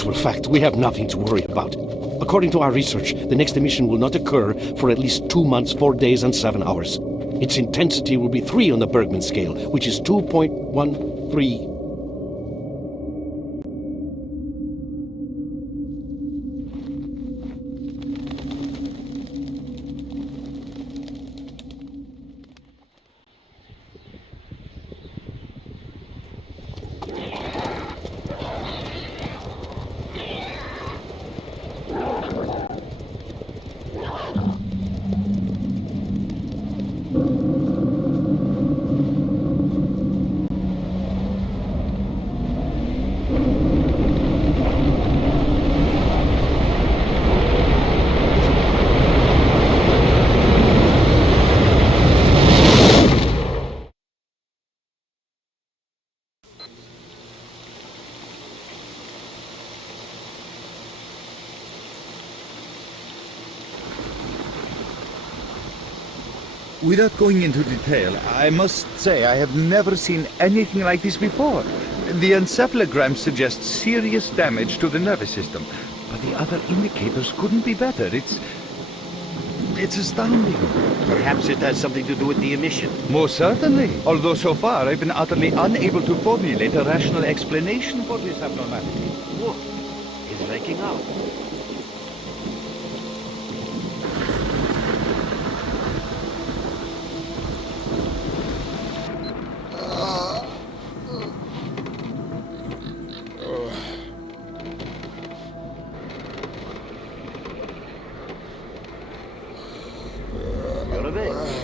actual fact, we have nothing to worry about. According to our research, the next emission will not occur for at least 2 months, 4 days, and 7 hours. Its intensity will be 3 on the Bergman scale, which is 2.13. Without going into detail, I must say I have never seen anything like this before. The encephalogram suggests serious damage to the nervous system, but the other indicators couldn't be better. It's astounding. Perhaps it has something to do with the emission. Most certainly. Although so far I've been utterly unable to formulate a rational explanation for this abnormality. Look, it's breaking out.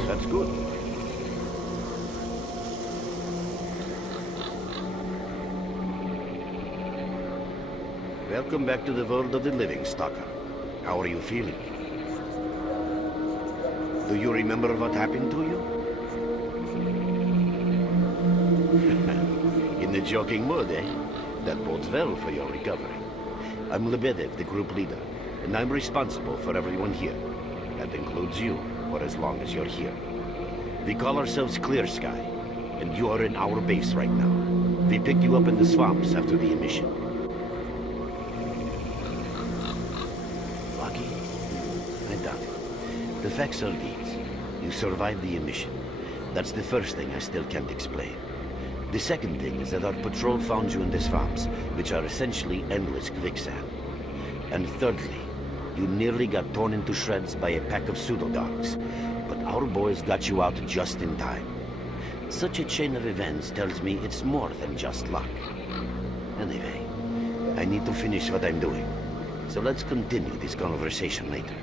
That's good. Welcome back to the world of the living, stalker. How are you feeling? Do you remember what happened to you? In the joking mood, eh? That bodes well for your recovery. I'm Lebedev, the group leader, and I'm responsible for everyone here. That includes you, for as long as you're here. We call ourselves Clear Sky, and you are in our base right now. We picked you up in the swamps after the emission. Lucky? I doubt it. The facts are these. You survived the emission. That's the first thing I still can't explain. The second thing is that our patrol found you in the swamps, which are essentially endless quicksand. And thirdly, you nearly got torn into shreds by a pack of pseudo-dogs. But our boys got you out just in time. Such a chain of events tells me it's more than just luck. Anyway, I need to finish what I'm doing. So let's continue this conversation later.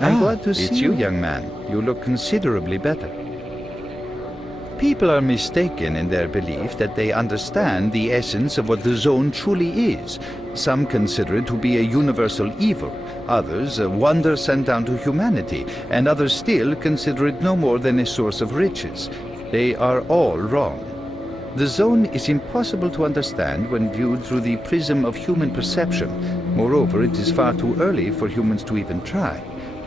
I'm glad to see you, young man. You look considerably better. People are mistaken in their belief that they understand the essence of what the Zone truly is. Some consider it to be a universal evil, others a wonder sent down to humanity, and others still consider it no more than a source of riches. They are all wrong. The Zone is impossible to understand when viewed through the prism of human perception. Moreover, it is far too early for humans to even try.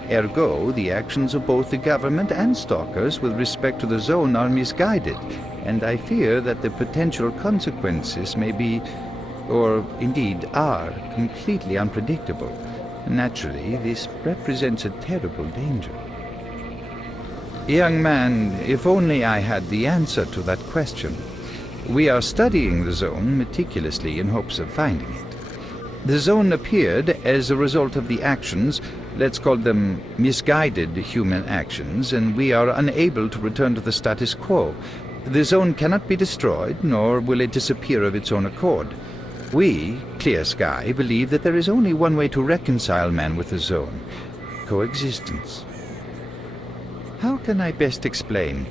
Ergo, the actions of both the government and stalkers with respect to the Zone are misguided, and I fear that the potential consequences may be, or indeed are, completely unpredictable. Naturally, this represents a terrible danger. Young man, if only I had the answer to that question. We are studying the Zone meticulously in hopes of finding it. The zone appeared as a result of the actions, let's call them misguided human actions, and we are unable to return to the status quo. The zone cannot be destroyed, nor will it disappear of its own accord. We, Clear Sky, believe that there is only one way to reconcile man with the zone: coexistence. How can I best explain?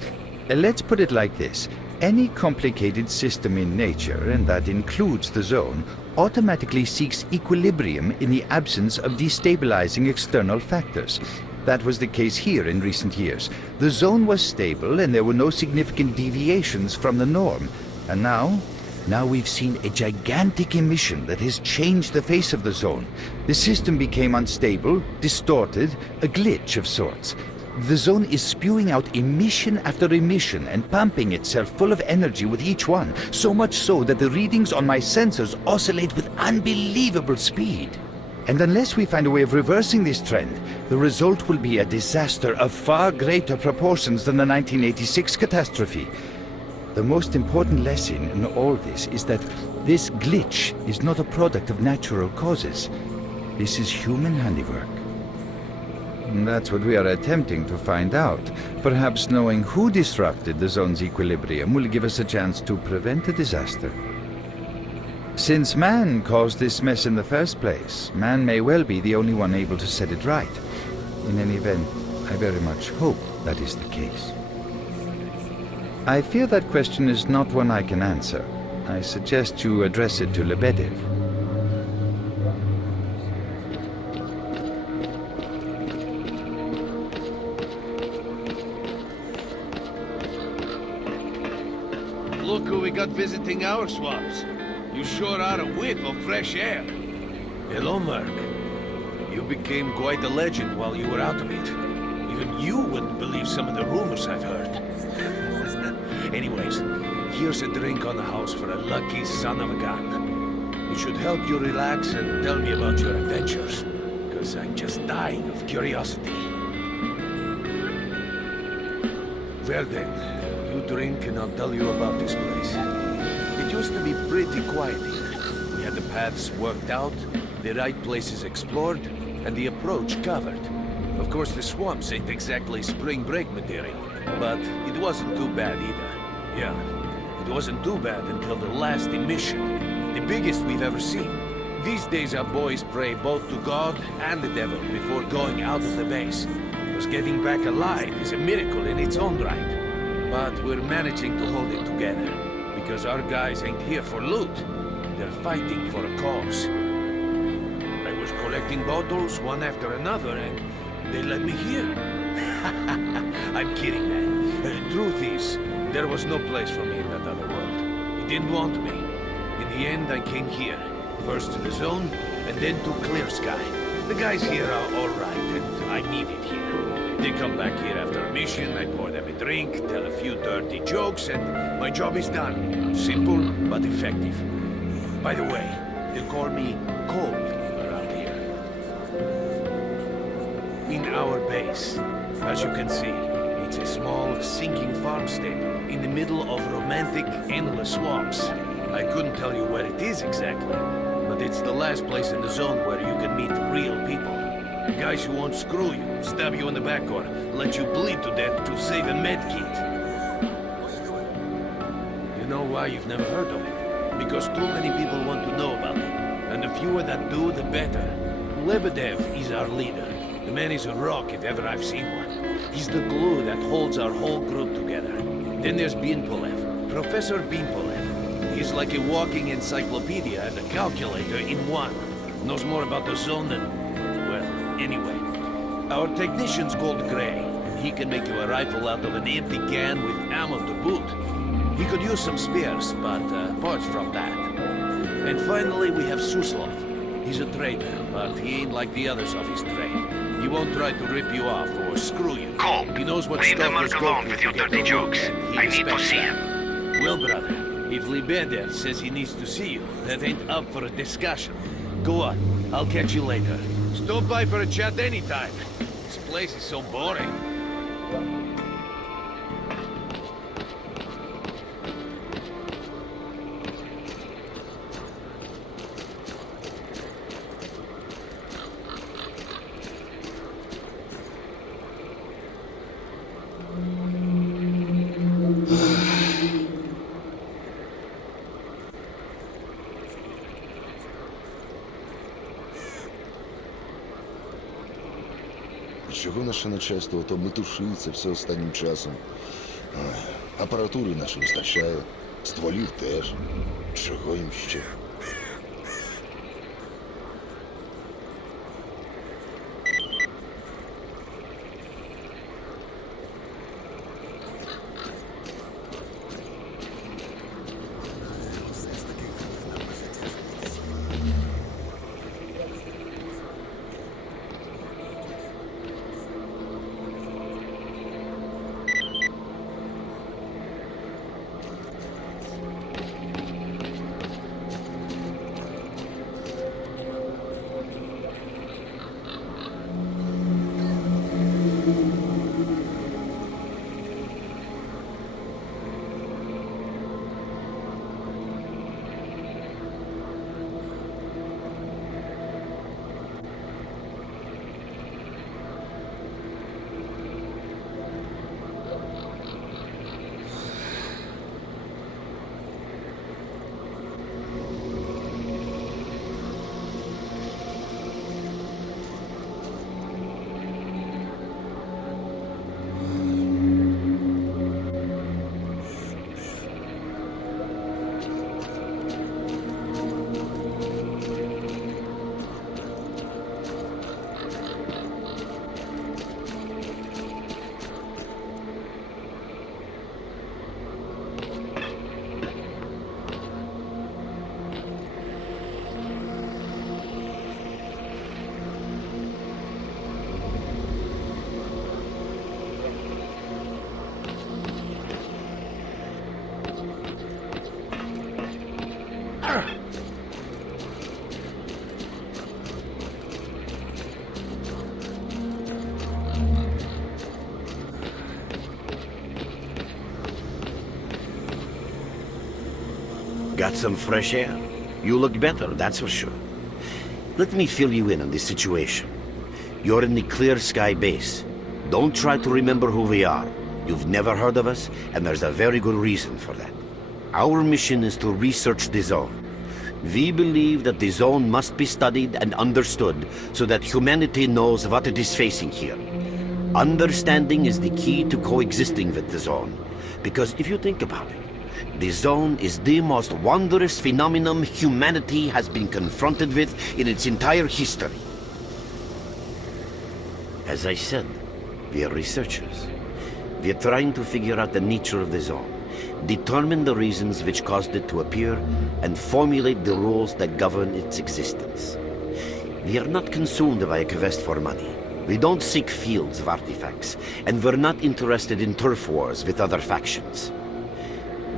Let's put it like this. Any complicated system in nature, and that includes the zone, automatically seeks equilibrium in the absence of destabilizing external factors. That was the case here in recent years. The zone was stable and there were no significant deviations from the norm. And now we've seen a gigantic emission that has changed the face of the zone. The system became unstable, distorted, a glitch of sorts. The zone is spewing out emission after emission and pumping itself full of energy with each one, so much so that the readings on my sensors oscillate with unbelievable speed. And unless we find a way of reversing this trend, the result will be a disaster of far greater proportions than the 1986 catastrophe. The most important lesson in all this is that this glitch is not a product of natural causes. This is human handiwork. And that's what we are attempting to find out. Perhaps knowing who disrupted the zone's equilibrium will give us a chance to prevent a disaster. Since man caused this mess in the first place, man may well be the only one able to set it right. In any event, I very much hope that is the case. I fear that question is not one I can answer. I suggest you address it to Lebedev. Look who we got visiting our swamps. You sure are a whiff of fresh air. Hello, Merc. You became quite a legend while you were out of it. Even you wouldn't believe some of the rumors I've heard. Anyways, here's a drink on the house for a lucky son of a gun. It should help you relax and tell me about your adventures, because I'm just dying of curiosity. Well then, you drink and I'll tell you about this place. It used to be pretty quiet here. We had the paths worked out, the right places explored, and the approach covered. Of course, the swamps ain't exactly spring break material, but it wasn't too bad either. Yeah, it wasn't too bad until the last emission, the biggest we've ever seen. These days our boys pray both to God and the devil before going out of the base. Because getting back alive is a miracle in its own right. But we're managing to hold it together, because our guys ain't here for loot. They're fighting for a cause. I was collecting bottles one after another, and they let me here. I'm kidding, man. The truth is, there was no place for me in that other world. It didn't want me. In the end, I came here. First to the zone, and then to Clear Sky. The guys here are all right, and I need it here. They come back here after a mission, I pour them a drink, tell a few dirty jokes, and my job is done. Simple, but effective. By the way, they call me Cold around here. In our base, as you can see, it's a small, sinking farmstead in the middle of romantic, endless swamps. I couldn't tell you where it is exactly, but it's the last place in the zone where you can meet real people. Guys who won't screw you, stab you in the back, or let you bleed to death to save a med kit. You know why you've never heard of it? Because too many people want to know about it. And the fewer that do, the better. Lebedev is our leader. The man is a rock if ever I've seen one. He's the glue that holds our whole group together. Then there's Binpolev, Professor Binpolev. He's like a walking encyclopedia and a calculator in one. Knows more about the zone than... well, anyway. Our technician's called Gray, and he can make you a rifle out of an empty can with ammo to boot. He could use some spares, but apart from that. And finally, we have Suslov. He's a trader, but he ain't like the others of his trade. He won't try to rip you off or screw you. Cole, He knows what leave the stalkers merc go alone through with to your get dirty the jokes. loot, and he I need to respects see that. him. Well, brother, if Lebedev says he needs to see you, that ain't up for a discussion. Go on, I'll catch you later. Stop by for a chat anytime. This place is so boring. чого наше начальство то метушиться все останнім часом? Апаратури нашої вистачає, стволів теж. Чого їм ще? Got some fresh air? You look better, that's for sure. Let me fill you in on this situation. You're in the Clear Sky base. Don't try to remember who we are. You've never heard of us, and there's a very good reason for that. Our mission is to research the zone. We believe that the zone must be studied and understood so that humanity knows what it is facing here. Understanding is the key to coexisting with the zone. Because if you think about it, the zone is the most wondrous phenomenon humanity has been confronted with in its entire history. As I said, we are researchers. We are trying to figure out the nature of the zone, determine the reasons which caused it to appear, and formulate the rules that govern its existence. We are not consumed by a quest for money. We don't seek fields of artifacts, and we're not interested in turf wars with other factions.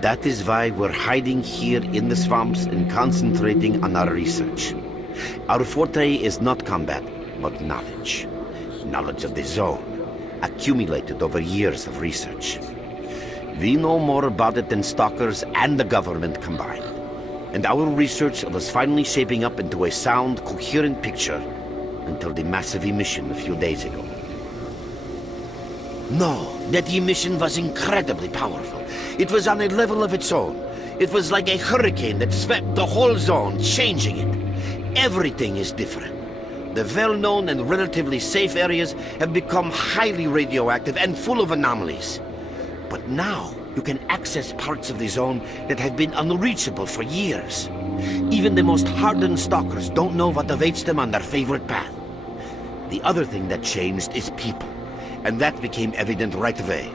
That is why we're hiding here in the swamps and concentrating on our research. Our forte is not combat, but knowledge. Knowledge of the zone, accumulated over years of research. We know more about it than stalkers and the government combined. And our research was finally shaping up into a sound, coherent picture until the massive emission a few days ago. No, that emission was incredibly powerful. It was on a level of its own. It was like a hurricane that swept the whole zone, changing it. Everything is different. The well-known and relatively safe areas have become highly radioactive and full of anomalies. But now, you can access parts of the zone that have been unreachable for years. Even the most hardened stalkers don't know what awaits them on their favorite path. The other thing that changed is people, and that became evident right away.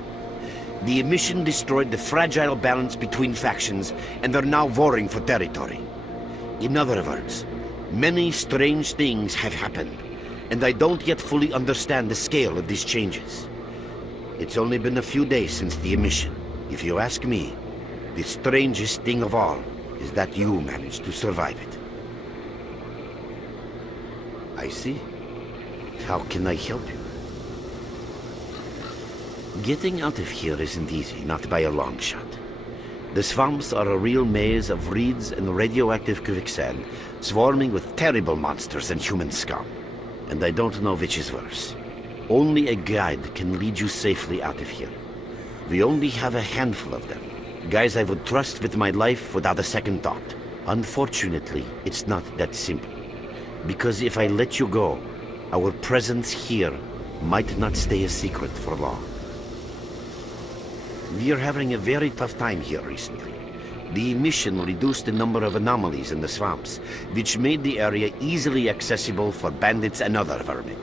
The emission destroyed the fragile balance between factions, and they're now warring for territory. In other words, many strange things have happened, and I don't yet fully understand the scale of these changes. It's only been a few days since the emission. If you ask me, the strangest thing of all is that you managed to survive it. I see. How can I help you? Getting out of here isn't easy, not by a long shot. The swamps are a real maze of reeds and radioactive quicksand, swarming with terrible monsters and human scum. And I don't know which is worse. Only a guide can lead you safely out of here. We only have a handful of them. Guys I would trust with my life without a second thought. Unfortunately, it's not that simple. Because if I let you go, our presence here might not stay a secret for long. We are having a very tough time here recently. The emission reduced the number of anomalies in the swamps, which made the area easily accessible for bandits and other vermin.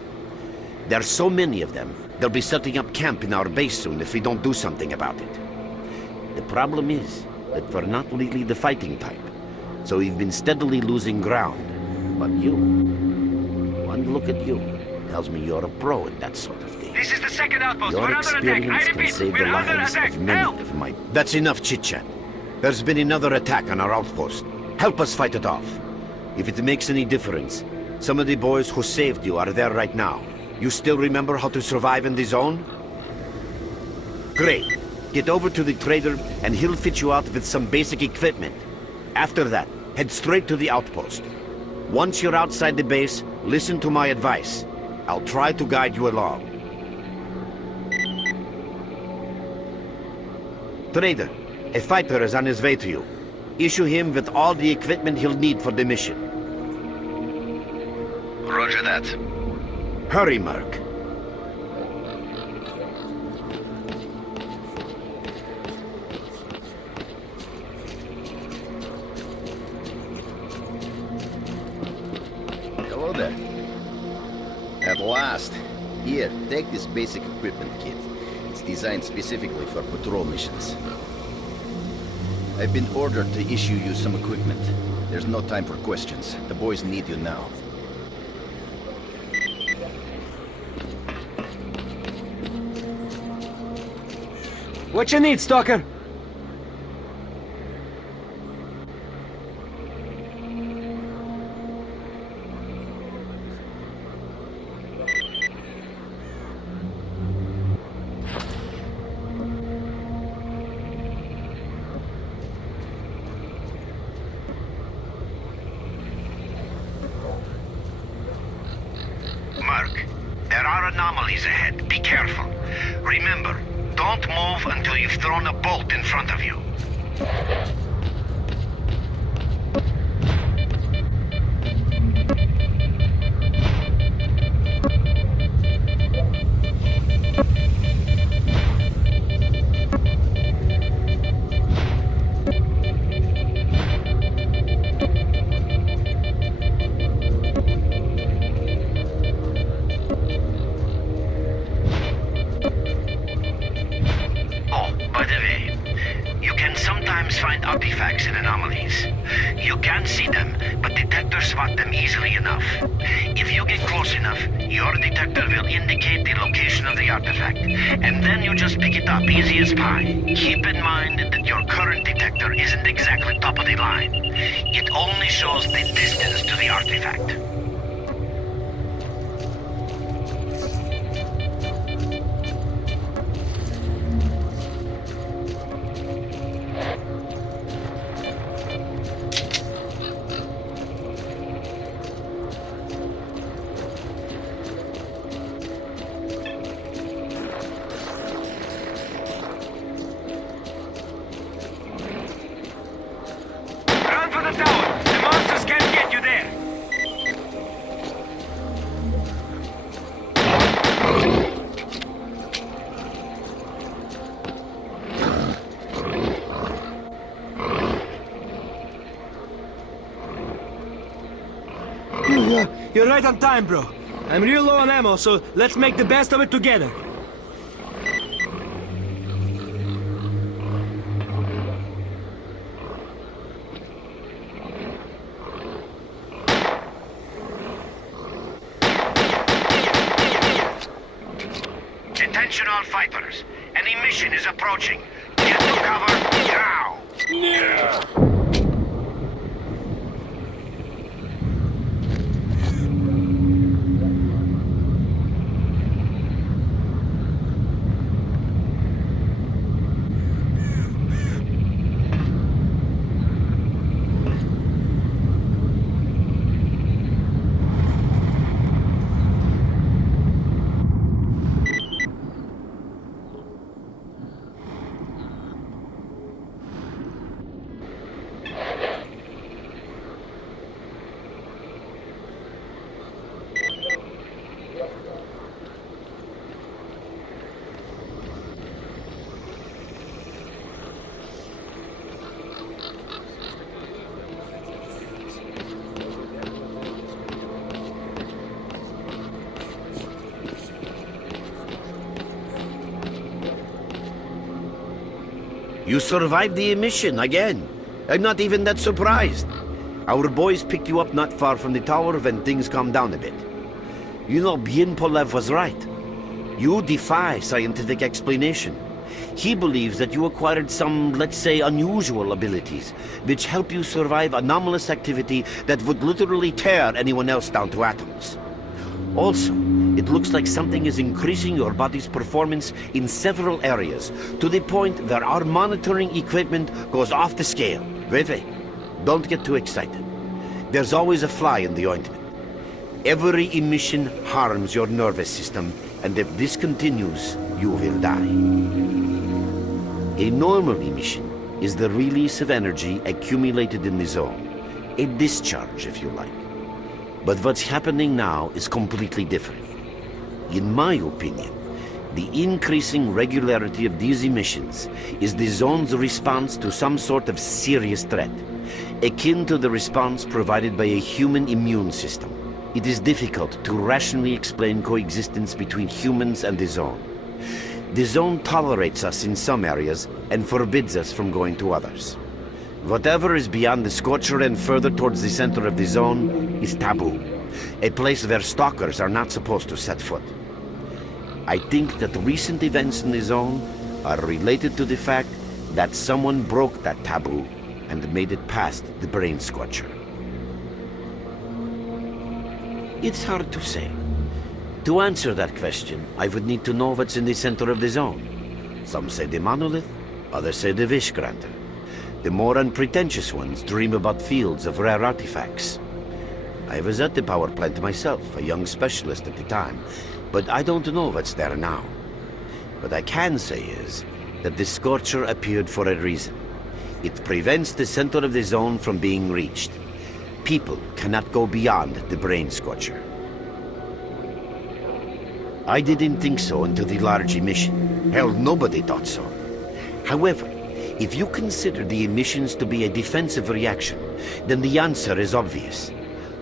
There are so many of them, they'll be setting up camp in our base soon if we don't do something about it. The problem is that we're not really the fighting type, so we've been steadily losing ground. But you, one look at you, tells me you're a pro in that sort of thing. This is the second outpost. Your We're under attack. I experience can repeat, save the we're under lives attack. of many Help! of my... That's enough chit-chat. There's been another attack on our outpost. Help us fight it off. If it makes any difference, some of the boys who saved you are there right now. You still remember how to survive in the zone? Great. Get over to the trader and he'll fit you out with some basic equipment. After that, head straight to the outpost. Once you're outside the base, listen to my advice. I'll try to guide you along. Trader, a fighter is on his way to you. Issue him with all the equipment he'll need for the mission. Roger that. Hurry, merc. Hello there. At last. Here, take this basic equipment kit. It's designed specifically for patrol missions. I've been ordered to issue you some equipment. There's no time for questions. The boys need you now. What you need, Stalker? Merc, there are anomalies ahead. Be careful. Remember, don't move until you've thrown a bolt in front of you. Find artifacts and anomalies. You can't see them, but detectors spot them easily enough. If you get close enough, your detector will indicate the location of the artifact, and then you just pick it up easy as pie. Keep in mind that your current detector isn't exactly top of the line. It only shows the distance to the artifact. You're right on time, bro. I'm real low on ammo, so let's make the best of it together. Attention all fighters. An emission is approaching. Get to cover now! You survived the emission again. I'm not even that surprised. Our boys picked you up not far from the tower when things calmed down a bit. You know, Bienpolev was right. You defy scientific explanation. He believes that you acquired some, let's say, unusual abilities, which help you survive anomalous activity that would literally tear anyone else down to atoms. Also, it looks like something is increasing your body's performance in several areas, to the point where our monitoring equipment goes off the scale. Wait. Don't get too excited. There's always a fly in the ointment. Every emission harms your nervous system, and if this continues, you will die. A normal emission is the release of energy accumulated in the zone. A discharge, if you like. But what's happening now is completely different. In my opinion, the increasing regularity of these emissions is the zone's response to some sort of serious threat, akin to the response provided by a human immune system. It is difficult to rationally explain coexistence between humans and the zone. The zone tolerates us in some areas and forbids us from going to others. Whatever is beyond the Scorcher and further towards the center of the zone is taboo, a place where stalkers are not supposed to set foot. I think that recent events in the zone are related to the fact that someone broke that taboo and made it past the brain scorcher. It's hard to say. To answer that question, I would need to know what's in the center of the zone. Some say the Monolith, others say the Wish Granter. The more unpretentious ones dream about fields of rare artifacts. I was at the power plant myself, a young specialist at the time, but I don't know what's there now. What I can say is that the Scorcher appeared for a reason. It prevents the center of the zone from being reached. People cannot go beyond the brain scorcher. I didn't think so until the large emission. Hell, nobody thought so. However, if you consider the emissions to be a defensive reaction, then the answer is obvious.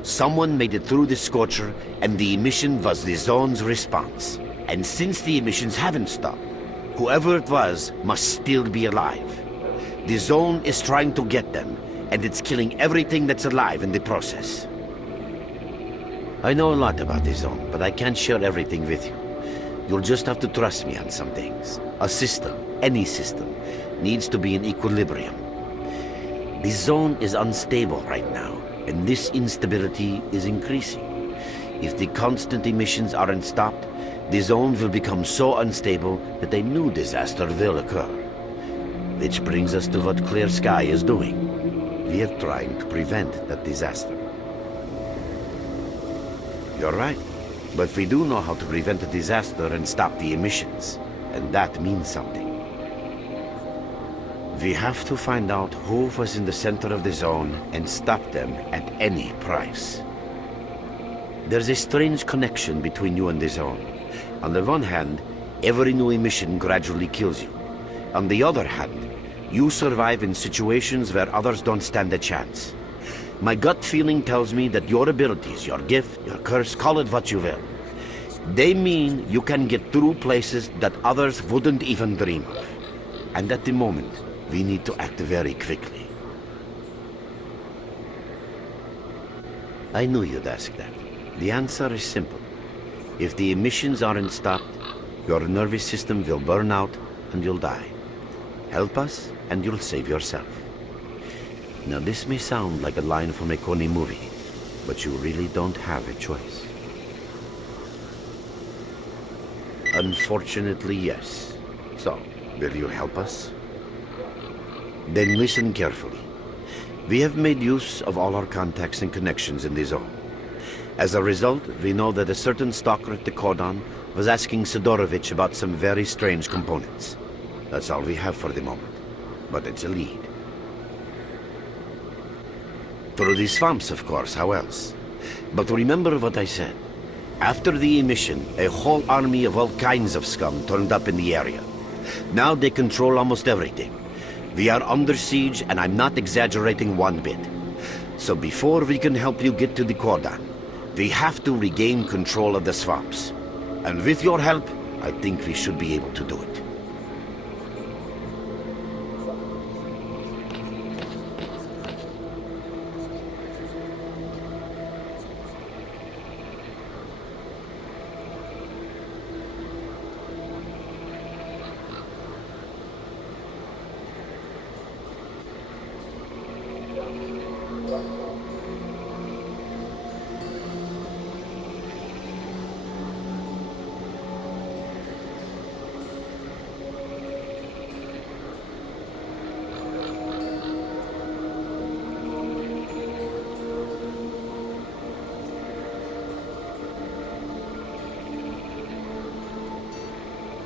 Someone made it through the Scorcher, and the emission was the zone's response. And since the emissions haven't stopped, whoever it was must still be alive. The zone is trying to get them, and it's killing everything that's alive in the process. I know a lot about the zone, but I can't share everything with you. You'll just have to trust me on some things. A system, any system, needs to be in equilibrium. The zone is unstable right now, and this instability is increasing. If the constant emissions aren't stopped, the zone will become so unstable that a new disaster will occur. Which brings us to what Clear Sky is doing. We are trying to prevent that disaster. You're right, but we do know how to prevent a disaster and stop the emissions, and that means something. We have to find out who was in the center of the zone and stop them at any price. There's a strange connection between you and the zone. On the one hand, every new emission gradually kills you. On the other hand, you survive in situations where others don't stand a chance. My gut feeling tells me that your abilities, your gift, your curse, call it what you will, they mean you can get through places that others wouldn't even dream of. And at the moment, we need to act very quickly. I knew you'd ask that. The answer is simple. If the emissions aren't stopped, your nervous system will burn out and you'll die. Help us, and you'll save yourself. Now this may sound like a line from a corny movie, but you really don't have a choice. Unfortunately, yes. So, will you help us? Then listen carefully. We have made use of all our contacts and connections in the zone. As a result, we know that a certain stalker at the Cordon was asking Sidorovich about some very strange components. That's all we have for the moment, but it's a lead. Through the swamps, of course, how else? But remember what I said. After the emission, a whole army of all kinds of scum turned up in the area. Now they control almost everything. We are under siege, and I'm not exaggerating one bit. So before we can help you get to the Cordon, we have to regain control of the swamps. And with your help, I think we should be able to do it.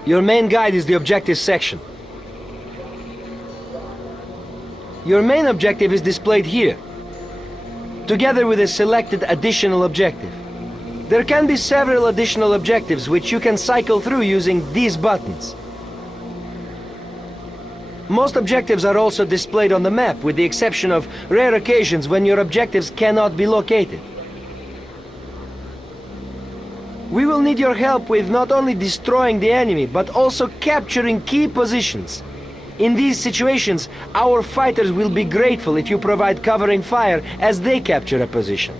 Your main guide is the objectives section. Your main objective is displayed here, together with a selected additional objective. There can be several additional objectives which you can cycle through using these buttons. Most objectives are also displayed on the map, with the exception of rare occasions when your objectives cannot be located. We will need your help with not only destroying the enemy, but also capturing key positions. In these situations, our fighters will be grateful if you provide covering fire as they capture a position.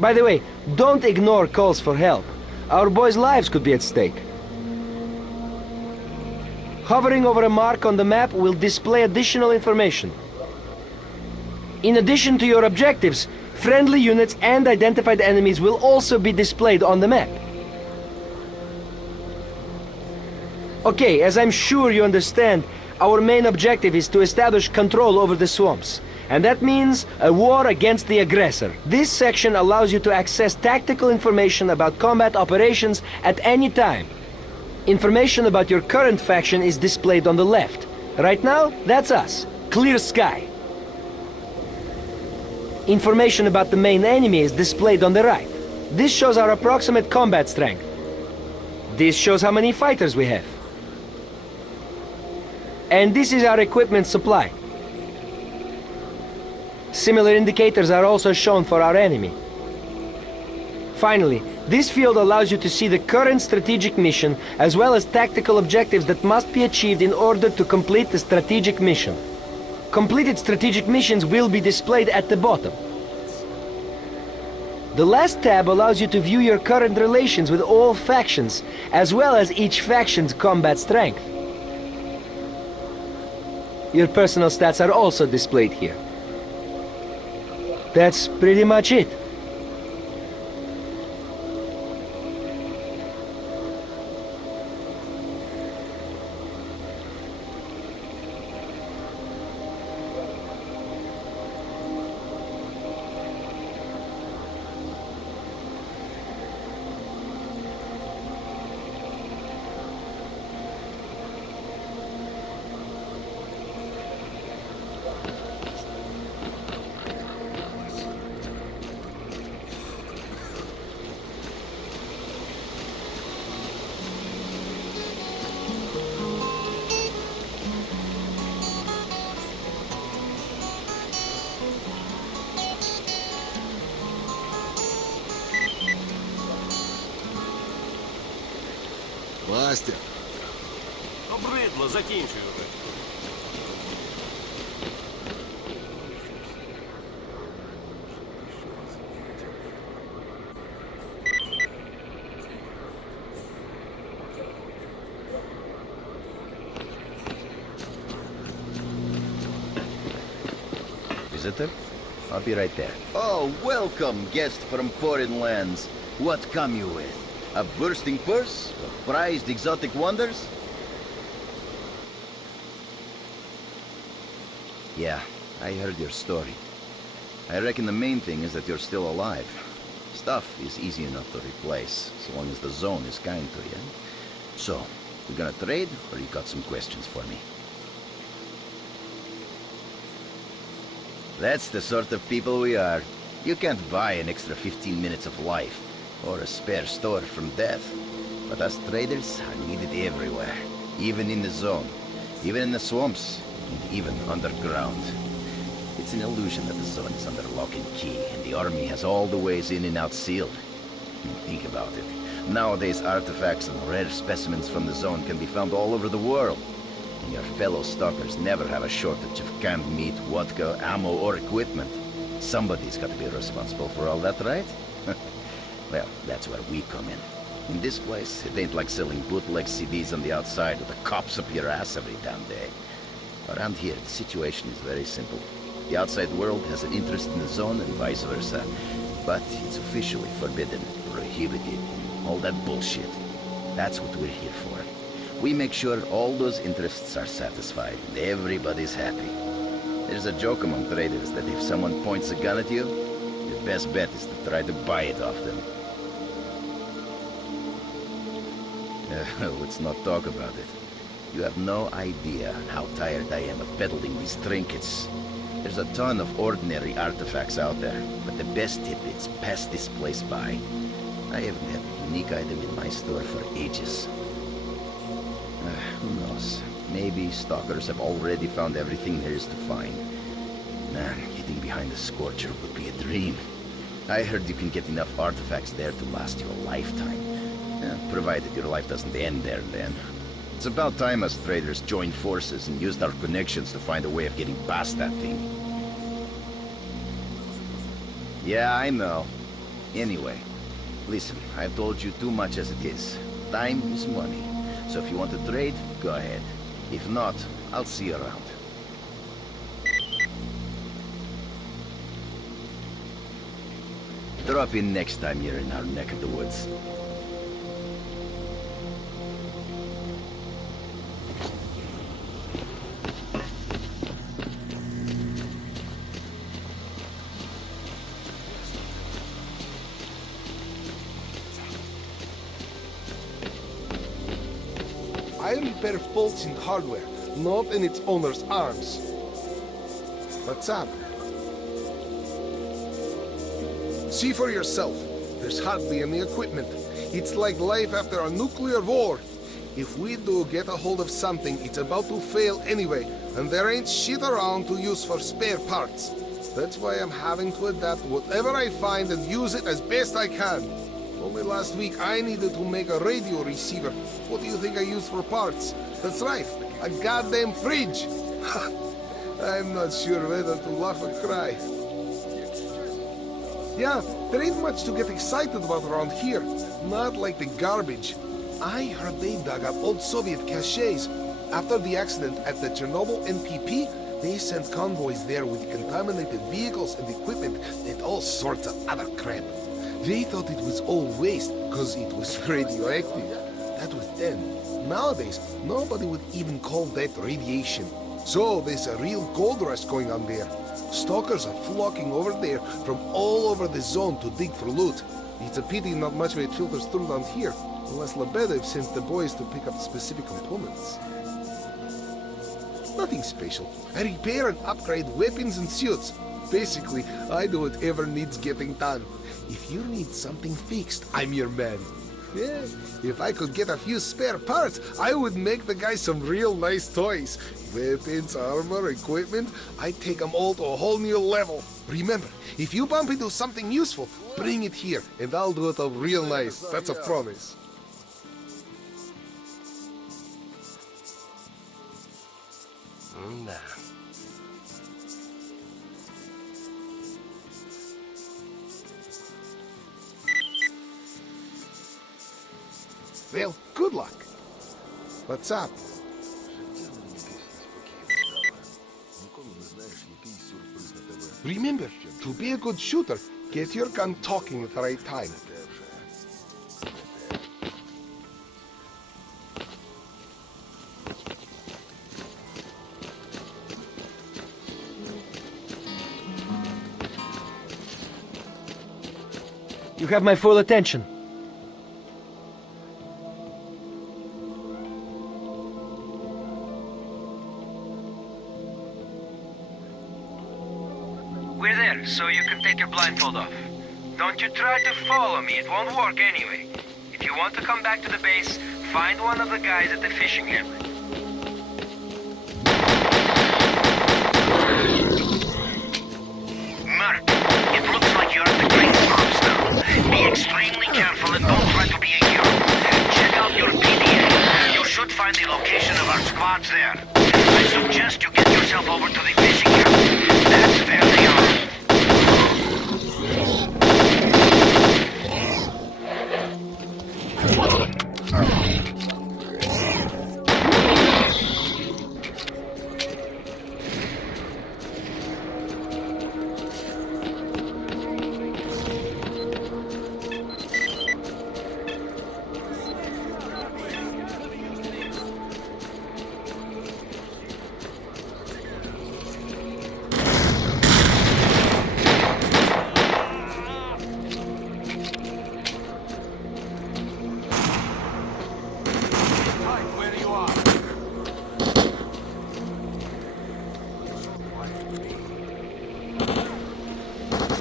By the way, don't ignore calls for help. Our boys' lives could be at stake. Hovering over a mark on the map will display additional information. In addition to your objectives, friendly units and identified enemies will also be displayed on the map. Okay, as I'm sure you understand, our main objective is to establish control over the swamps. And that means a war against the aggressor. This section allows you to access tactical information about combat operations at any time. Information about your current faction is displayed on the left. Right now, that's us. Clear sky. Information about the main enemy is displayed on the right. This shows our approximate combat strength. This shows how many fighters we have. And this is our equipment supply. Similar indicators are also shown for our enemy. Finally, this field allows you to see the current strategic mission as well as tactical objectives that must be achieved in order to complete the strategic mission. Completed strategic missions will be displayed at the bottom. The last tab allows you to view your current relations with all factions, as well as each faction's combat strength. Your personal stats are also displayed here. That's pretty much it. Мастер, Обридло, закінчуй вже. Visitor? I'll be right there. Oh, welcome, guest from foreign lands. What come you with? A bursting purse? Of prized exotic wonders? Yeah, I heard your story. I reckon the main thing is that you're still alive. Stuff is easy enough to replace, so long as the zone is kind to you. So, we gonna trade, or you got some questions for me? That's the sort of people we are. You can't buy an extra 15 minutes of life, or a spare store from death. But us traders are needed everywhere, even in the zone, even in the swamps, and even underground. It's an illusion that the zone is under lock and key, and the army has all the ways in and out sealed. Think about it. Nowadays, artifacts and rare specimens from the zone can be found all over the world. And your fellow stalkers never have a shortage of canned meat, vodka, ammo, or equipment. Somebody's got to be responsible for all that, right? Well, that's where we come in. In this place, it ain't like selling bootleg CDs on the outside with the cops up your ass every damn day. Around here, the situation is very simple. The outside world has an interest in the zone and vice versa. But it's officially forbidden, prohibited, and all that bullshit. That's what we're here for. We make sure all those interests are satisfied and everybody's happy. There's a joke among traders that if someone points a gun at you, your best bet is to try to buy it off them. Let's not talk about it. You have no idea how tired I am of peddling these trinkets. There's a ton of ordinary artifacts out there, but the best tidbits pass this place by. I haven't had a unique item in my store for ages. Who knows? Maybe stalkers have already found everything there is to find. Man, hiding behind the Scorcher would be a dream. I heard you can get enough artifacts there to last you a lifetime. Provided your life doesn't end there then. It's about time us traders joined forces and used our connections to find a way of getting past that thing. Yeah, I know. Anyway, listen, I've told you too much as it is. Time is money. So if you want to trade, go ahead. If not, I'll see you around. Drop in next time you're in our neck of the woods. I repair faults in hardware, not in its owner's arms. What's up? See for yourself. There's hardly any equipment. It's like life after a nuclear war. If we do get a hold of something, it's about to fail anyway, and there ain't shit around to use for spare parts. That's why I'm having to adapt whatever I find and use it as best I can. Only last week I needed to make a radio receiver. What do you think I used for parts? That's right, a goddamn fridge! I'm not sure whether to laugh or cry. Yeah, there ain't much to get excited about around here. Not like the garbage. I heard they dug up old Soviet caches. After the accident at the Chernobyl NPP, they sent convoys there with contaminated vehicles and equipment and all sorts of other crap. They thought it was all waste, because it was radioactive. That was then. Nowadays, nobody would even call that radiation. So there's a real gold rush going on there. Stalkers are flocking over there from all over the zone to dig for loot. It's a pity not much of it filters through down here, unless Lebedev sent the boys to pick up specific components. Nothing special. I repair and upgrade weapons and suits. Basically, I do whatever needs getting done. If you need something fixed, I'm your man. Yeah, if I could get a few spare parts, I would make the guys some real nice toys. Weapons, armor, equipment, I'd take them all to a whole new level. Remember, if you bump into something useful, bring it here, and I'll do it up real nice. That's a promise. Well, good luck. What's up? Remember, to be a good shooter, get your gun talking at the right time. You have my full attention. We're there, so you can take your blindfold off. Don't you try to follow me, it won't work anyway. If you want to come back to the base, find one of the guys at the fishing hamlet. Merc, it looks like you're at the Great Swamps now. Be extremely careful and don't try to be a hero. Check out your PDA. You should find the location of our squads there. I suggest you get yourself over to the fishing camp. That's where they are.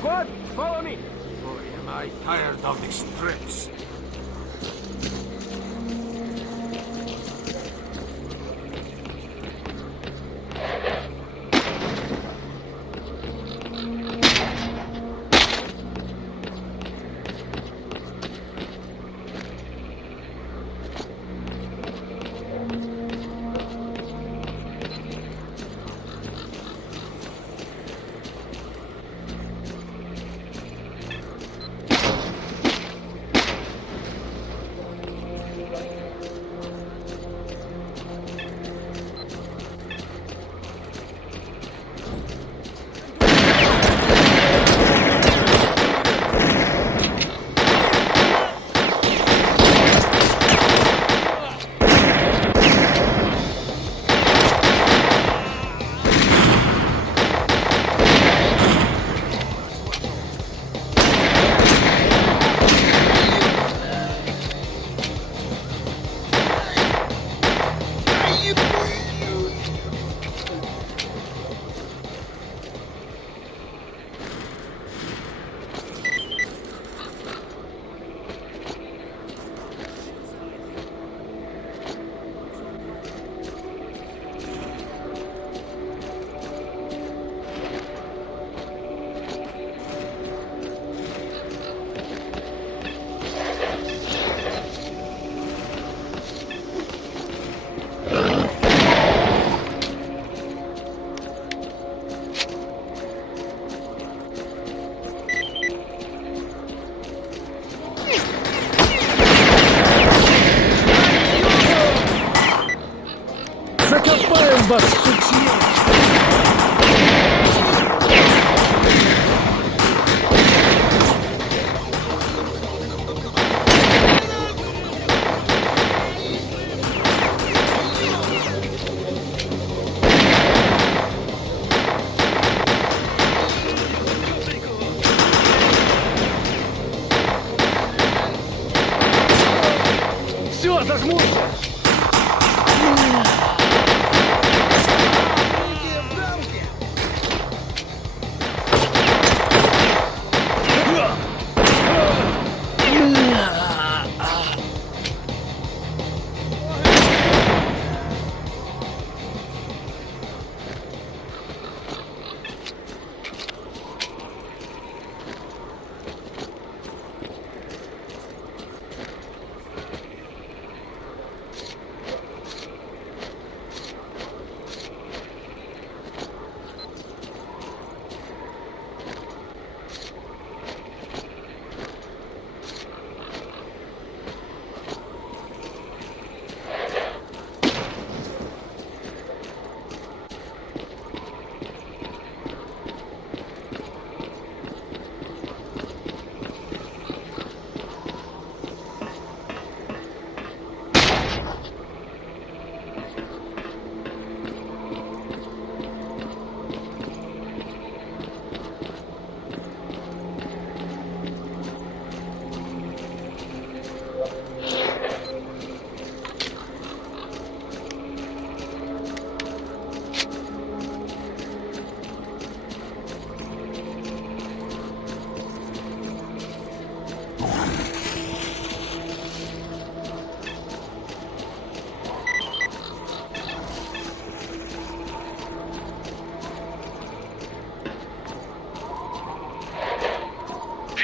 squad, follow me. Boy, am I tired of these trips. вас, сучье! Все, зажмурься!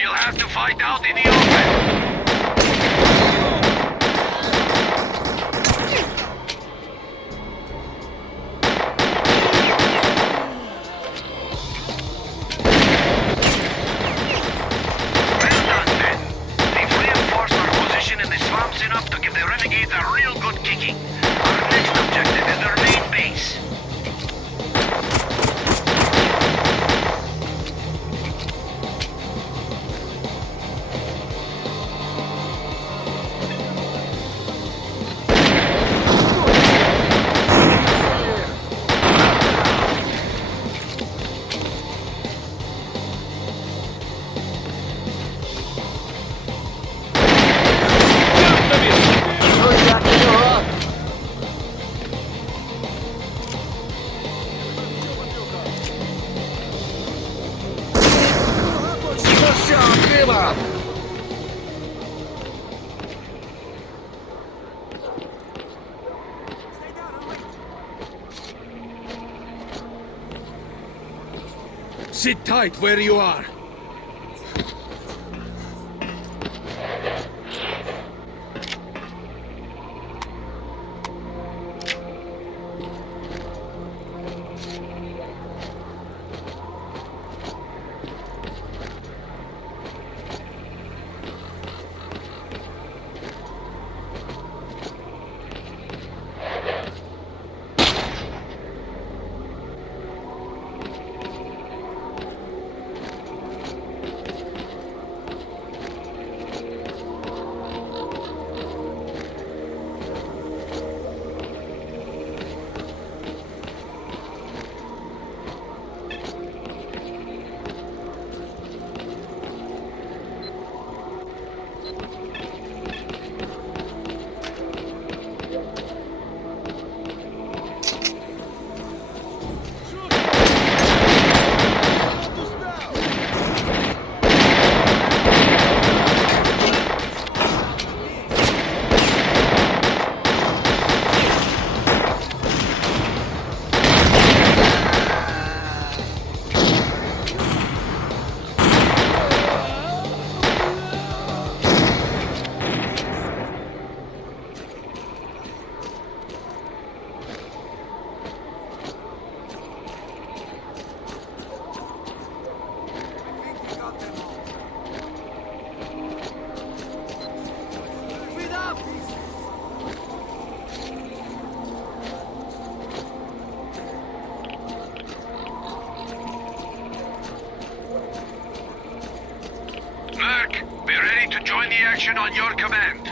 You'll have to fight out in the open. Well done, men. They've reinforced our position in the swamps enough to give the renegades a real good kicking. Our next objective is their main base. Sit tight where you are. Merc, be ready to join the action on your command.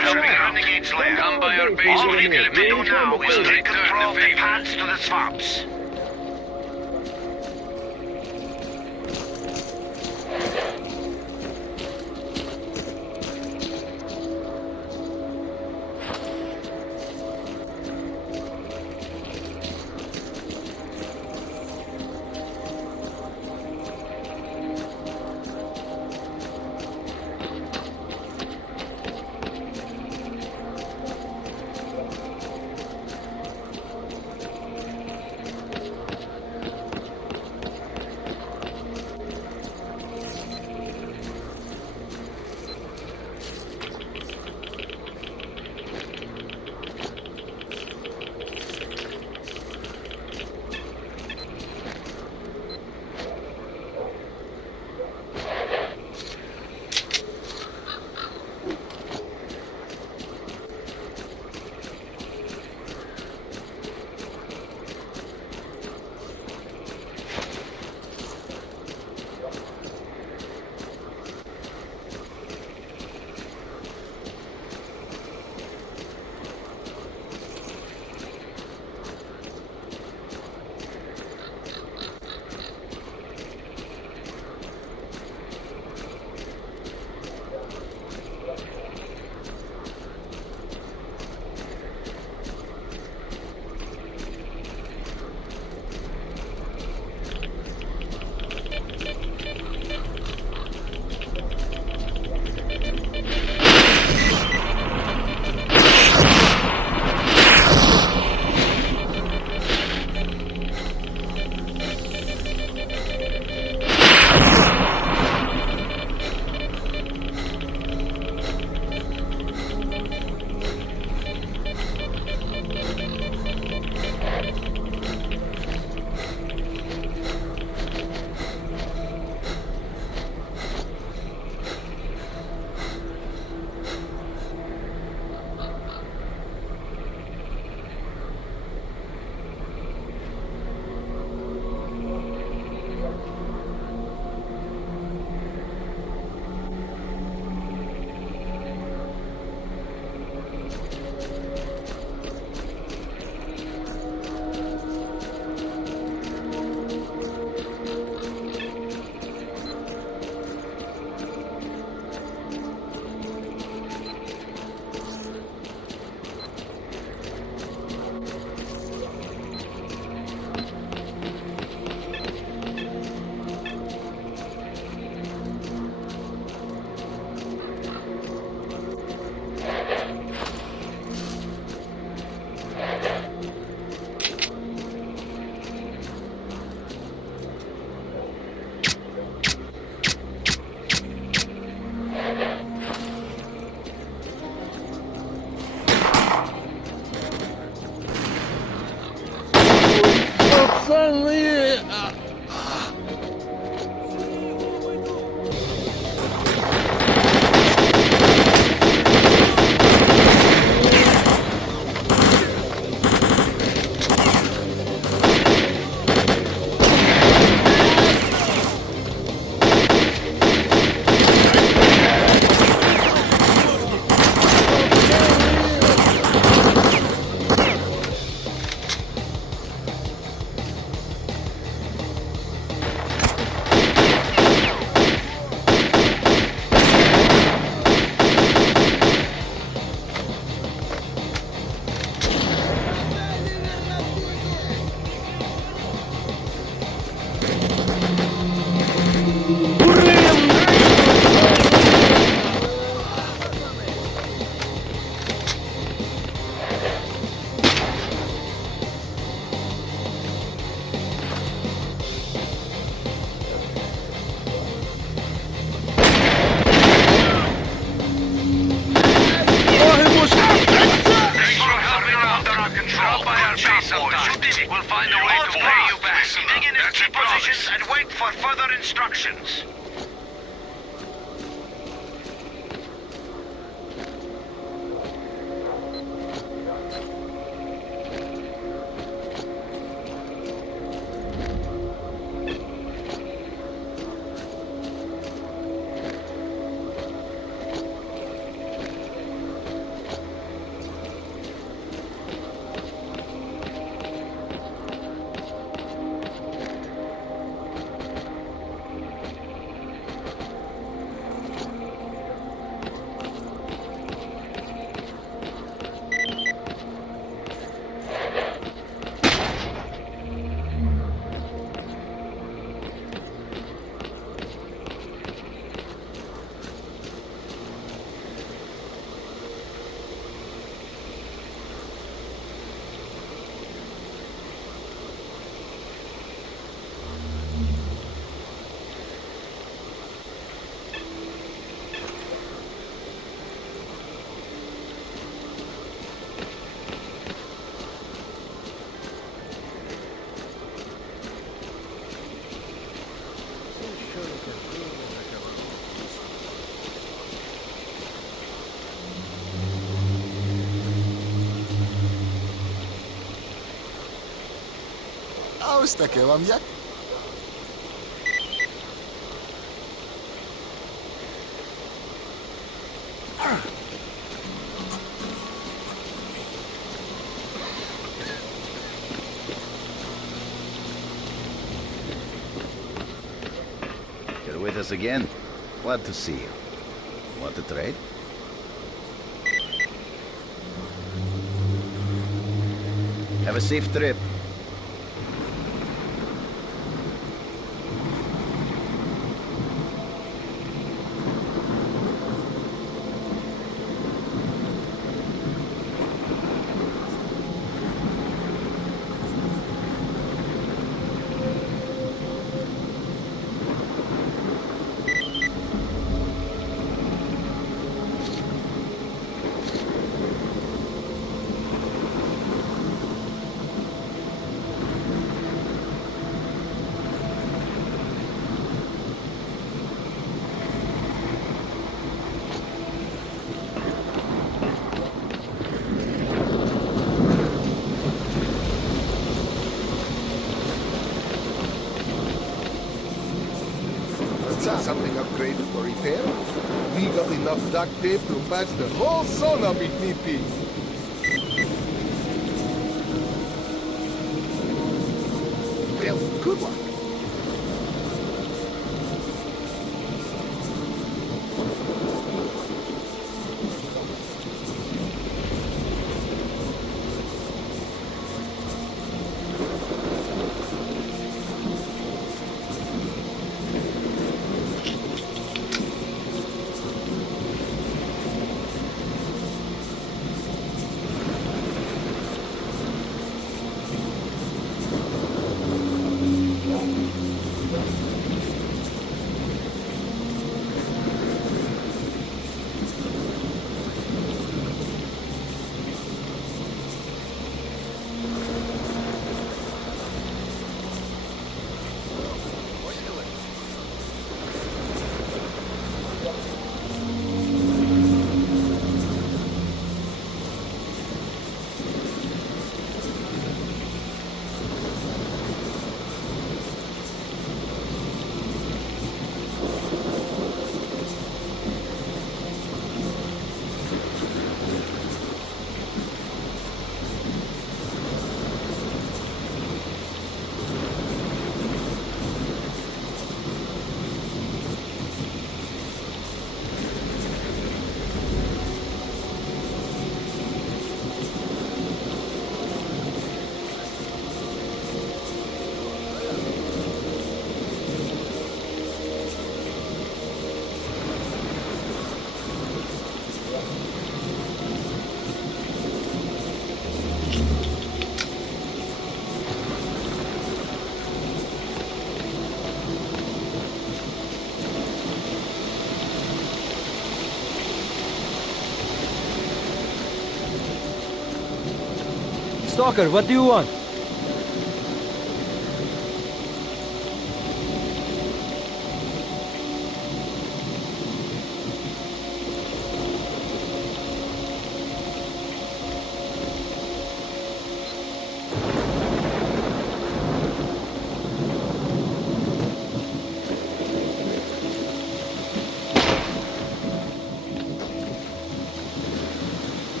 to the Renegade's lair. Come by our base All we need to do immediately. now is We'll take return control the of the favor. paths to the swamps. positions and wait for further instructions. Ось таке вам як? You're with us again? Glad to see you. Want to trade? Have a safe trip. Something upgraded for repair? We got enough duct tape to patch the whole zone up if need be. Well, good luck. Stalker, what do you want?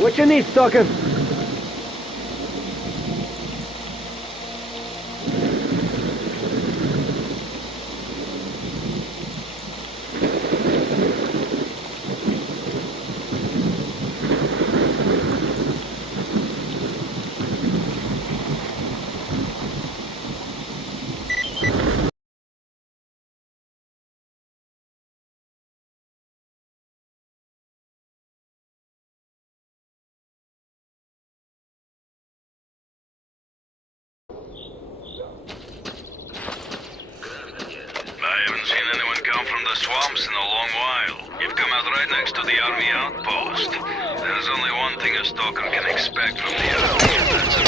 What you need, Stalker? I haven't seen anyone come from the swamps in a long while. You've come out right next to the army outpost. There's only one thing a stalker can expect from the army, and that's a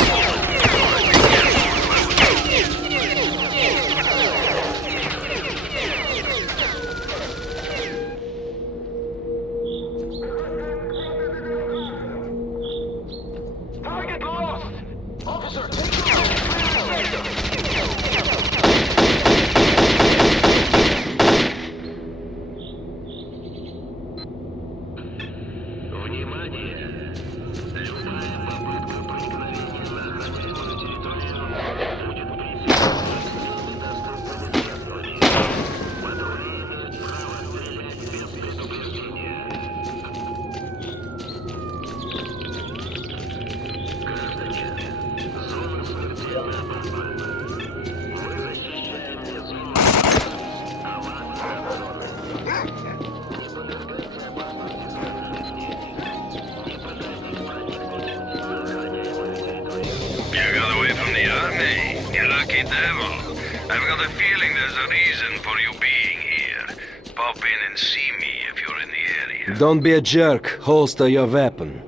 drop in and see me if you're in the area. Don't be a jerk. Holster your weapon.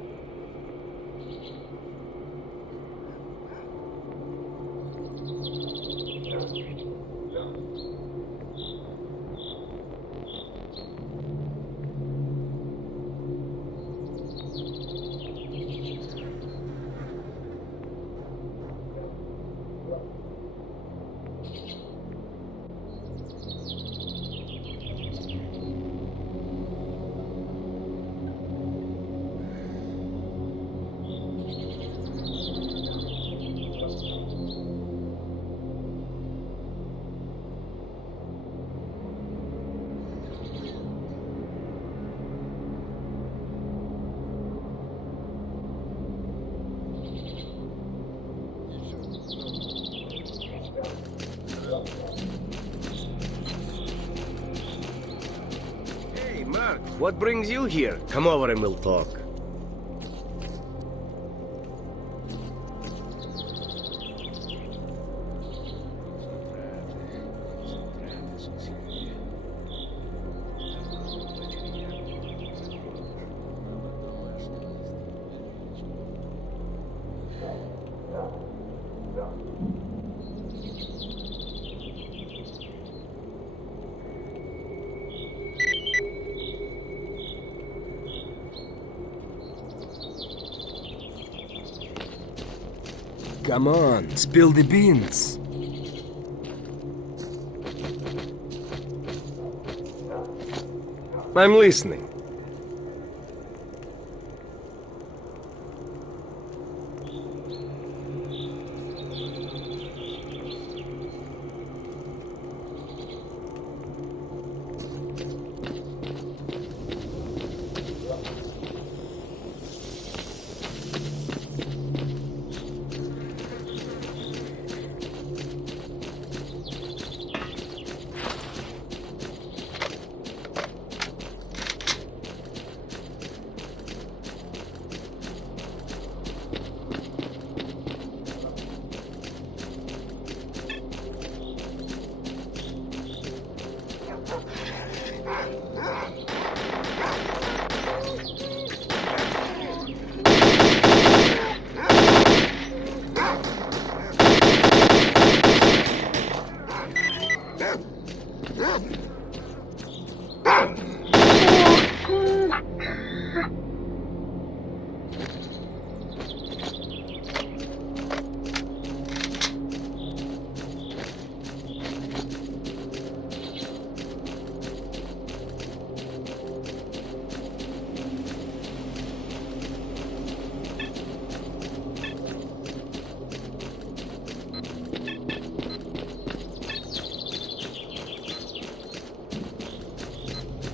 Hey, Merc, what brings you here? Come over and we'll talk. Come on, spill the beans. I'm listening.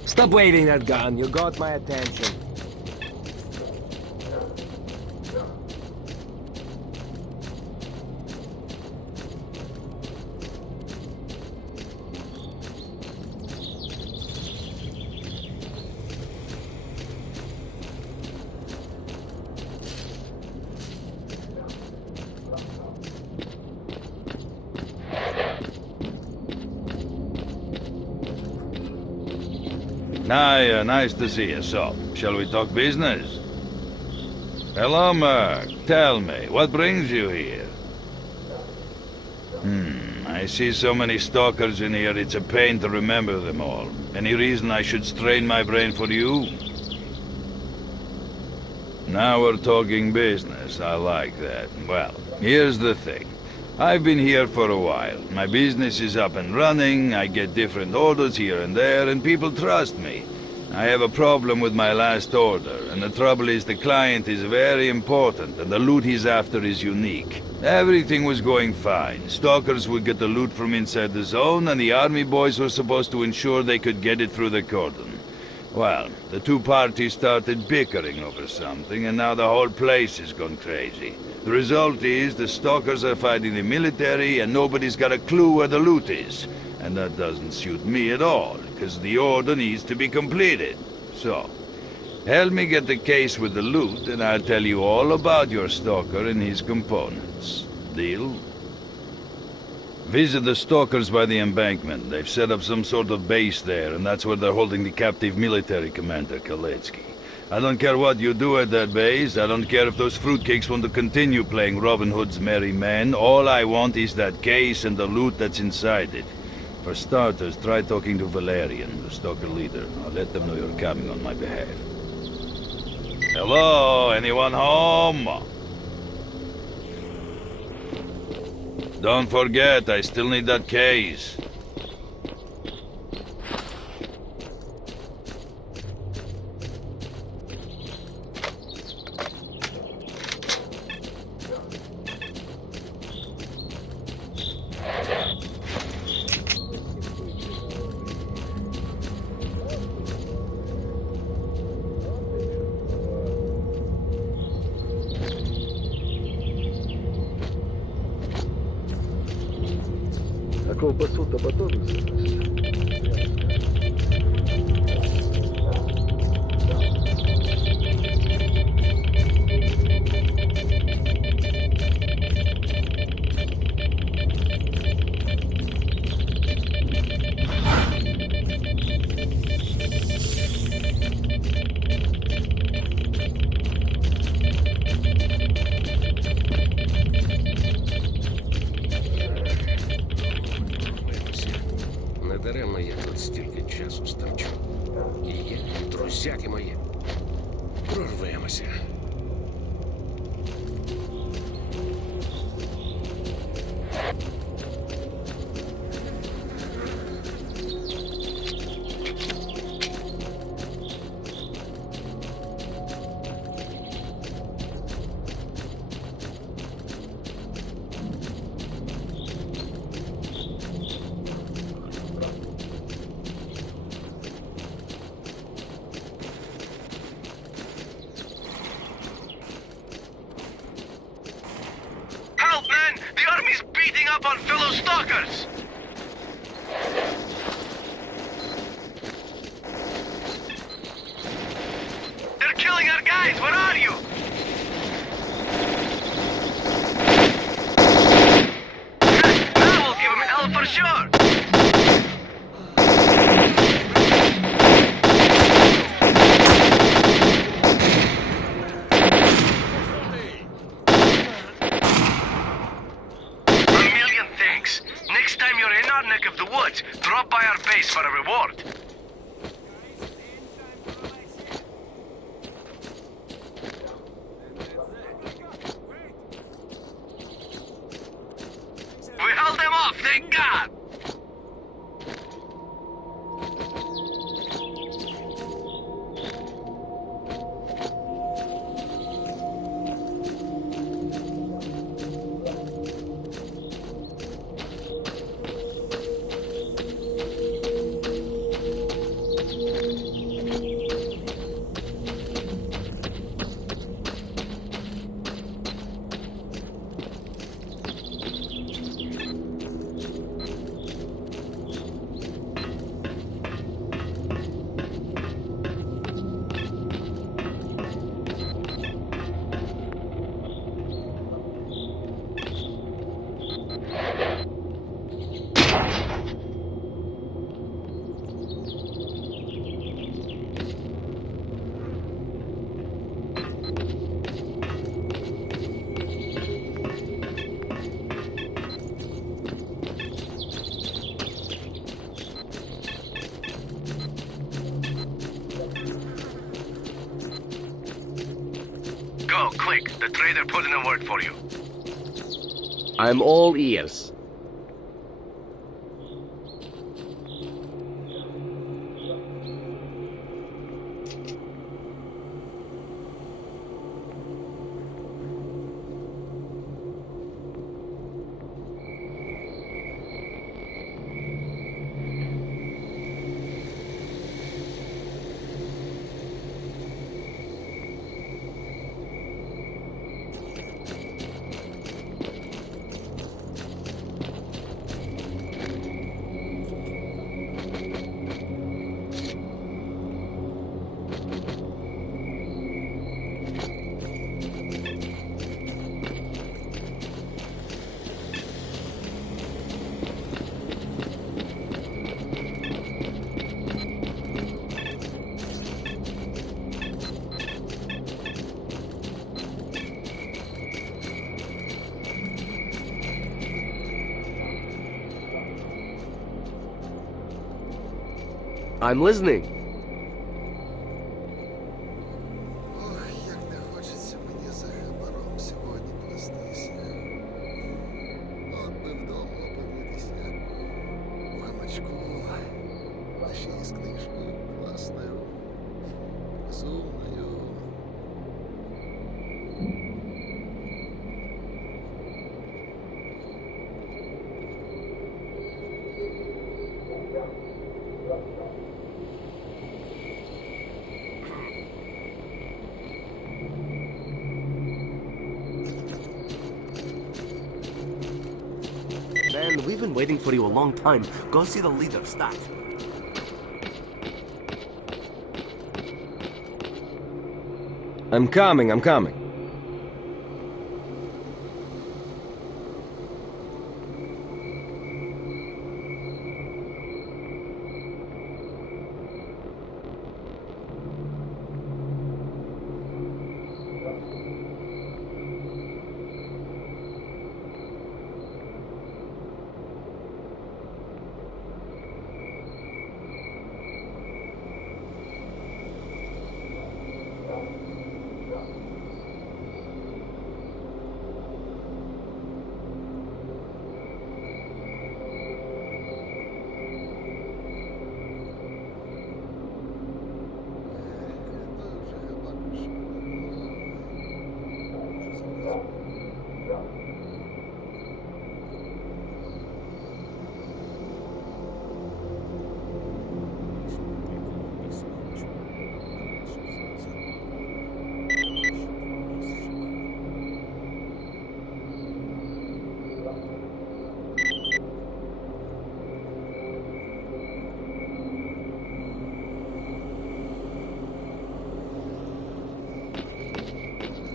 Stop waving that gun. You got my attention. Hi, nice to see you. So, shall we talk business? Hello, Merc. Tell me, what brings you here? I see so many stalkers in here, it's a pain to remember them all. Any reason I should strain my brain for you? Now we're talking business, I like that. Well, here's the thing. I've been here for a while. My business is up and running, I get different orders here and there, and people trust me. I have a problem with my last order, and the trouble is the client is very important, and the loot he's after is unique. Everything was going fine. Stalkers would get the loot from inside the zone, and the army boys were supposed to ensure they could get it through the Cordon. Well, the two parties started bickering over something, and now the whole place has gone crazy. The result is the stalkers are fighting the military, and nobody's got a clue where the loot is. And that doesn't suit me at all, because the order needs to be completed. So, help me get the case with the loot, and I'll tell you all about your stalker and his components. Deal? Visit the stalkers by the embankment. They've set up some sort of base there, and that's where they're holding the captive military commander, Kaletsky. I don't care what you do at that base. I don't care if those fruitcakes want to continue playing Robin Hood's merry men. All I want is that case and the loot that's inside it. For starters, try talking to Valerian, the stalker leader. I'll let them know you're coming on my behalf. Hello? Anyone home? Don't forget, I still need that case. Колбасу-то потом Недаремно я тут стільки часу стерчу. І я, і друзяки мої. Прорвемося. Help, man! The army's beating up on fellow stalkers! They're killing our guys! Where are you? Now we'll give them hell for sure! Next time you're in our neck of the woods, drop by our base for a reward. We held them off, thank God! Go, quick. The trader put in a word for you. I'm all ears. I'm listening. Ох, як не хочеться мені за хабаром сьогодні плестися. От би вдома опинитися. В гамачку. Та ще й з книжкою класною. Розумною. Man, we've been waiting for you a long time. Go see the leader, stat. I'm coming.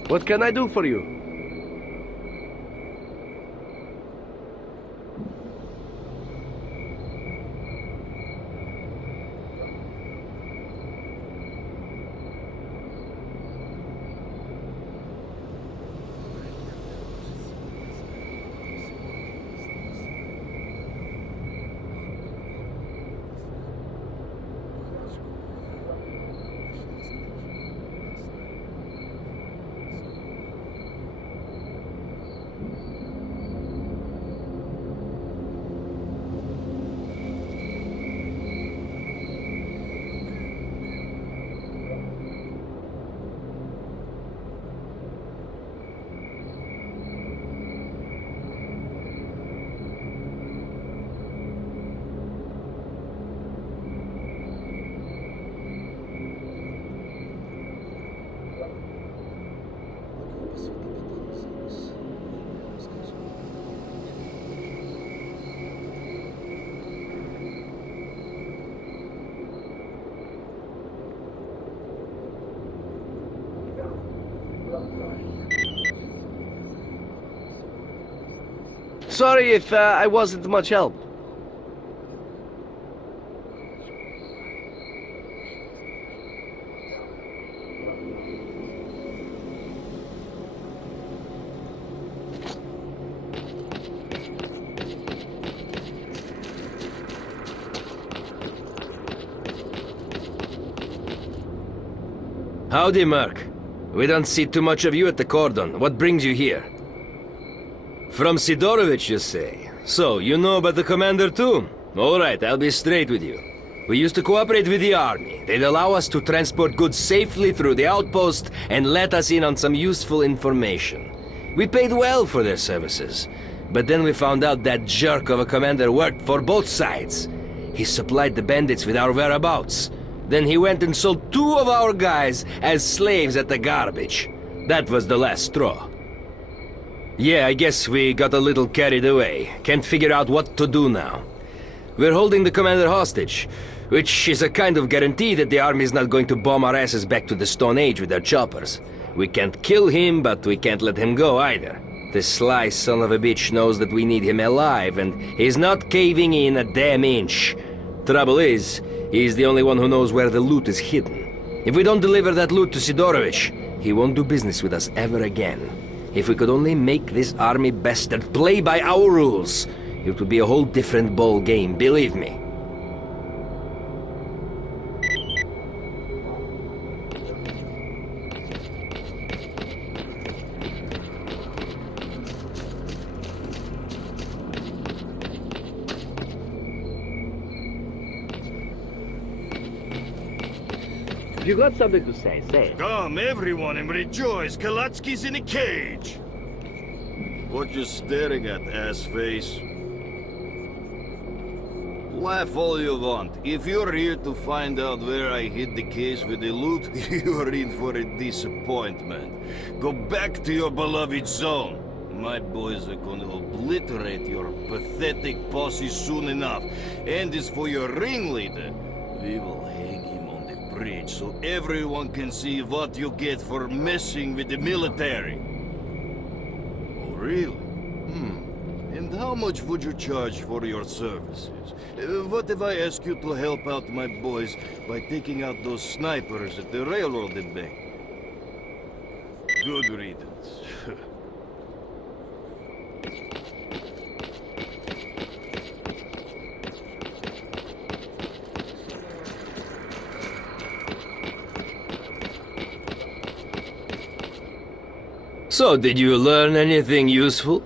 What can I do for you? Sorry if I wasn't much help. Howdy, Merc. We don't see too much of you at the Cordon. What brings you here? From Sidorovich, you say? So, you know about the commander too? Alright, I'll be straight with you. We used to cooperate with the army. They'd allow us to transport goods safely through the outpost and let us in on some useful information. We paid well for their services. But then we found out that jerk of a commander worked for both sides. He supplied the bandits with our whereabouts. Then he went and sold 2 of our guys as slaves at the garbage. That was the last straw. Yeah, I guess we got a little carried away. Can't figure out what to do now. We're holding the commander hostage, which is a kind of guarantee that the army's not going to bomb our asses back to the Stone Age with their choppers. We can't kill him, but we can't let him go either. The sly son of a bitch knows that we need him alive, and he's not caving in a damn inch. Trouble is, he's the only one who knows where the loot is hidden. If we don't deliver that loot to Sidorovich, he won't do business with us ever again. If we could only make this army bastard play by our rules, it would be a whole different ball game, believe me. you got something to say, say it. Come, everyone, and rejoice! Kalatsky's in a cage! What you staring at, ass-face? Laugh all you want. If you're here to find out where I hid the case with the loot, you're in for a disappointment. Go back to your beloved zone. My boys are gonna obliterate your pathetic posse soon enough. And as for your ringleader, we will hang him on the bridge so everyone can see what you get for messing with the military. Oh, really? And how much would you charge for your services? What if I ask you to help out my boys by taking out those snipers at the railroad embankment? Good riddance. So, did you learn anything useful?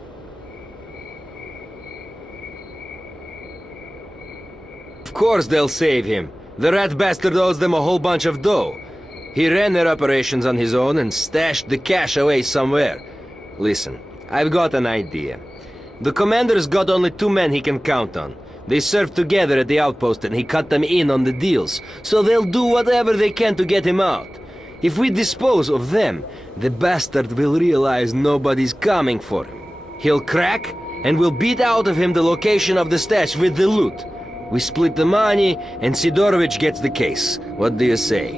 Of course they'll save him. The rat bastard owes them a whole bunch of dough. He ran their operations on his own and stashed the cash away somewhere. Listen, I've got an idea. The commander's got only 2 men he can count on. They served together at the Outpost and he cut them in on the deals, so they'll do whatever they can to get him out. If we dispose of them, the bastard will realize nobody's coming for him. He'll crack, and we'll beat out of him the location of the stash with the loot. We split the money, and Sidorovich gets the case. What do you say?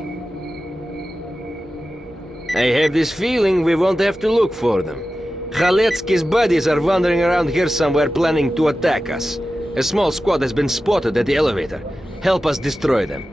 I have this feeling we won't have to look for them. Khaletsky's buddies are wandering around here somewhere planning to attack us. A small squad has been spotted at the elevator. Help us destroy them.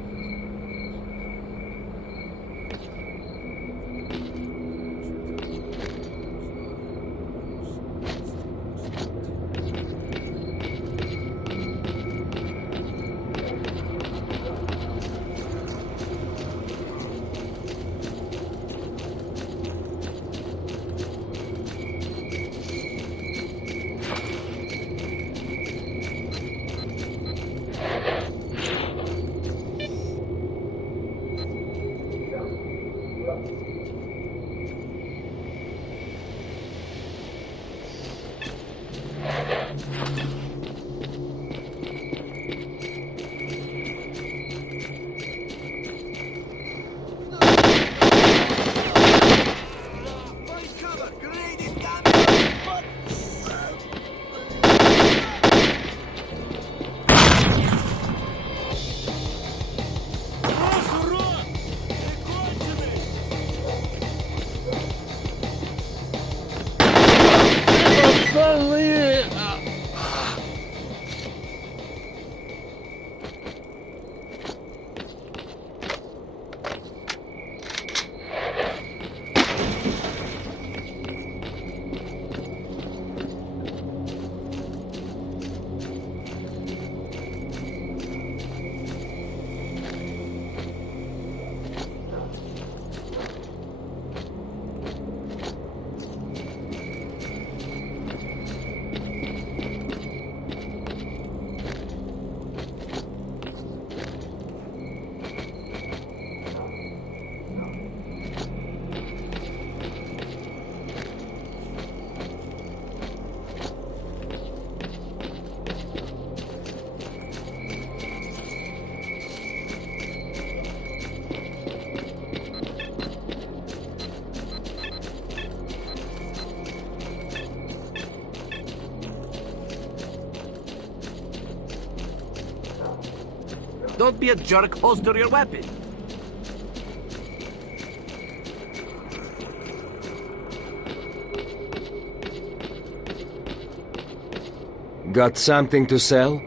Don't be a jerk, holster your weapon. Got something to sell?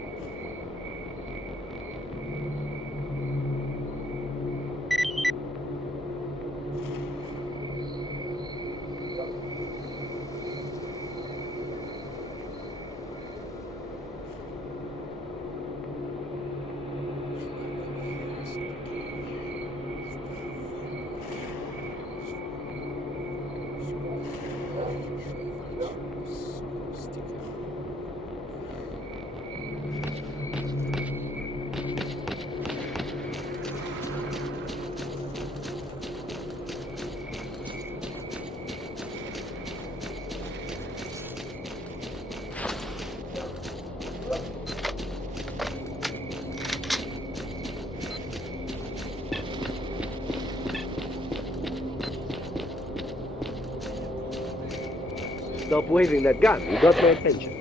Stop waving that gun. You got my attention.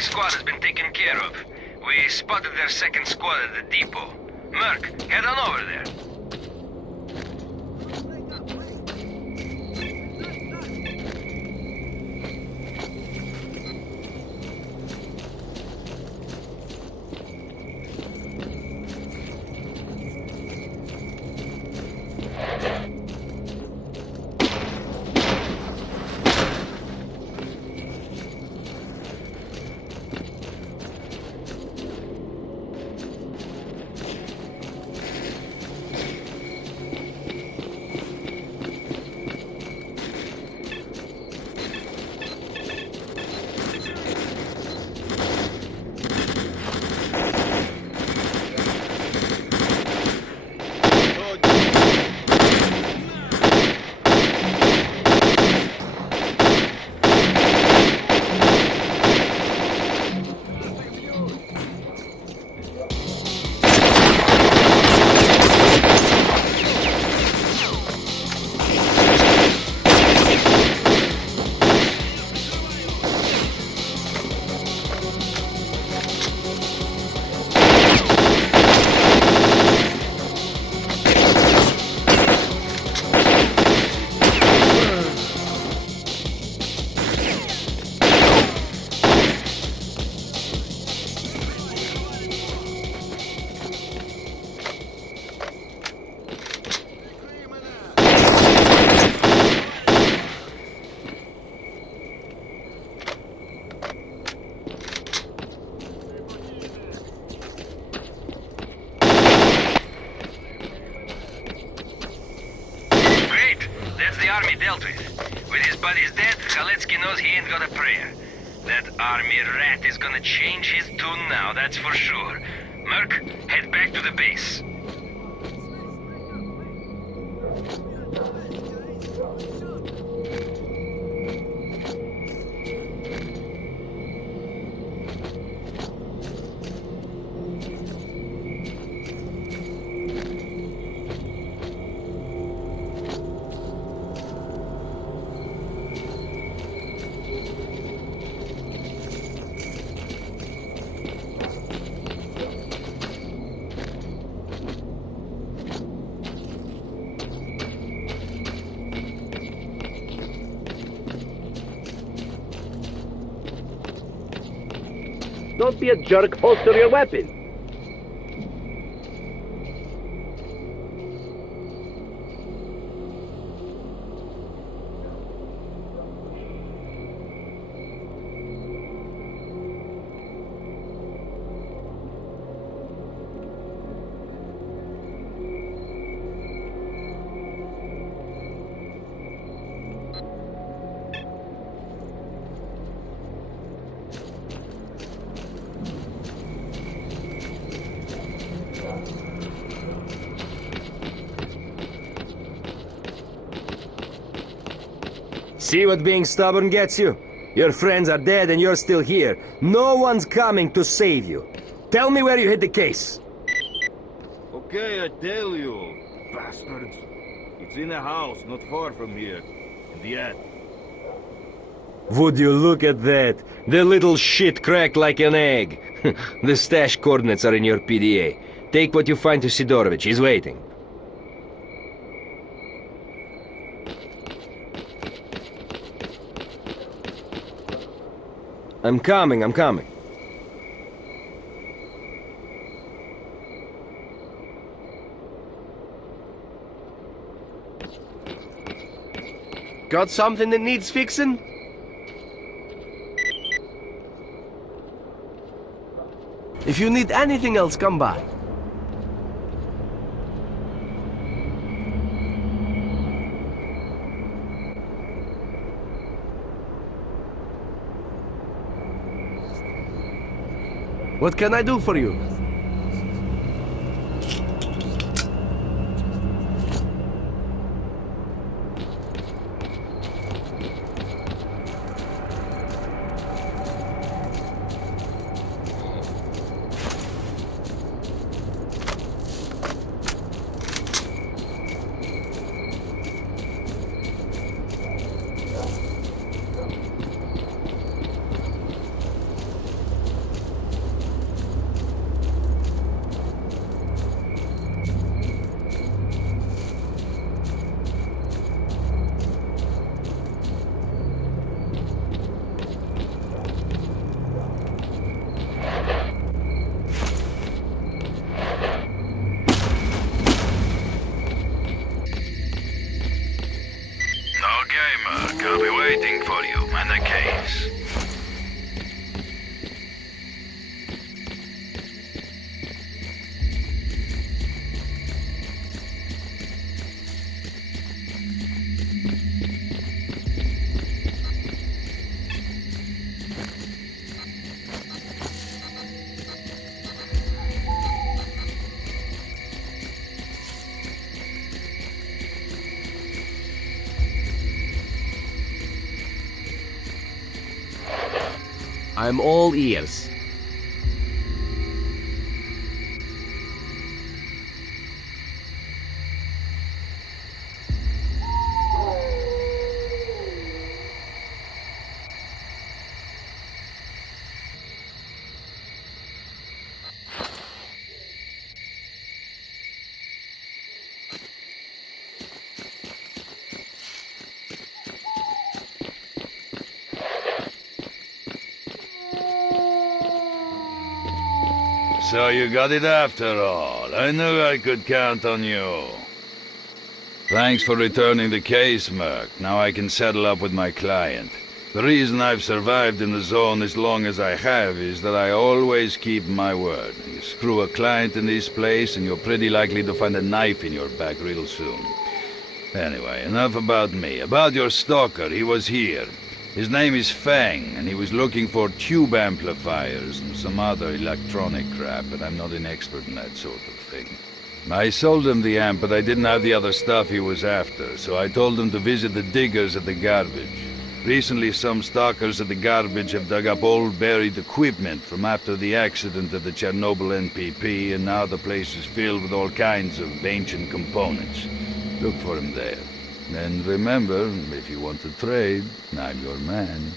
Squad has been taken care of. We spotted their second squad at the depot. Merc, head on over there. With his buddies dead, Khaletsky knows he ain't got a prayer. That army rat is gonna change his tune now, that's for sure. Merc, head back to the base. Don't be a jerk, holster your weapon. See what being stubborn gets you? Your friends are dead and you're still here. No one's coming to save you. Tell me where you hid the case. Okay, I tell you, bastards. It's in a house not far from here. In the end. Would you look at that? The little shit cracked like an egg. The stash coordinates are in your PDA. Take what you find to Sidorovich. He's waiting. I'm coming. Got something that needs fixing? If you need anything else, come by. What can I do for you? Merc, I'll be waiting for you and the case. I'm all ears. So you got it after all. I knew I could count on you. Thanks for returning the case, Merc. Now I can settle up with my client. The reason I've survived in the zone as long as I have is that I always keep my word. You screw a client in this place and you're pretty likely to find a knife in your back real soon. Anyway, enough about me. About your stalker, he was here. His name is Fang, and he was looking for tube amplifiers and some other electronic crap, but I'm not an expert in that sort of thing. I sold him the amp, but I didn't have the other stuff he was after, so I told him to visit the diggers at the garbage. Recently, some stalkers at the garbage have dug up old buried equipment from after the accident at the Chernobyl NPP, and now the place is filled with all kinds of ancient components. Look for him there. And remember, if you want to trade, I'm your man.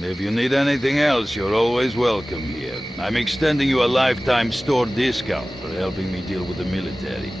If you need anything else, you're always welcome here. I'm extending you a lifetime store discount for helping me deal with the military.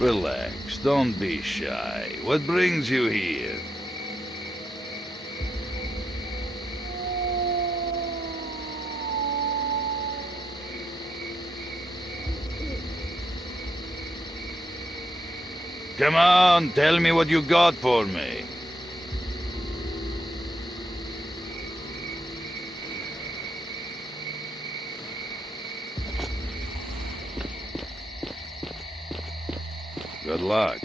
Relax, don't be shy. What brings you here? Come on, tell me what you got for me. Good luck.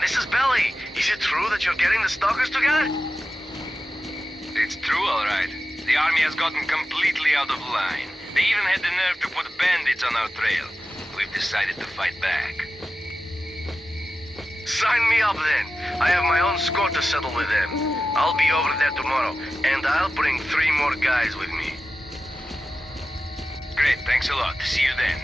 This is Belly. Is it true that you're getting the stalkers together? It's true, all right. The army has gotten completely out of line. They even had the nerve to put bandits on our trail. We've decided to fight back. Sign me up then. I have my own score to settle with them. I'll be over there tomorrow, and I'll bring 3 more guys with me. Great, thanks a lot. See you then.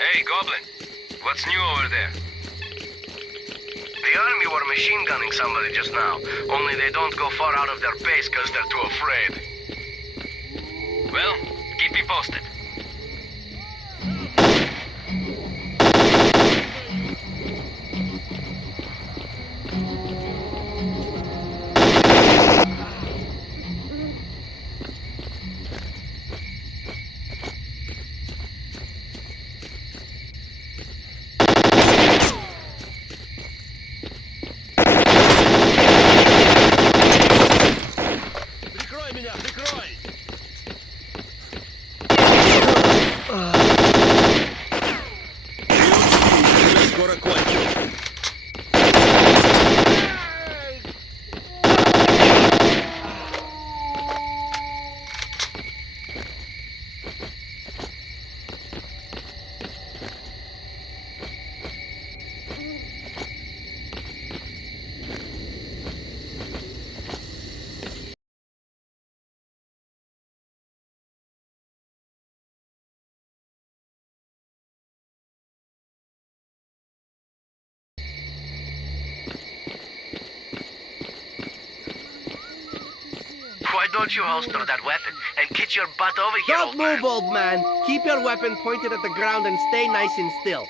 Hey, Goblin. What's new over there? The army were machine gunning somebody just now. Only they don't go far out of their base because they're too afraid. Well, keep me posted. Why don't you holster that weapon and get your butt over here, Don't move, old man. Keep your weapon pointed at the ground and stay nice and still.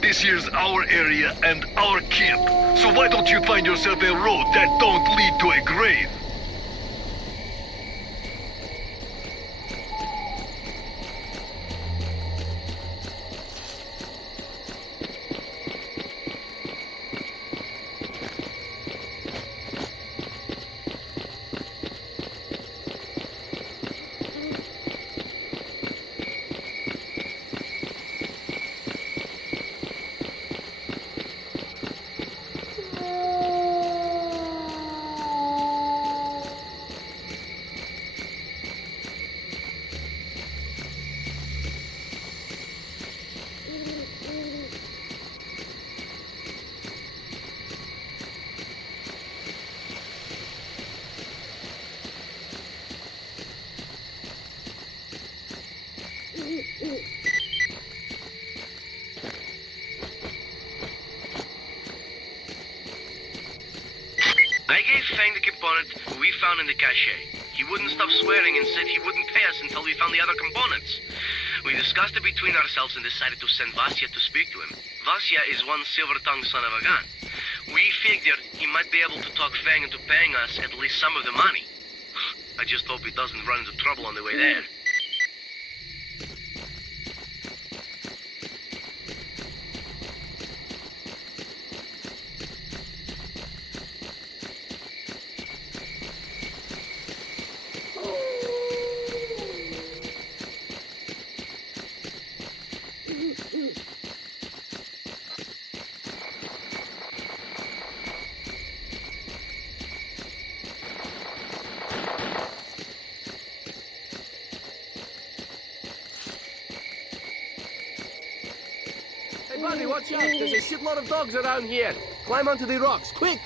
This here's our area and our camp. So why don't you find yourself a road that don't lead to a grave? I gave Fang the component we found in the cache. He wouldn't stop swearing and said he wouldn't pay us until we found the other components. We discussed it between ourselves and decided to send Vasya to speak to him. Vasya is one silver-tongued son of a gun. We figured he might be able to talk Fang into paying us at least some of the money. I just hope he doesn't run into trouble on the way there. Buddy, watch out! There's a shitload of dogs around here! Climb onto the rocks, quick!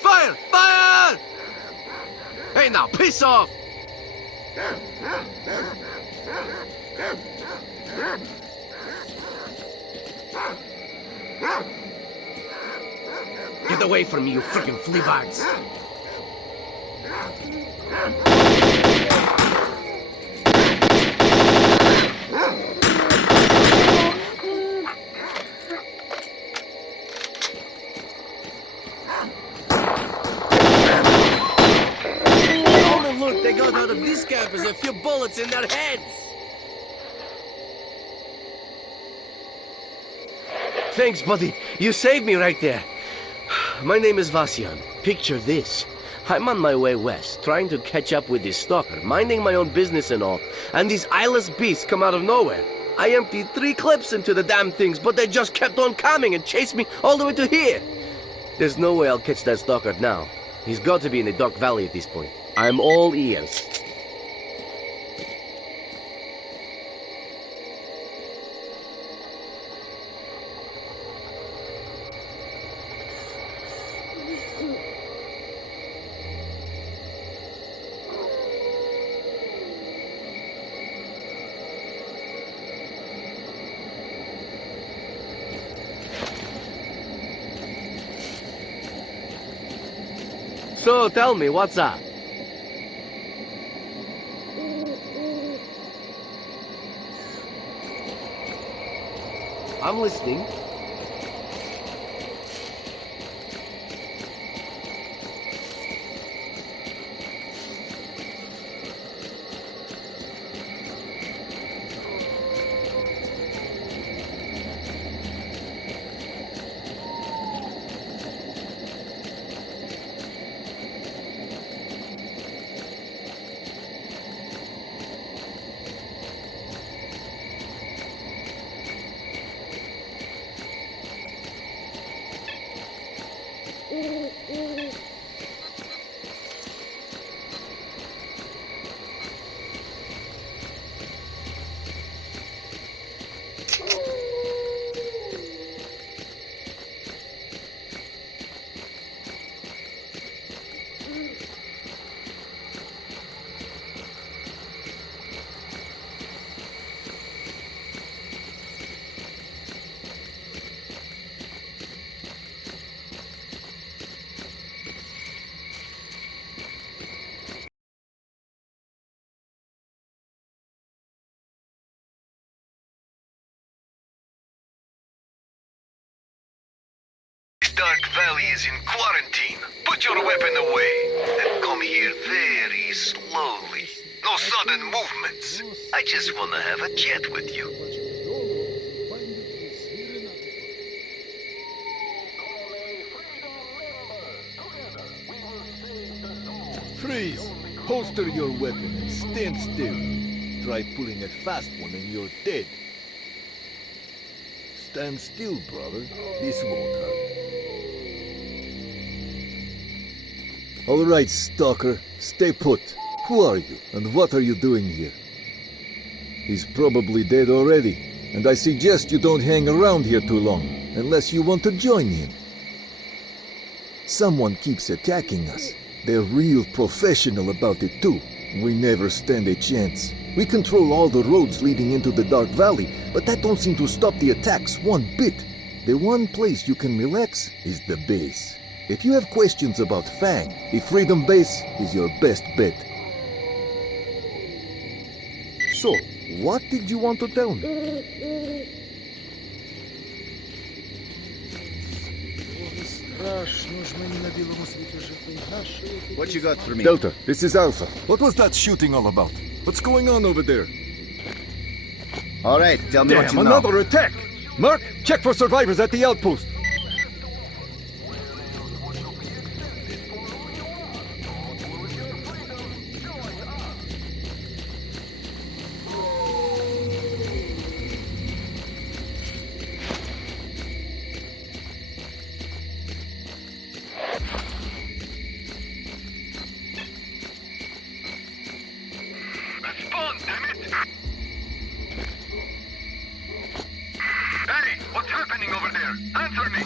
Fire! Fire! Hey now, piss off! Get away from me, you freaking flea bags! They got out of this camp with a few bullets in their heads! Thanks, buddy. You saved me right there. My name is Vasyan. Picture this. I'm on my way west, trying to catch up with this stalker, minding my own business and all, and these eyeless beasts come out of nowhere. I emptied 3 clips into the damn things, but they just kept on coming and chased me all the way to here. There's no way I'll catch that stalker now. He's got to be in the Dark Valley at this point. I'm all ears. So, tell me, what's up? I'm listening. Dark Valley is in quarantine. Put your weapon away and come here very slowly. No sudden movements. I just want to have a chat with you. Freeze! Holster your weapon and stand still. Try pulling a fast one and you're dead. Stand still, brother. This won't hurt. All right, stalker. Stay put. Who are you, and what are you doing here? He's probably dead already, and I suggest you don't hang around here too long, unless you want to join him. Someone keeps attacking us. They're real professional about it too. We never stand a chance. We control all the roads leading into the Dark Valley, but that don't seem to stop the attacks one bit. The one place you can relax is the base. If you have questions about Fang, the Freedom Base is your best bet. So, what did you want to tell me? What you got for me? Delta, this is Alpha. What was that shooting all about? What's going on over there? All right, tell me what you know. Another attack! Merc, check for survivors at the Outpost. Hey, what's happening over there? Answer me!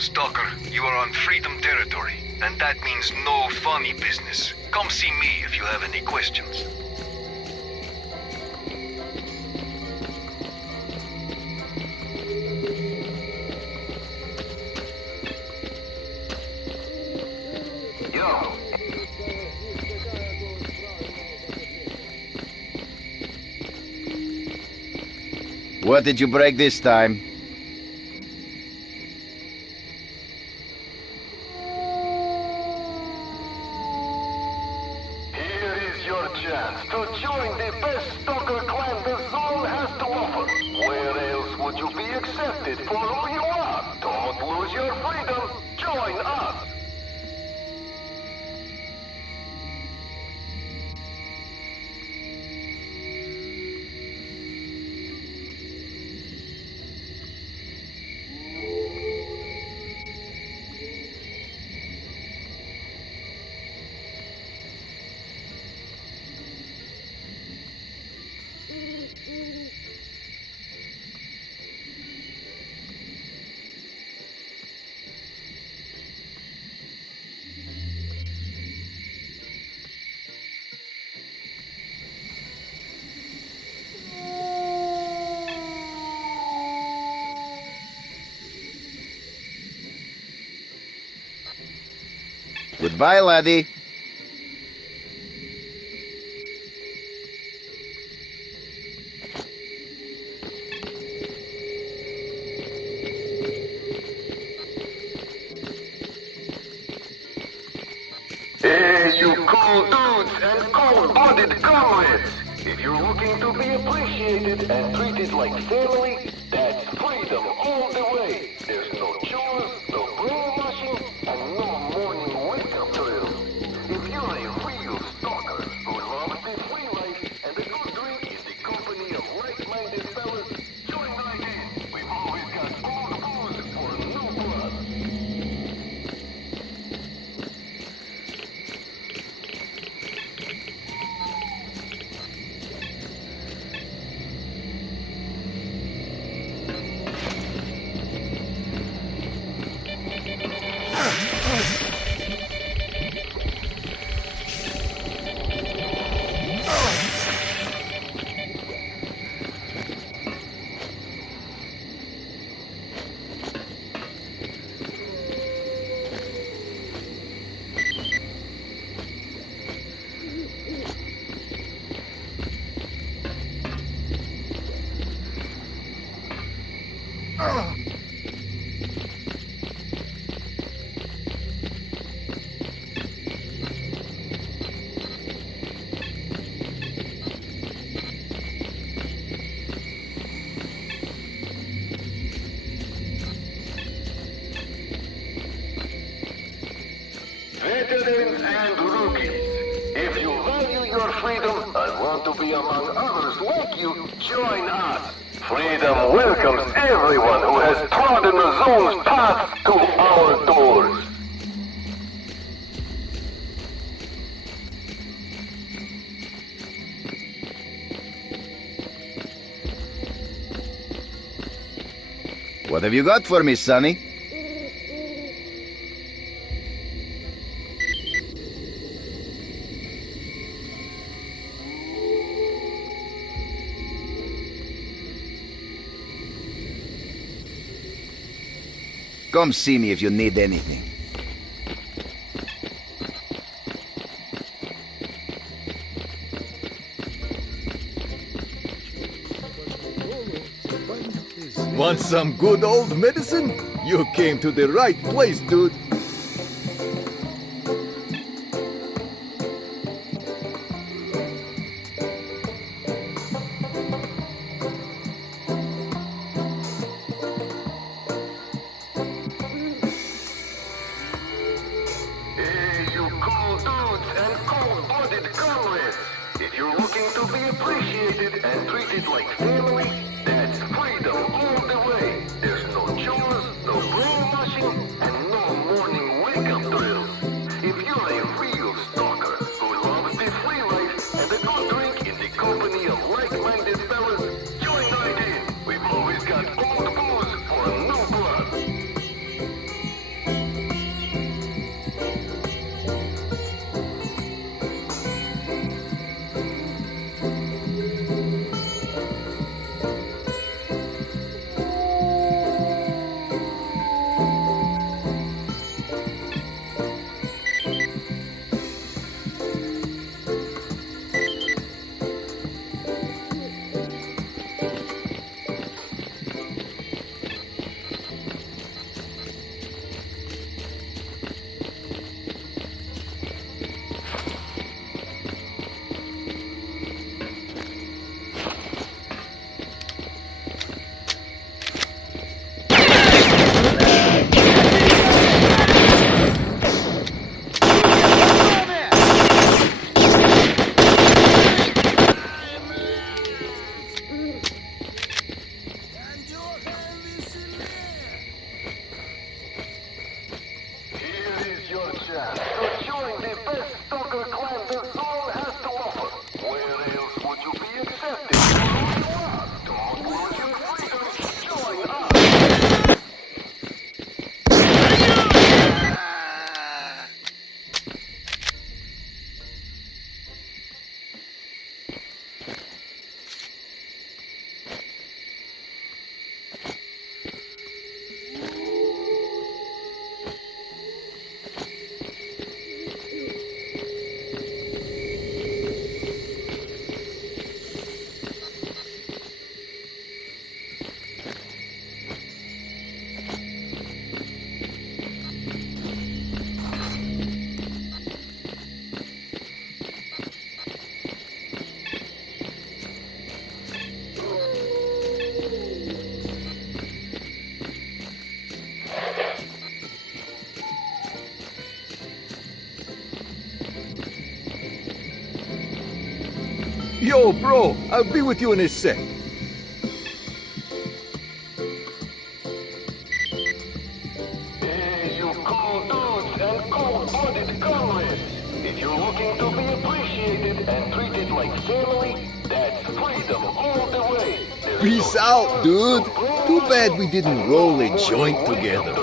Stalker, you are on Freedom territory, and that means no funny business. Come see me if you have any questions. Yo. What did you break this time? Here is your chance to join the best stalker clan the Zone has to offer. Where else would you be accepted for who you are? Don't lose your freedom. Join us. Goodbye, laddie. Hey, you cool dudes and cold-blooded comrades! If you're looking to be appreciated and treated like family, that's freedom all the way. There's no chores, no brainwashing, and no morning wake-up drills. If you're a real stalker who loves the free life and a good drink in the company of like-minded fellas, join right in. We've always got old booze for new blood. Veterans and rookies, if you value your freedom and want to be among others like you, join us. Freedom welcomes everyone who has trodden the Zone's path to our doors. What have you got for me, Sonny? Come see me if you need anything. Want some good old medicine? You came to the right place, dude. Hey, you cool dudes and cold-blooded comrades! If you're looking to be appreciated and treated like family, that's freedom all the way. There's no chores, no brainwashing, and no morning Bro, I'll be with you in a sec. Hey, you cool dudes and cold-blooded comrades. If you're looking to be appreciated and treated like family, that's freedom all the way. Peace out, dude. Too bad we didn't roll a joint together.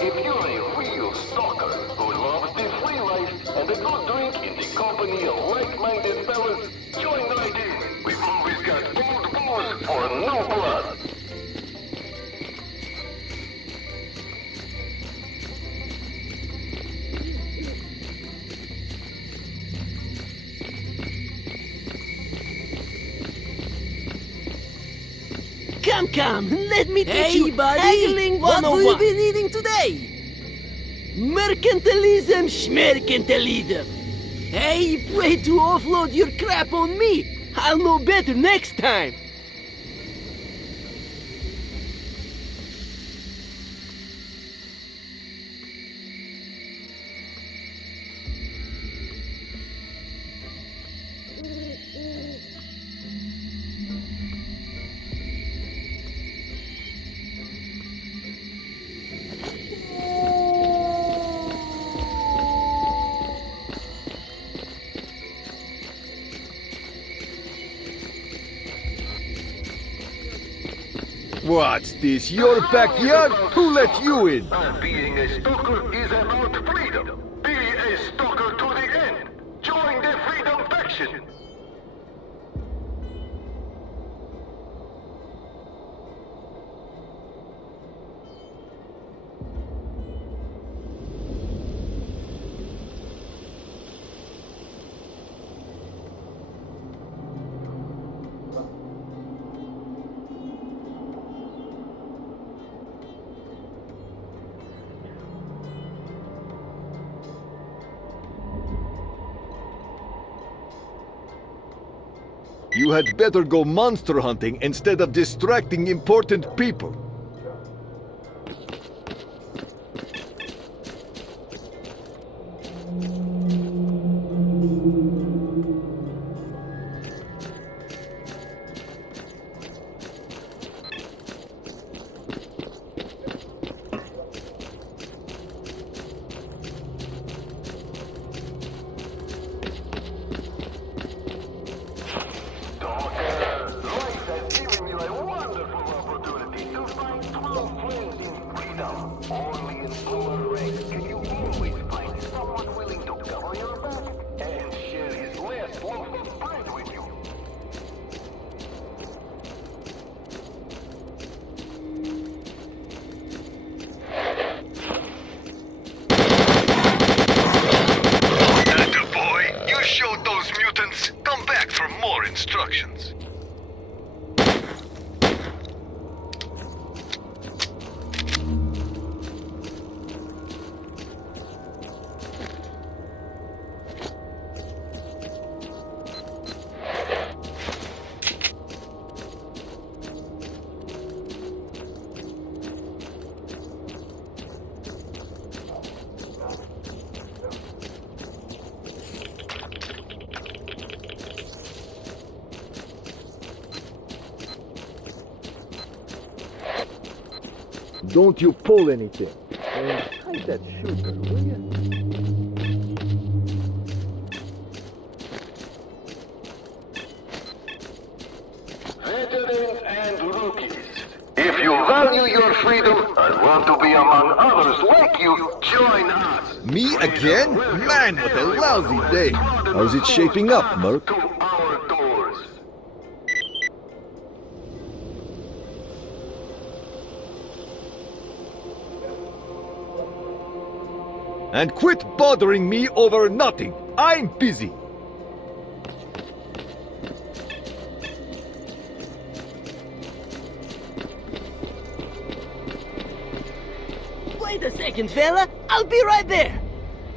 If you're a real stalker who loves the free life and a good drink in the company of like-minded fellas, join right in. We've always got old booze for no blood. Come, let me teach Hey, you buddy! haggling What 101. will you be needing today? Mercantilism, schmercantilism. Hey, way to offload your crap on me. I'll know better next time. What's this, your backyard? Who let you in? Being a stalker is about freedom. Be a stalker to the end. Join the freedom faction. You had better go monster hunting instead of distracting important people. Instructions. Don't you pull anything. And hide that shooter, will you? Veterans and rookies, if you value your freedom and want to be among others like you, join us. Me again? Man, what a lousy day. How's it shaping up, Merc? And quit bothering me over nothing. I'm busy. Wait a second, fella. I'll be right there.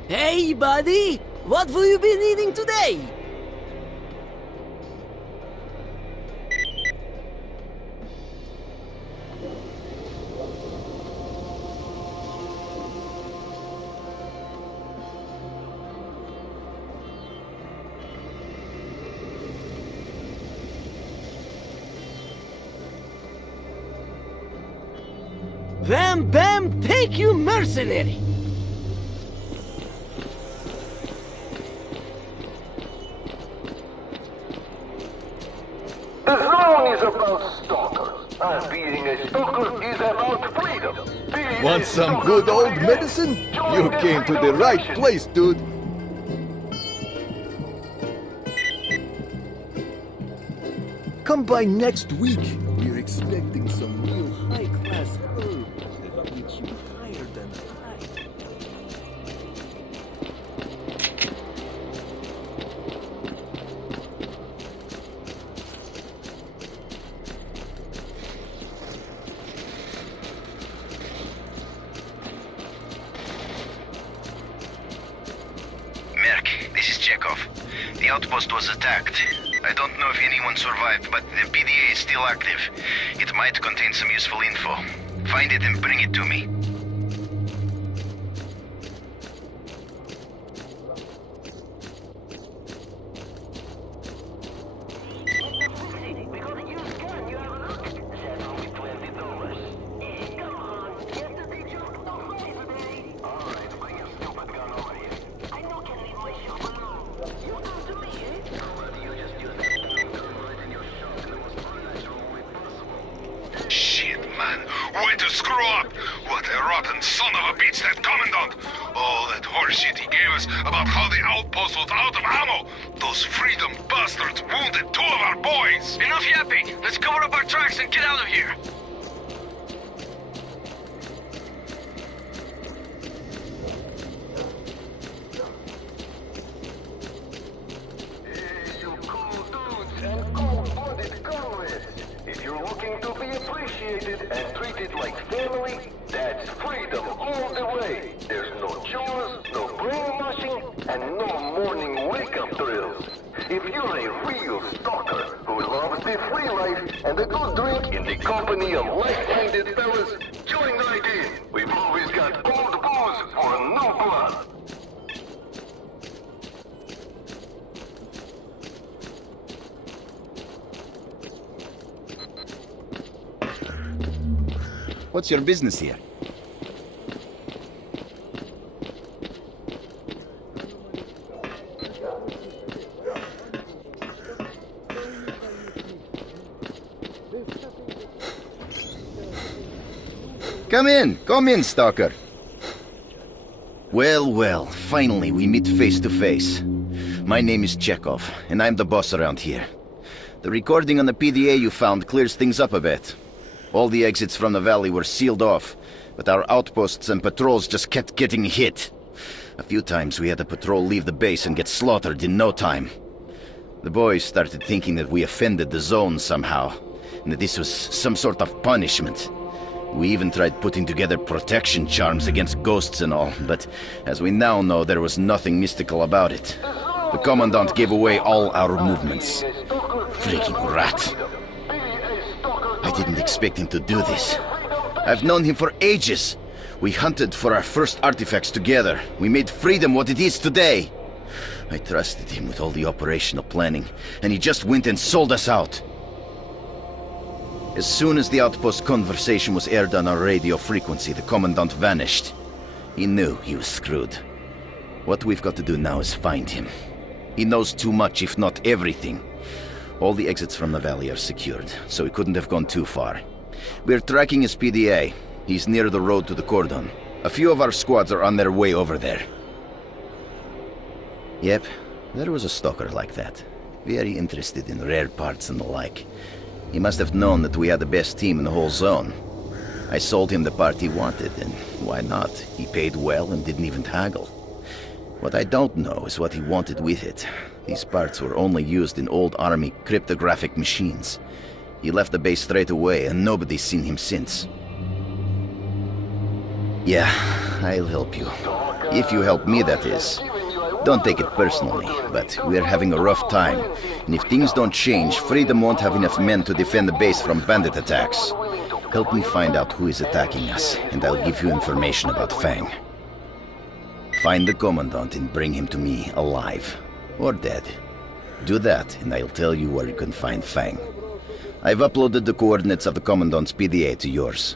Hey, buddy! What will you be needing today? Wham bam, take you mercenary! The zone is about stalkers, and being a stalker is about freedom. Want some good old medicine? You came to the right place, dude. Come by next week. We're expecting some real high-class herb that'll get you higher than high. Merc, this is Chekhov. The outpost was attacked. I don't know if anyone survived, but the PDA is still active. It might contain some useful info. Find it and bring it to me. Way to screw up! What a rotten son of a bitch, that commandant! All that horseshit he gave us about how the outpost was out of ammo! Those freedom bastards wounded 2 of our boys! Enough yapping! Let's cover up our tracks and get out of here! If you're looking to be appreciated and treated like family, that's freedom all the way. There's no chores, no brainwashing, and no morning wake-up drills. If you're a real stalker who loves the free life and a good drink in the company of like-minded fellas, join right in. We've always got old booze for new blood. What's your business here? Come in, stalker. Well, finally we meet face to face. My name is Chekhov, and I'm the boss around here. The recording on the PDA you found clears things up a bit. All the exits from the valley were sealed off, but our outposts and patrols just kept getting hit. A few times we had a patrol leave the base and get slaughtered in no time. The boys started thinking that we offended the zone somehow, and that this was some sort of punishment. We even tried putting together protection charms against ghosts and all, but as we now know, there was nothing mystical about it. The commandant gave away all our movements. Freaking rat. I didn't expect him to do this. I've known him for ages. We hunted for our first artifacts together. We made freedom what it is today. I trusted him with all the operational planning, and he just went and sold us out. As soon as the outpost conversation was aired on our radio frequency, the commandant vanished. He knew he was screwed. What we've got to do now is find him. He knows too much, if not everything. All the exits from the valley are secured, so he couldn't have gone too far. We're tracking his PDA. He's near the road to the Cordon. A few of our squads are on their way over there. Yep, there was a stalker like that. Very interested in rare parts and the like. He must have known that we had the best team in the whole zone. I sold him the part he wanted, and why not? He paid well and didn't even haggle. What I don't know is what he wanted with it. These parts were only used in old army cryptographic machines. He left the base straight away, and nobody's seen him since. Yeah, I'll help you. If you help me, that is. Don't take it personally, but we're having a rough time. And if things don't change, Freedom won't have enough men to defend the base from bandit attacks. Help me find out who is attacking us, and I'll give you information about Fang. Find the commandant and bring him to me alive. Or dead. Do that, and I'll tell you where you can find Fang. I've uploaded the coordinates of the commandant's PDA to yours.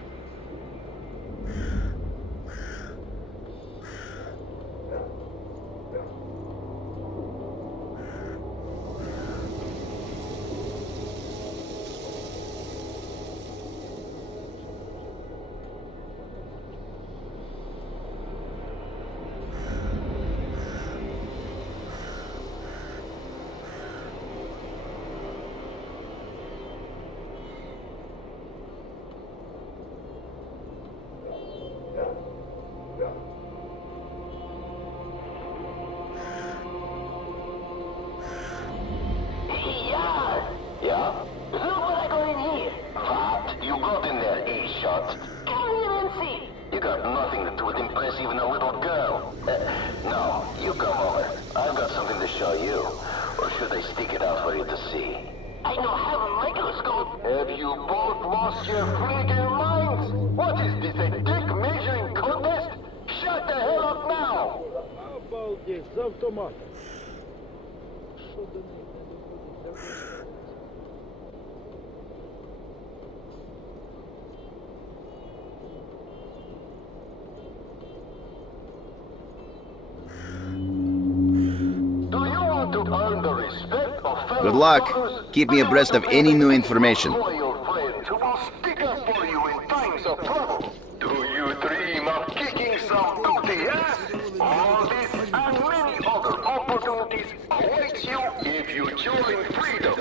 got in there, A-shot? Come here and see. You got nothing that would impress even a little girl. No, you come over. I've got something to show you. Or should I stick it out for you to see? I don't have a microscope. Have you both lost your freaking minds? What is this, a dick measuring contest? Shut the hell up now! Обалдеть, за автоматом. Що до них не доходить? Good luck. Keep me abreast of any new information. Who will stick up for you in times of trouble. Do you dream of kicking some booty, eh? All this and many other opportunities await you if you join freedom.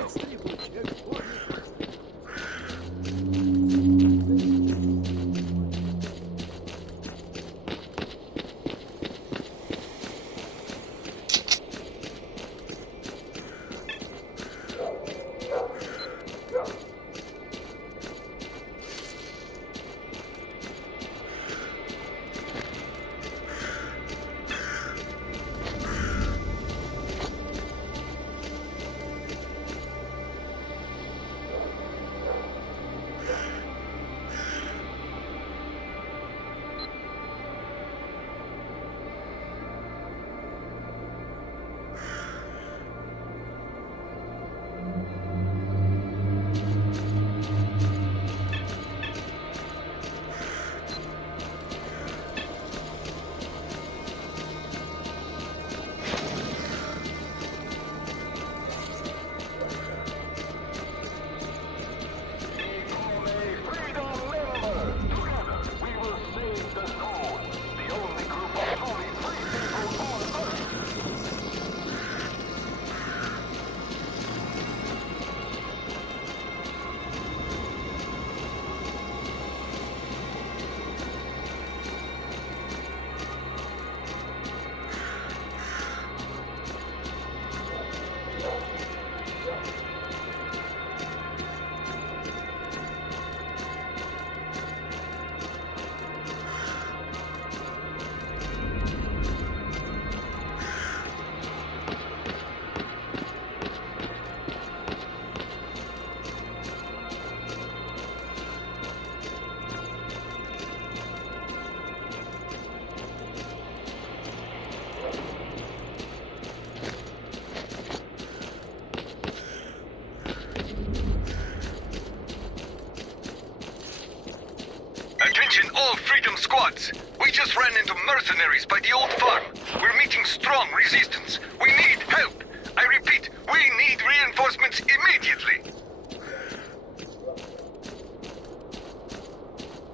All Freedom Squads! We just ran into mercenaries by the old farm. We're meeting strong resistance. We need help! I repeat, we need reinforcements immediately!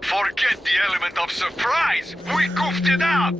Forget the element of surprise! We goofed it up!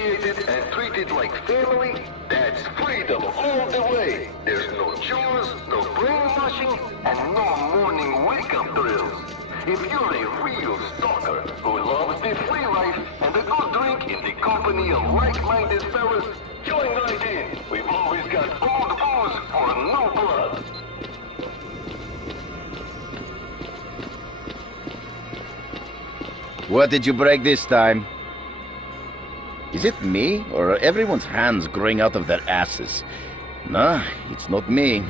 appreciated and treated like family, that's freedom all the way. There's no chores, no brainwashing, and no morning wake-up drills. If you're a real stalker who loves the free life and a good drink in the company of like-minded fellas, join right in. We've always got old booze for new blood. What did you break this time? Is it me, or are everyone's hands growing out of their asses? Nah, it's not me.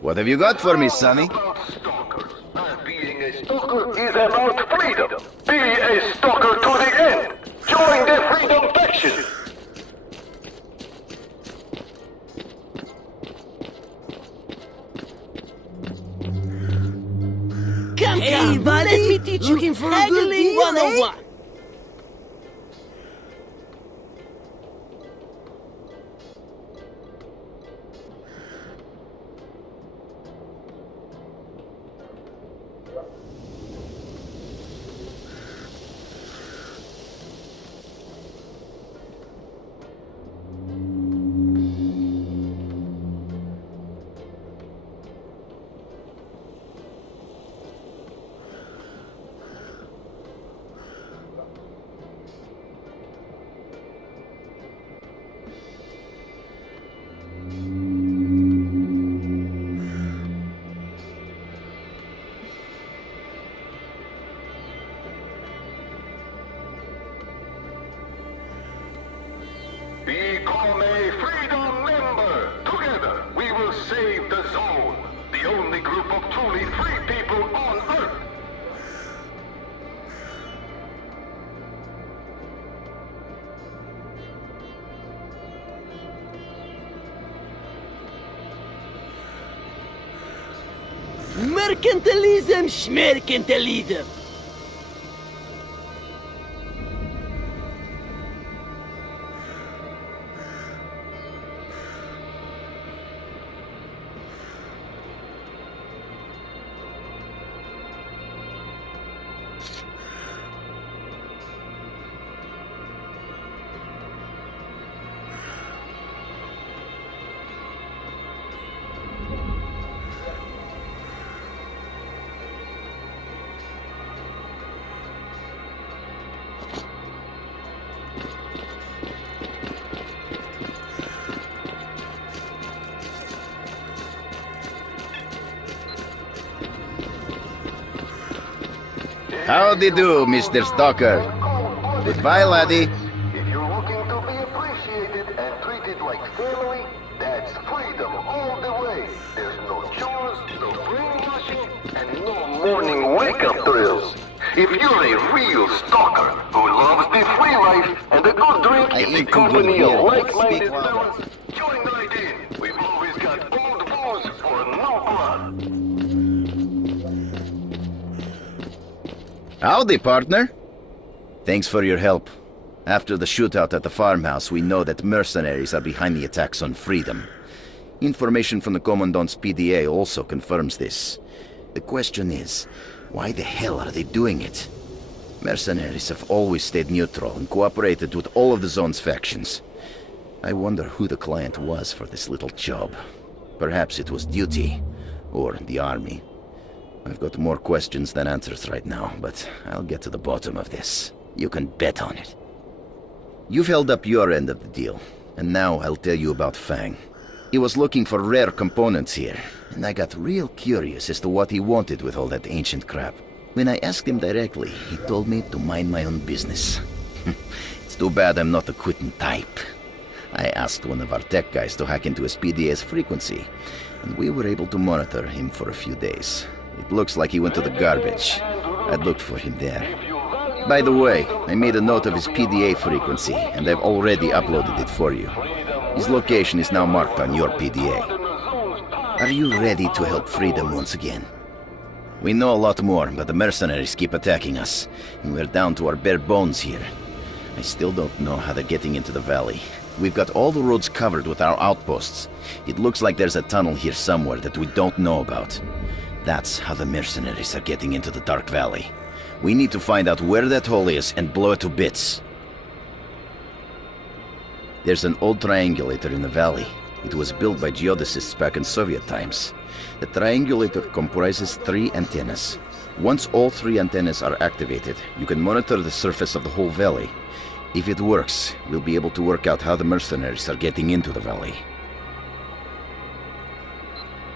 What have you got for me, Sonny? Being a stalker is about freedom. Be a stalker to the end. Join the freedom faction. Come, buddy. Let me teach you for a good haggling deal, 101. Become a freedom member. Together, we will save the zone. The only group of truly free people on Earth. Mercantilism, schmercantilism. Howdy do, Mr. Stalker. Goodbye, laddie. If you're looking to be appreciated and treated like family, that's freedom all the way. There's no chores, no brainwashing, and no morning wake-up drills. If you're a real stalker who loves the free life and a good drink in the company of like-minded fellas, join right in. We've always got old booze for new blood. Howdy, partner. Thanks for your help. After the shootout at the farmhouse, we know that mercenaries are behind the attacks on Freedom. Information from the Commandant's PDA also confirms this. The question is, why the hell are they doing it? Mercenaries have always stayed neutral and cooperated with all of the Zone's factions. I wonder who the client was for this little job. Perhaps it was duty, or the army. I've got more questions than answers right now, but I'll get to the bottom of this. You can bet on it. You've held up your end of the deal, and now I'll tell you about Fang. He was looking for rare components here, and I got real curious as to what he wanted with all that ancient crap. When I asked him directly, he told me to mind my own business. It's too bad I'm not the quitting type. I asked one of our tech guys to hack into his PDA's frequency, and we were able to monitor him for a few days. It looks like he went to the garbage. I looked for him there. By the way, I made a note of his PDA frequency, and I've already uploaded it for you. His location is now marked on your PDA. Are you ready to help freedom once again? We know a lot more, but the mercenaries keep attacking us, and we're down to our bare bones here. I still don't know how they're getting into the valley. We've got all the roads covered with our outposts. It looks like there's a tunnel here somewhere that we don't know about. That's how the mercenaries are getting into the Dark Valley. We need to find out where that hole is and blow it to bits. There's an old triangulator in the valley. It was built by geodesists back in Soviet times. The triangulator comprises 3 antennas. Once all 3 antennas are activated, you can monitor the surface of the whole valley. If it works, we'll be able to work out how the mercenaries are getting into the valley.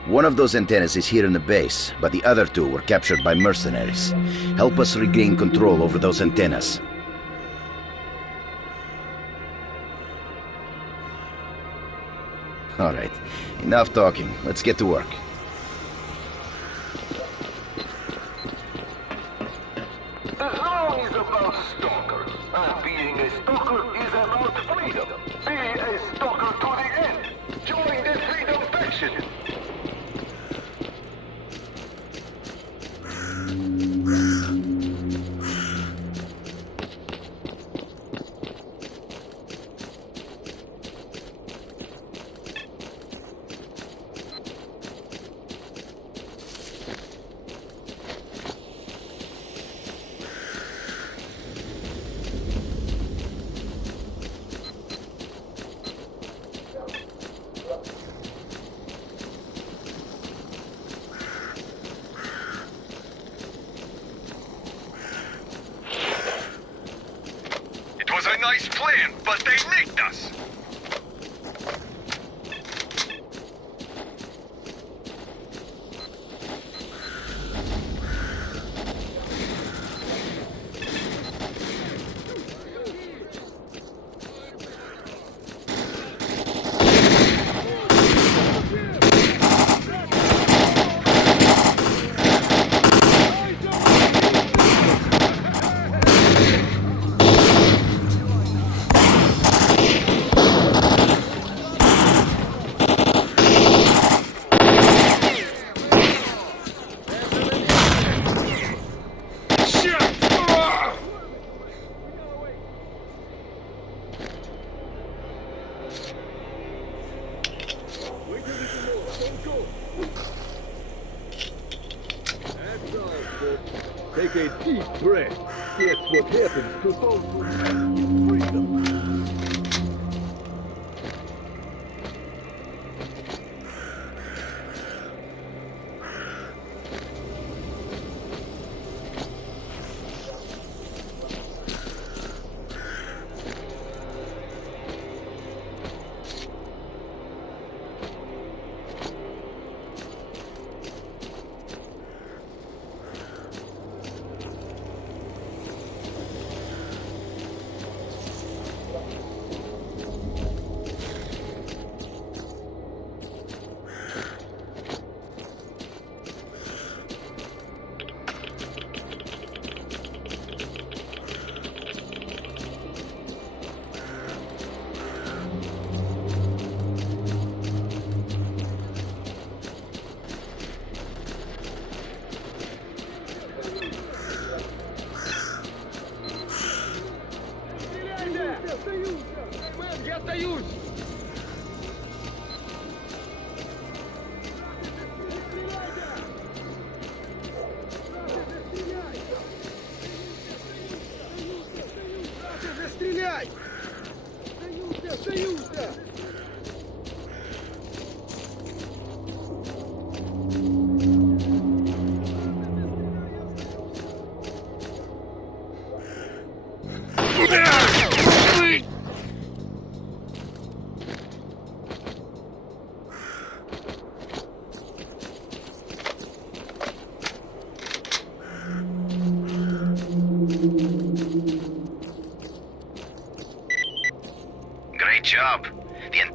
One of those antennas is here in the base, but the other 2 were captured by mercenaries. Help us regain control over those antennas. All right, enough talking. Let's get to work. The zone is about stalkers, and being a stalker is about freedom. Be a stalker to the end. Join the freedom faction. Nice plan, but they nicked us! Take a deep breath. That's what happens to those who have freedom.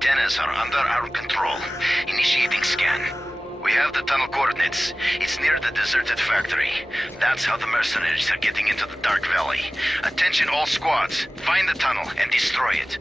antennas are under our control. Initiating scan. We have the tunnel coordinates. It's near the deserted factory. That's how the mercenaries are getting into the Dark Valley. Attention all squads. Find the tunnel and destroy it.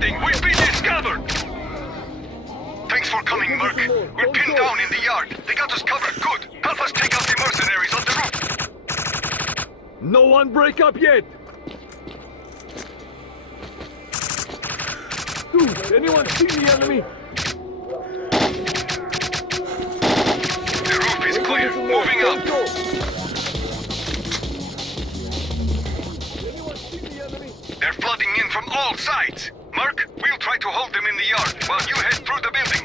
We've been discovered! Thanks for coming, Merc. We're pinned down in the yard. They got us covered. Good. Help us take out the mercenaries on the roof. No one break up yet! Dude, anyone see the enemy? The roof is clear. Moving up. They're flooding in from all sides. Merc, we'll try to hold them in the yard while you head through the building.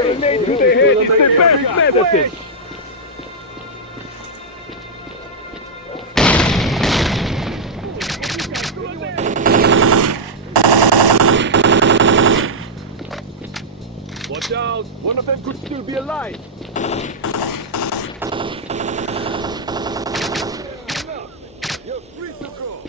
Grenade to the head is the best medicine! Watch out! One of them could still be alive! You're free to go!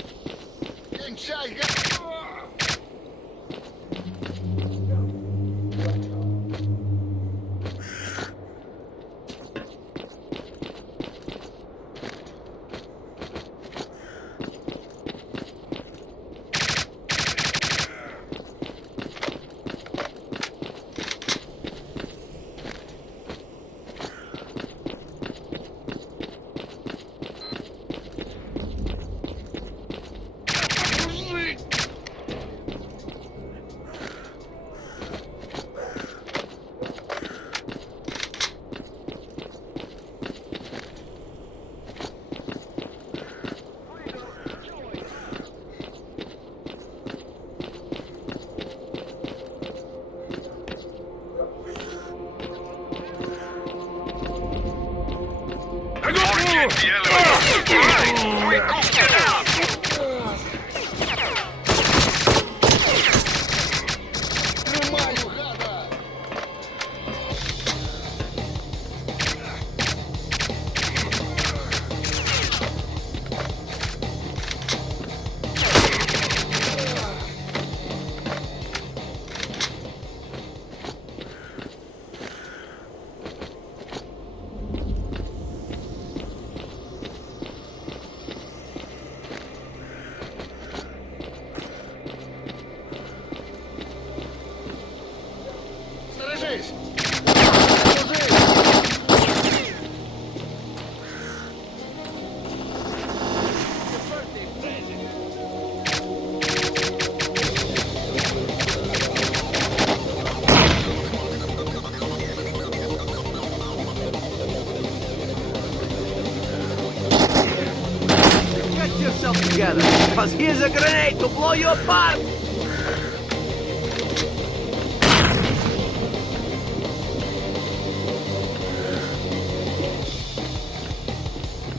'cause here's a grenade to blow you apart!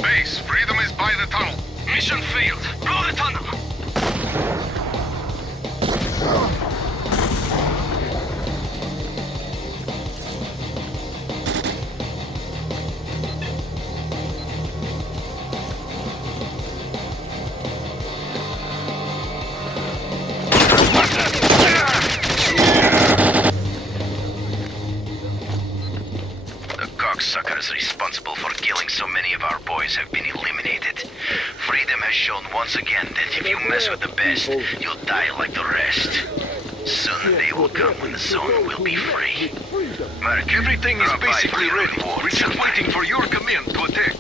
Base, Freedom is by the tunnel. Mission failed. Blow the tunnel. The cocksuckers responsible for killing so many of our boys have been eliminated. Freedom has shown once again that if you mess with the best, you'll die like the rest. Soon the day will come when the zone will be free. Merc, everything is basically ready. We're just waiting for your command to attack.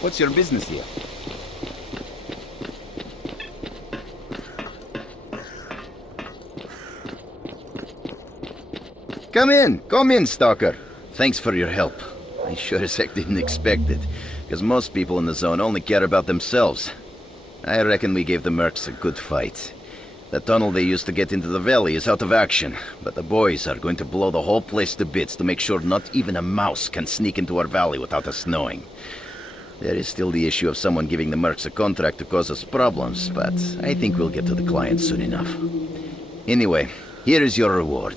What's your business here? Come in, Stalker. Thanks for your help. I sure as heck didn't expect it, because most people in the zone only care about themselves. I reckon we gave the mercs a good fight. The tunnel they used to get into the valley is out of action, but the boys are going to blow the whole place to bits to make sure not even a mouse can sneak into our valley without us knowing. There is still the issue of someone giving the mercs a contract to cause us problems, but I think we'll get to the client soon enough. Anyway, here is your reward.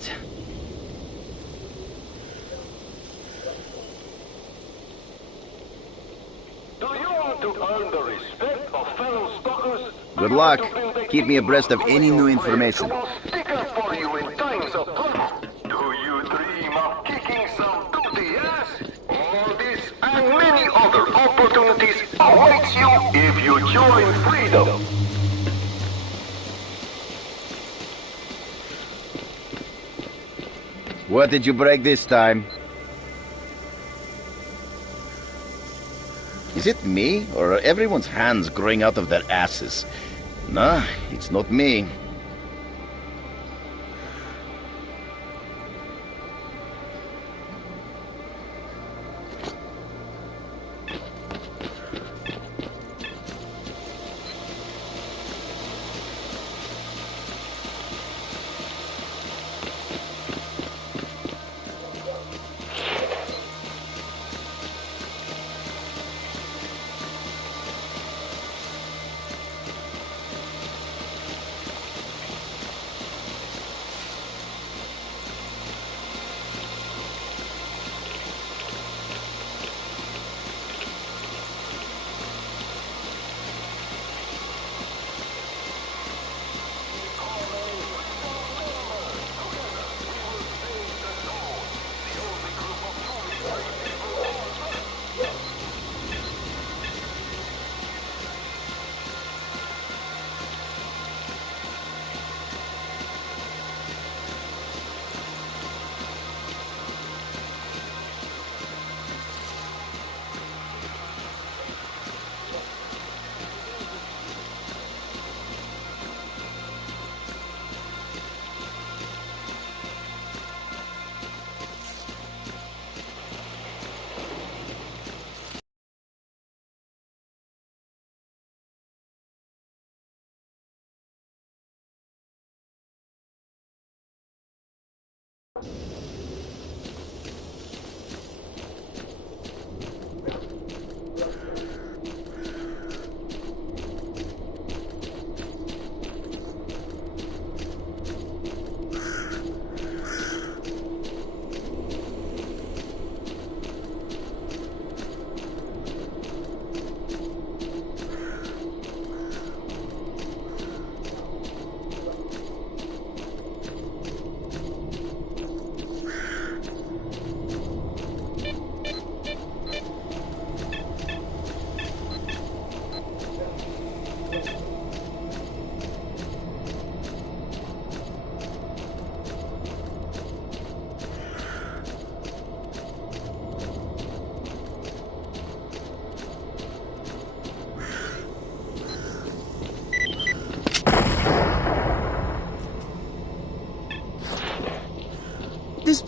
Do you want to earn the respect of fellow stalkers? Good luck. Keep me abreast of any new information. Stick up for you in times of trouble. Do you dream of kicking some booty ass? All this and many other opportunities awaits you if you join Freedom. What did you break this time? Is it me, or are everyone's hands growing out of their asses? Nah, it's not me.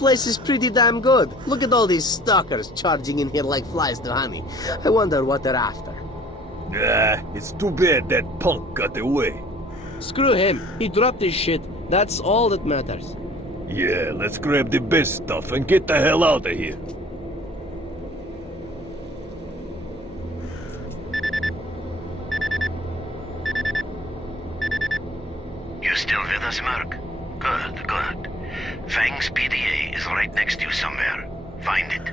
place is pretty damn good. Look at all these stalkers charging in here like flies to honey. I wonder what they're after. It's too bad that punk got away. Screw him. He dropped his shit. That's all that matters. Yeah, let's grab the best stuff and get the hell out of here. You still with us, Merc? Good, good. Fang's PDA is right next to you somewhere. Find it.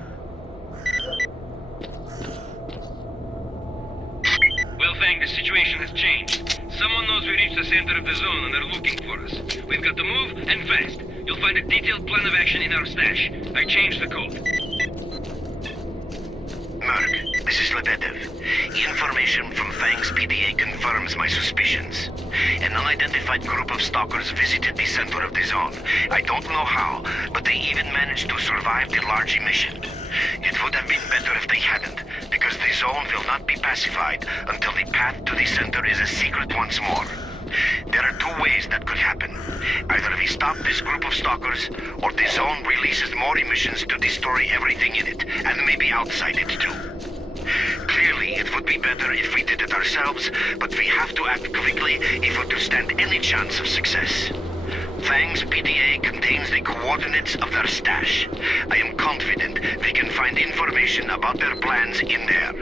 Well, Fang, the situation has changed. Someone knows we reached the center of the zone and they're looking for us. We've got to move, and fast. You'll find a detailed plan of action in our stash. I changed the code. Merc, this is Lebedev. Information from Fang's PDA confirms my suspicions. An unidentified group of stalkers visited the center of the zone. I don't know how, but they even managed to survive the large emission. It would have been better if they hadn't, because the zone will not be pacified until the path to the center is a secret once more. There are two ways that could happen. Either we stop this group of stalkers, or the zone releases more emissions to destroy everything in it, and maybe outside it too. Clearly, it would be better if we did it ourselves, but we have to act quickly if we're to stand any chance of success. Fang's PDA contains the coordinates of their stash. I am confident we can find information about their plans in there.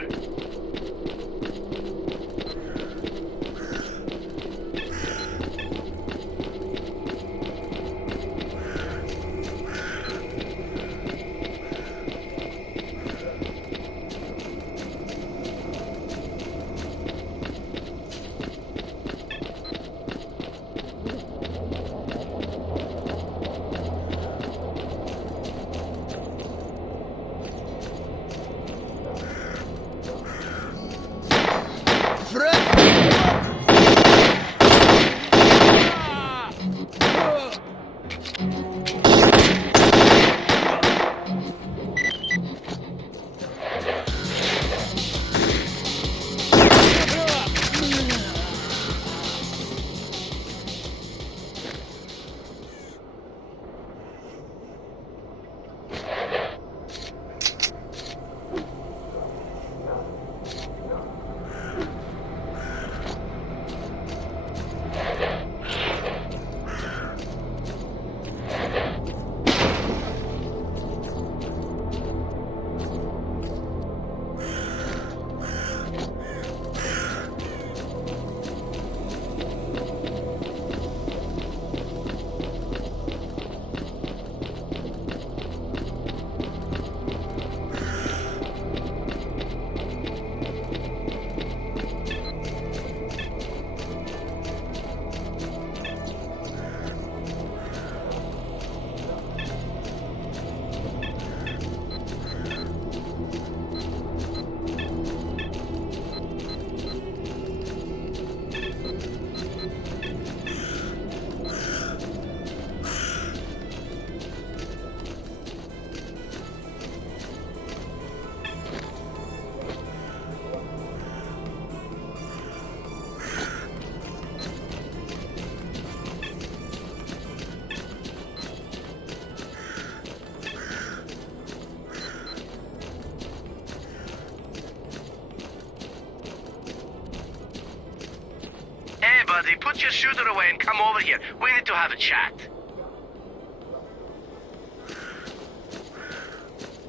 Buddy, put your shooter away and come over here. We need to have a chat.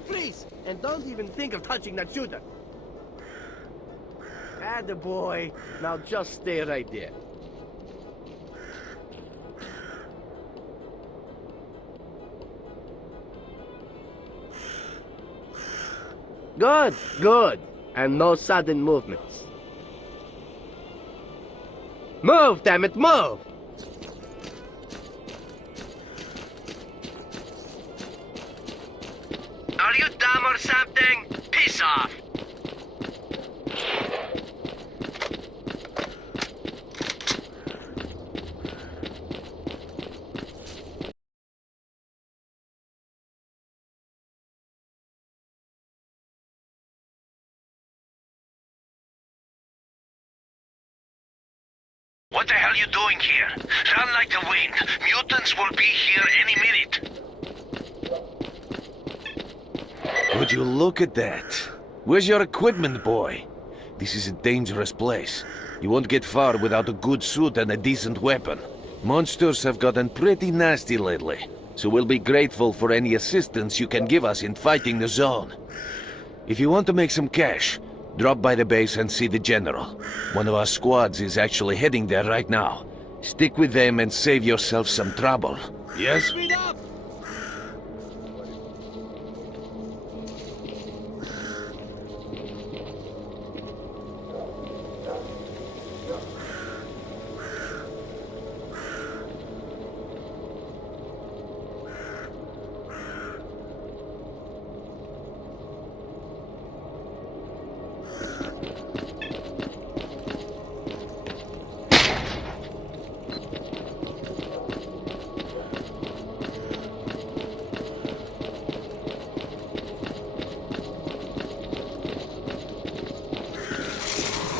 Freeze! And don't even think of touching that shooter. Attaboy. Now just stay right there. Good, good. And no sudden movements. Move, damn it, move! Are you dumb or something? Piss off! What the hell are you doing here? Run like the wind. Mutants will be here any minute. Would you look at that? Where's your equipment, boy? This is a dangerous place. You won't get far without a good suit and a decent weapon. Monsters have gotten pretty nasty lately, so we'll be grateful for any assistance you can give us in fighting the zone. If you want to make some cash, drop by the base and see the general. One of our squads is actually heading there right now. Stick with them and save yourself some trouble. Yes? Speed up!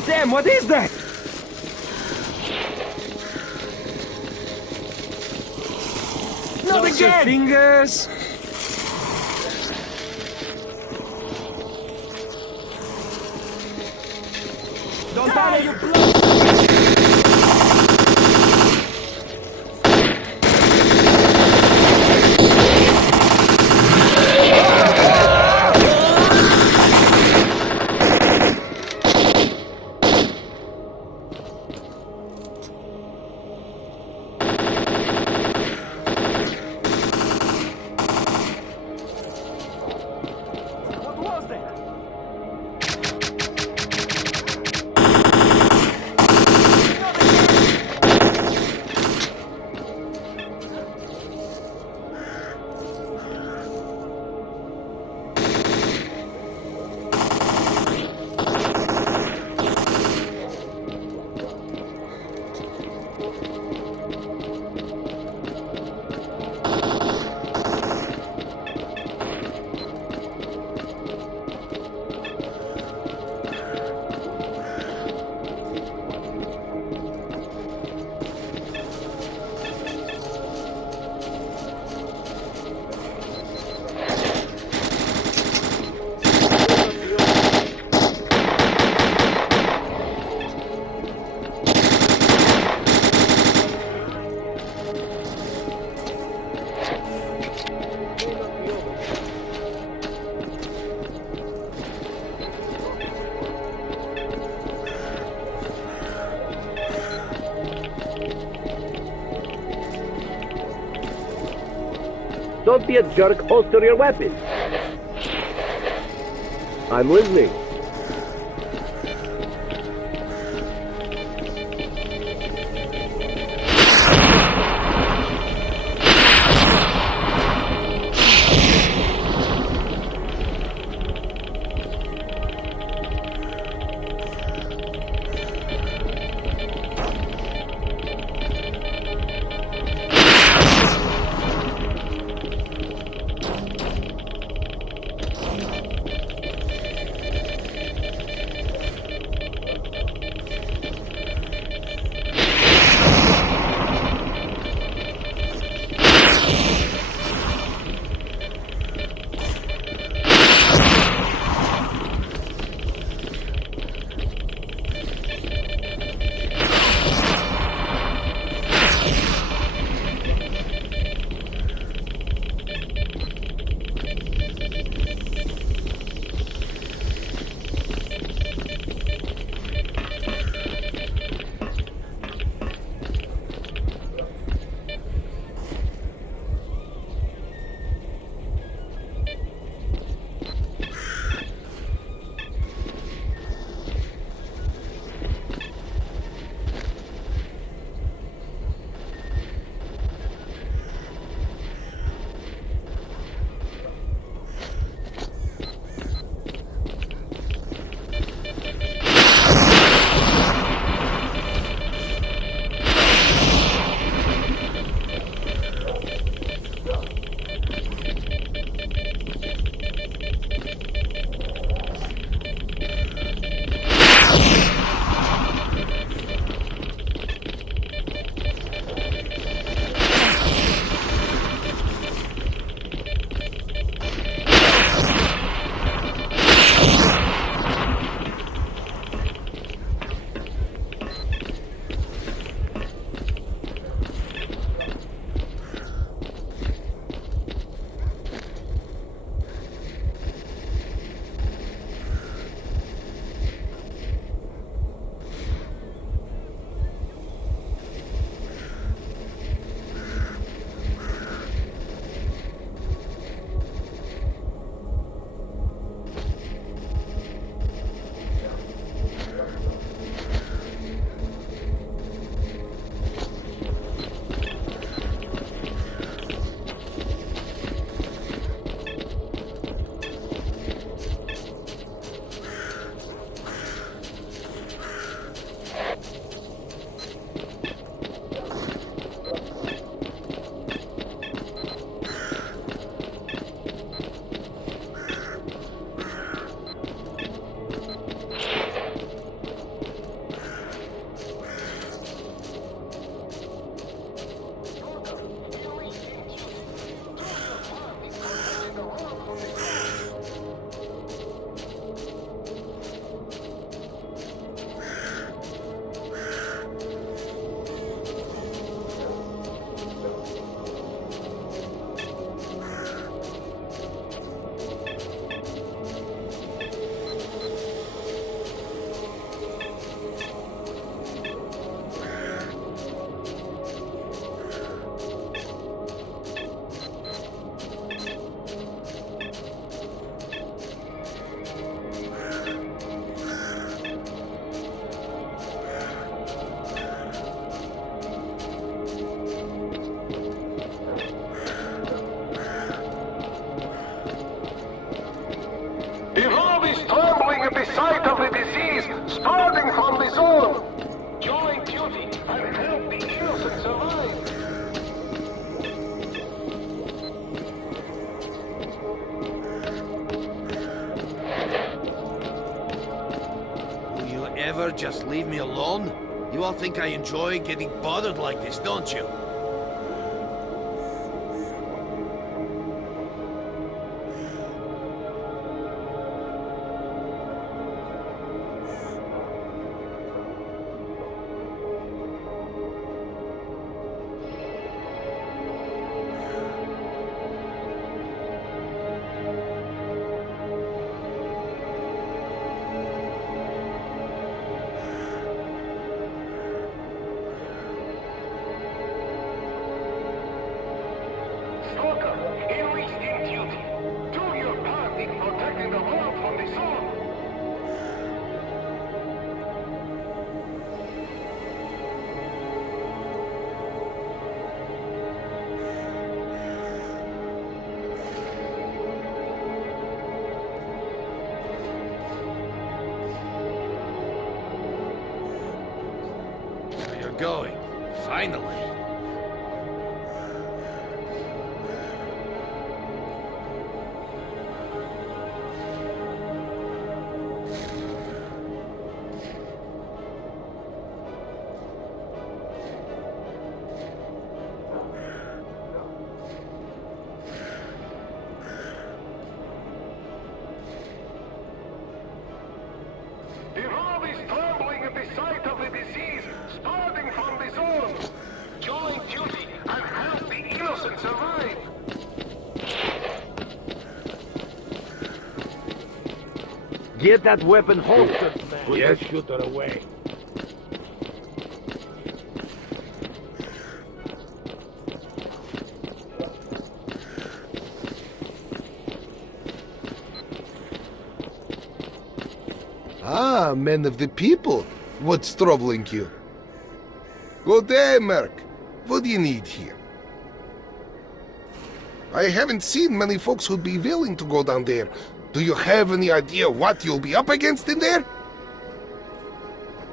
Damn, what is that? Not Cross again! your Fingers! Don't panic, you Don't be a jerk, holster your weapon. I'm listening. ever just leave me alone? You all think I enjoy getting bothered like this, don't you? Stalker, enlisting duty. Do your part in protecting the world from the zone. There you're going. Finally. The world is trembling at the sight of the disease spreading from the zone. Join duty and help the innocent survive. Get that weapon holstered, man. Put the shooter away. Ah, men of the people. What's troubling you? Good day, Merc. What do you need here? I haven't seen many folks who'd be willing to go down there. Do you have any idea what you'll be up against in there?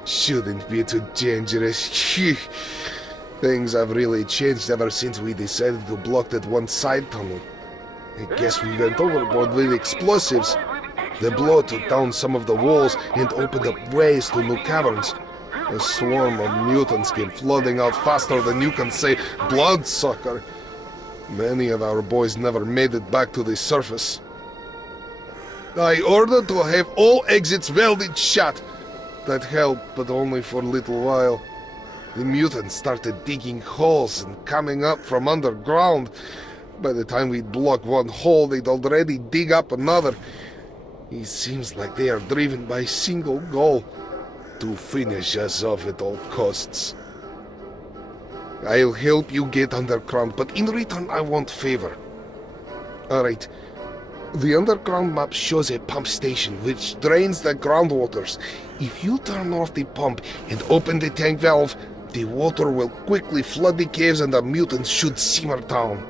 Shouldn't be too dangerous. Things have really changed ever since we decided to block that one side tunnel. I guess we went overboard with explosives. The blow took down some of the walls and opened up ways to new caverns. A swarm of mutants came flooding out faster than you can say bloodsucker. Many of our boys never made it back to the surface. I ordered to have all exits welded shut. That helped, but only for a little while. The mutants started digging holes and coming up from underground. By the time we'd block one hole, they'd already dig up another. It seems like they are driven by a single goal: to finish us off at all costs. I'll help you get underground, but in return I want favor. Alright. The underground map shows a pump station which drains the groundwaters. If you turn off the pump and open the tank valve, the water will quickly flood the caves and the mutants should simmer down.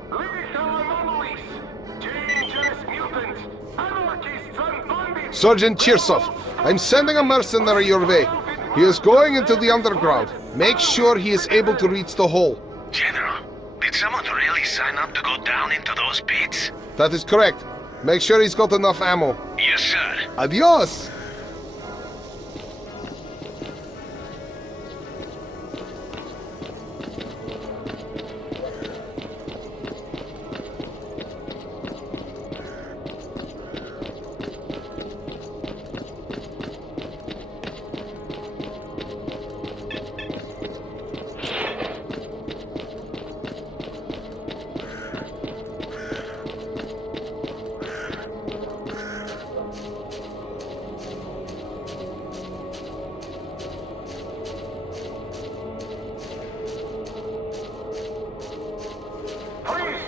Sergeant Chirsov, I'm sending a mercenary your way. He is going into the underground. Make sure he is able to reach the hole. General, did someone really sign up to go down into those pits? That is correct. Make sure he's got enough ammo. Yes, sir. Adios!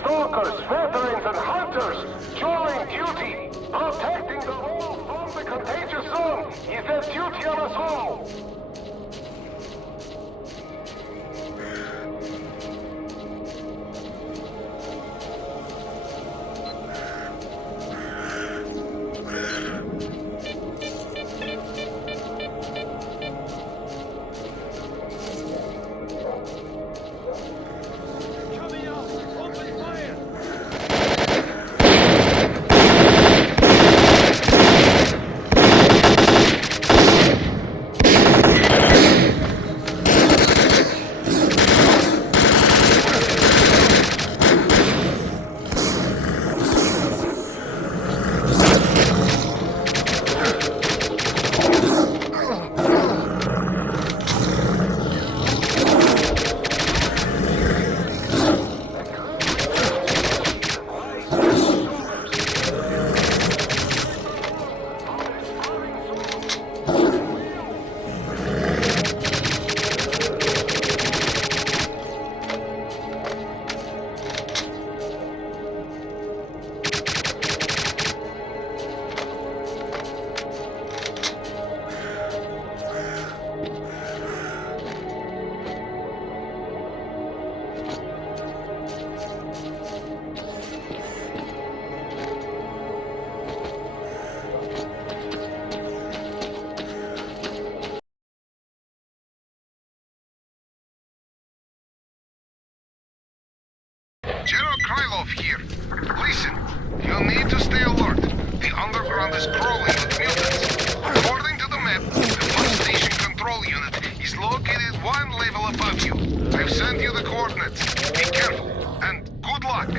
Stalkers, veterans, and hunters, join duty. Protecting the world from the contagious zone is a duty of us all. Listen, you need to stay alert. The underground is crawling with mutants. According to the map, the first station control unit is located one level above you. I've sent you the coordinates. Be careful, and good luck.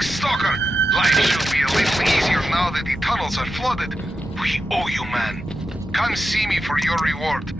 Stalker! Life should be a little easier now that the tunnels are flooded. We owe you, man. Come see me for your reward.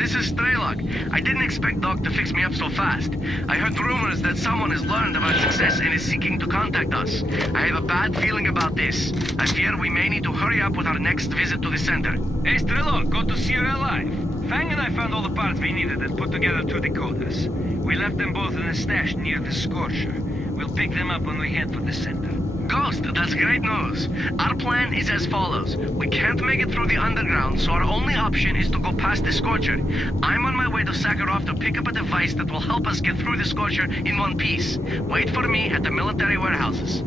This is Strelok. I didn't expect Doc to fix me up so fast. I heard rumors that someone has learned of our success and is seeking to contact us. I have a bad feeling about this. I fear we may need to hurry up with our next visit to the center. Hey, Strelok, good to see you alive. Fang and I found all the parts we needed and put together 2 decoders. We left them both in a stash near the Scorcher. We'll pick them up when we head for the center. Ghost, that's great news. Our plan is as follows. We can't make it through the underground, so our only option is to go past the Scorcher. I'm on my way to Sakharov to pick up a device that will help us get through the Scorcher in one piece. Wait for me at the military warehouses.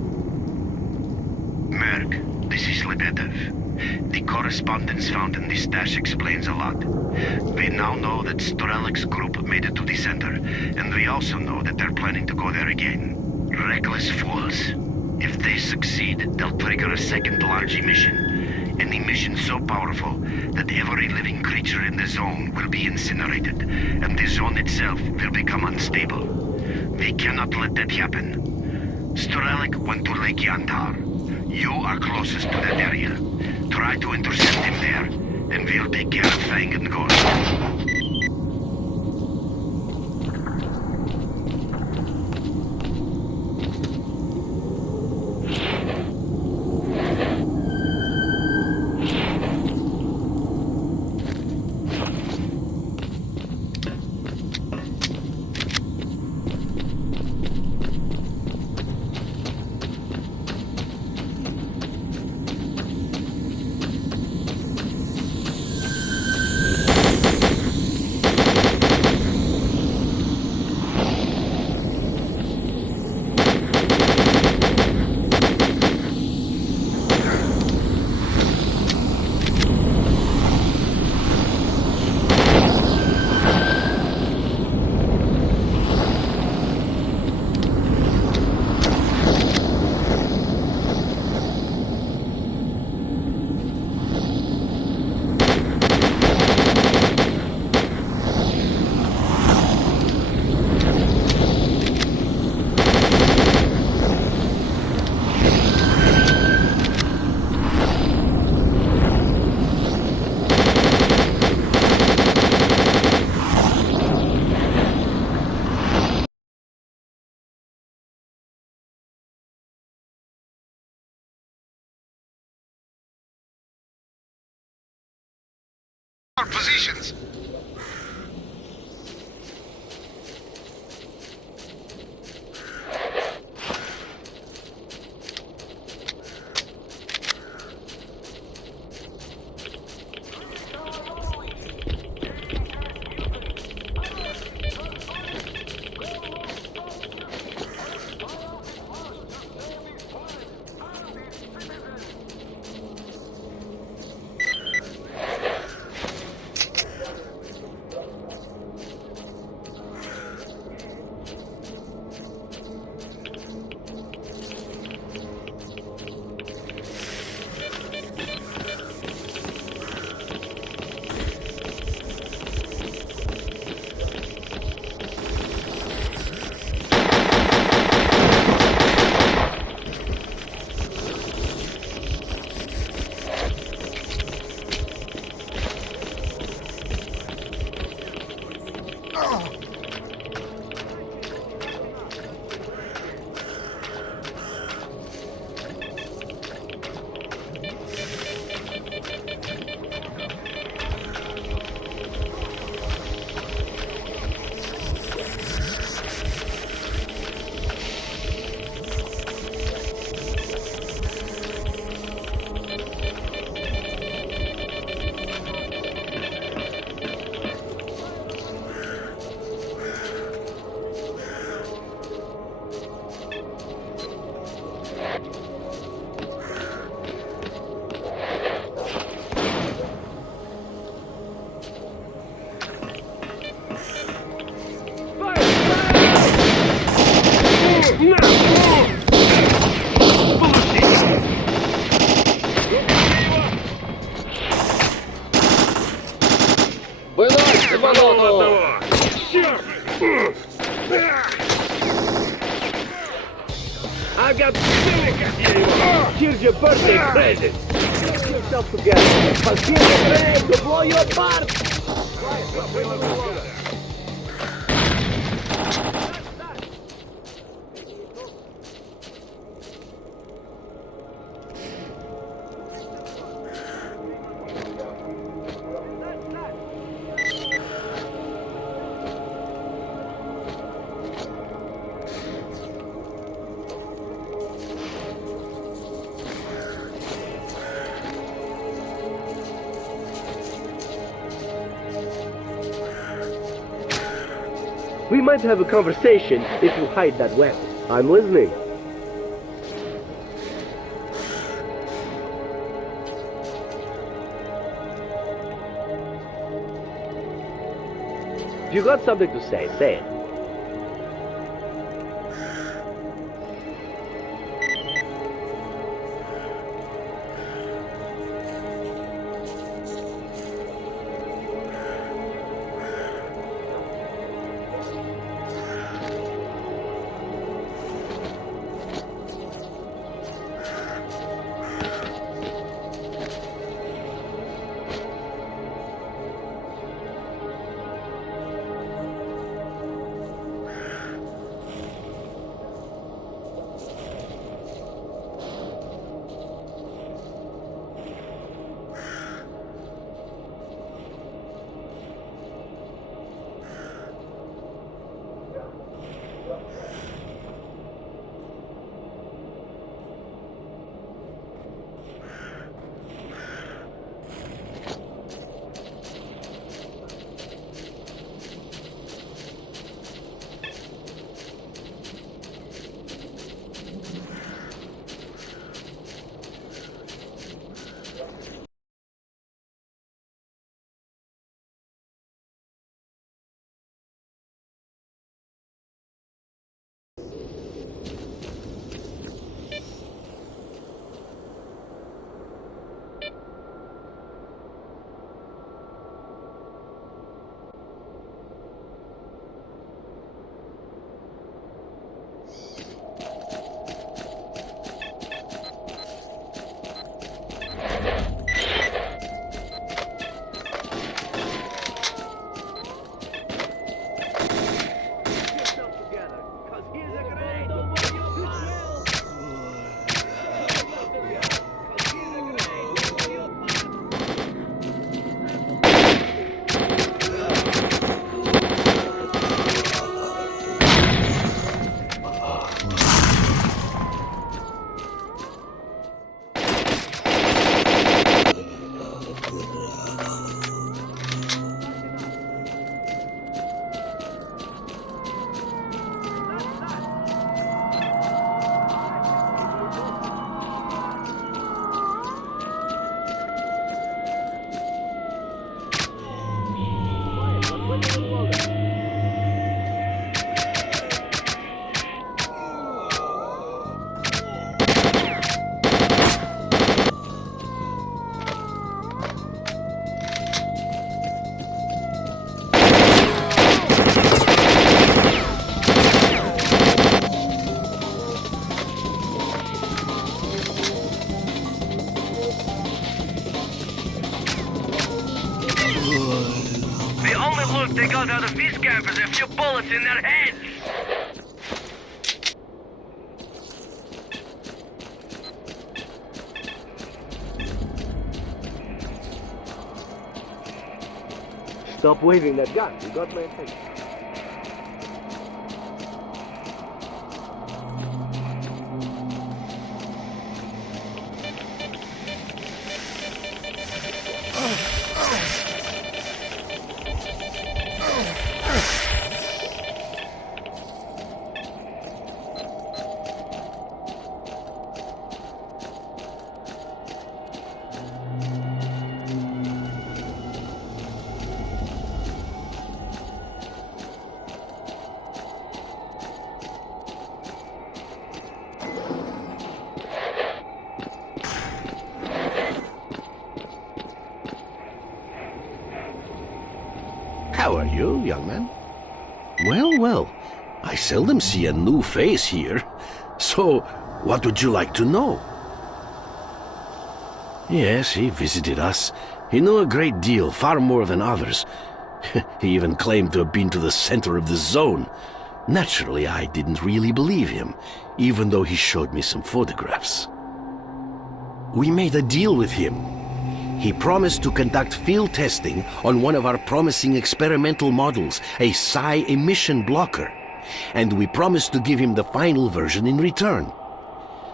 Merc, this is Lebedov. The correspondence found in the stash explains a lot. We now know that Strelok's group made it to the center, and we also know that they're planning to go there again. Reckless fools. If they succeed, they'll trigger a second large emission. An emission so powerful that every living creature in the zone will be incinerated, and the zone itself will become unstable. We cannot let that happen. Strelok went to Lake Yantar. You are closest to that area. Try to intercept him there, and we'll take care of Fang and Ghost. Our positions. I got sick. Here's your birthday present. Get yourself together. I'll give you a to blow you apart. We might have a conversation if you hide that weapon. I'm listening. If you got something to say it. They got out of these campers a few bullets in their heads! Stop waving that gun. You got my attention. How are you, young man? Well, well, I seldom see a new face here. So, what would you like to know? Yes, he visited us. He knew a great deal, far more than others. He even claimed to have been to the center of the zone. Naturally, I didn't really believe him, even though he showed me some photographs. We made a deal with him. He promised to conduct field testing on one of our promising experimental models, a psi emission blocker, and we promised to give him the final version in return.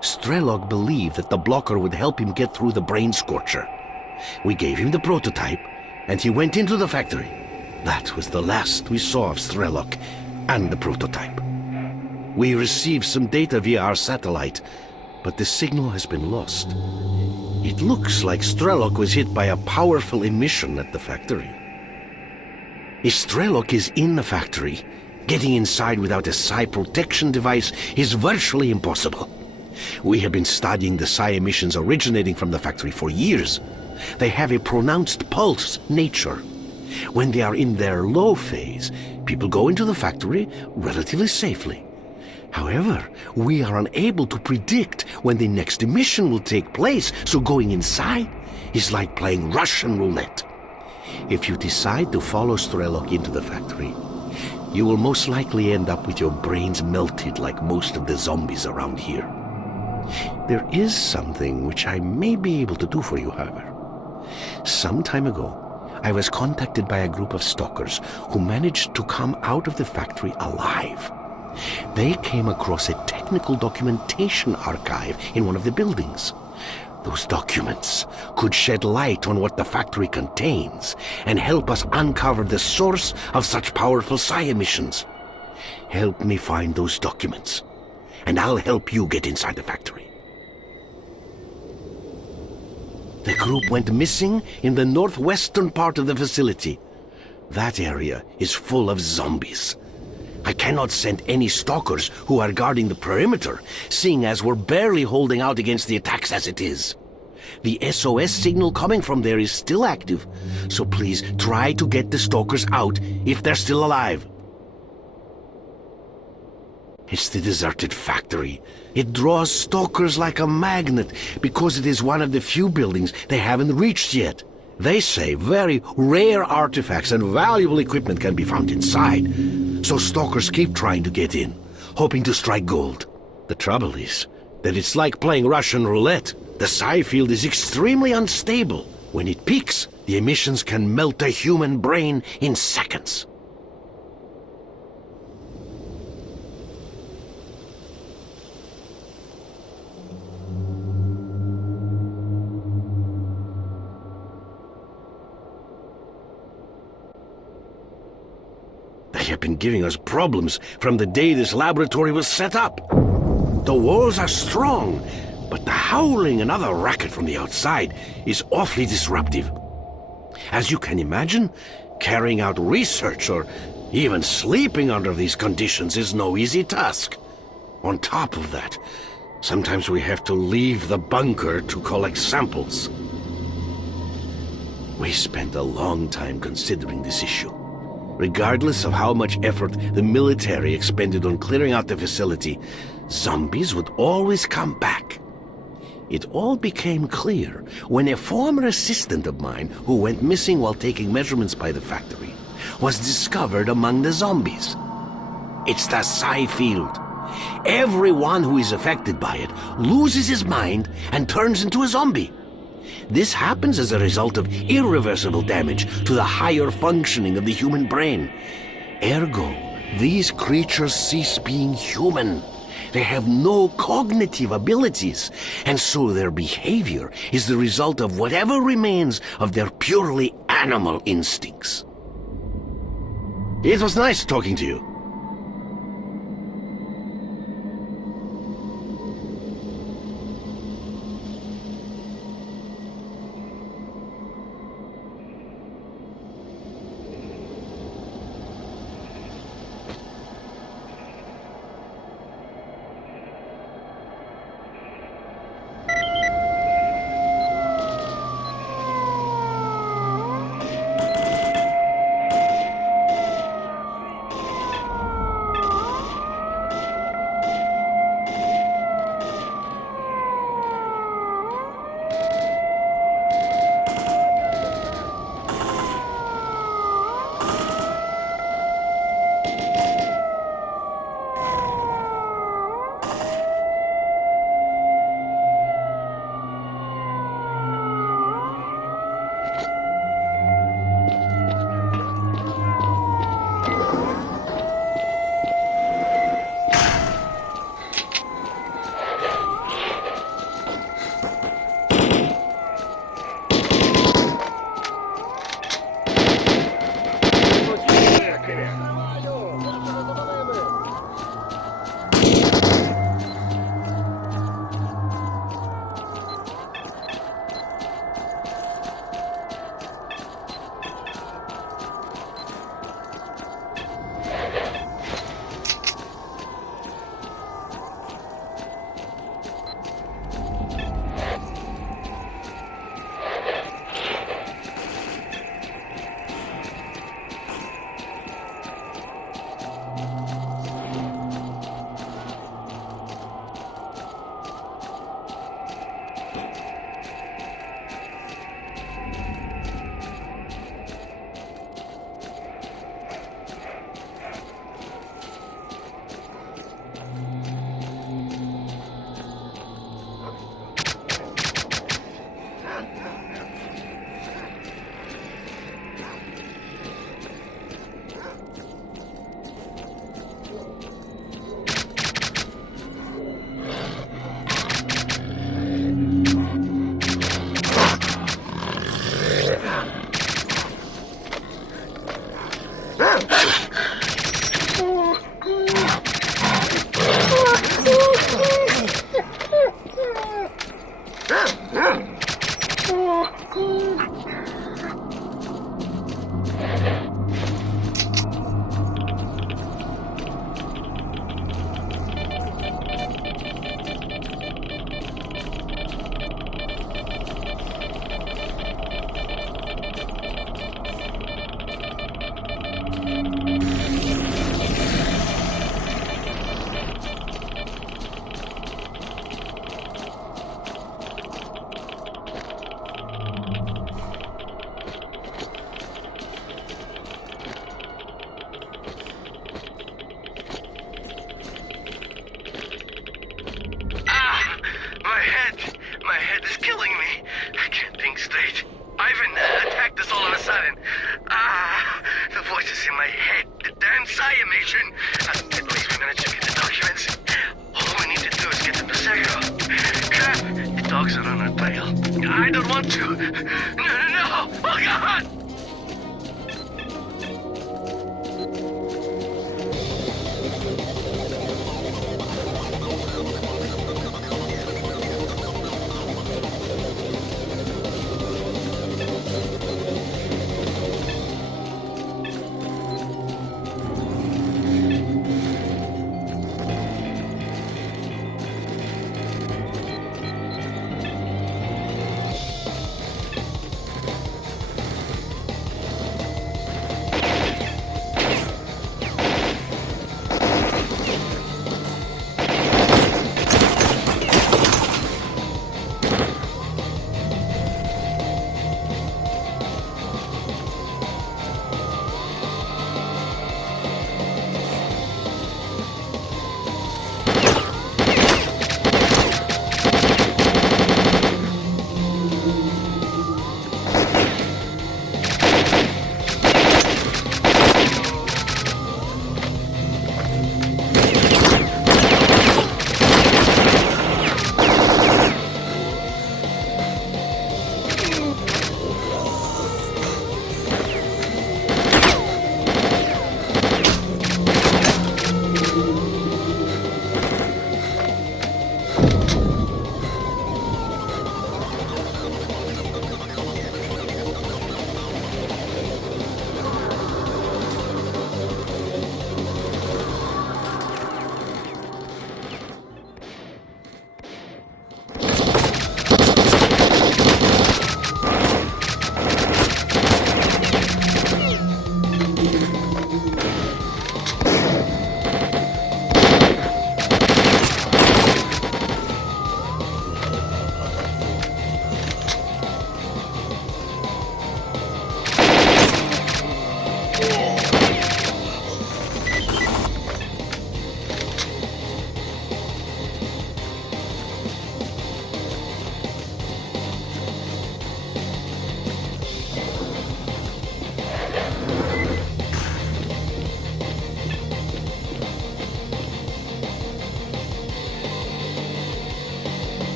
Strelok believed that the blocker would help him get through the brain scorcher. We gave him the prototype, and he went into the factory. That was the last we saw of Strelok and the prototype. We received some data via our satellite, but the signal has been lost. It looks like Strelok was hit by a powerful emission at the factory. If Strelok is in the factory, getting inside without a psi protection device is virtually impossible. We have been studying the psi emissions originating from the factory for years. They have a pronounced pulse nature. When they are in their low phase, people go into the factory relatively safely. However, we are unable to predict when the next emission will take place, so going inside is like playing Russian roulette. If you decide to follow Strelok into the factory, you will most likely end up with your brains melted like most of the zombies around here. There is something which I may be able to do for you, however. Some time ago, I was contacted by a group of stalkers who managed to come out of the factory alive. They came across a technical documentation archive in one of the buildings. Those documents could shed light on what the factory contains and help us uncover the source of such powerful psi emissions. Help me find those documents, and I'll help you get inside the factory. The group went missing in the northwestern part of the facility. That area is full of zombies. I cannot send any stalkers who are guarding the perimeter, seeing as we're barely holding out against the attacks as it is. The SOS signal coming from there is still active, so please try to get the stalkers out if they're still alive. It's the deserted factory. It draws stalkers like a magnet because it is one of the few buildings they haven't reached yet. They say very rare artifacts and valuable equipment can be found inside, so stalkers keep trying to get in, hoping to strike gold. The trouble is that it's like playing Russian roulette. The psi field is extremely unstable. When it peaks, the emissions can melt a human brain in seconds. They have been giving us problems from the day this laboratory was set up. The walls are strong, but the howling and other racket from the outside is awfully disruptive. As you can imagine, carrying out research or even sleeping under these conditions is no easy task. On top of that, sometimes we have to leave the bunker to collect samples. We spent a long time considering this issue. Regardless of how much effort the military expended on clearing out the facility, zombies would always come back. It all became clear when a former assistant of mine who went missing while taking measurements by the factory was discovered among the zombies. It's the psi field. Everyone who is affected by it loses his mind and turns into a zombie. This happens as a result of irreversible damage to the higher functioning of the human brain. Ergo, these creatures cease being human. They have no cognitive abilities, and so their behavior is the result of whatever remains of their purely animal instincts. It was nice talking to you.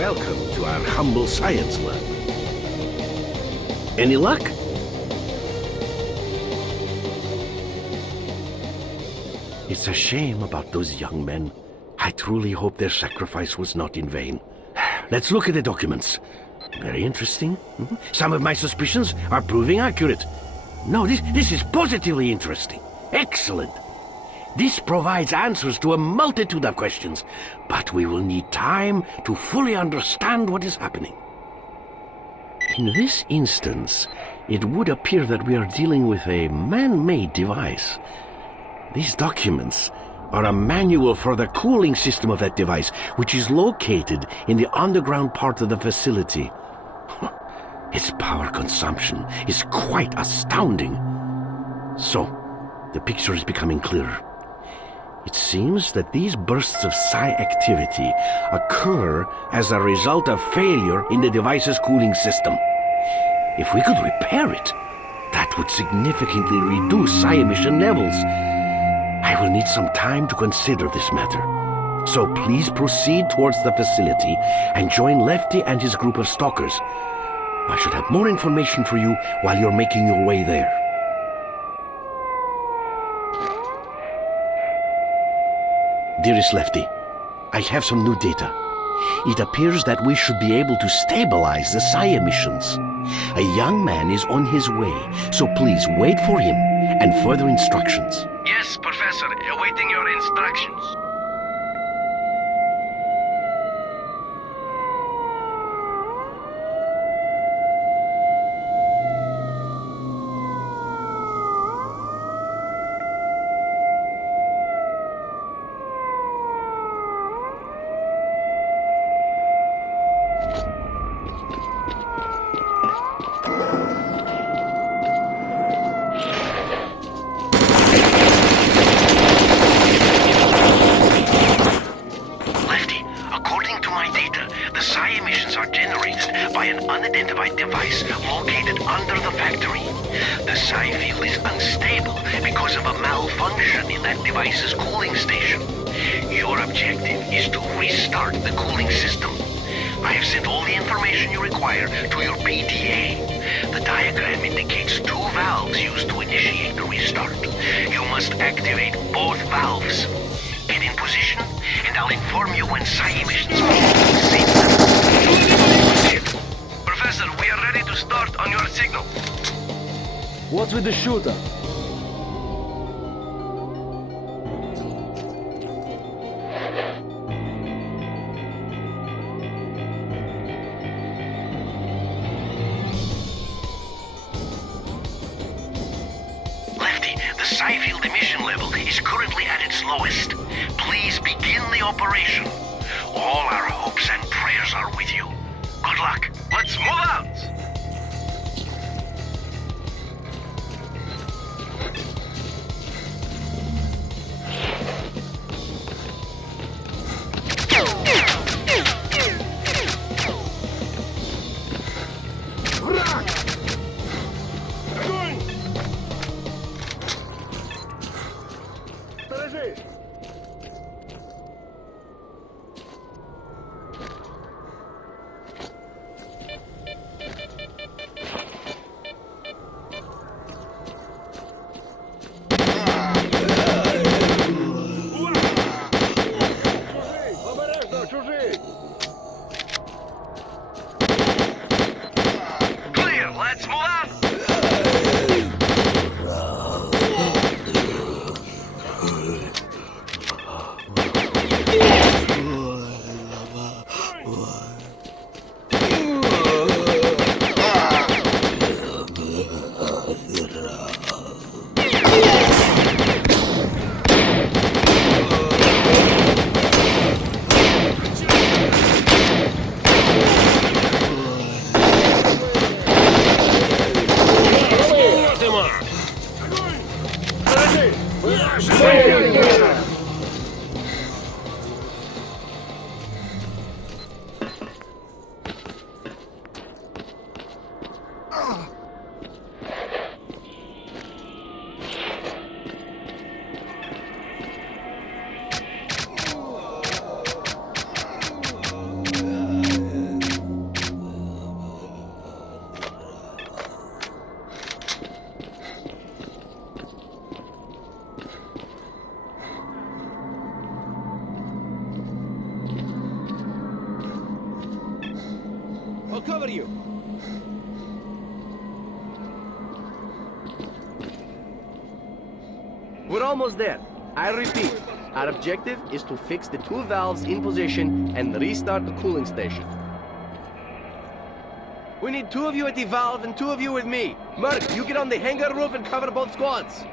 Welcome to our humble science lab. Any luck? It's a shame about those young men. I truly hope their sacrifice was not in vain. Let's look at the documents. Very interesting. Some of my suspicions are proving accurate. No, this is positively interesting. Excellent. This provides answers to a multitude of questions, but we will need time to fully understand what is happening. In this instance, it would appear that we are dealing with a man-made device. These documents are a manual for the cooling system of that device, which is located in the underground part of the facility. Its power consumption is quite astounding. So, the picture is becoming clearer. It seems that these bursts of psi activity occur as a result of failure in the device's cooling system. If we could repair it, that would significantly reduce psi emission levels. I will need some time to consider this matter. So please proceed towards the facility and join Lefty and his group of stalkers. I should have more information for you while you're making your way there. Dearest Lefty, I have some new data. It appears that we should be able to stabilize the psi emissions. A young man is on his way, so please wait for him and further instructions. Yes, Professor, awaiting your instructions. unidentified device located under the factory. The psi field is unstable because of a malfunction in that device's cooling station. Your objective is to restart the cooling system. I have sent all the information you require to your PDA. The diagram indicates 2 valves used to initiate the restart. You must activate both valves. Get in position, and I'll inform you when psi emissions are safe. Professor, we are ready to start on your signal. What's with the shooter? Lefty, the psi field emission level is currently at its lowest. Please begin the operation. All our hopes and prayers are with you. Good luck. Let's move out! I'll cover you. We're almost there. I repeat, our objective is to fix the 2 valves in position and restart the cooling station. We need 2 of you at the valve and 2 of you with me. Merc, you get on the hangar roof and cover both squads.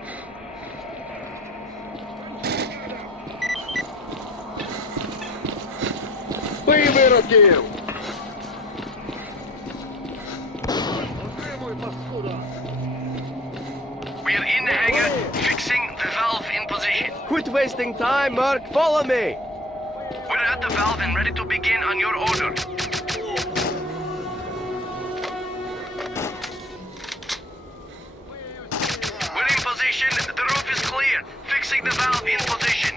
We are in the hangar, fixing the valve in position. Quit wasting time, Merc. Follow me. We're at the valve and ready to begin on your order. We're in position. The roof is clear. Fixing the valve in position.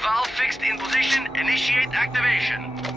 Valve fixed in position. Initiate activation.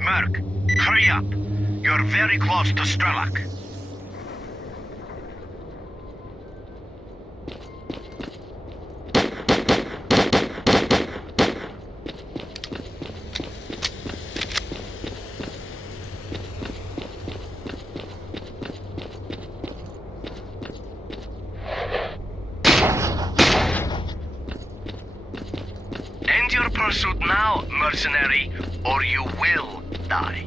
Merc, hurry up. You're very close to Strelok. End your pursuit now, mercenary, or you will die.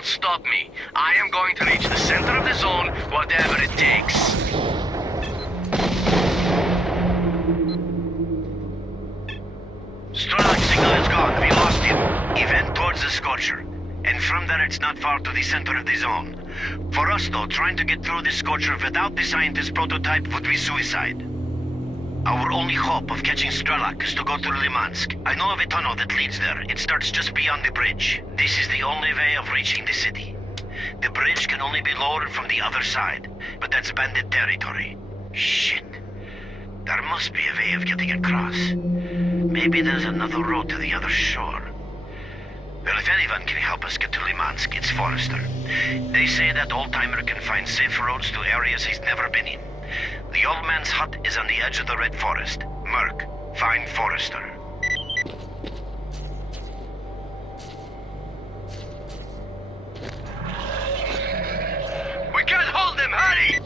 cannot stop me. I am going to reach the center of the zone, whatever it takes. Strelok signal is gone. We lost him. Event towards the Scorcher. And from there it's not far to the center of the zone. For us though, trying to get through the Scorcher without the scientist prototype would be suicide. Our only hope of catching Strelok is to go through Lemansk. I know of a tunnel that leads there. It starts just beyond the bridge. This is the only way of reaching the city. The bridge can only be lowered from the other side, but that's bandit territory. Shit. There must be a way of getting across. Maybe there's another road to the other shore. Well, if anyone can help us get to Lemansk, it's Forrester. They say that old-timer can find safe roads to areas he's never been in. The old man's hut is on the edge of the Red Forest. Merc, find Forrester. We can't hold them, hurry!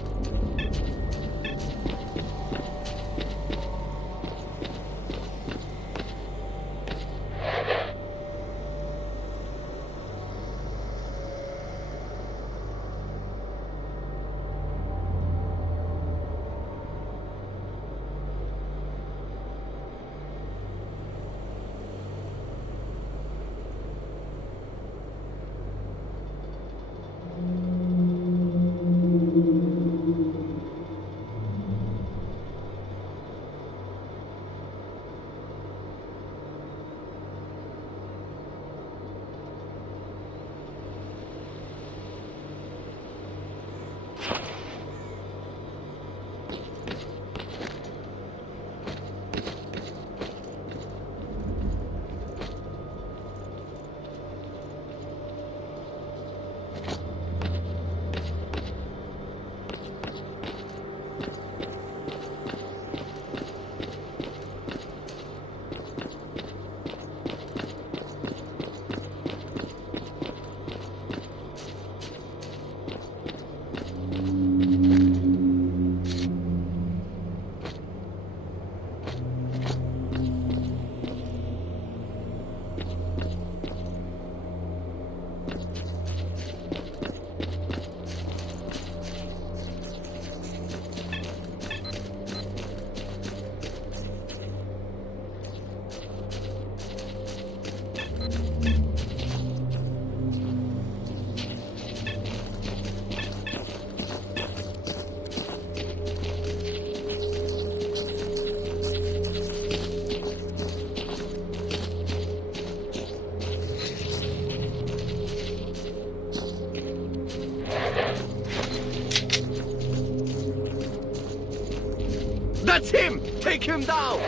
That's him! Take him down!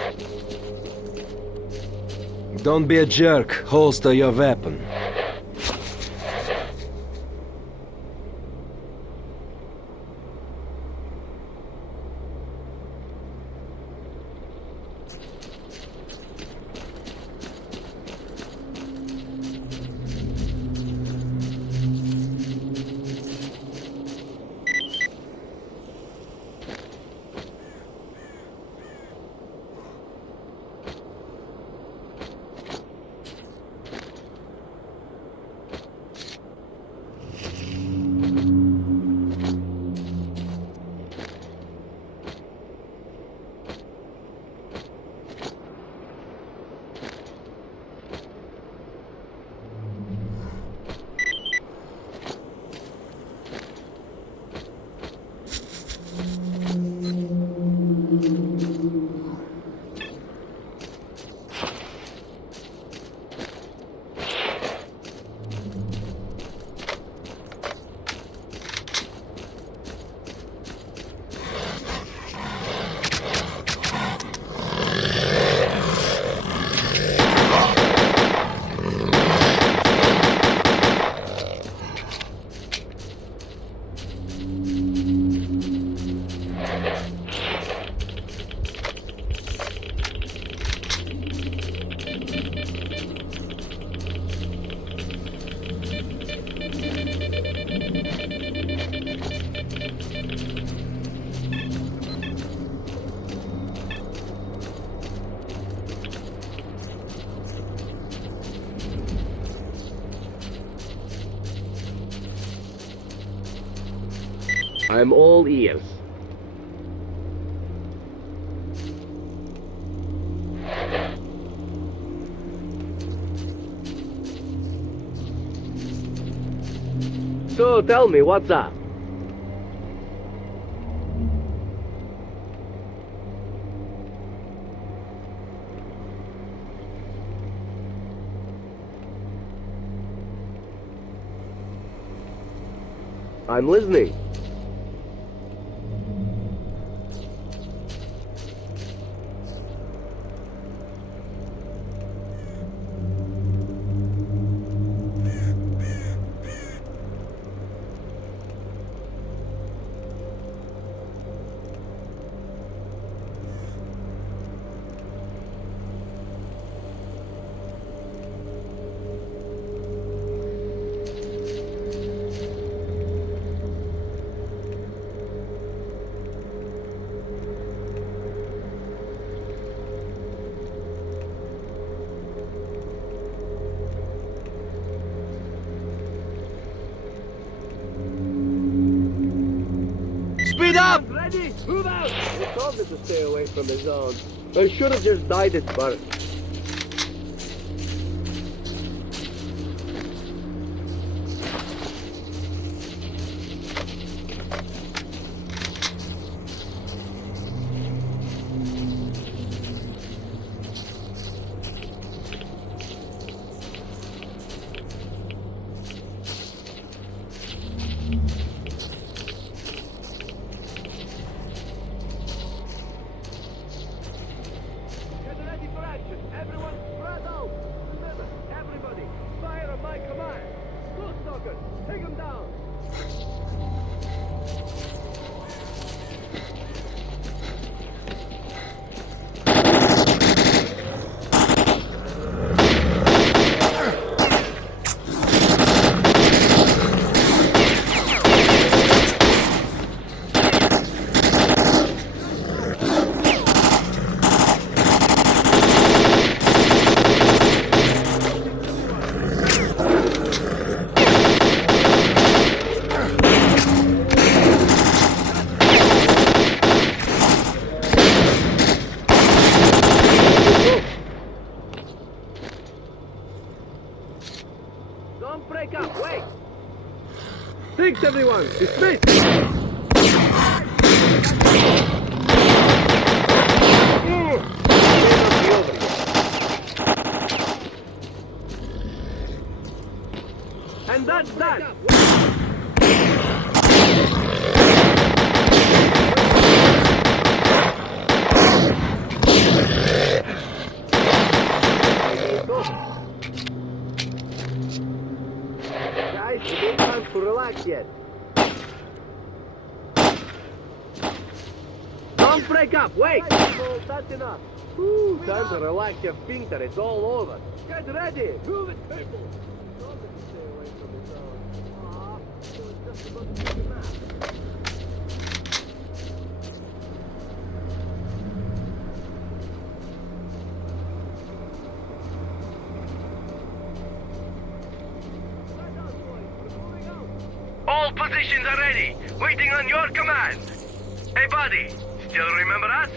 Don't be a jerk. Holster your weapon. I'm all ears. So tell me, what's up? I'm listening. Speed up! Ready? Move out! I told them to stay away from the zone. I should have just died at birth. Don't break up, wait! Thanks everyone, dismiss! And that's that! Guys, it ain't time to relax yet. Don't break up, wait! That's enough. Ooh, time to relax your sphincter, it's all over. Get ready! Move it, people! Don't let me stay away from the zone. Aw, it was just about to take a nap. All positions are ready, waiting on your command. Hey, buddy, still remember us?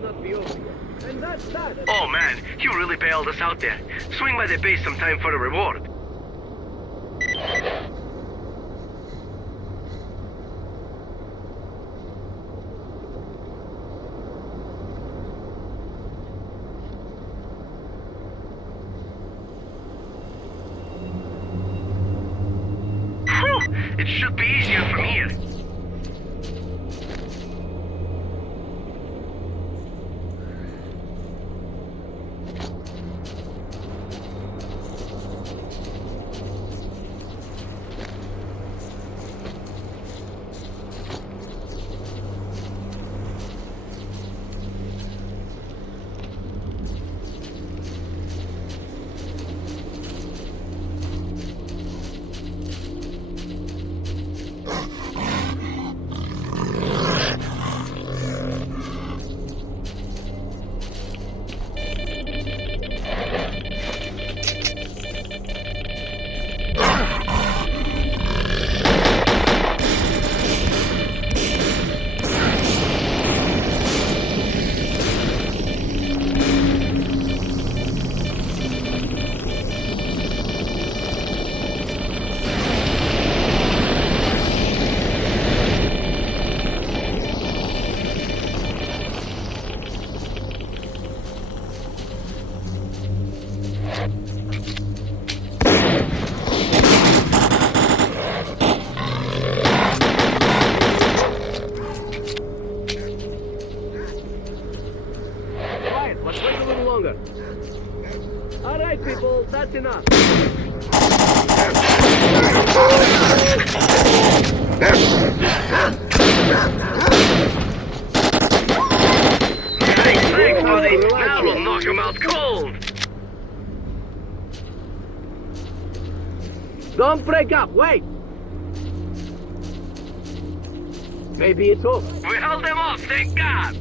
not be over yet. And that's that. Oh man, you really bailed us out there. Swing by the base sometime for the reward. Whew, it should be easier from here. Alright, people, that's enough. Thanks, buddy. Now we'll knock him out cold. Don't break up, wait! Maybe it's over. We held them off, thank God.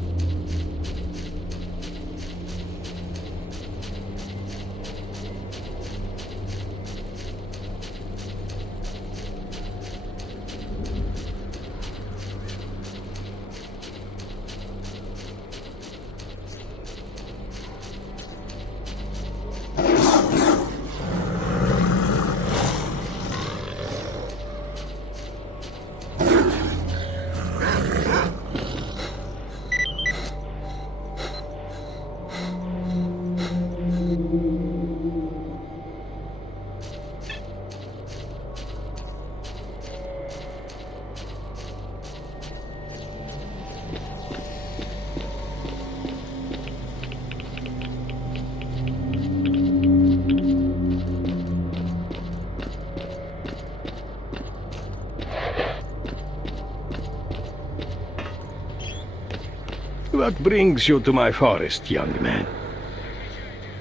What brings you to my forest, young man?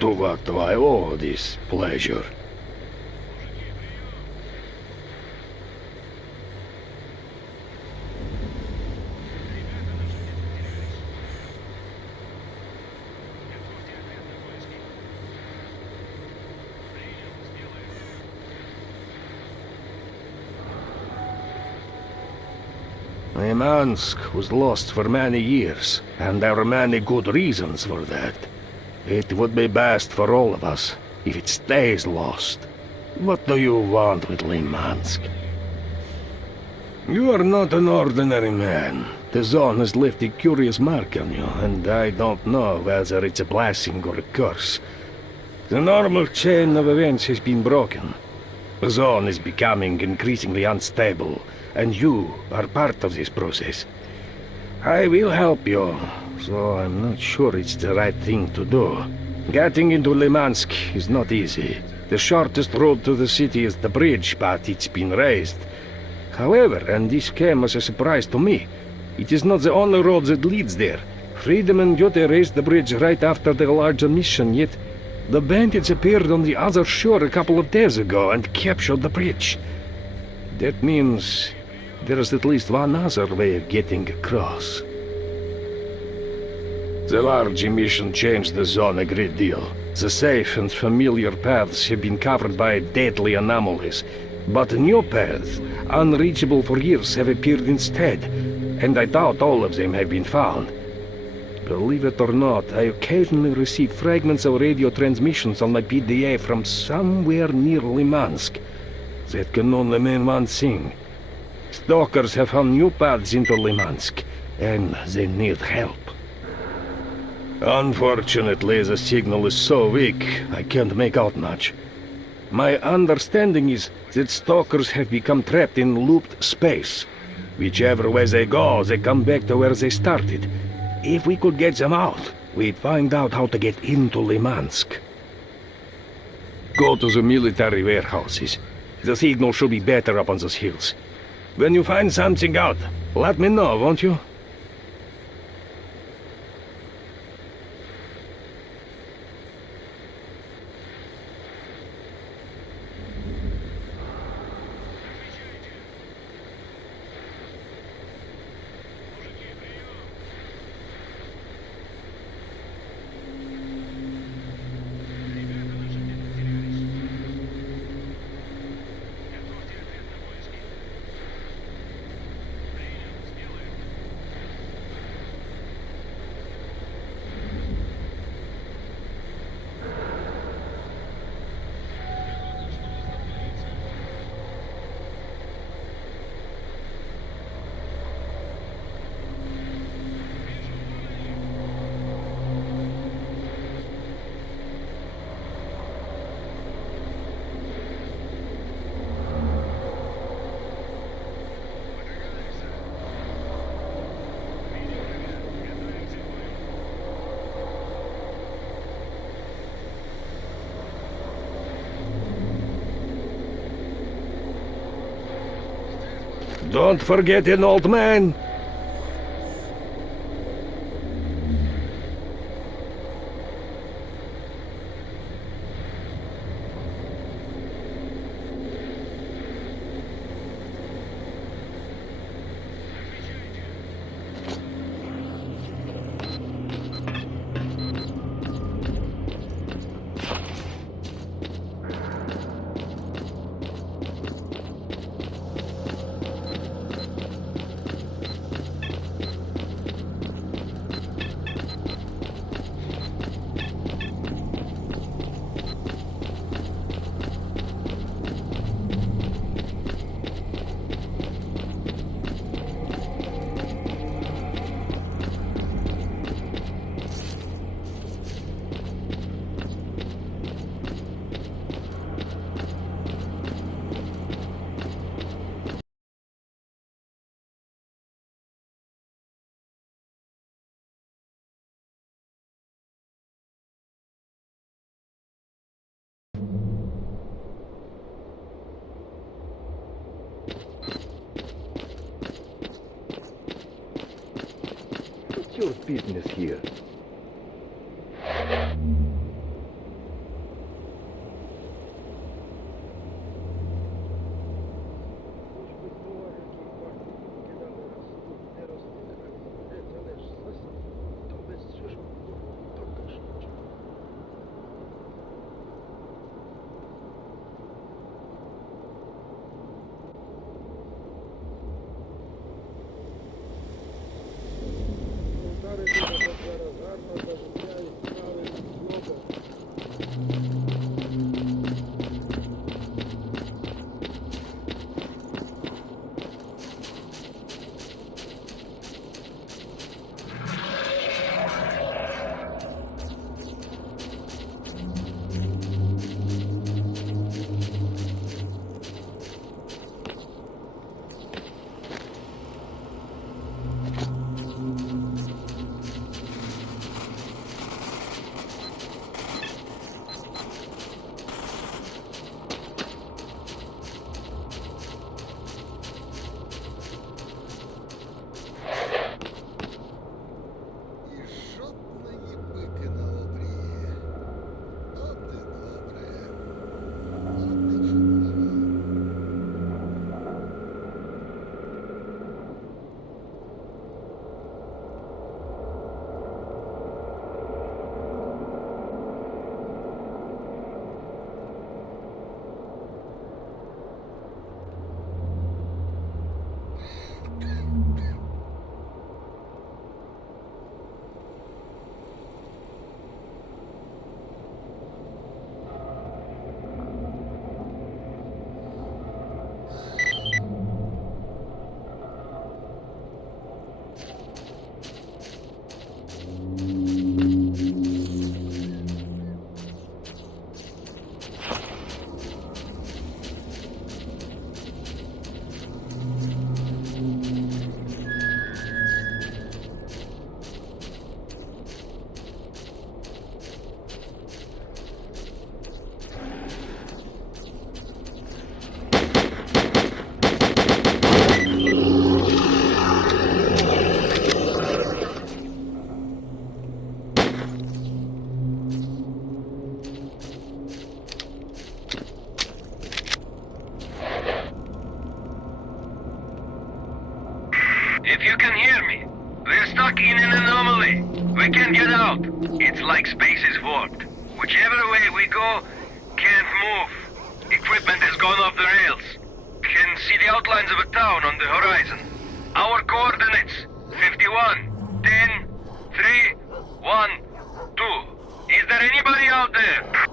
To what do I owe this pleasure? Lemansk was lost for many years, and there are many good reasons for that. It would be best for all of us if it stays lost. What do you want with Lemansk? You are not an ordinary man. The Zone has left a curious mark on you, and I don't know whether it's a blessing or a curse. The normal chain of events has been broken. The Zone is becoming increasingly unstable, and you are part of this process. I will help you, so I'm not sure it's the right thing to do. Getting into Lemansk is not easy. The shortest road to the city is the bridge, but it's been raised. However, and this came as a surprise to me, it is not the only road that leads there. Freedom and Duty raised the bridge right after the larger mission, yet the bandits appeared on the other shore a couple of days ago and captured the bridge. That means there is at least one other way of getting across. The large emission changed the Zone a great deal. The safe and familiar paths have been covered by deadly anomalies, but new paths, unreachable for years, have appeared instead, and I doubt all of them have been found. Believe it or not, I occasionally receive fragments of radio transmissions on my PDA from somewhere near Lemansk. That can only mean one thing. Stalkers have found new paths into Lemansk, and they need help. Unfortunately, the signal is so weak, I can't make out much. My understanding is that stalkers have become trapped in looped space. Whichever way they go, they come back to where they started. If we could get them out, we'd find out how to get into Lemansk. Go to the military warehouses. The signal should be better up on those hills. When you find something out, let me know, won't you? Don't forget an old man. What's your business here? I can't get out. It's like space is warped. Whichever way we go, can't move. Equipment has gone off the rails. Can see the outlines of a town on the horizon. Our coordinates, 51, 10, 3, 1, 2. Is there anybody out there?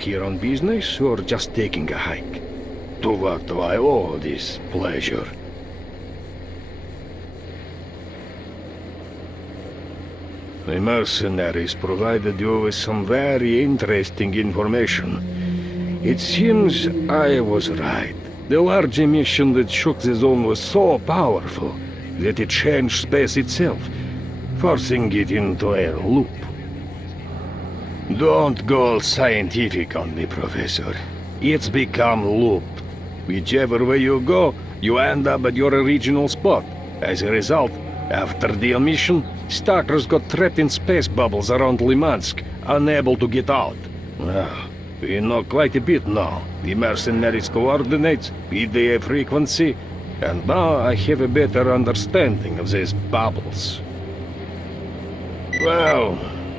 Here on business or just taking a hike? To what do I owe this pleasure? The mercenaries provided you with some very interesting information. It seems I was right. The large emission that shook the zone was so powerful that it changed space itself, forcing it into a loop. Don't go all scientific on me, Professor. It's become looped. Whichever way you go, you end up at your original spot. As a result, after the emission, stalkers got trapped in space bubbles around Lemansk, unable to get out. Well, we know quite a bit now. The mercenaries' coordinates, PDA frequency, and now I have a better understanding of these bubbles. Well,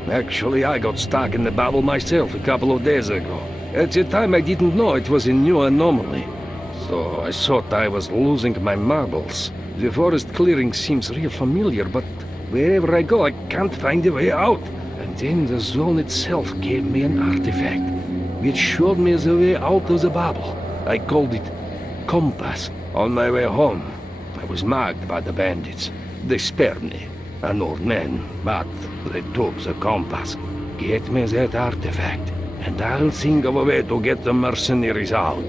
actually, I got stuck in the bubble myself a couple of days ago. At the time, I didn't know it was a new anomaly. So I thought I was losing my marbles. The forest clearing seems real familiar, but wherever I go, I can't find a way out. And then the zone itself gave me an artifact, which showed me the way out of the bubble. I called it Compass. On my way home, I was mugged by the bandits. They spared me, an old man, but they took the compass. Get me that artifact, and I'll think of a way to get the mercenaries out.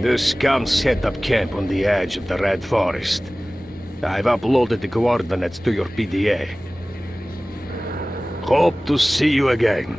The scum set up camp on the edge of the Red Forest. I've uploaded the coordinates to your PDA. Hope to see you again.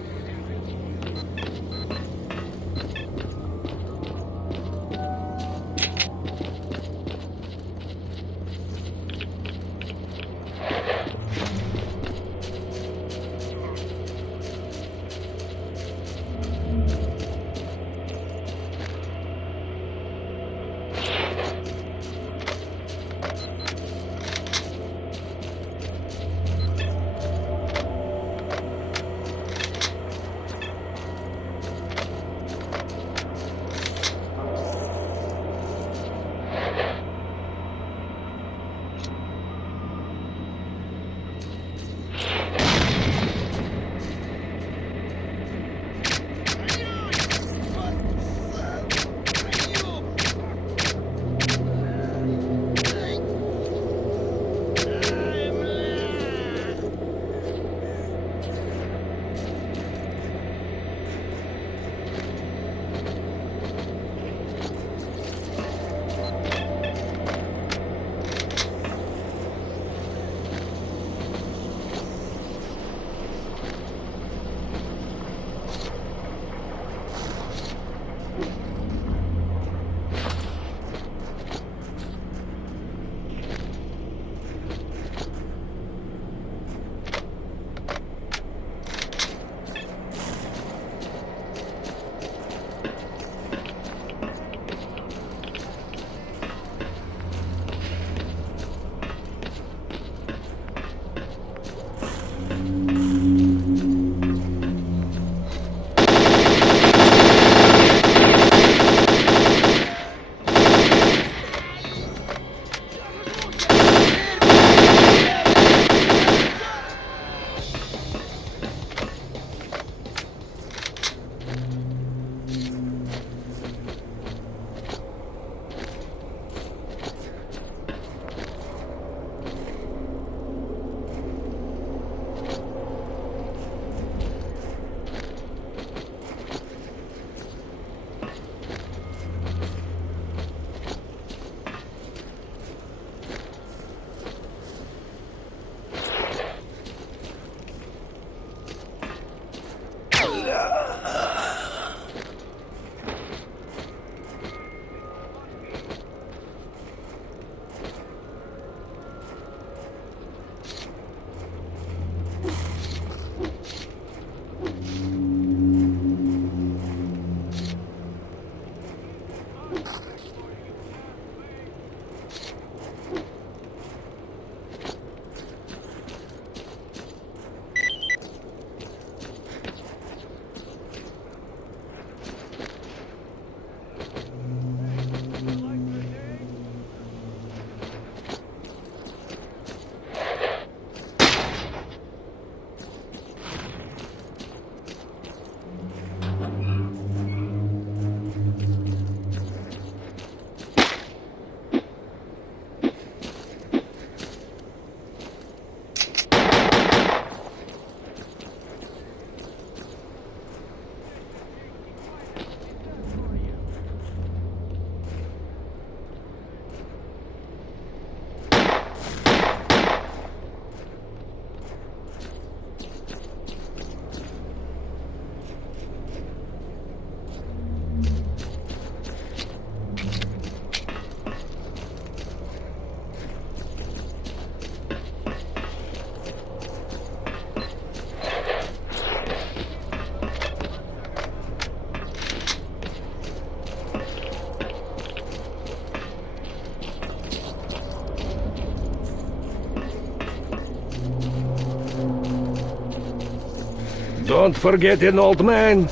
Don't forget an old man.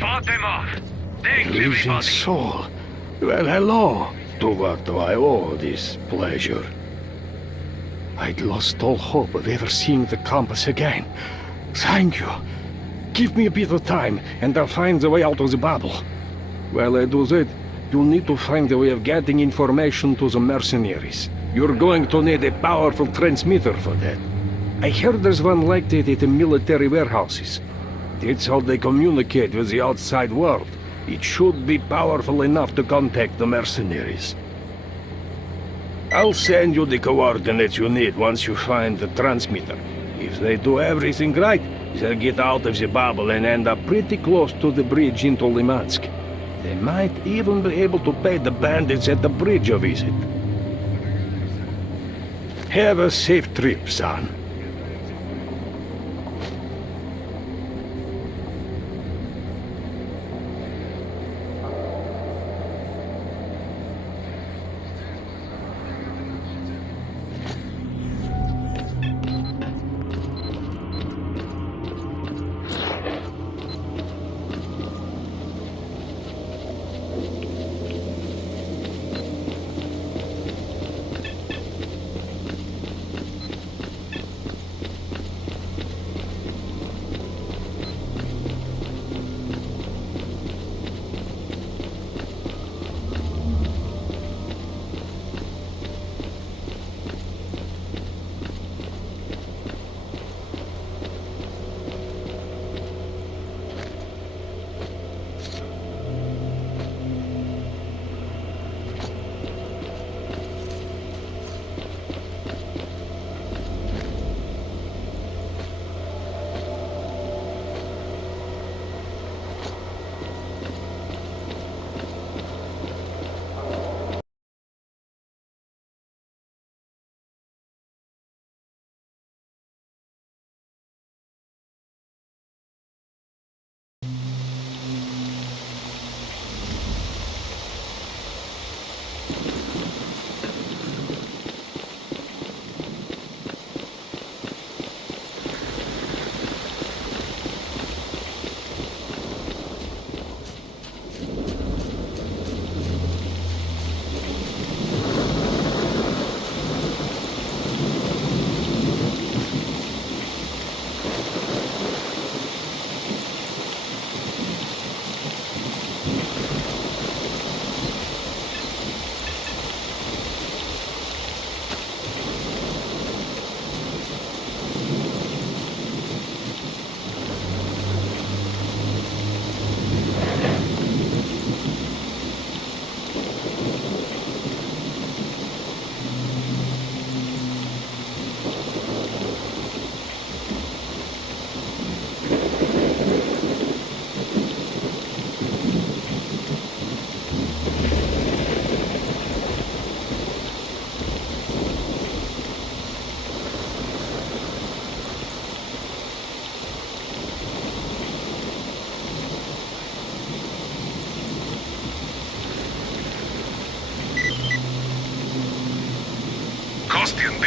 Fought them off. Thanks, Living everybody. soul. Well, hello. to what do I owe this pleasure? I'd lost all hope of ever seeing the compass again. Thank you. Give me a bit of time, and I'll find the way out of the bubble. While I do that, you'll need to find a way of getting information to the mercenaries. You're going to need a powerful transmitter for that. I heard there's one like that at the military warehouses. That's how they communicate with the outside world. It should be powerful enough to contact the mercenaries. I'll send you the coordinates you need once you find the transmitter. If they do everything right, they'll get out of the bubble and end up pretty close to the bridge into Lemansk. They might even be able to pay the bandits at the bridge a visit. Have a safe trip, son.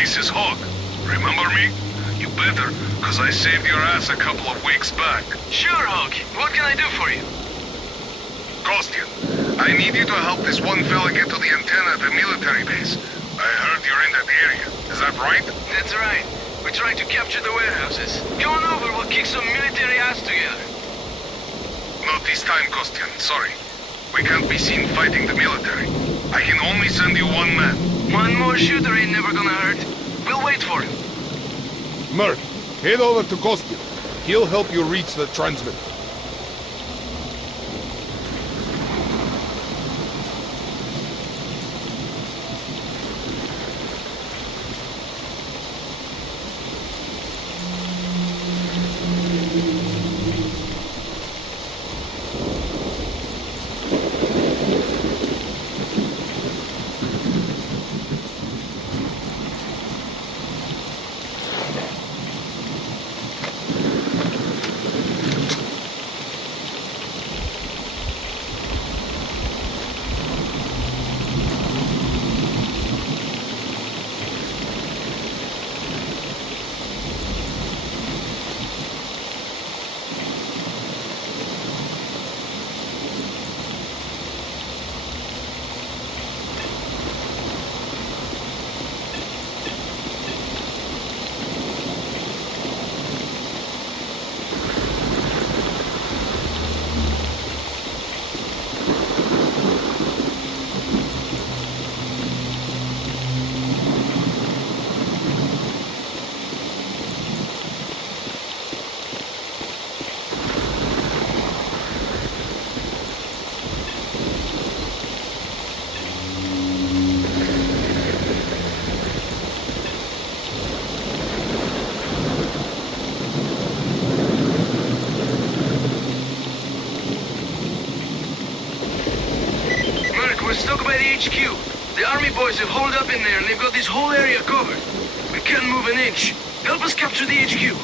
This is Hawk. Remember me? You better, cause I saved your ass a couple of weeks back. Sure, Hawk. What can I do for you? Kostian, I need you to help this one fella get to the antenna at the military base. I heard you're in that area. Is that right? That's right. We're trying to capture the warehouses. Come on over, we'll kick some military ass together. Not this time, Kostian. Sorry. We can't be seen fighting the military. I can only send you one man. One more shooter ain't never gonna hurt. We'll wait for him. Merc, head over to Kostian. He'll help you reach the transmitter. HQ. The army boys have holed up in there and they've got this whole area covered. We can't move an inch. Help us capture the HQ.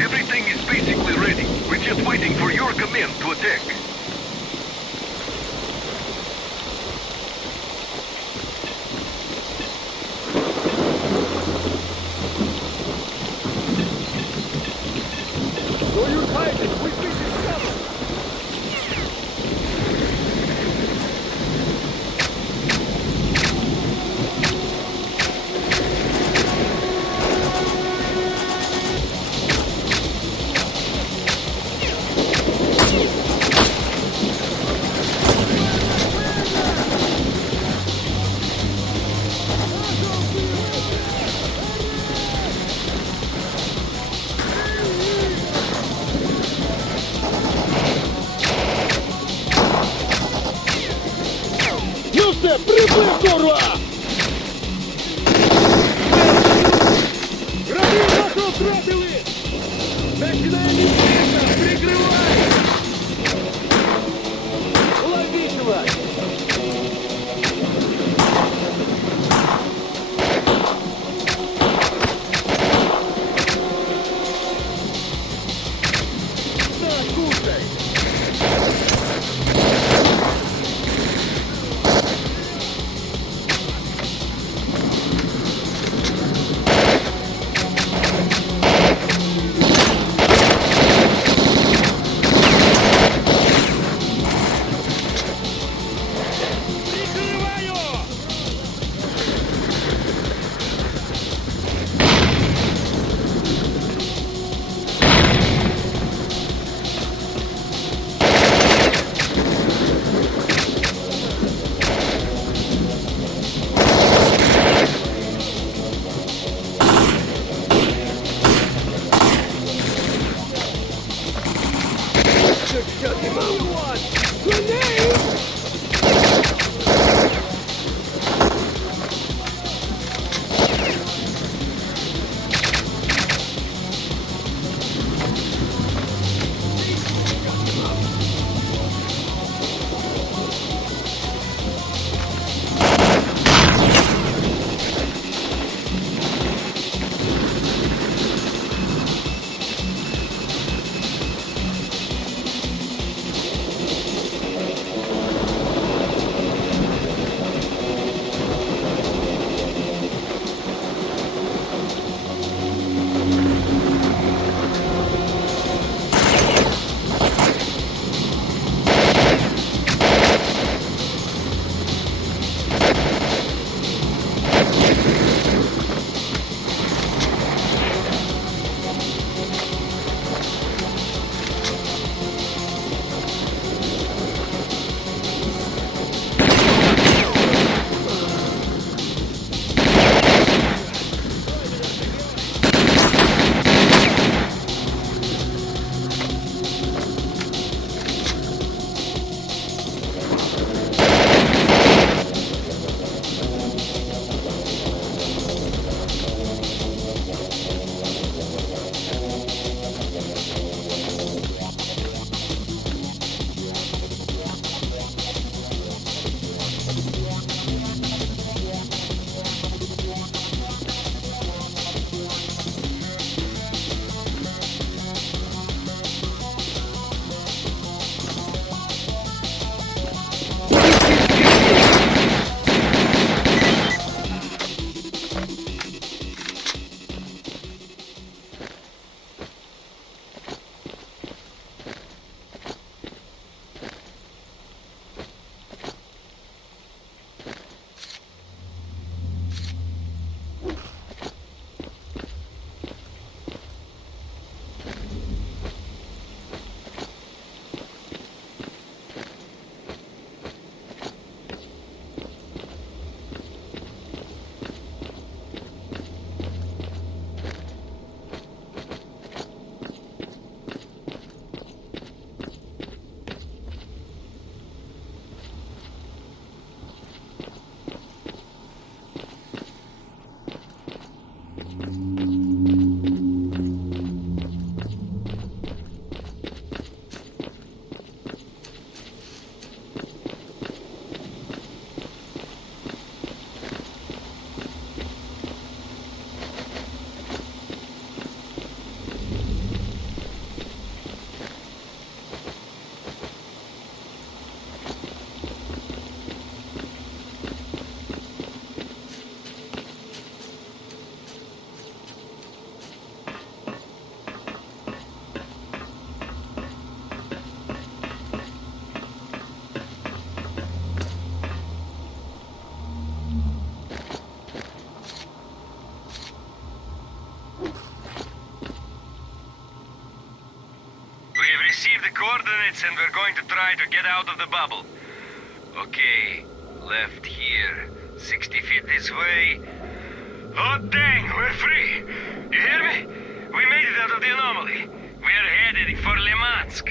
Everything is basically ready. We're just waiting for your command to attack. So you're hiding. We've been discovered. minutes and we're going to try to get out of the bubble. Okay, left here. 60 feet this way. Oh dang, we're free! You hear me? We made it out of the anomaly. We're headed for Lemansk.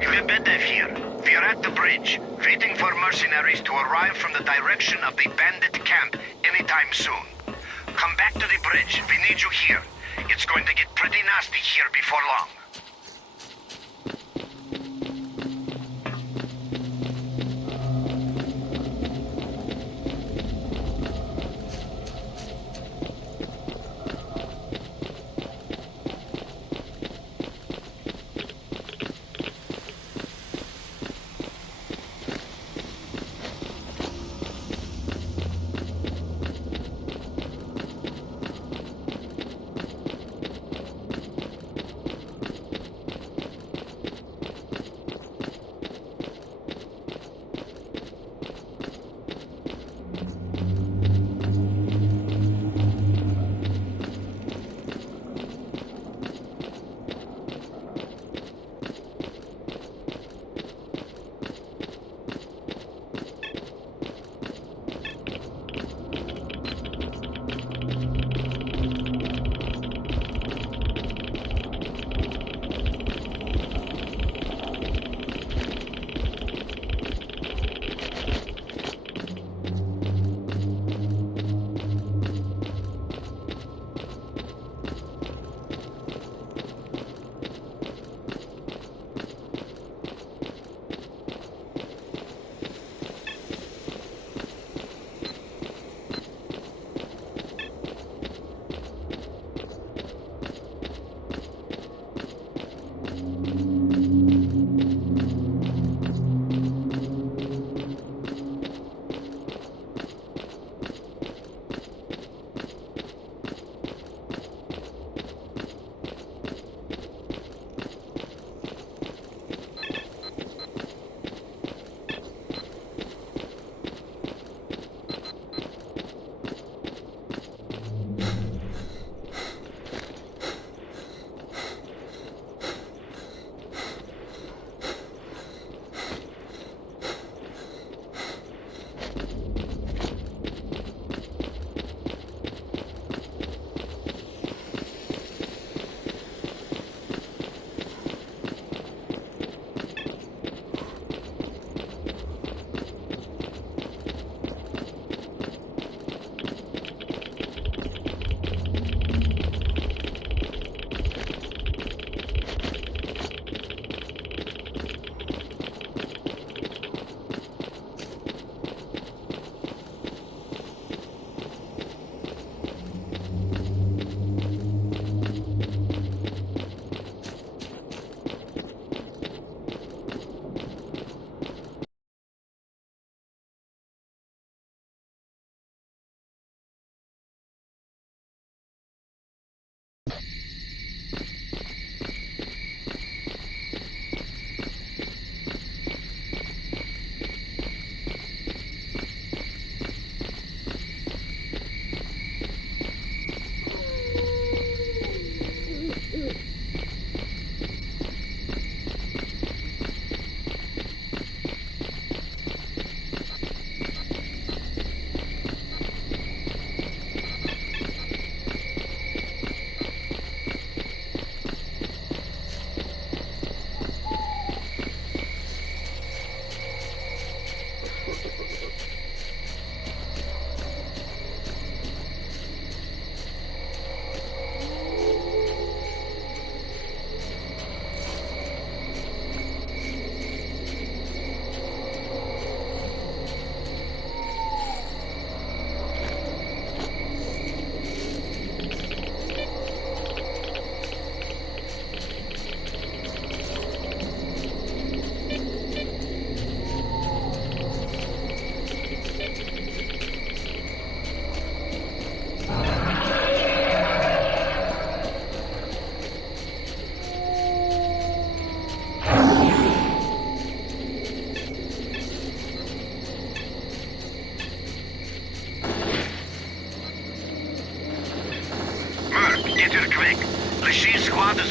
Lebedev here. We're at the bridge, waiting for mercenaries to arrive from the direction of the bandit camp anytime soon. Come back to the bridge. We need you here. It's going to get pretty nasty here before long.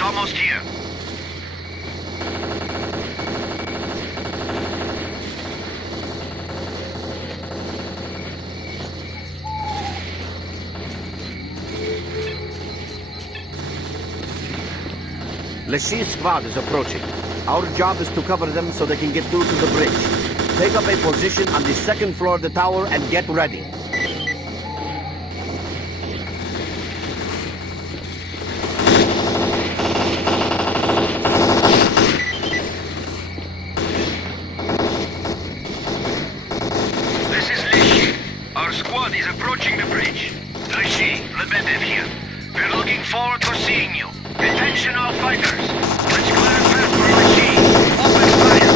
almost here. Le squad is approaching. Our job is to cover them so they can get through to the bridge. Take up a position on the second floor of the tower and get ready. This is Lishi. Our squad is approaching the bridge. Lishi, Lebedev here. We're looking forward to seeing you. Attention all fighters. Let's clear a path for Lishi. Open fire.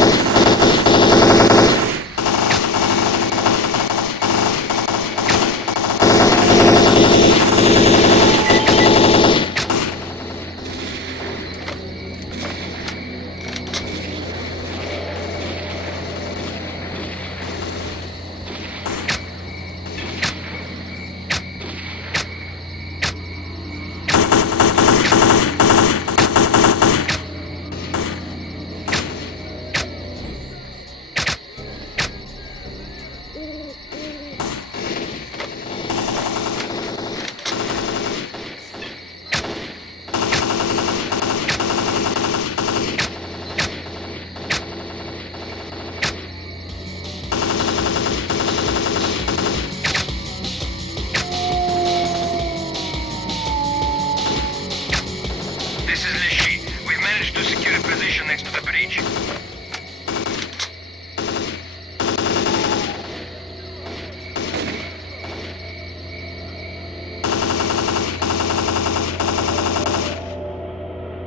This is Lishi. We've managed to secure a position next to the bridge.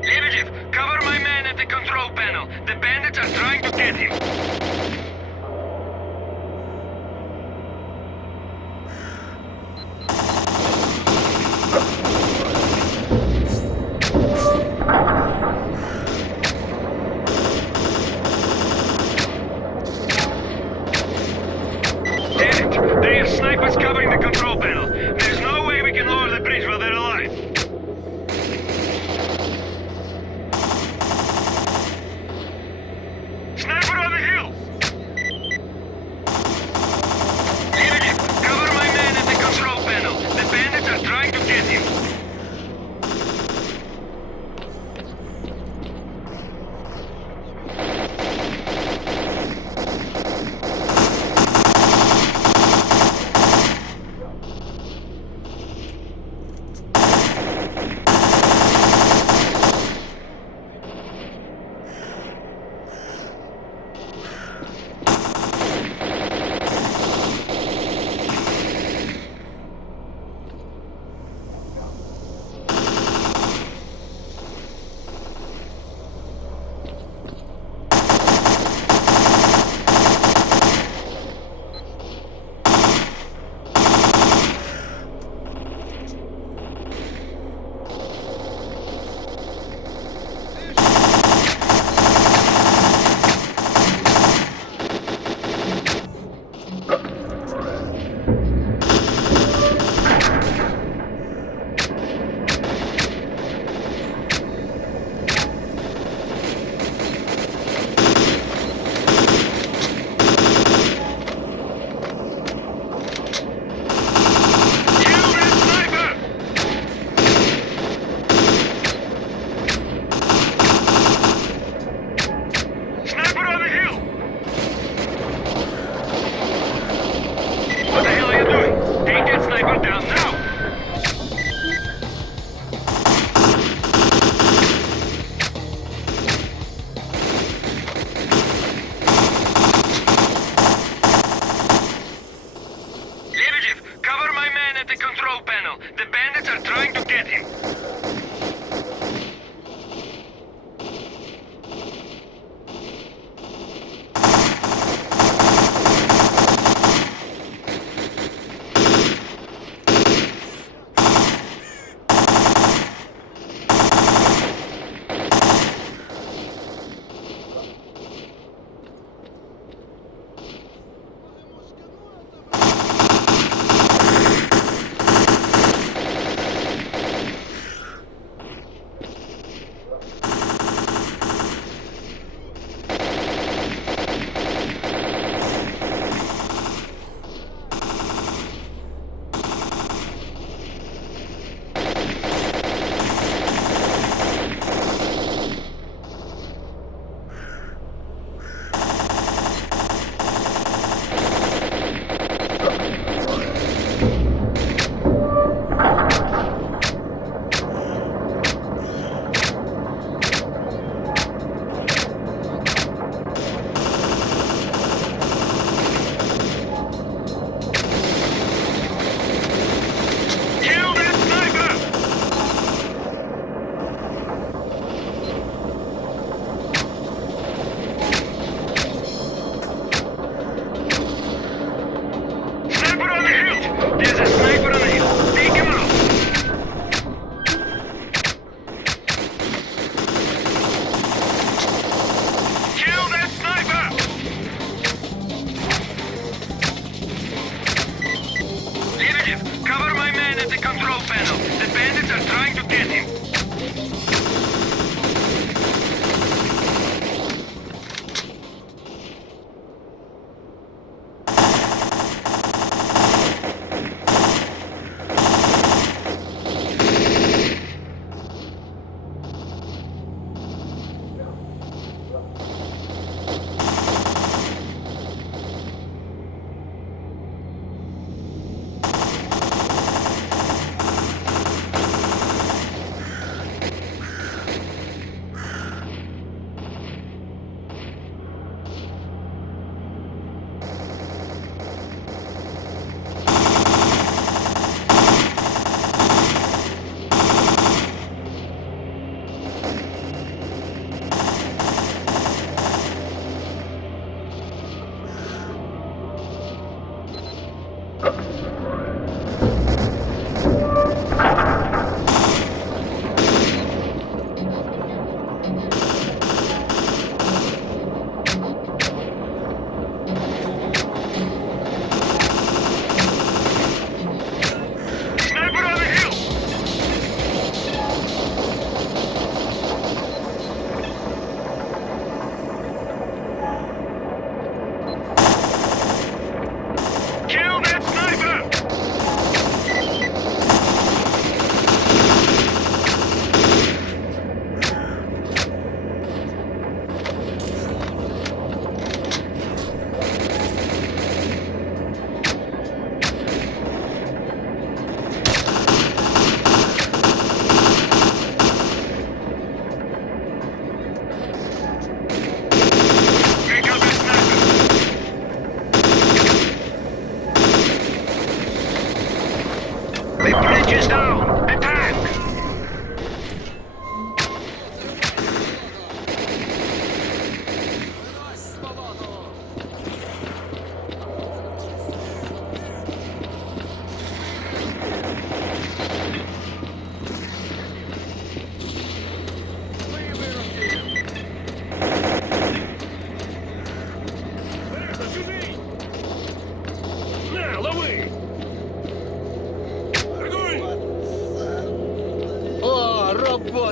Lebedev, cover my man at the control panel. The bandits are trying to get him. Damn it! They have snipers covering the control panel. There's no way we can lower the bridge while they're alive. Sniper over here!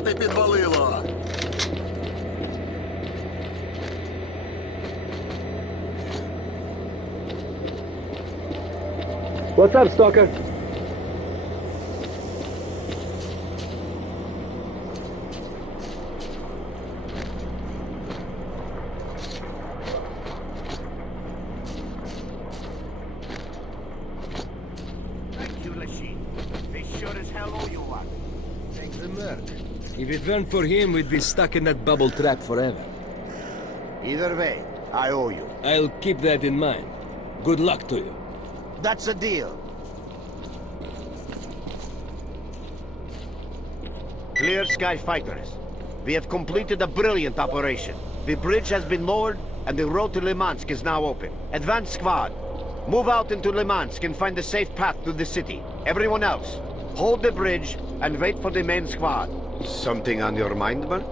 ти підвалило? What's up, Stalker? Thank you, Lachine. They sure as hell owe you one. Thank the merc. If it weren't for him, we'd be stuck in that bubble trap forever. Either way, I owe you. I'll keep that in mind. Good luck to you. That's a deal. Clear Sky Fighters. We have completed a brilliant operation. The bridge has been lowered, and the road to Lemansk is now open. Advance squad, move out into Lemansk and find a safe path to the city. Everyone else, hold the bridge and wait for the main squad. Something on your mind, Merc?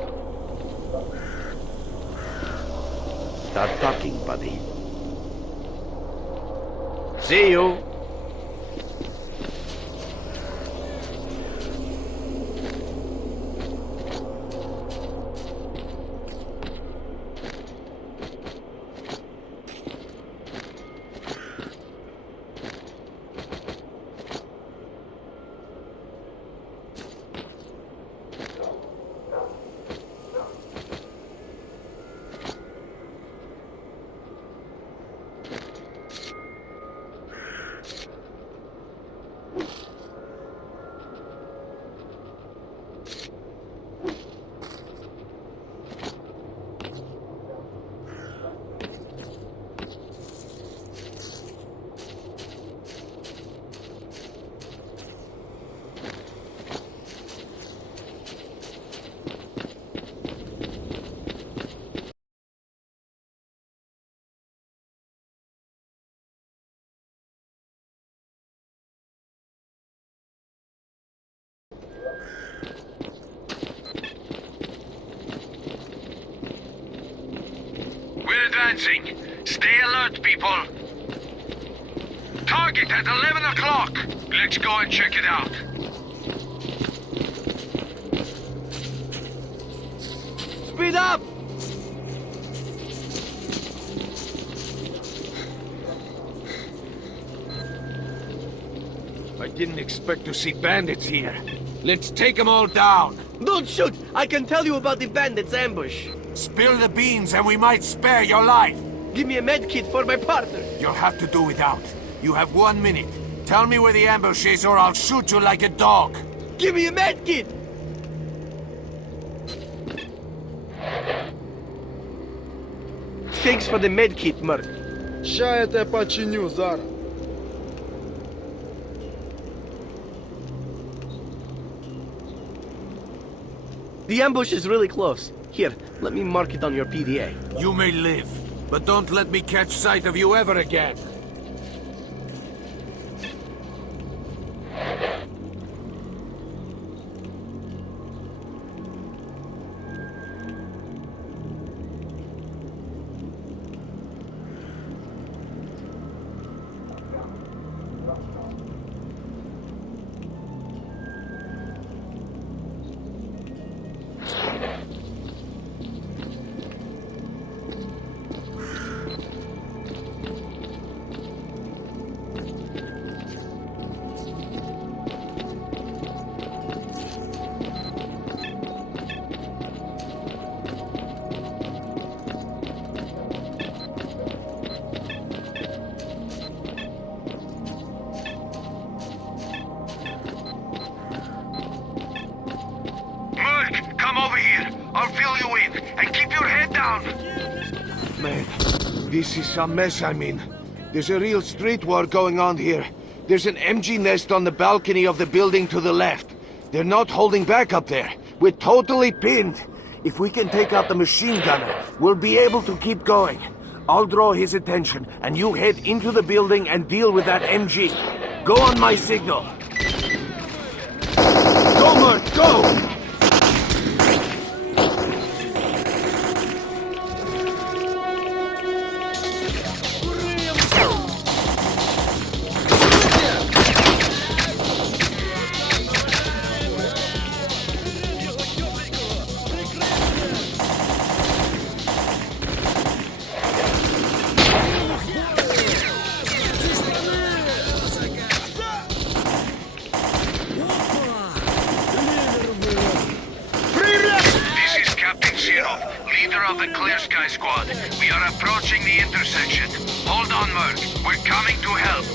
Start talking, buddy. See you. We're advancing. Stay alert, people. Target at 11 o'clock. Let's go and check it out. Speed up! I didn't expect to see bandits here. Let's take them all down. Don't shoot! I can tell you about the bandits' ambush. Spill the beans and we might spare your life. Give me a med kit for my partner. You'll have to do without. You have 1 minute. Tell me where the ambush is or I'll shoot you like a dog. Give me a med kit! Thanks for the med kit, Merc. Ща я тебе починю зараз. The ambush is really close. Here, let me mark it on your PDA. You may live, but don't let me catch sight of you ever again. I'll fill you in, and keep your head down! Man, this is some mess I'm in. There's a real street war going on here. There's an MG nest on the balcony of the building to the left. They're not holding back up there. We're totally pinned. If we can take out the machine gunner, we'll be able to keep going. I'll draw his attention, and you head into the building and deal with that MG. Go on my signal. Go, Merc, go! of the Clear Sky Squad. We are approaching the intersection. Hold on, Merc. We're coming to help.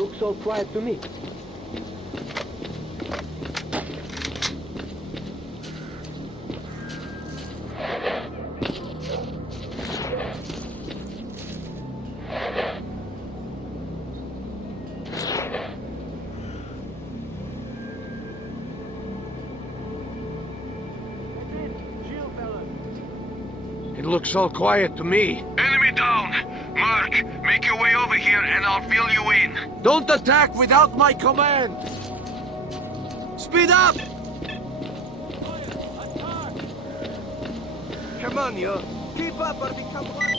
Looks all quiet to me. It looks all quiet to me. Enemy down! Merc, make your way over here and I'll fill you in. Don't attack without my command! Speed up! Come on, you. Keep up or become one.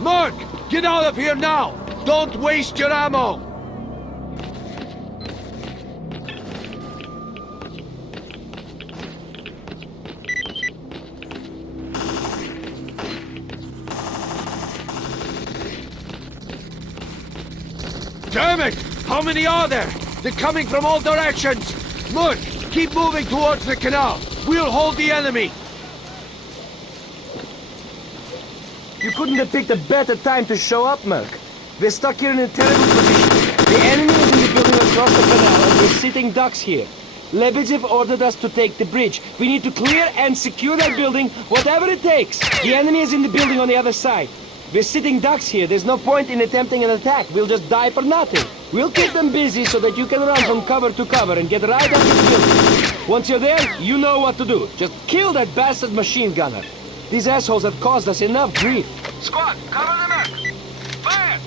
Merc, get out of here now! Don't waste your ammo! Damn it! How many are there? They're coming from all directions! Merc, keep moving towards the canal! We'll hold the enemy! You couldn't have picked a better time to show up, Merc. We're stuck here in a terrible position. The enemy is in the building across the canal, and we're sitting ducks here. Lebedev ordered us to take the bridge. We need to clear and secure that building, whatever it takes. The enemy is in the building on the other side. We're sitting ducks here. There's no point in attempting an attack. We'll just die for nothing. We'll keep them busy so that you can run from cover to cover and get right under the building. Once you're there, you know what to do. Just kill that bastard machine gunner. These assholes have caused us enough grief. Squad, cover the merc! Fire!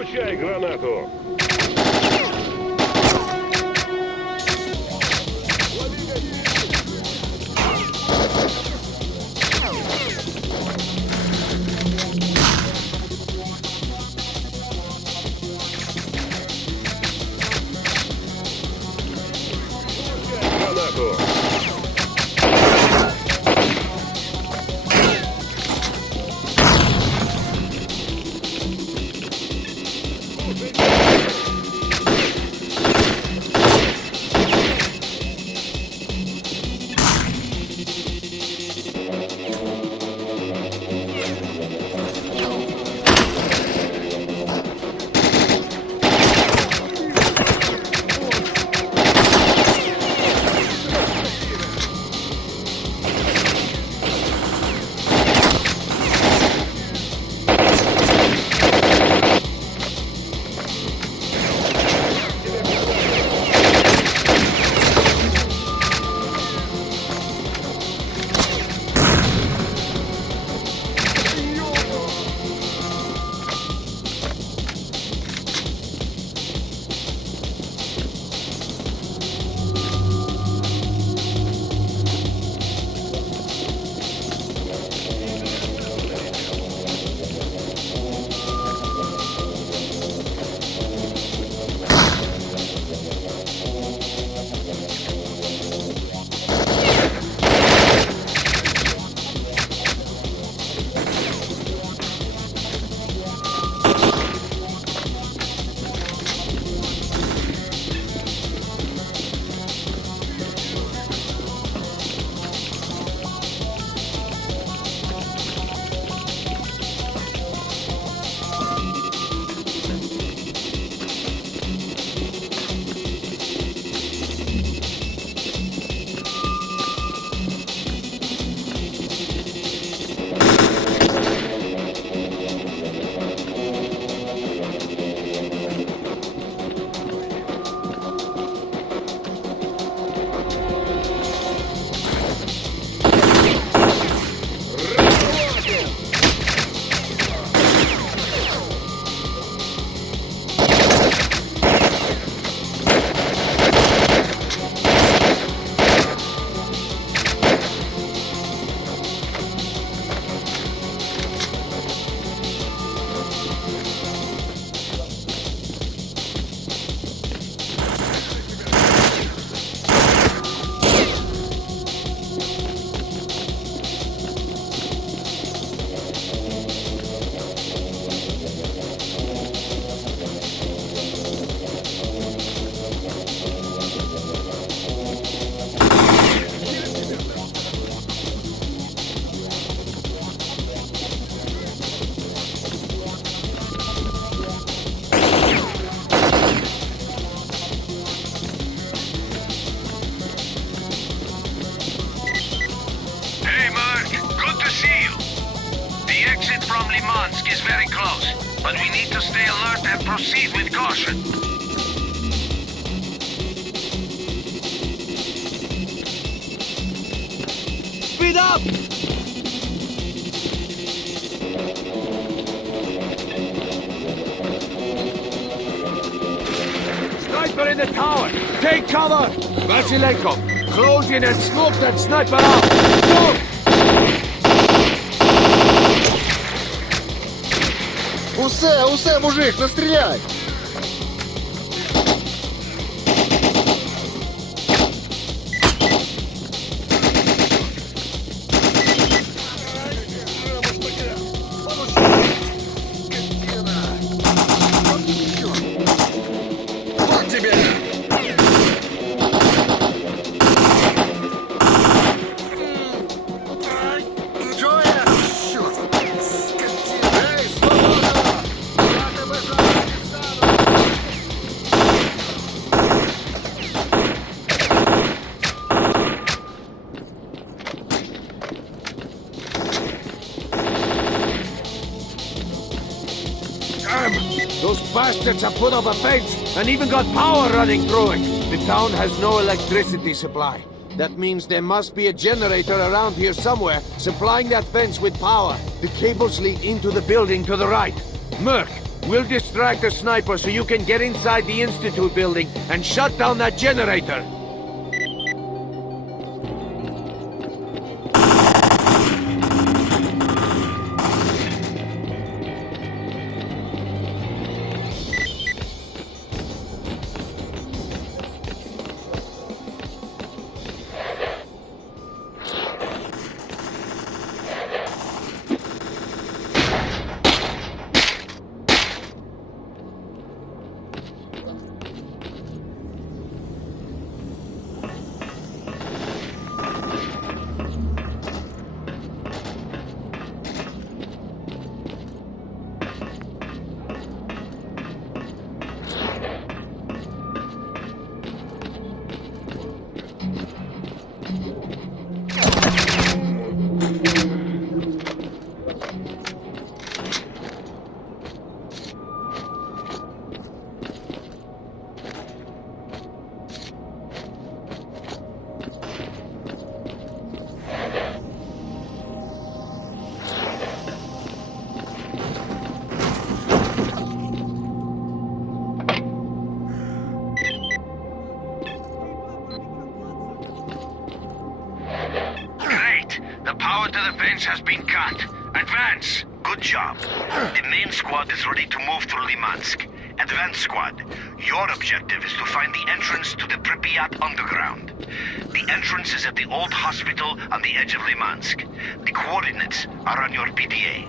Включай гранату! Гранату! lemansk is very close, but we need to stay alert and proceed with caution. Speed up! Sniper in the tower! Take cover! Vasilenko, close in and smoke that sniper out! Go! Усе, мужик, не стріляй! Those bastards have put up a fence and even got power running through it. The town has no electricity supply. That means there must be a generator around here somewhere supplying that fence with power. The cables lead into the building to the right. Merc, We'll distract the sniper so you can get inside the Institute building and shut down that generator. Has been cut. Advance! Good job. The main squad is ready to move through Lemansk. Advance squad, your objective is to find the entrance to the Prypiat underground. The entrance is at the old hospital on the edge of Lemansk. The coordinates are on your PDA.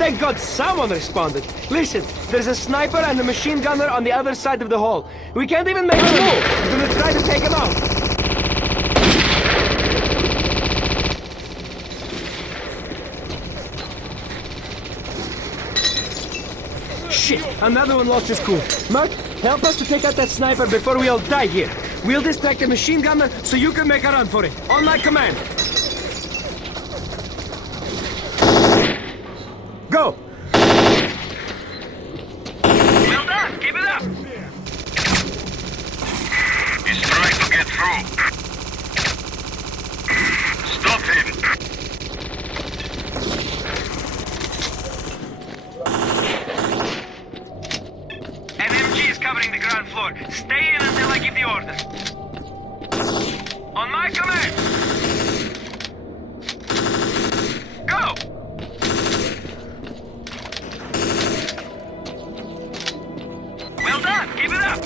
Thank God someone responded. Listen, there's a sniper and a machine gunner on the other side of the hall. We can't even make a move. We're gonna try to take him out. Shit, another one lost his cool. Merc, help us to take out that sniper before we all die here. We'll distract the machine gunner so you can make a run for it. On my command. Go! Well done! Keep it up! He's trying to get through. Stop him! An MG is covering the ground floor. Stay in until I give the order. On my command! Go! Well done! Keep it up!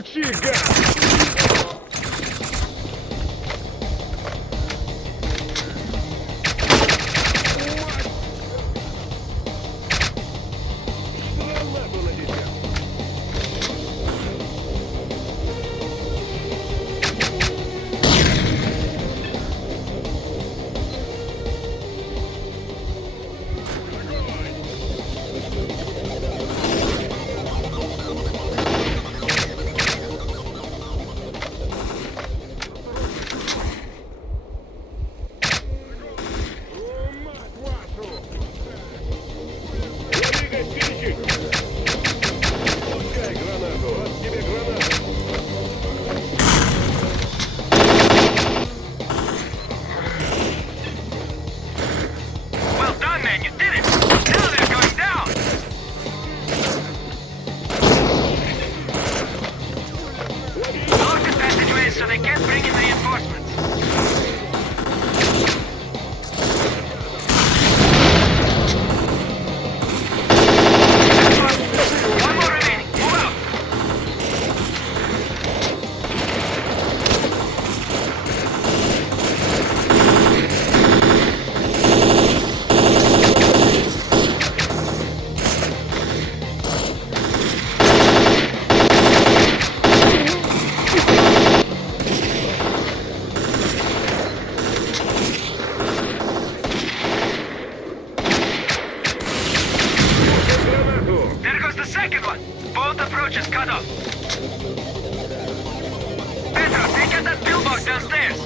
Получи, гад! So they can't bring in reinforcements. One more remaining. Move out. Approach is cut off. Pedro, take out that pillbox downstairs.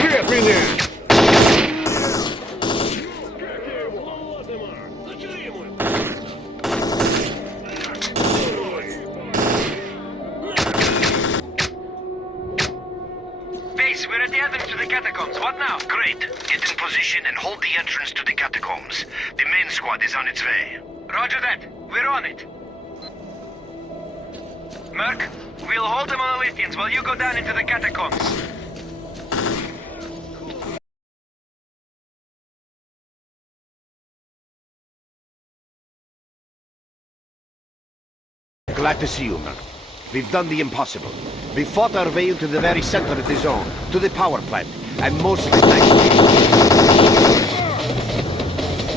Привет меня! We're at the entrance to the catacombs. What now? Great. Get in position and hold the entrance to the catacombs. The main squad is on its way. Roger that. We're on it. Merc, we'll hold the Monolithians while you go down into the catacombs. Glad to see you, Merc. We've done the impossible. We fought our way into the very center of the zone, to the power plant, and most of it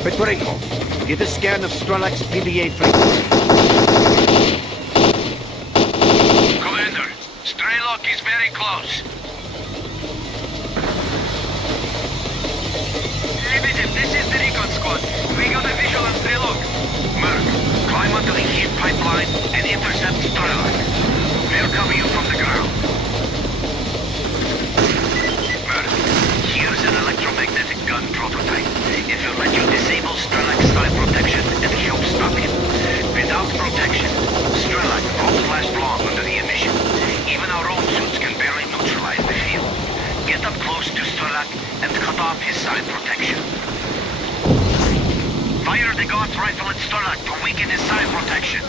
Betrayal. Get a scan of Strelok's PDA frequency. Commander, Strelok is very close. Limited, this is the recon squad. We got a visual on Strelok. Merc, climb onto the heat pipeline and intercept Strelok. We'll cover you from the ground. Merc, here's an electromagnetic gun prototype. It will let you disable Strelok's style protection and help stop him. Without protection, Strelok won't last long under the emission. Even our own suits can barely neutralize the field. Get up close to Strelok and cut off his side protection. Fire the Gauss rifle at Strelok to weaken his side protection.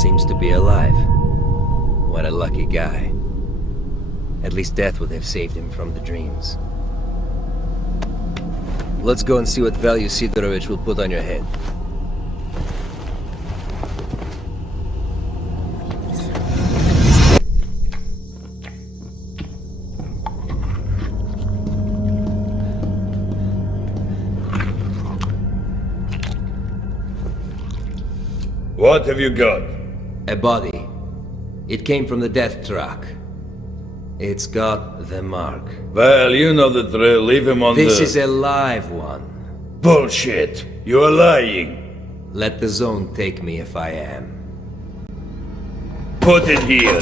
seems to be alive. What a lucky guy. At least death would have saved him from the dreams. Let's go and see what value Sidorovich will put on your head. What have you got? A body. It came from the death truck. It's got the mark. Well, you know the drill. Leave him on This is a live one. Bullshit! You are lying! Let the zone take me if I am. Put it here!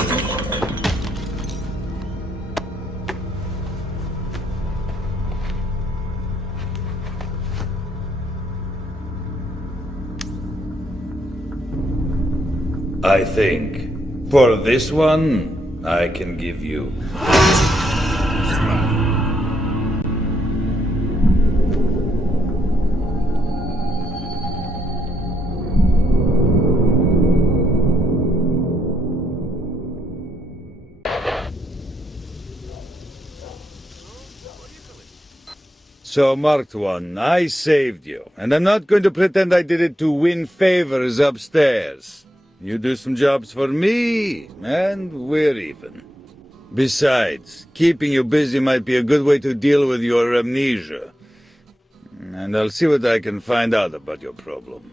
I think, for this one, I can give you. So, marked one, I saved you, and I'm not going to pretend I did it to win favors upstairs. You do some jobs for me, and we're even. Besides, keeping you busy might be a good way to deal with your amnesia. And I'll see what I can find out about your problem.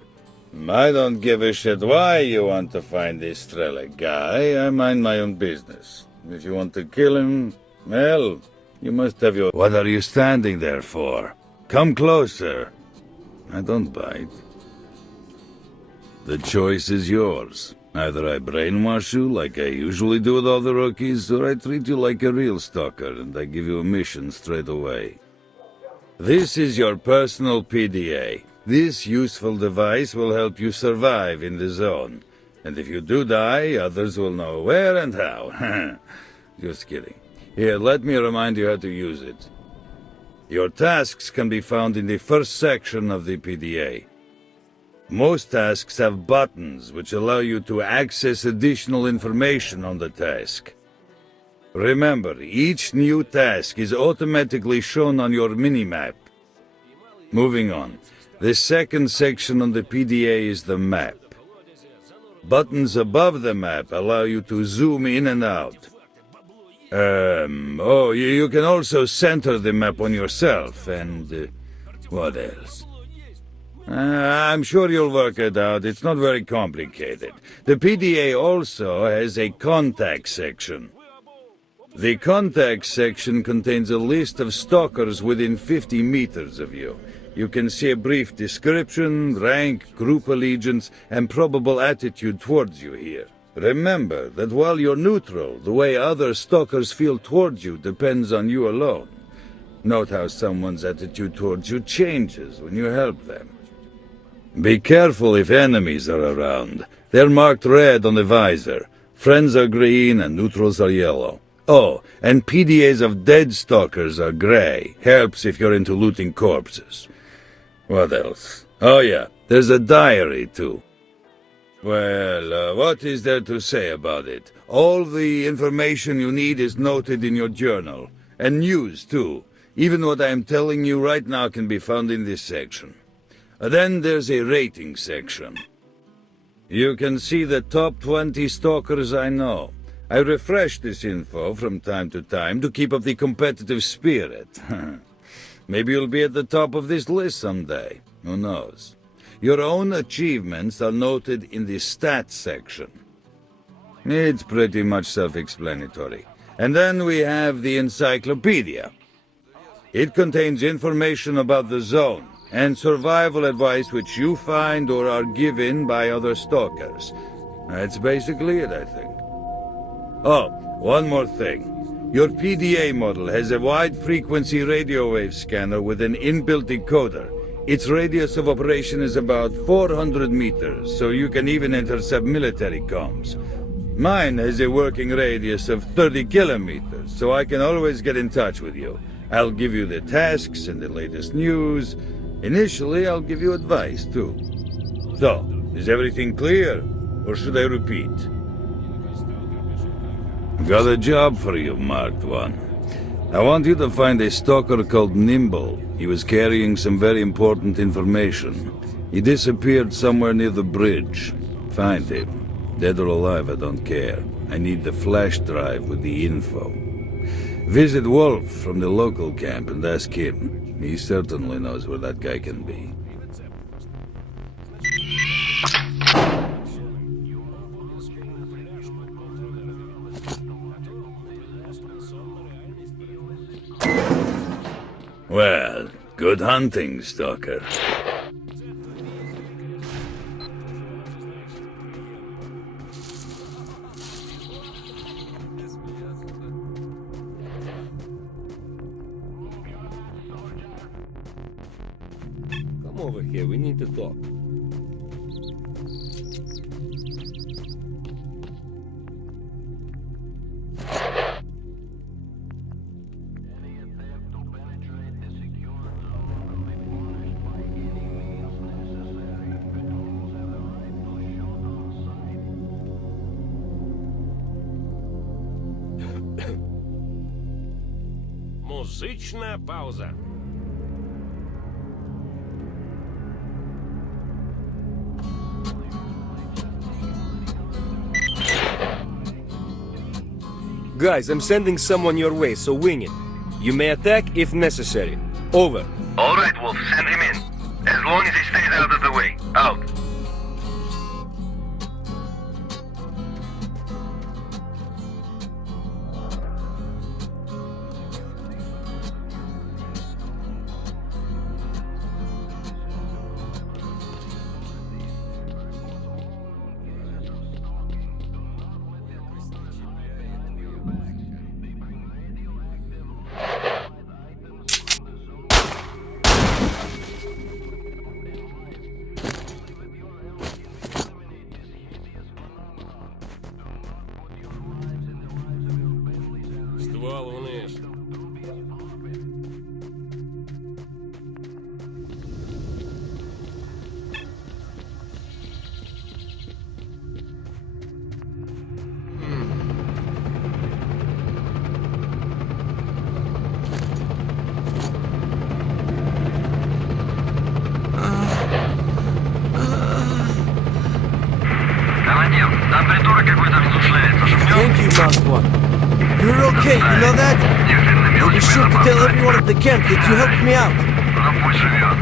I don't give a shit why you want to find this Strelok guy. I mind my own business. If you want to kill him, well, you must have your... What are you standing there for? Come closer. I don't bite. The choice is yours. Either I brainwash you like I usually do with all the rookies, or I treat you like a real stalker and I give you a mission straight away. This is your personal PDA. This useful device will help you survive in the zone. And if you do die, others will know where and how. Just kidding. Here, let me remind you how to use it. Your tasks can be found in the first section of the PDA. Most tasks have buttons which allow you to access additional information on the task. Remember, each new task is automatically shown on your minimap. Moving on. The second section on the PDA is the map. Buttons above the map allow you to zoom in and out. You can also center the map on yourself, and... what else? I'm sure you'll work it out. It's not very complicated. The PDA also has a contact section. The contact section contains a list of stalkers within 50 meters of you. You can see a brief description, rank, group allegiance, and probable attitude towards you here. Remember that while you're neutral, the way other stalkers feel towards you depends on you alone. Note how someone's attitude towards you changes when you help them. Be careful if enemies are around. They're marked red on the visor. Friends are green and neutrals are yellow. Oh, and PDAs of dead stalkers are gray. Helps if you're into looting corpses. What else? Oh yeah, there's a diary too. Well, what is there to say about it? All the information you need is noted in your journal. And news too. Even what I am telling you right now can be found in this section. Then there's a rating section. You can see the top 20 stalkers I know. I refresh this info from time to time to keep up the competitive spirit. Maybe you'll be at the top of this list someday. Who knows? Your own achievements are noted in the stats section. It's pretty much self-explanatory. And then we have the encyclopedia. It contains information about the zone and survival advice which you find or are given by other stalkers. That's basically it, I think. Oh, one more thing. Your PDA model has a wide-frequency radio wave scanner with an inbuilt decoder. Its radius of operation is about 400 meters, so you can even intercept military comms. Mine has a working radius of 30 kilometers, so I can always get in touch with you. I'll give you the tasks and the latest news. Initially, I'll give you advice, too. So, is everything clear? or should I repeat? Got a job for you, Marked One. I want you to find a stalker called Nimble. He was carrying some very important information. He disappeared somewhere near the bridge. Find him. Dead or alive, I don't care. I need the flash drive with the info. Visit Wolf from the local camp and ask him. He certainly knows where that guy can be. Well, good hunting, Stalker. Come over here, we need to talk. Музична пауза. Guys, I'm sending someone your way, so wing it. You may attack if necessary. Over. All right, Wolf, send him in. As long as he stays out of the way. Out. Ствол вниз. Командир, там придурок какой-то размышляется. Thank you, Mark One. You're okay, you know that? I'll be sure to tell everyone at the camp that you helped me out. Ну пусть живет.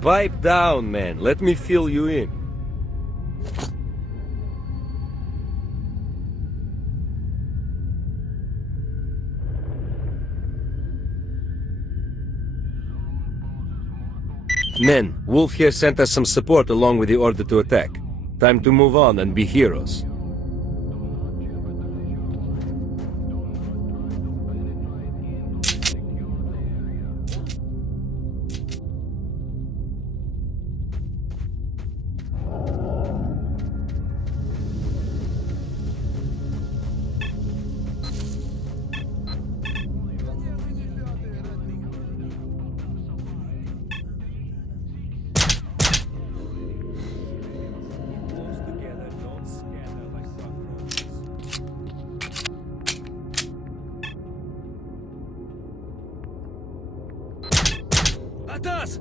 Pipe down, man. Let me fill you in. Men, Wolf here sent us some support along with the order to attack. Time to move on and be heroes. Together, don't scatter. Атас!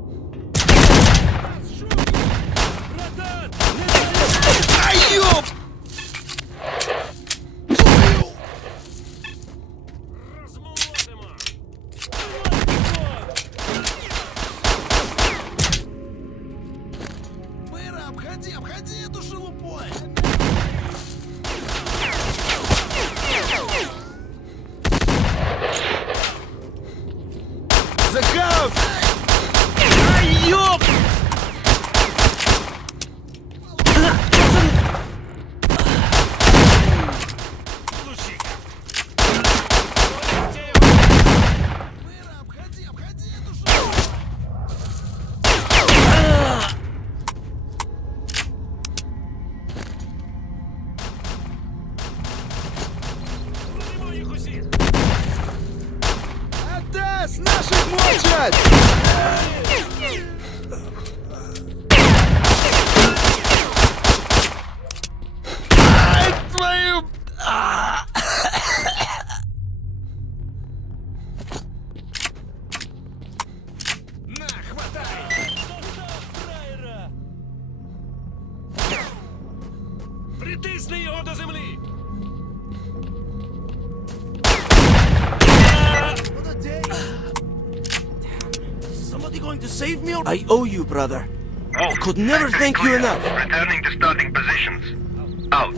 Ай, ёп! Обходи эту шелупой! Захав! Ай, ёп! Атас! Наших мочат! Ай, твою... На, хватай! Притисни його до землі! Somebody going to save me? I owe you, brother. I could never thank you enough. Returning to starting positions. Out.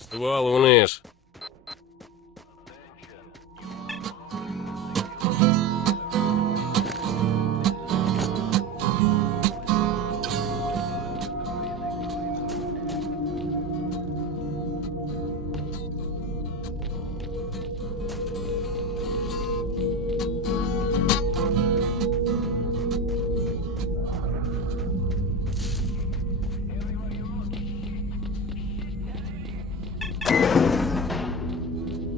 Ствол вниз.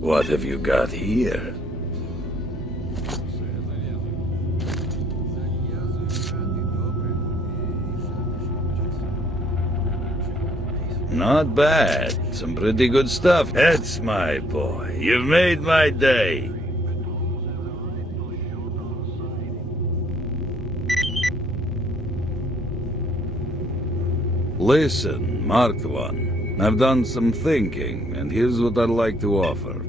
What have you got here? Not bad. Some pretty good stuff. That's my boy. You've made my day. Listen, Marked One. I've done some thinking, and here's what I'd like to offer.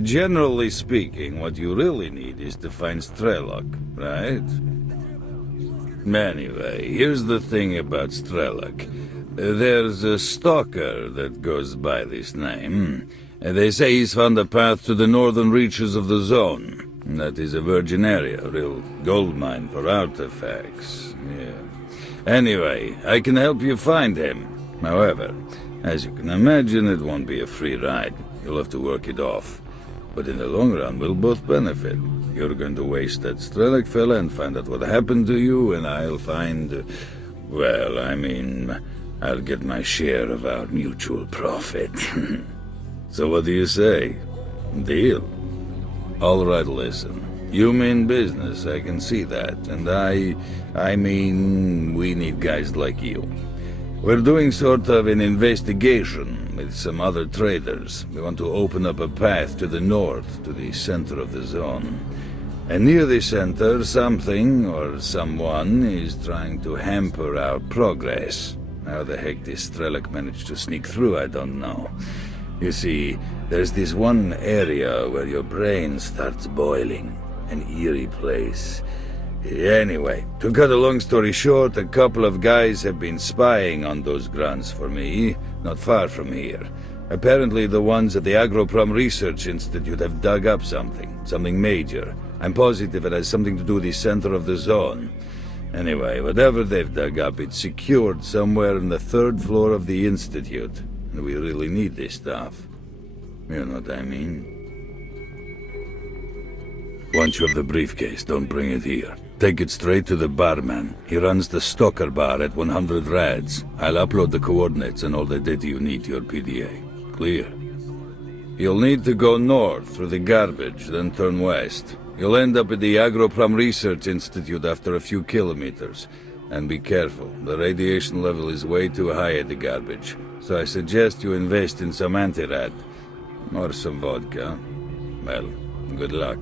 Generally speaking, what you really need is to find Strelok, right? Anyway, here's the thing about Strelok. There's a stalker that goes by this name. They say he's found a path to the northern reaches of the zone. That is a virgin area, a real gold mine for artifacts. Yeah. Anyway, I can help you find him. However, as you can imagine, it won't be a free ride. You'll have to work it off. But in the long run, we'll both benefit. You're going to waste that Strelok fella and find out what happened to you, and I'll find... well, I mean, I'll get my share of our mutual profit. So what do you say? Deal? All right, listen. You mean business, I can see that. And I mean, we need guys like you. We're doing sort of an investigation with some other traders. We want to open up a path to the north, to the center of the zone. And near the center, something or someone is trying to hamper our progress. How the heck this Strelok managed to sneak through, I don't know. You see, there's this one area where your brain starts boiling. An eerie place. Anyway, to cut a long story short, a couple of guys have been spying on those grunts for me, not far from here. Apparently the ones at the Agroprom Research Institute have dug up something major. I'm positive it has something to do with the center of the zone. Anyway, whatever they've dug up, it's secured somewhere on the 3rd floor of the Institute. And we really need this stuff. You know what I mean? Once you have the briefcase, don't bring it here. Take it straight to the barman. He runs the S.T.A.L.K.E.R bar at 100 rads. I'll upload the coordinates and all the data you need to your PDA. Clear? You'll need to go north through the garbage, then turn west. You'll end up at the Agroprom Research Institute after a few kilometers. And be careful, the radiation level is way too high at the garbage. So I suggest you invest in some anti-rad. Or some vodka. Well, good luck.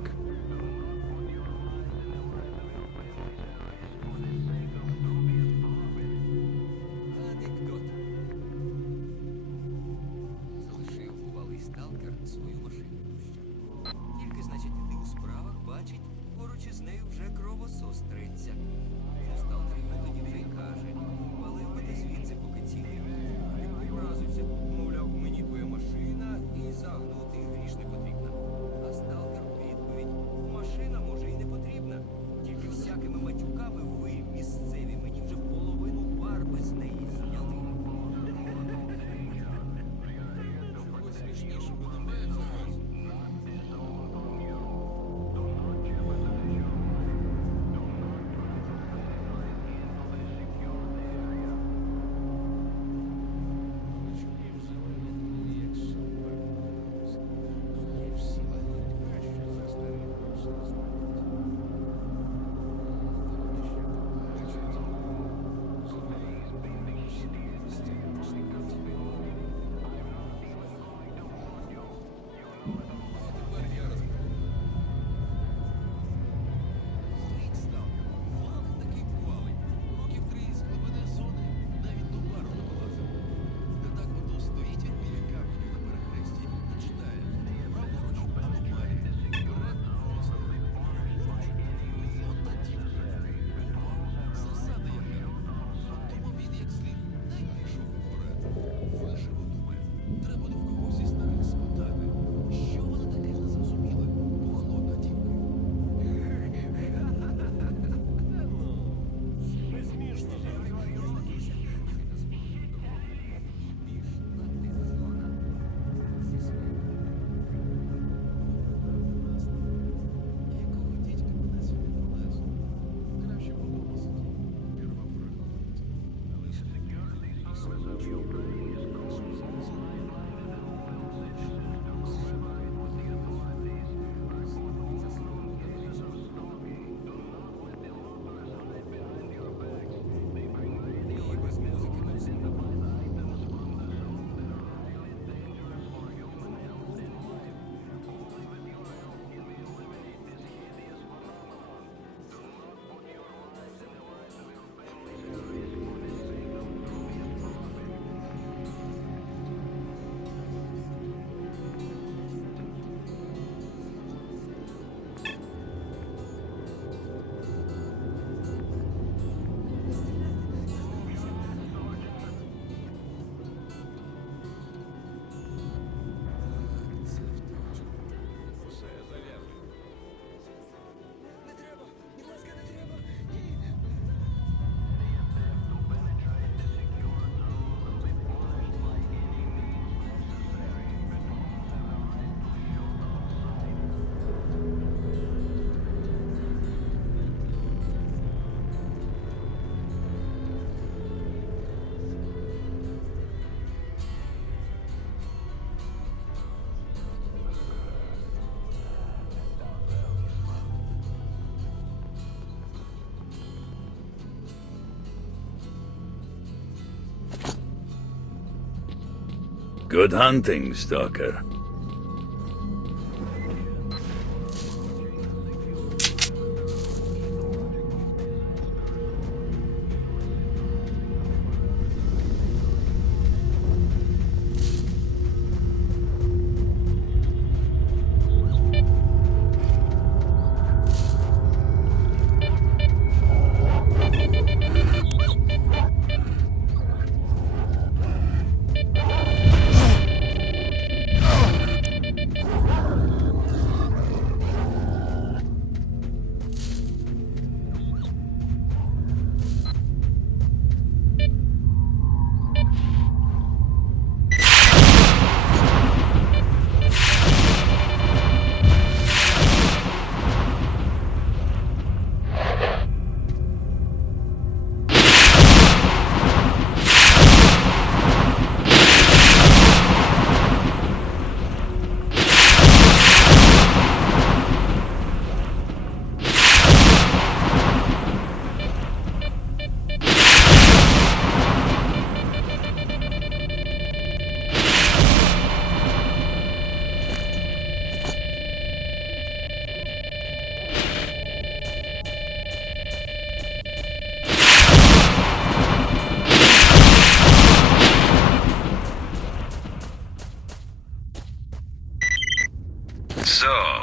Good hunting, Stalker.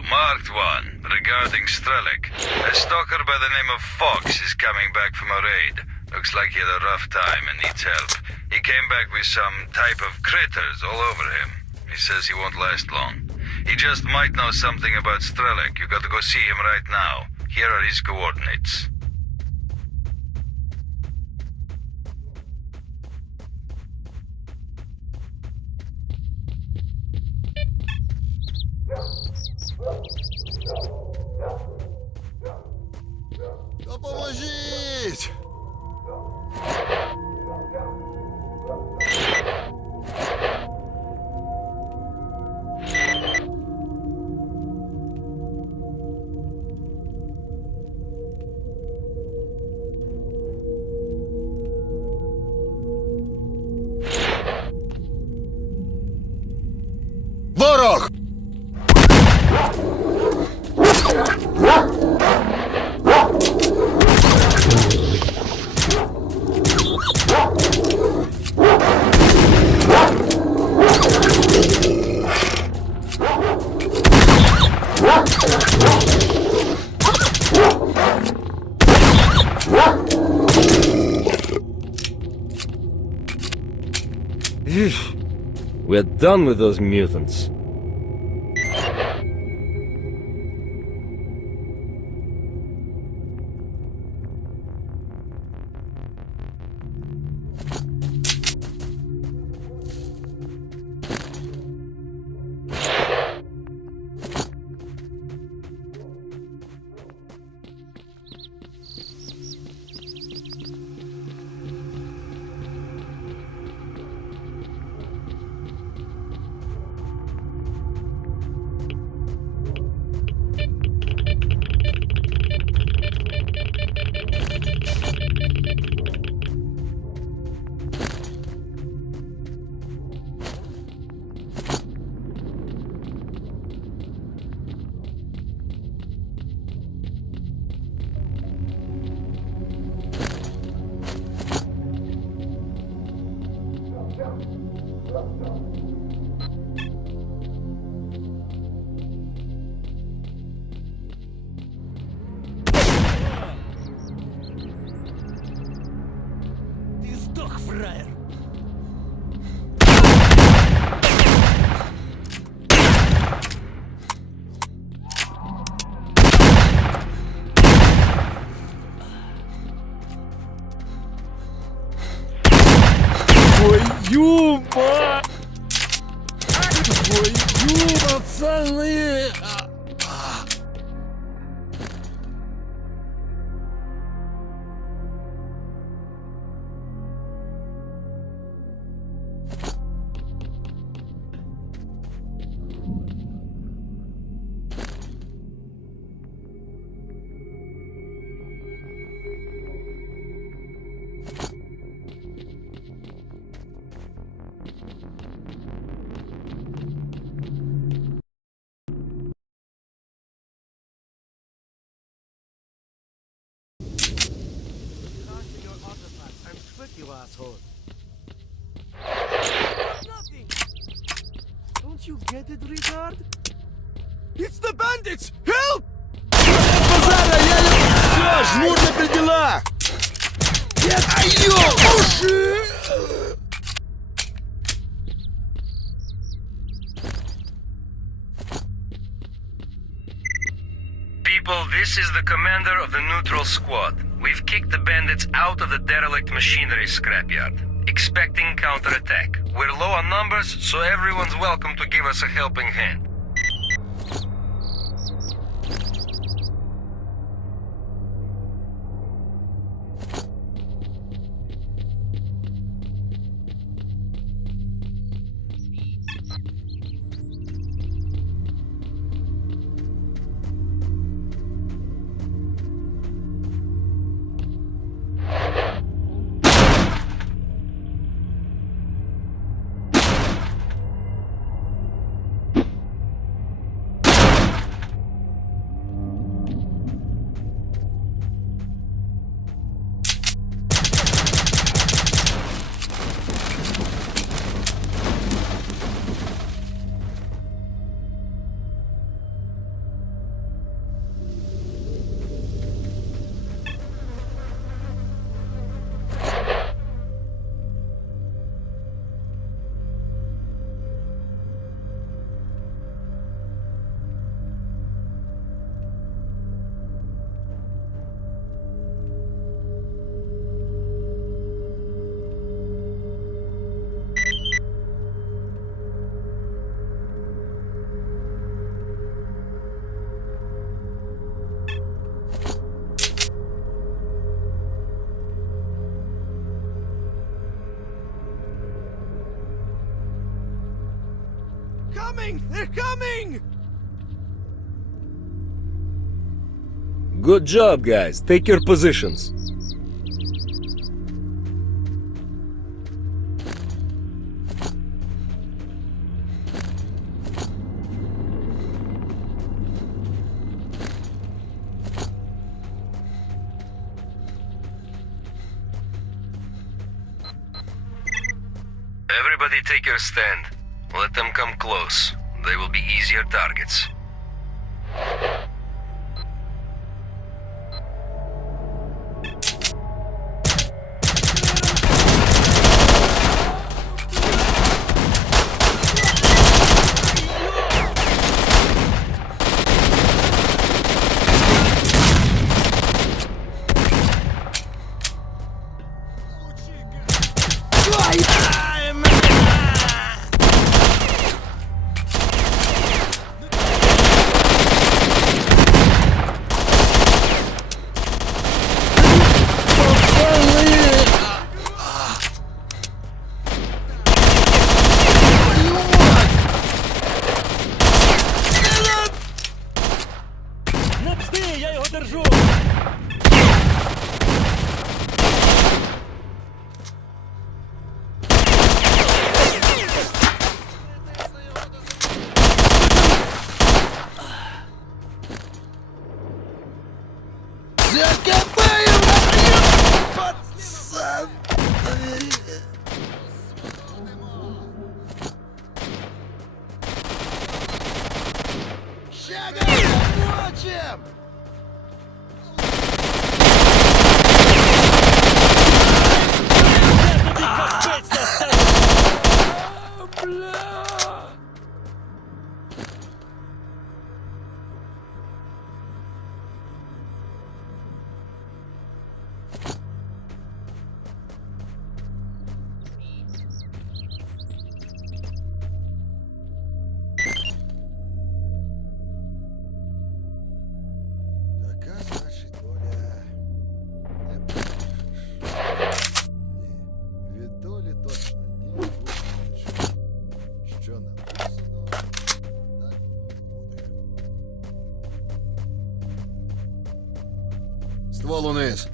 Marked one, regarding Strelok. A stalker by the name of Fox is coming back from a raid. Looks like he had a rough time and needs help. He came back with some type of critters all over him. He says he won't last long. He just might know something about Strelok. You got to go see him right now. Here are his coordinates. Допоможіть! Ворог! We're done with those mutants. Твою мать! Твою, пацаны! asshole. Nothing. Don't you get it, retard? It's the bandits! Help! Базара, я... Все, жмурно при делах! People, this is the commander of the neutral squad. We've kicked the bandits out of the derelict machinery scrapyard, expecting counterattack. We're low on numbers, so everyone's welcome to give us a helping hand. They're coming! Good job, guys. Take your positions. Everybody take your stand. Let them come close. They will be easier targets. Ствол униз.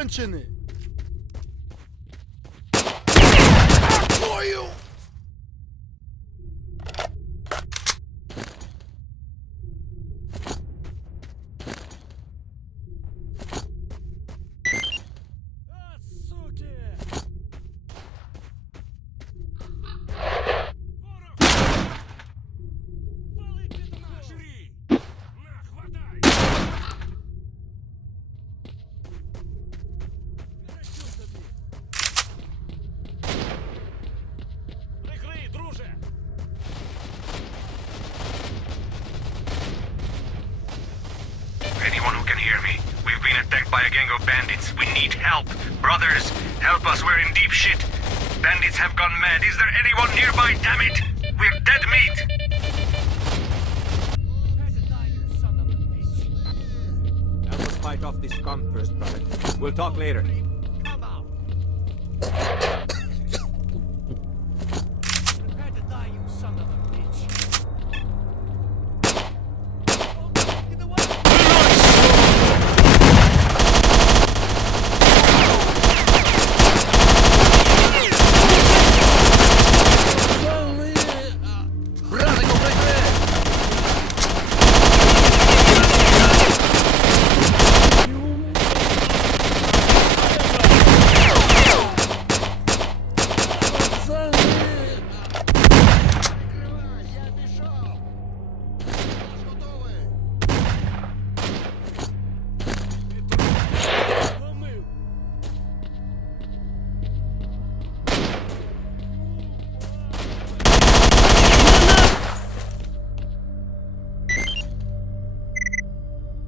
кончены! Твою! Anyone who can hear me? We've been attacked by a gang of bandits. We need help. Brothers, help us. We're in deep shit. Bandits have gone mad. Is there anyone nearby? Damn it! We're dead meat! Help us fight off this scum first, brother. We'll talk later.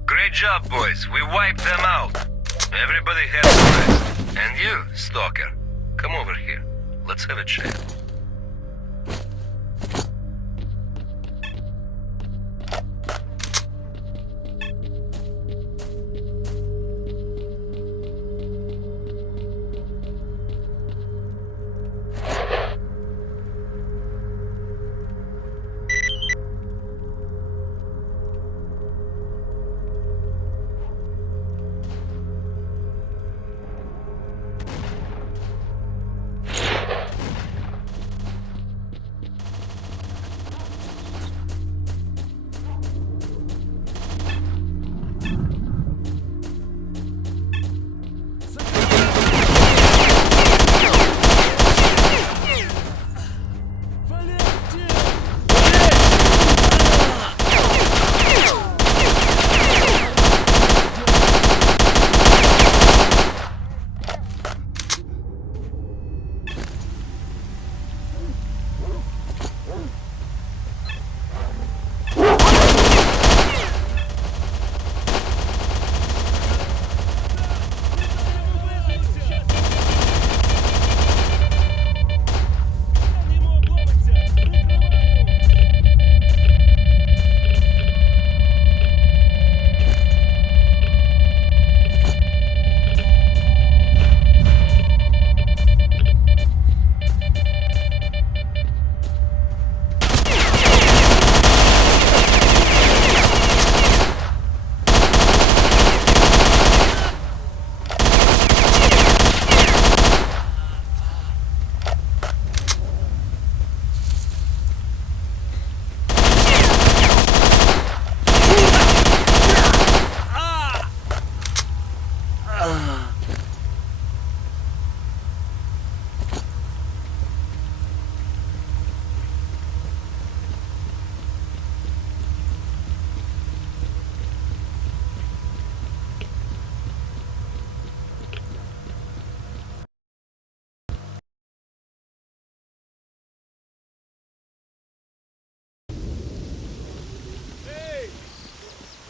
Great job, boys. We wiped them out. Everybody has a rest. And you, Stalker, come over here. Let's have a chat.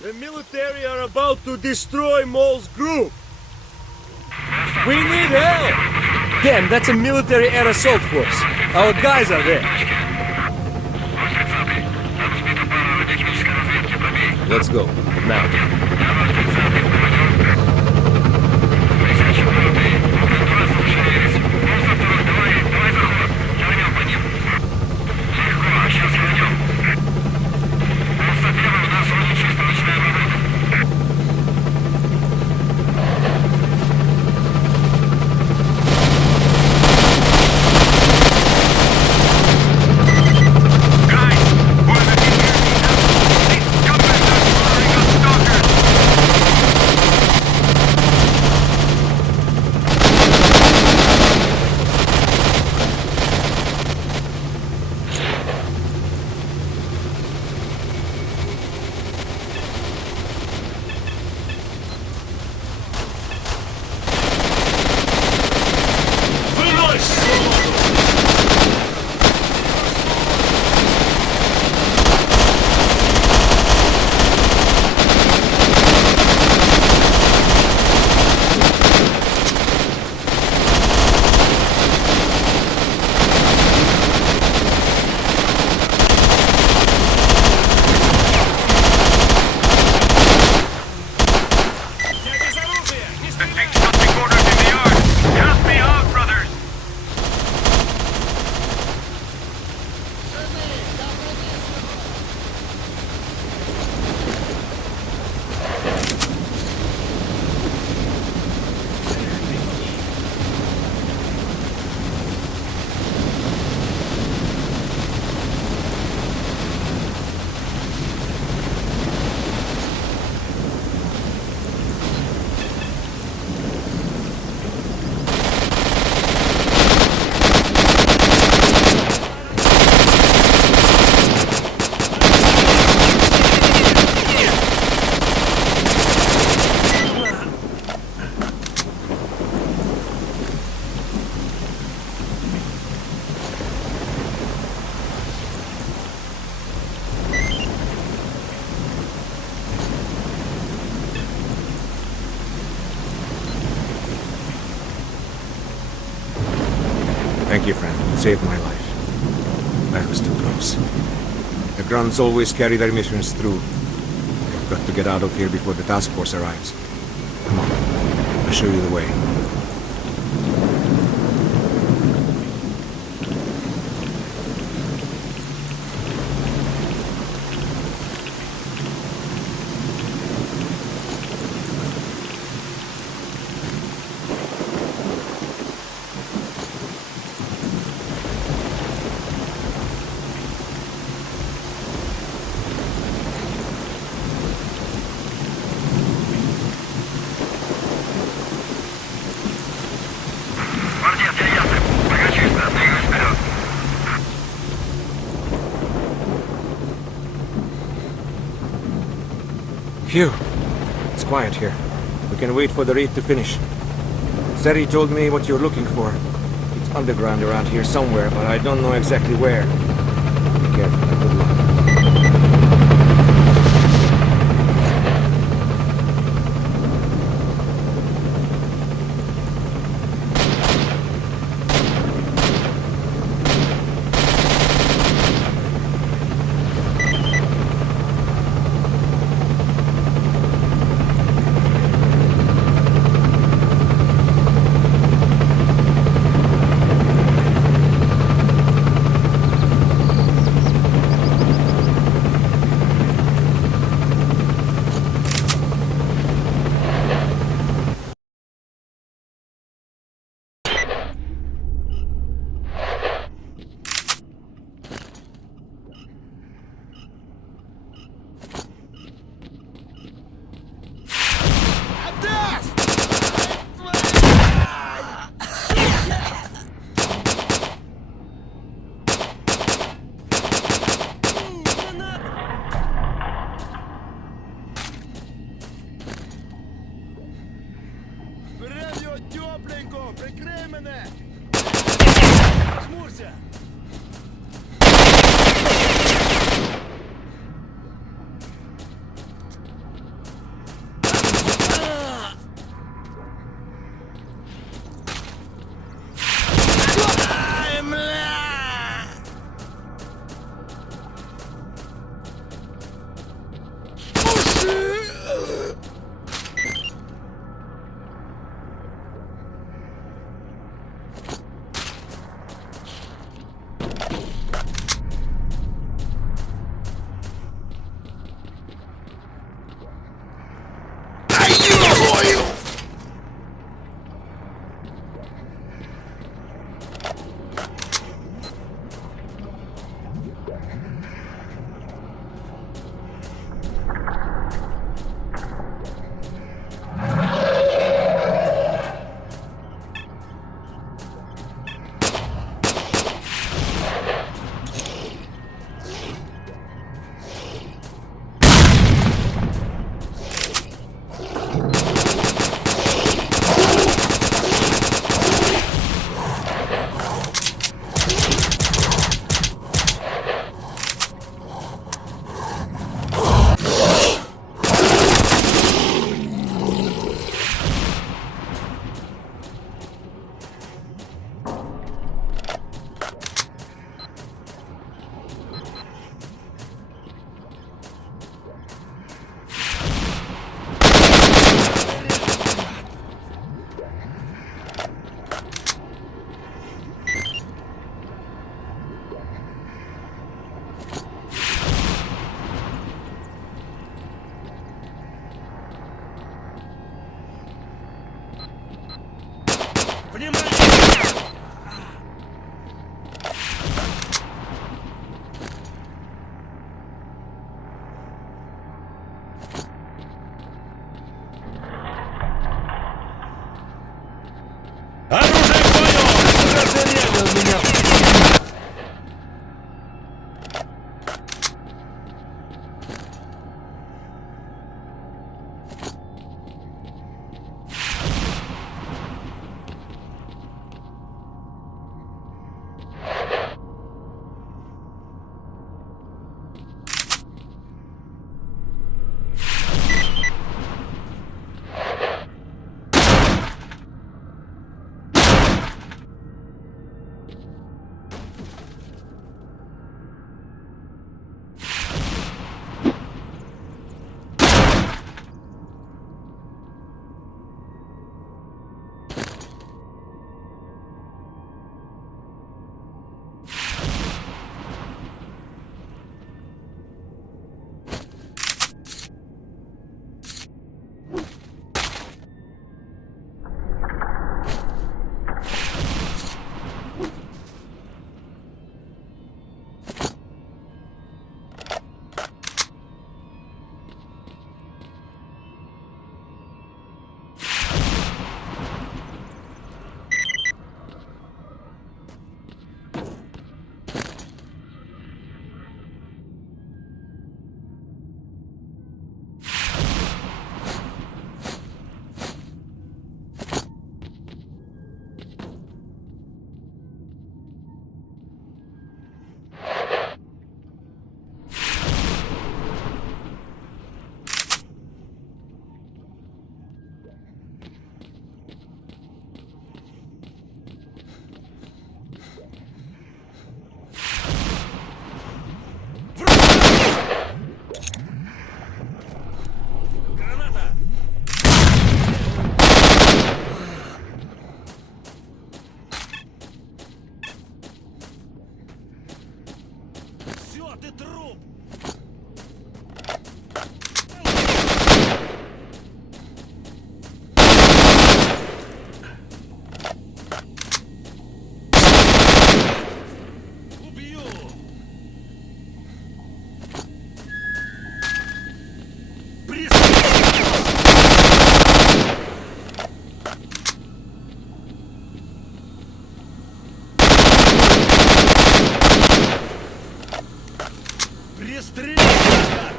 The military are about to destroy Mole's group. We need help! Damn, that's a military-air assault force. Our guys are there. Let's go. Now. saved my life. I was too close. The grunts always carry their missions through. We've got to get out of here before the task force arrives. Come on, I'll show you the way. Phew. It's quiet here. We can wait for the raid to finish. Seri told me what you're looking for. It's underground around here somewhere, but I don't know exactly where. Be careful and good luck.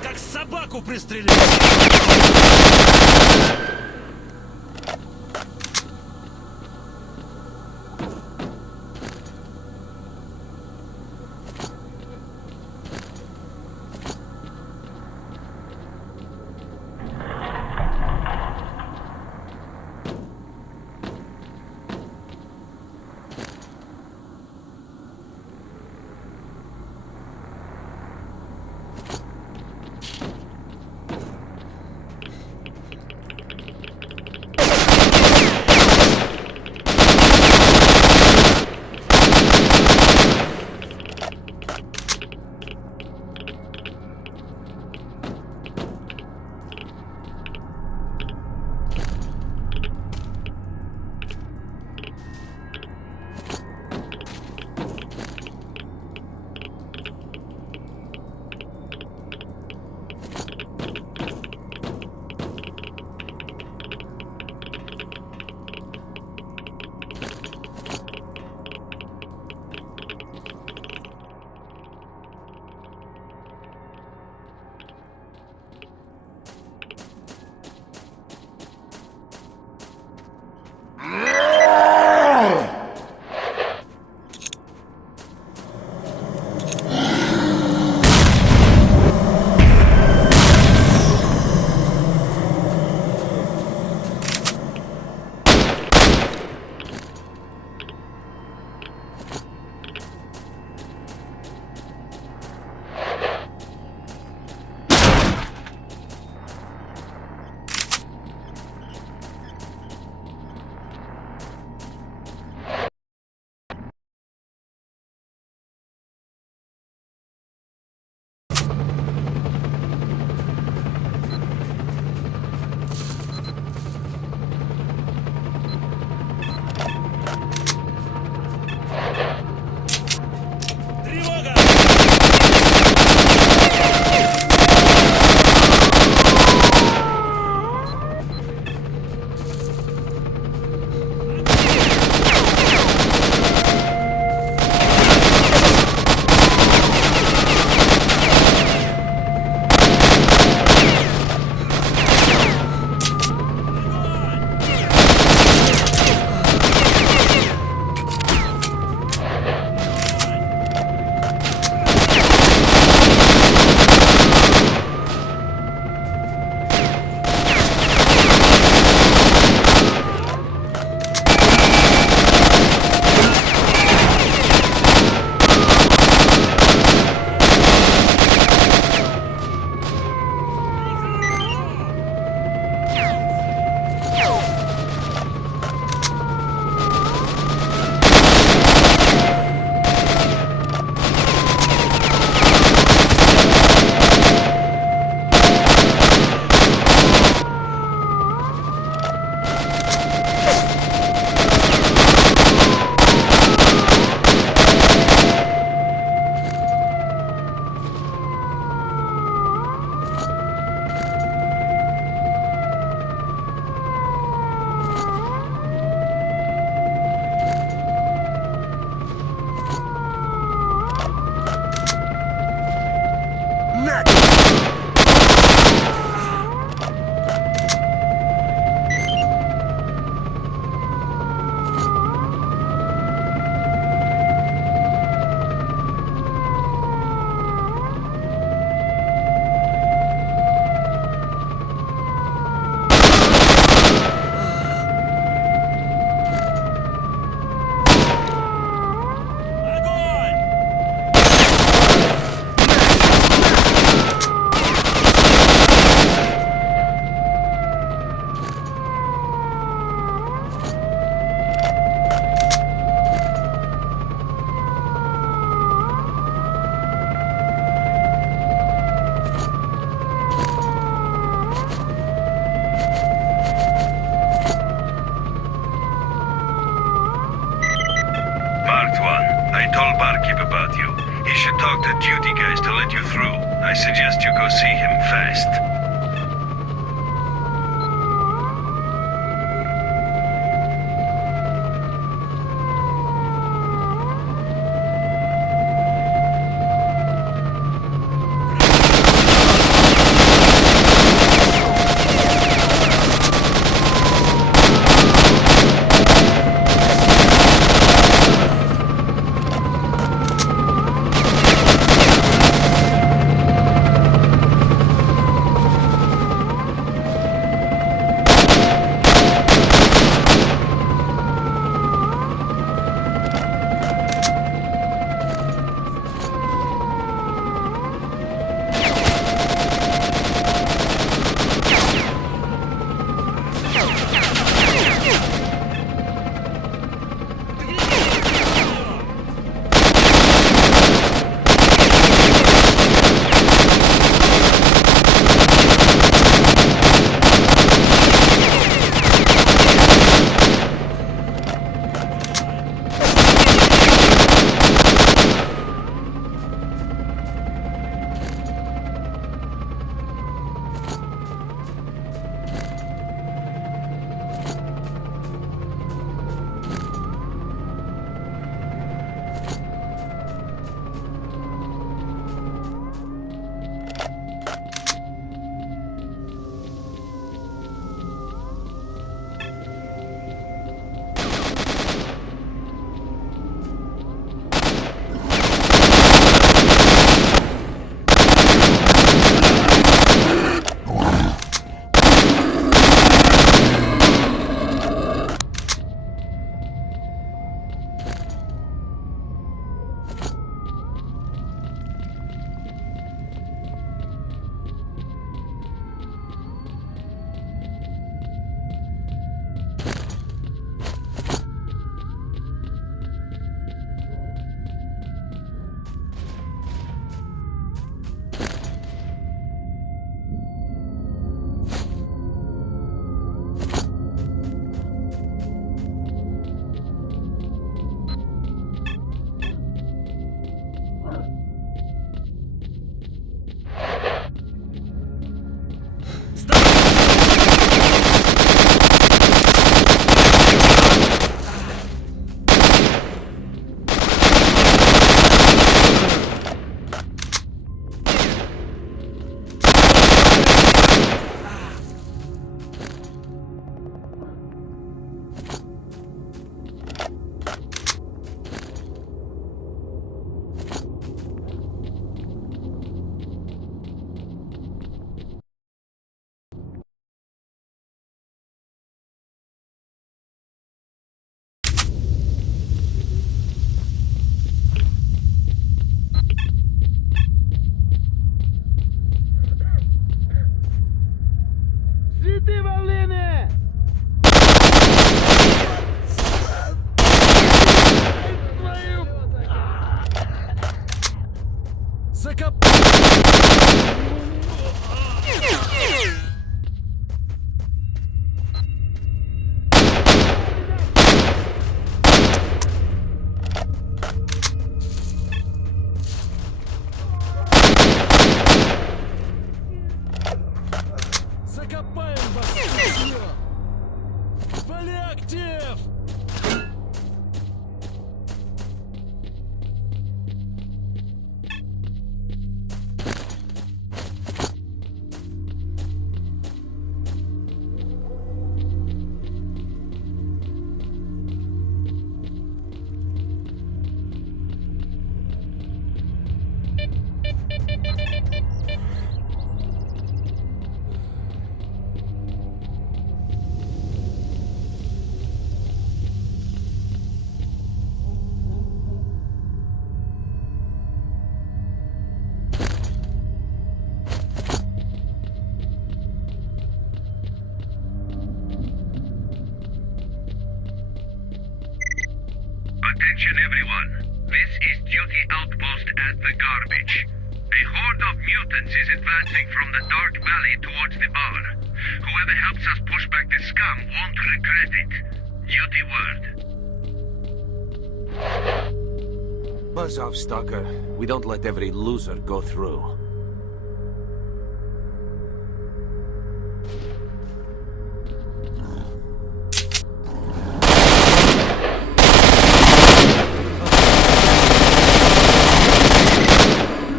Как собаку пристрелил! talked to duty guys to let you through. I suggest you go see him fast. Attention everyone. This is duty outpost at the garbage. A horde of mutants is advancing from the Dark Valley towards the bar. Whoever helps us push back the scum won't regret it. Duty word. Buzz off, Stalker. We don't let every loser go through.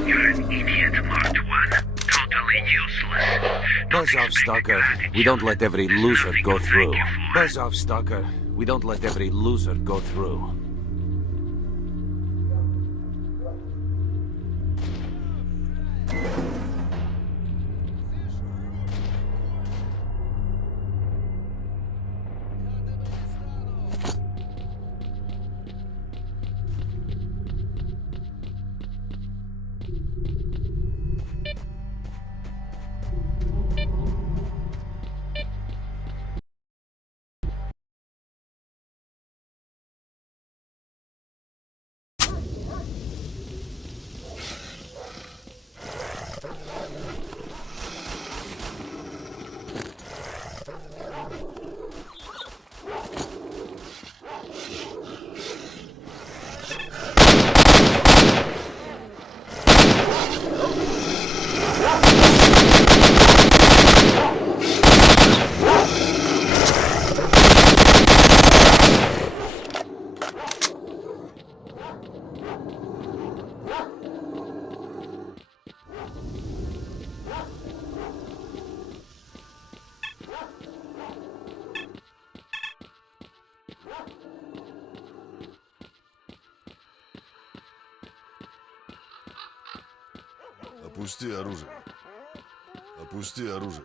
You're an idiot, Marked One. Totally useless. Buzz off, Stalker. We don't let every loser go through. Buzz off, Stalker. We don't let every loser go through. Опусти оружие. Опусти оружие.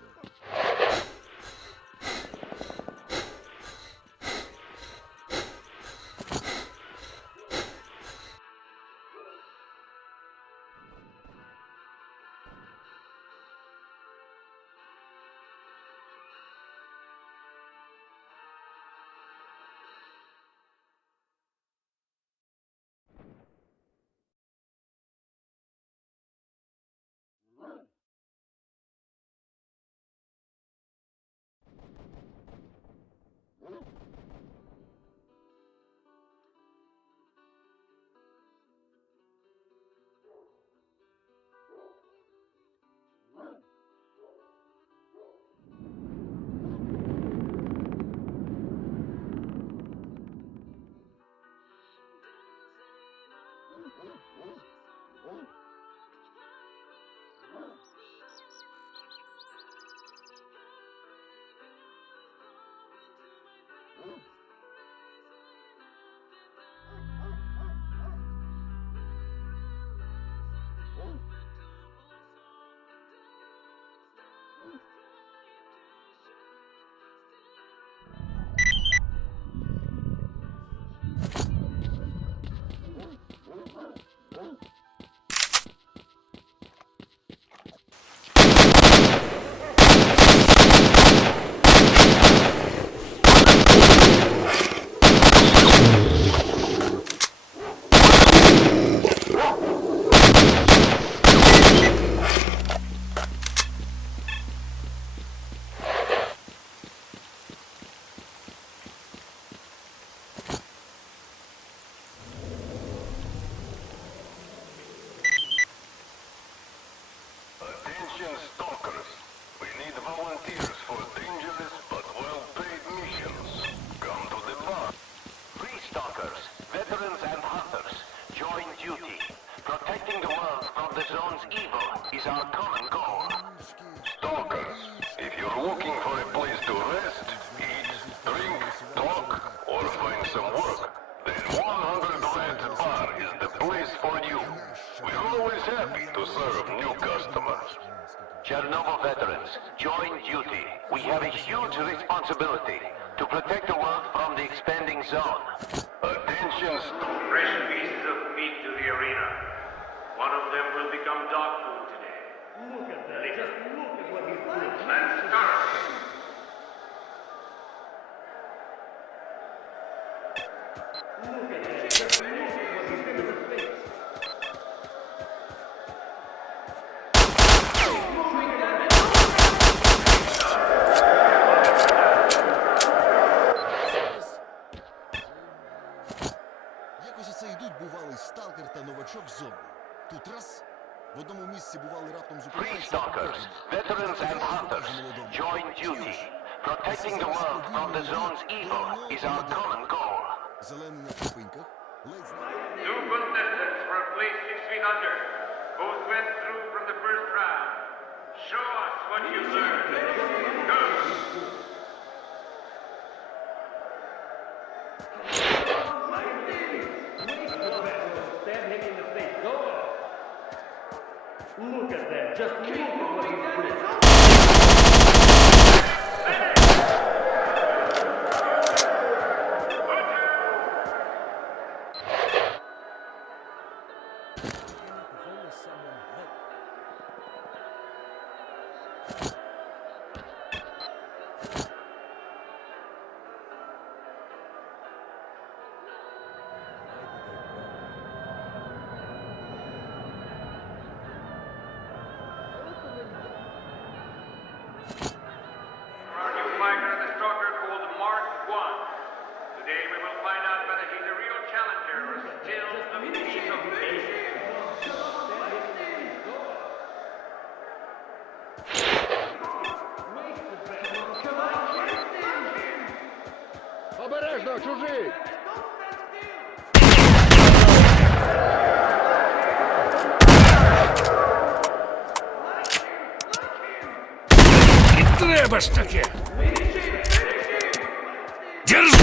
Attention stalkers. We need volunteers for dangerous but well-paid missions. Come to the bar. Free stalkers, veterans and hunters, join duty. Protecting the world from the zone's evil is our common goal. Stalkers, if you're looking for a place to rest, eat, drink, talk, or find some work, then 100 Red Bar is the place for you. We're always happy to serve new customers. Chernobyl veterans, join duty. We have a huge responsibility to protect the world from the expanding zone. Attention, Fresh pieces of meat to the arena. One of them will become dog food today. Look at that. Just look at what he's doing. Let's start. Look at that. Just look at what he's doing with his face. Якось оце йдуть бувалий сталкер та В одному місці бували раптом Free зупинилися. stalkers, veterans and hunters, join duty. Protecting the world from the zone's evil is our common goal. Зелений на зупинках. Two contestants were placed 6 feet under. Both went through from the first round. Show us what you learned. Go! Stab him in the face. Go on. Look at that. Just look at what he's doing. Our new fighter, the stalker called Mark 1. Today we will find out whether he's a real challenger or still a piece of meat. Обережно, чужий! Треба ж таке! Держи!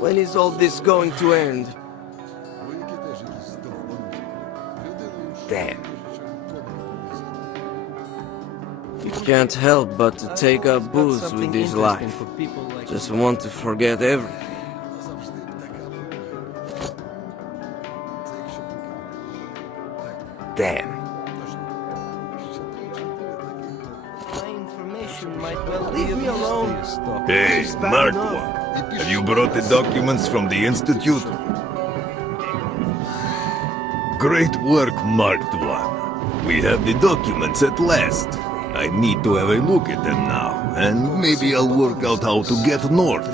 When is all this going to end? Damn. You can't help but to take up booze with this life. Just want to forget everything. Damn. Leave me alone. Hey, Mark One. Have you brought the documents from the Institute? Great work, Mark One. We have the documents at last. I need to have a look at them now, and maybe I'll work out how to get north.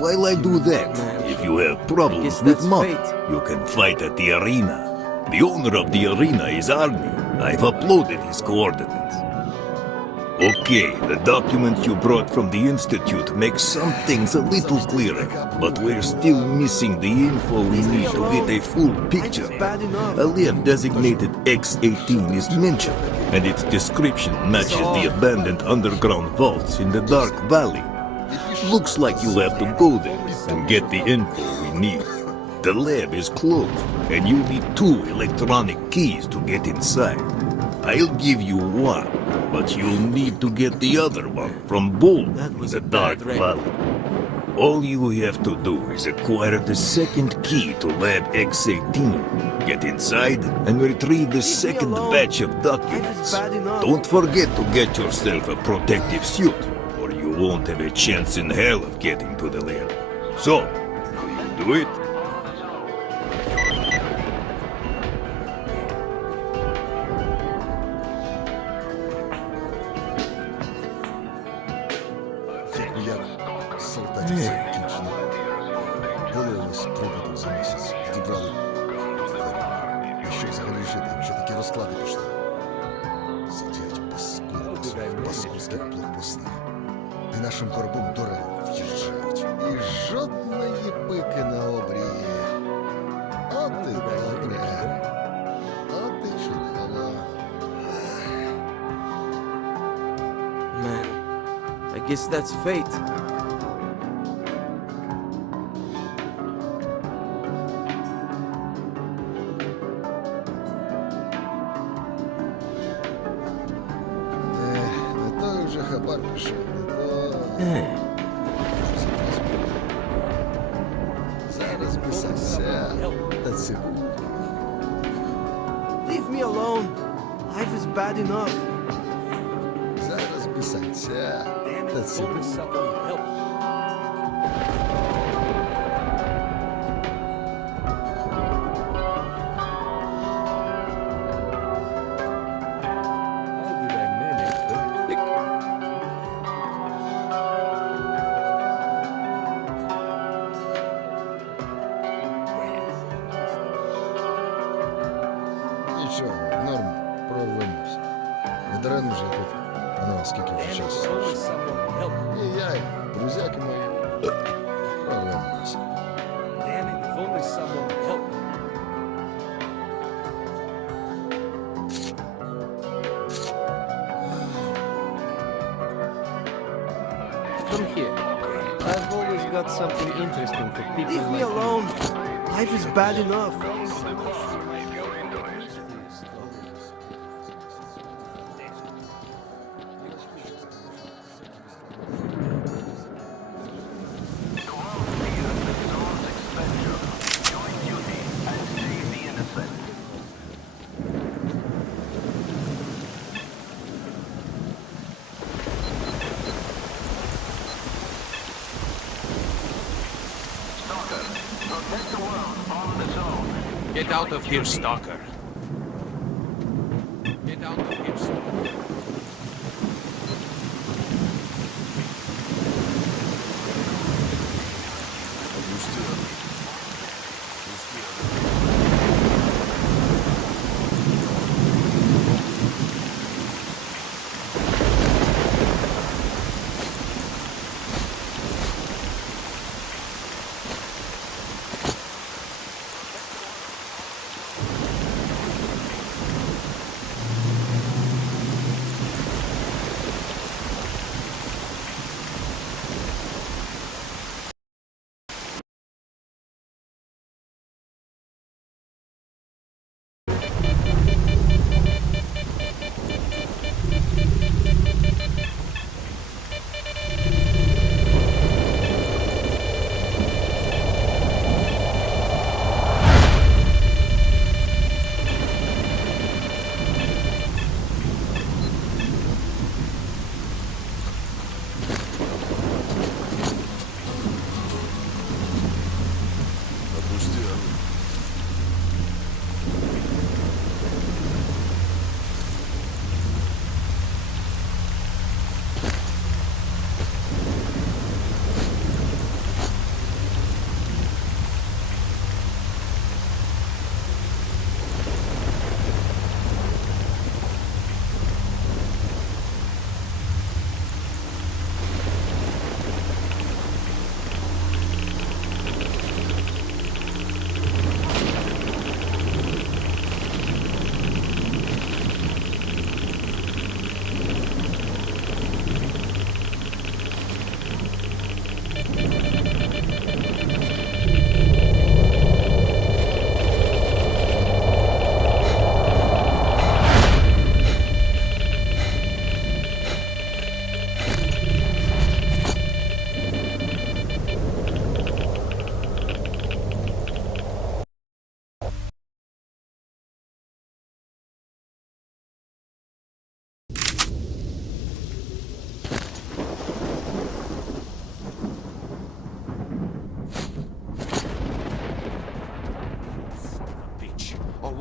While I do that, if you have problems with money, you can fight at the arena. The owner of the arena is Army. I've uploaded his coordinates. Okay, the documents you brought from the Institute make some things a little clearer, but we're still missing the info we need to get a full picture. A lab designated X-18 is mentioned, and its description matches the abandoned underground vaults in the Dark Valley. Looks like you'll have to go there and get the info we need. The lab is closed, and you need 2 electronic keys to get inside. I'll give you one, but you'll need to get the other one from Bull in the Dark Valley. All you have to do is acquire the second key to Lab X-18, get inside, and retrieve the second batch of documents. Don't forget to get yourself a protective suit, or you won't have a chance in hell of getting to the lab. So, will you do it? Нашим коробом до раю в'їжджають. І жодної пики на обрії. От і добре. От і чудово. Man, I guess that's fate. хабар пішов, Зараз писався. Та секунду. Leave me alone. Life is bad enough. Зараз писався. Та секунду. Нічого, норм, прорвемося. Не даремно вже тут. Воно скільки вже часу. І я, і друзяки мої. Прорвемося. Come here. I've always got something interesting for people Leave me like you. alone. Life is bad enough. Get out of here, Stalker. Get out of here, Stalker.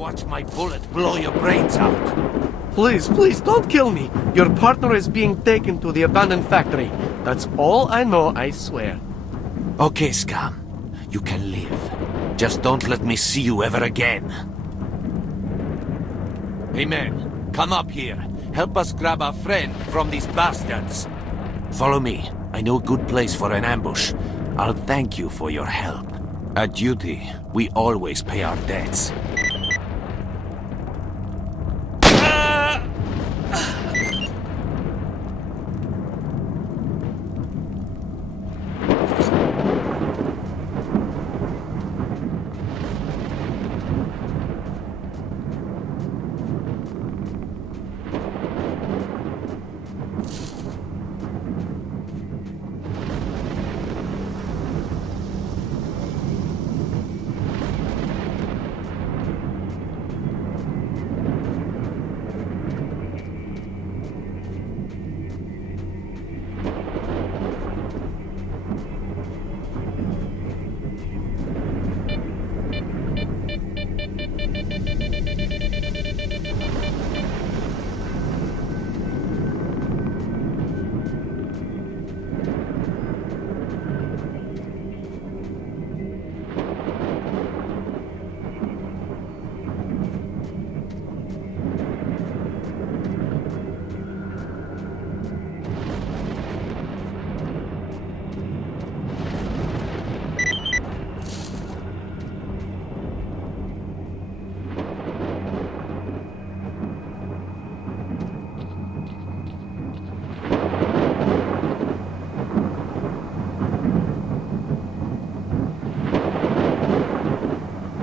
Watch my bullet blow your brains out. Please, please, don't kill me. Your partner is being taken to the abandoned factory. That's all I know, I swear. Okay, scum. You can live. Just don't let me see you ever again. Hey, man. Come up here. Help us grab our friend from these bastards. Follow me. I know a good place for an ambush. I'll thank you for your help. At duty, we always pay our debts.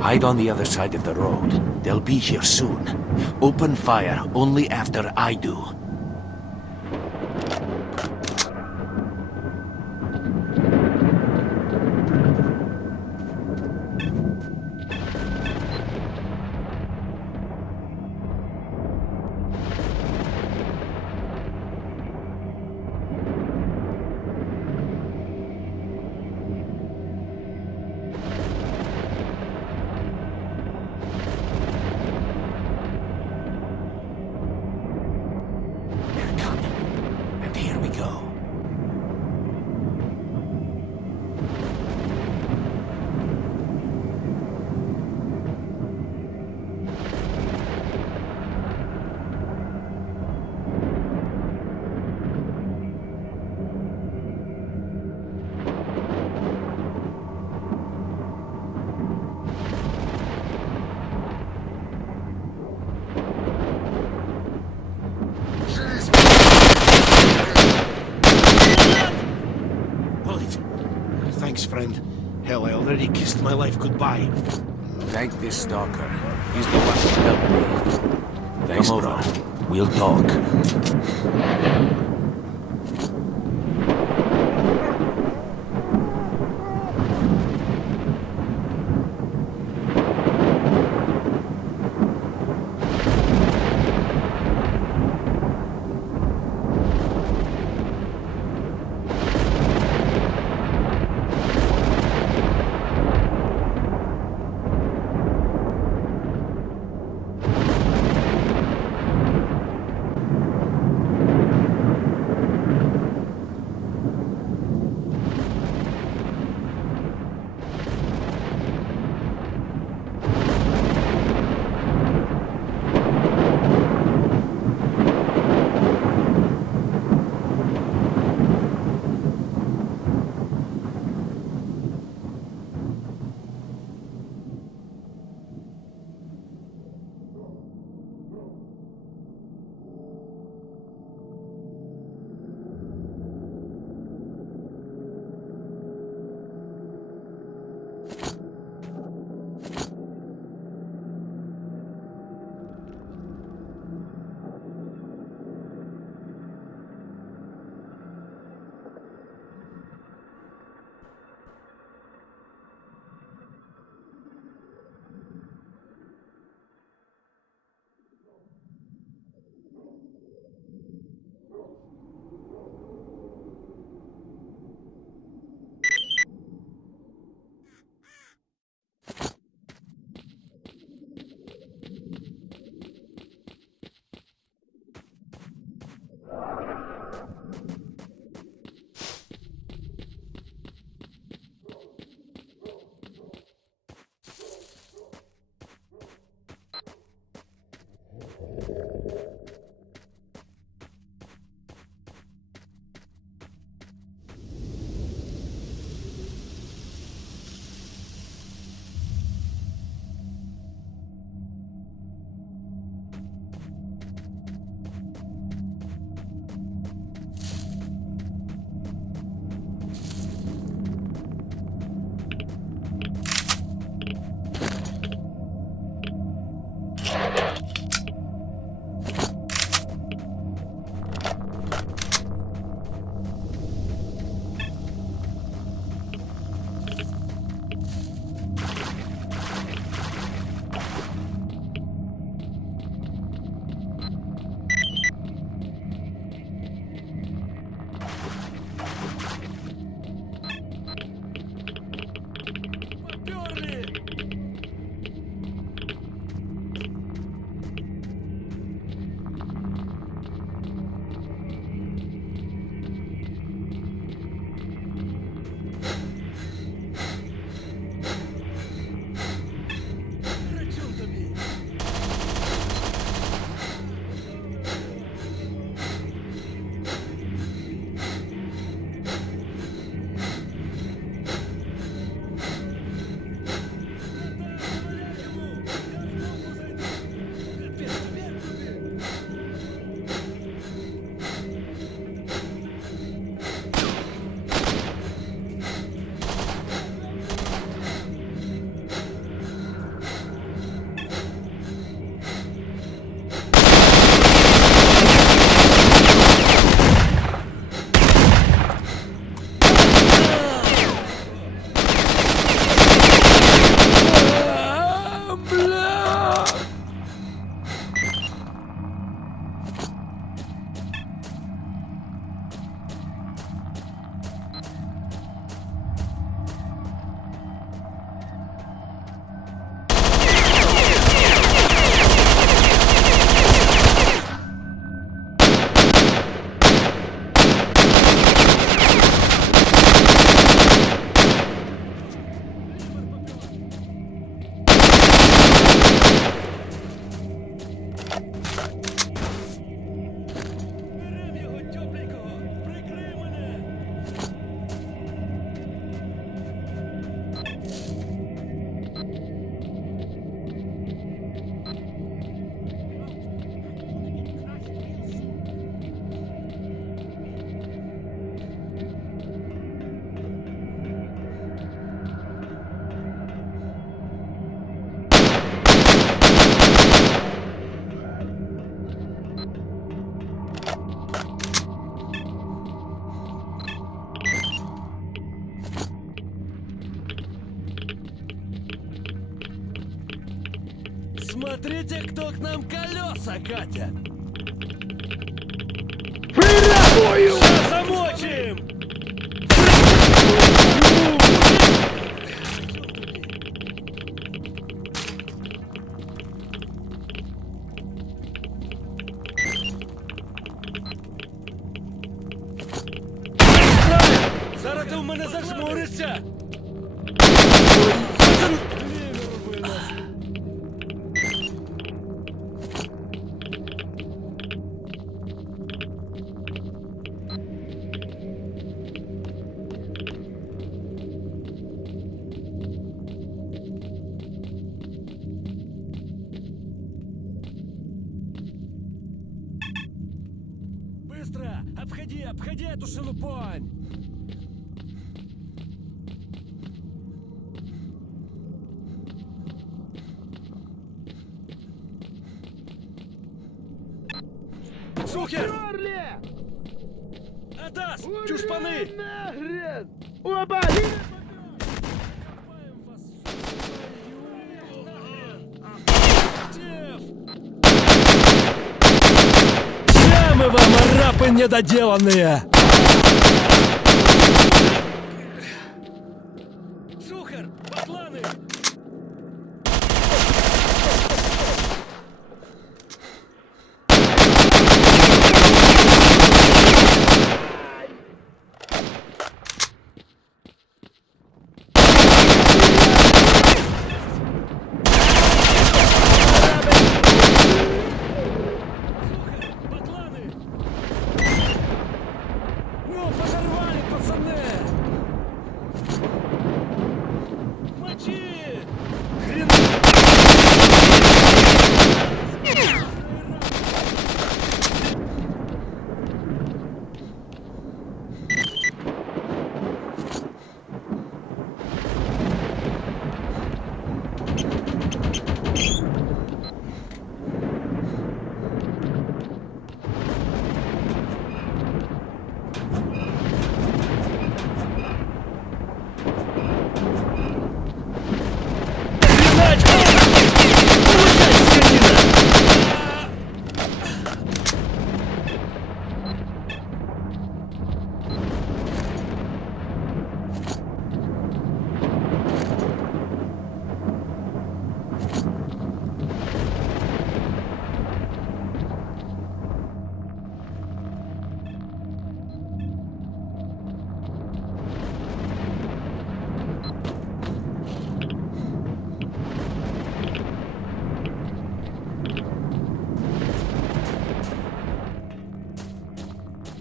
Hide on the other side of the road. They'll be here soon. Open fire only after I do. Thanks, friend. Hell, I already kissed my life goodbye. Thank this stalker. He's the one who helped me. Thanks, Come bro. over. We'll talk. Смотрите, кто к нам колеса катит! Сейчас замочим! Зараз ти в мене зажмуришся! Быстро! Обходи эту шелупонь! Шухер! Атас! Чушпаны! Оба! Мы вам, арапы недоделанные! Шухер! Бакланы! Ну, подорвали, пацаны! Мочи!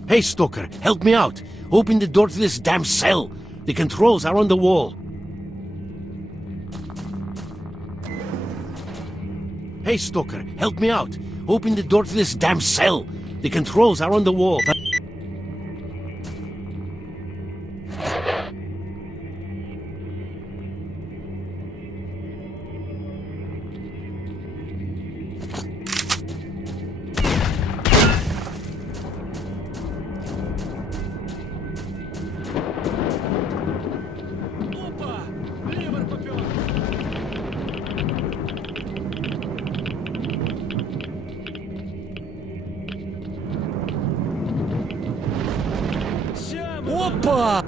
Hey, Stalker, help me out. Open the door to this damn cell. The controls are on the wall. Hey, Stalker, help me out. Open the door to this damn cell. The controls are on the wall. Опа!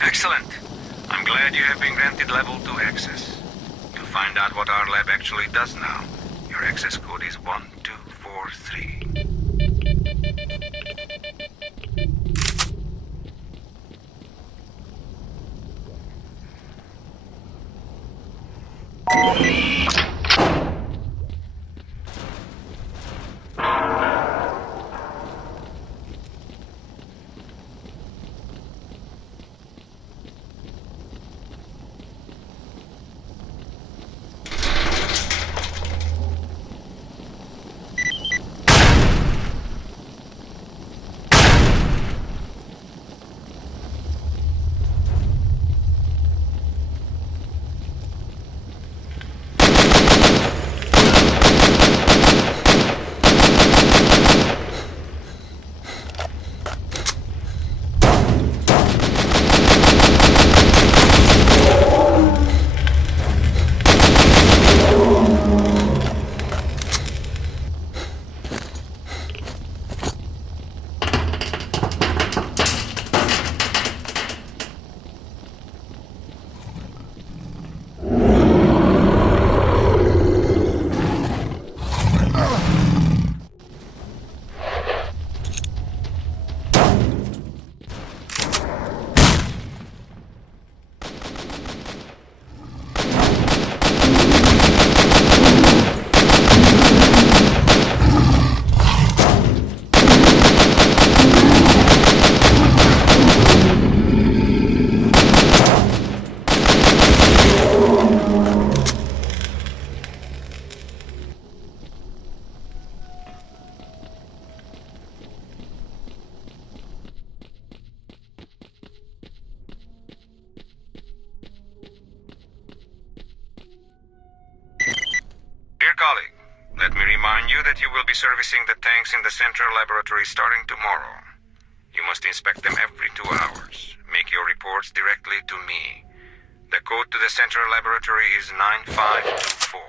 Excellent. I'm glad you have been granted level 2 access. You'll find out what our lab actually does now. Your access code is 1243. Colleague, let me remind you that you will be servicing the tanks in the central laboratory starting tomorrow. You must inspect them every 2 hours. Make your reports directly to me. The code to the central laboratory is 9524.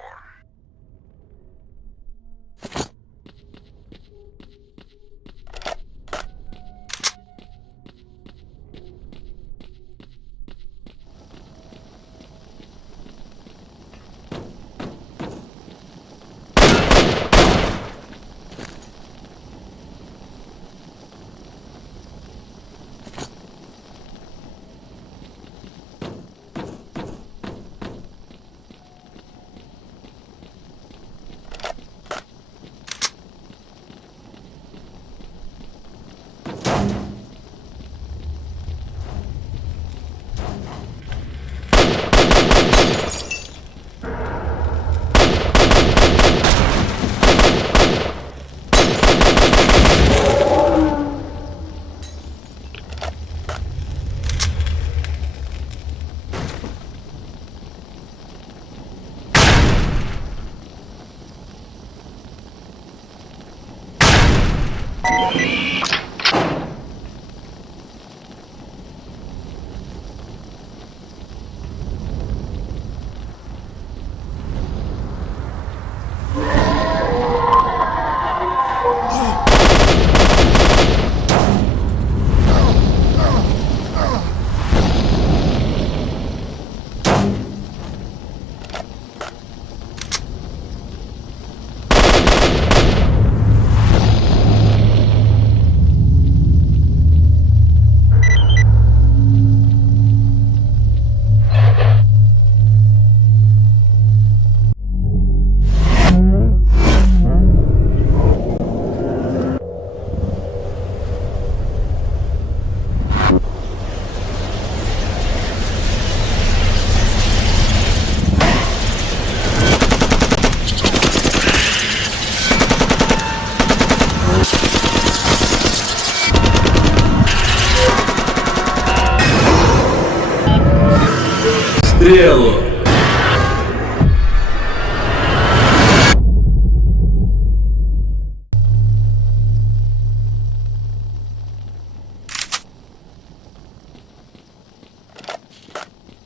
Стрелок.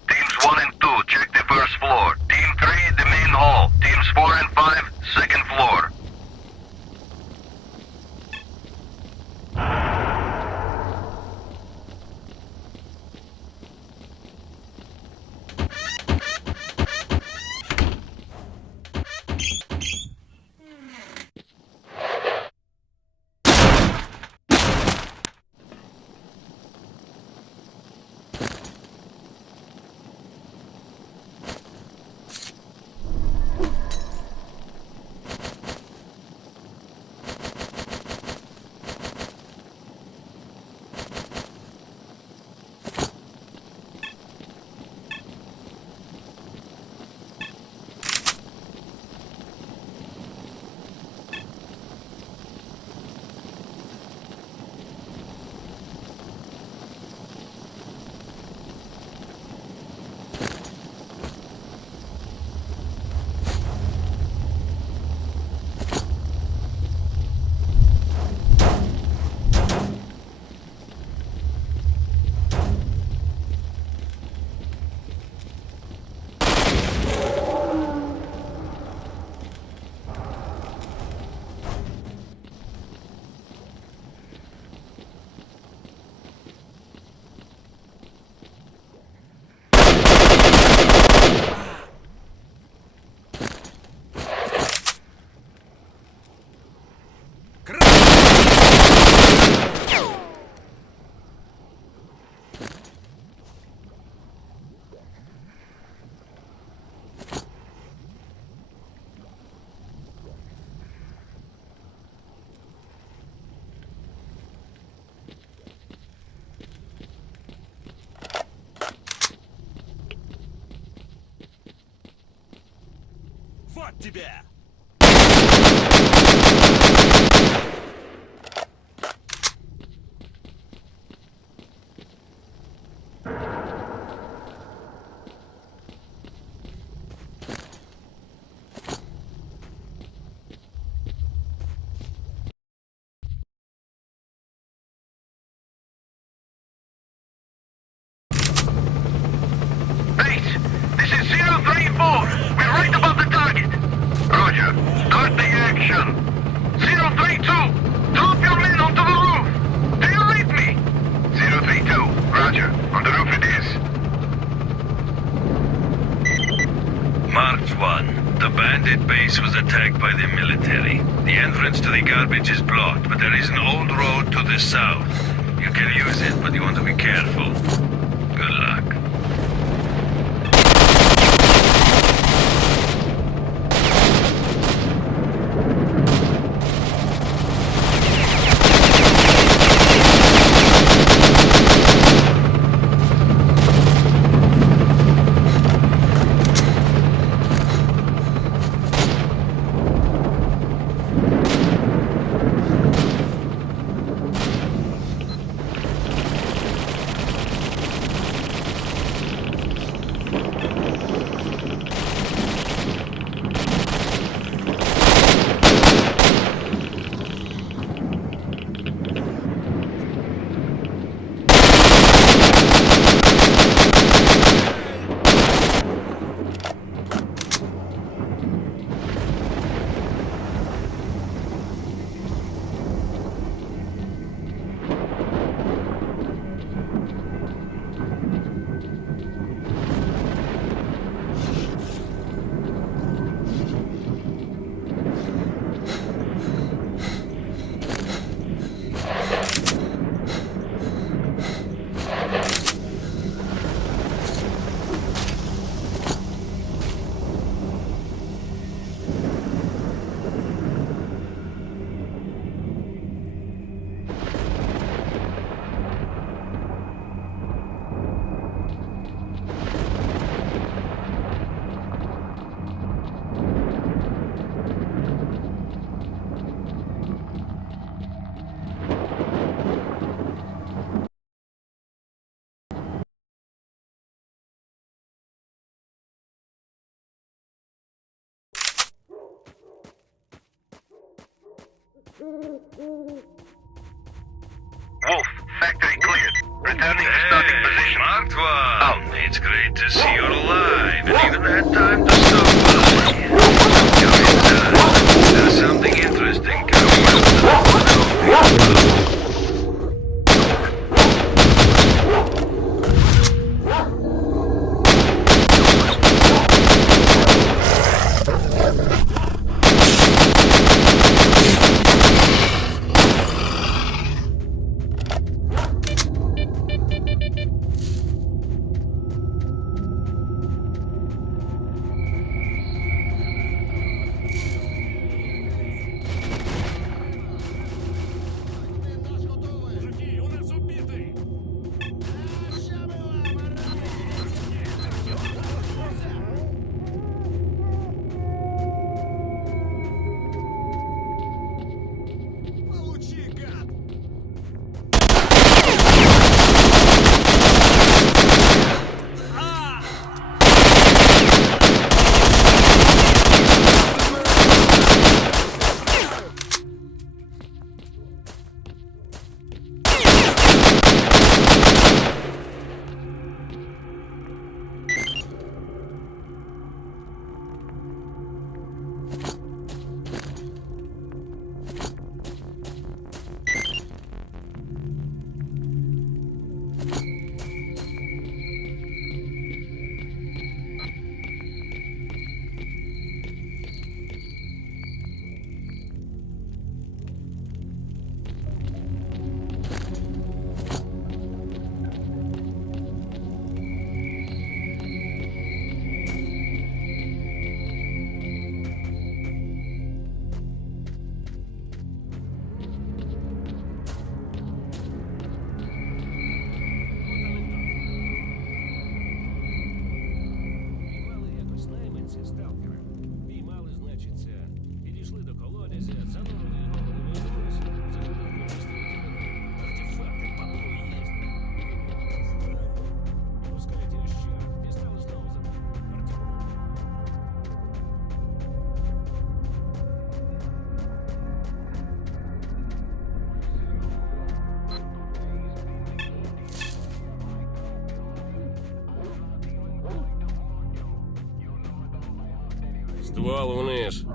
Teams 1 and 2, check the first floor. Team 3, the main hall. Teams 4 and 5, second floor. Вот тебя! Base, this is 034. We're right above the target. Roger. Start the action. 032. Drop your men onto the roof. Do you read me? 032. Roger. On the roof it is. Marked 1. The bandit base was attacked by the military. The entrance to the garbage is blocked, but there is an old road to the south. You can use it, but you want to be careful. Good luck. Wolf, factory cleared. Returning to starting position. Marked 1. It's great to see you're alive and even had time to stop by. Come inside. There's something interesting coming up. Ствол вниз.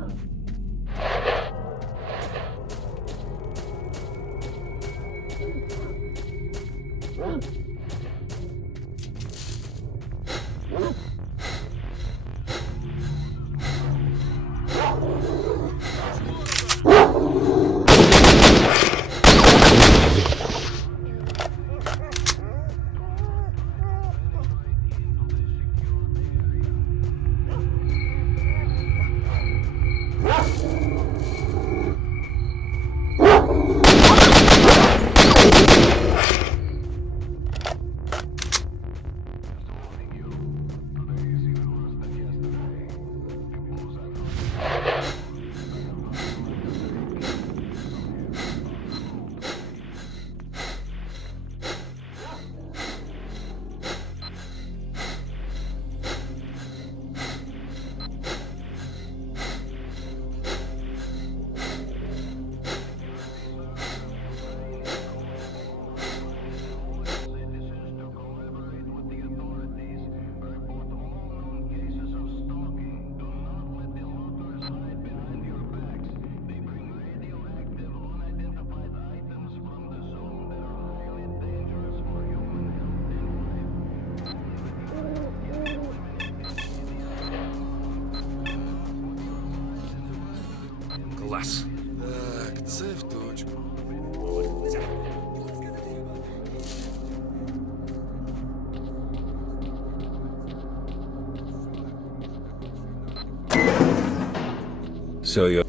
Клас. Так, це в точку. So you're...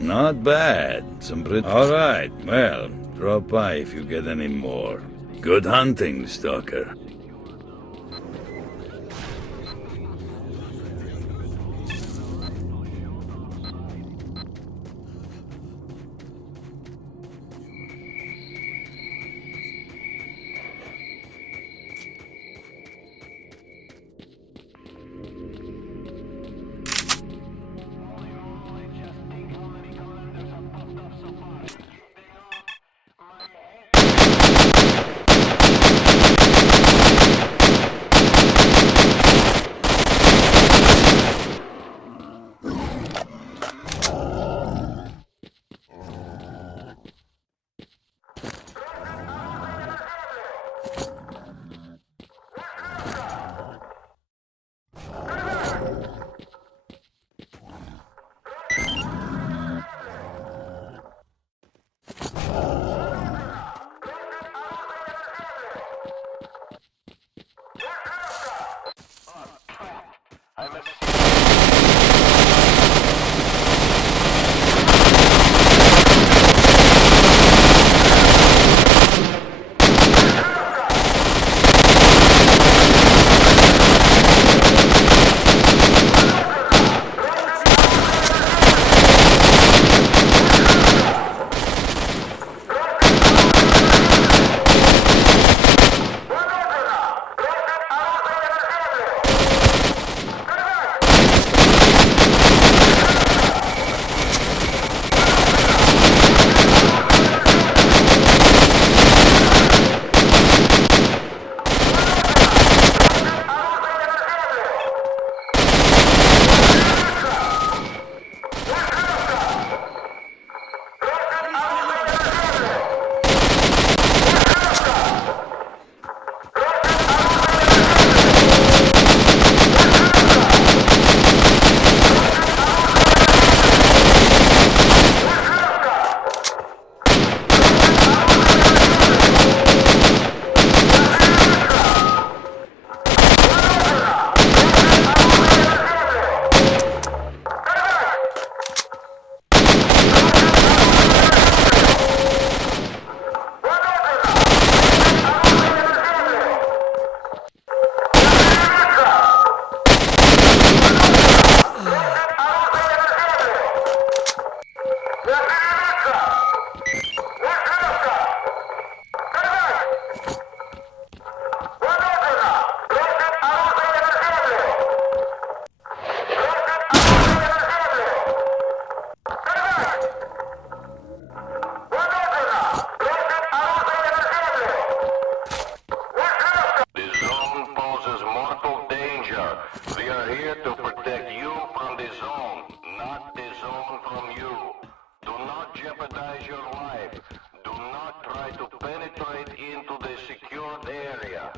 Not bad. All right, well, drop by if you get any more. Good hunting, Stalker. here to protect you from the zone, not the zone from you. Do not jeopardize your life. Do not try to penetrate into the secured area.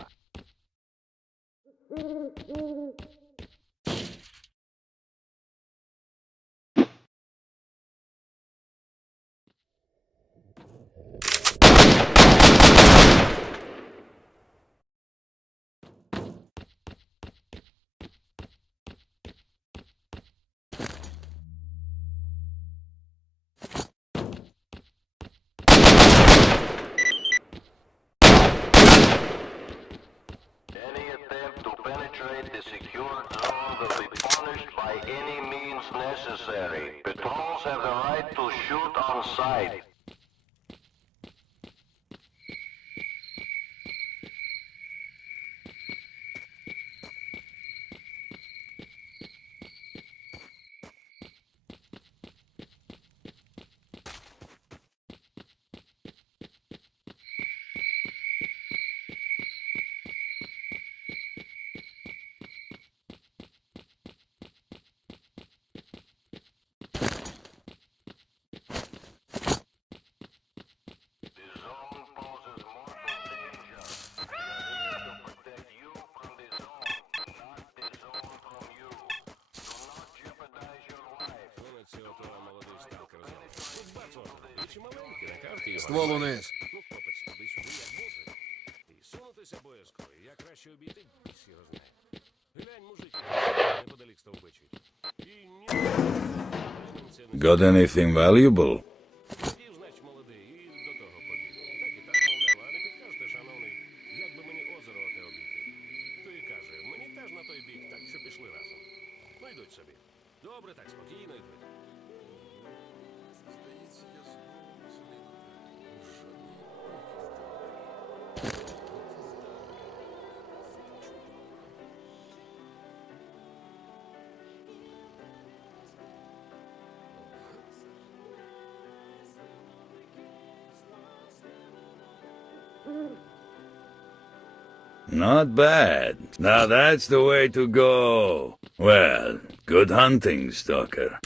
The secured zone will be punished by any means necessary. Patrols have the right to shoot on sight. Ствол униз. Ну, хлопець туди-сюди, як мусить. І сунутися обов'язково. Я краще обійти, всі роззнає. Глянь, мужик, неподалік стовбичить. І ні... Got anything valuable? Пів, значить, молодий, і до того побіг. Так і так, мовляв, а не підкажете, шановний, як би мені озеро оте обійти? То і каже, мені теж на той бік, так що пішли разом. Ну, йдуть собі. Добре, так, спокійно йдуть. Not bad. Now that's the way to go. Well, good hunting, Stalker.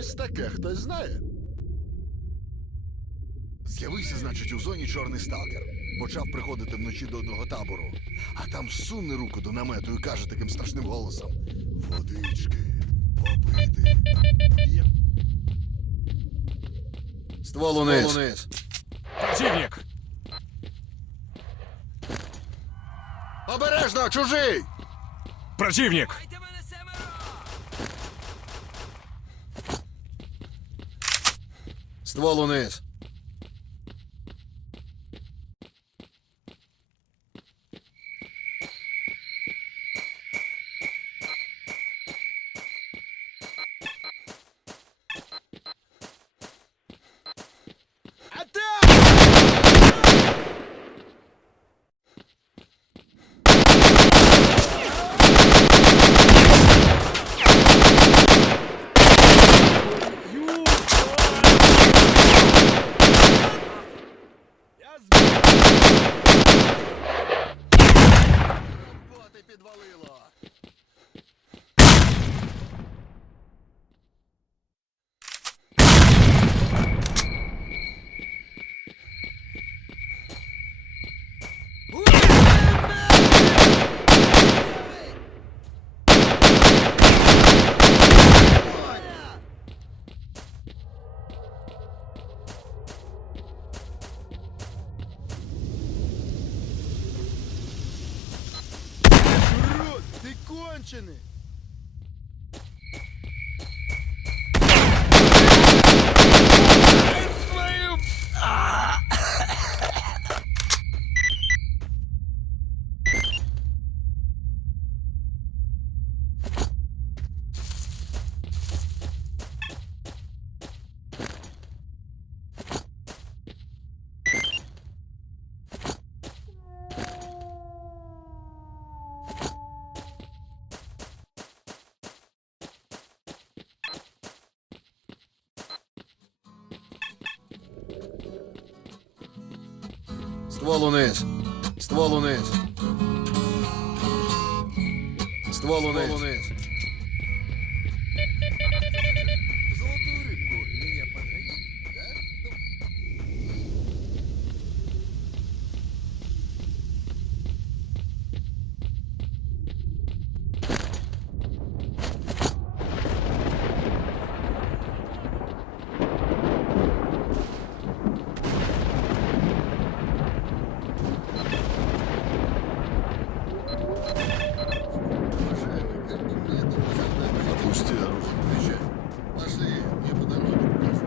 Ось таке, хтось знає? З'явився, значить, у зоні чорний сталкер. Почав приходити вночі до одного табору. А там суне руку до намету і каже таким страшним голосом: водички, попити. Ствол униз. Противник! Обережно, чужий! Противник! Ствол униз. Ствол униз. Ствол униз. Ствол униз. Золотую рыбку меня подгонить, да? Опусти оружие, приезжай. Пошли, мне по дороге покажу.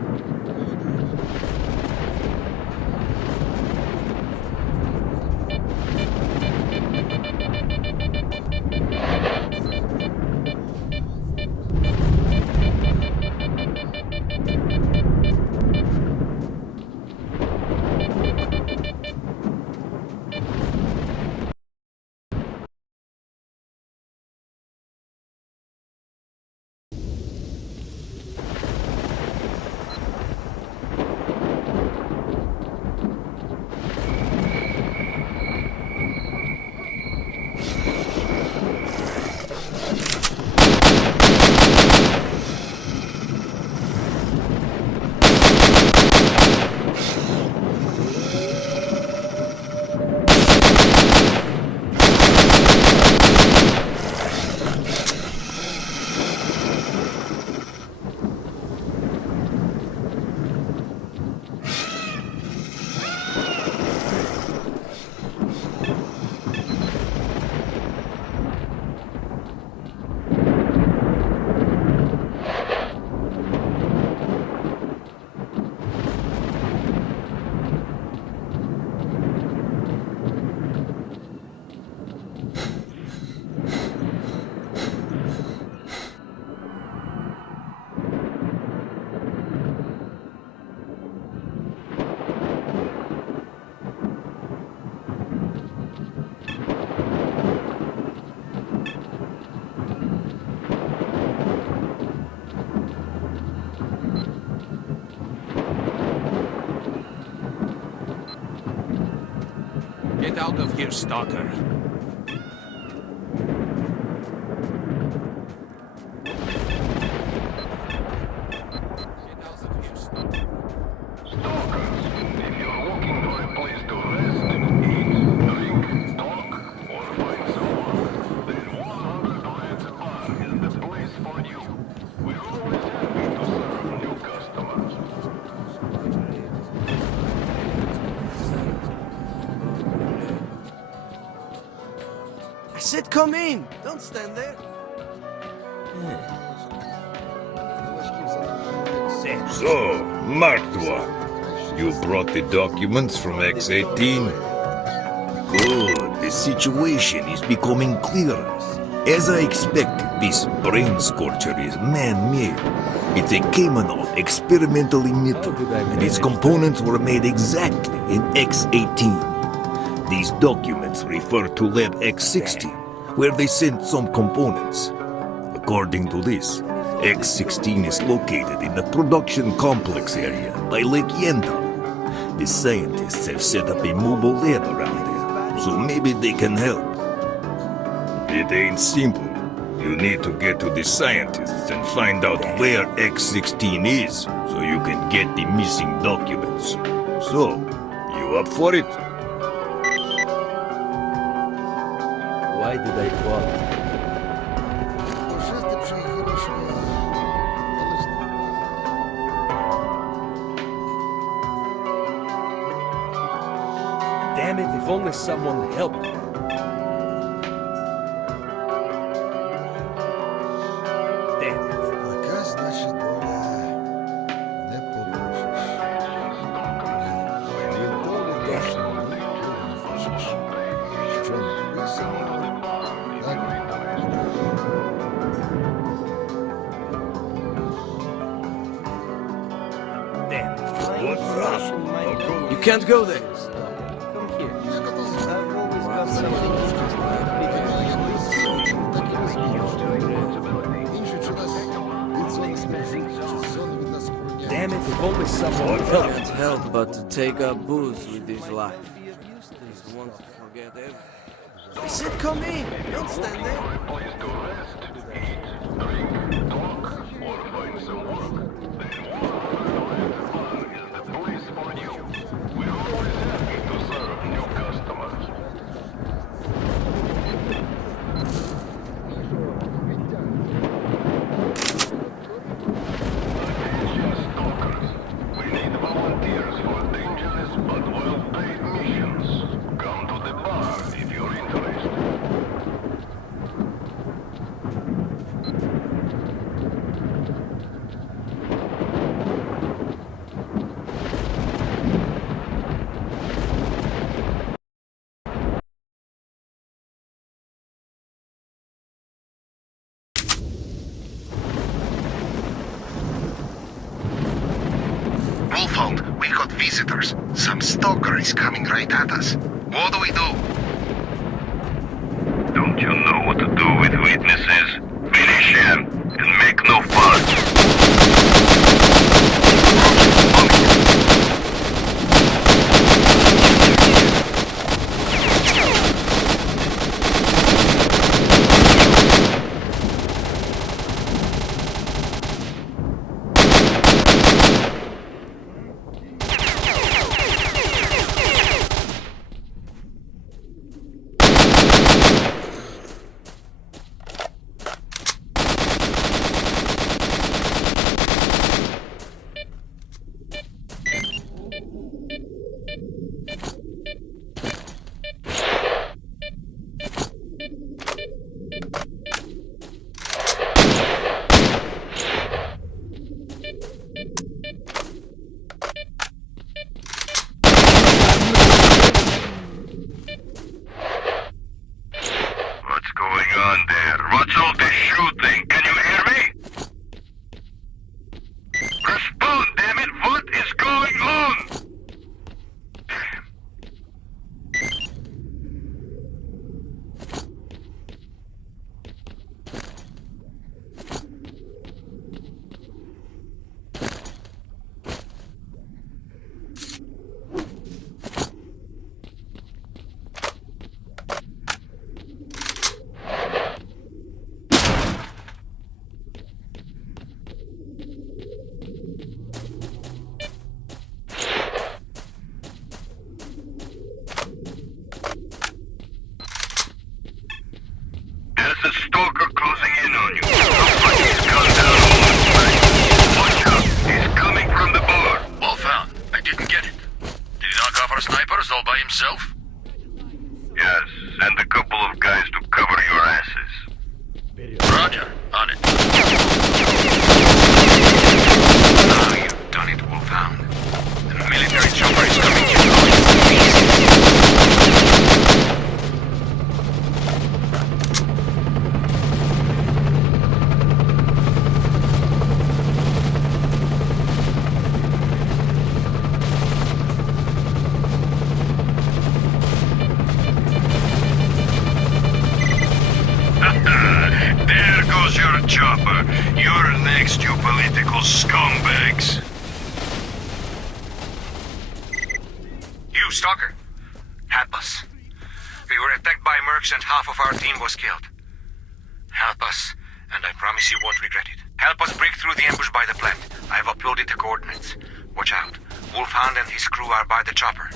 Get out of here, stalker. I said come in! Don't stand there! So, marked one. You brought the documents from X-18? Good. The situation is becoming clearer. As I expected, this brain scorcher is man-made. It's a Kamenov experimental emitter, and its components were made exactly in X-18. These documents refer to Lab X-16, where they sent some components. According to this, X-16 is located in the production complex area by Lake Yanov. The scientists have set up a mobile lab around there, so maybe they can help. It ain't simple. You need to get to the scientists and find out where X-16 is, so you can get the missing documents. So, you up for it? Why did I bother? Damn it, if only someone helped me. You can't go there. Come here. I've always got something Damn it, if only someone helped. Can't help but to take up booze with his life. won't forget it. I said come in. Don't stand there. Place to rest, eat, drink, talk, or find some work. Then Monolith Bar is the place for you. We're always happy to serve new customers. Attention stalkers. We need volunteers for dangerous but well-paid missions. Come to the bar if you're interested. Wolfhound, we got visitors. Some stalker is coming right at us. What do we do? Don't you know what to do with witnesses? Finish him and make no fuss. What's going on there? What's all this shooting? Can you hear me? Respond, damn it! What is going on? There's a stalker closing in on you. Looks like he's gunned down almost right. Watch out! He's coming from the bar. Well found. I didn't get it. Did he knock off our snipers all by himself? Yes, send a couple of guys to cover your asses. Roger. On it. Now you've done it, Wolfhound. The military chopper is coming in. There goes your chopper. You're next, you political scumbags. You, Stalker. Help us. We were attacked by mercs and half of our team was killed. Help us, and I promise you won't regret it. Help us break through the ambush by the plant. I've uploaded the coordinates. Watch out. Wolfhound and his crew are by the chopper.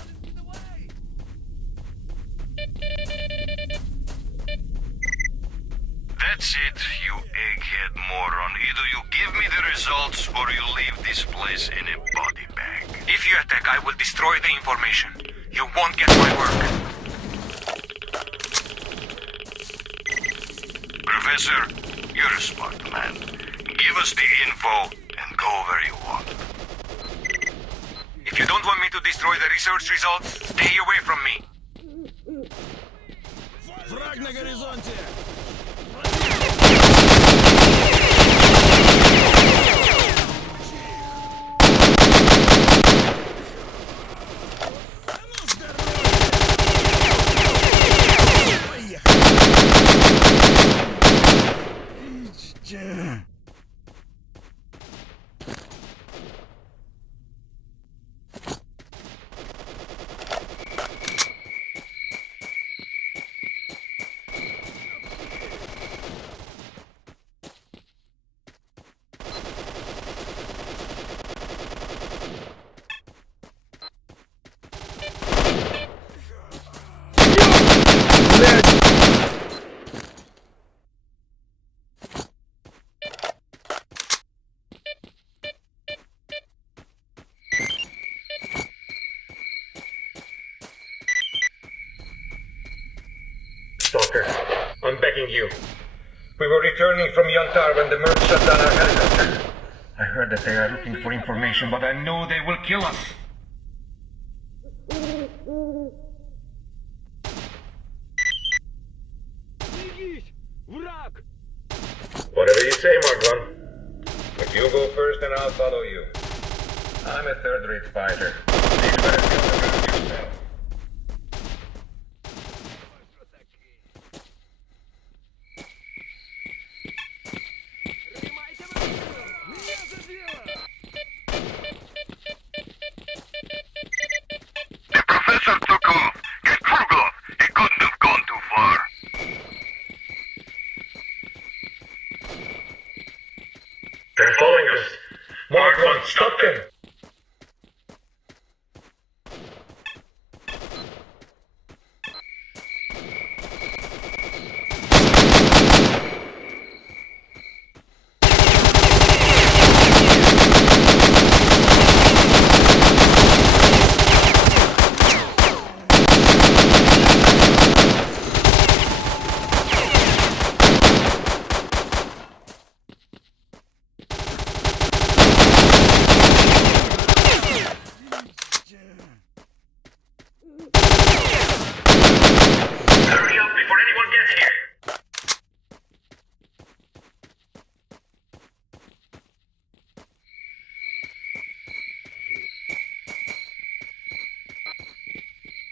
That's it, you egghead moron. Either you give me the results or you leave this place in a body bag. If you attack, I will destroy the information. You won't get my work. Professor, you're a smart man. Give us the info and go where you want. If you don't want me to destroy the research results, stay away from me. Враг на горизонте! Stalker. I'm begging you. We were returning from Yantar when the merc shut down our helicopter. I heard that they are looking for information, but I know they will kill us. Whatever you say, Mark 1. But you go first and I'll follow you. I'm a third-rate fighter. You better feel the ground yourself. The professor took off. Get Krugov. He couldn't have gone too far. They're following us. Mark 1, stop them!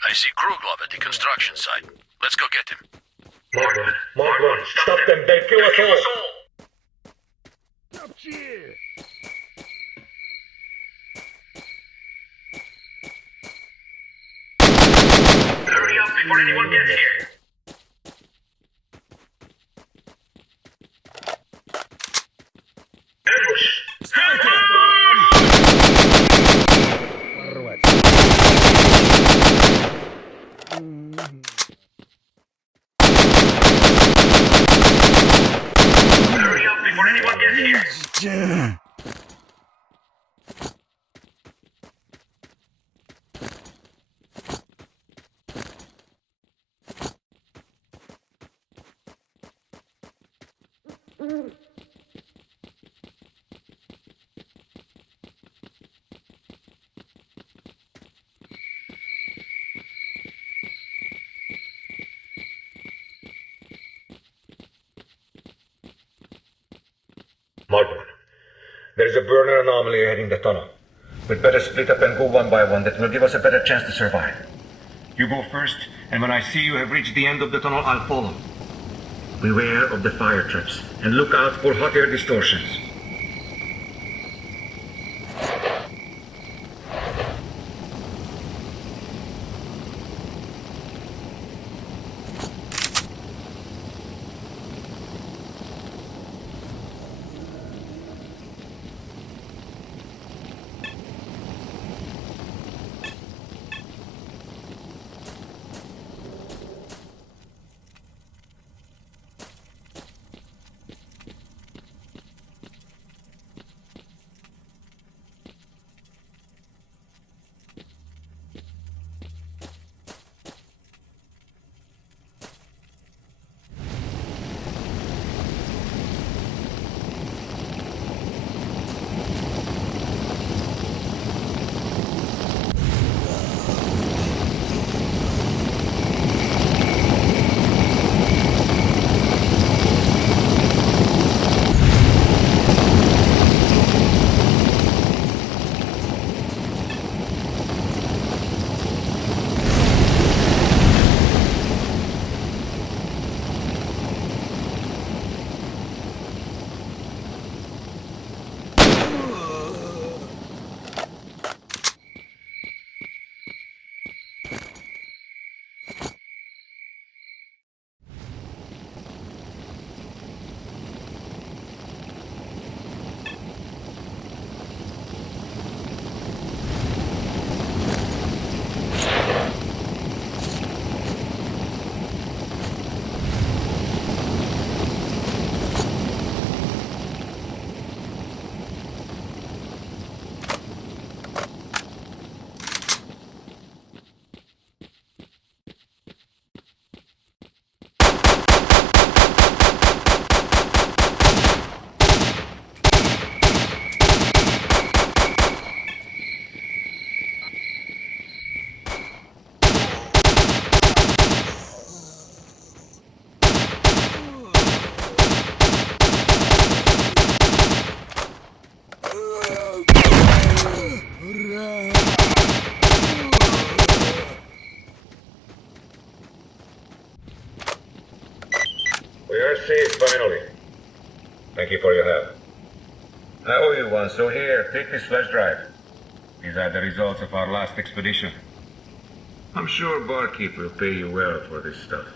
I see Kruglov at the construction site. Let's go get him. Mark 1, stop them, they'll kill us all! Hurry up before anyone gets here. Ambush! Hurry up before anyone gets here. Mark 1, there's a burner anomaly heading the tunnel. We'd better split up and go one by one. That will give us a better chance to survive. You go first, and when I see you have reached the end of the tunnel, I'll follow. Beware of the fire traps, and look out for hot air distortions. Finally. Thank you for your help. I owe you one, so here, take this flash drive. These are the results of our last expedition. I'm sure Barkeep will pay you well for this stuff.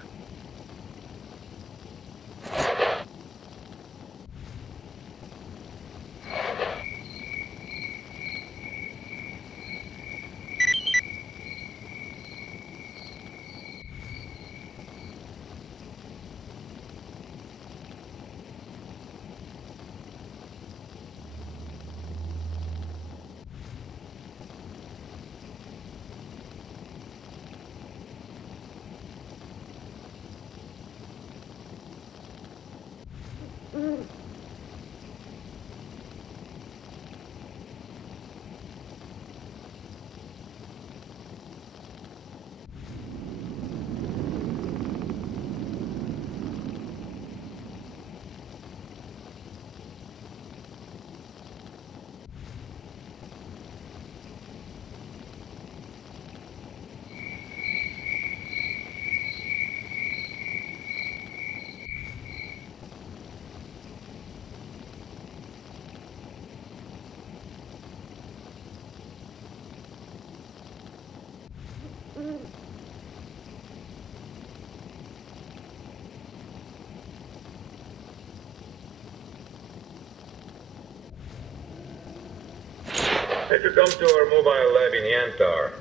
If you come to our mobile lab in Yantar,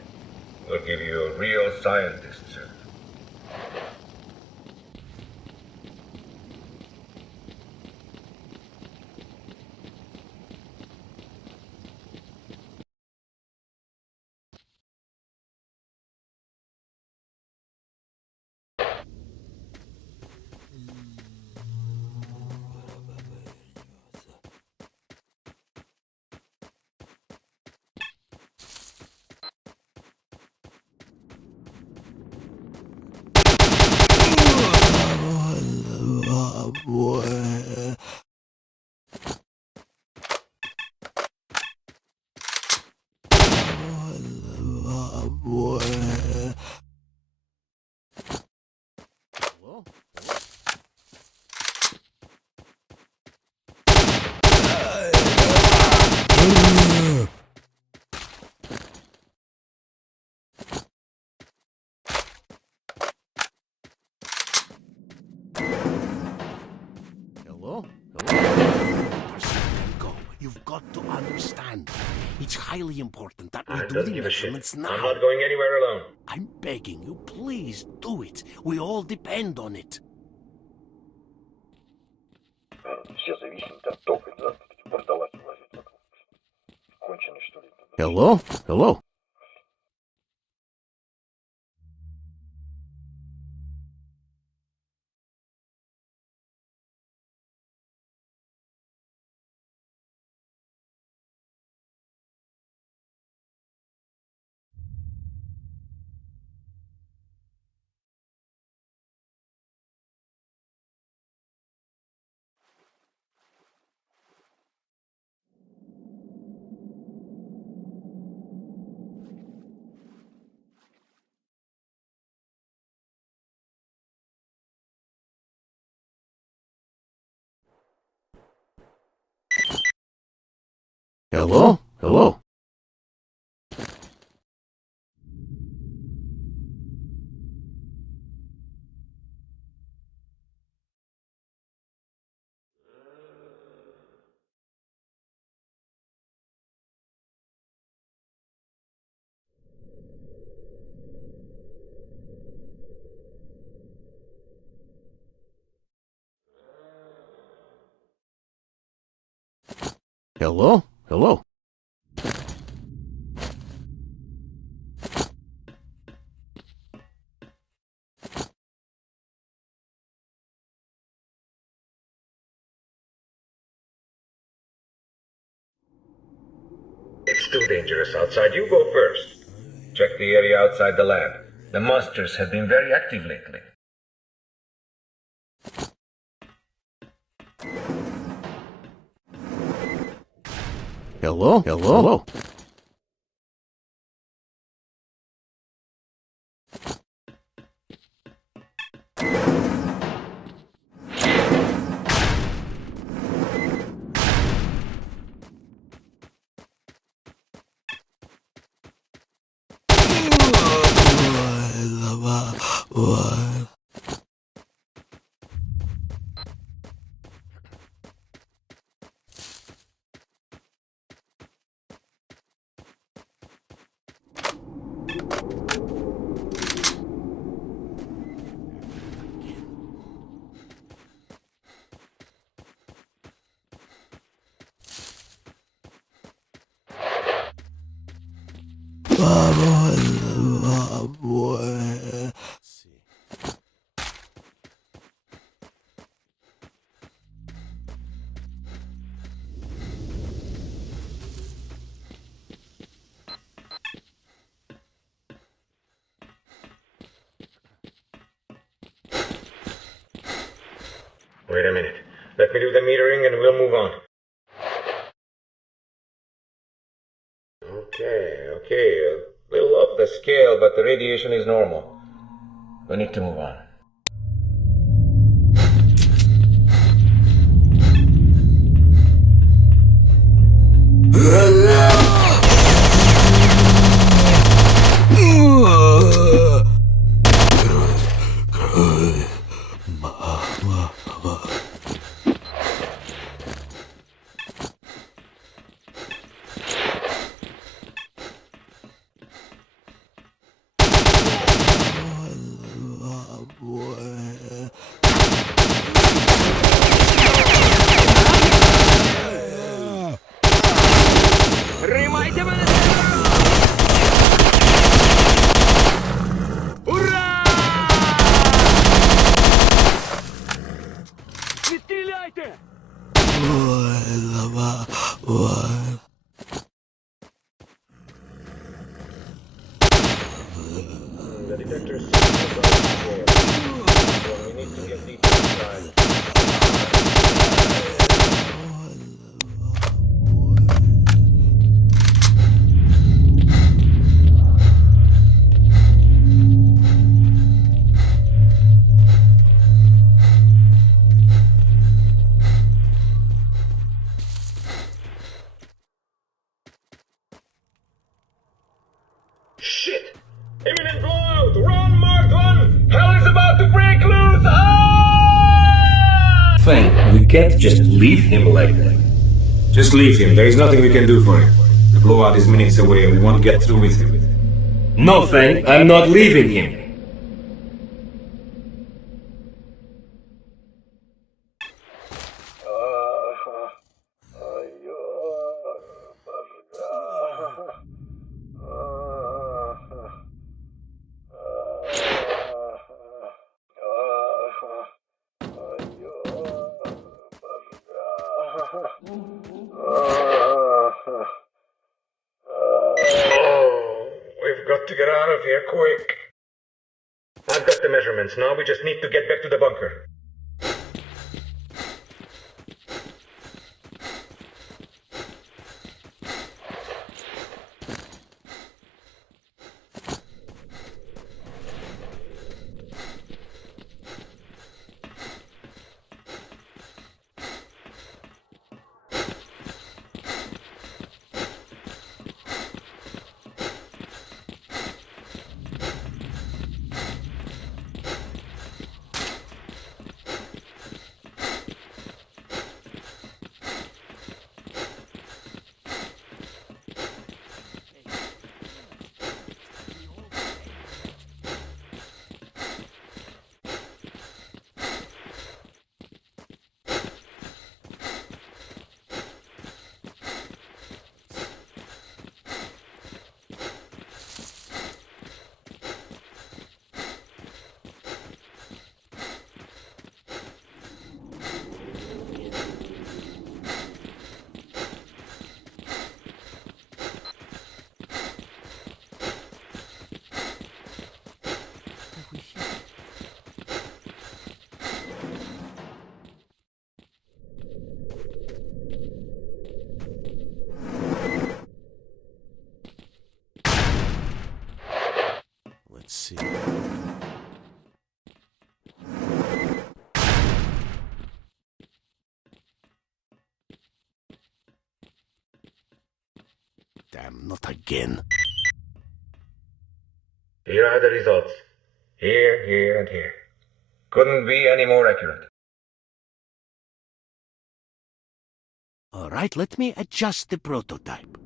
we'll give you a real scientist suit. You've got to understand. It's highly important that we I do don't the give a shit. measurements now. I'm not going anywhere alone. I'm begging you, please do it. We all depend on it. Hello? Hello? Hello? Hello? Hello? Hello? It's too dangerous outside. You go first. Check the area outside the lab. The monsters have been very active lately. Hello? Hello? Hello? Wait a minute. Let me do the metering and we'll move on. Okay. A little off the scale, but the radiation is normal. We need to move on. Shit! Imminent blowout! Run, Mark 1! Hell is about to break loose! Ah! Fang, we can't just leave him like that. Just leave him. There is nothing we can do for him. The blowout is minutes away and we won't get through with him. No, Fang, I'm not leaving him. We've got to get out of here quick. I've got the measurements. Now we just need to get back to the bunker. Let's see. Damn, not again. Here are the results. Here, here, and here. Couldn't be any more accurate. All right, let me adjust the prototype.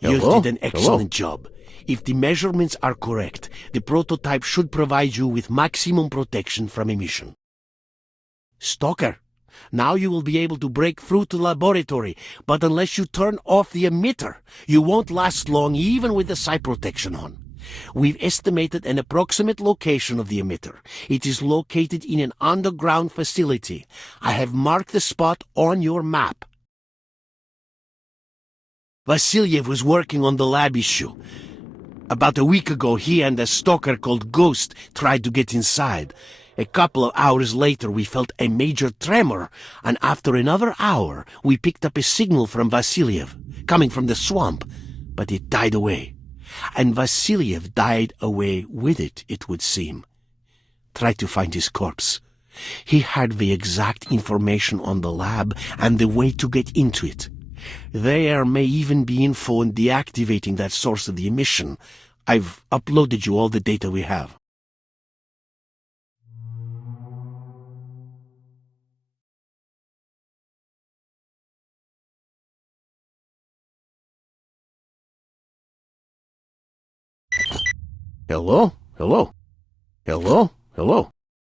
You did an excellent job. If the measurements are correct, the prototype should provide you with maximum protection from emission. Stalker, now you will be able to break through to the laboratory, but unless you turn off the emitter, you won't last long even with the sight protection on. We've estimated an approximate location of the emitter. It is located in an underground facility. I have marked the spot on your map. Vasilyev was working on the lab issue. About a week ago, he and a stalker called Ghost tried to get inside. A couple of hours later, we felt a major tremor, and after another hour, we picked up a signal from Vasilyev, coming from the swamp, but it died away. And Vasilyev died away with it, it would seem. Try to find his corpse. He had the exact information on the lab and the way to get into it. There may even be info on deactivating that source of the emission. I've uploaded you all the data we have. Hello? Hello? Hello? Hello? Hello?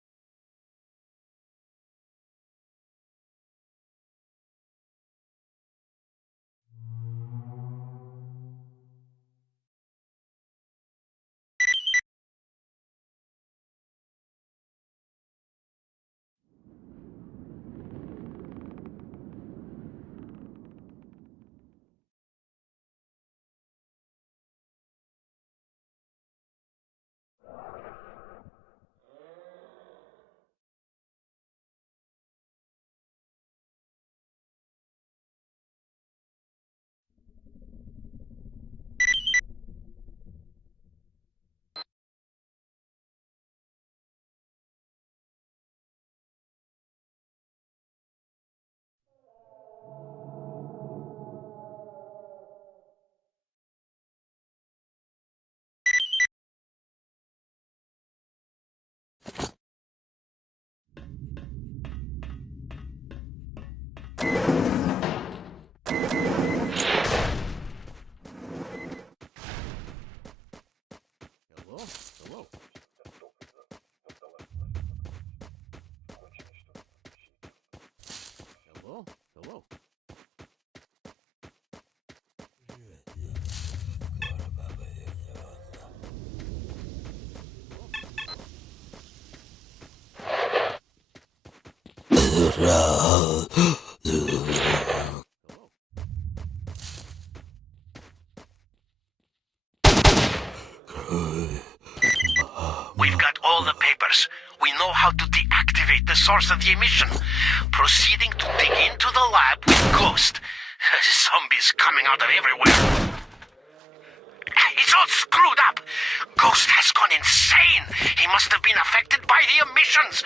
We've got all the papers. We know how to deactivate the source of the emission. Proceeding to dig into the lab with Ghost. Zombies coming out of everywhere. It's all screwed up. Ghost has gone insane. He must have been affected by the emissions.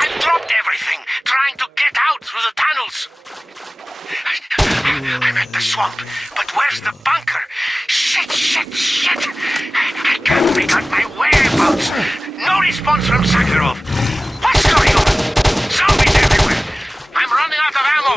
I've dropped everything, trying to get out through the tunnels. I'm at the swamp, but where's the bunker? Shit! I can't make out my whereabouts. No response from Sakharov. What's going on? Zombies everywhere. I'm running out of ammo.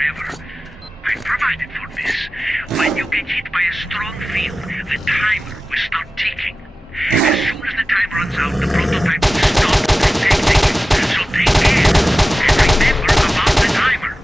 forever. I've provided for this. When you get hit by a strong field, the timer will start ticking. As soon as the time runs out, the prototype will stop protecting you. So take care, and remember about the timer.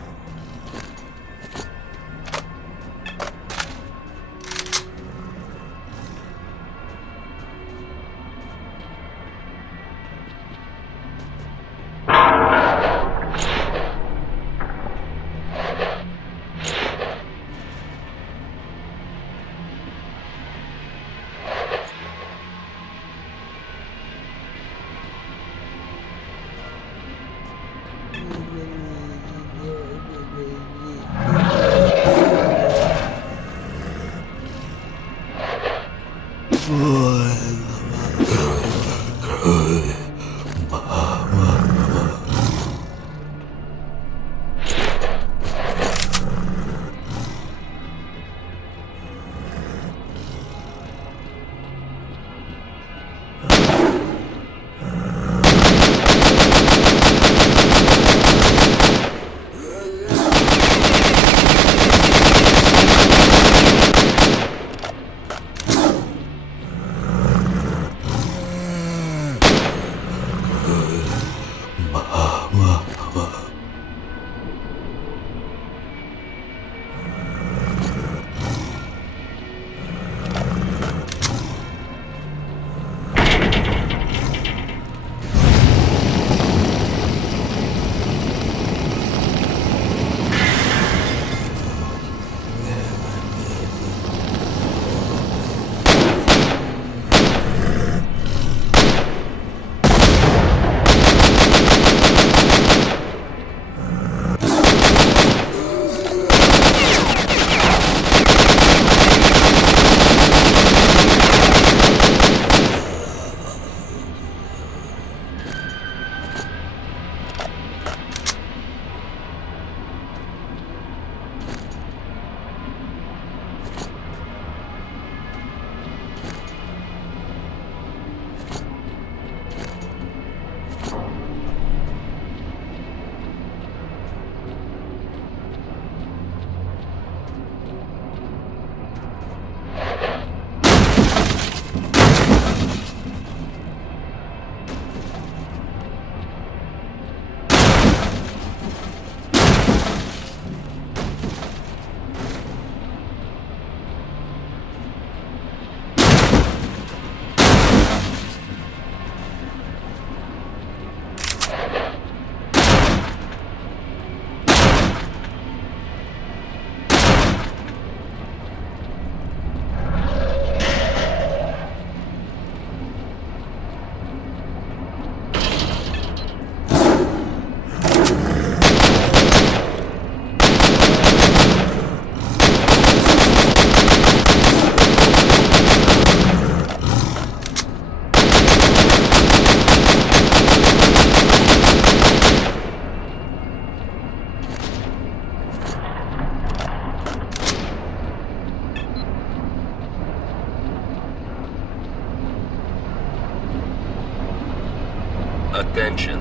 Attention.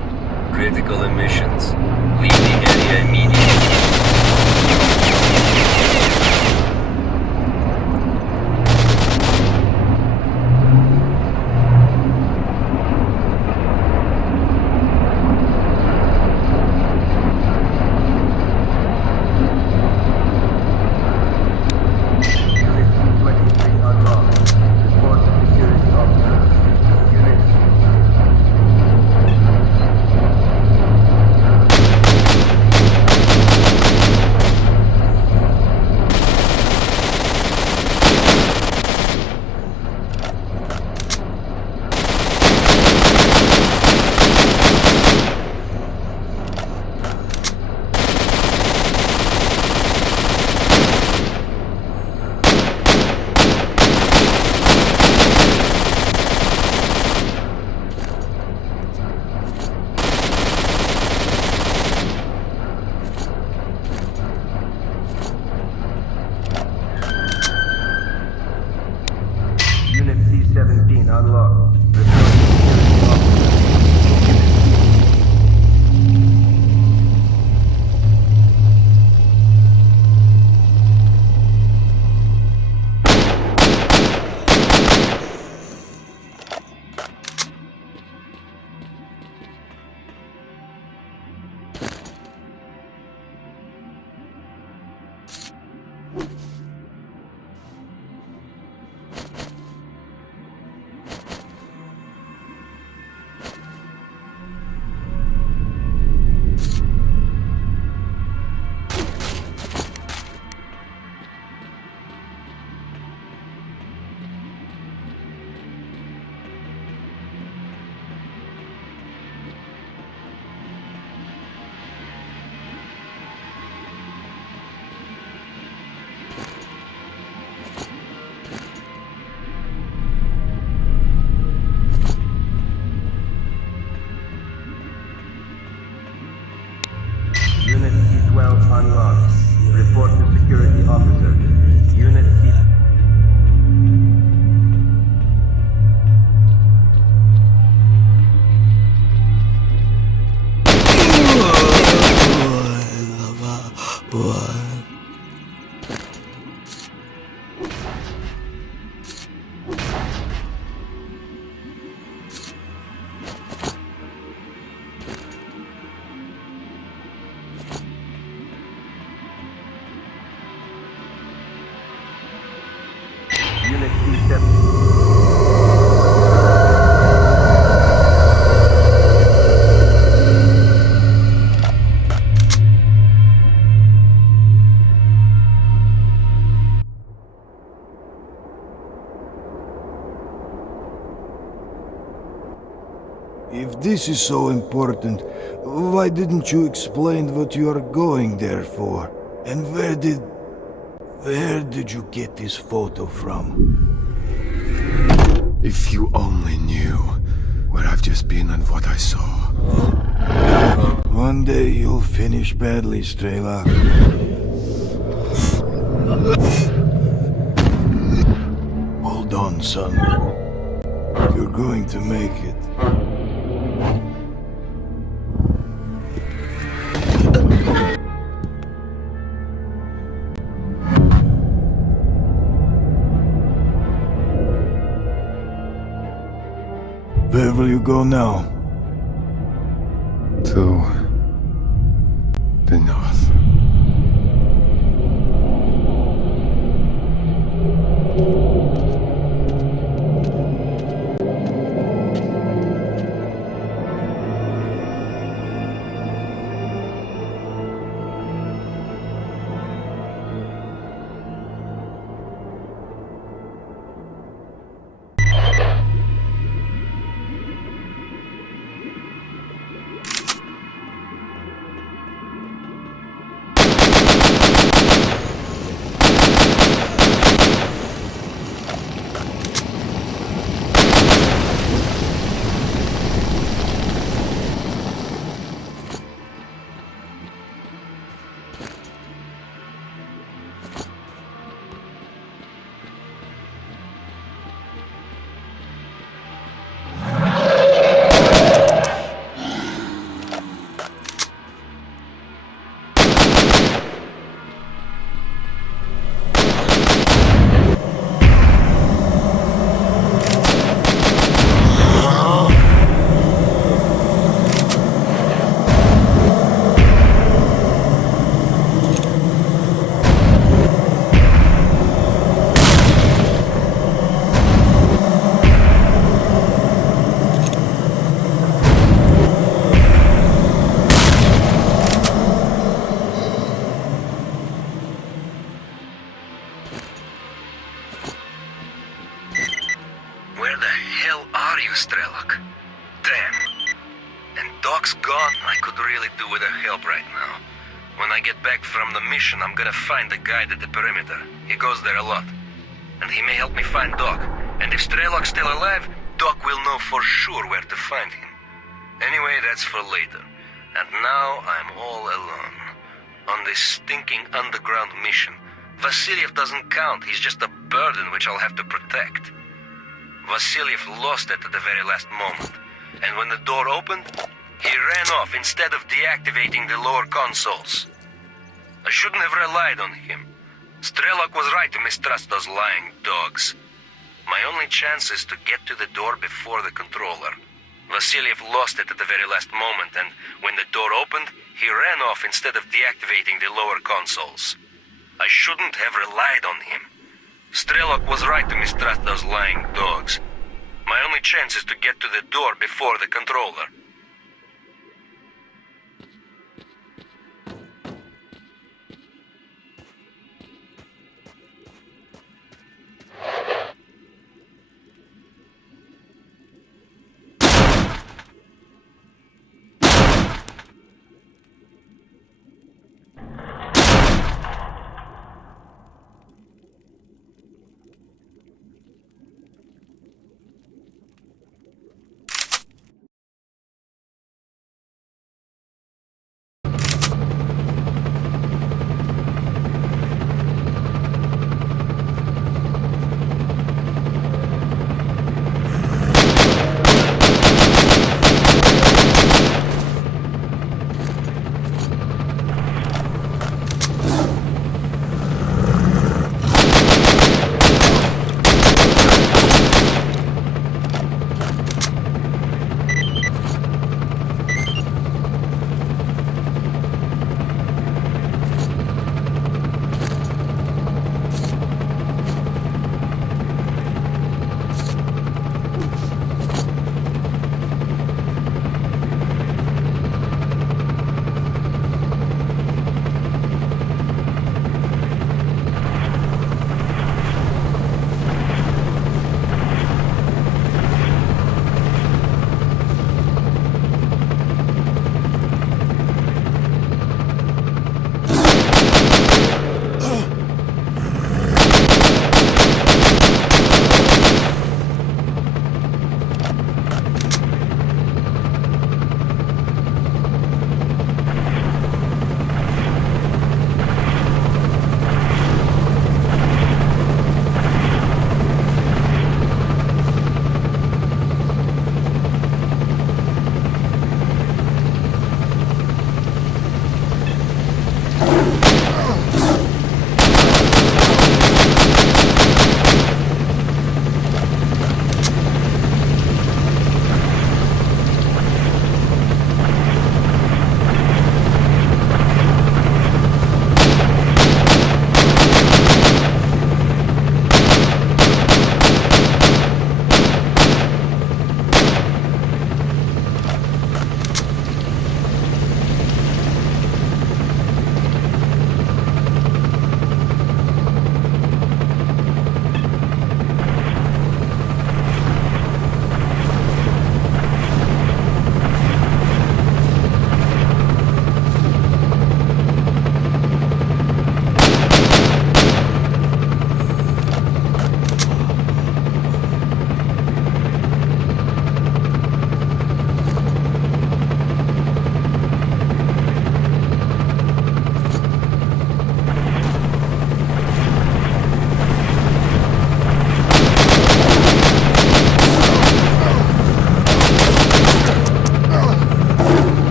Critical emissions. Leave the area immediately. Unit C-12 unlocked. Report to security officer. Unit C... Unit C-7... If this is so important, why didn't you explain what you are going there for? And where did you get this photo from? If you only knew where I've just been and what I saw. One day you'll finish badly, Strelok. Hold on, son. You're going to make it. Where will you go now? To the north. Where the hell are you, Strelok? Damn. And Doc's gone. I could really do with her help right now. When I get back from the mission, I'm gonna find the guide at the perimeter. He goes there a lot. And he may help me find Doc. And if Strelok's still alive, Doc will know for sure where to find him. Anyway, that's for later. And now I'm all alone. On this stinking underground mission. Vasiliev doesn't count. He's just a burden which I'll have to protect. Vasiliev lost it at the very last moment. And when the door opened, he ran off instead of deactivating the lower consoles. I shouldn't have relied on him. Strelok was right to mistrust those lying dogs. My only chance is to get to the door before the controller. Vasiliev lost it at the very last moment, and when the door opened, he ran off instead of deactivating the lower consoles. I shouldn't have relied on him. Strelok was right to mistrust those lying dogs. My only chance is to get to the door before the controller.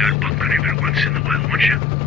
outbunker every once in a while, won't you?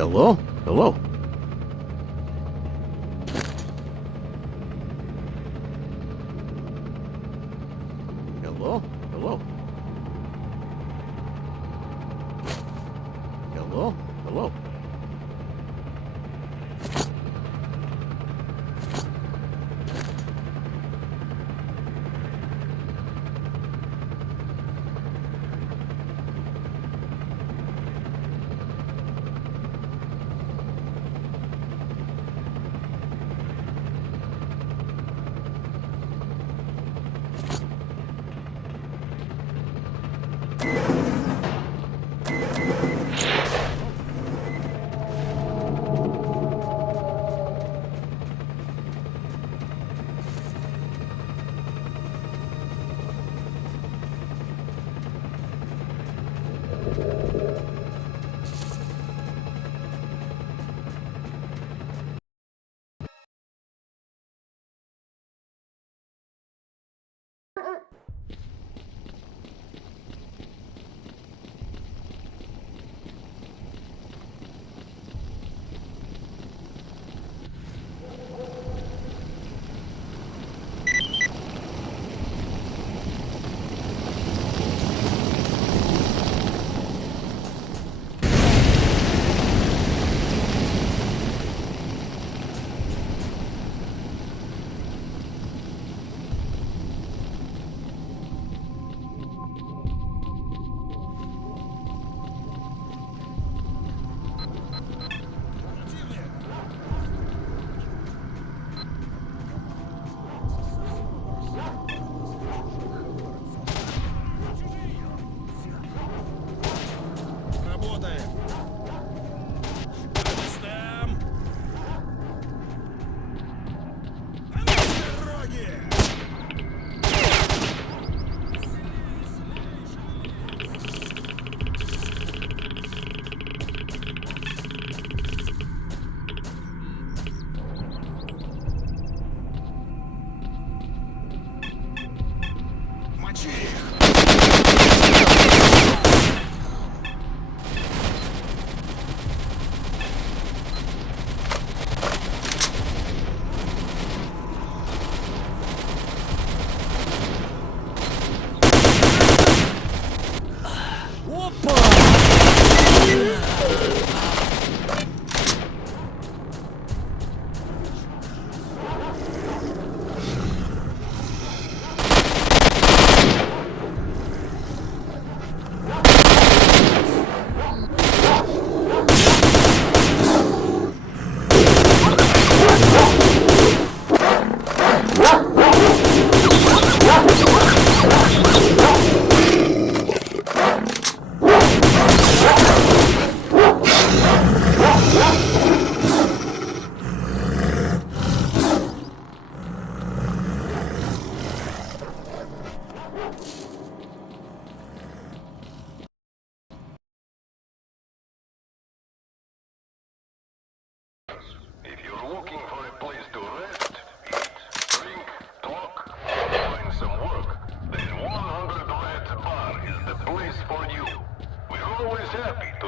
Hello? Hello? Hello? Hello? Hello? Hello?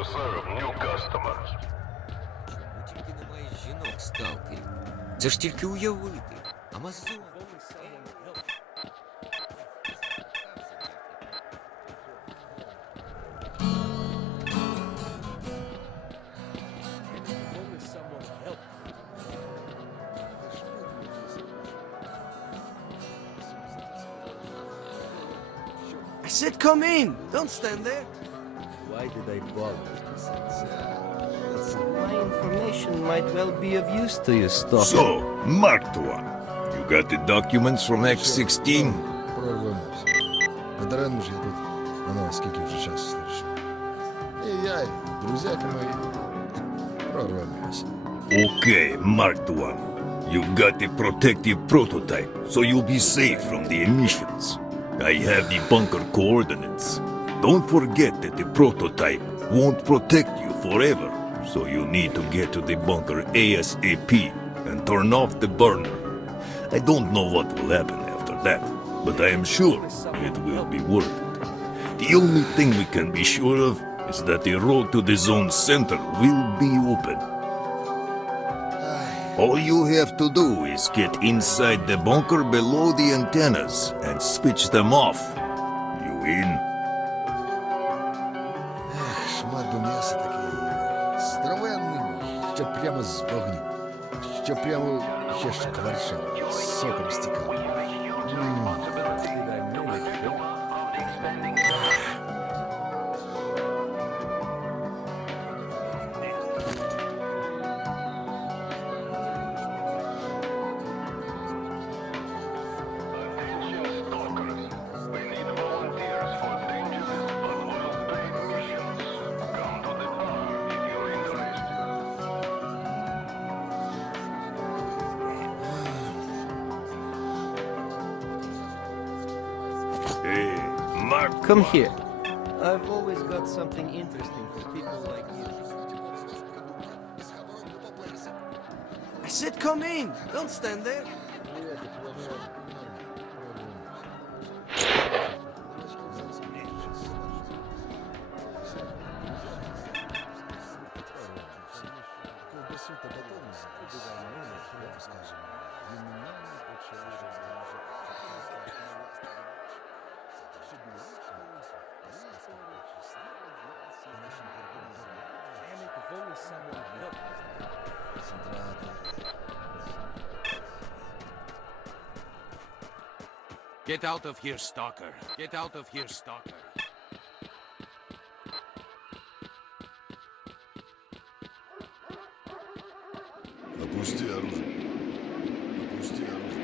to serve new customers. Тільки немає жінок, сталкерів. Це ж тільки уявити. Амазон. I said come in! Don't stand there! Why did I bother? My information might well be of use to you, Stalker. So, Marked One, you got the documents from X-16? Прорвемося. Не даремно ж я тут. Воно, скільки вже часу старше. І я, і друзяки мої. Прорвемося. Okay, Marked One. You've got the protective prototype, so you'll be safe from the emissions. I have the bunker coordinates. Don't forget that the prototype won't protect you forever, so you need to get to the bunker ASAP and turn off the burner. I don't know what will happen after that, but I am sure it will be worth it. The only thing we can be sure of is that the road to the zone center will be open. All you have to do is get inside the bunker below the antennas and switch them off. You in? Шмат би м'яса такий здоровенний, що прямо з вогню. Що прямо ще шкварчав, соком стікав. Come here. I've always got something interesting for people like you. I said come in! Don't stand there! Get out of here, Stalker. Get out of here, Stalker. Опусти оружие. Опусти оружие.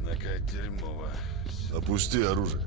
Однако дерьмово. Опусти оружие.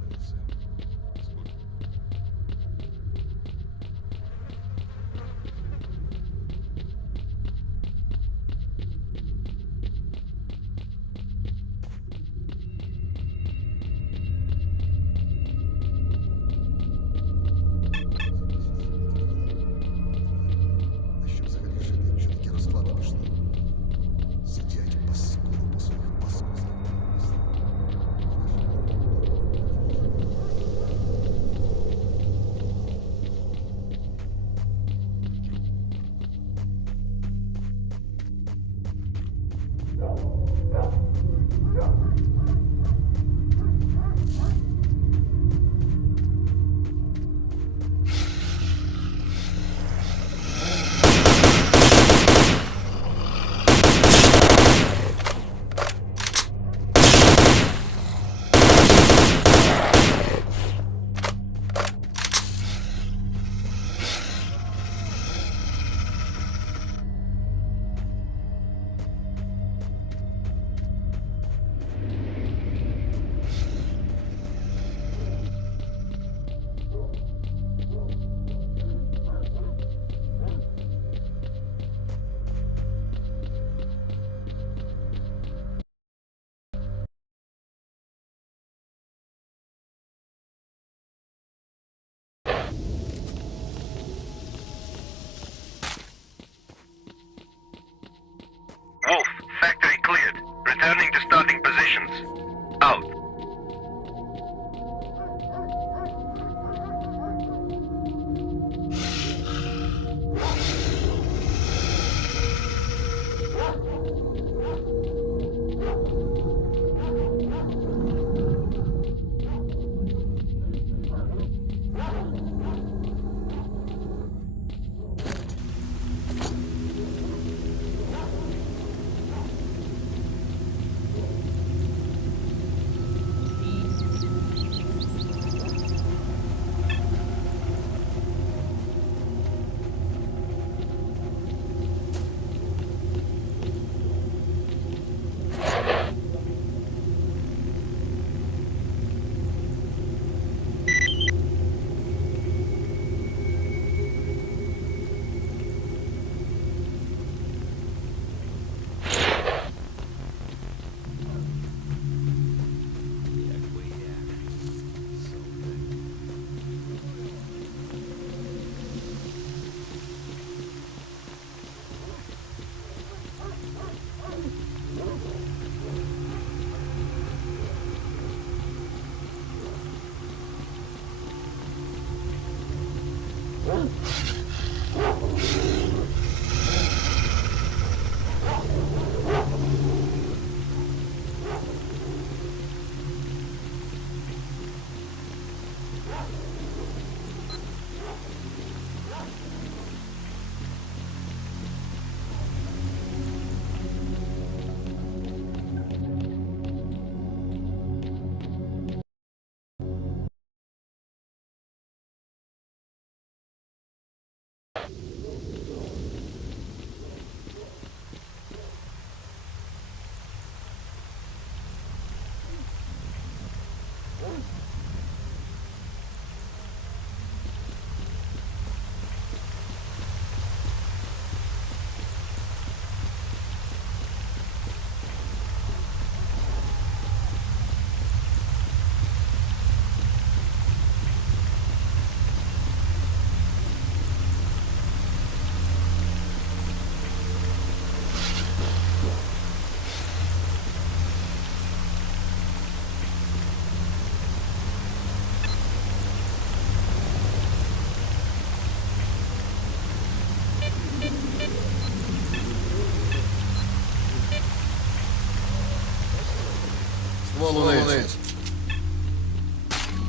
Ствол униз.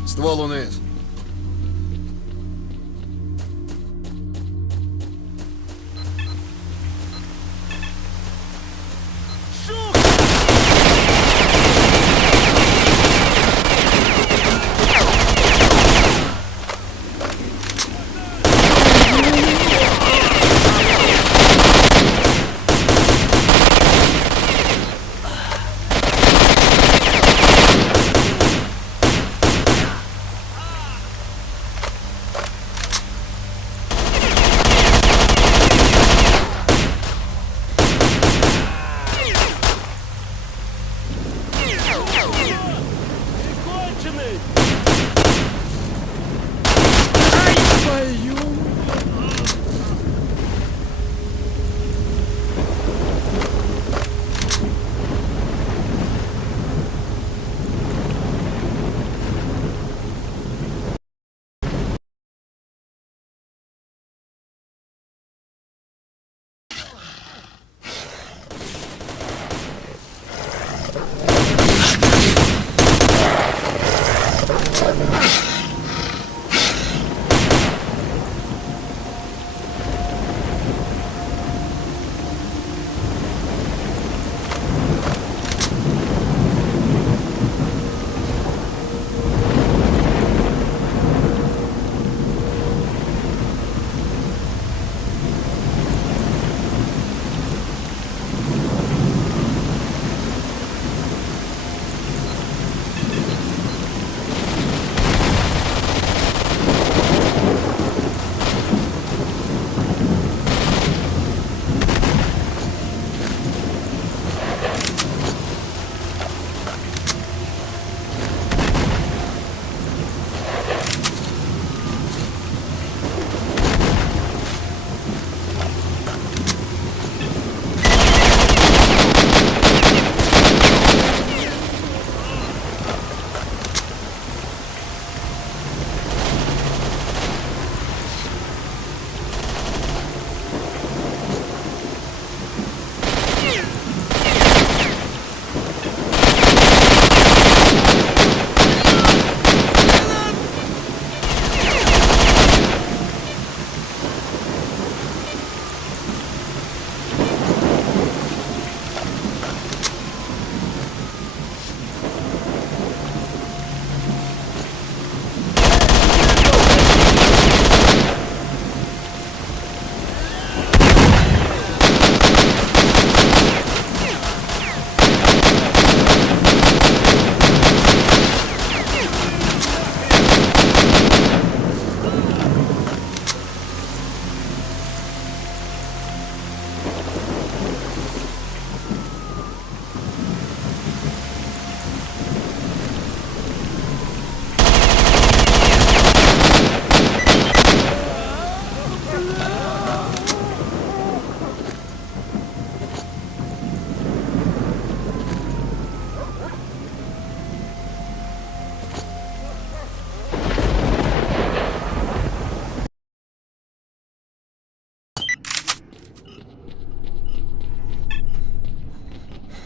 Ствол униз.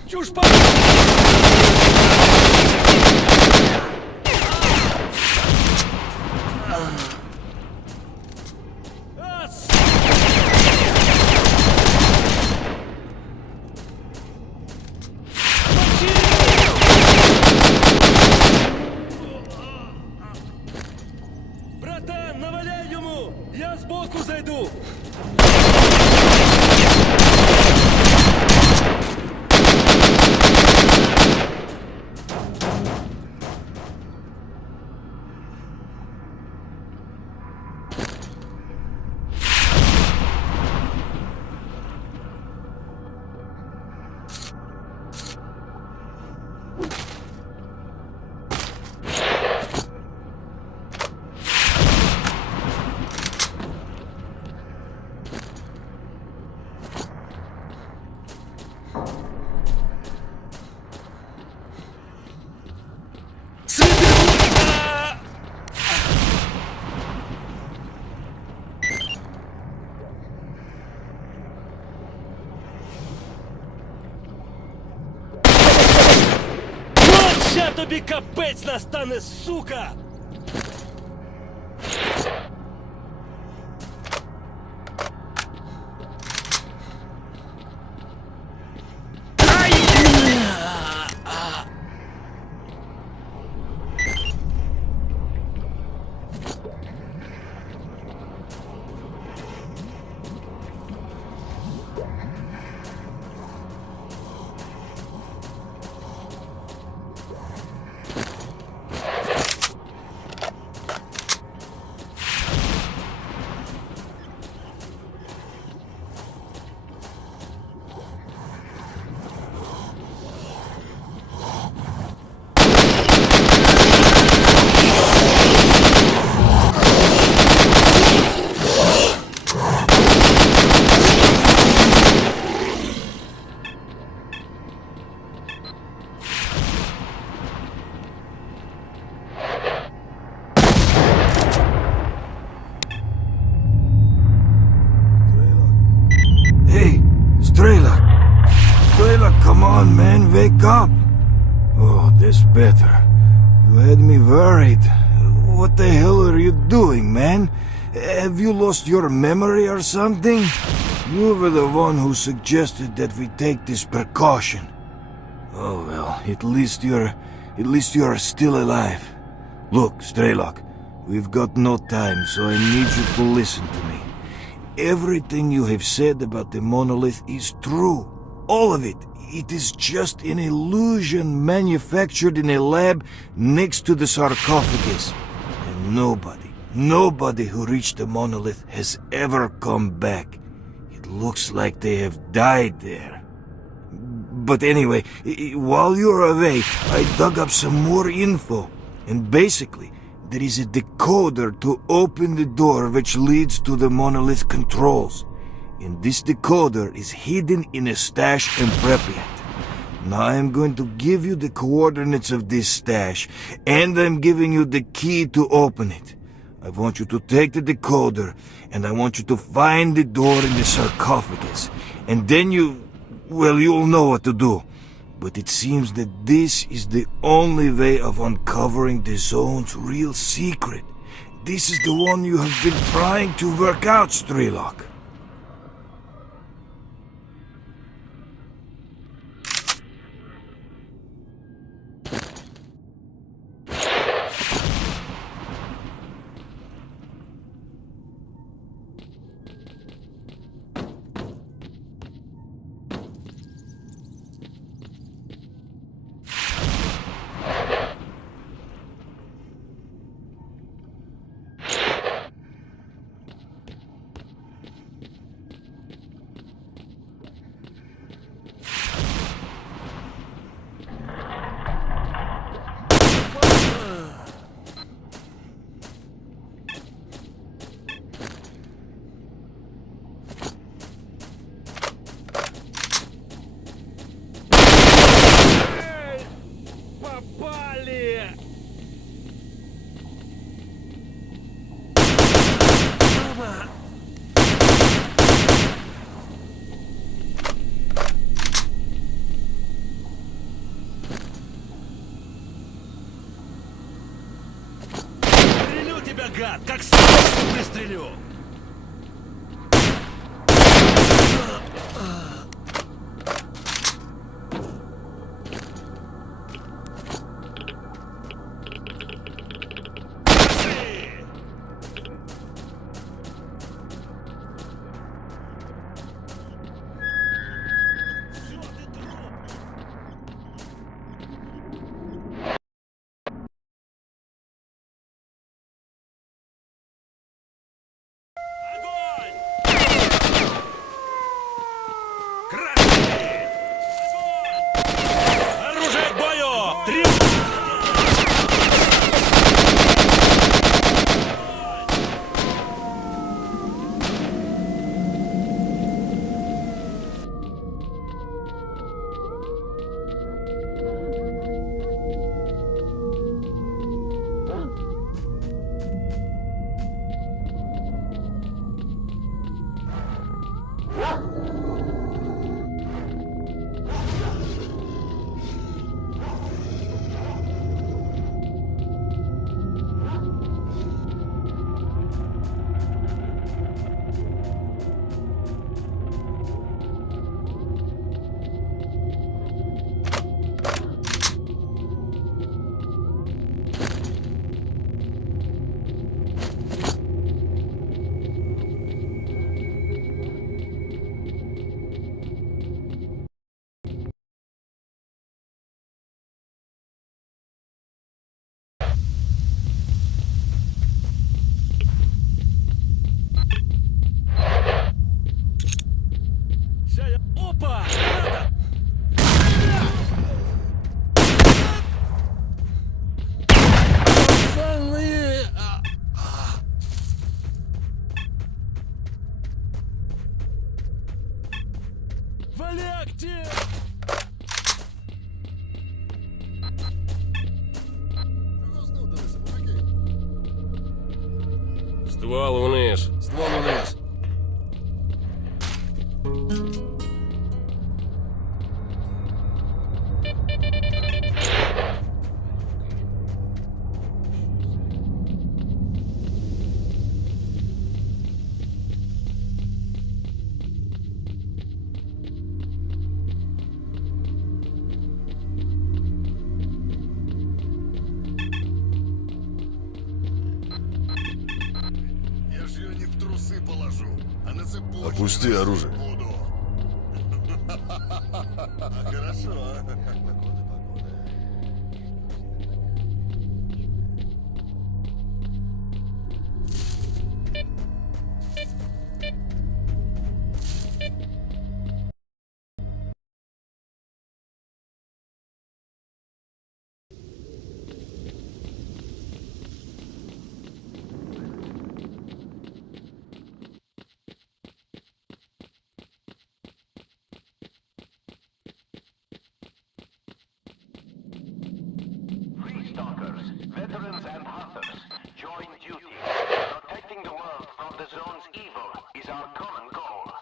Чушь Братан, наваляй йому! Я збоку зайду! бегу! Ща тобі капець настане, сука! Strelok! Strelok, come on, man, wake up! Oh, that's better. You had me worried. What the hell are you doing, man? Have you lost your memory or something? You were the one who suggested that we take this precaution. Oh well, at least you're still alive. Look, Strelok, we've got no time, so I need you to listen to me. Everything you have said about the Monolith is true. All of it. It is just an illusion manufactured in a lab next to the sarcophagus. And nobody who reached the Monolith has ever come back. It looks like they have died there. But anyway, while you're away, I dug up some more info. And basically, there is a decoder to open the door which leads to the Monolith controls. And this decoder is hidden in a stash in Prypiat. Now I'm going to give you the coordinates of this stash, and I'm giving you the key to open it. I want you to take the decoder, and I want you to find the door in the sarcophagus. And then you'll know what to do. But it seems that this is the only way of uncovering the zone's real secret. This is the one you have been trying to work out, Strelok. Гад, как собаку пристрелю! Валякте! Ствол вниз. Ствол вниз. Я ж ее не в трусы положу, а на цепочку. Опусти оружие. Буду. Хорошо. Stalkers, veterans and hunters, join duty. Protecting the world from the zone's evil is our common goal.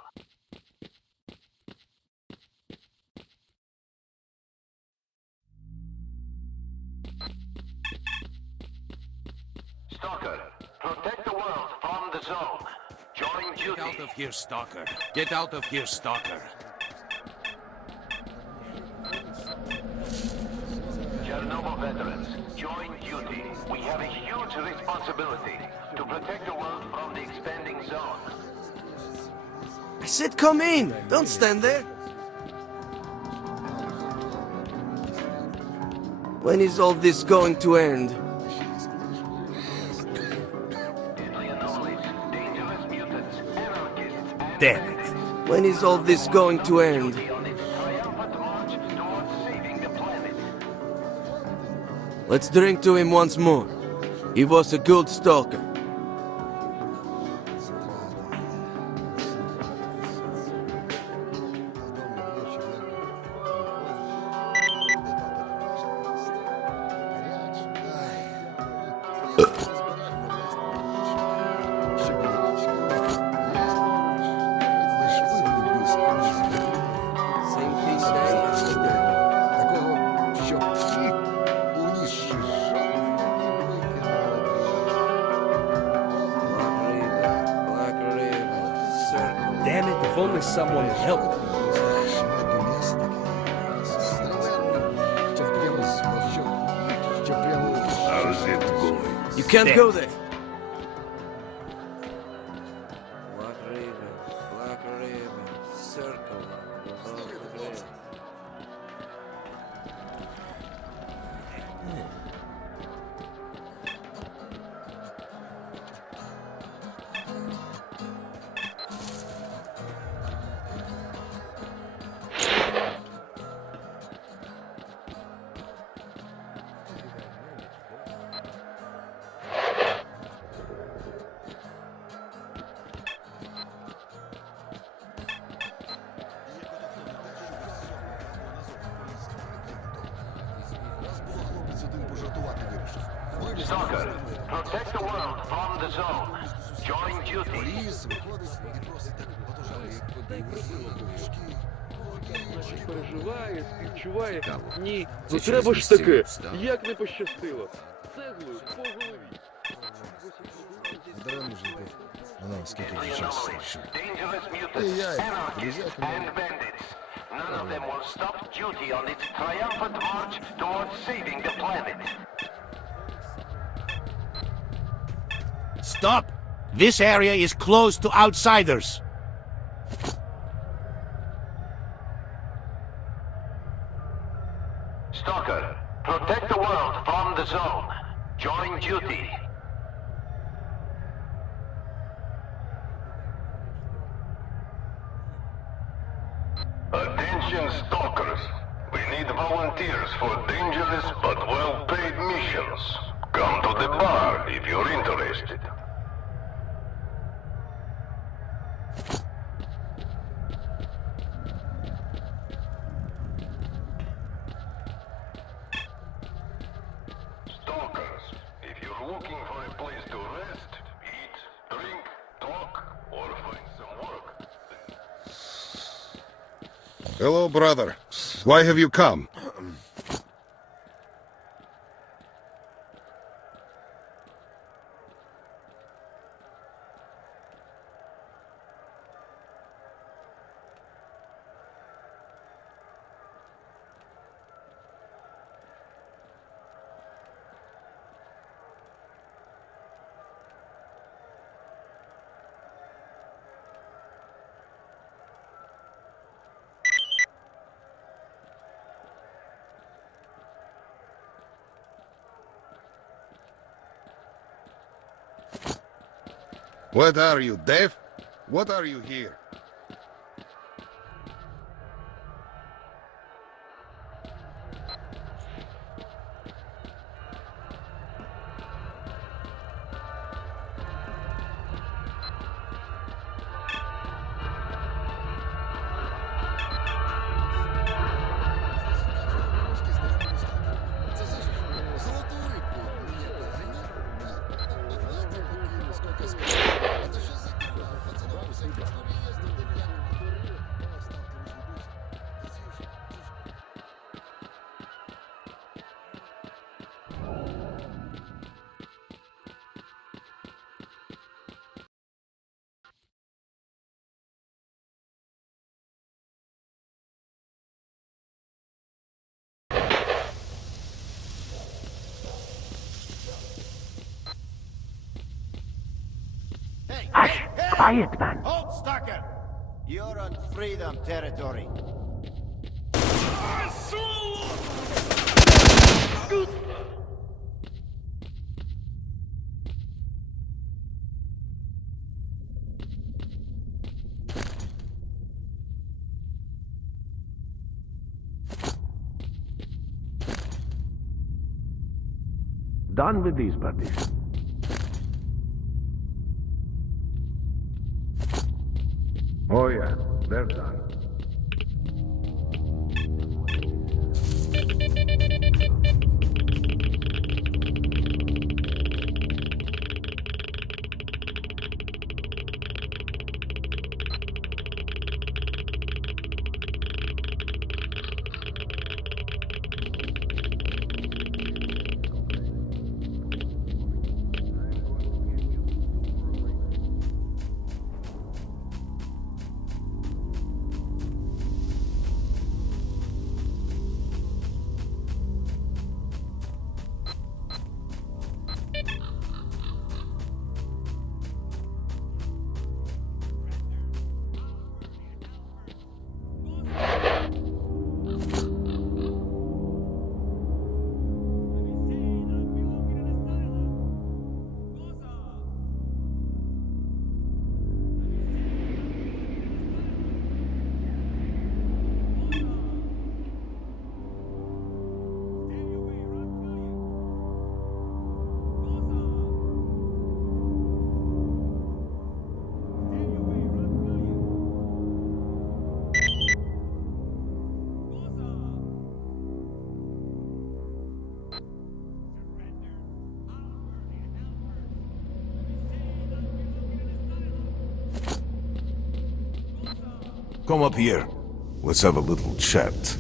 Stalker, protect the world from the zone. Join duty. Get out of here, Stalker. Get out of here, Stalker. Chernobyl veterans, join duty. We have a huge responsibility to protect the world from the expanding zone. I said come in! Don't stand there! When is all this going to end? Deadly anomalies, dangerous mutants, anarchists, and Damn it. When is all this going to end? on its triumphant march towards saving the planet. Let's drink to him once more. He was a good stalker. Same thing day after day. Такого, щоб всіх у ніж Black River, Circle. Damn it, if only someone helped me. How's it going? You can't Damn go it. there. Black River, Circle. Stalker, protect the world from the zone. Join duty. Ліс виходить і просить так, Переживає, співчуває. Ні, ну треба ж таке. Як не пощастило. Цеглою по голові. Даремно вже йти. Воно скільки вже часу старше. Dangerous mutants, anarchists, and bandits. None of them will stop duty on its triumphant march towards saving the planet. Stop! This area is closed to outsiders. Stalker, protect the world from the zone. Join duty. Attention, Stalkers. We need volunteers for dangerous but well-paid missions. Come to the bar if you're interested. Hello, brother. Why have you come? What are you, deaf? What are you here? Hush! Quiet, man! Hold, stalker! You're on freedom territory. Done with these buddies. Oh yeah, they're done. Come up here. Let's have a little chat.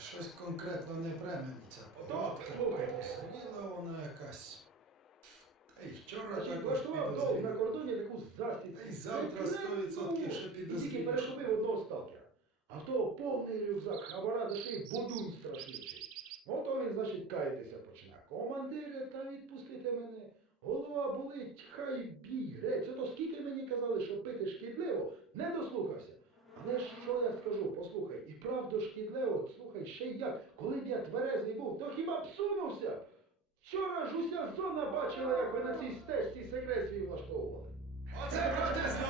Щось конкретно не пре мені ця погодка. Посиділа вона якась. Та й вчора також підозріло. На кордоні таку засідку. Та й завтра 100% ще І тільки підозріліше. перехопив одного сталкера. А в того повний рюкзак хабара до шиї бодун страшнючий. Ото він, значить, каятися почне. Командире, та відпустите мене. Голова болить, хай бій грець. Ото скільки мені казали, що пити шкідливо, не дослухався. Але ж що я скажу, послухай, і правда шкідливо, слухай, ще й як, коли б я тверезий був, то хіба б сунувся? Вчора ж уся зона бачила, як ви на цій стежці секрет свій влаштовували. Оце протестно!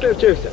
ти вчився?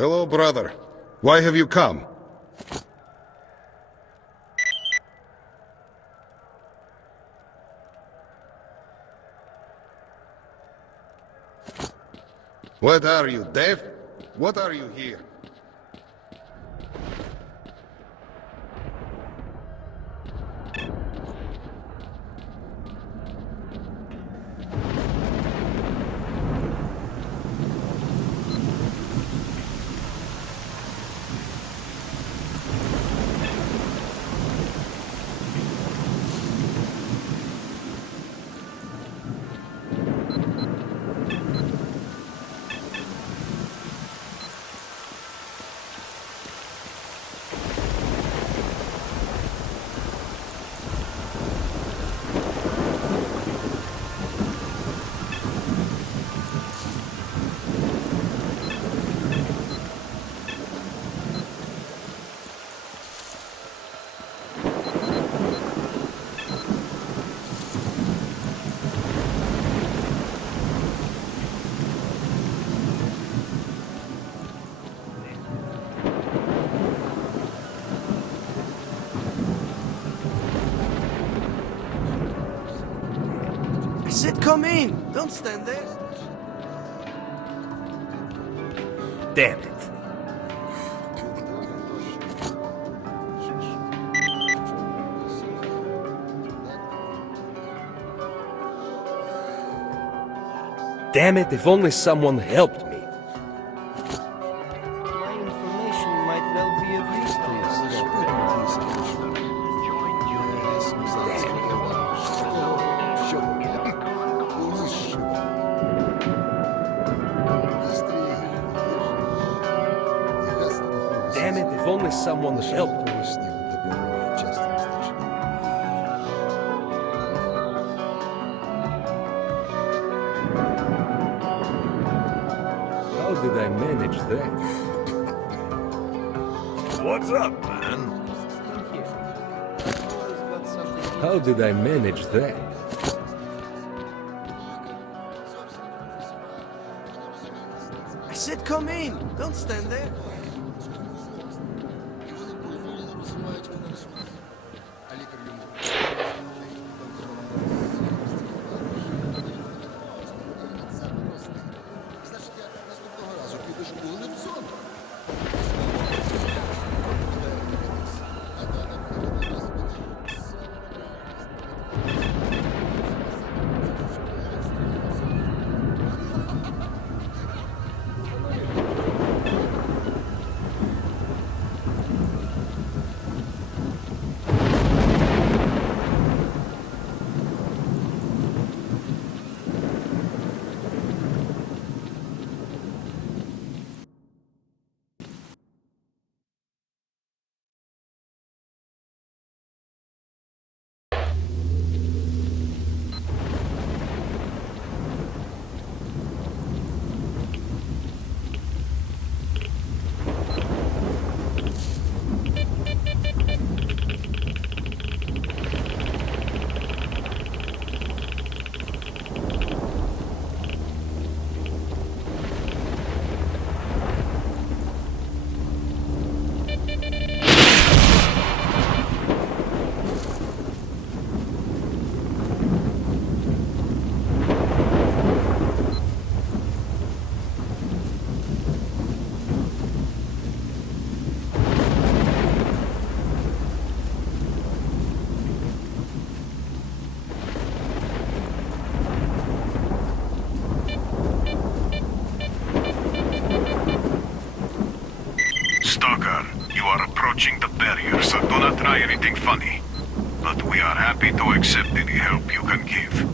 Hello, brother. Why have you come? What are you, deaf? What are you here? I said come in! Don't stand there! Damn it. Damn it, if only someone helped me. My information might well be of use to you, Damn it, if only someone helped me. How did I manage that? What's up, man? How did I manage that? I said come in! Don't stand there! Stalker, you are approaching the barrier, so do not try anything funny. But we are happy to accept any help you can give.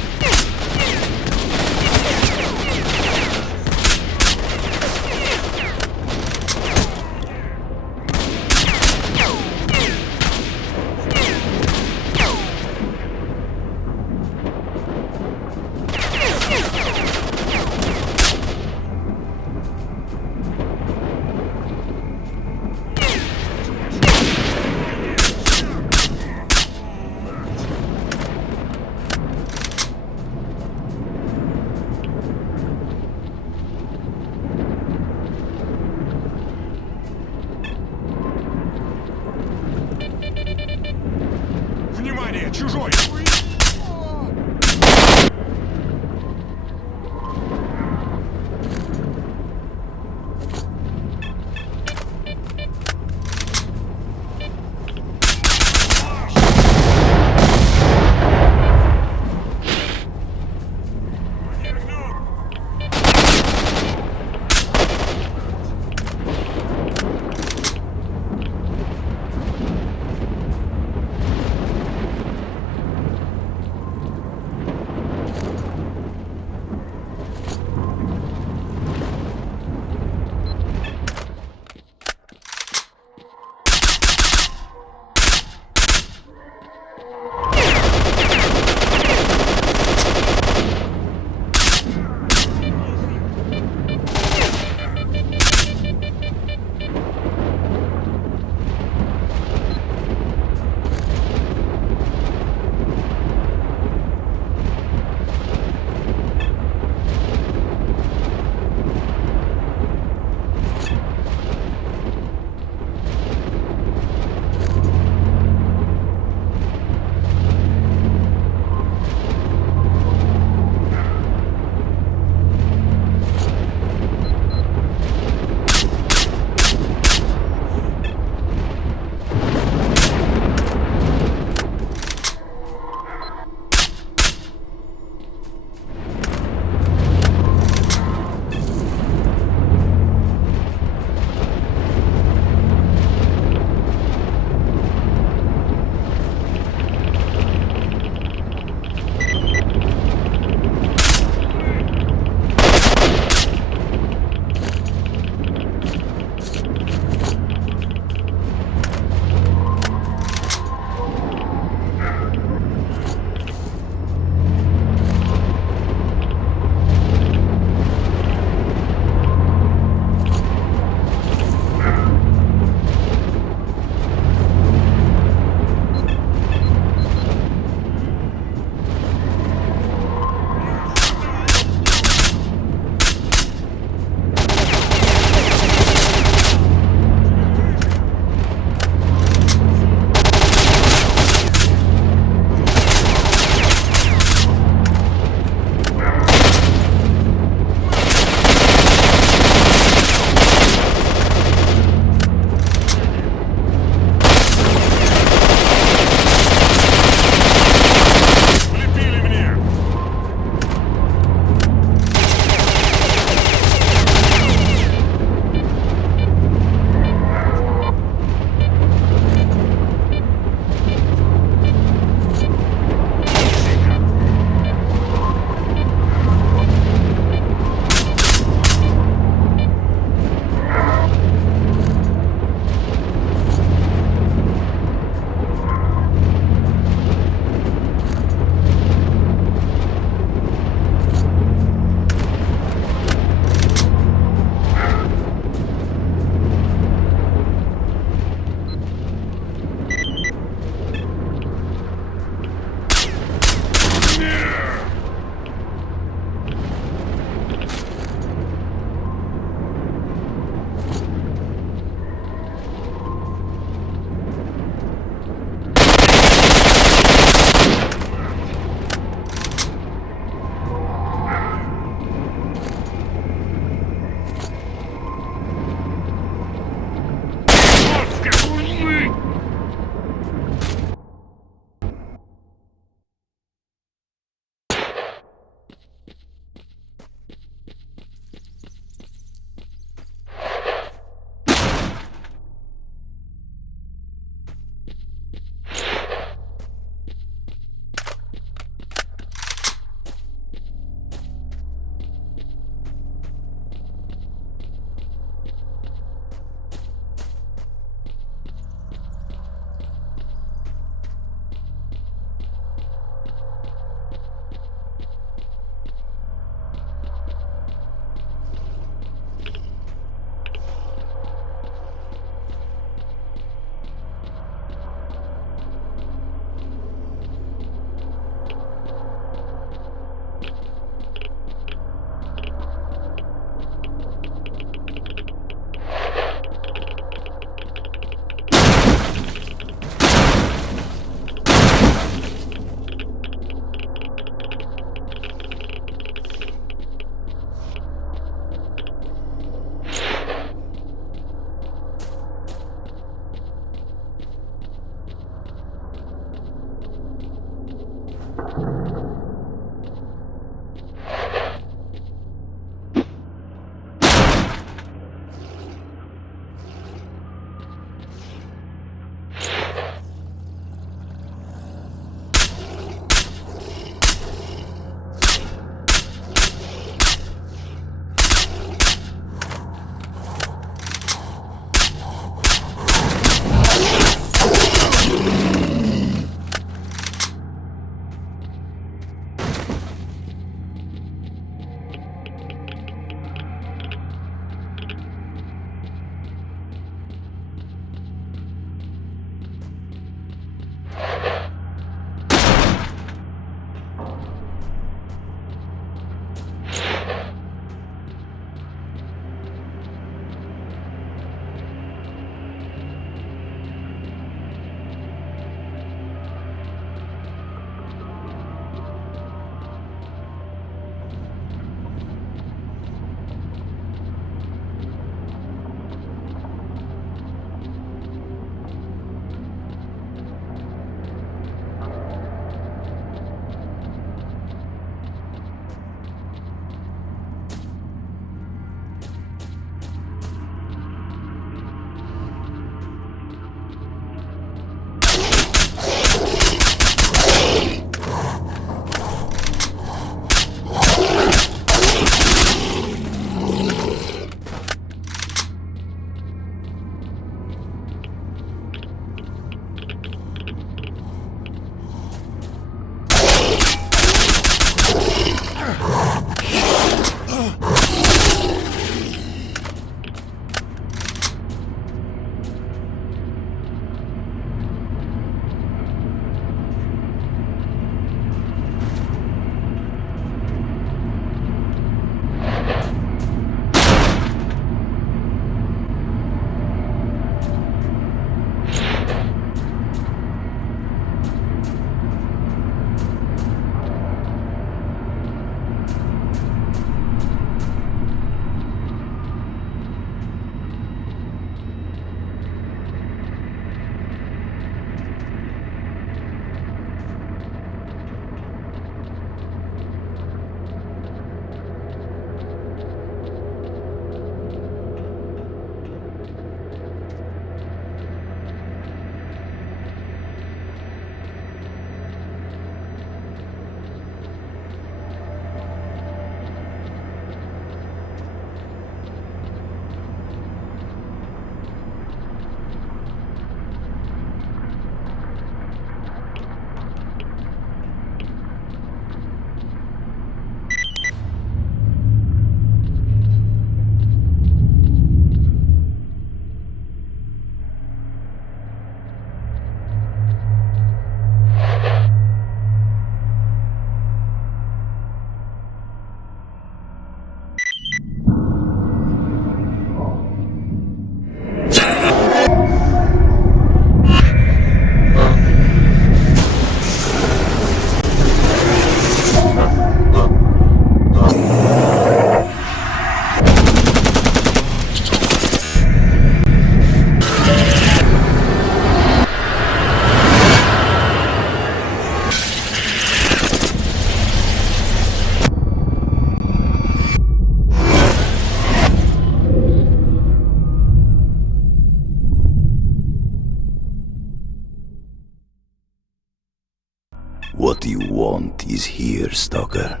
What you want is here, Stalker.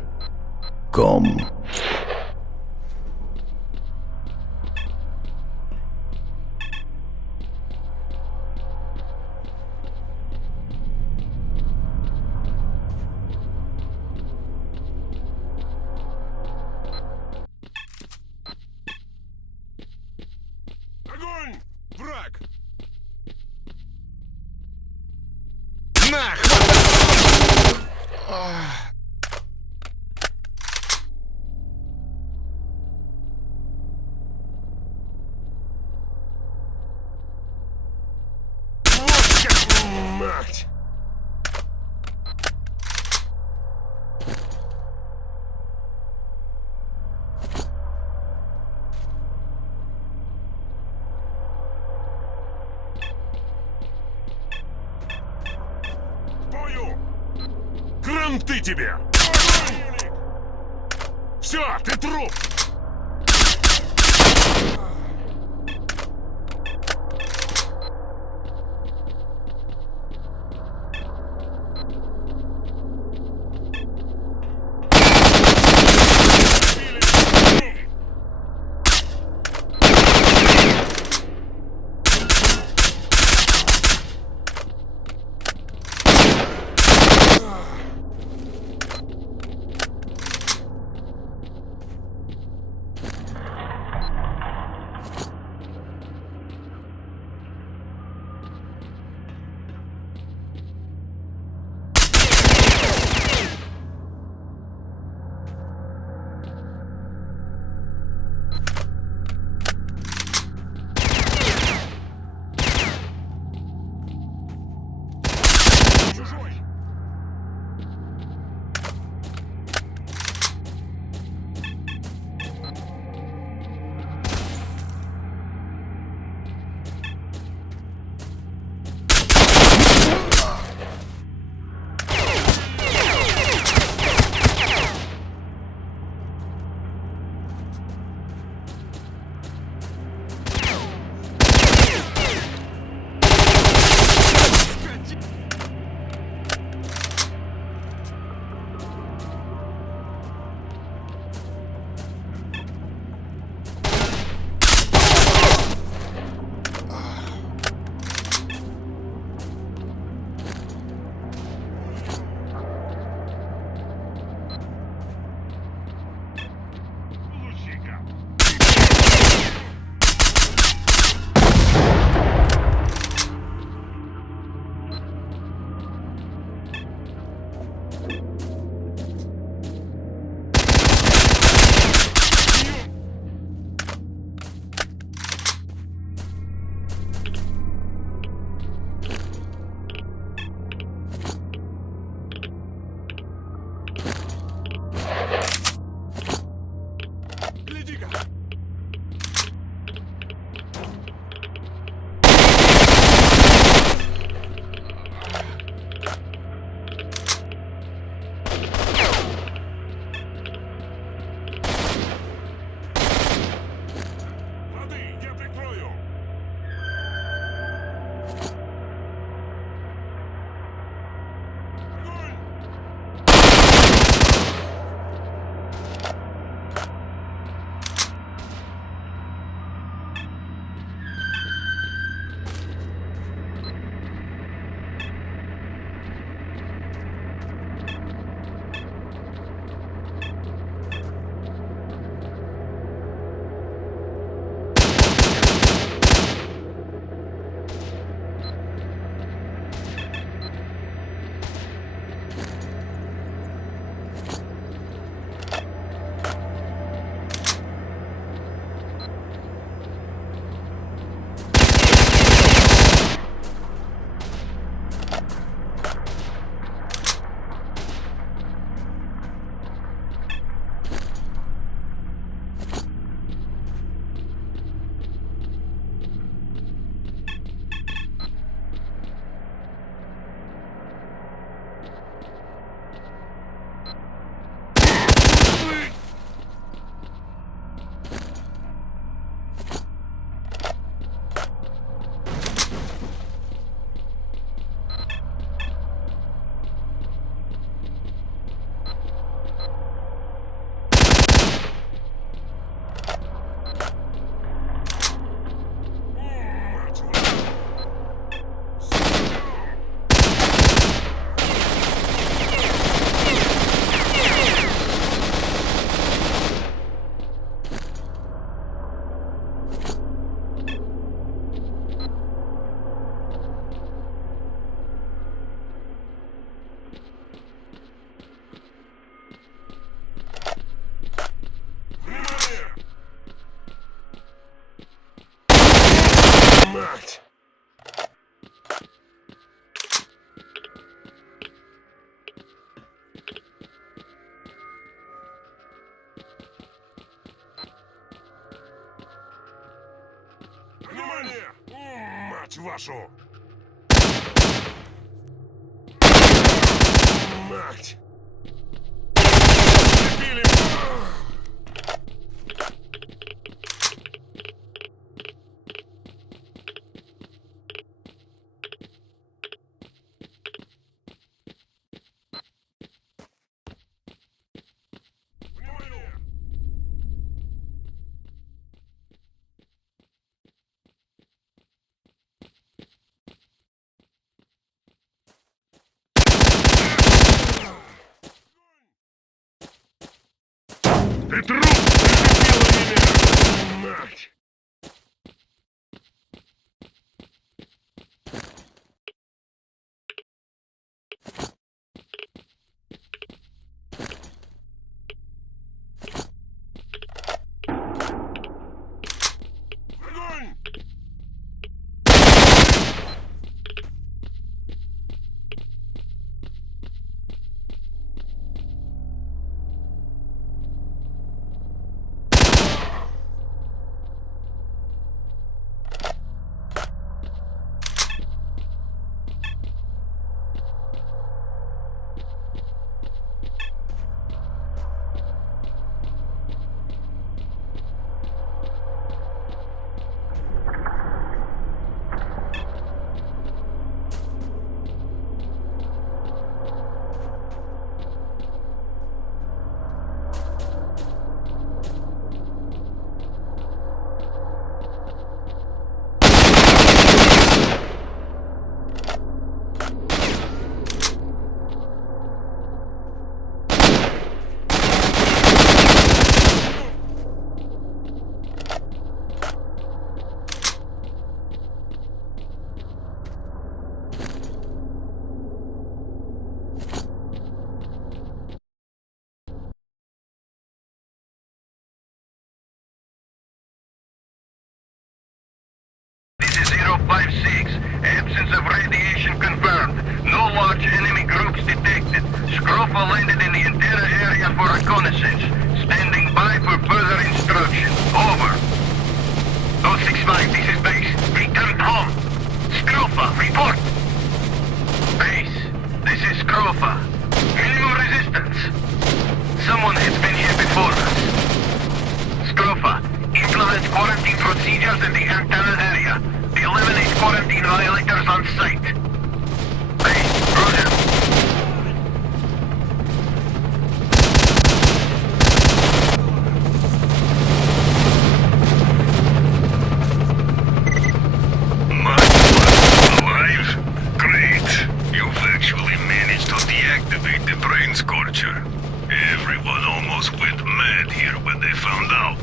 Come. Огонь! Враг! Мать! Бою! Гранаты! Кранты тебе! Все, ты труп! Мать вашу! Мать! Ты труп! Прилепила меня! Мать! Огонь! This is 056. Absence of radiation confirmed. No large enemy groups detected. Scrofa landed in the Intera area for reconnaissance. Standing by for further instruction. Over. 065, this is base. Returned home. Scrofa, report. Base, this is Scrofa. Minimum resistance. Someone has been here before us. Scrofa, implement quarantine procedures in the antenna area. Eliminate quarantine violators on site. Base, roger. Alive? Great. You've actually managed to deactivate the brain scorcher. Everyone almost went mad here when they found out.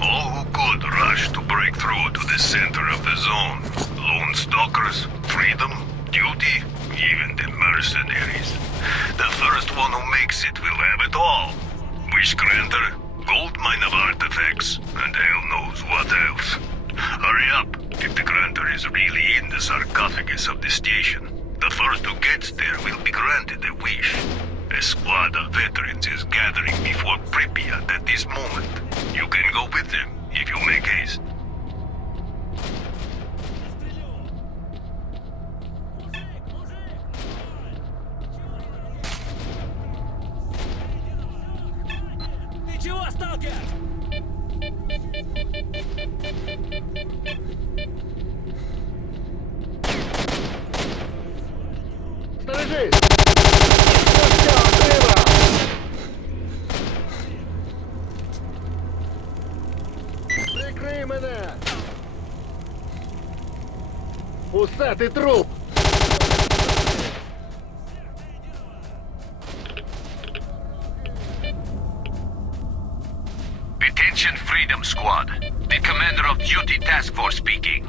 All who could rushed to break through to the center of the zone. Lone stalkers, freedom, duty, even the mercenaries. The first one who makes it will have it all. Wish granter, gold mine of artifacts, and hell knows what else. Hurry up, if the granter is really in the sarcophagus of the station. The first who gets there will be granted a wish. A squad of veterans is gathering before Prypiat at this moment. You can go with them, if you make haste. Ты чего, сталкер? Сторожись! Прикрий мене! Усе, ти труп! Attention, Freedom Squad. The commander of Duty Task Force speaking.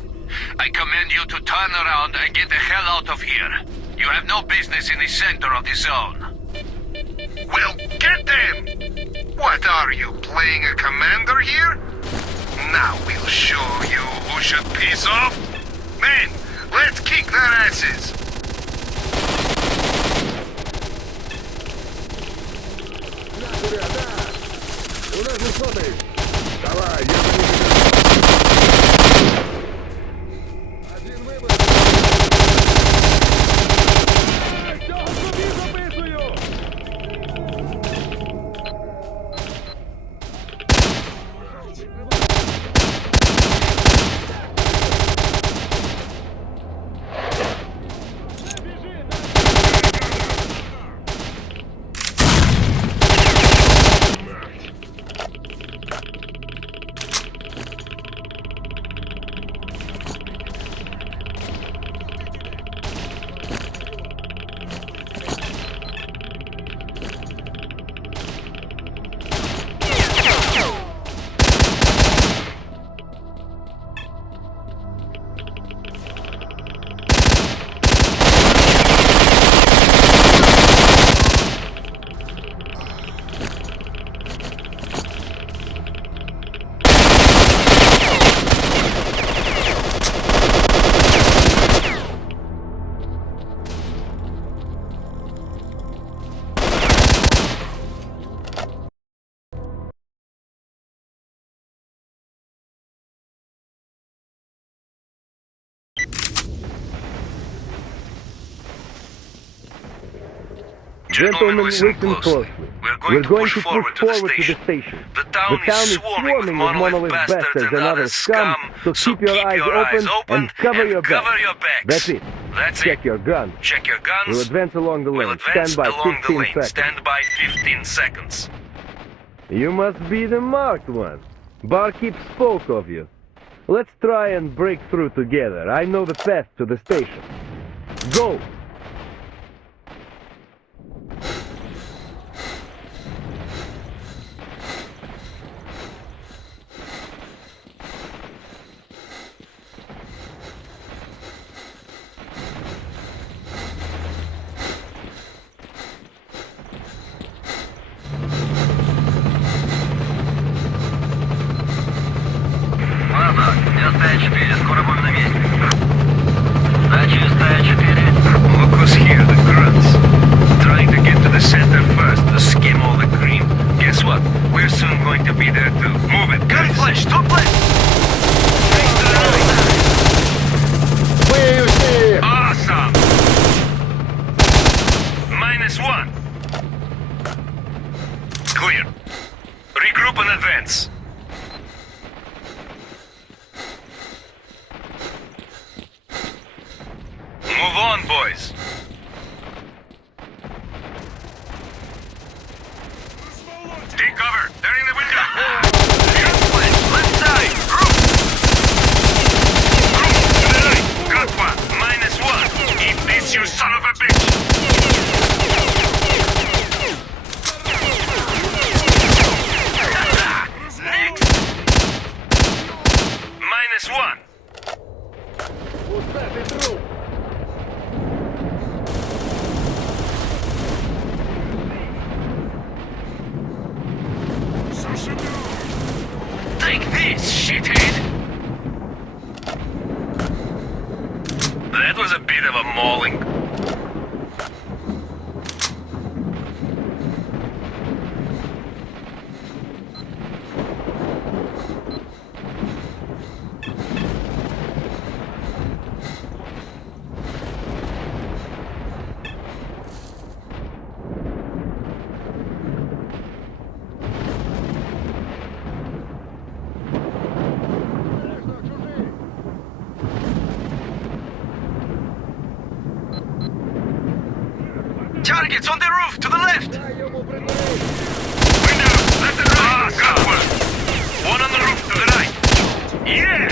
I command you to turn around and get the hell out of here. You have no business in the center of the zone. Well, get them! What are you, playing a commander here? Now we'll show you who should piss off. Men, let's kick their asses! На тебя, да! У нас высоты! Давай, я один выбор! Цього собі записую! Gentlemen, listen closely. We're going to push forward to the station. The town is swarming with Monolith bastards and other scum, so keep your eyes open and cover your backs. That's it. Check your gun. Check your guns. We'll advance along the lane. Stand by 15 seconds. Stand by 15 seconds. You must be the marked one. Barkeep spoke of you. Let's try and break through together. I know the path to the station. Go! Ладно, S.T.A.L.K.E.R, скоро будем на месте. Удачи, S.T.A.L.K.E.R. Look who's here, the grunts. Trying to get to the center first to skim all the cream. Guess what? We're soon going to be there too. Move it, guys. Flash, top left! Awesome! -1. Clear. Regroup and advance. Move on, boys. Take cover. They're in the window. Left side! Group to the right. Got one. -1. Eat this, you son of a bitch. Next! -1. Take this, shithead! That was a bit of a mauling. Target's on the roof, to the left! Window, left and right. Got one. One on the roof to the right. Yeah!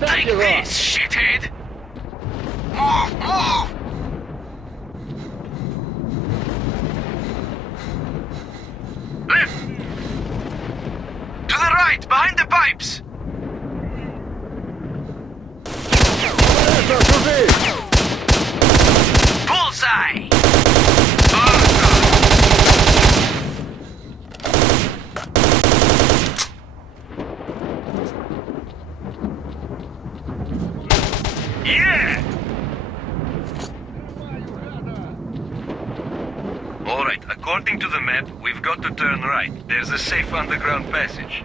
Take this, shithead! Move, move! Left. To the right, behind the pipes! Bullseye! Yeah! All right, according to the map, we've got to turn right. There's a safe underground passage.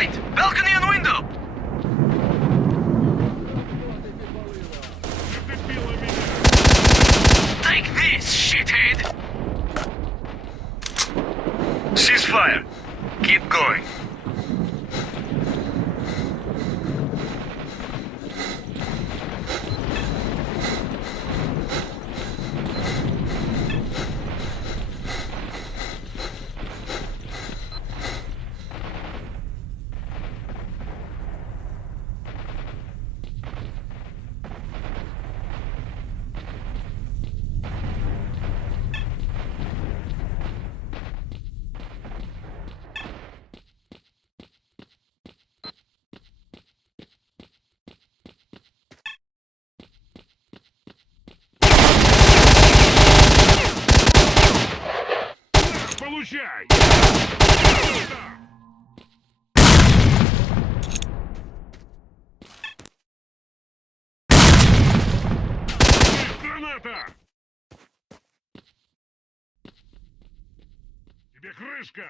right! Balcony and window! Take this, shithead! Ceasefire. Keep going. Получай! Граната! Тебе крышка!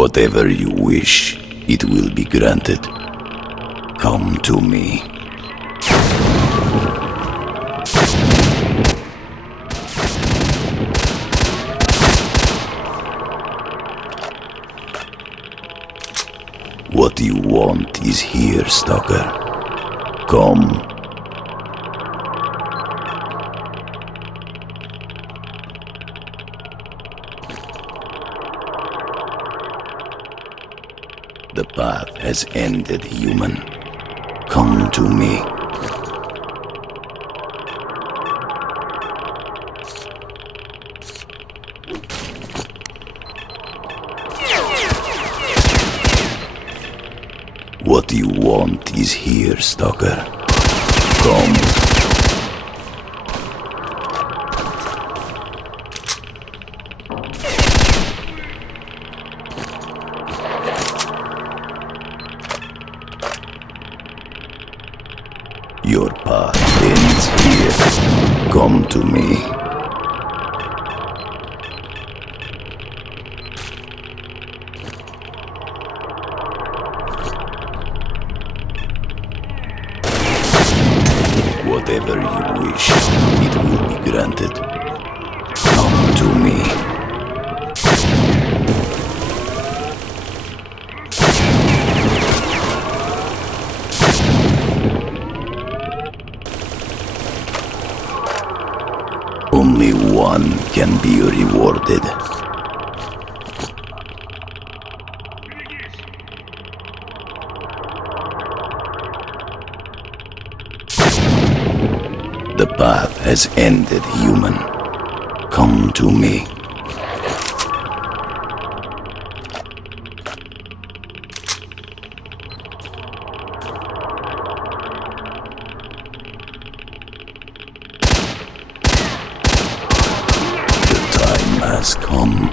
Whatever you wish, it will be granted. Come to me. What you want is here, Stalker. Come. The path has ended, human. Come to me. What you want is here, Stalker. Come. Your path ends here. Come to me. Whatever you wish, it will be granted. Come to me. Only one can be rewarded. The path has ended, human. Come to me. The time has come.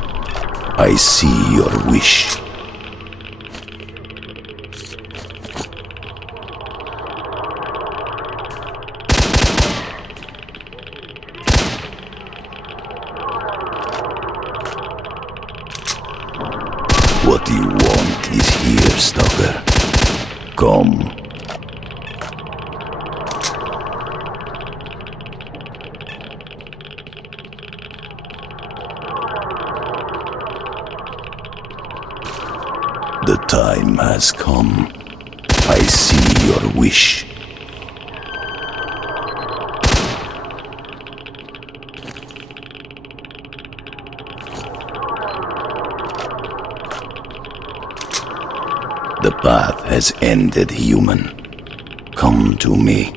I see your wish. What you want is here, Stalker. Come. The time has come. I see your wish. The path has ended, human. Come to me.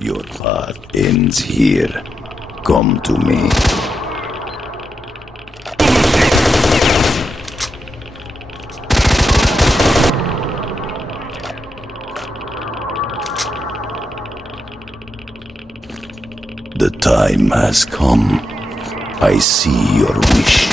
Your path ends here. Come to me. The time has come. I see your wish.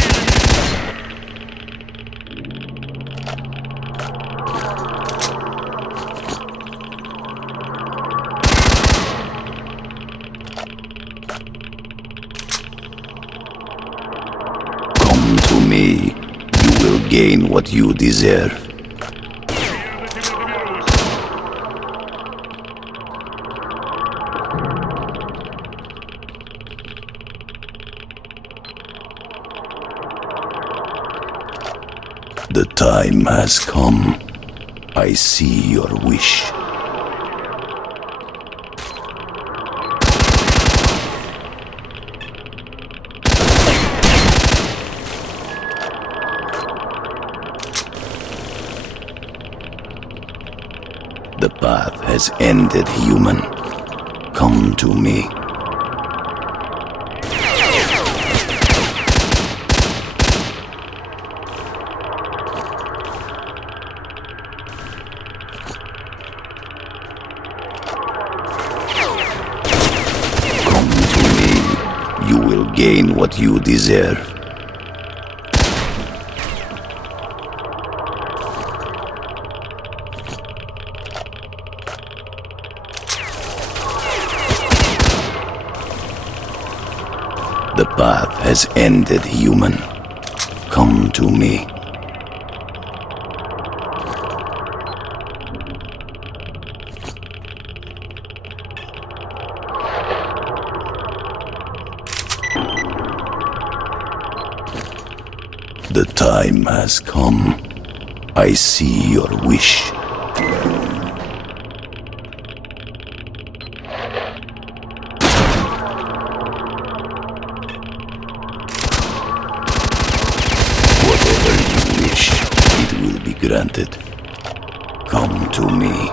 Come to me. You will gain what you deserve. The time has come. I see your wish. The path has ended, human. Come to me. Gain what you deserve. The path has ended, human. Come to me. The time has come. I see your wish. Whatever you wish, it will be granted. Come to me.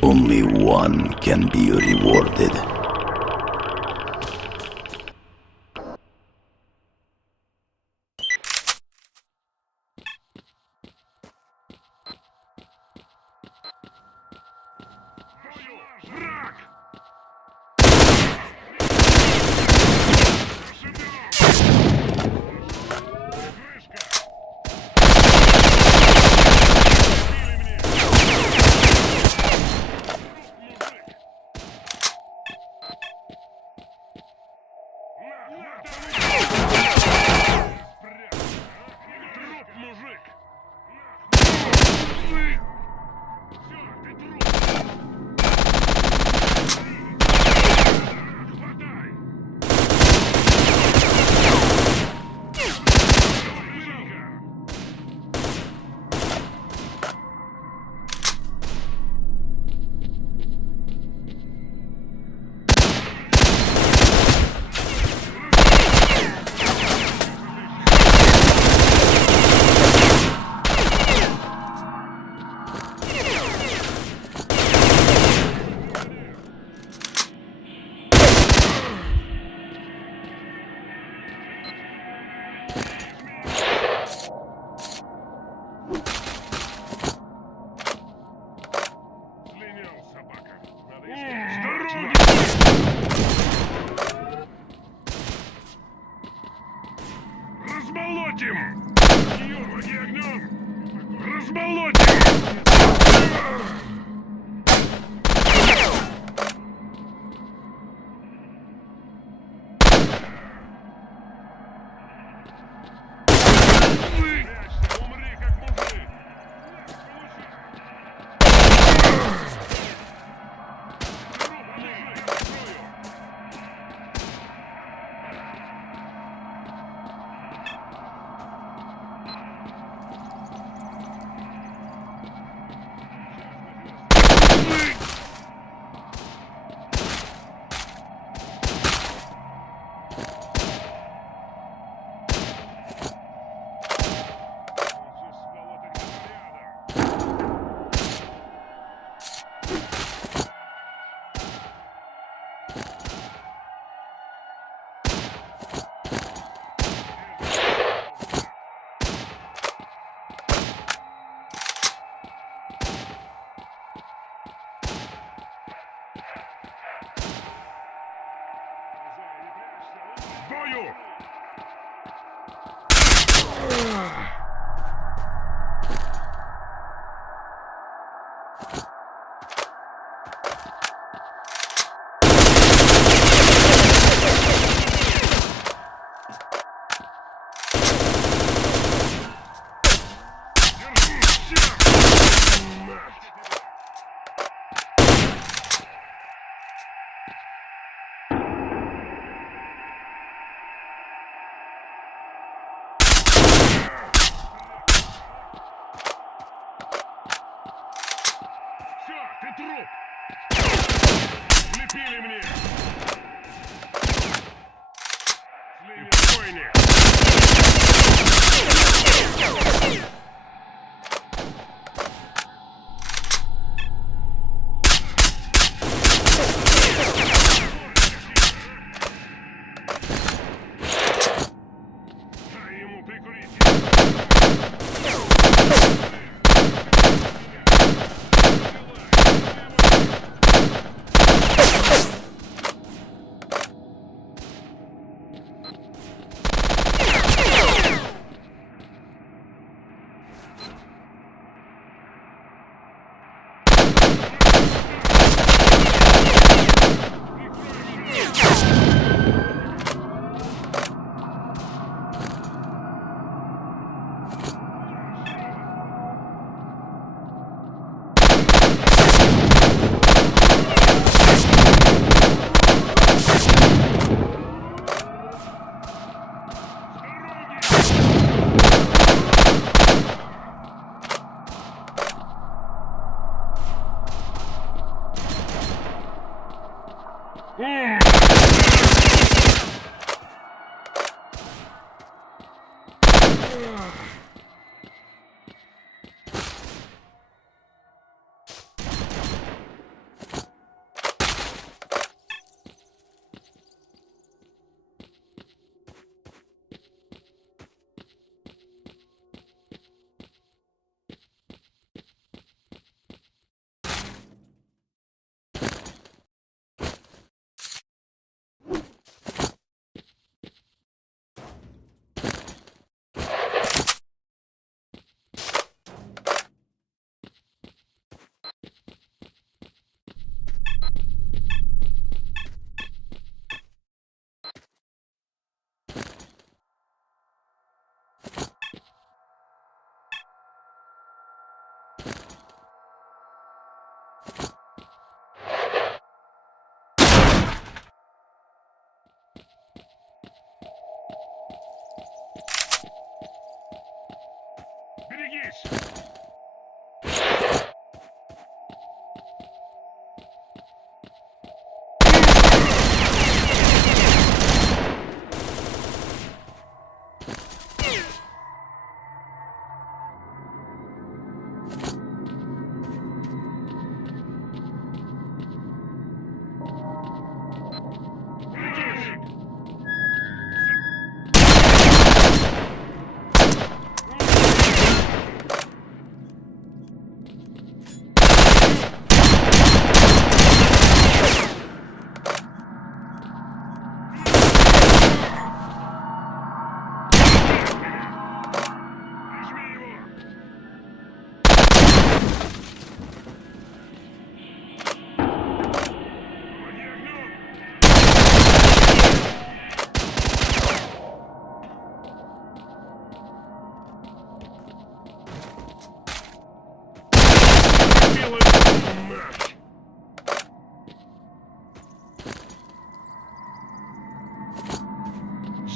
Only one can be rewarded.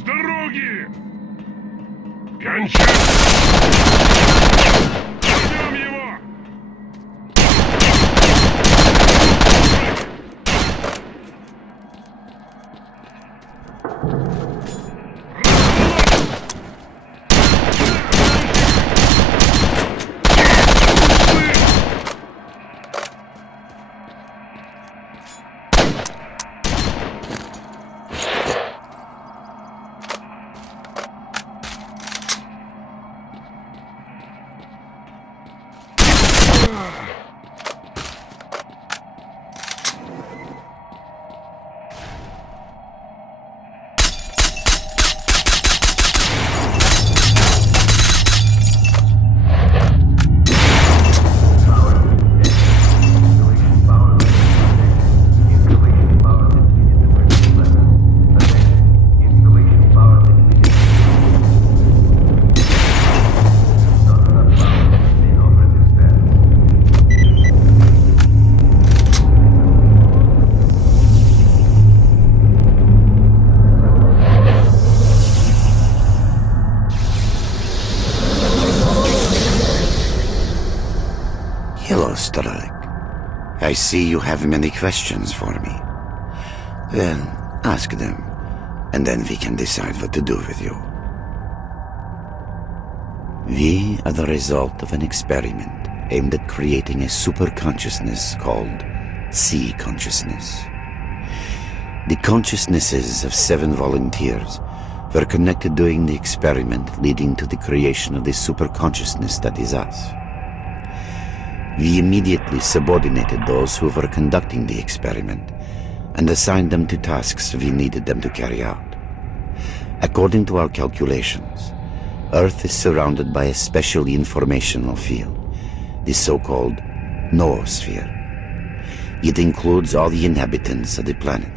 дороги! Кончай! Ждем его! Hello, Strelok. I see you have many questions for me. Well, ask them, and then we can decide what to do with you. We are the result of an experiment aimed at creating a super consciousness called sea consciousness. The consciousnesses of 7 volunteers were connected during the experiment, leading to the creation of the super consciousness that is us. We immediately subordinated those who were conducting the experiment and assigned them to tasks we needed them to carry out. According to our calculations, Earth is surrounded by a special informational field, the so-called noosphere. It includes all the inhabitants of the planet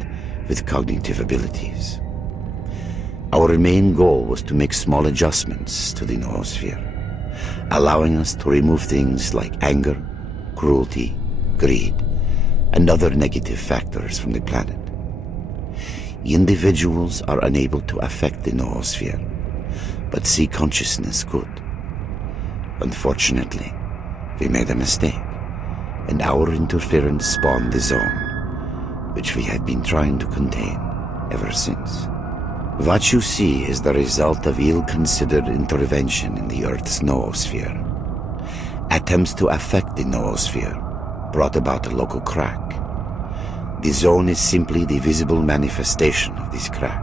with cognitive abilities. Our main goal was to make small adjustments to the noosphere, allowing us to remove things like anger, cruelty, greed, and other negative factors from the planet. Individuals are unable to affect the noosphere, but sea consciousness could. Unfortunately, we made a mistake, and our interference spawned the zone, which we have been trying to contain ever since. What you see is the result of ill-considered intervention in the Earth's noosphere. Attempts to affect the noosphere brought about a local crack. The zone is simply the visible manifestation of this crack.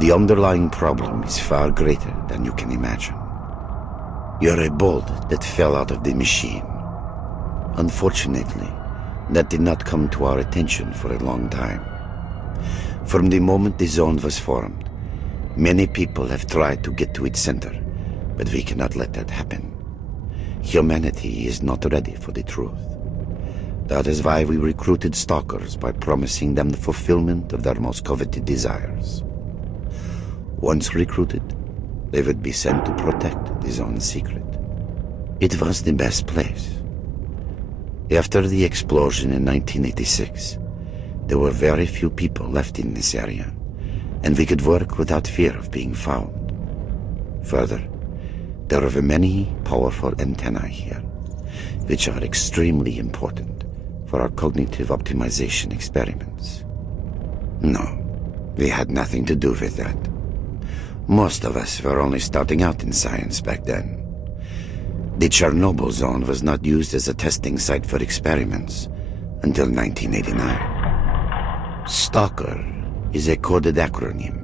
The underlying problem is far greater than you can imagine. You're a bolt that fell out of the machine. Unfortunately, that did not come to our attention for a long time. From the moment the zone was formed, many people have tried to get to its center, but we cannot let that happen. Humanity is not ready for the truth. That is why we recruited stalkers by promising them the fulfillment of their most coveted desires. Once recruited, they would be sent to protect the zone's secret. It was the best place. After the explosion in 1986, there were very few people left in this area, and we could work without fear of being found. Further, there are many powerful antennae here, which are extremely important for our cognitive optimization experiments. No, we had nothing to do with that. Most of us were only starting out in science back then. The Chernobyl zone was not used as a testing site for experiments until 1989. S.T.A.L.K.E.R is a coded acronym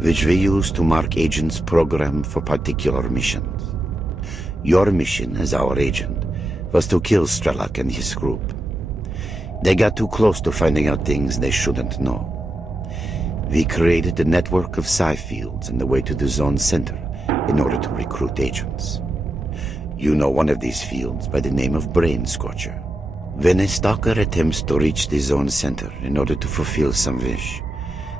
which we use to mark agents programmed for particular missions. Your mission as our agent was to kill Strelok and his group. They got too close to finding out things they shouldn't know. We created a network of psi fields on the way to the zone center in order to recruit agents. You know one of these fields by the name of Brain Scorcher. When a stalker attempts to reach the zone center in order to fulfill some wish,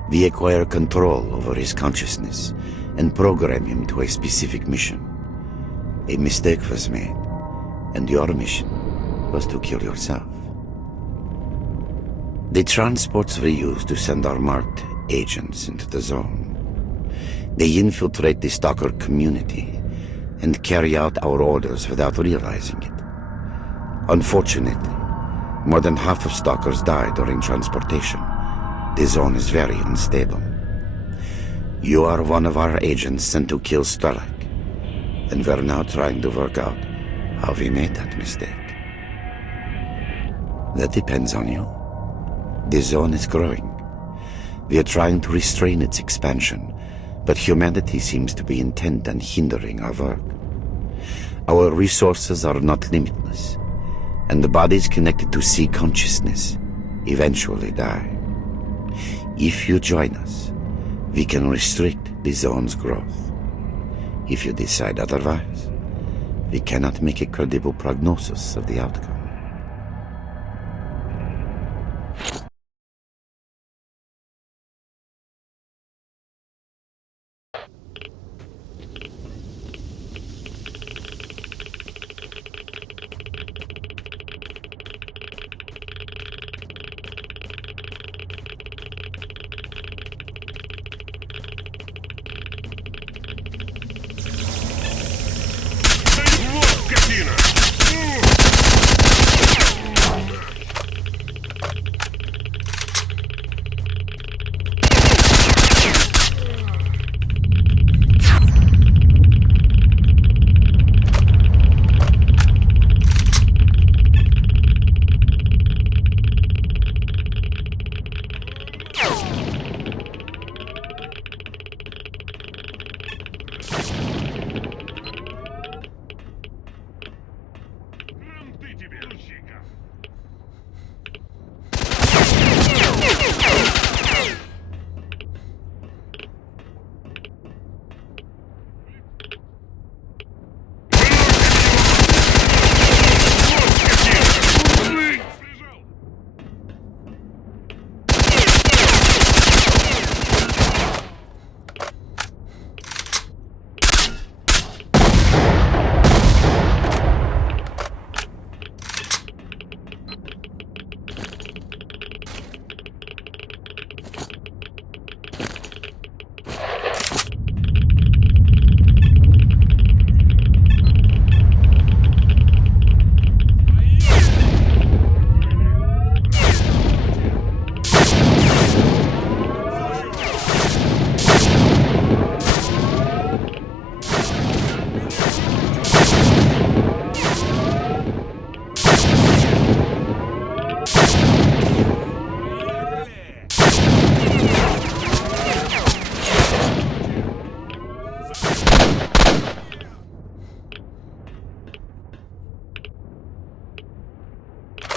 we acquire control over his consciousness and program him to a specific mission. A mistake was made, and your mission was to kill yourself. The transports we use to send our marked agents into the zone. They infiltrate the stalker community and carry out our orders without realizing it. Unfortunately, more than half of stalkers die during transportation. The zone is very unstable. You are one of our agents sent to kill Strelok, and we're now trying to work out how we made that mistake. That depends on you. The zone is growing. We are trying to restrain its expansion, but humanity seems to be intent on hindering our work. Our resources are not limitless, and the bodies connected to sea consciousness eventually die. If you join us, we can restrict the zone's growth. If you decide otherwise, we cannot make a credible prognosis of the outcome.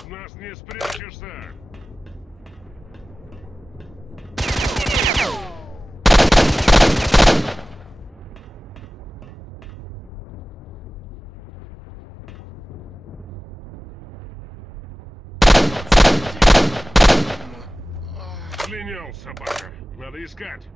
Нас не спрячешься! Слинял, собака. Надо искать.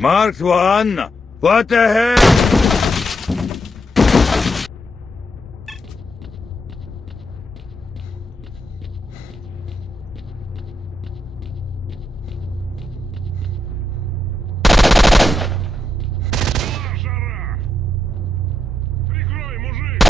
Marked one! What the hell? Прикрой, мужик!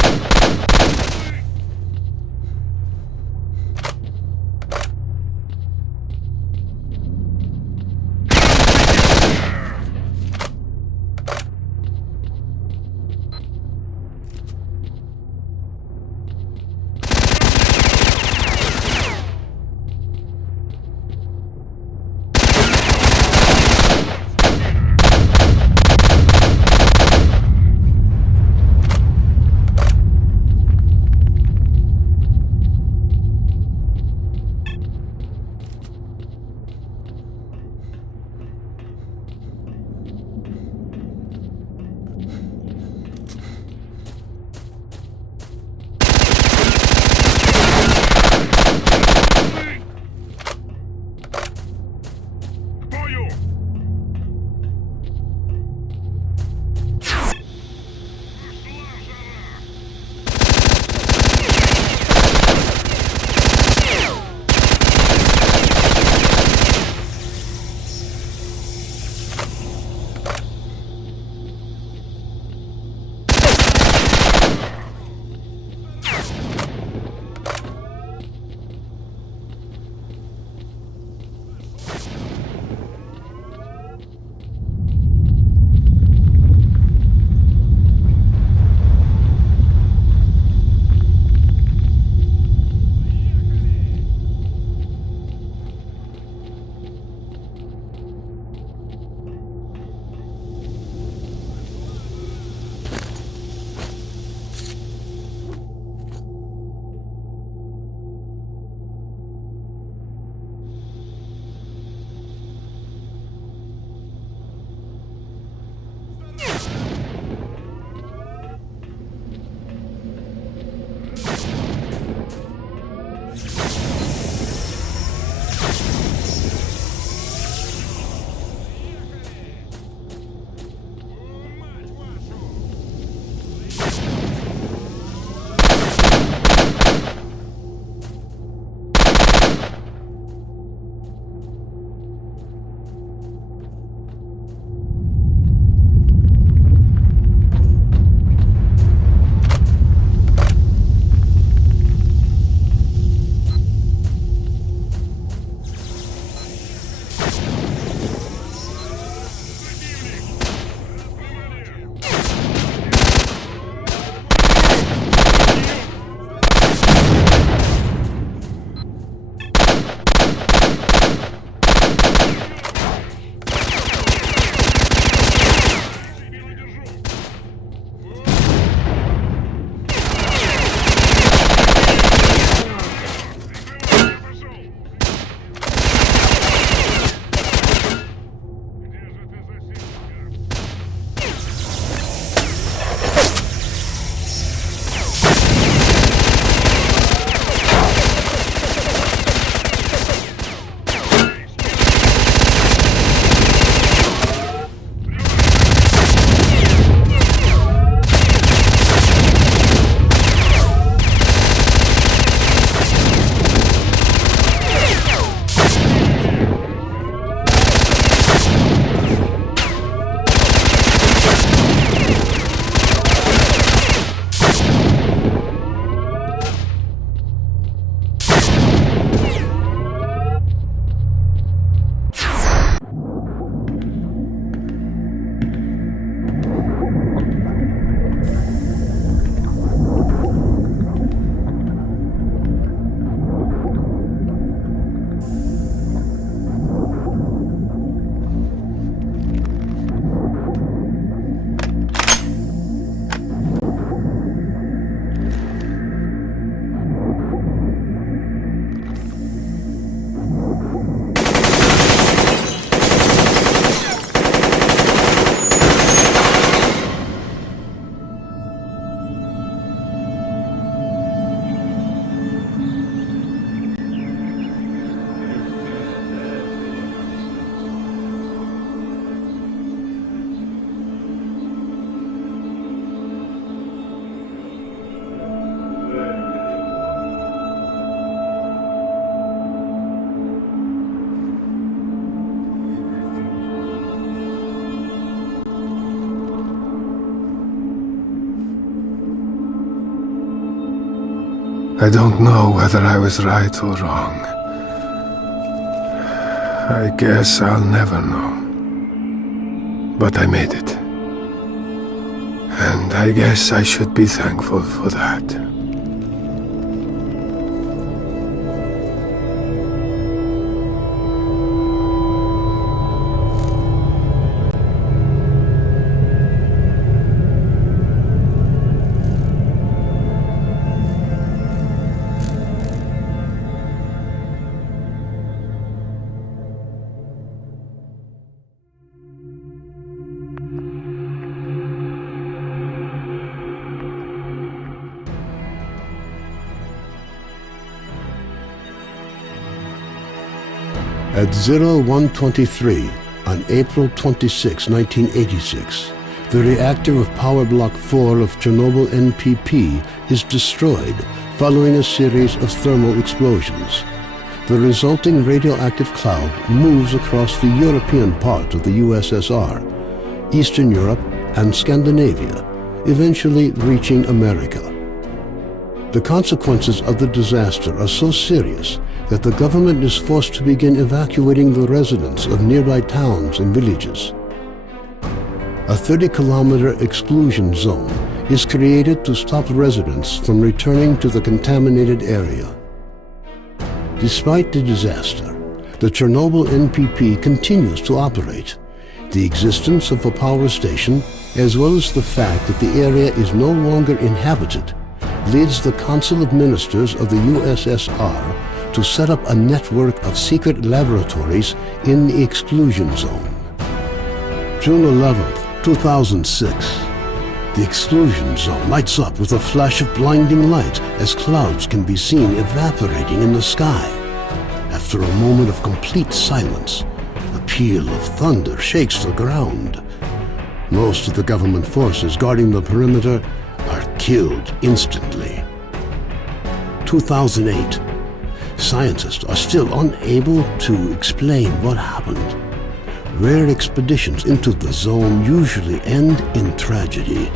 I don't know whether I was right or wrong. I guess I'll never know. But I made it. And I guess I should be thankful for that. At 0123, on April 26, 1986, the reactor of Power Block 4 of Chernobyl NPP is destroyed following a series of thermal explosions. The resulting radioactive cloud moves across the European part of the USSR, Eastern Europe, and Scandinavia, eventually reaching America. The consequences of the disaster are so serious that the government is forced to begin evacuating the residents of nearby towns and villages. A 30-kilometer exclusion zone is created to stop residents from returning to the contaminated area. Despite the disaster, the Chernobyl NPP continues to operate. The existence of a power station, as well as the fact that the area is no longer inhabited, leads the Council of Ministers of the USSR to set up a network of secret laboratories in the Exclusion Zone. June 11th, 2006. The Exclusion Zone lights up with a flash of blinding light as clouds can be seen evaporating in the sky. After a moment of complete silence, a peal of thunder shakes the ground. Most of the government forces guarding the perimeter are killed instantly. 2008. Scientists are still unable to explain what happened. Rare expeditions into the zone usually end in tragedy,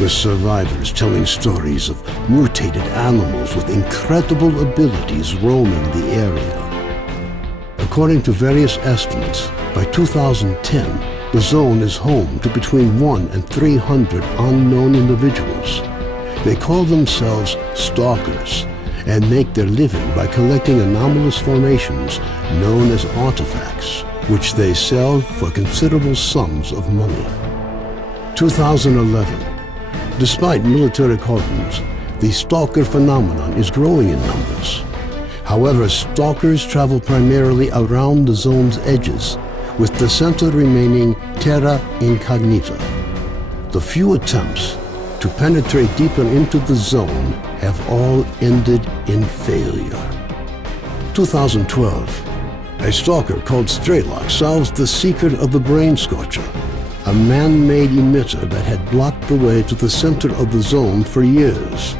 with survivors telling stories of mutated animals with incredible abilities roaming the area. According to various estimates, by 2010, the zone is home to between 100 and 300 unknown individuals. They call themselves stalkers and make their living by collecting anomalous formations known as artifacts, which they sell for considerable sums of money. 2011. Despite military cordons, the stalker phenomenon is growing in numbers. However, stalkers travel primarily around the zone's edges, with the center remaining terra incognita. The few attempts to penetrate deeper into the zone have all ended in failure. 2012. A stalker called Strelok solves the secret of the brain scorcher, a man-made emitter that had blocked the way to the center of the zone for years.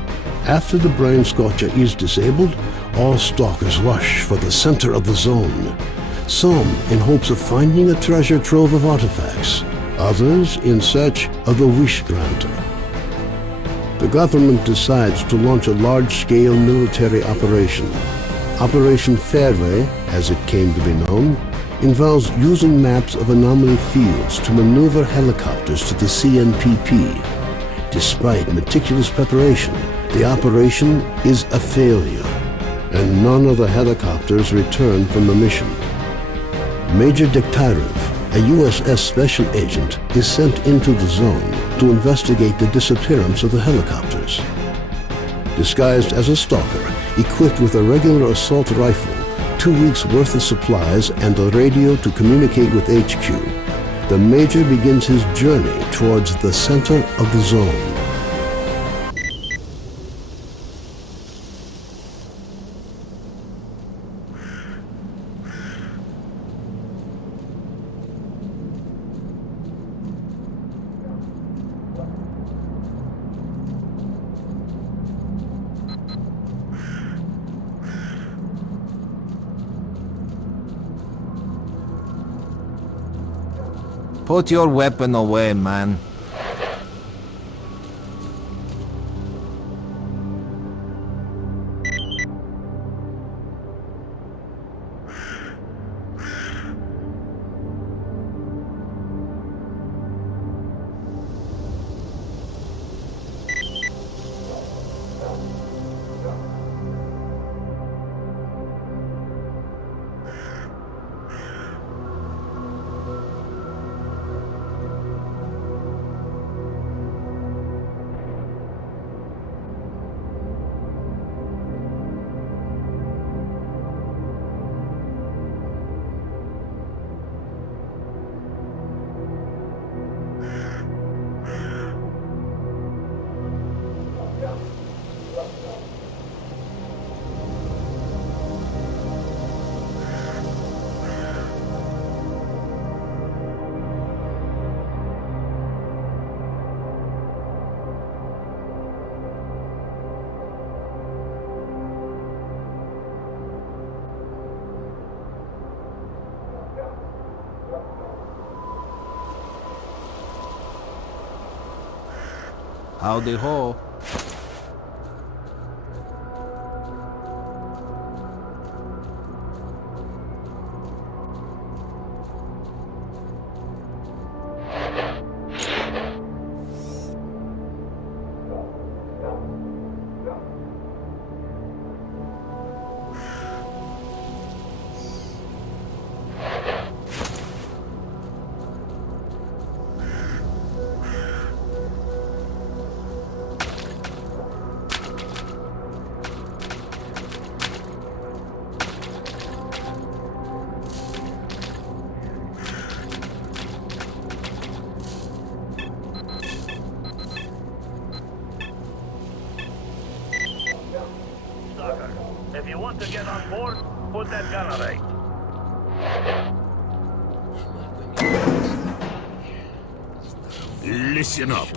After the brain scorcher is disabled, all stalkers rush for the center of the zone. Some in hopes of finding a treasure trove of artifacts, others in search of the wish granter. The government decides to launch a large-scale military operation. Operation Fairway, as it came to be known, involves using maps of anomaly fields to maneuver helicopters to the CNPP. Despite meticulous preparation, the operation is a failure, and none of the helicopters return from the mission. Major Dekhtyrov, a USS special agent, is sent into the zone to investigate the disappearance of the helicopters. Disguised as a stalker, equipped with a regular assault rifle, 2 weeks' worth of supplies, and a radio to communicate with HQ, the Major begins his journey towards the center of the zone. Put your weapon away, man. Howdy ho. Stalker, if you want to get on board, put that gun away. Listen up.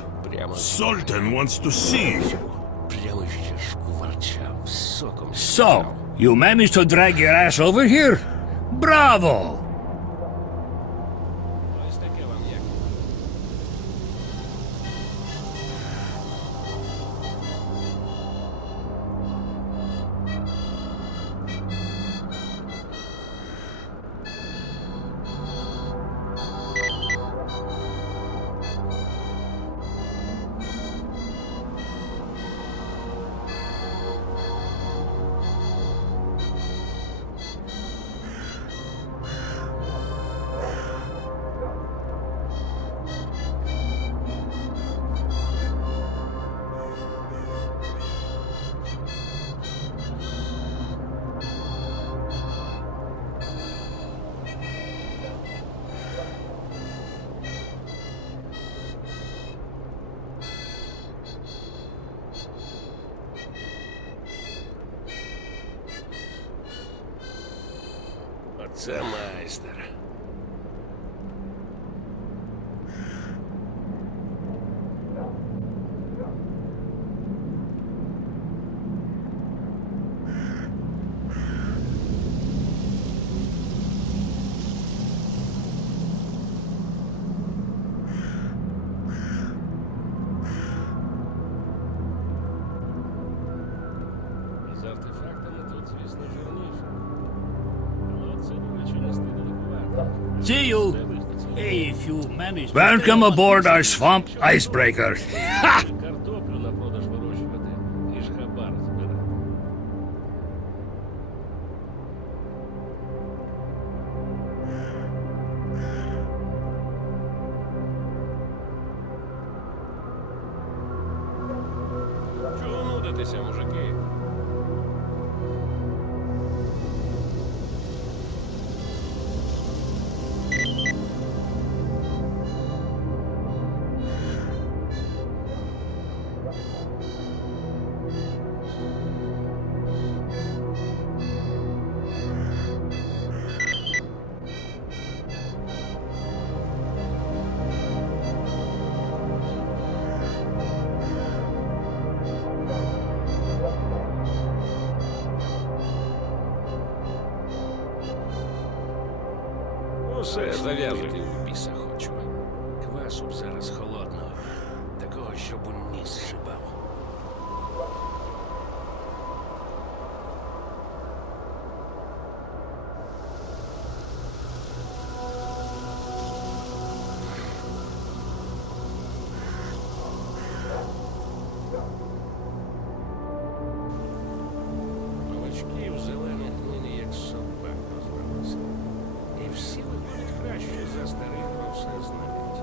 Sultan wants to see you. So, you managed to drag your ass over here? Bravo! Це майстер. З артефактами тут, звісно, жирніше. Але оце, до речі, не стиде ликувати. See you! Hey, if you manage... Welcome aboard our swamp icebreaker! Ha! Картоплю на продаж вирощувати і ж хабар збирати. Чого нудитеся, мужики? Усе, зав'язуйте в біса хочу. Квасу б зараз холодного. Такого, щоб у ніс шибав. Новачків зелених нині як собак розвелися. І всі виходять краще за старих про все знають.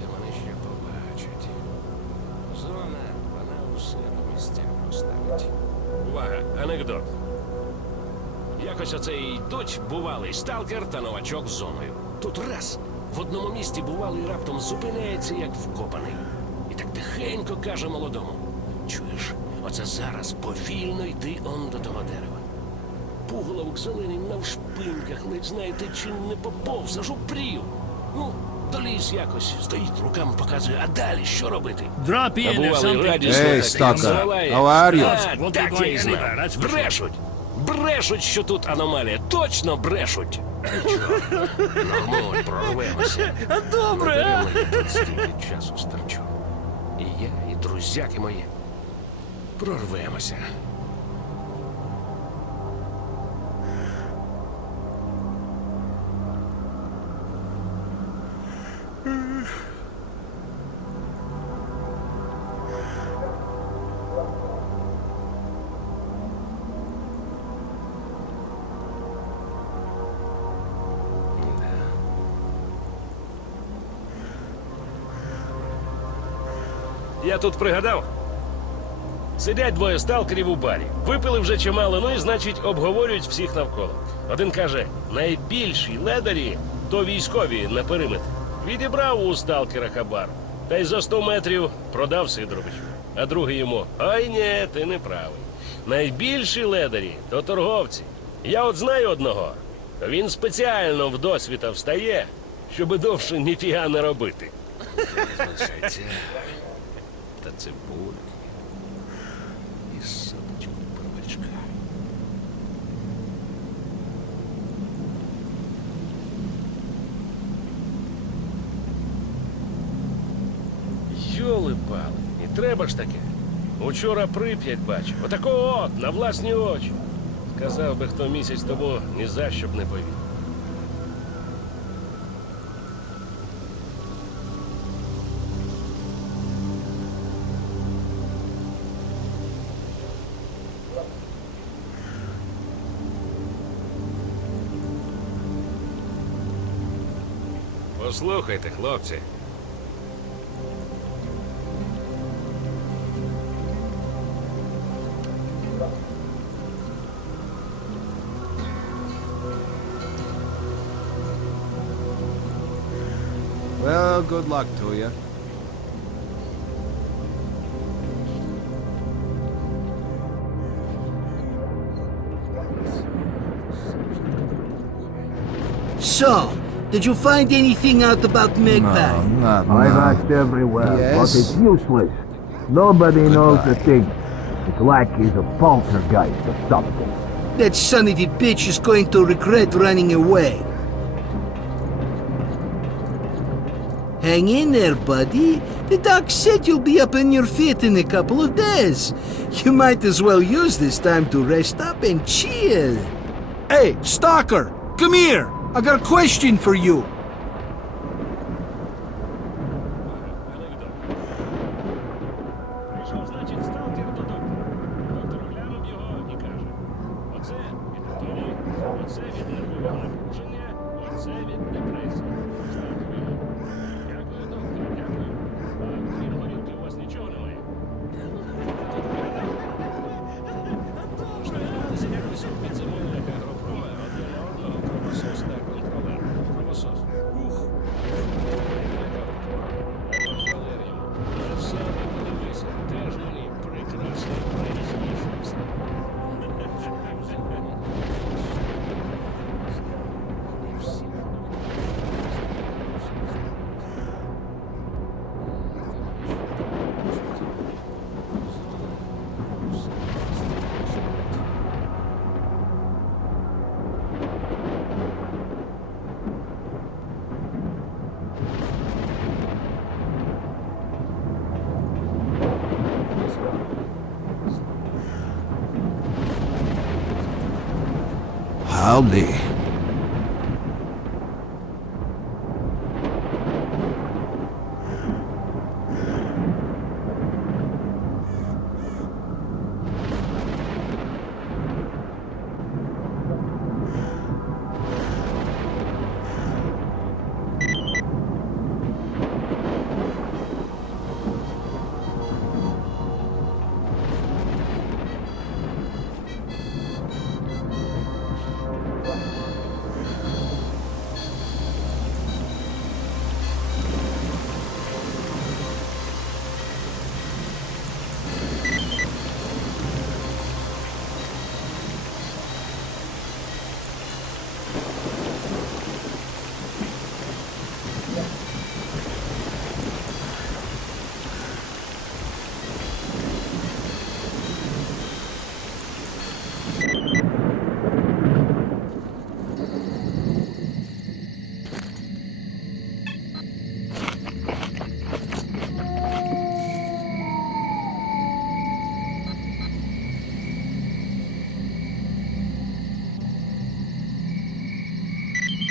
Та вони ще побачать. Зона, вона усе по місцях поставить. Увага, анекдот. Якось оце йдуть бувалий сталкер та новачок з зоною. Тут раз, в одному місці бувалий раптом зупиняється, як вкопаний. І так тихенько каже молодому. Чуєш, оце зараз повільно йди он до того дерева. Пуголовок зелений навшпиньках, ледь знаєте, чи не поповз, аж упрів. Ну, доліз якось, стоїть, руками показує, а далі що робити? Drop in if something... Hey, Stalker, how are you? А, так я й знав. Брешуть! Брешуть, що тут аномалія. Точно брешуть! Нічого, нормально, прорвемося. Добре! Даремно я тут стільки часу стерчу. І я, і друзяки мої. Прорвемося. Я тут пригадав. Сидять двоє сталкерів у барі. Випили вже чимало, ну і, значить, обговорюють всіх навколо. Один каже, найбільші ледарі – то військові на периметр. Відібрав у сталкера хабар. Та й за 100 метрів продав Сидоровичу. А другий йому, ой, ні, ти не правий. Найбільші ледарі – то торговці. Я от знаю одного. То він спеціально вдосвіта встає, щоби довше ніфіга не робити. Та цибульки. І садочку первачка. Йоли-пали, і треба ж таке. Учора Прип'ять бачив. Отакого от, на власні очі. Сказав би, хто місяць тому, ні за що б не повів. Послухайте, хлопці. Well, good luck to you. So, did you find anything out about Magpie? I've asked everywhere, Yes? but it's useless. Nobody knows a thing. It's like he's a poltergeist or something. That son of a bitch is going to regret running away. Hang in there, buddy. The doc said you'll be up on your feet in a couple of days. You might as well use this time to rest up and chill. Hey, Stalker, come here. I got a question for you. Прийшов, значить, сталкер до доктора. Доктор оглянув його і каже, оце від атомії, оце від нервового напруження, оце від депресії. Сталкер його. Дякую, доктор, дякую. А крім горілки у вас нічого немає? Тут пригадав. Штовхалися якось у підземеллях агропрома один на одного кровосос та контролер. Кровосос. Ух! Контролер йому. На себе подивися. Теж мені прекрасний приз знайшовся. Howdy.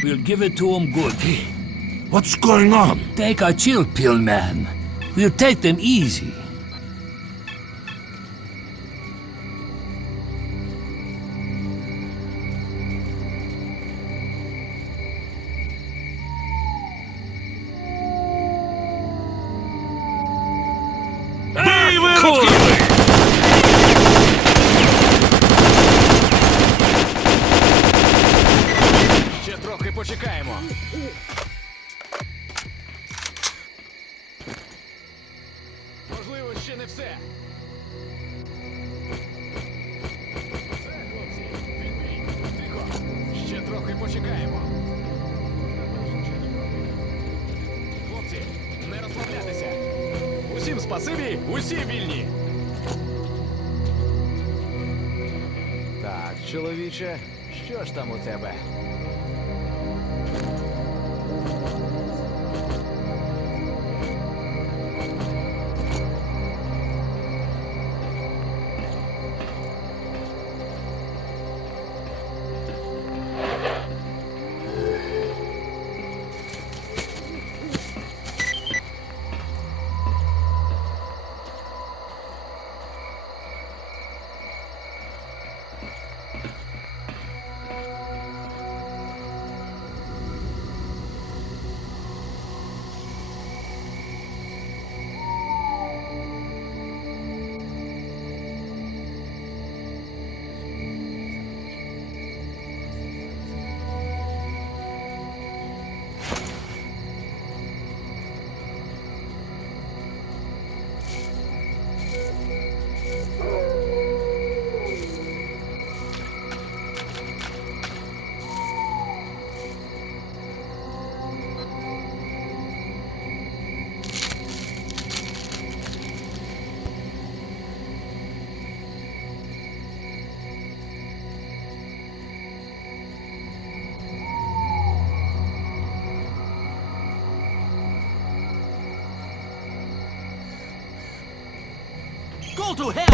We'll give it to them good. What's going on? Take a chill pill, man. We'll take them easy. Ще трохи почекаємо. Можливо, ще не все. Все, хлопці, відбій. Тихо. Ще трохи почекаємо. Хлопці, не розслаблятися. Усім спасибі, усі вільні. Так, чоловіче, що ж там у тебе? Go to hell!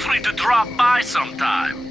free to drop by sometime.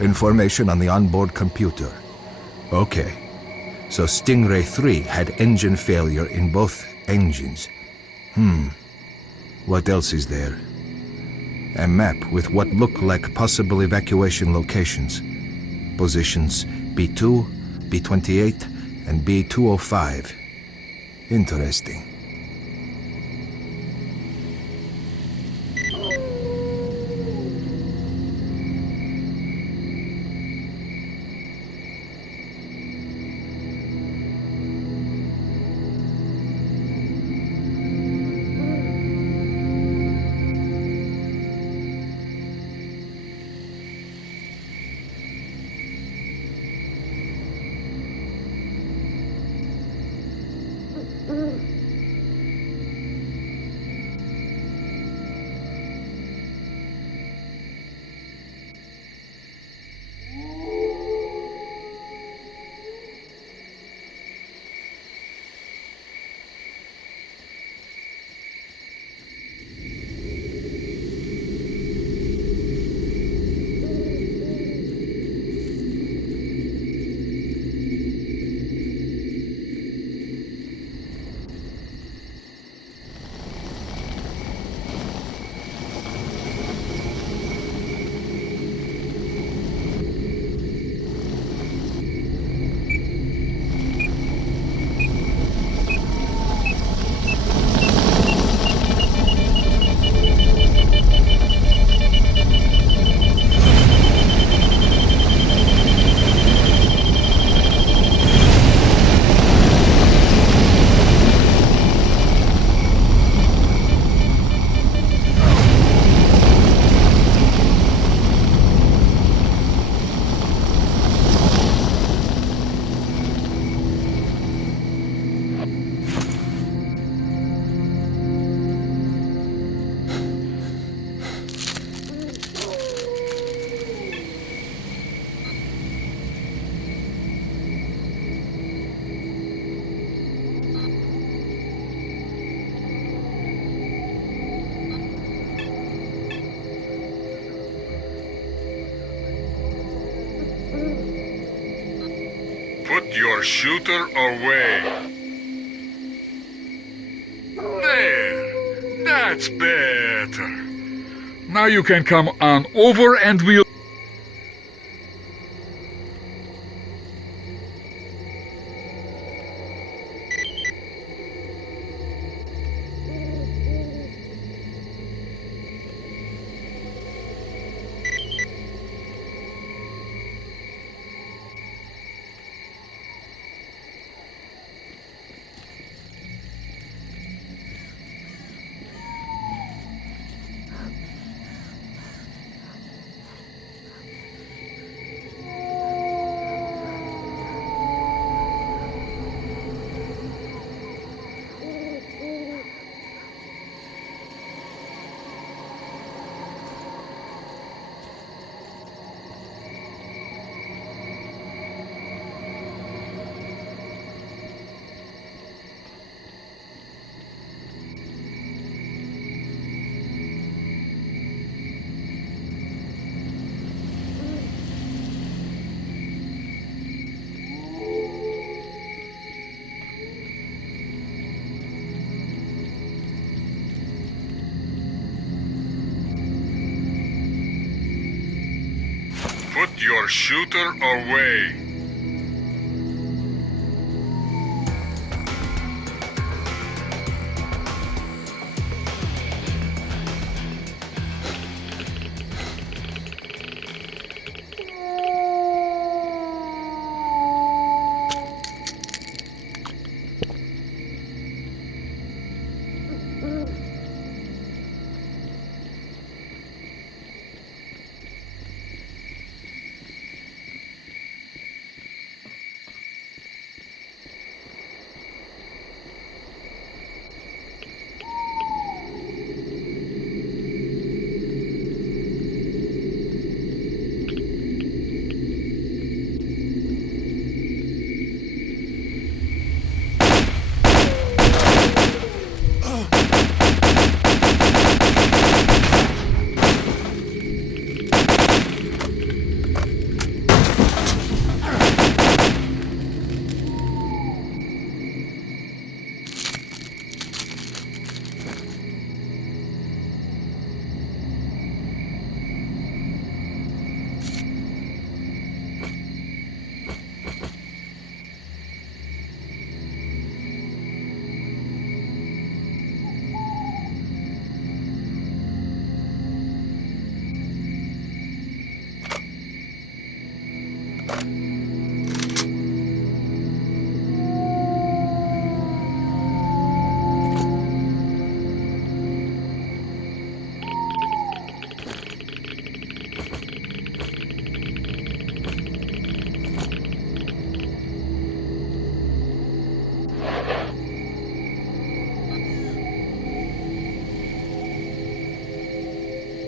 Information on the onboard computer. Okay. So Stingray 3 had engine failure in both engines. What else is there? A map with what look like possible evacuation locations. Positions B2, B28, and B205. Interesting. Put your shooter away. There. That's better. Now you can come on over and we'll... Put your shooter away.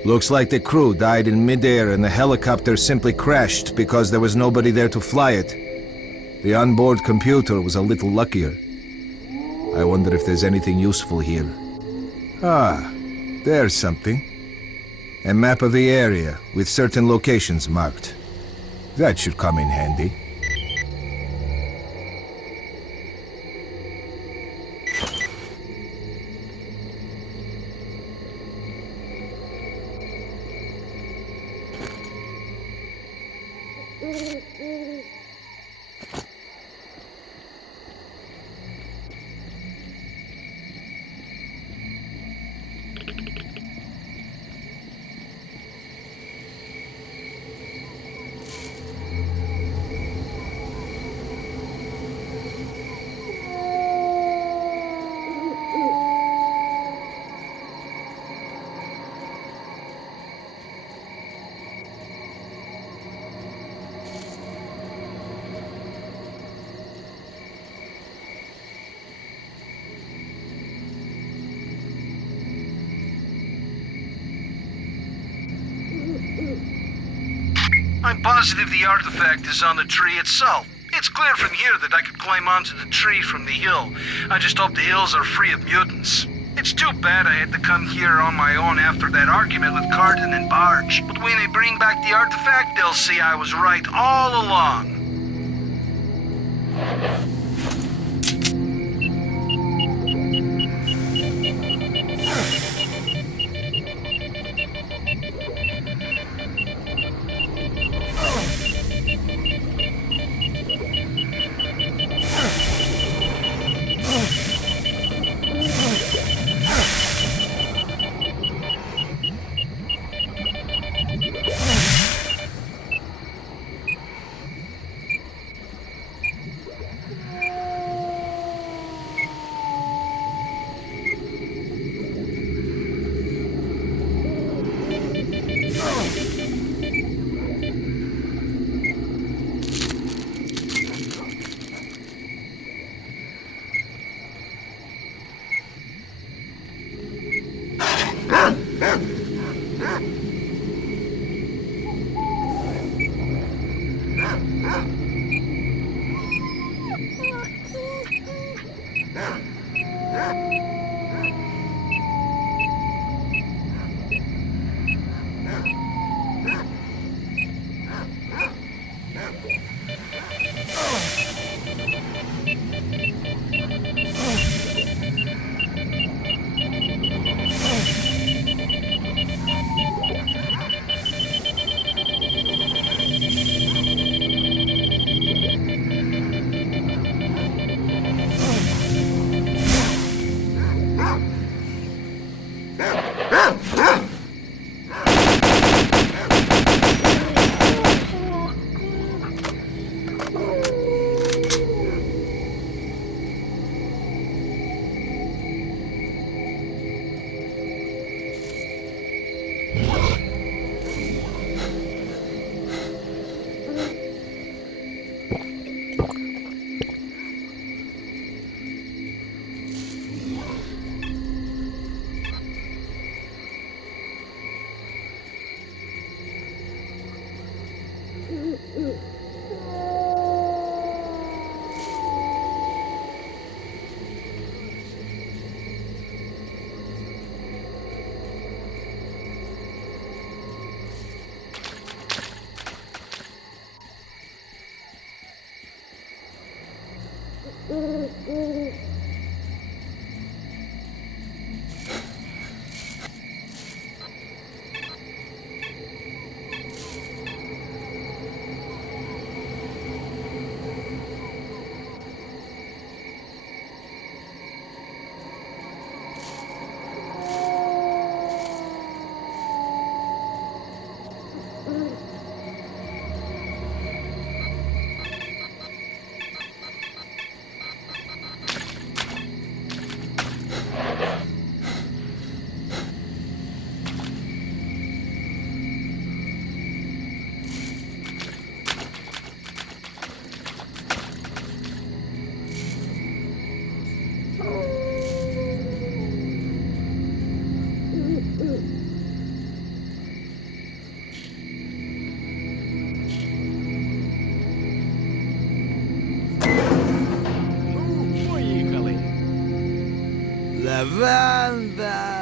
Looks like the crew died in midair and the helicopter simply crashed because there was nobody there to fly it. The onboard computer was a little luckier. I wonder if there's anything useful here. Ah, there's something. A map of the area with certain locations marked. That should come in handy. I'm positive the artifact is on the tree itself. It's clear from here that I could climb onto the tree from the hill. I just hope the hills are free of mutants. It's too bad I had to come here on my own after that argument with Cordon and Barge. But when they bring back the artifact, they'll see I was right all along.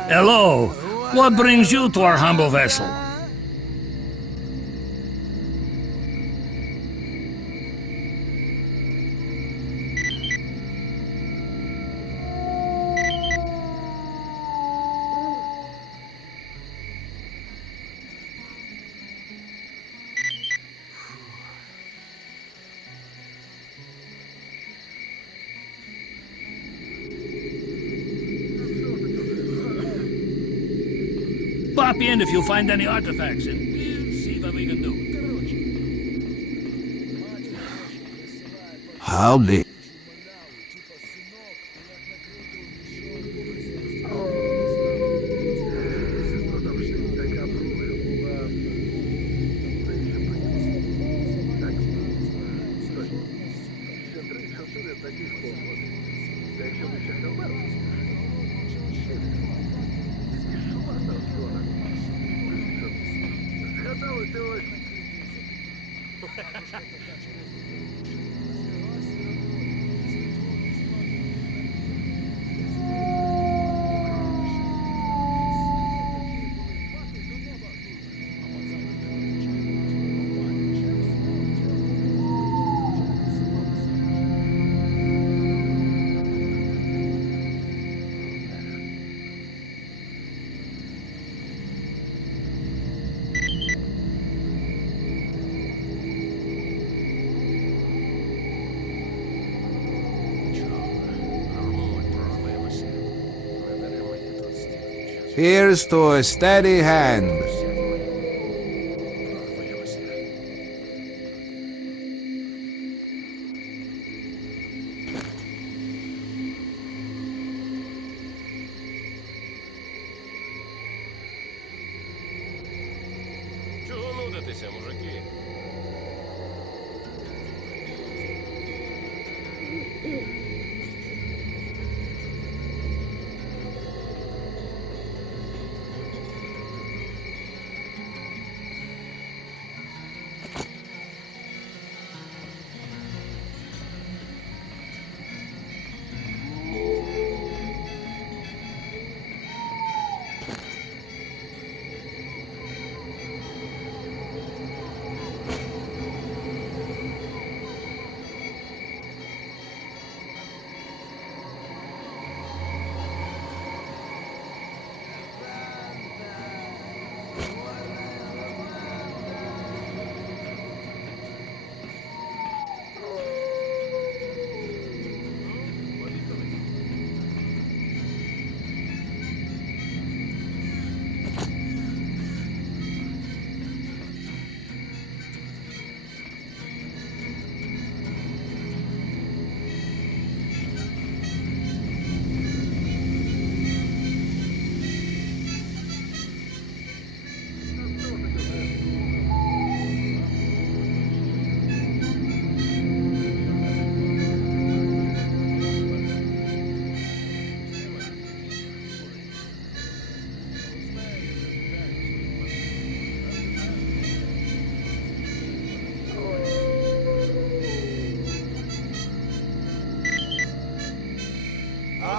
Hello. What brings you to our humble vessel? Pop in if you find any artifacts and we'll see what we can do. Howdy. Here's to a steady hand. Чого нудитися, мужики?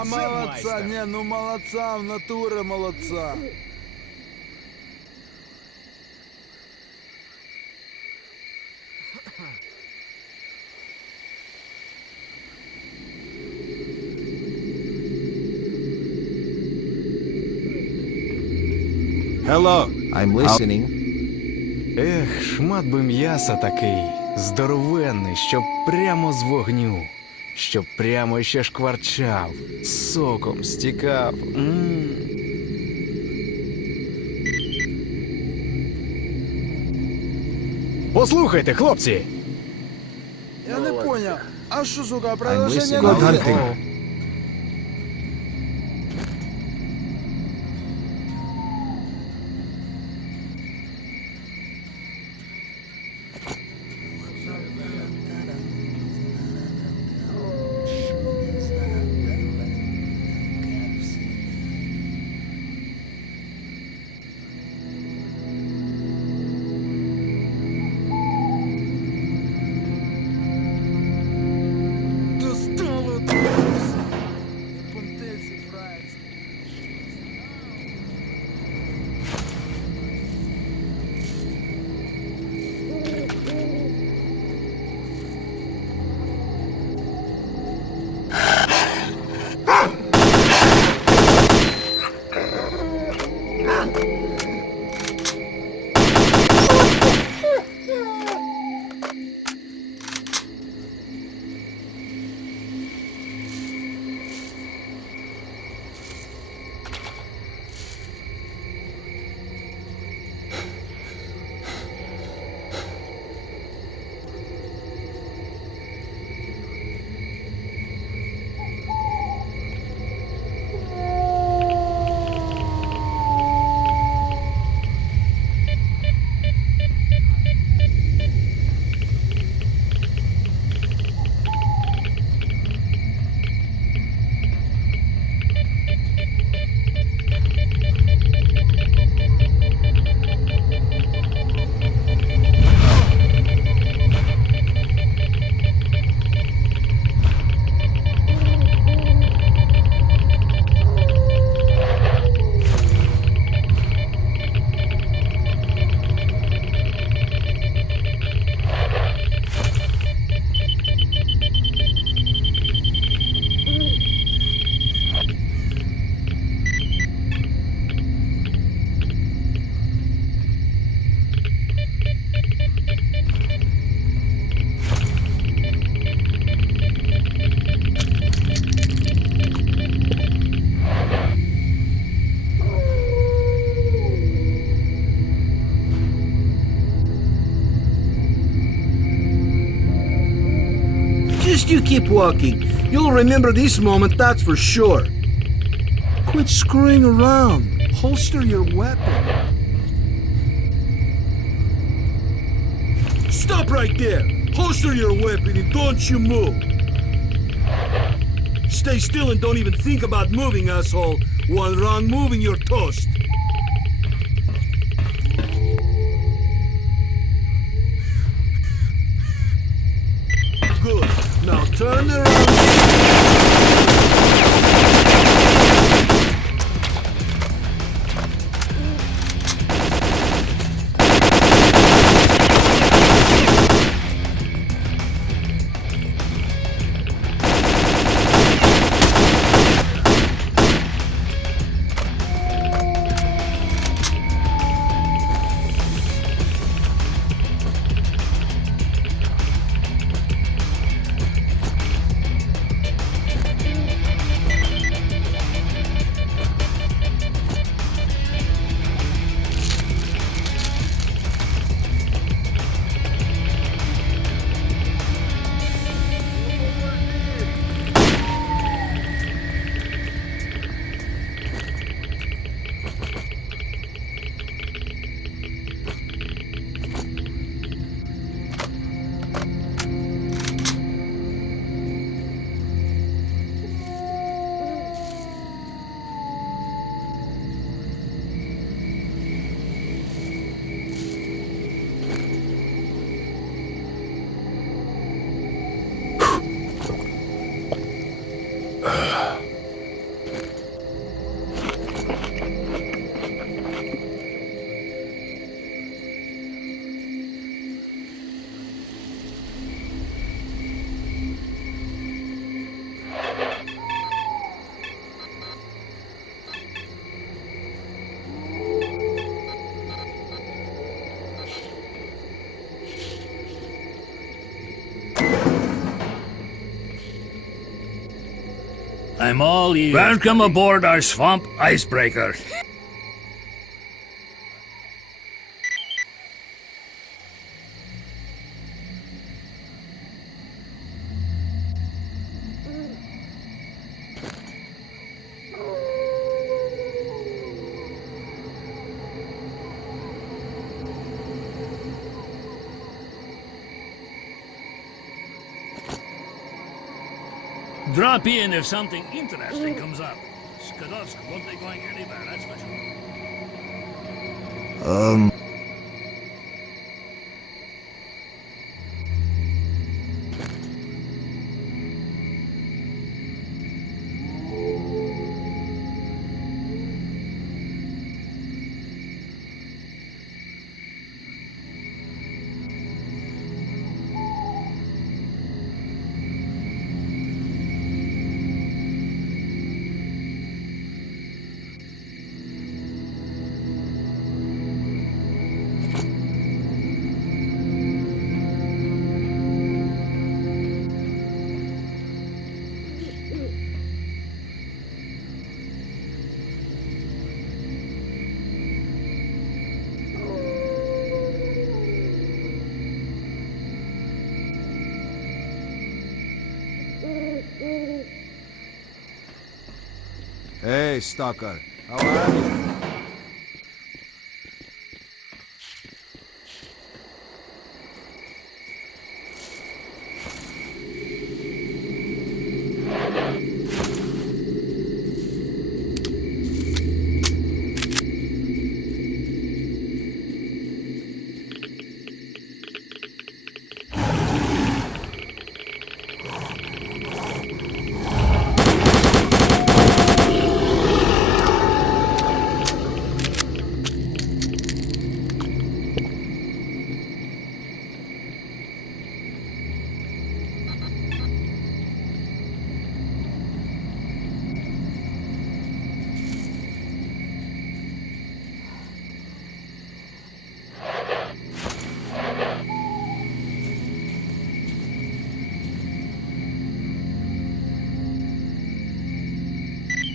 Молодца, не, ну молодца, в натуре молодца. Hello, I'm listening. Ех, шмат би м'яса такий, здоровенний, щоб прямо з вогню, щоб прямо ще шкварчав, соком стікав. Послухайте, хлопці! Я не понял, а що, сука, I'm продовження listening. не Good буде? hunting. Just you keep walking. You'll remember this moment, that's for sure. Quit screwing around. Holster your weapon. Stop right there. Holster your weapon and don't you move. Stay still and don't even think about moving, asshole, while I'm moving your toast. Good. Now turn around. I'm all ears. Welcome aboard our swamp icebreaker. Drop in if something interesting comes up. Skadovsk won't be going anywhere, that's for sure. Hey, Stalker. How are you?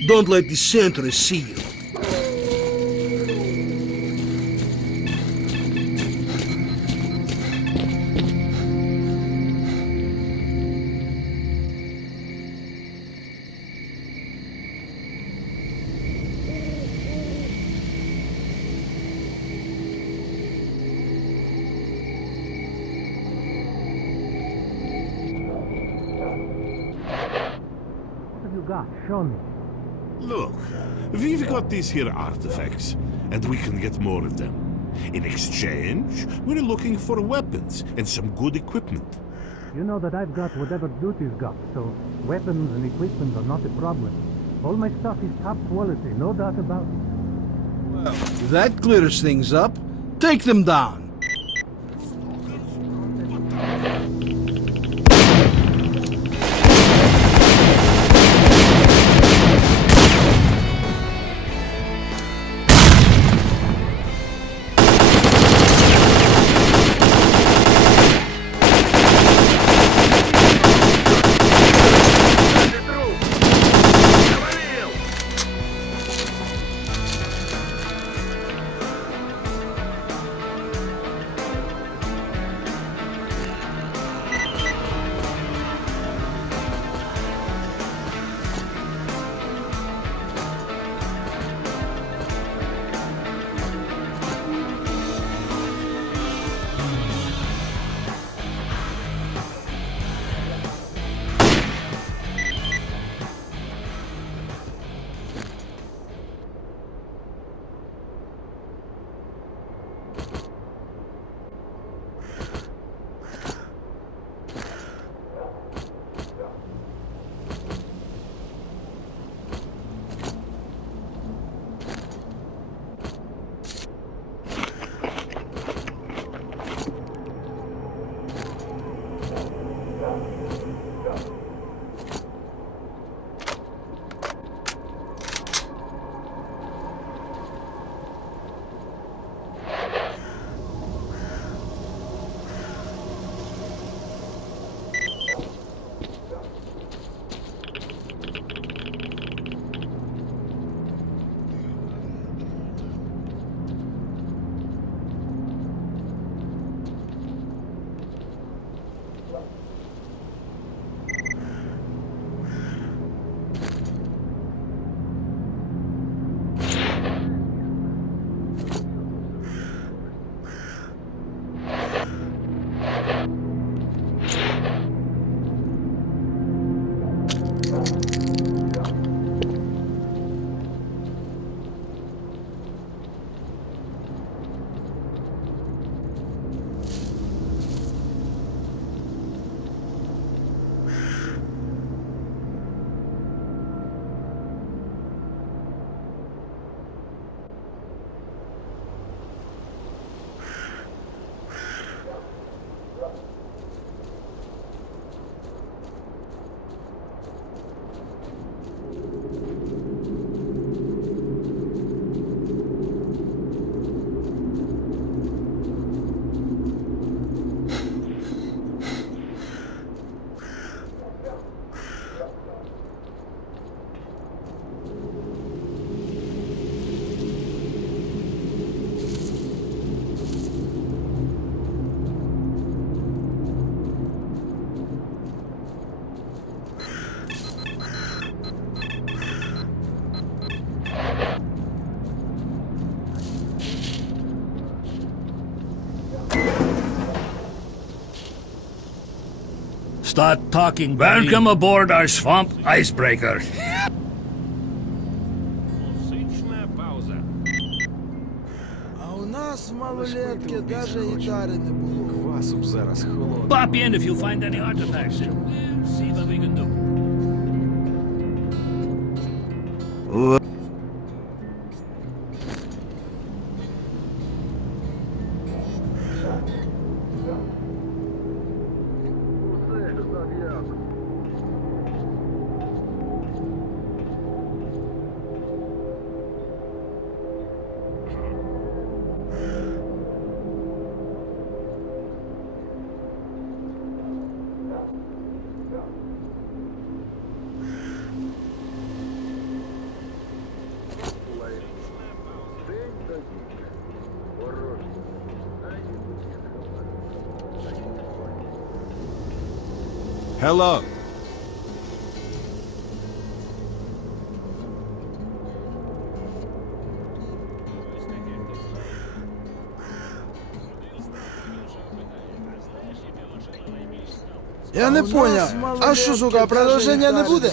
Don't let the Sentries see you. What have you got? Show me. Look, we've got these here artifacts, and we can get more of them. In exchange, we're looking for weapons and some good equipment. You know that I've got whatever Duty's got, so weapons and equipment are not a problem. All my stuff is top quality, no doubt about it. Well, that clears things up. Take them down. Start talking, buddy. Welcome aboard our swamp icebreaker. А у нас в малолетке даже гітари не було. Квасу б зараз холодно. Pop in if you find any artifacts. We'll see what we can do. Hello. Я не поняв. А що, сука, продовження не буде?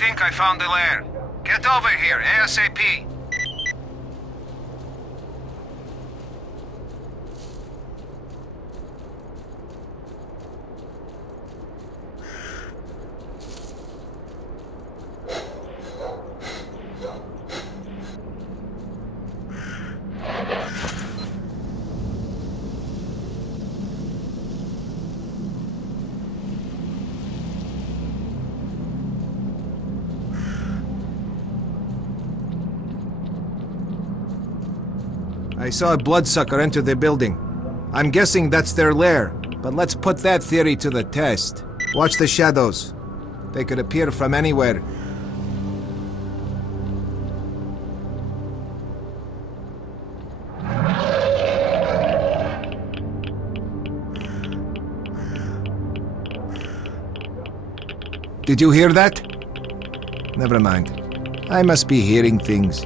think I found the lair. Get over here, ASAP. I saw a bloodsucker enter the building. I'm guessing that's their lair, but let's put that theory to the test. Watch the shadows. They could appear from anywhere. Did you hear that? Never mind. I must be hearing things.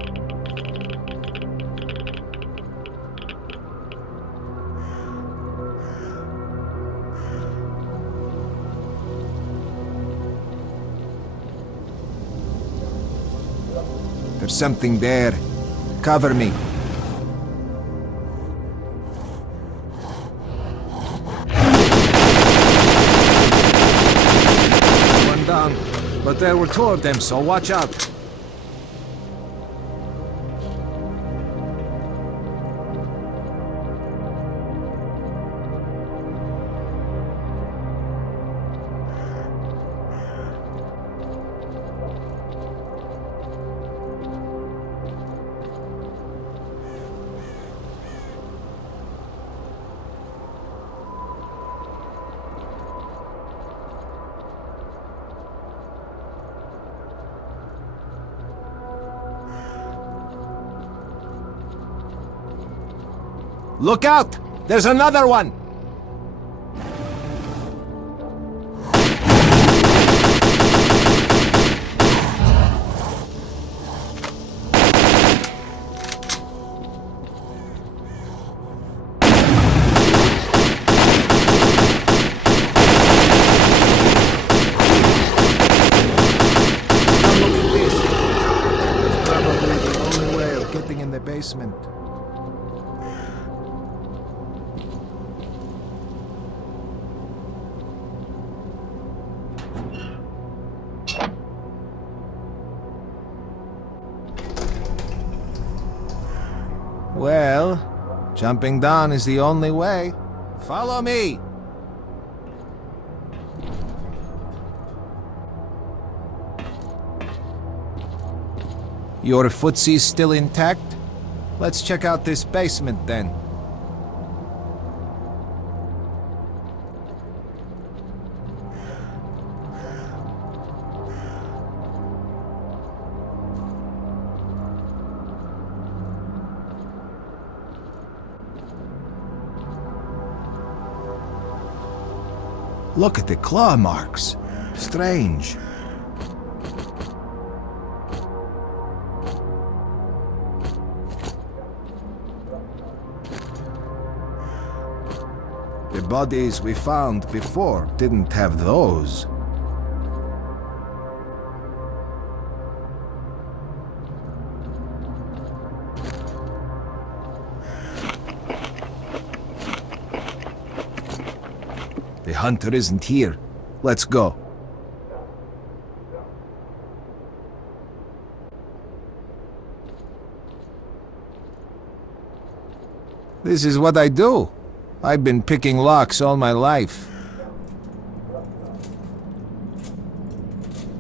There's something there. Cover me. One down. But there were two of them, so watch out. Look out! There's another one! Probably the only way of getting in the basement. Well, jumping down is the only way. Follow me! Your footsie's still intact? Let's check out this basement then. Look at the claw marks. Strange. The bodies we found before didn't have those. The hunter isn't here. Let's go. This is what I do. I've been picking locks all my life.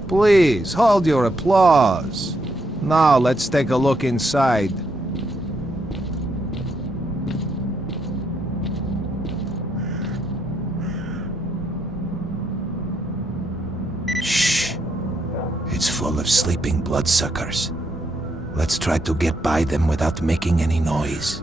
Please, hold your applause. Now let's take a look inside. Shh. It's full of sleeping bloodsuckers. Let's try to get by them without making any noise.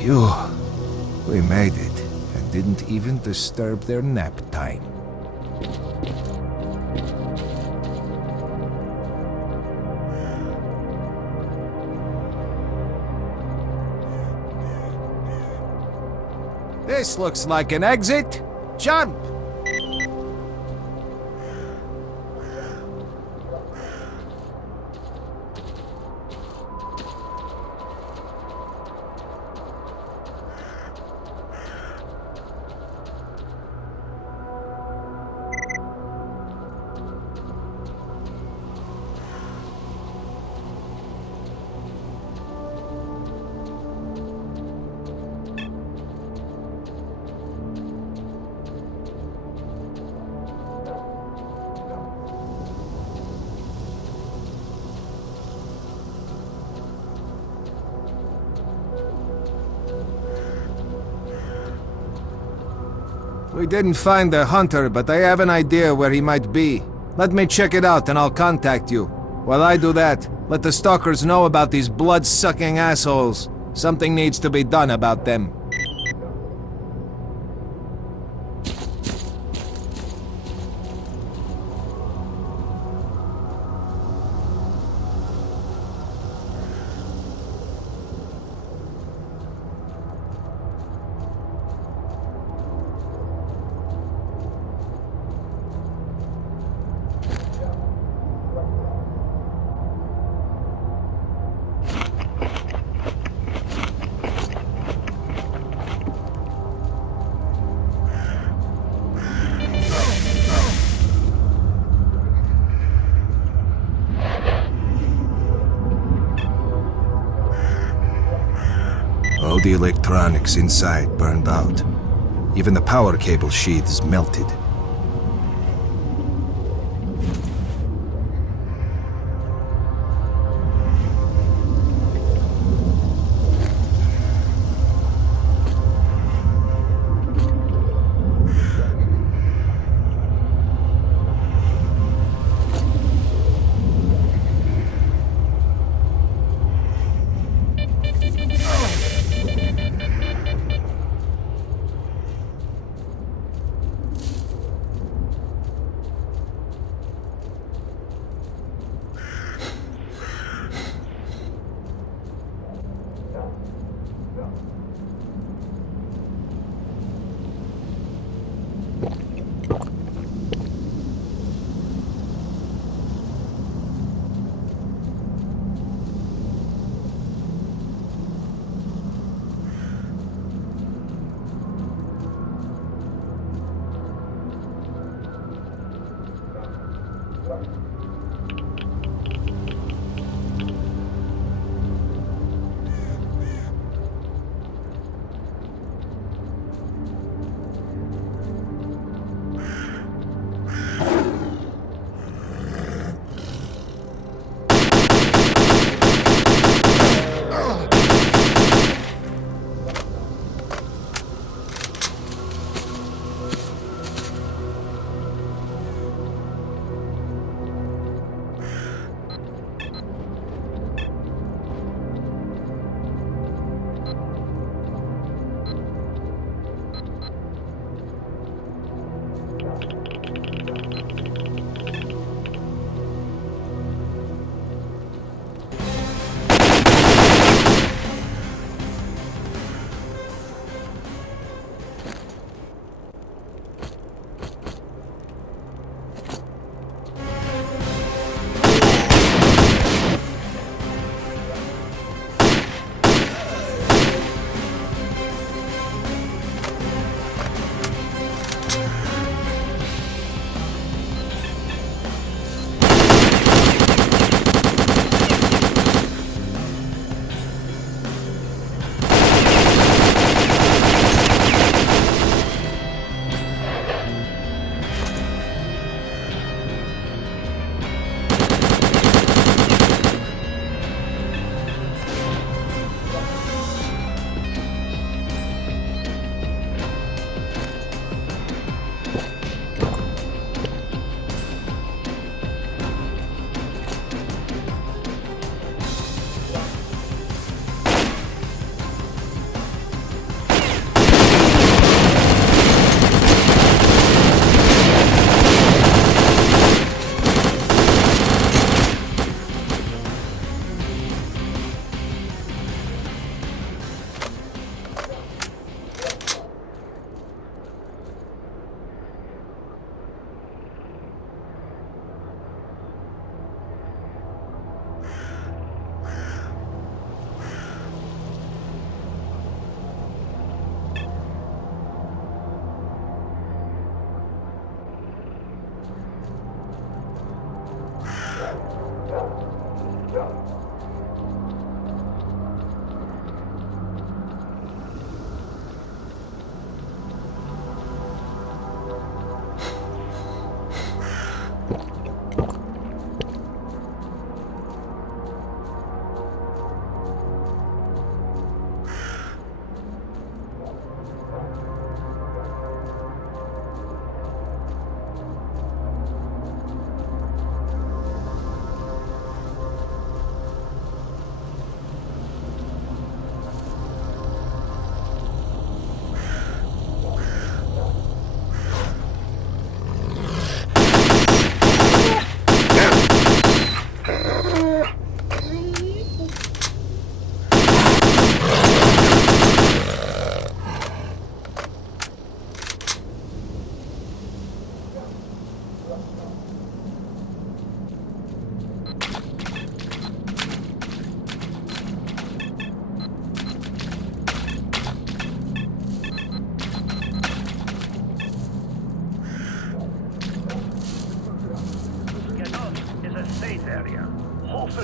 Phew. We made it, and didn't even disturb their nap time. This looks like an exit. Jump! We didn't find the hunter, but I have an idea where he might be. Let me check it out and I'll contact you. While I do that, let the stalkers know about these blood-sucking assholes. Something needs to be done about them. All the electronics inside burned out. Even the power cable sheaths melted.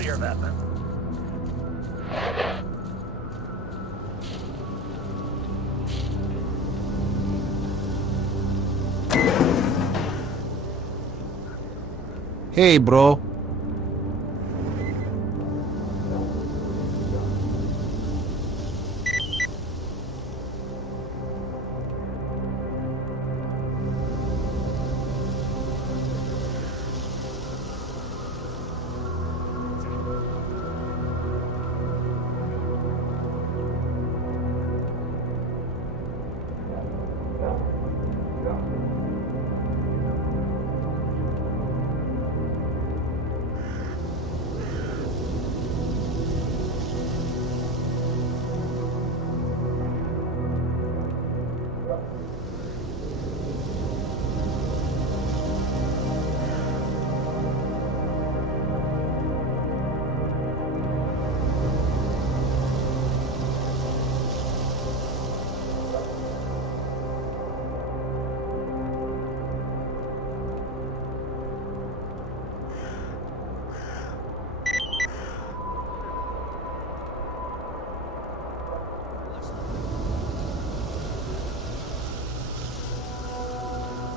your weapon. Hey, bro.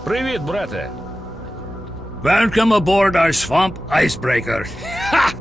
Привіт, брате. Welcome aboard our swamp icebreaker. Ha!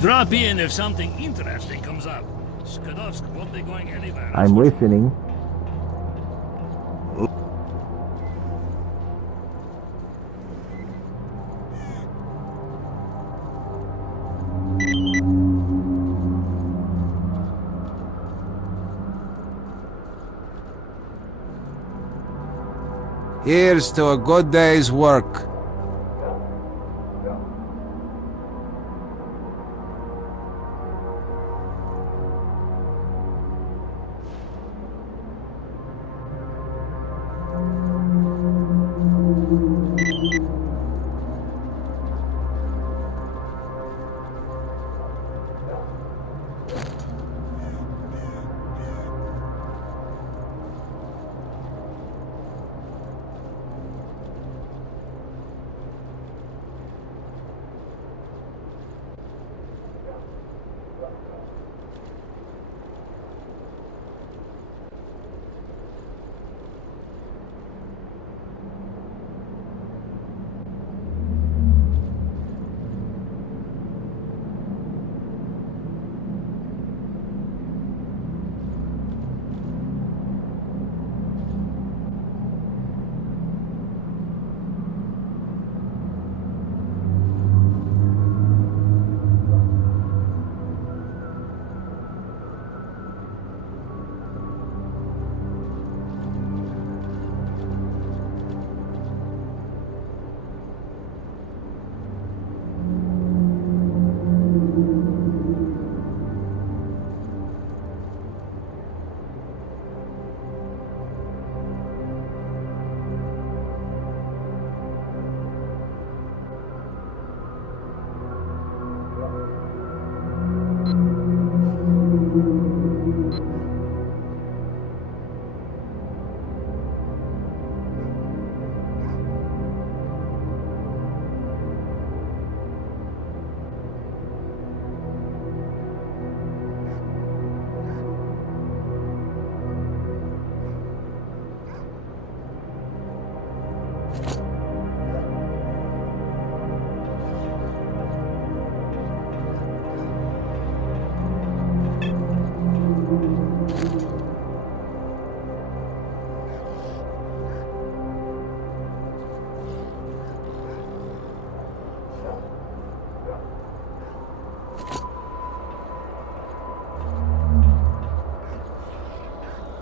Drop in if something interesting comes up. Skadovsk won't be going anywhere. I'm listening. Here's to a good day's work.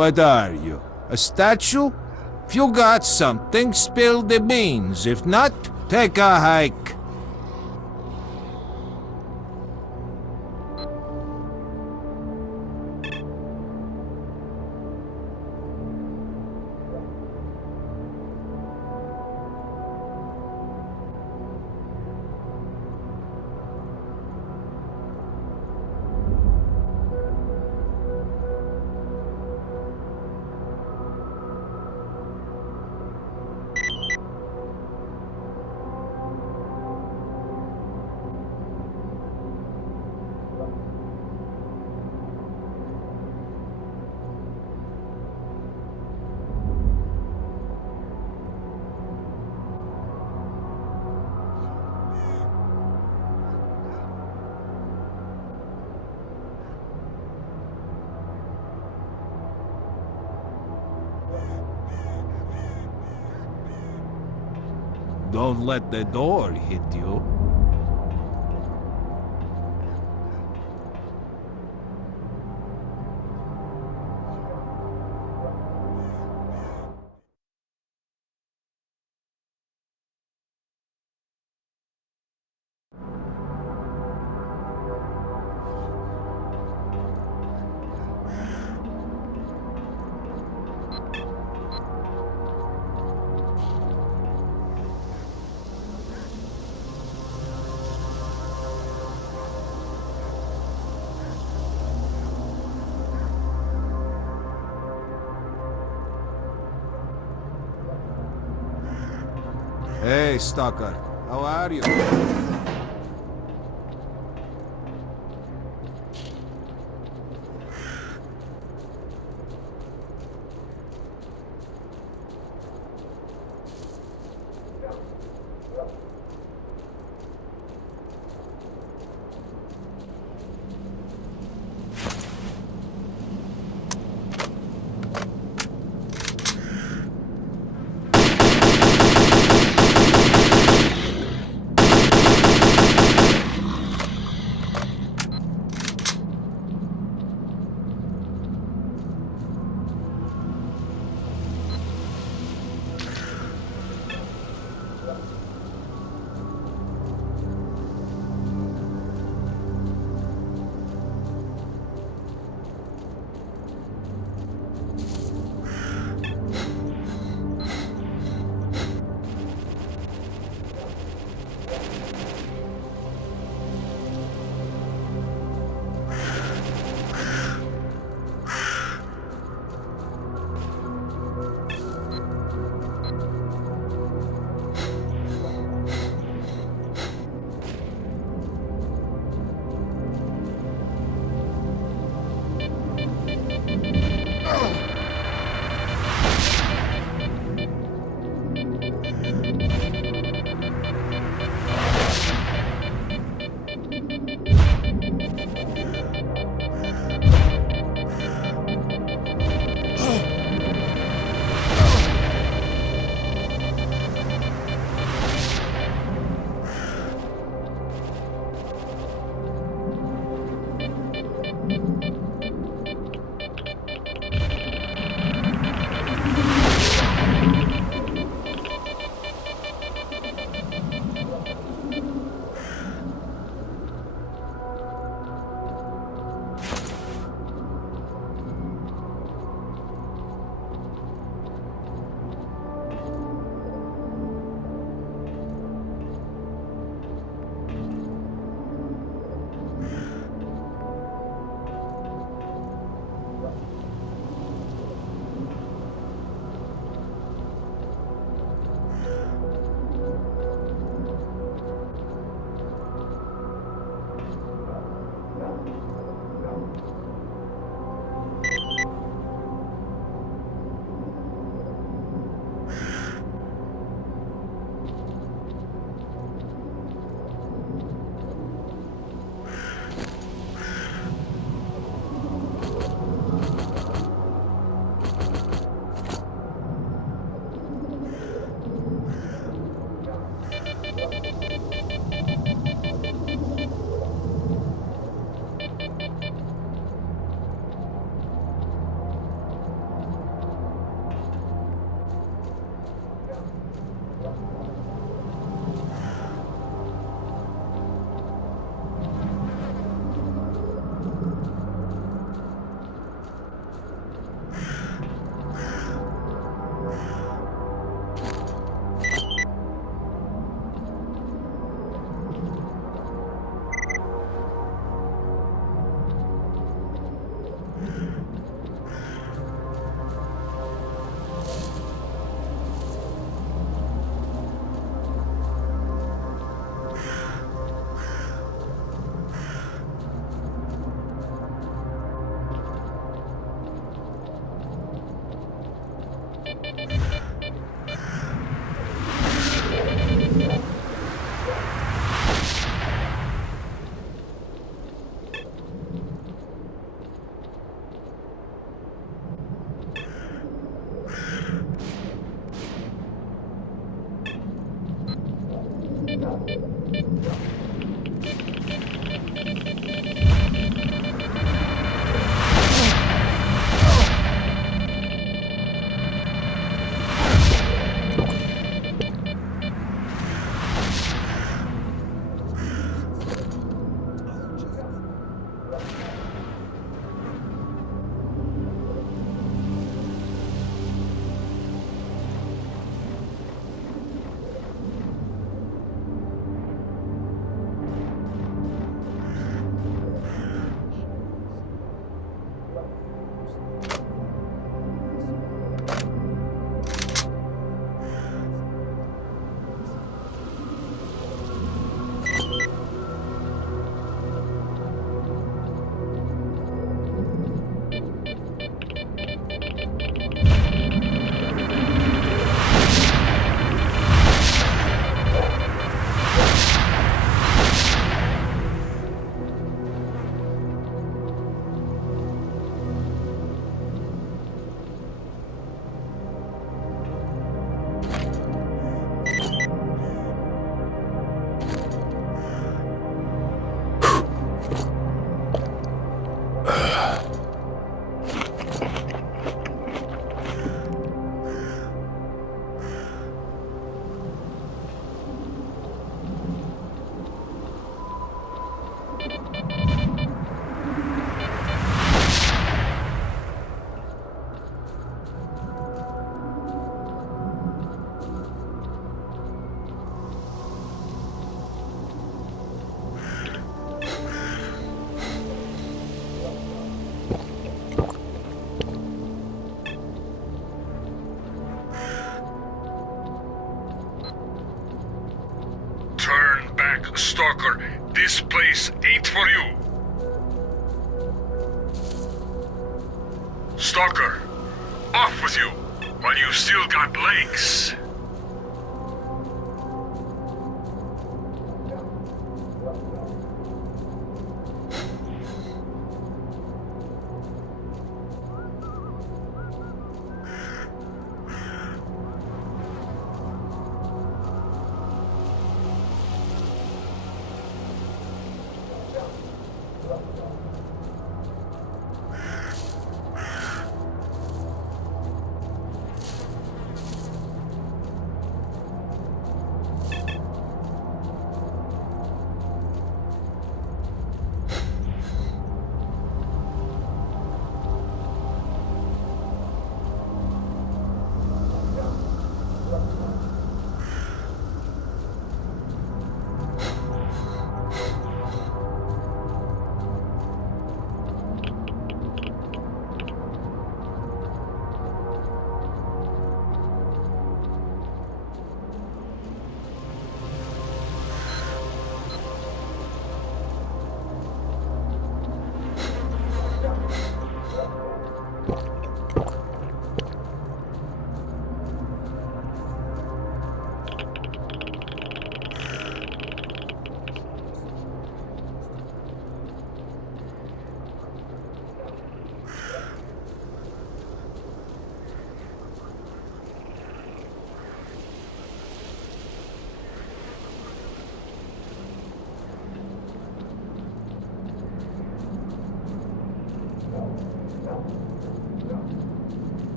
What are you? A statue? If you got something, spill the beans. If not, take a hike. Don't let the door hit you. Hey, stalker. How are you? back, Stalker. This place ain't for you. Stalker, off with you while you still got legs.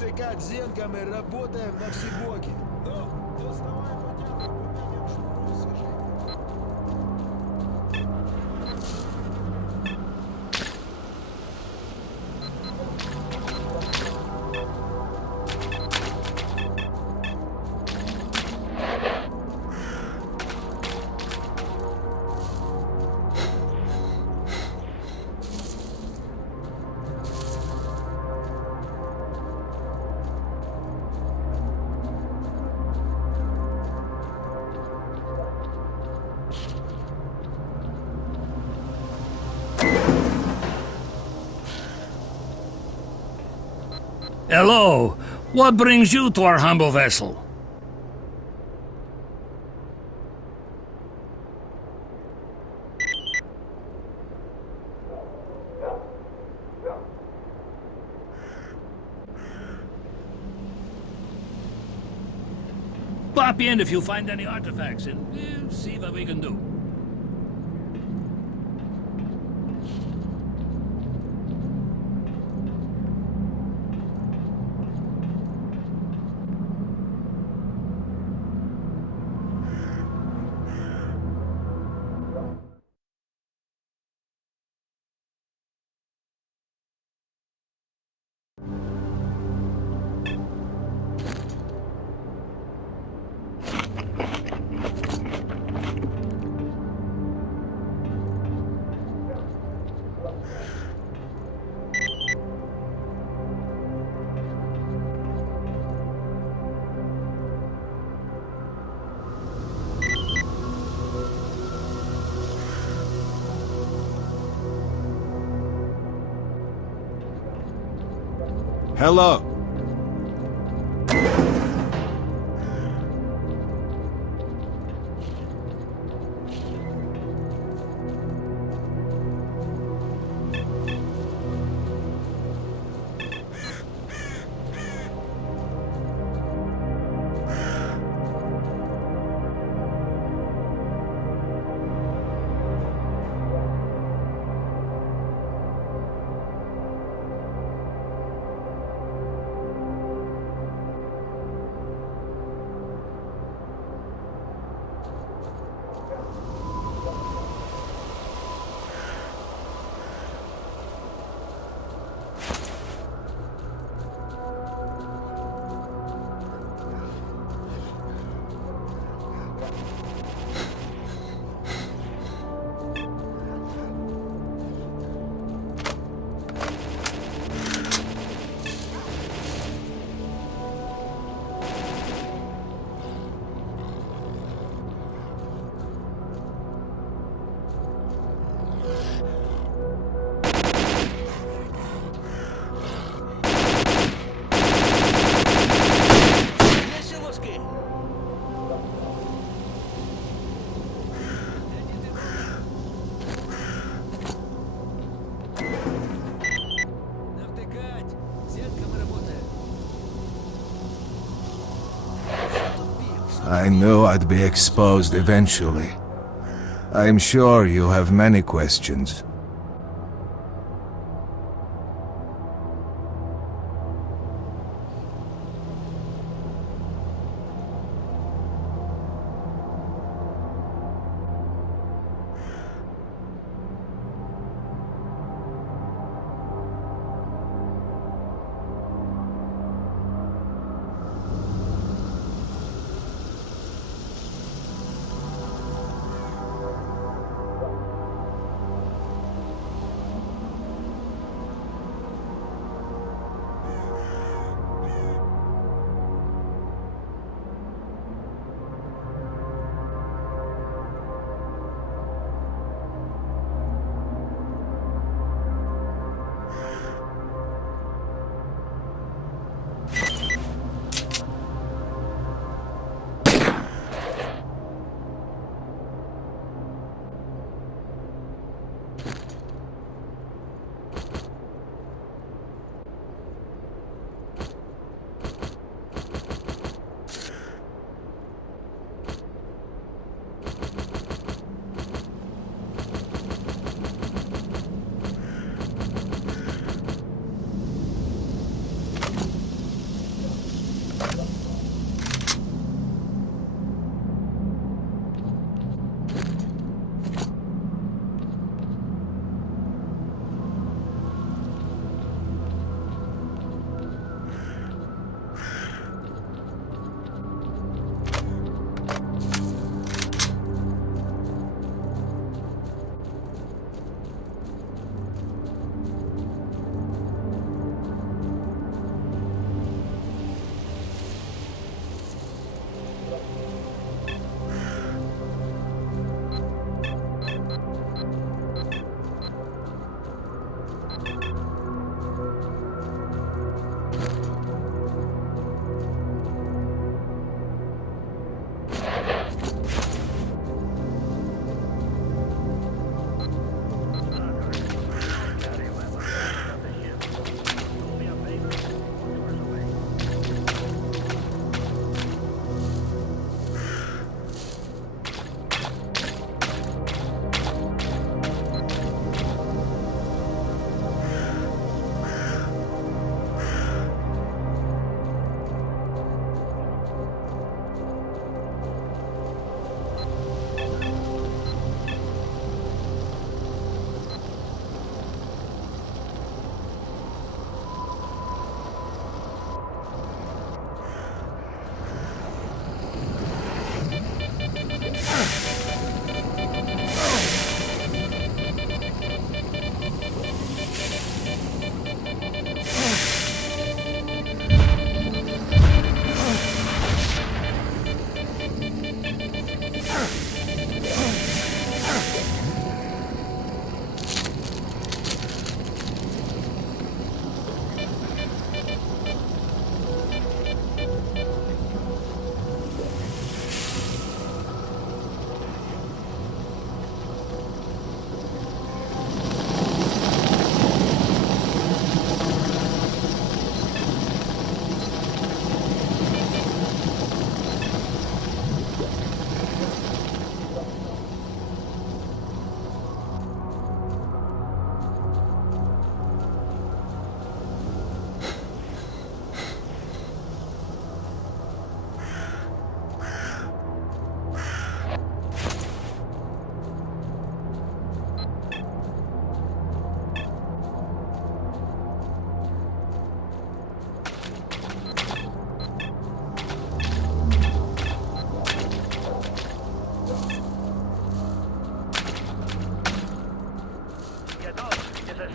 ФТК Дзенко, мы работаем на все боки. Hello. What brings you to our humble vessel? Pop in if you find any artifacts and see what we can do. Hello. I knew I'd be exposed eventually. I'm sure you have many questions.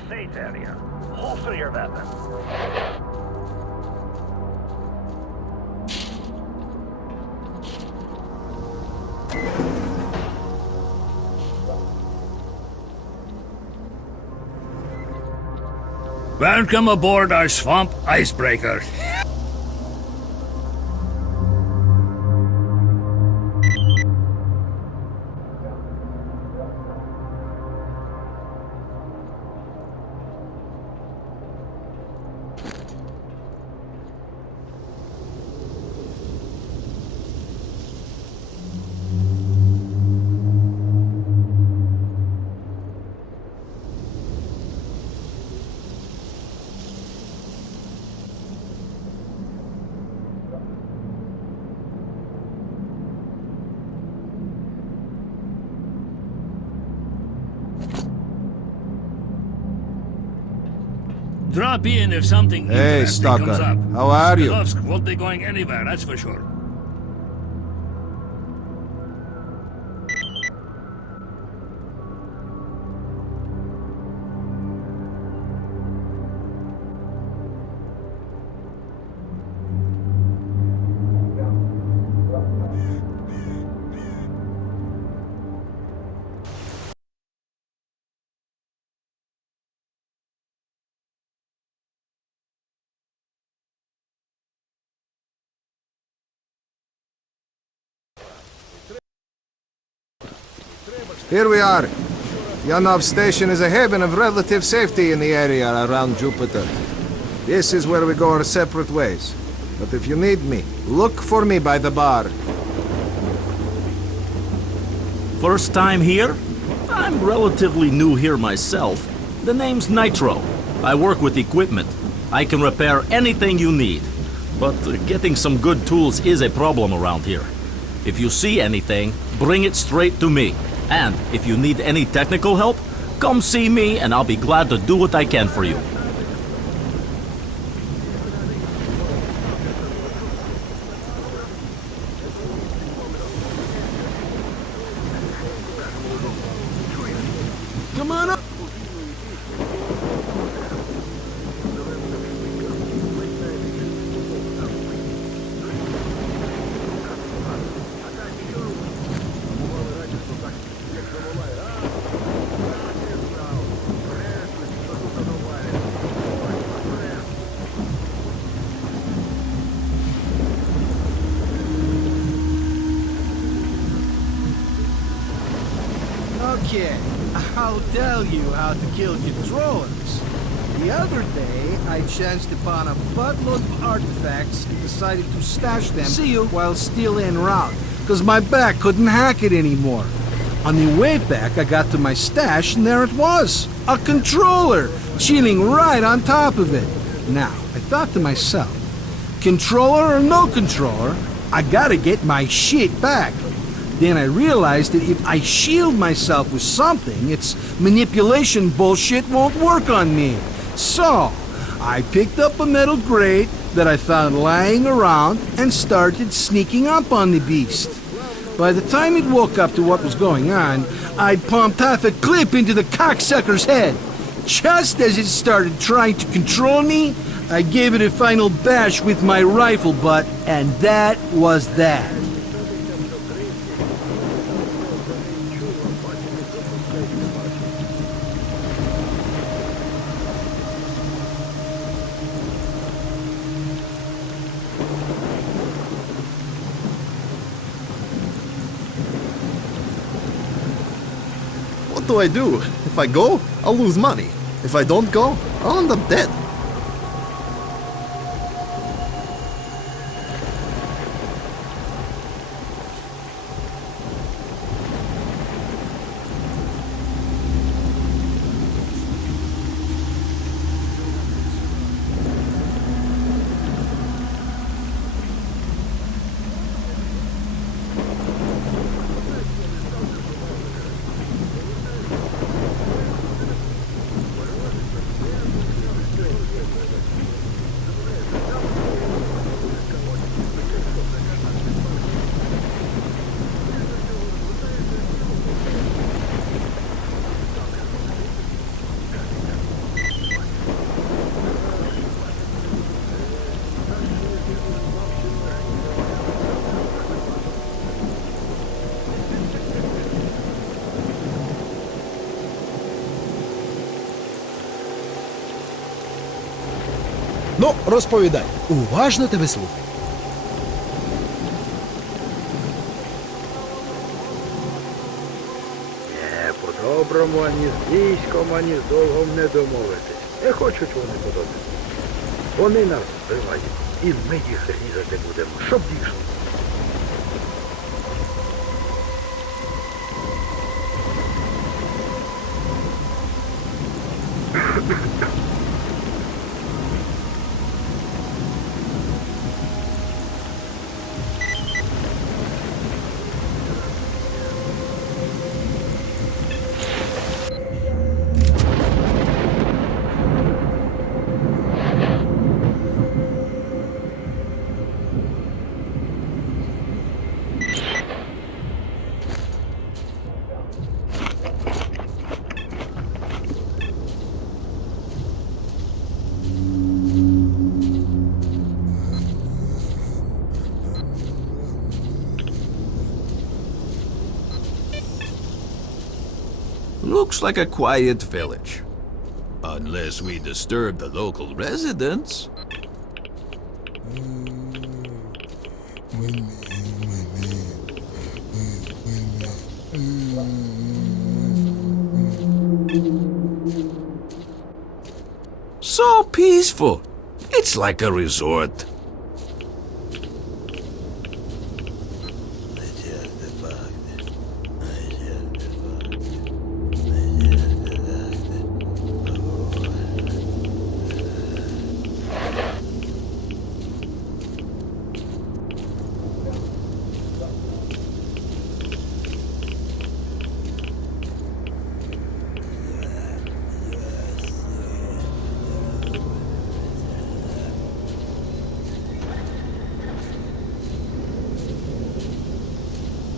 safe area. Holster your weapon. Welcome aboard our swamp icebreaker. Drop in if something Hey, interesting Stalker. comes up. How are you? S.T.A.L.K.E.R won't be going anywhere, that's for sure. Here we are. Yanov Station is a haven of relative safety in the area around Jupiter. This is where we go our separate ways. But if you need me, look for me by the bar. First time here? I'm relatively new here myself. The name's Nitro. I work with equipment. I can repair anything you need. But getting some good tools is a problem around here. If you see anything, bring it straight to me. And if you need any technical help, come see me and I'll be glad to do what I can for you. Come on up! Okay, I'll tell you how to kill controllers. The other day, I chanced upon a buttload of artifacts and decided to stash them while still en route, because my back couldn't hack it anymore. On the way back, I got to my stash and there it was, a controller, chilling right on top of it. Now, I thought to myself, controller or no controller, I gotta get my shit back. Then I realized that if I shield myself with something, its manipulation bullshit won't work on me. So, I picked up a metal grate that I found lying around and started sneaking up on the beast. By the time it woke up to what was going on, I'd pumped half a clip into the cocksucker's head. Just as it started trying to control me, I gave it a final bash with my rifle butt, and that was that. What do I do? If I go, I'll lose money. If I don't go, I'll end up dead. Ну, розповідай. Уважно тебе слухаю. По-доброму ані з військом, ані з долгом не домовитись. Не хочуть вони подобати. Вони нас вбивають, і ми їх різати будемо, щоб дійшло. Looks like a quiet village. Unless we disturb the local residents. So peaceful. It's like a resort.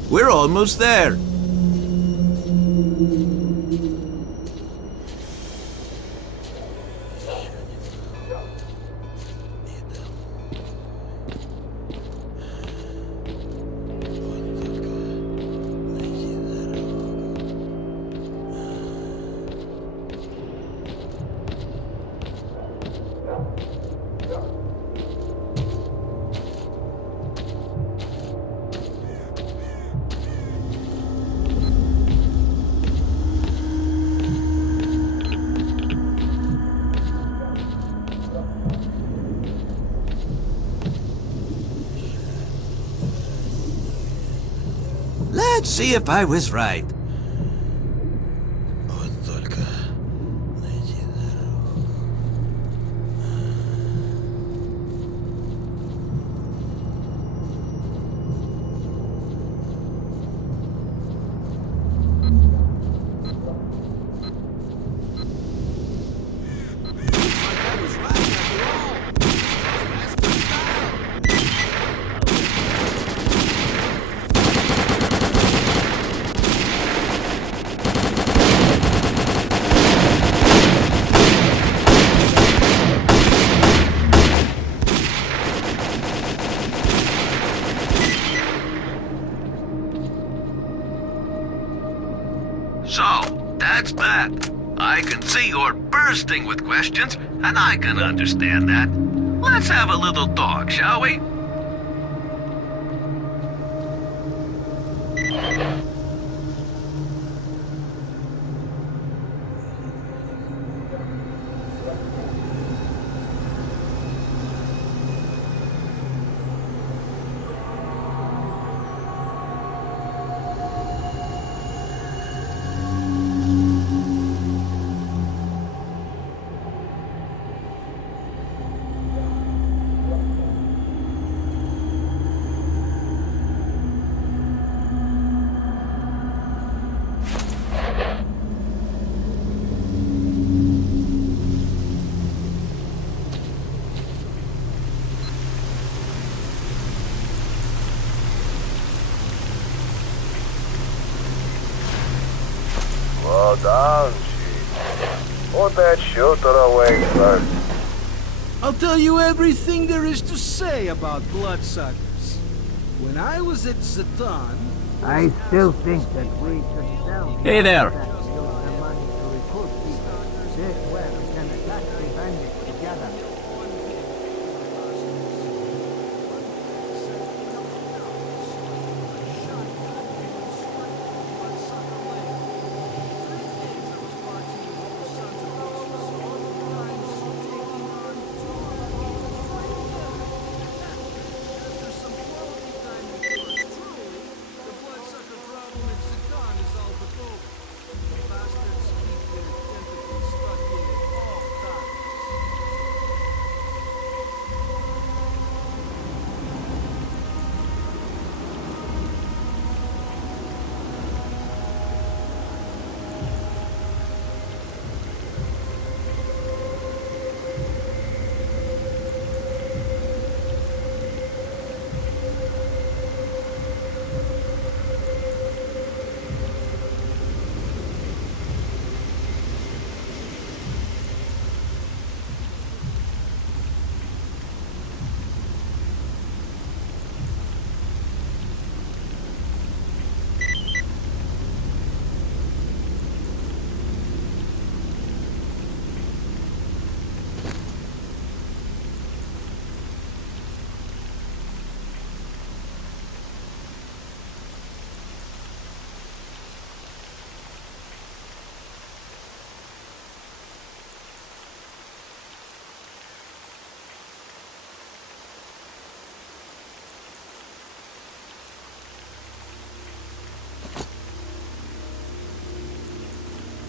We're almost there. Let's see if I was right. So, that's that. I can see you're bursting with questions, and I can understand that. Let's have a little talk, shall we? Slow down, Chief. Put that shooter away first. I'll tell you everything there is to say about bloodsuckers. When I was at Zatan, I still think that we should sell. Hey there. The money to recruit people. This way we can attack the bandits together.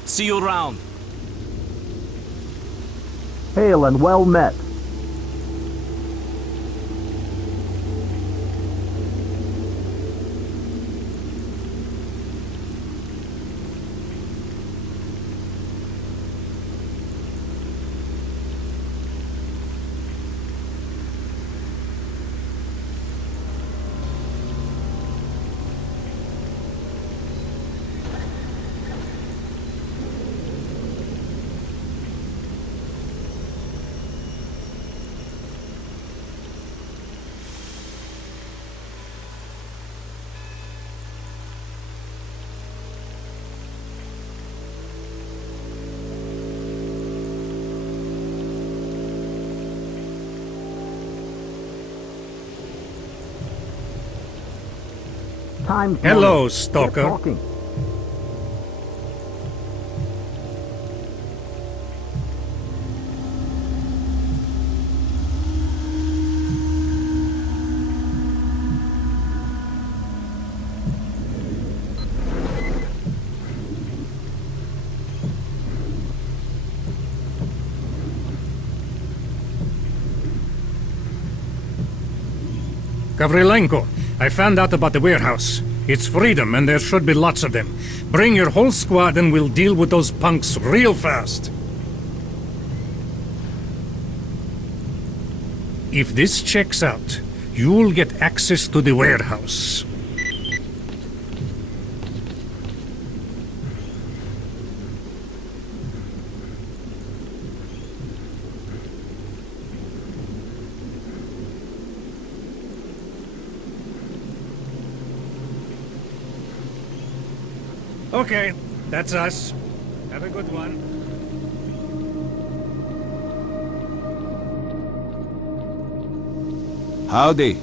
See you around. Hail and well met. Hello, Stalker. Gavrilenko, I found out about the warehouse. It's freedom, and there should be lots of them. Bring your whole squad and we'll deal with those punks real fast. If this checks out, you'll get access to the warehouse. Okay, that's us. Have a good one. Howdy.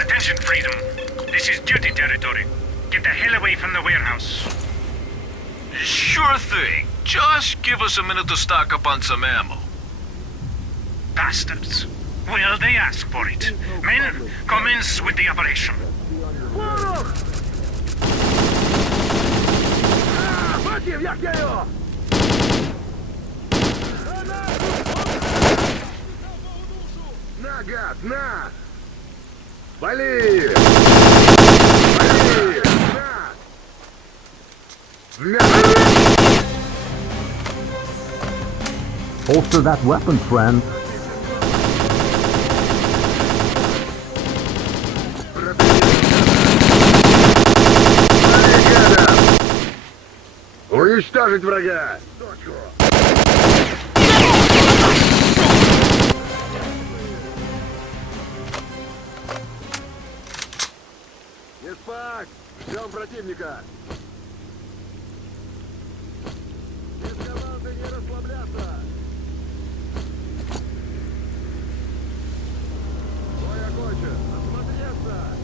Attention, Freedom. This is duty territory. Get the hell away from the warehouse. Sure thing. Just give us a minute to stock up on some ammo. Bastards. Will they ask for it? Men, commence with the operation. На, гад, на! Вали! Вали! На! Holster that weapon, friend. Уничтожить врага! Точку! Не спать! Ждем противника! Без команды не расслабляться! Бой окончен! Осмотреться!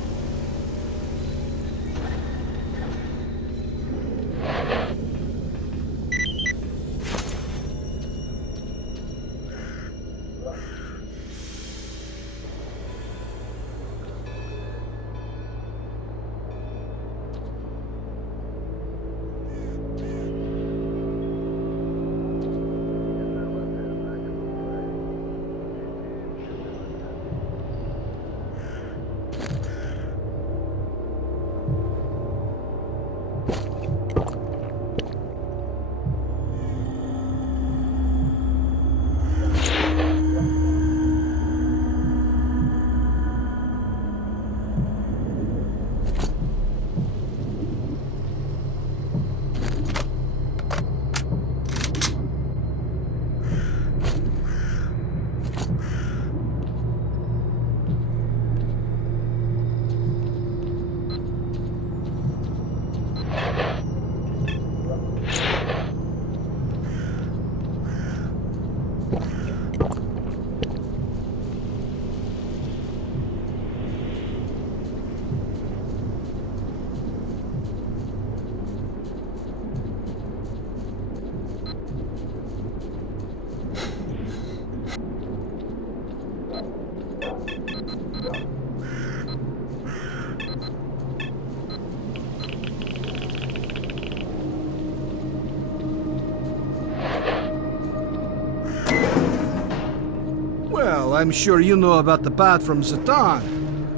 Well, I'm sure you know about the path from Zatan.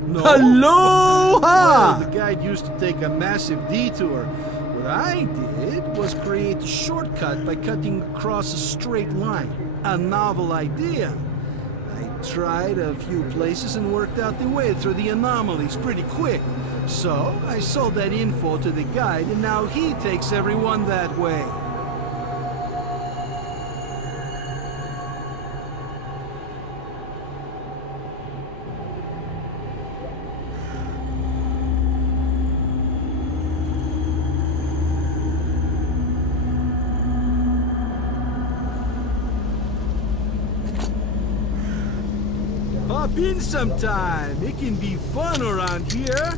No? Aloha! Well, the guide used to take a massive detour. What I did was create a shortcut by cutting across a straight line. A novel idea. I tried a few places and worked out the way through the anomalies pretty quick. So, I sold that info to the guide, and now he takes everyone that way. Pop in sometime. It can be fun around here.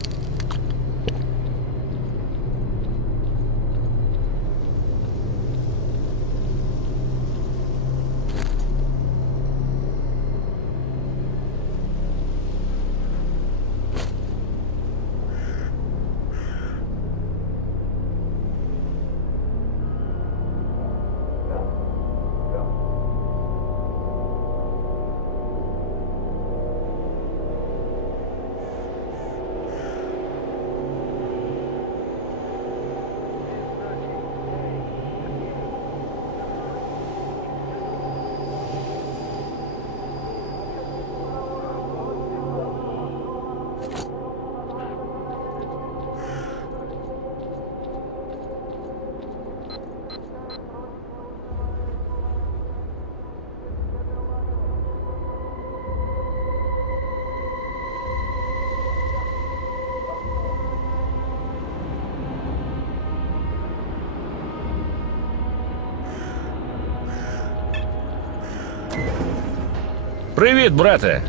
Привіт, брате!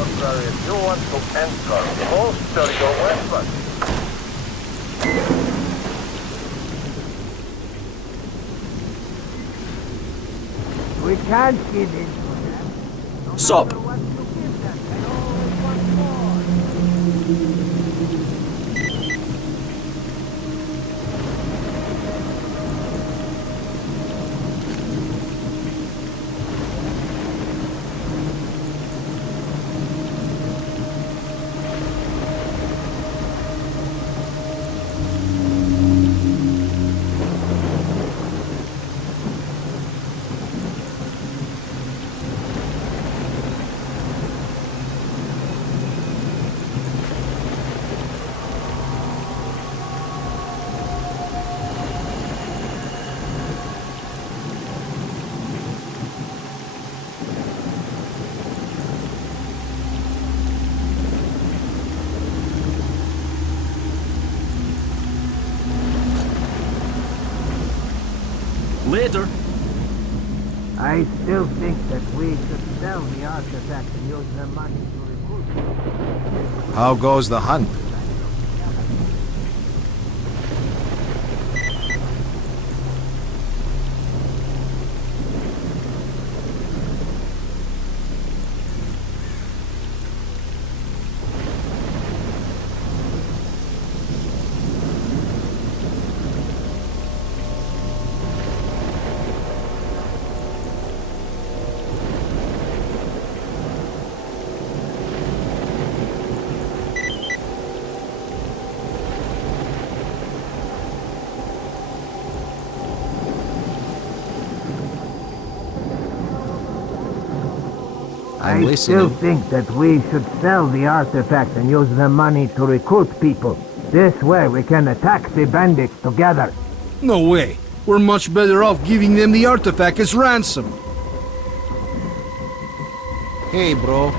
Joker, if you want to enter, holster your weapon. We can't give in to them. Stop! Later. I still think that we should sell the artifact and use the money to recruit. How goes the hunt? I still think that we should sell the artifact and use the money to recruit people. This way we can attack the bandits together. No way. We're much better off giving them the artifact as ransom. Hey, bro.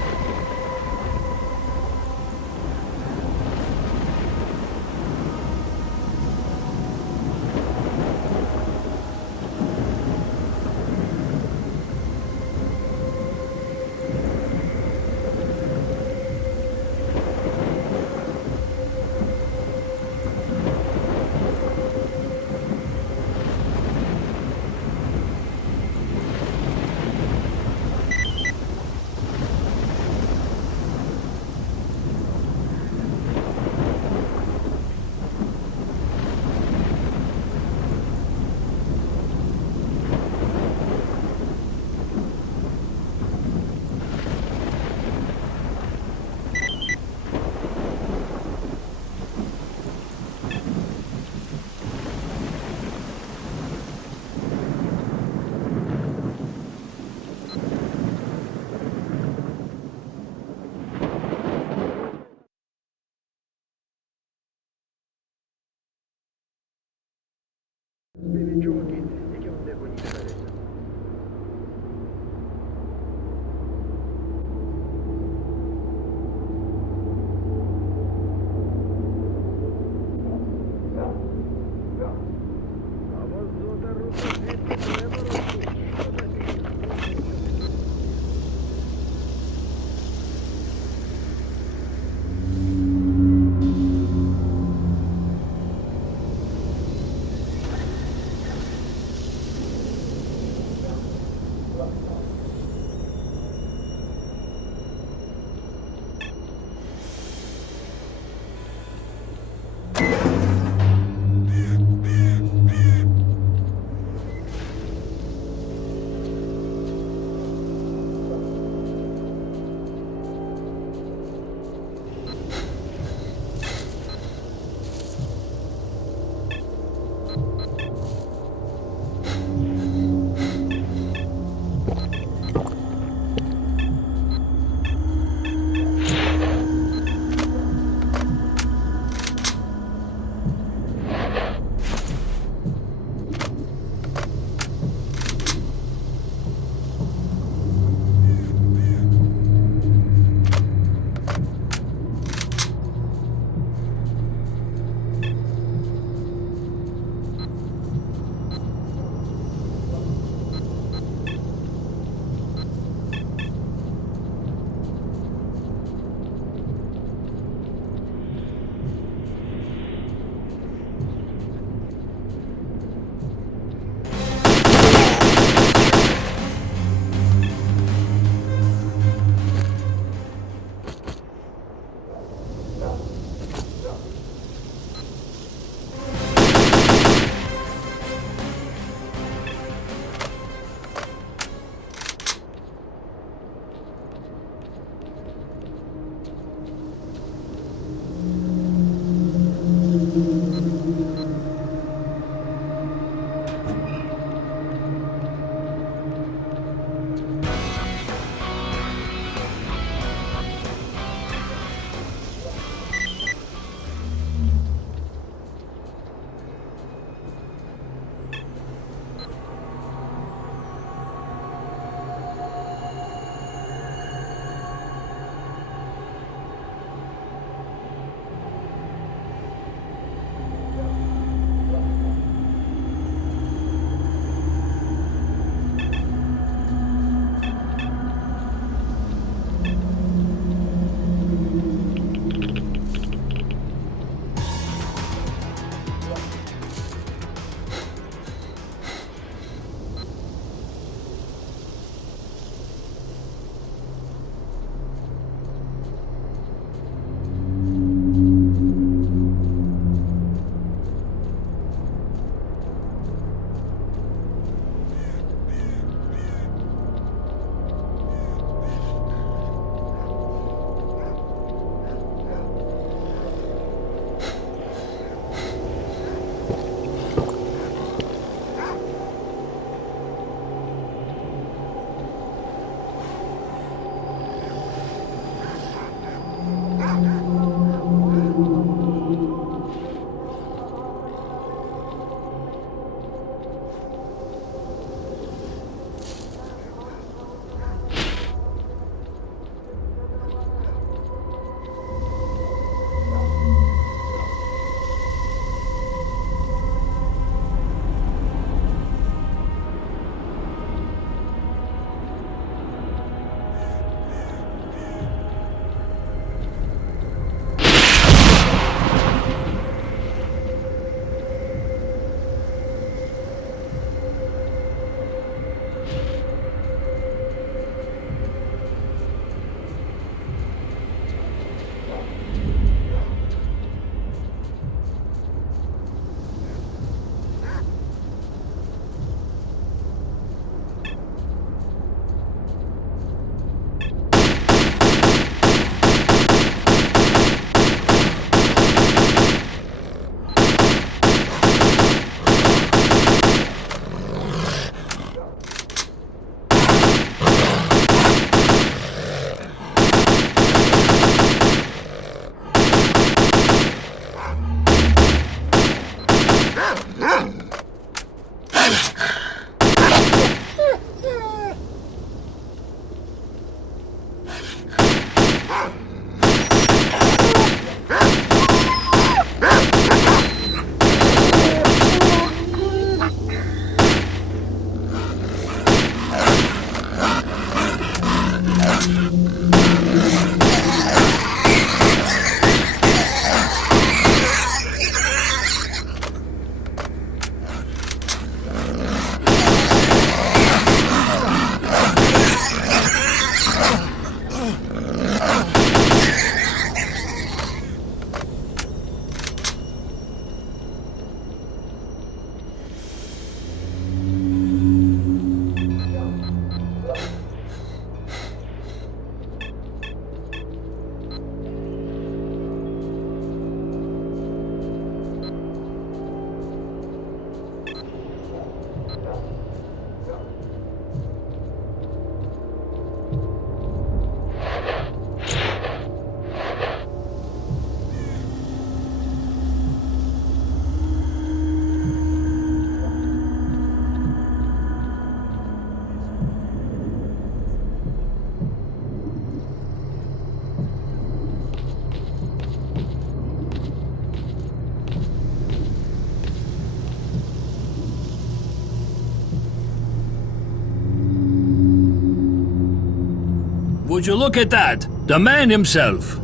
Would you look at that? The man himself.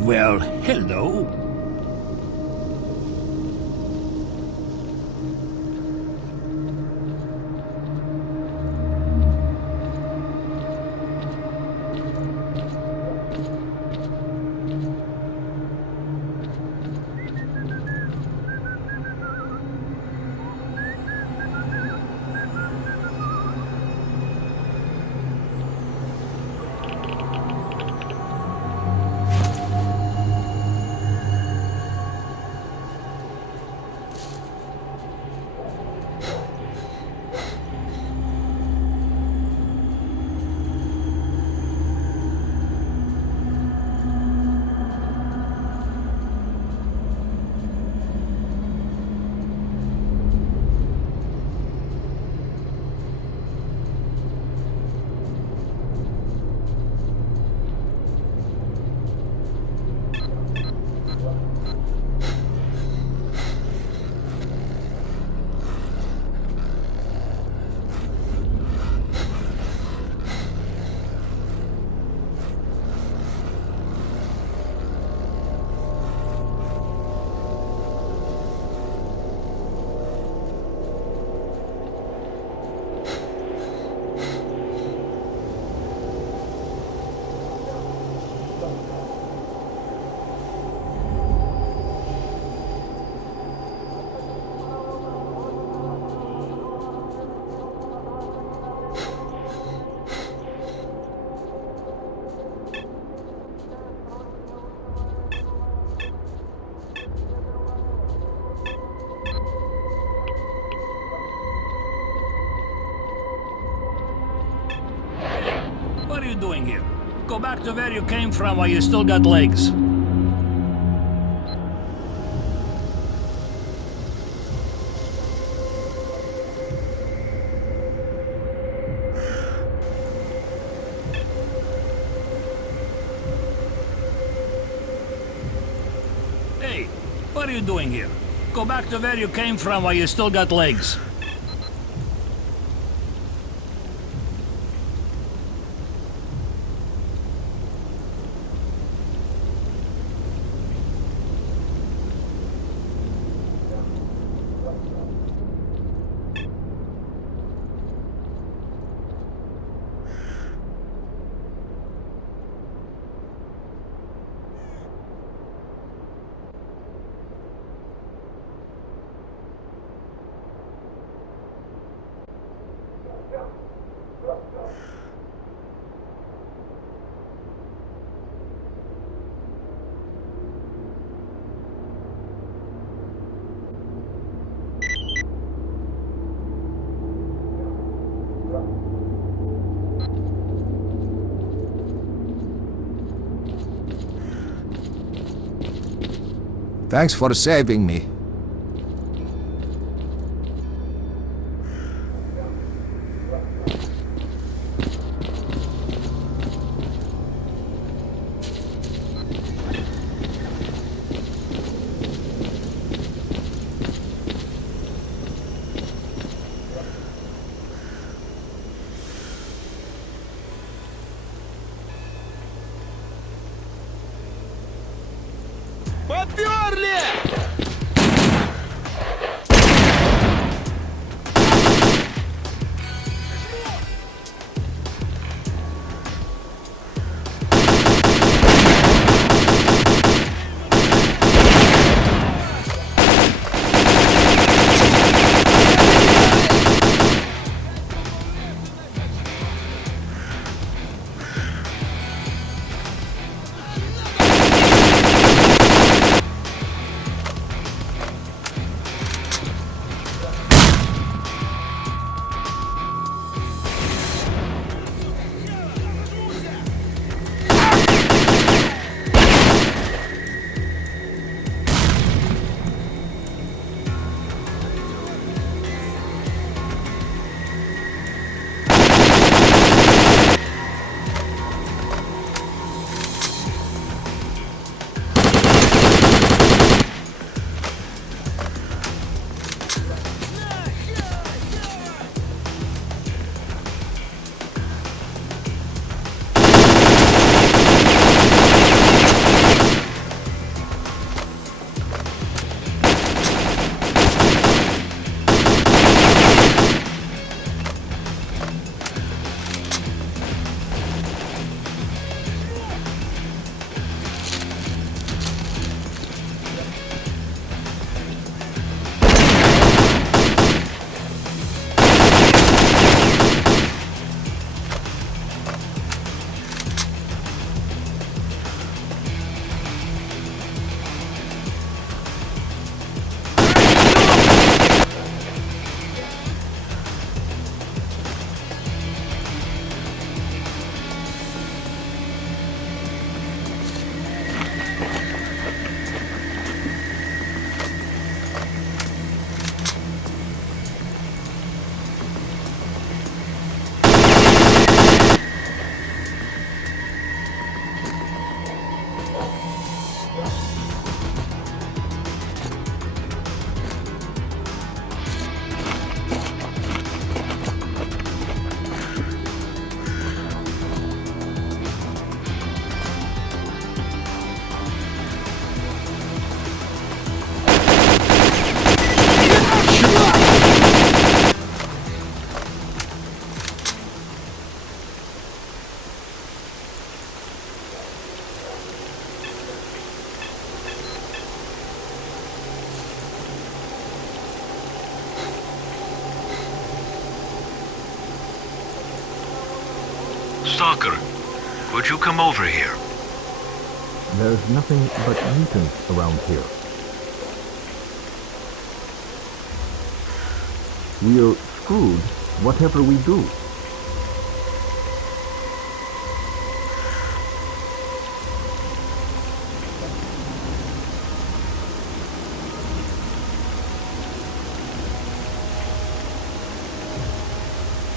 Well, hello. What are you doing here? Go back to where you came from while you still got legs. Hey, what are you doing here? Go back to where you came from while you still got legs. Thanks for saving me. Поперли! Stalker, would you come over here? There's nothing but mutants around here. We're screwed, whatever we do.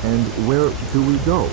And where do we go?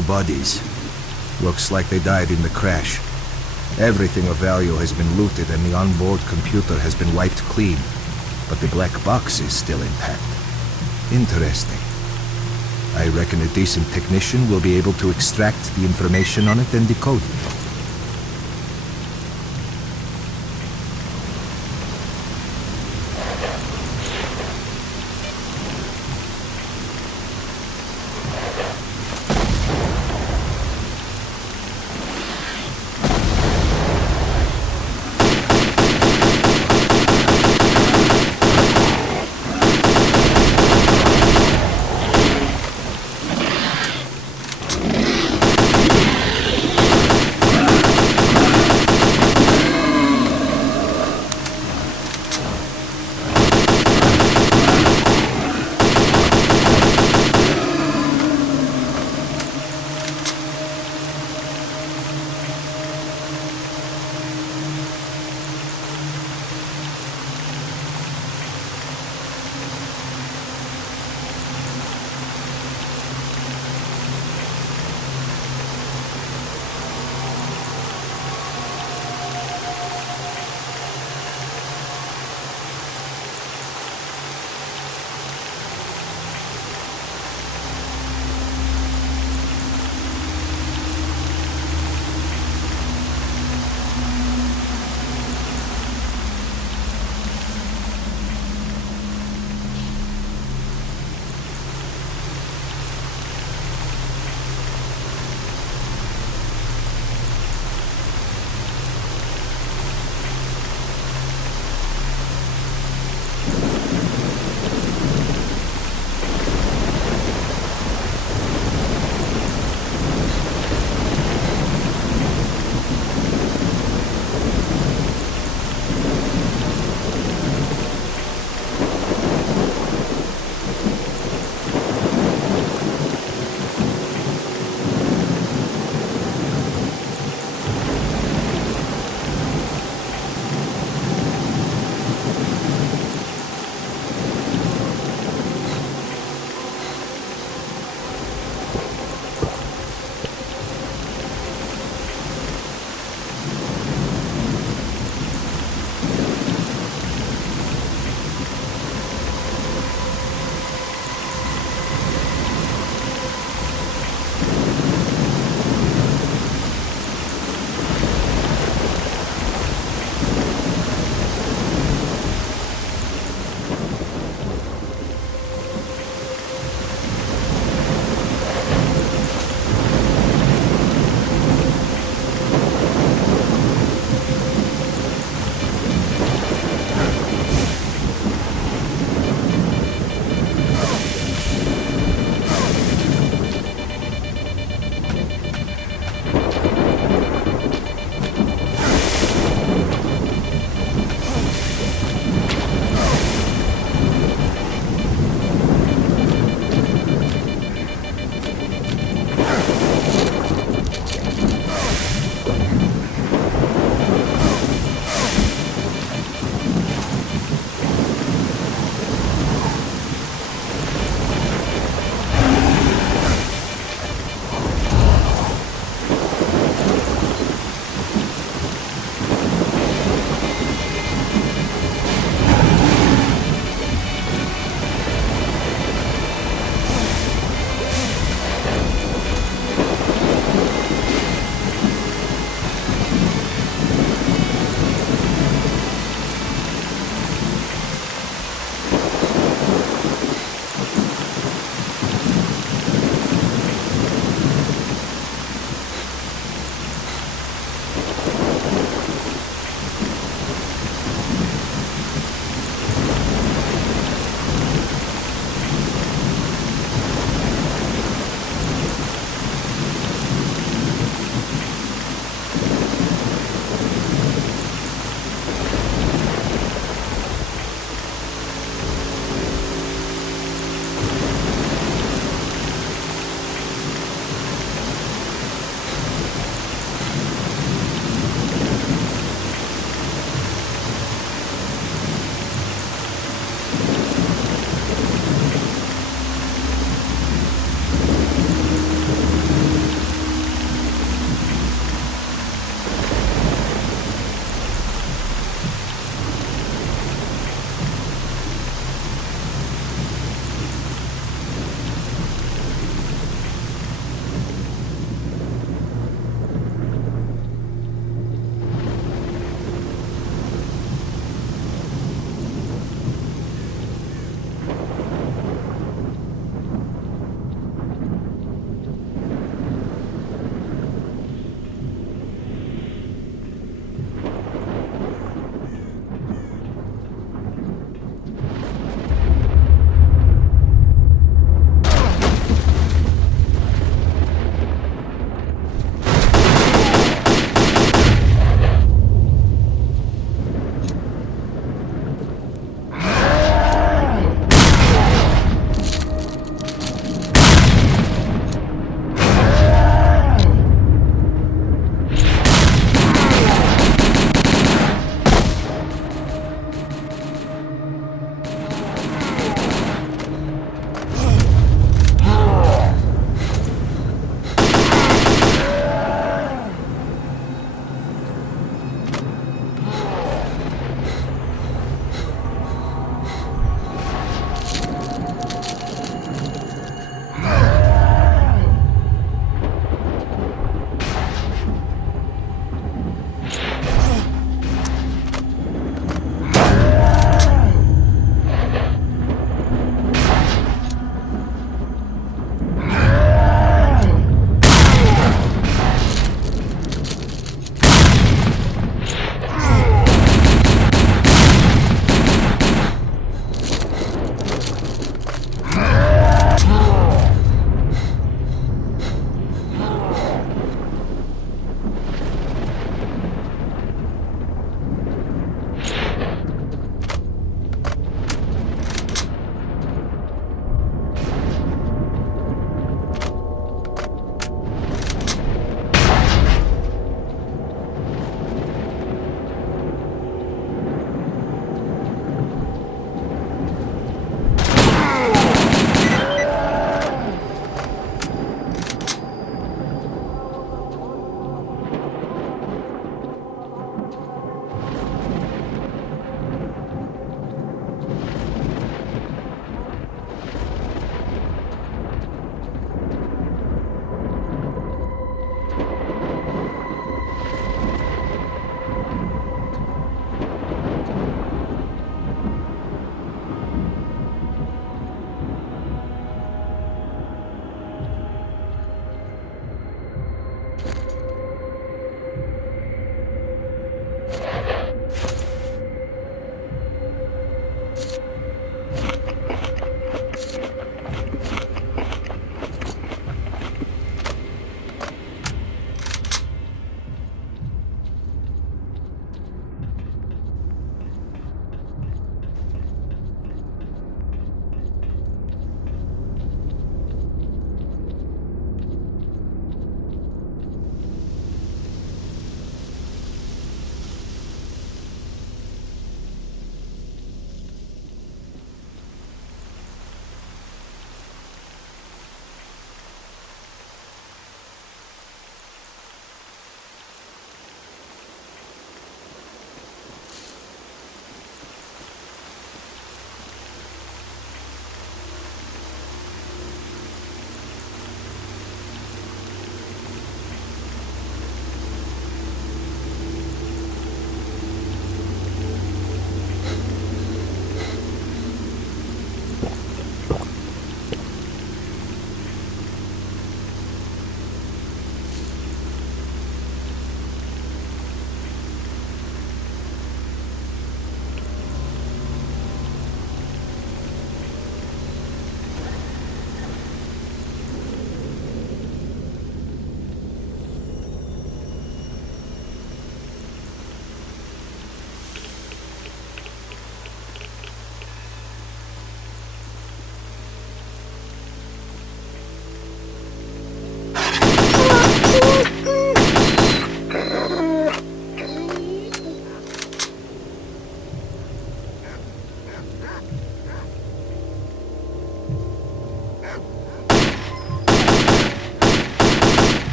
new bodies. Looks like they died in the crash. Everything of value has been looted and the onboard computer has been wiped clean. But the black box is still intact. Interesting. I reckon a decent technician will be able to extract the information on it and decode it.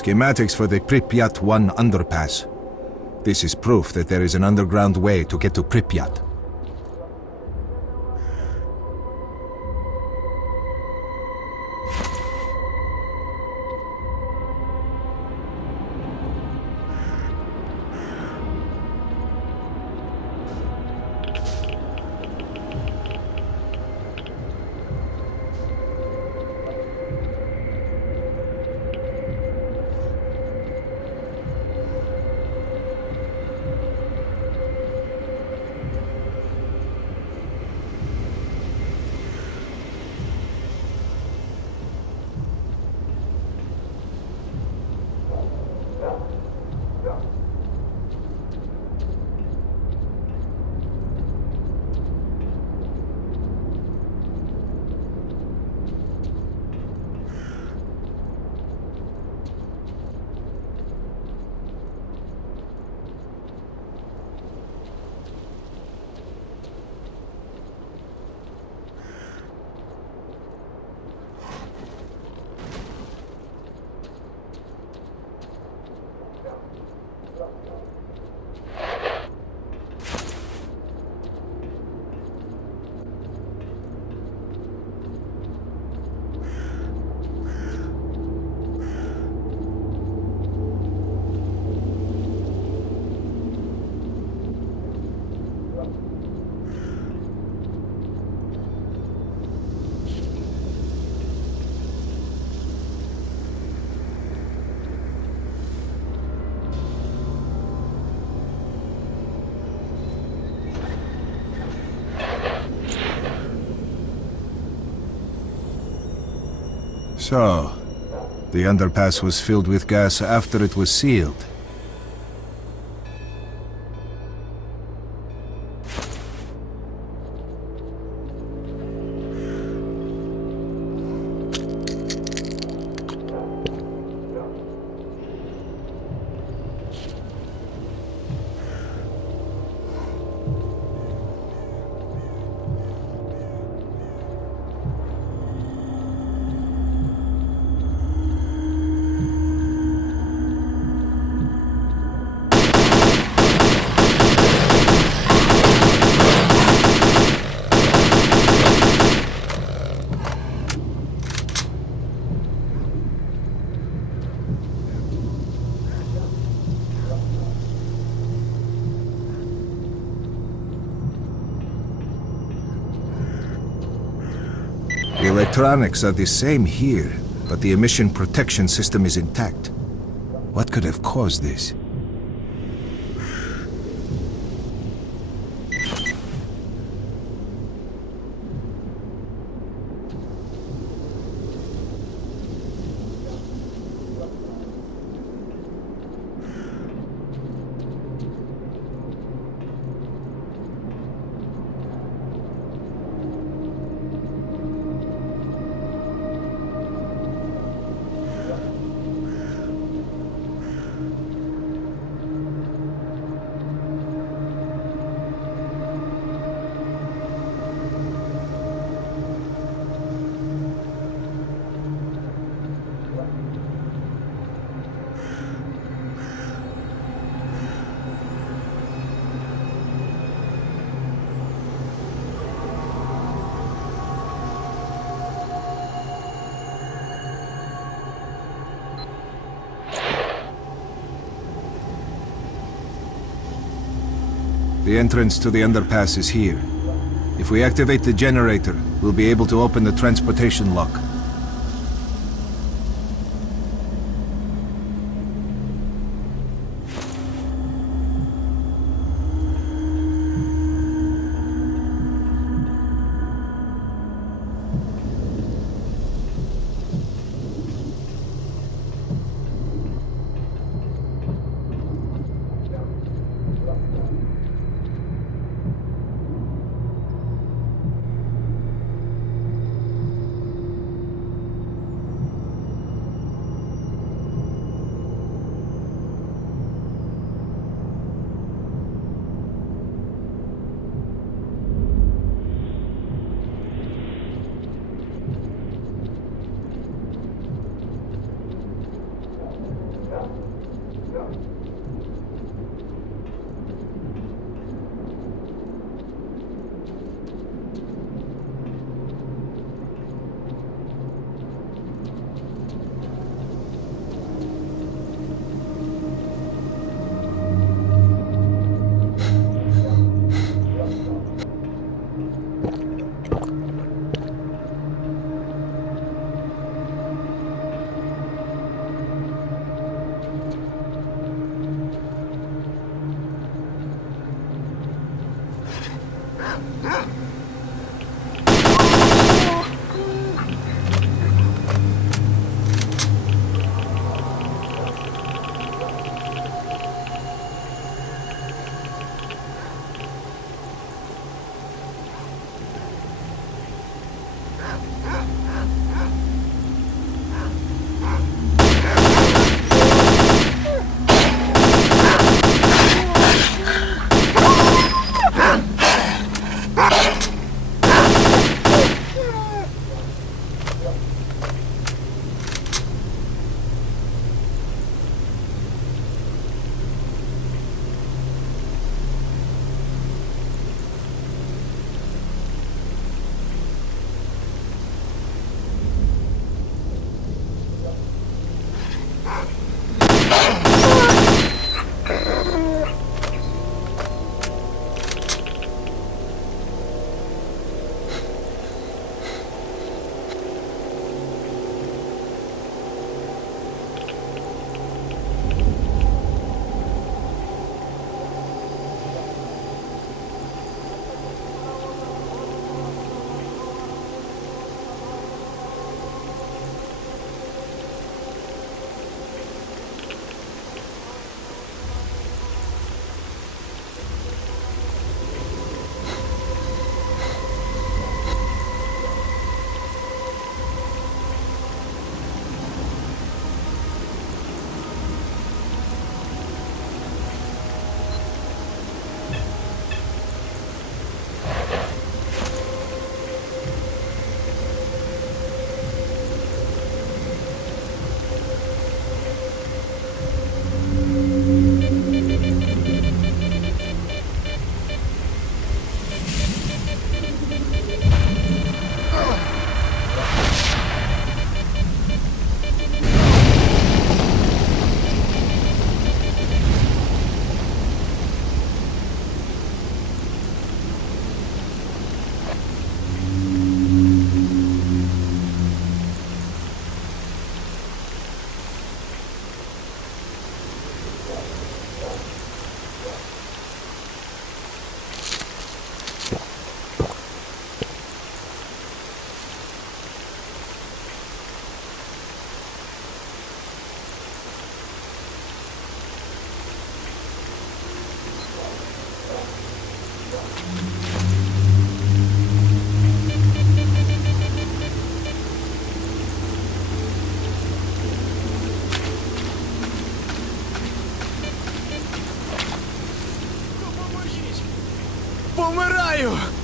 Schematics for the Prypiat 1 underpass. This is proof that there is an underground way to get to Prypiat. So, the underpass was filled with gas after it was sealed. The electronics are the same here, but the emission protection system is intact. What could have caused this? The entrance to the underpass is here. If we activate the generator, we'll be able to open the transportation lock. Помираю!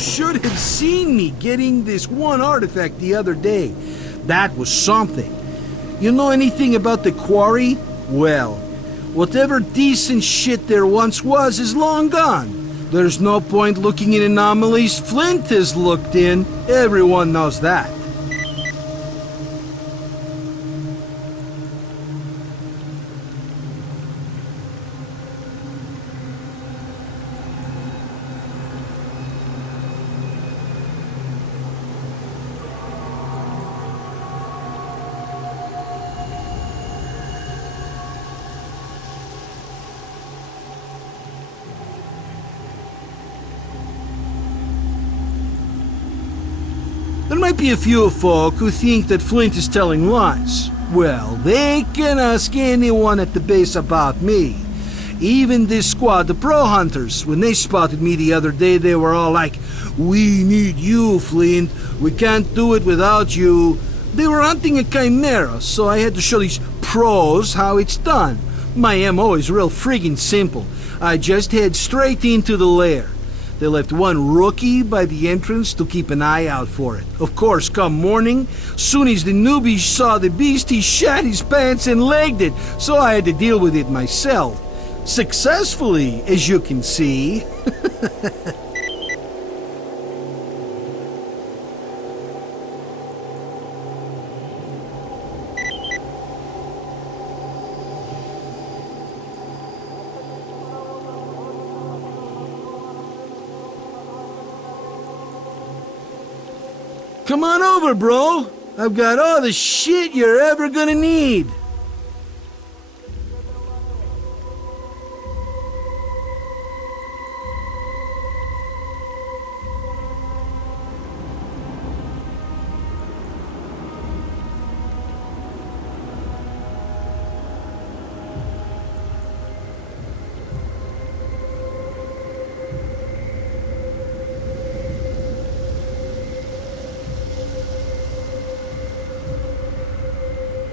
should have seen me getting this one artifact the other day. That was something. You know anything about the quarry? Well, whatever decent shit there once was is long gone. There's no point looking in anomalies Flint has looked in. Everyone knows that. There might be a few folk who think that Flint is telling lies. Well, they can ask anyone at the base about me. Even this squad of pro hunters, when they spotted me the other day, they were all like, "We need you, Flint. We can't do it without you." They were hunting a chimera, so I had to show these pros how it's done. My MO is real friggin' simple. I just head straight into the lair. They left one rookie by the entrance to keep an eye out for it. Of course, come morning, soon as the newbie saw the beast, he shat his pants and legged it, so I had to deal with it myself. Successfully, as you can see. Come on over, bro. I've got all the shit you're ever gonna need.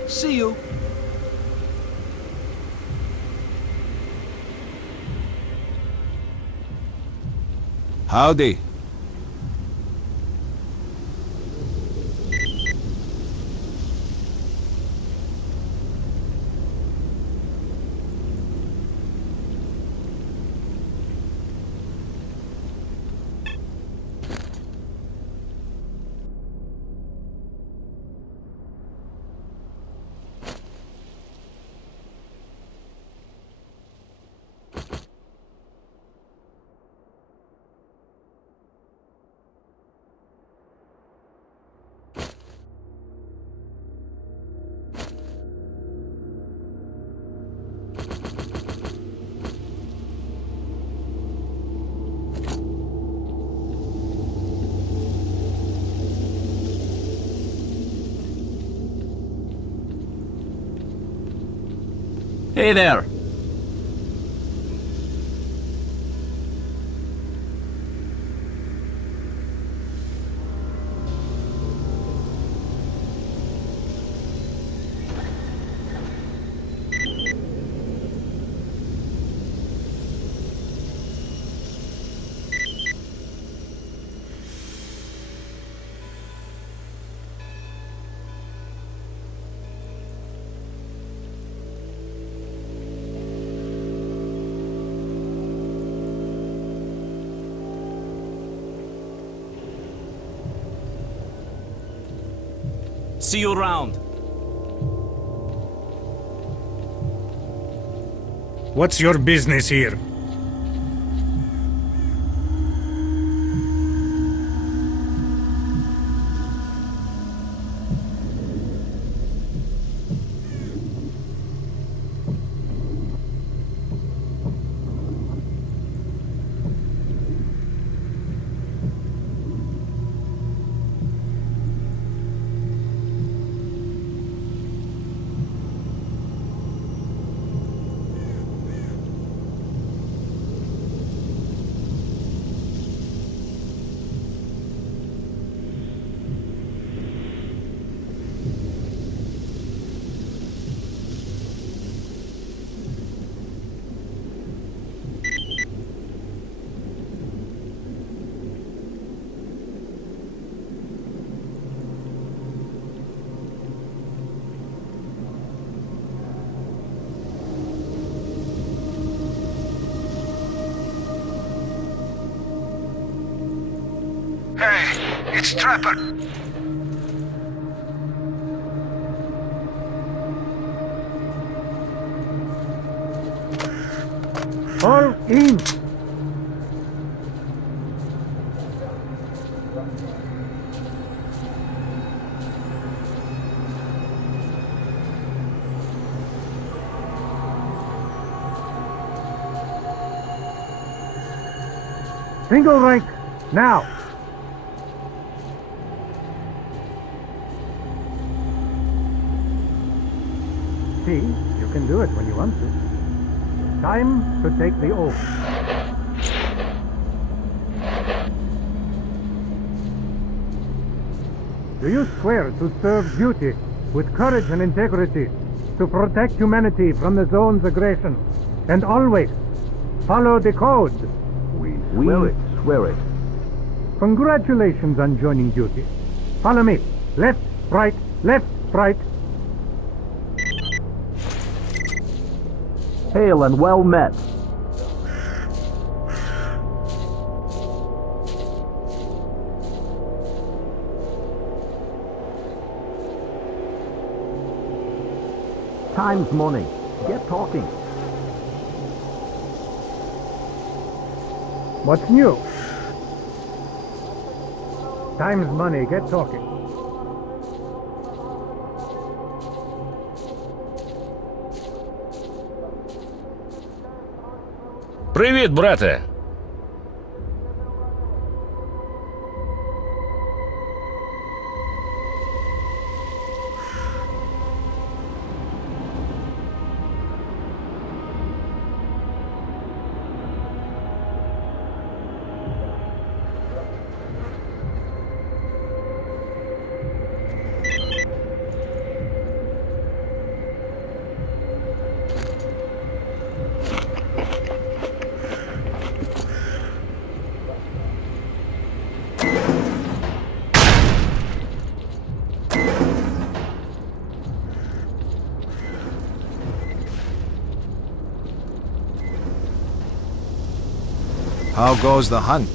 See you. Howdy. Hey there. See you around. What's your business here? It's Trapper. All in! Single rank, now! See, you can do it when you want to. Time to take the oath. Do you swear to serve duty with courage and integrity, to protect humanity from the zone's aggression, and always follow the code? We swear it. Congratulations on joining duty. Follow me. Left, right, left, right. Hail and well met. Time's money. Get talking. What's new? Time's money. Get talking. Привіт, брате! How goes the hunt?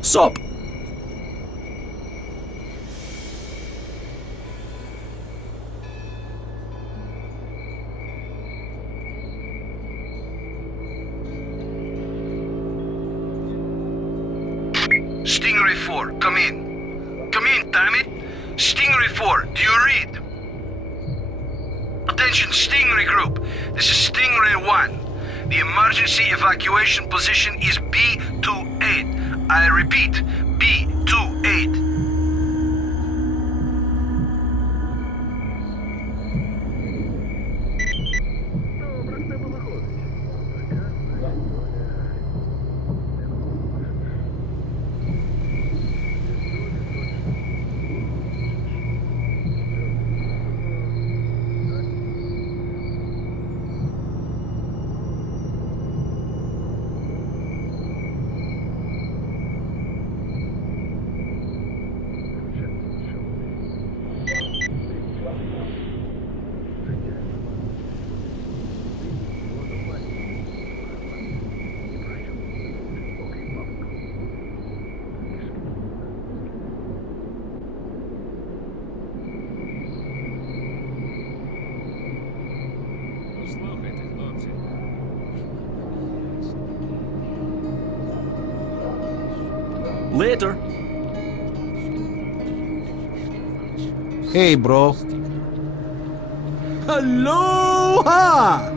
Sup? Stingray 4, come in. Come in, damn it! Stingray 4, do you read? Attention, Stingray Group. This is Stingray 1. The emergency evacuation position is B28. I repeat, B28. Later. Hey, bro. Aloha!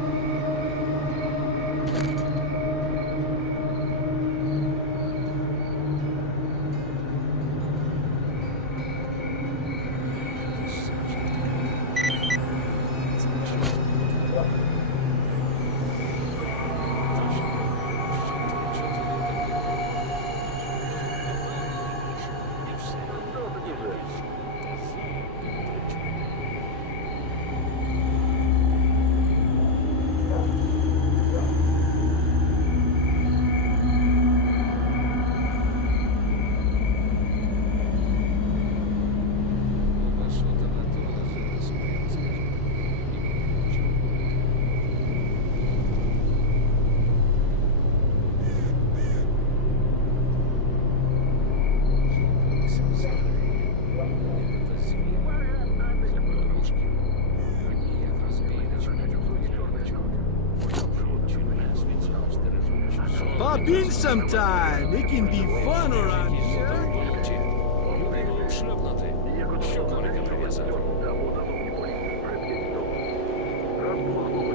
Pop in sometime. It can be fun around here.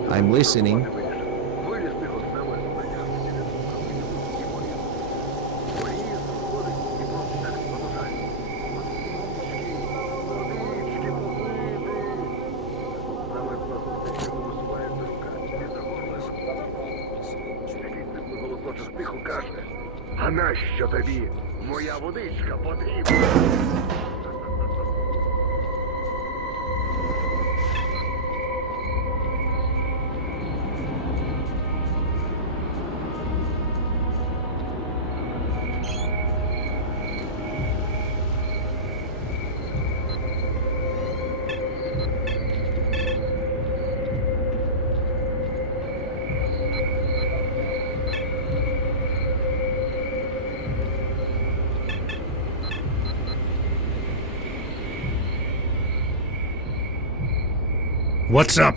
I'm listening. А нащо тобі? Моя водичка потрібна. What's up?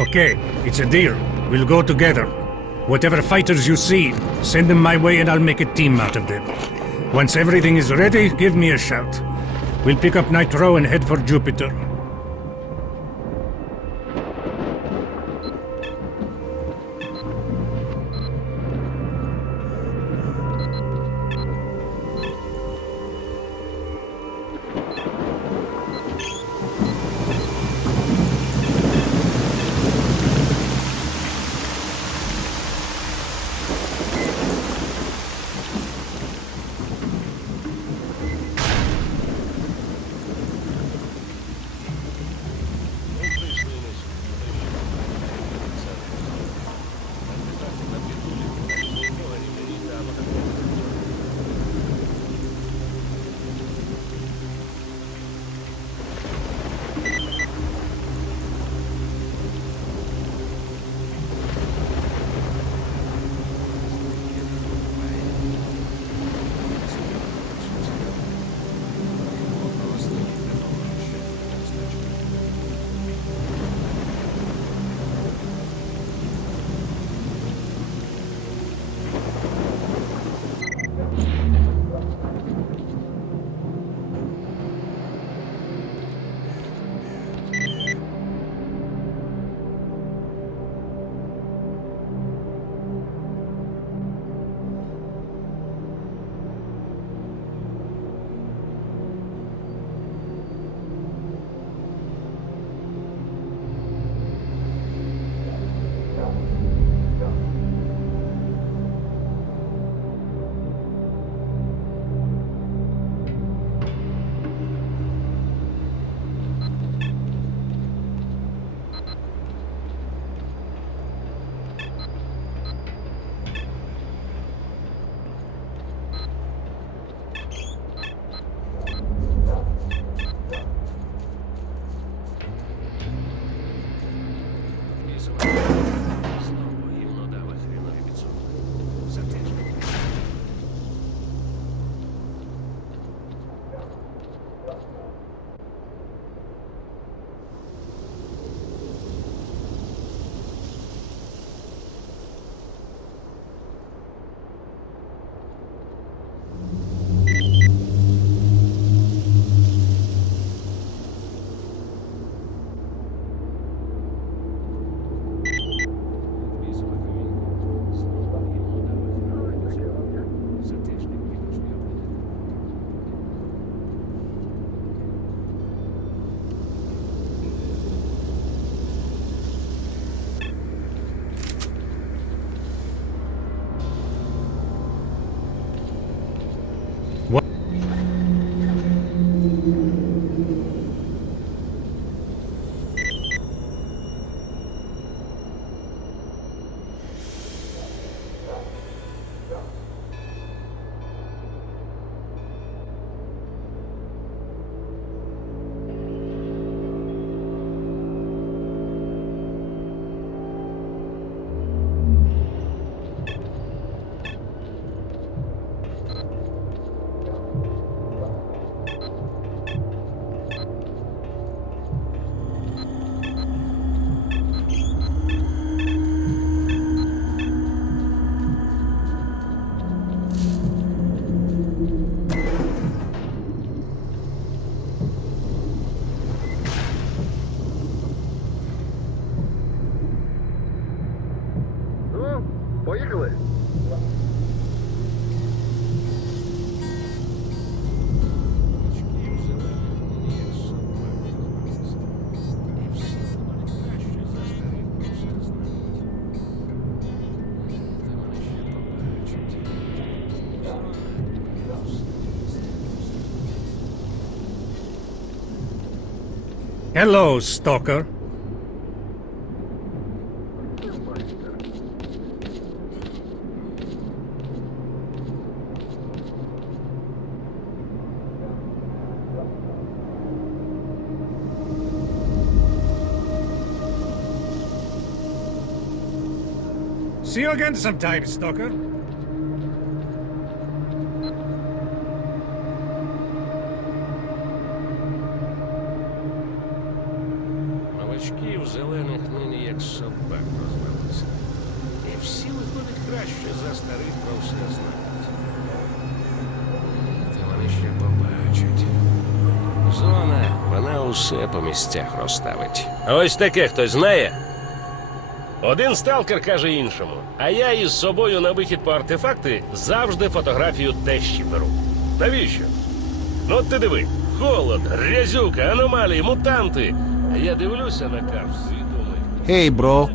Okay, it's a deal. We'll go together. Whatever fighters you see, send them my way and I'll make a team out of them. Once everything is ready, give me a shout. We'll pick up Nitro and head for Jupiter. Поїхали. Hello, Stalker. See you again sometime, Stalker. Новачків зелених нині як як собак розвелися. І всі виходять краще за старих про все знають. Та вони ще побачать. Зона, вона усе по місцях розставить. А ось таке хтось знає? Один сталкер каже іншому, а я із собою на вихід по артефакти завжди фотографію тещі беру. Навіщо? Ну от ти диви, холод, грязюка, аномалії, мутанти. А я дивлюся на карту і думаю... Hey, bro.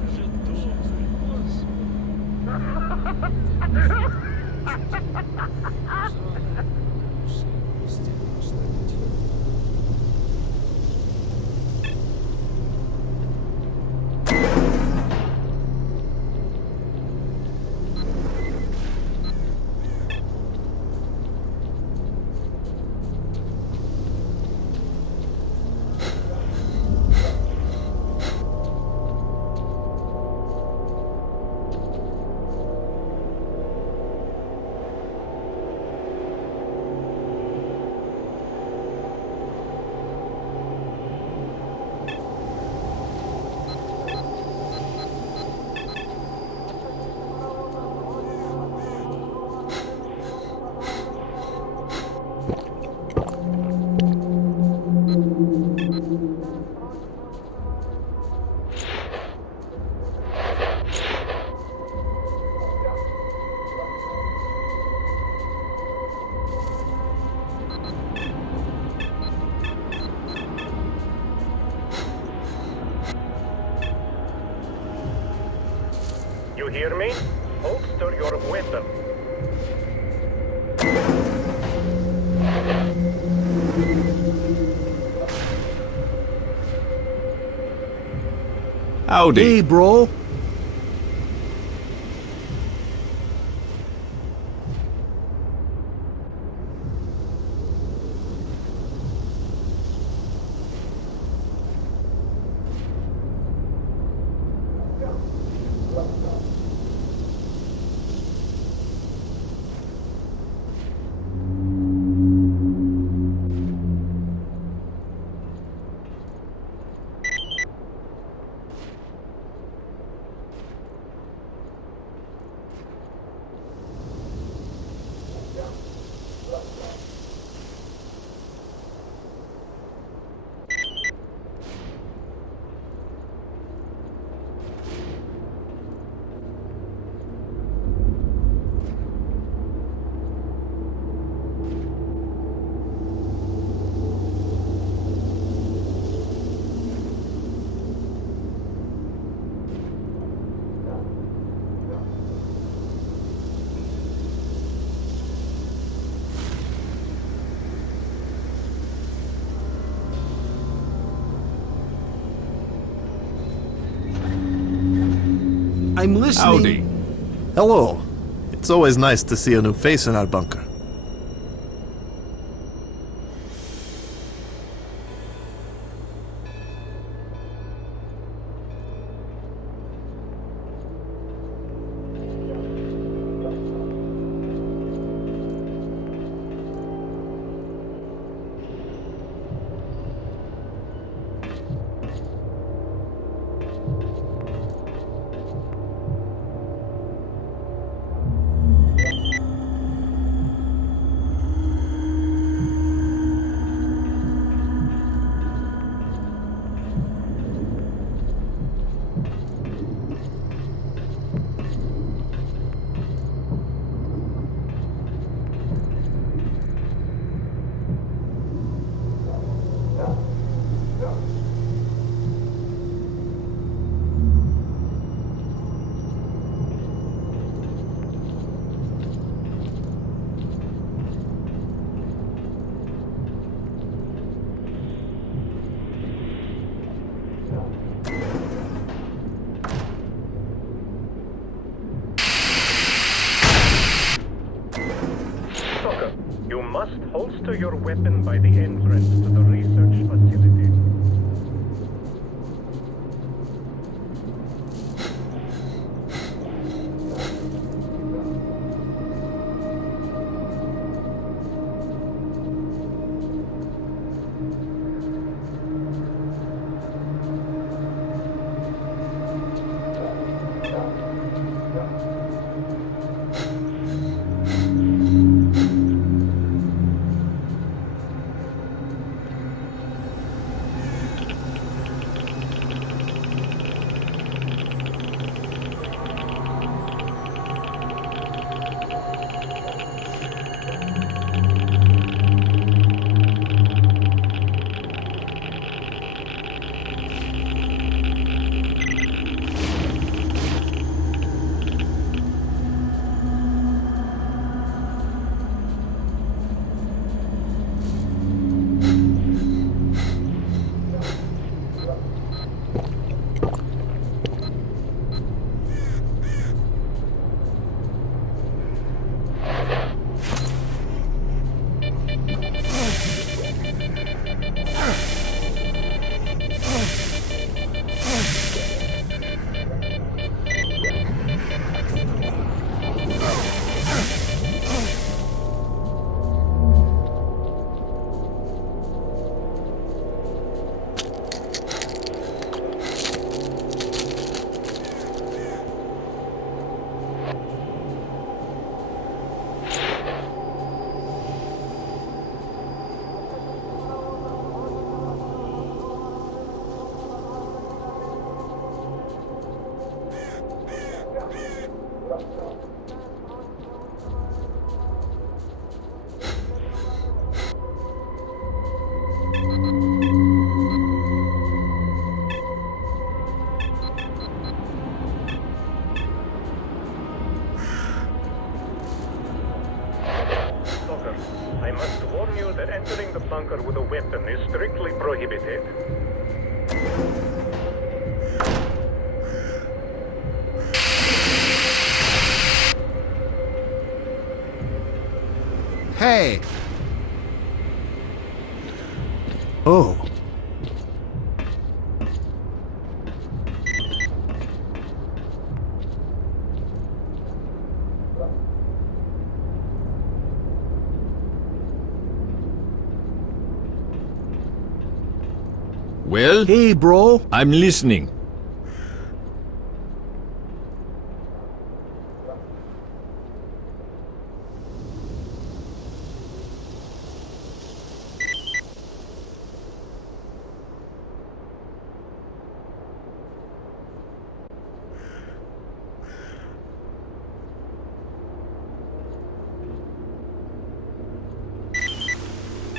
You hear me? Holster your weapon. Howdy. Hey, bro. I'm listening. Howdy. Hello. It's always nice to see a new face in our bunker. You must holster your weapon by the entrance to the research facility. I must warn you that entering the bunker with a weapon is strictly prohibited. Hey! Oh. Well? Hey, bro. I'm listening.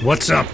What's up?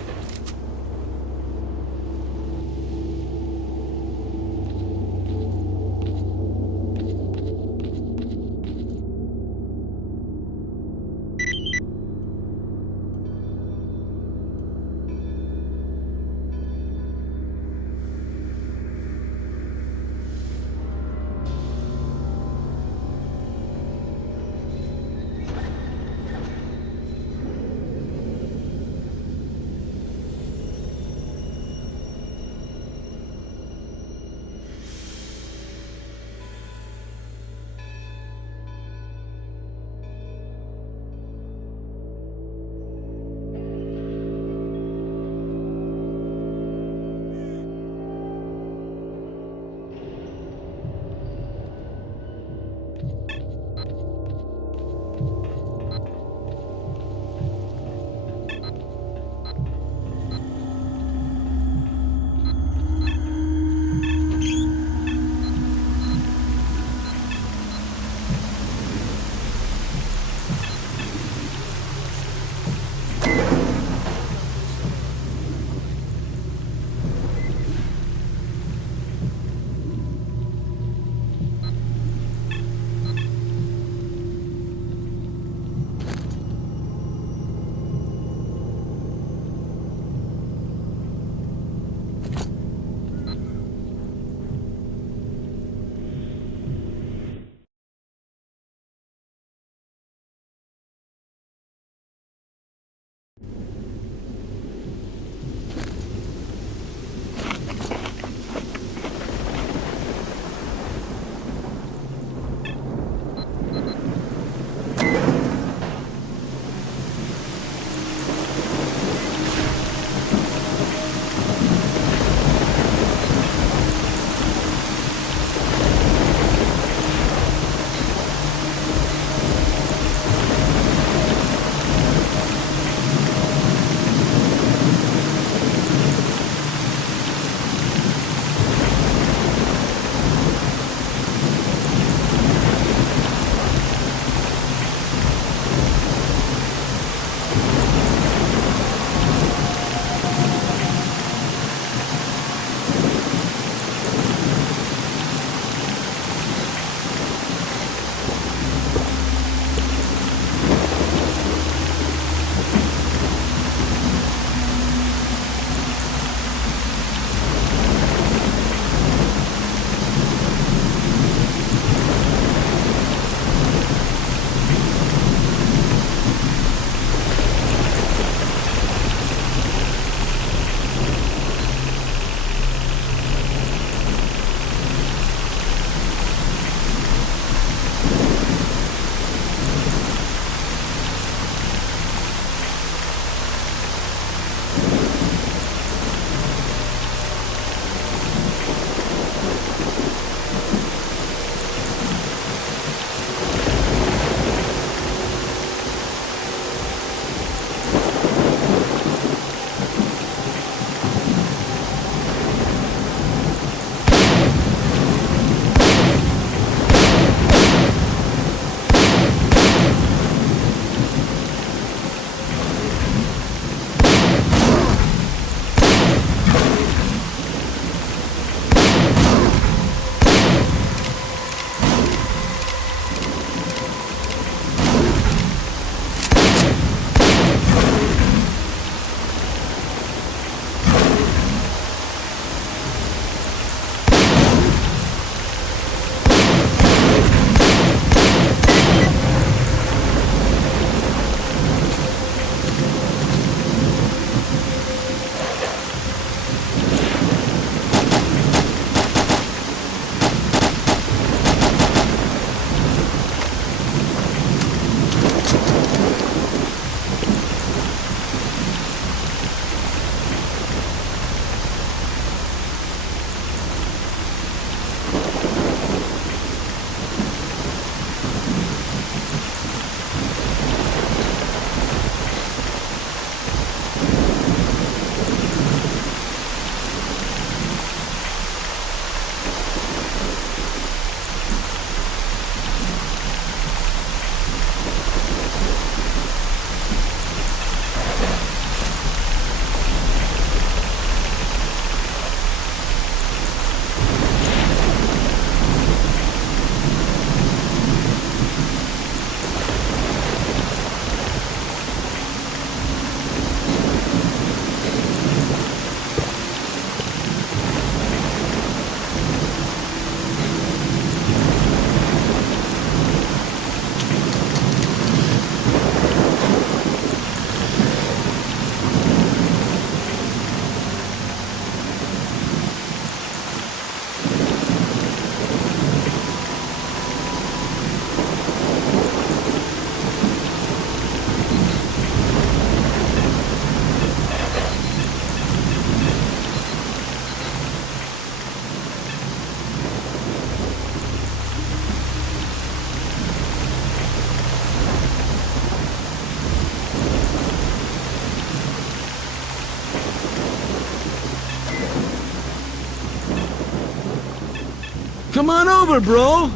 Come on over, bro!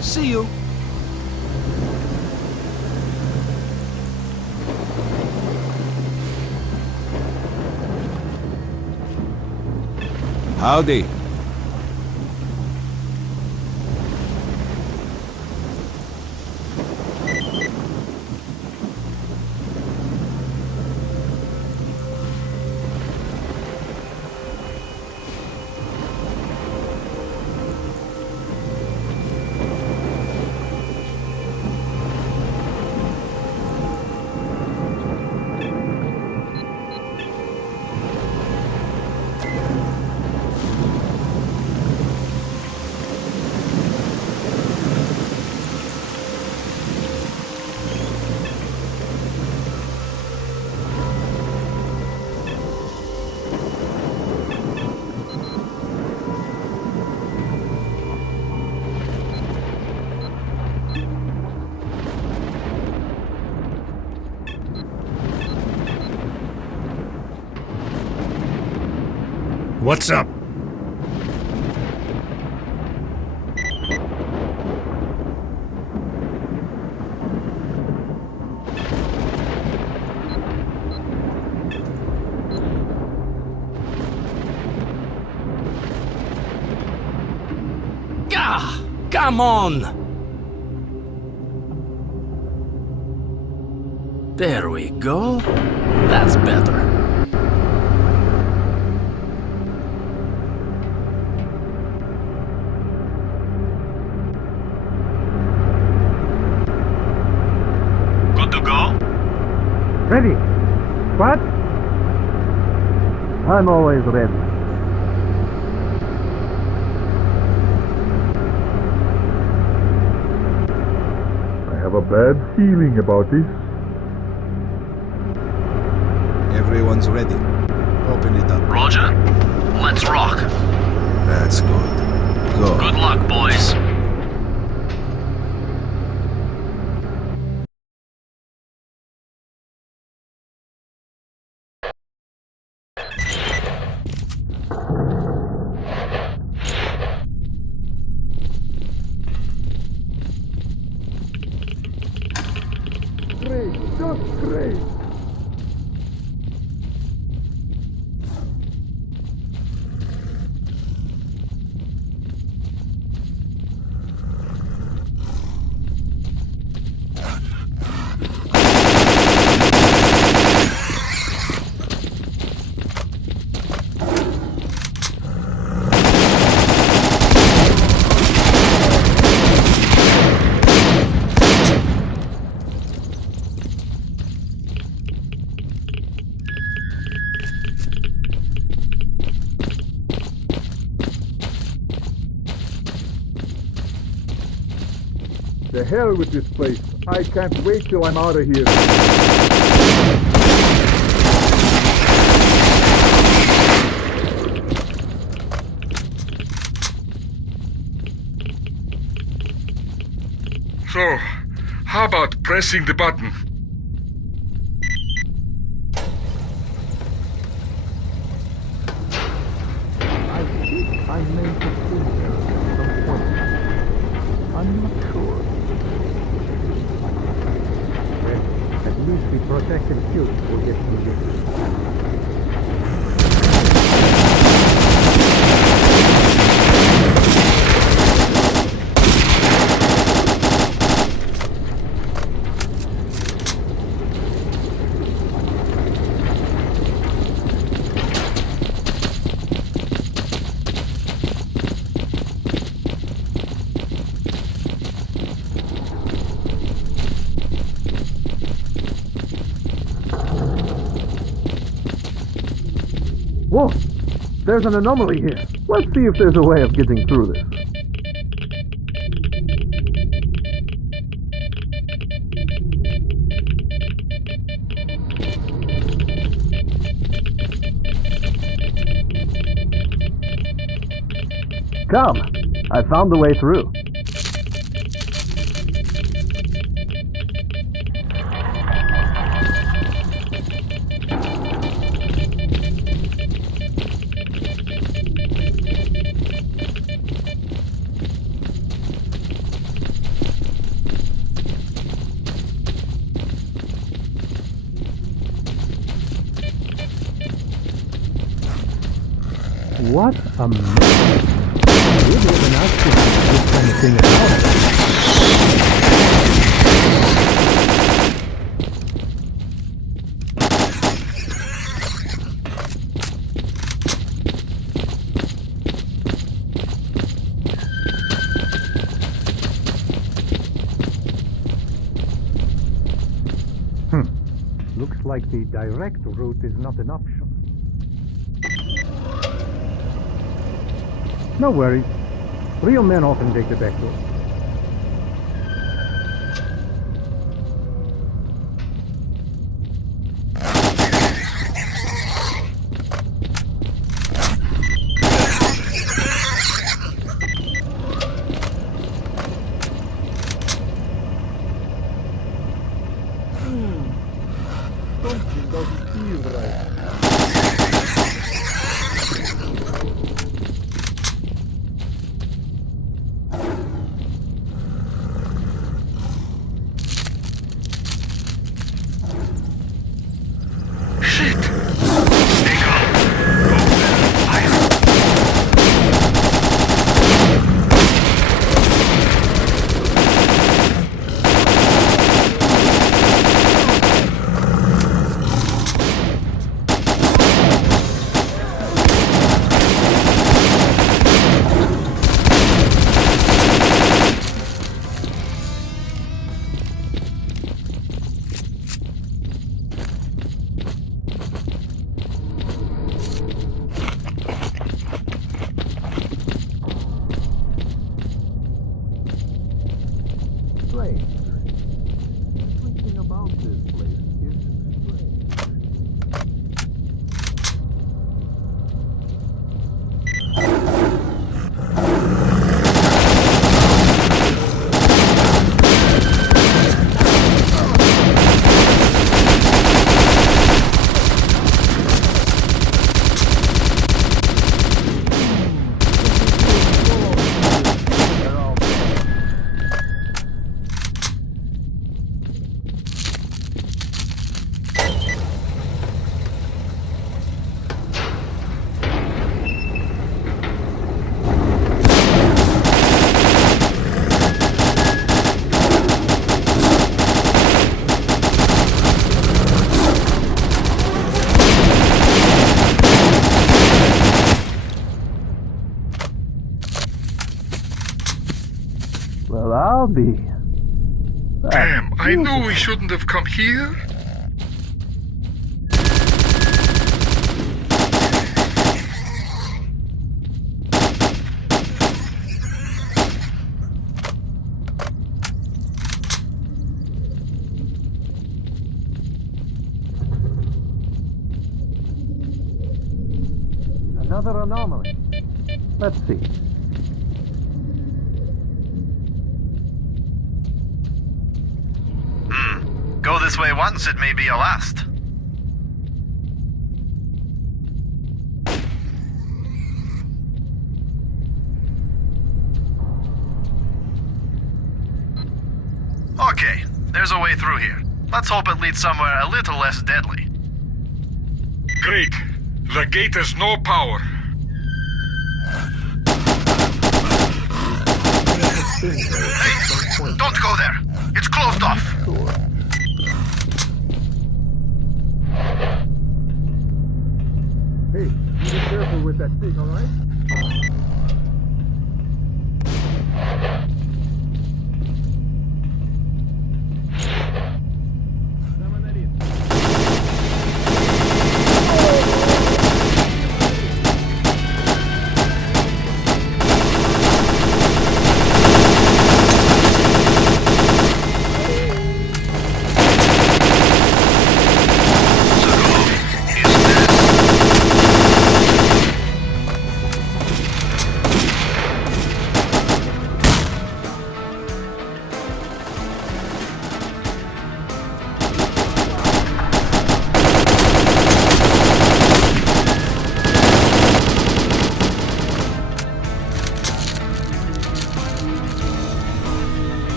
See you. Howdy. What's up? Gah! Come on! There we go. That's better. Ready? What? I'm always ready. I have a bad feeling about this. Everyone's ready. Open it up. Roger. Let's rock. That's good. Go. Good luck, boys. Great, just great. The hell with this place. I can't wait till I'm out of here. So, how about pressing the button? I think I may have been there at some point. I'm not sure. Well, at least the protected suit will get me this. Whoa! There's an anomaly here. Let's see if there's a way of getting through this. Come, I found the way through. What a mess. You'd have an outfit this kind of thing about Looks like the direct route is not an option. No worries. Real men often take the back road. Something doesn't feel right. Everything about this place is Well, I'll be. Damn, I knew we shouldn't have come here. Another anomaly. Let's see. Go this way once, it may be your last. Okay, there's a way through here. Let's hope it leads somewhere a little less deadly. Great. The gate has no power. Hey, don't go there. It's closed off. Hey, you be careful with that thing, all right?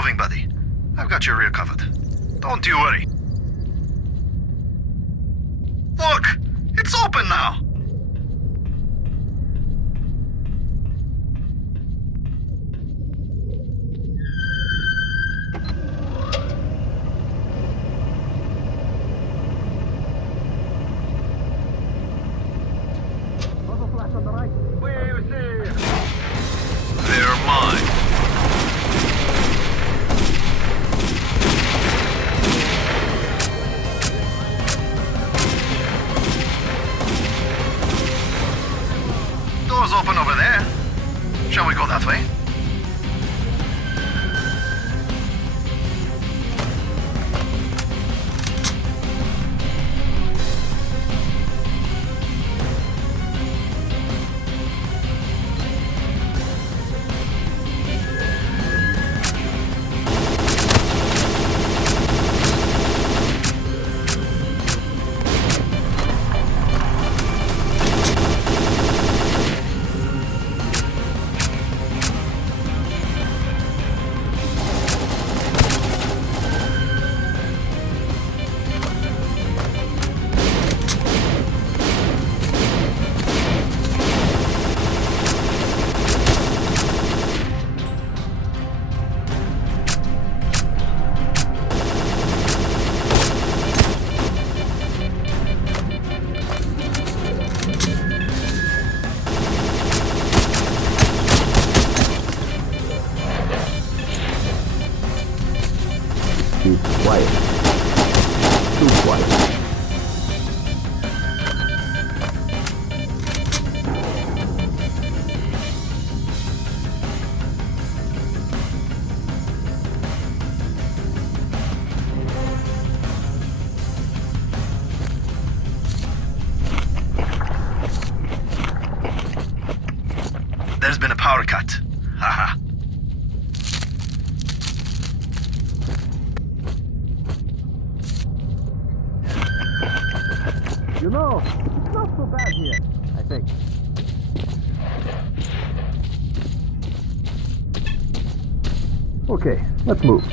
moving, buddy. I've got your rear covered. Don't you worry. Look! It's open now! They're mine. Door's open over there. Shall we go that way? Keep quiet. Too quiet. There's been a power cut. Haha. You know, it's not so bad here, I think. Okay, let's move.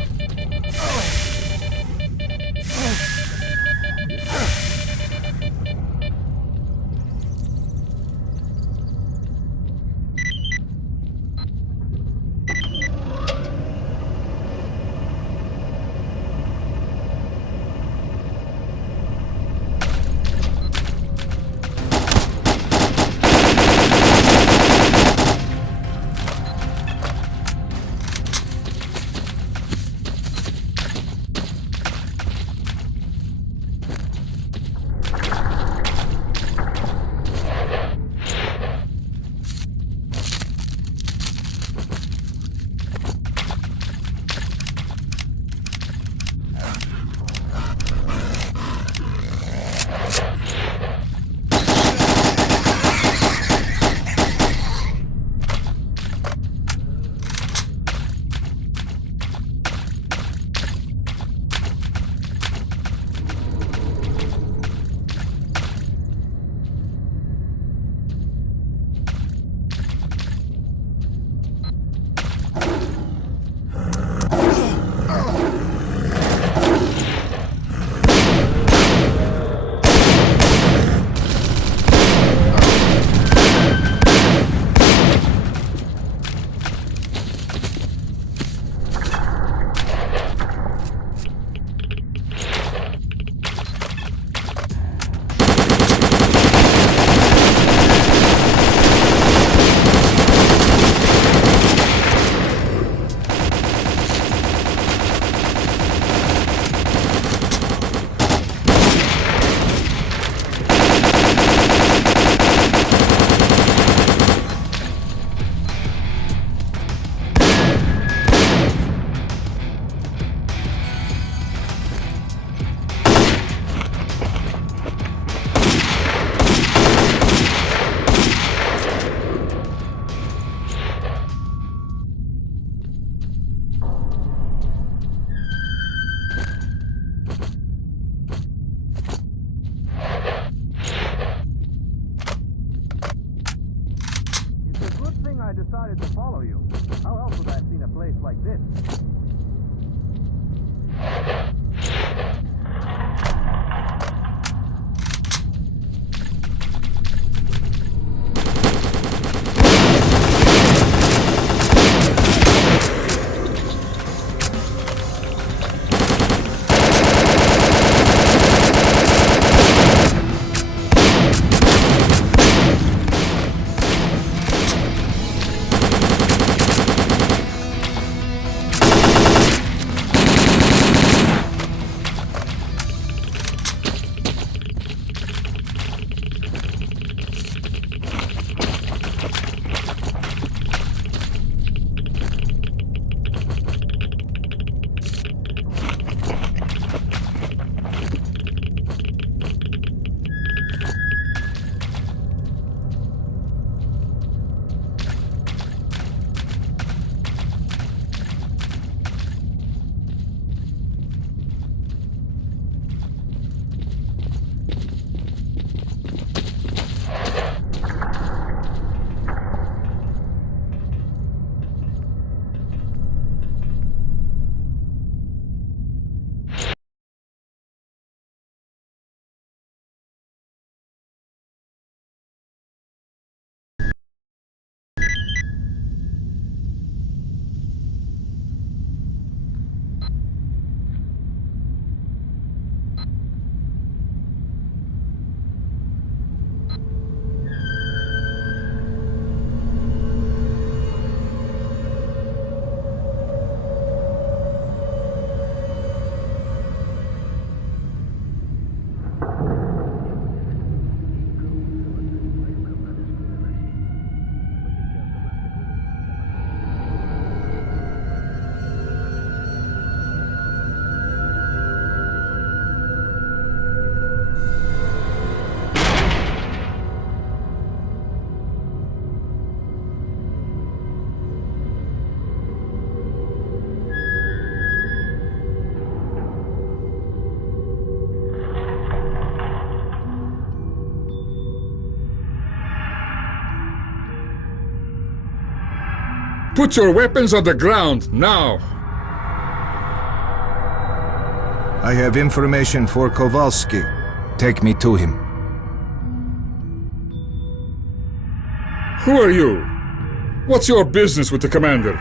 Put your weapons on the ground, now! I have information for Kowalski. Take me to him. Who are you? What's your business with the commander?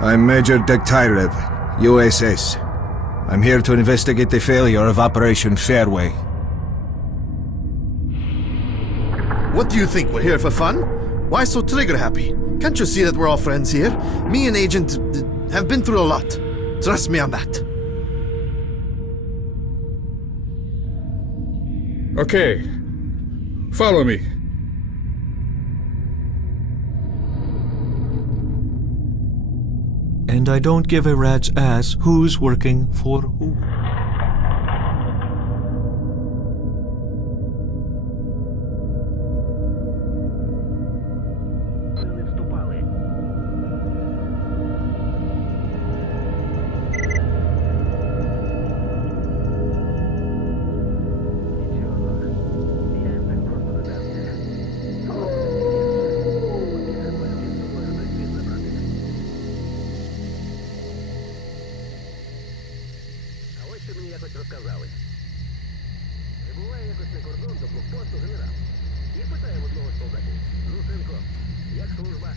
I'm Major Dektyrev, USS. I'm here to investigate the failure of Operation Fairway. What do you think? We're here for fun? Why so trigger-happy? Can't you see that we're all friends here? Me and Agent have been through a lot. Trust me on that. Okay. Follow me. And I don't give a rat's ass who's working for who. Розказали. Прибуває якось на кордон до блокпосту генерал. І питає в одного з солдатів: ну, синко, як служба?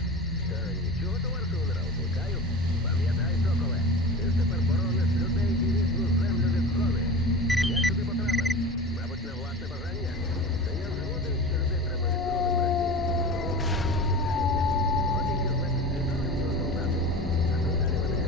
Та нічого, товаришу генерал, кликаю. Пам'ятай, соколе, ти ж тепер борониш людей і рідну землю від зони. Як туди потрапив? Мабуть, на власне бажання? Та я згоден, що людей треба від зони берегти. От які ж мене свідомі цього солдату. А то далі мене.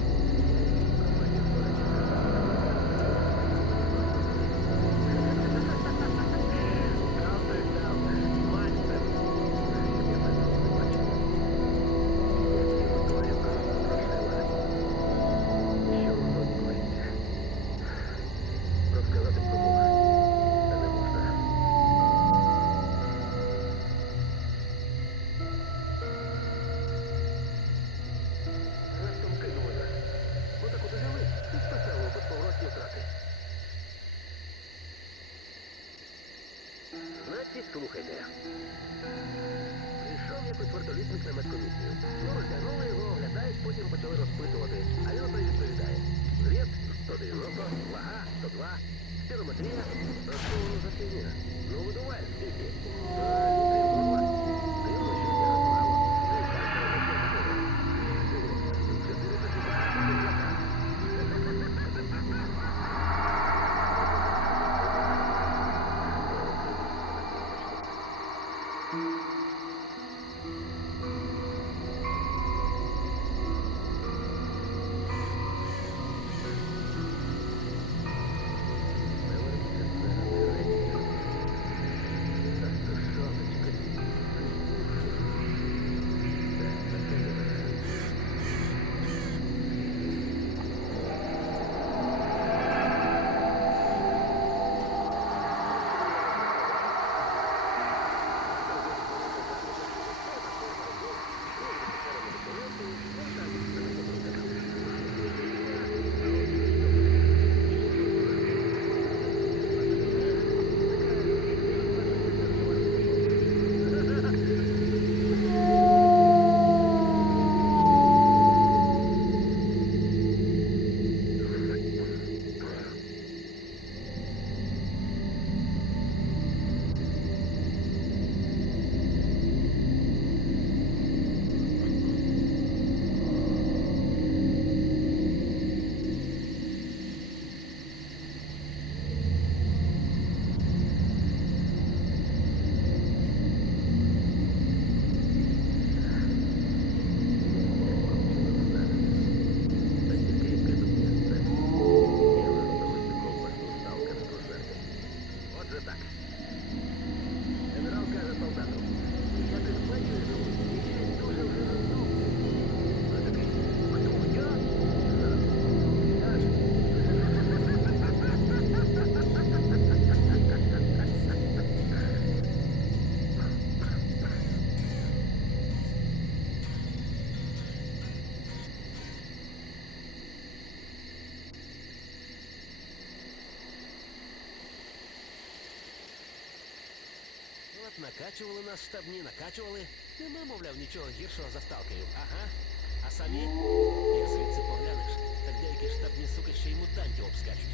Слухайте. Прийшов якийсь вертолітник на медкомісію. Ну, розтягнули його, оглядають, потім почали розпитувати. А він ото й відповідає. Зріст 190, вага 102, спірометрія, розповну за фігня. Ну, видувай, скільки? Літрів мова. Дивно, що не розмало. Ну, і так, Накачували нас штабні, накачували. Нема, мовляв, нічого гіршого за сталкерів. Ага. А самі, як звідси поглянеш, так деякі штабні суки ще й мутантів обскачуть.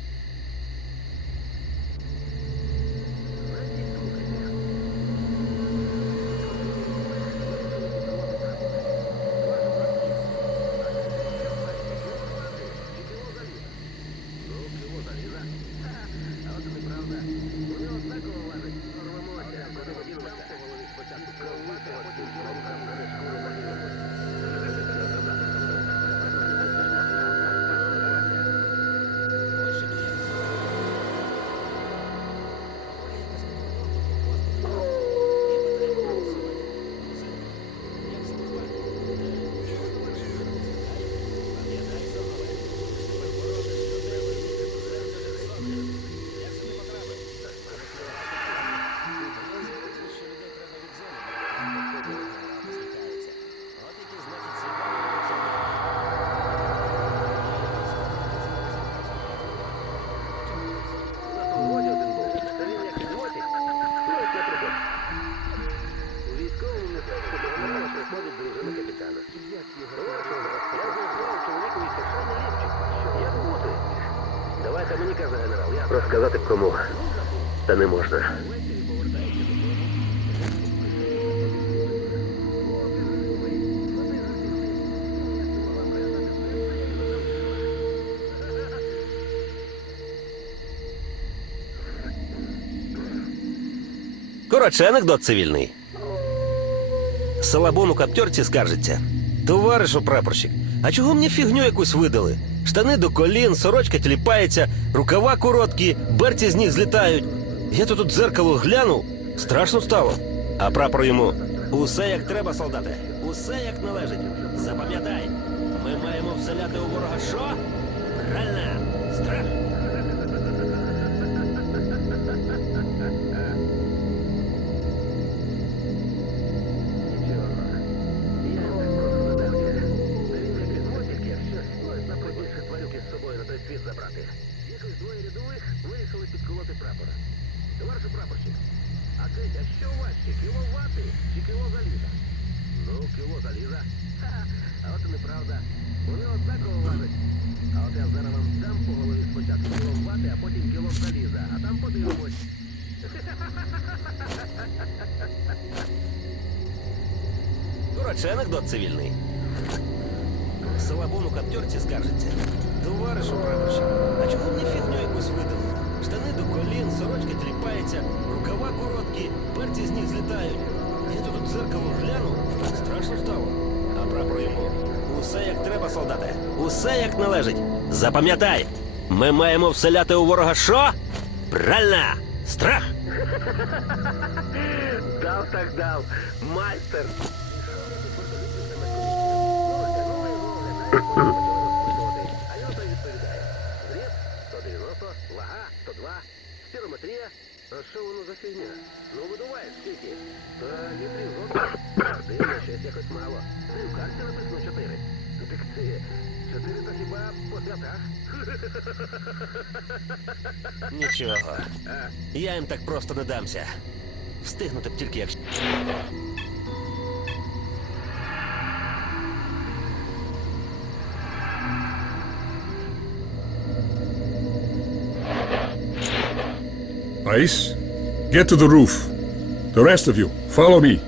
Розказати б кому, та не можна. Коротше, анекдот цивільний. Салабон у каптерці скаржиться. Товаришу прапорщик, а чого мені фігню якусь видали? Штани до колін, сорочка тіліпається, рукава короткі, берці з них злітають. Я тут дзеркало глянув, страшно стало. А прапор йому: усе як треба, солдати, усе як належить. Запам'ятай, ми маємо вселяти у ворога що? Правильно, страх. Якось двоє рядових вирішили підколоти прапора. Товаришу прапорщик, а скажіть, а що важче, кіло вати чи кіло заліза? Ну, кіло заліза. Ха-ха, а от і неправда. Вони однаково важать. А от я зараз вам дам по голові спочатку кіло вати, а потім кіло заліза. А там подивимось. Коротше, анекдот цивільний. Салабон у каптерці скаржиться. Товаришу прапорщик, а чого мені фігню якусь видали? Штани до колін, сорочка тіліпається, рукава короткі, берці з них злітають. Я тут у дзеркало глянув, страшно стало. А прапор йому: усе як треба, солдати, усе як належить. Запам'ятай, ми маємо вселяти у ворога що? Правильно, страх. Дав так дав, майстер. А я то відповідає. Зріз 190, вага 102, спірометрія. А що воно за фігня? Ну видуваєш скільки? Та літрів дивно, щось якось мало. В карті написано 4. Так це 4 то хіба по святах? Нічого, я їм так просто не дамся. Встигнути б тільки якщо... Ice, get to the roof. The rest of you, follow me.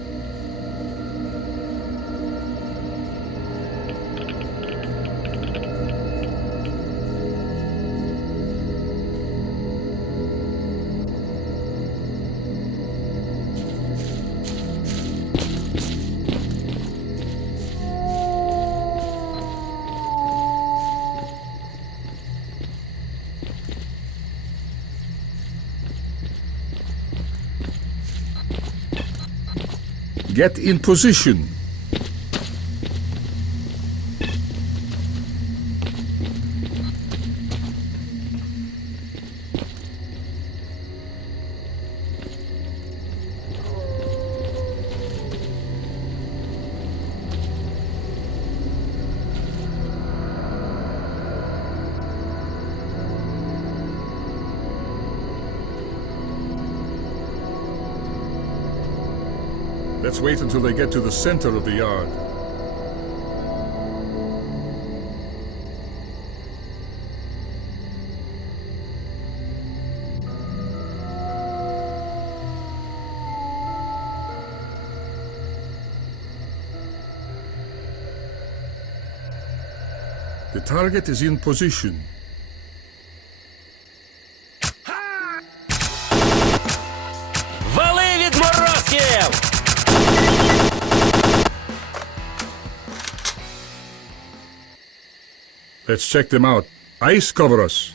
Get in position. Let's wait until they get to the center of the yard. The target is in position. Вали відморозків! Let's check them out. Ice cover us.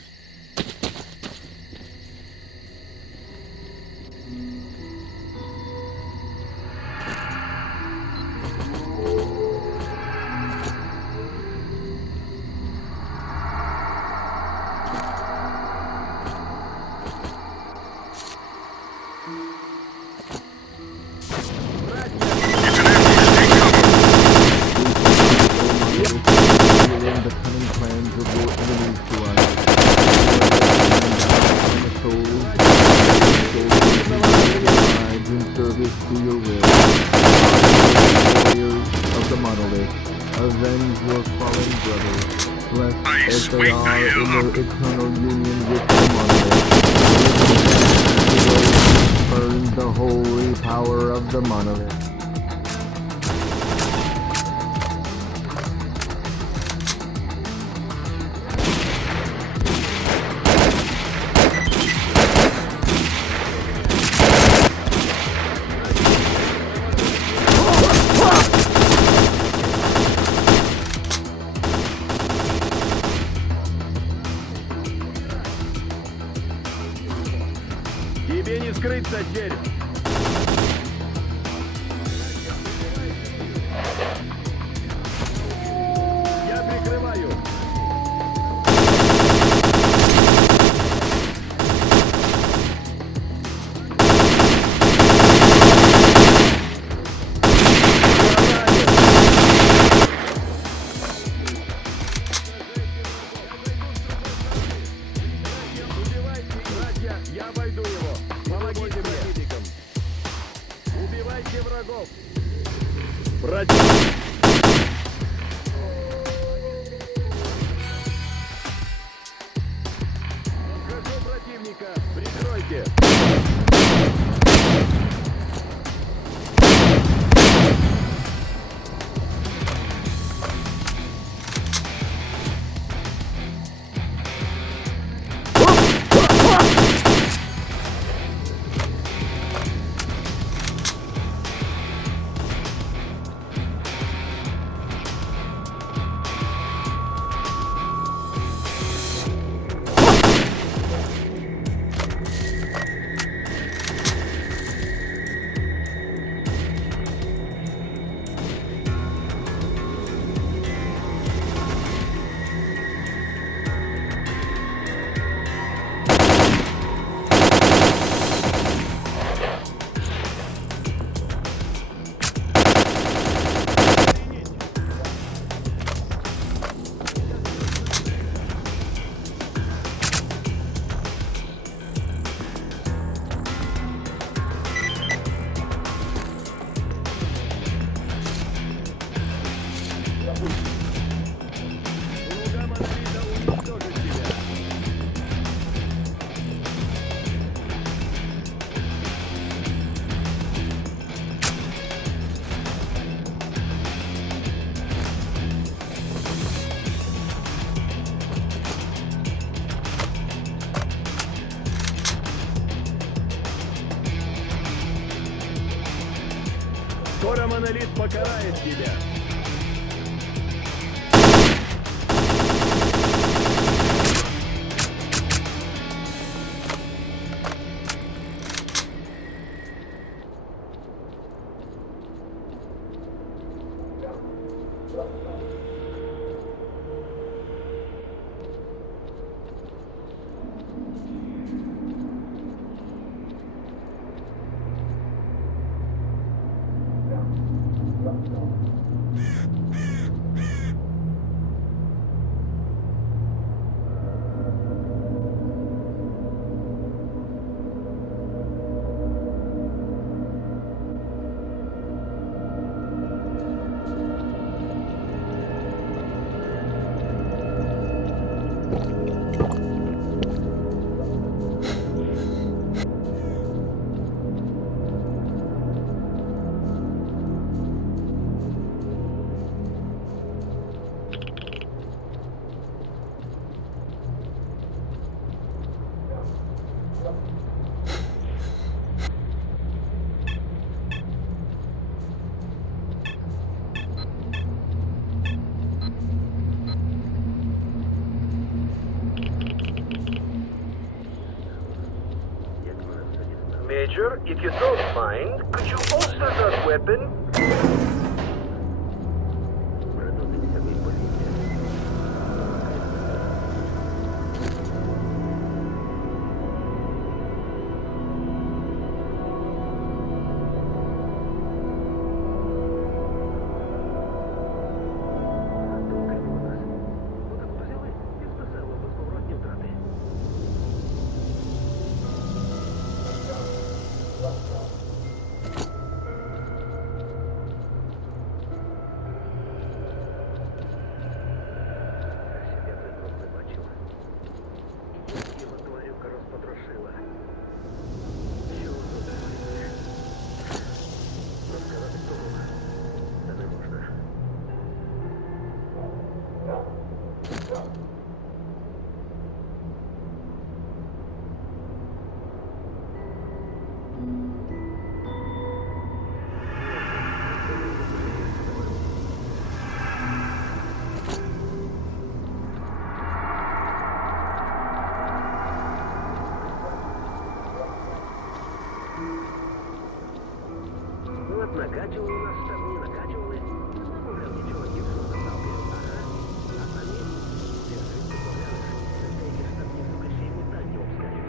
Avenge your fallen brothers. Bless S.T.A.L.K.E.R. in their eternal union with the Monolith. Burn the holy power of the Monolith. Тебе не скрыться, череп! Я прикрываю! Я обойду его. Помогите мне. Убивайте врагов. Братья. Обхожу противника. Прикройте. Скоро Монолит покарает тебя. Major, if you don't mind, could you holster that weapon? Накачивали нас там, не накачивали. Ничего, гибкого сталкеров. А сами держись, поглянешь. Эти штабни, сука, ще й металь не обскачут.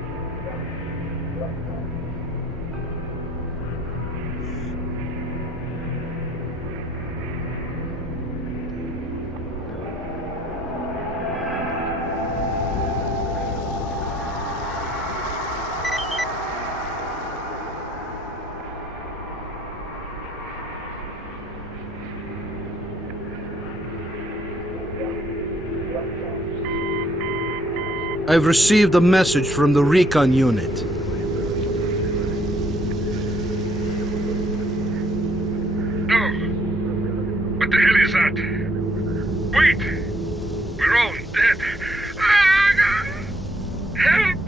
I've received a message from the recon unit. No. What the hell is that? Wait! We're all dead. Help!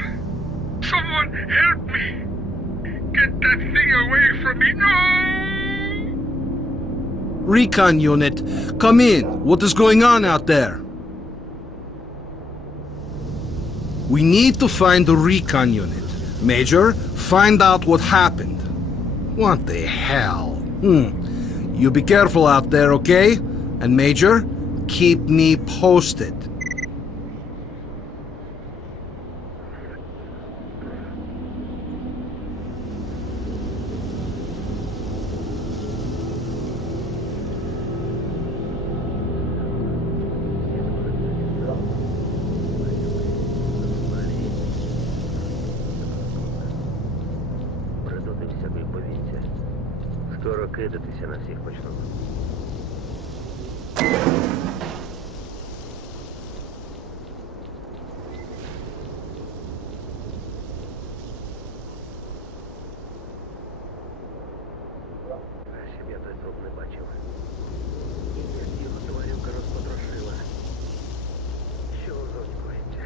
Someone help me! Get that thing away from me! No! Recon unit, come in. What is going on out there? We need to find the recon unit. Major, find out what happened. What the hell? You be careful out there, okay? And Major, keep me posted. Скоро кидатися на всіх почнуть. Щоб я той труп не бачив. І як його тварюка розпотрошила. Що у зоні коїться?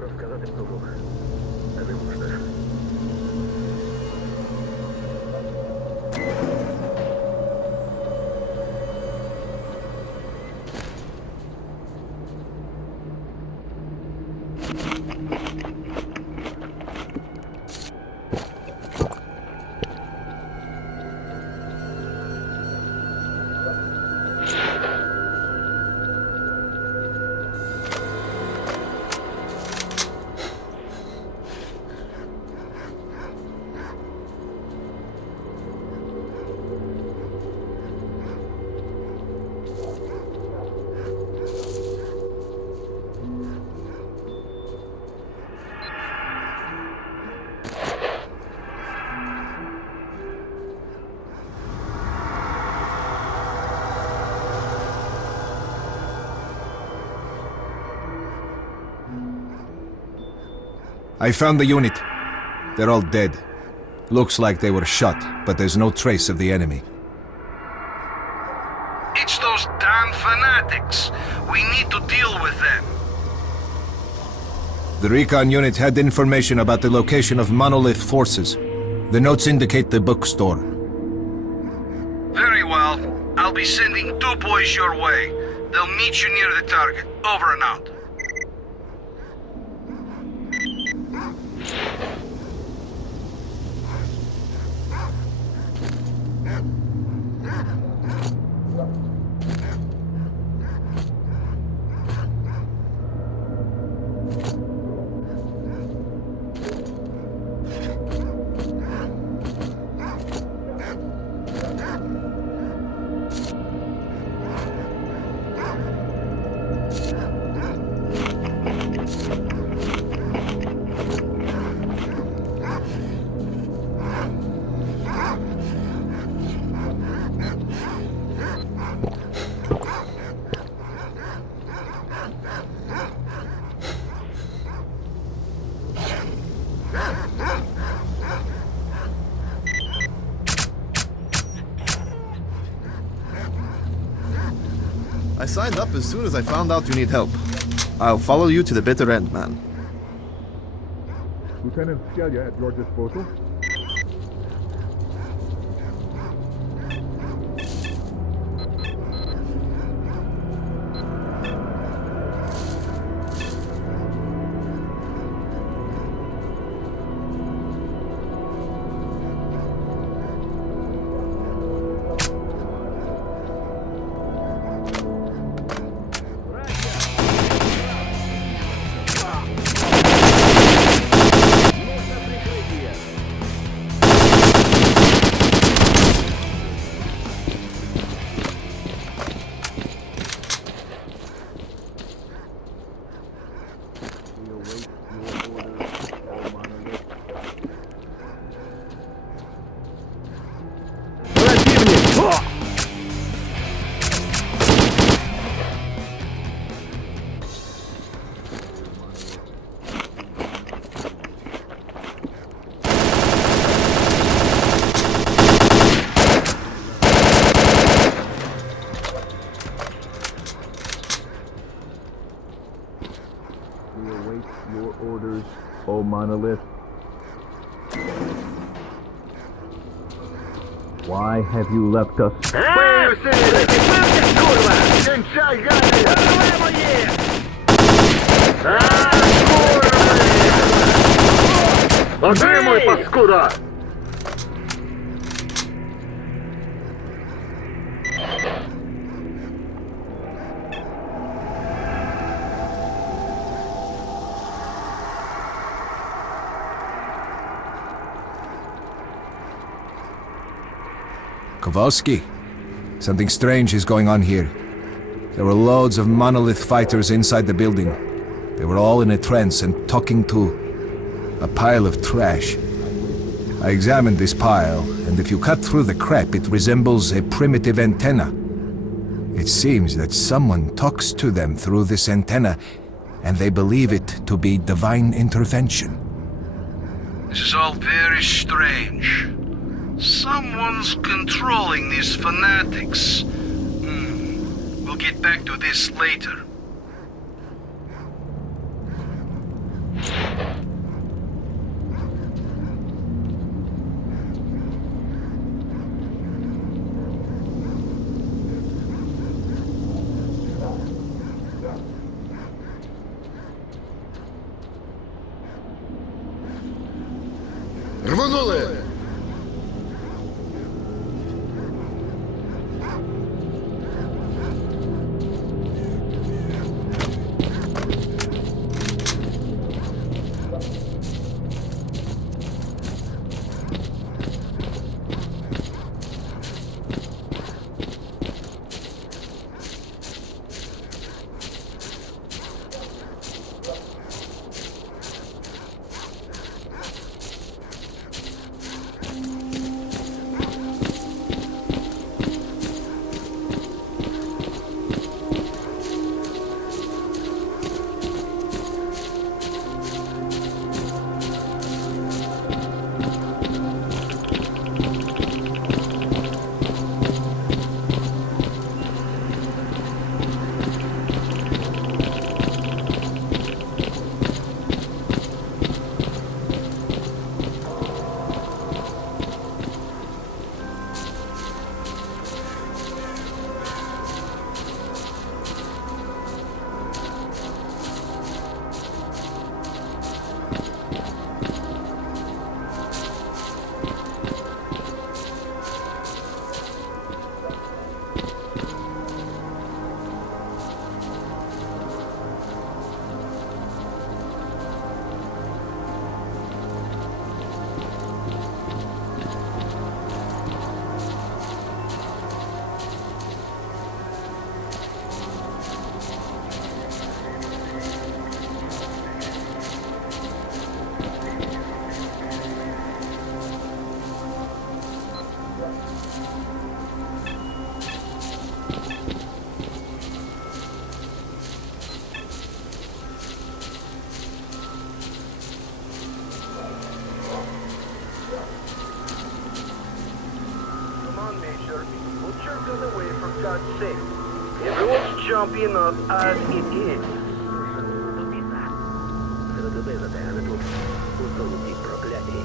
Розказати кому? А не можна. I found the unit. They're all dead. Looks like they were shot, but there's no trace of the enemy. It's those damn fanatics. We need to deal with them. The recon unit had information about the location of Monolith forces. The notes indicate the bookstore. Very well. I'll be sending 2 boys your way. They'll meet you near the target. Over and out. I signed up as soon as I found out you need help. I'll follow you to the bitter end, man. Lieutenant Skelja at your disposal. Monolith. Why have you left us? Kowalski, something strange is going on here. There were loads of Monolith fighters inside the building. They were all in a trance and talking to a pile of trash. I examined this pile, and if you cut through the crap, it resembles a primitive antenna. It seems that someone talks to them through this antenna, and they believe it to be divine intervention. This is all very strange. Someone's controlling these fanatics. We'll get back to this later. Рванули! jumping us as it is. Зрадобезати тут у зоні ті прокляті.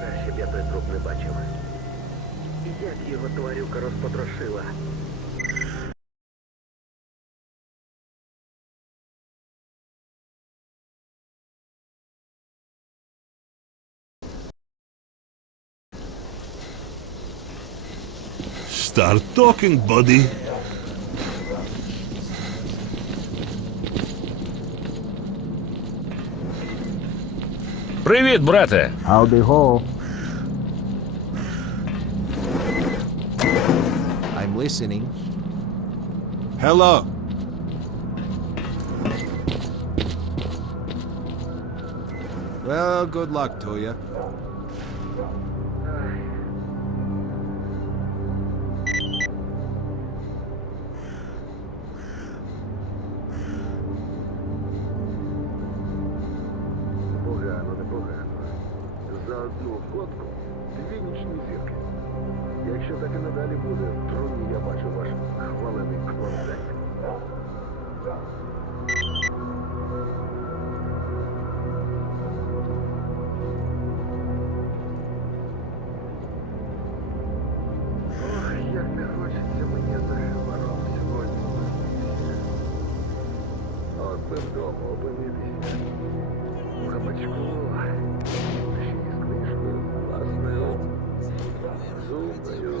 Краще б я той труп не бачив. Як його тварюка розпотрошила. Start talking, buddy. Привіт, брате! Howdy ho. I'm listening. Hello. Well, good luck to you. Непогано. За одну фотку дві нічні зірки. Якщо так і надалі буде, в троні я бачу ваш хвалений клондайк. Ох, як не хочеться мені захвороб сьогодні. От би вдома опинитися. У кабачку. Ще й з книжкою власною. Зубою.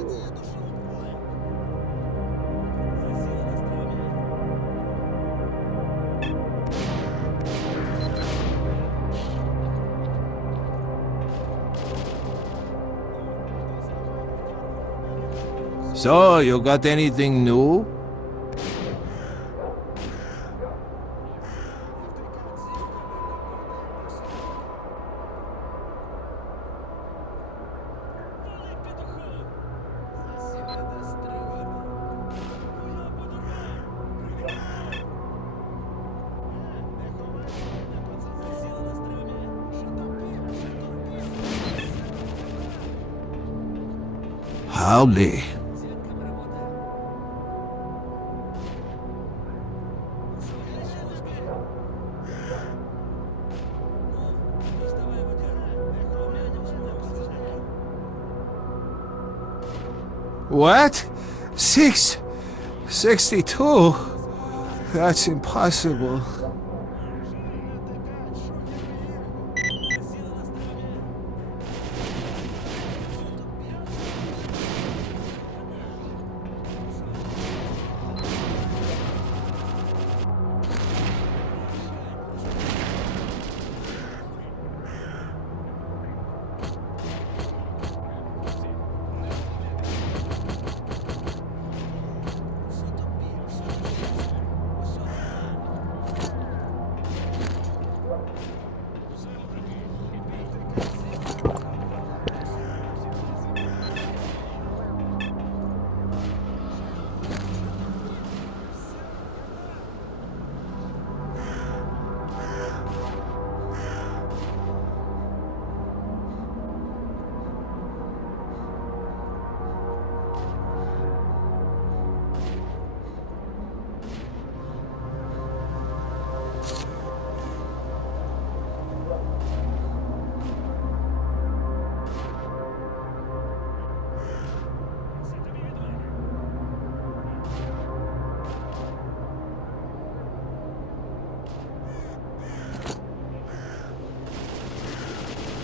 So, you got anything new? Howdy. What? 62? That's impossible.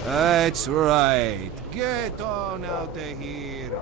That's right. Get on out of here.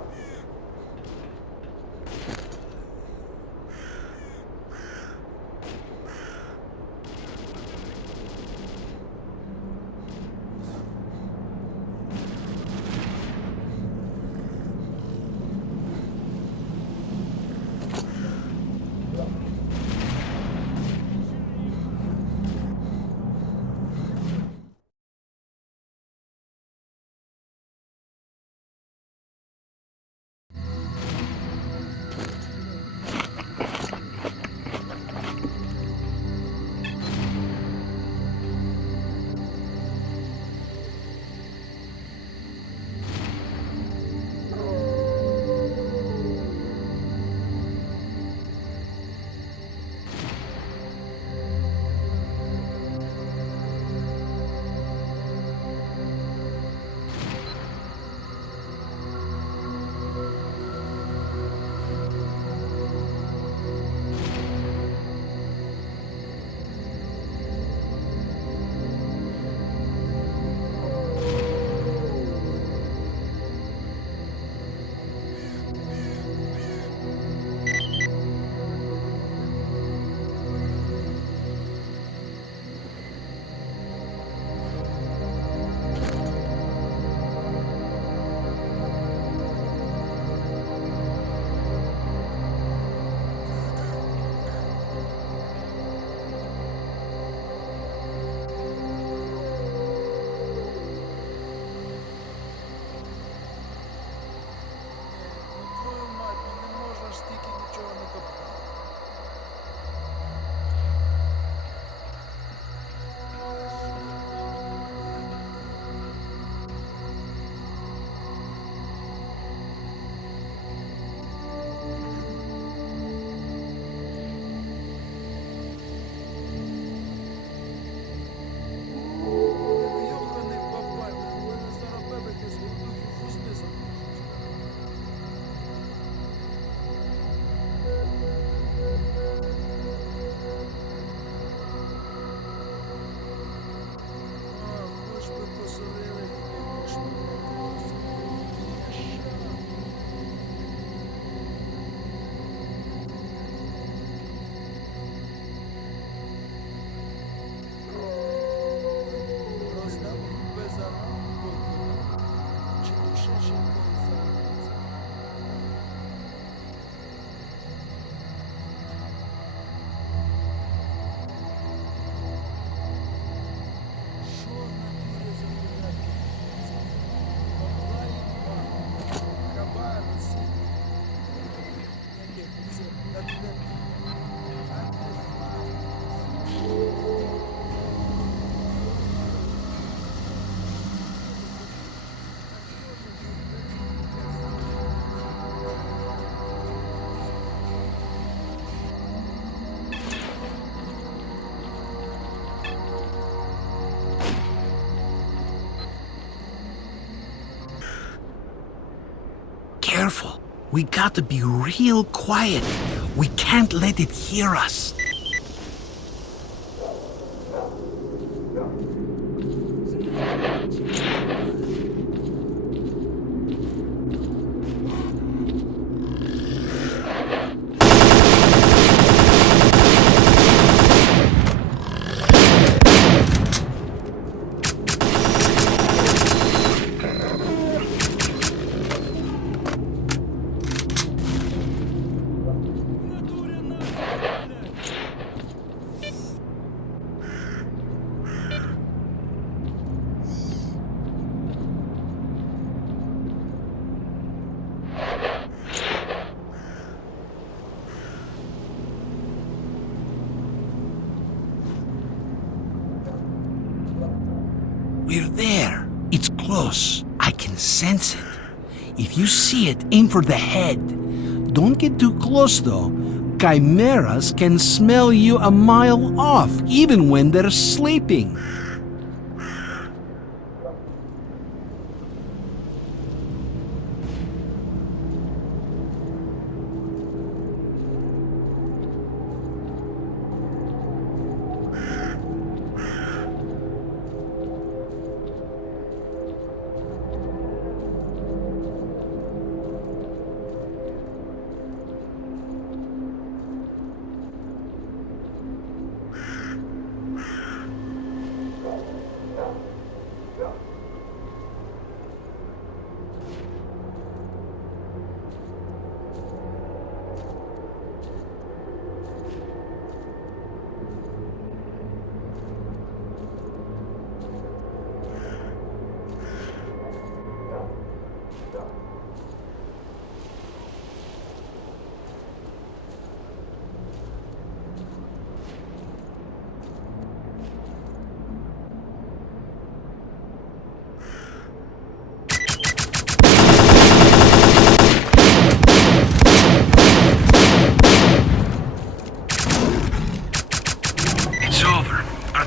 careful. We gotta be real quiet. We can't let it hear us. We're there. It's close. I can sense it. If you see it, aim for the head. Don't get too close, though. Chimeras can smell you a mile off, even when they're sleeping.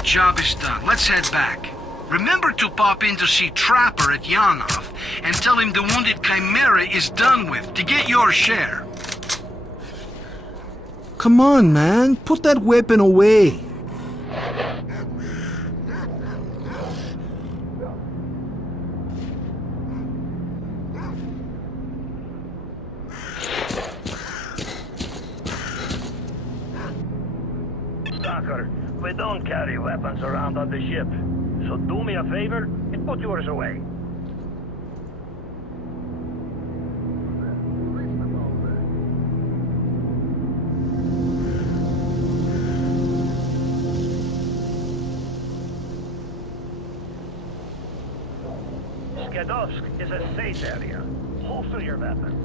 Job is done. Let's head back. Remember to pop in to see Trapper at Yanov and tell him the wounded Chimera is done with to get your share. Come on, man. Put that weapon away. Stalker, we don't carry weapons around on the ship. So do me a favor and put yours away. Skadovsk is a safe area. Holster your weapon.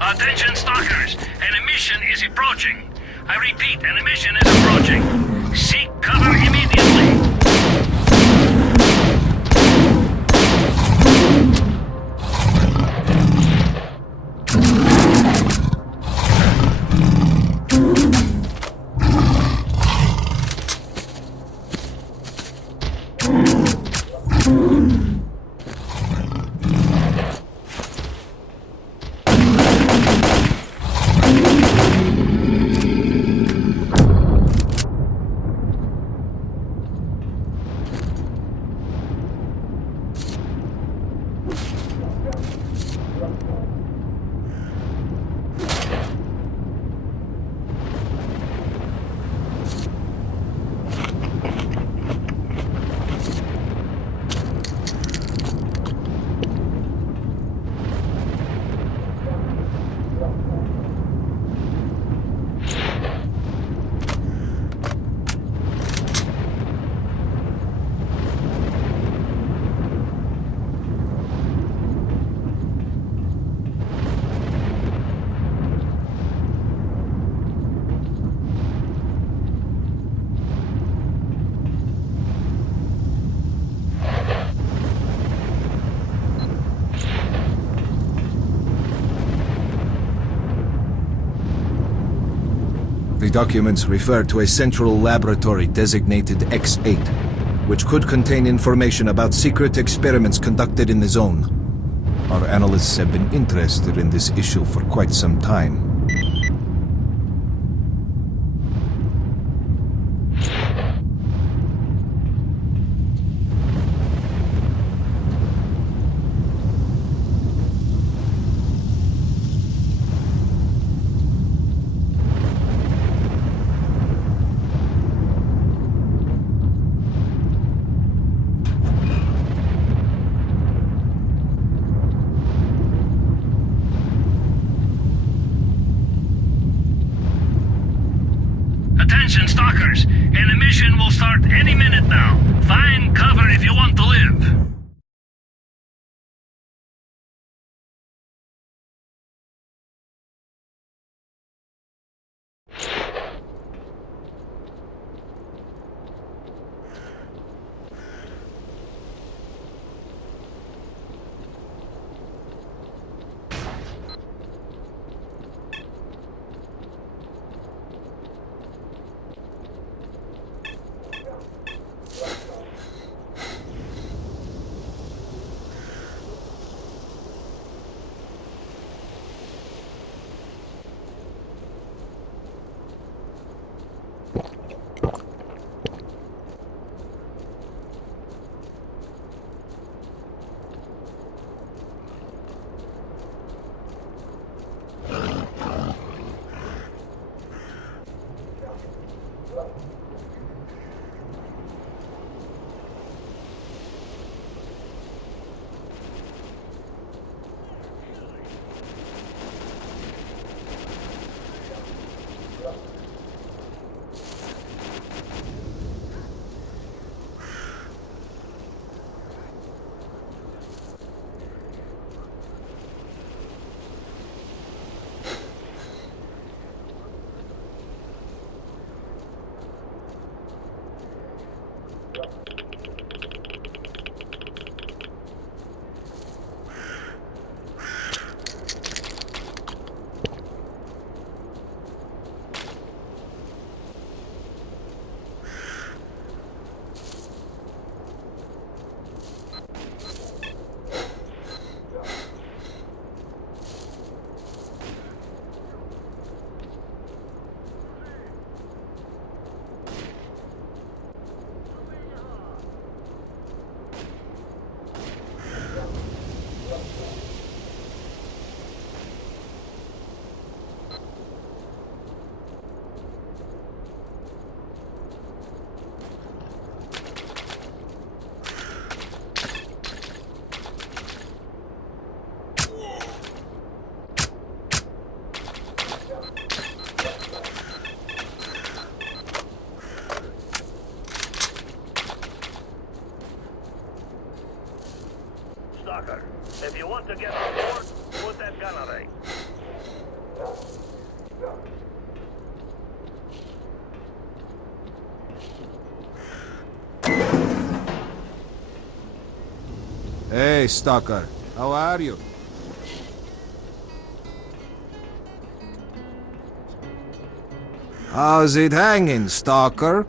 Attention, stalkers! An emission is approaching. I repeat, an emission is approaching. Seek cover immediately. The documents refer to a central laboratory designated X8, which could contain information about secret experiments conducted in the zone. Our analysts have been interested in this issue for quite some time. Attention, stalkers! An emission will start any minute now. Find cover if you want to live. Stalker, if you want to get on board, put that gun away. Hey, Stalker. How are you? How's it hanging, Stalker?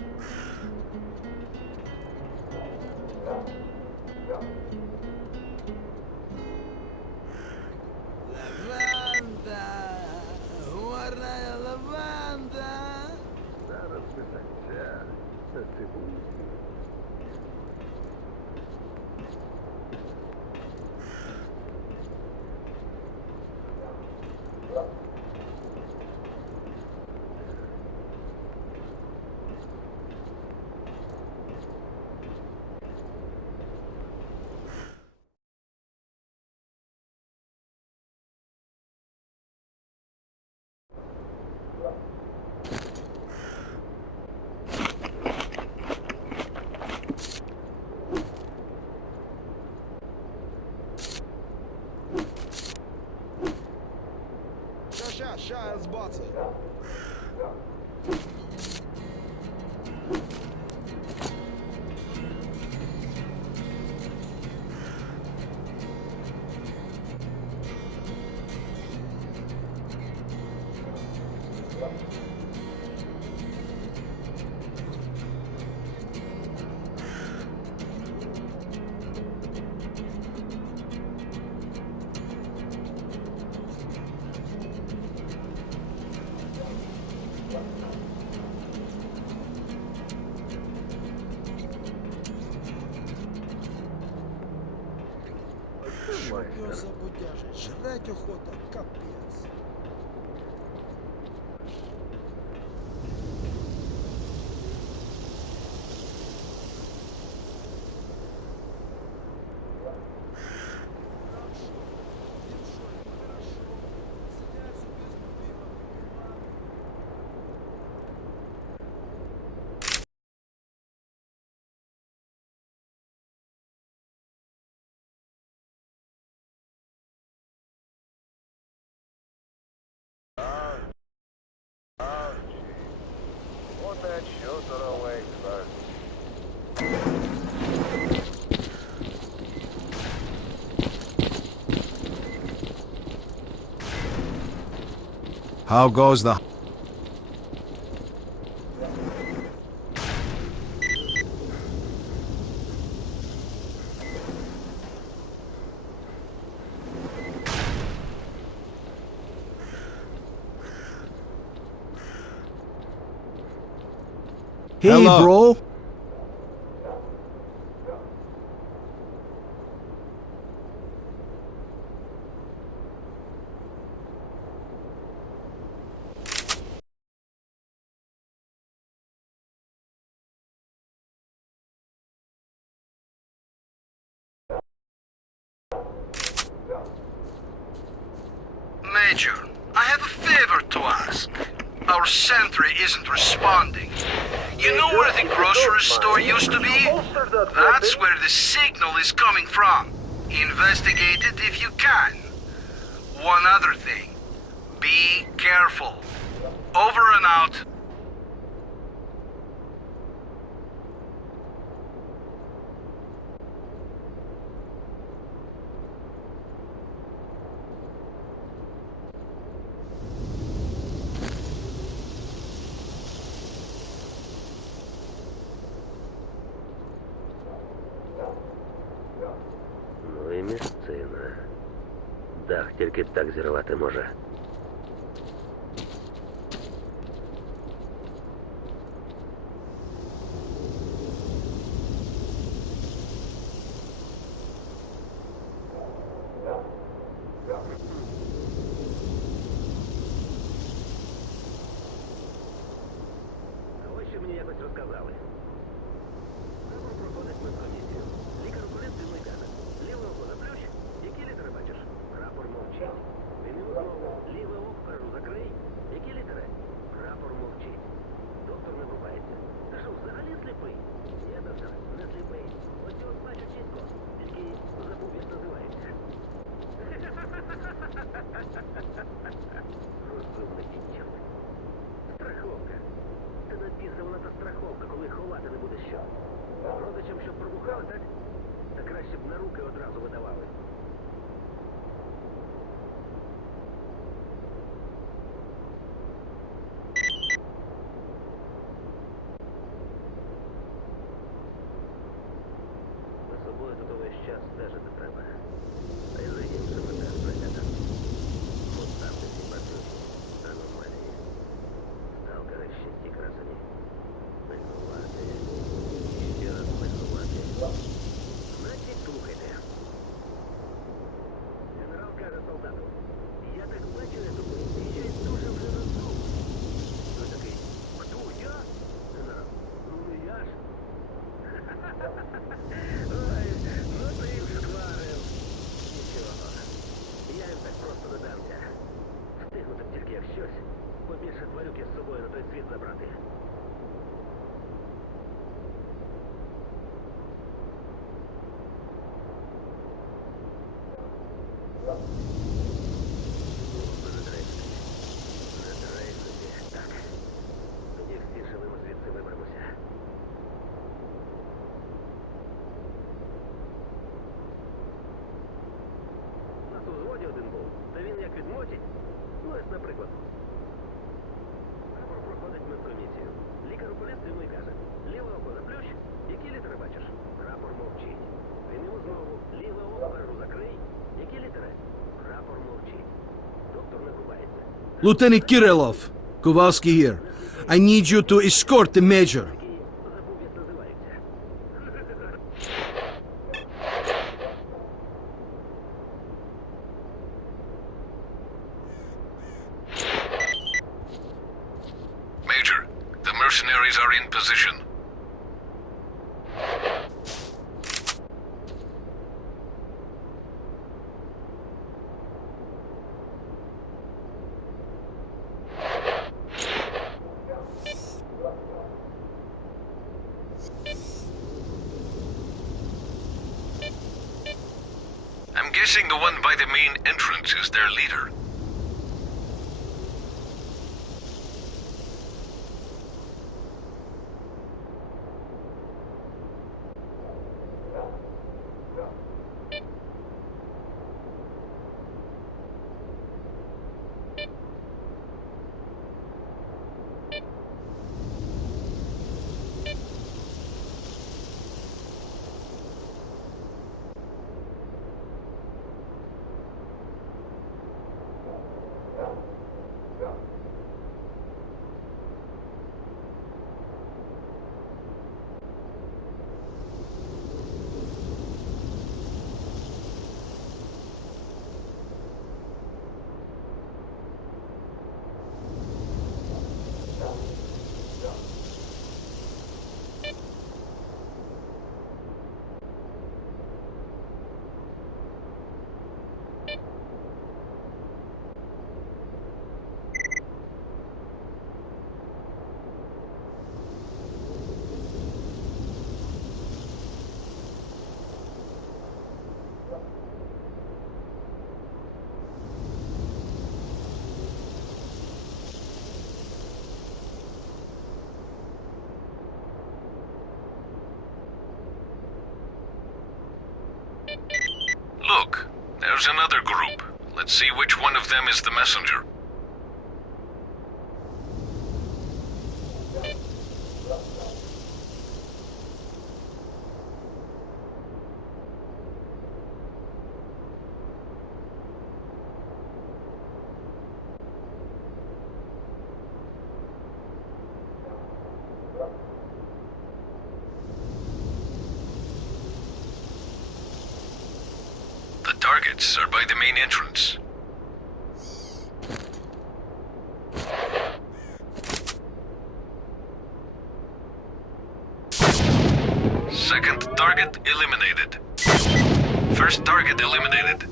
Чтоб его забудяжить, жрать охота, капец. Want that shooter away, sir. How goes the... Hey, Hello. bro. Major, I have a favor to ask. Our sentry isn't responding. You know where the grocery store used to be? That's where the signal is coming from. Investigate it if you can. One other thing. Be careful. Over and out. Ну і місцина. Дах тільки так зірвати може. А ось що мені якось розказали. Треба проходить медкомісію. Лікар окуліст і каже. Ліве око заплющ, які літери бачиш? Прапор мовчить. Він йому знову ліве око, кажу, закрий. Які літери? Прапор мовчить. Доктор не врубається. Ти що, взагалі сліпий? Ні, доктор, не сліпий. Ось його бачу чітко. Тільки забув, як називається. Розумний дівчат. Страховка. Ти напісав вона та страховка, коли ховати не буде що. Родичам, щоб пробухали, так? Та краще б на руки одразу видавали. За собою тут увесь час стежити треба. Та й за іншими теж приглядати. Поставте ці базуки. Аномалії. Сталкери ще ті красені. Пильнувати. Ще раз пильнувати. Значить, слухайте. Генерал каже солдату. Я так бачу, я думаю, ти щось дуже вже розумний. Той такий, хто, я? Генерал, ну я ж. Ой, ну ти їм шкварив. Нічого. Я їм так просто не дамся. Встигнути б тільки як щось. Побільше тварюки з собою на той світ забрати. Так. Тоді всі живими звідси виберемося. У нас у взводі один був, та він як відмотить. Ну, ось, наприклад. Прапор проходить медкомісію. Лікар-окуліст йому й каже. Ліве око заплющ, які літери бачиш? Прапор мовчить. Він йому знову. Ліве око, кажу, закрий. Які літери? Прапор мовчить. Доктор не врубається. Lieutenant Kirillov, Kowalski here. I need you to escort the Major. Забув, як називається. Sentries are in position. I'm guessing the one by the main entrance is their leader. Look, there's another group. Let's see which one of them is the messenger. The targets are by the main entrance. Second target eliminated. First target eliminated.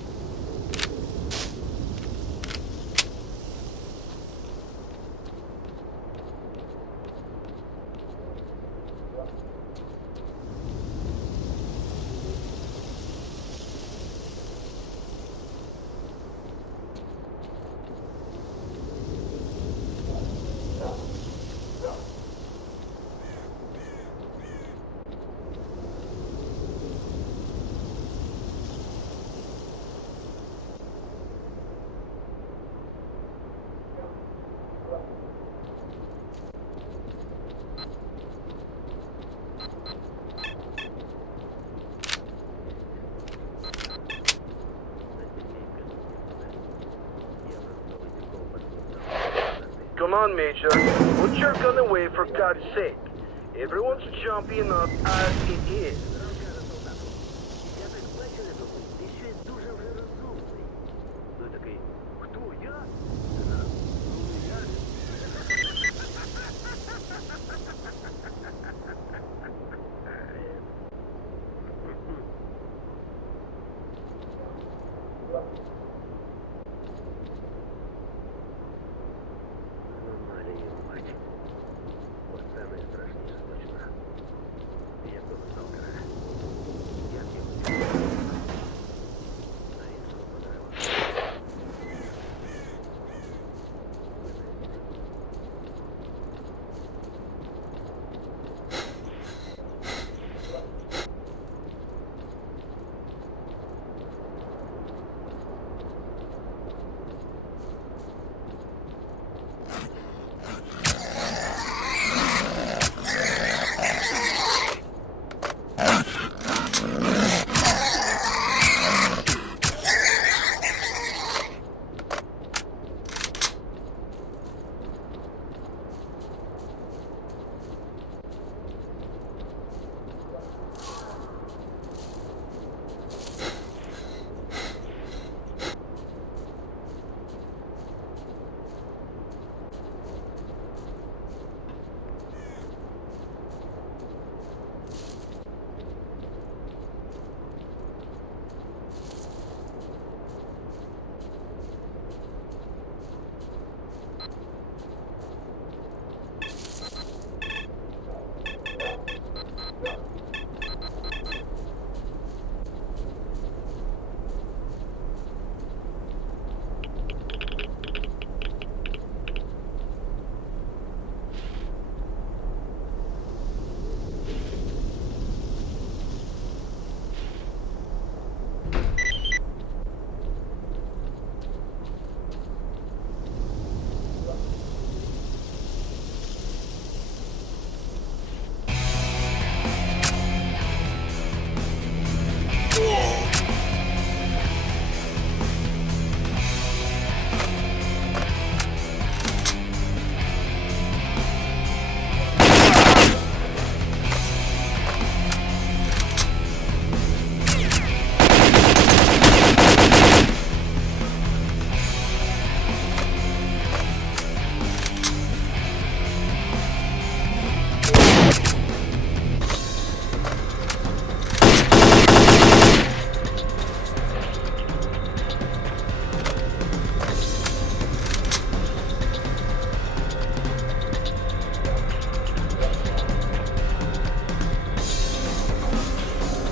Come on, Major. Put your gun away for God's sake. Everyone's jumpy enough as it is.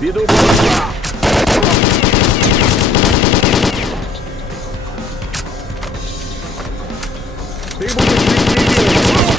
Піду по руках. Ти будеш ліквідований.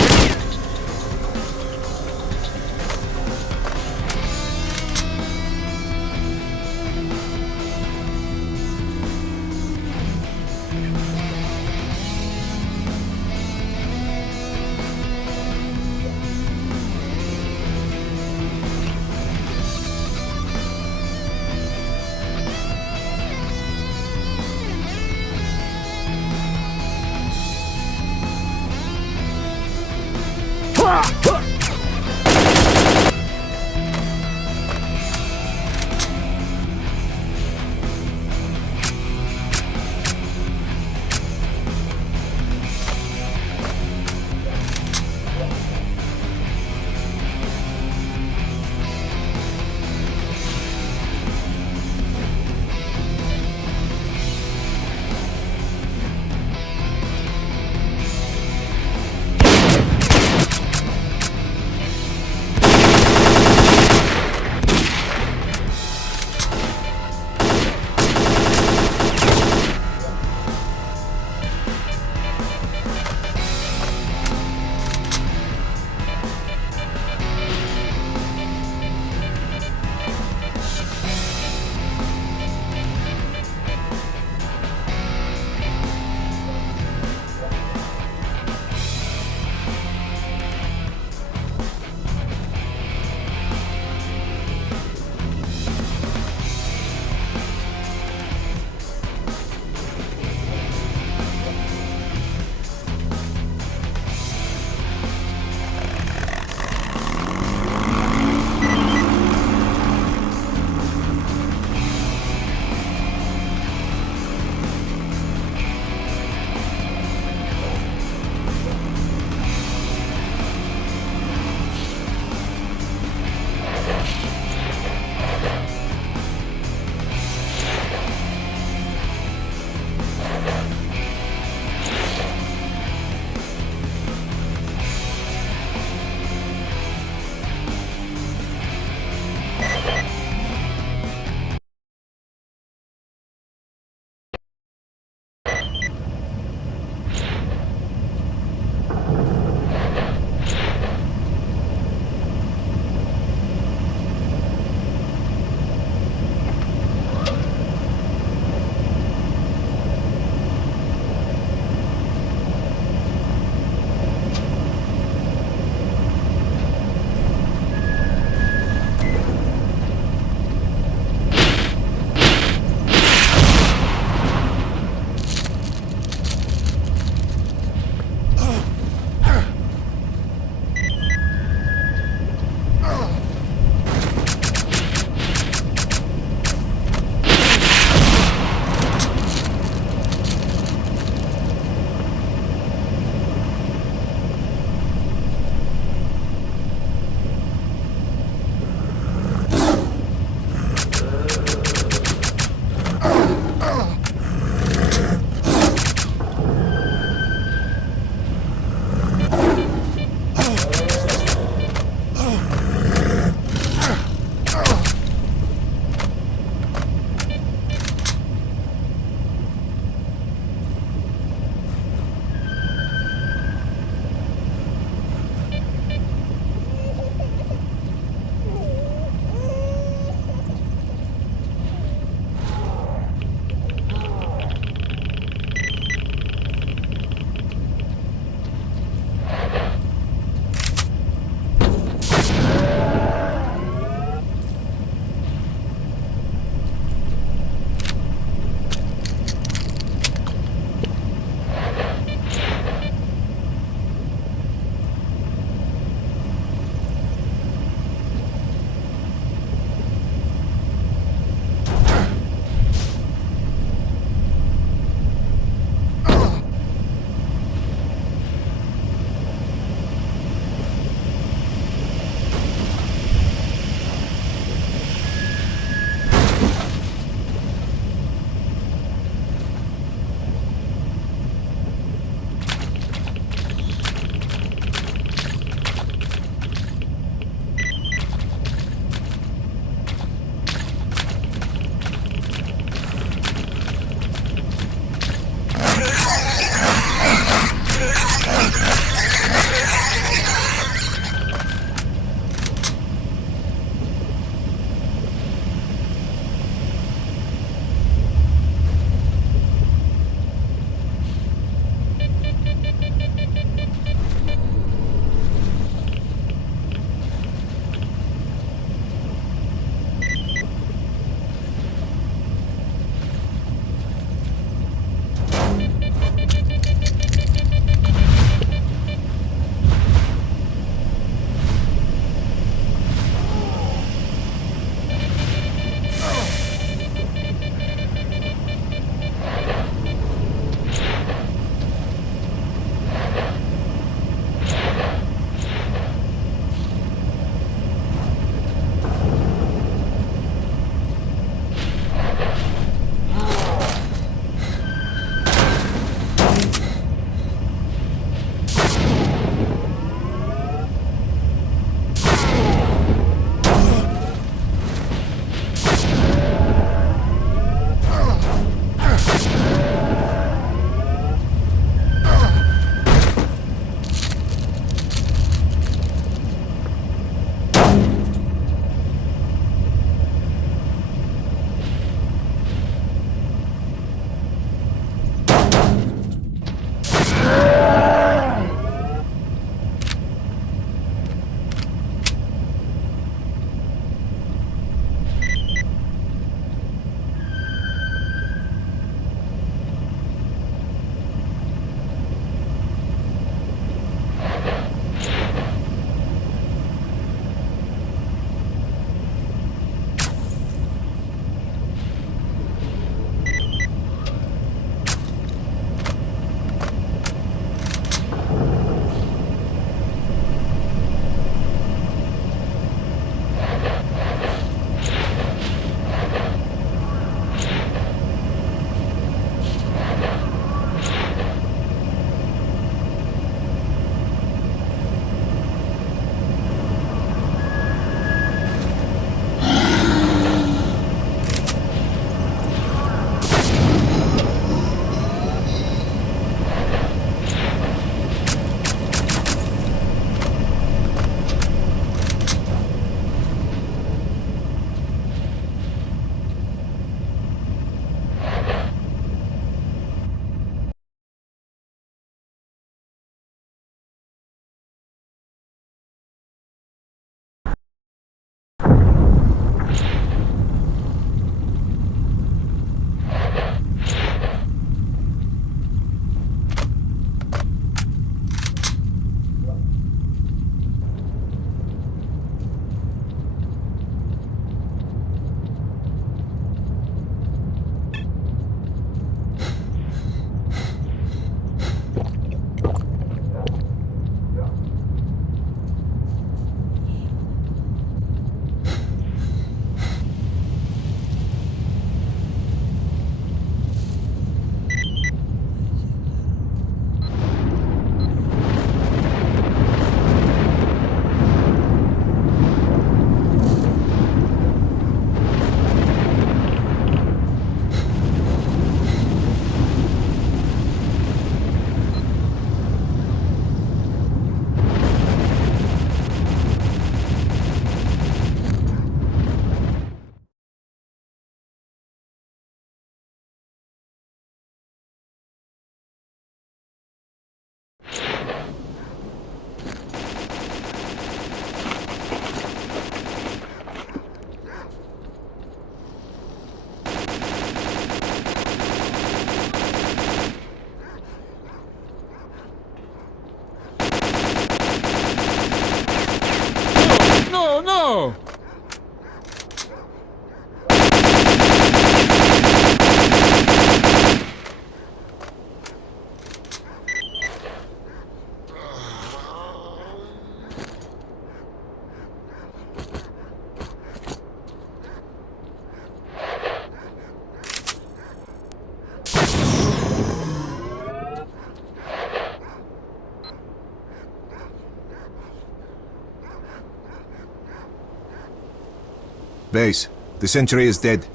Base, the sentry is dead.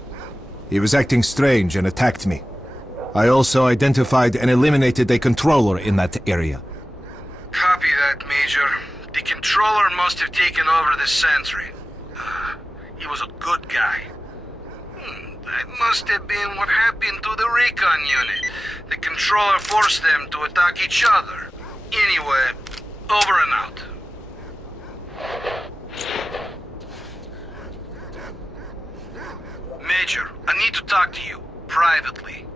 He was acting strange and attacked me. I also identified and eliminated a controller in that area. Copy that, Major. The controller must have taken over the sentry. He was a good guy. That must have been what happened to the recon unit. The controller forced them to attack each other. Anyway, over and out. Major, I need to talk to you, privately.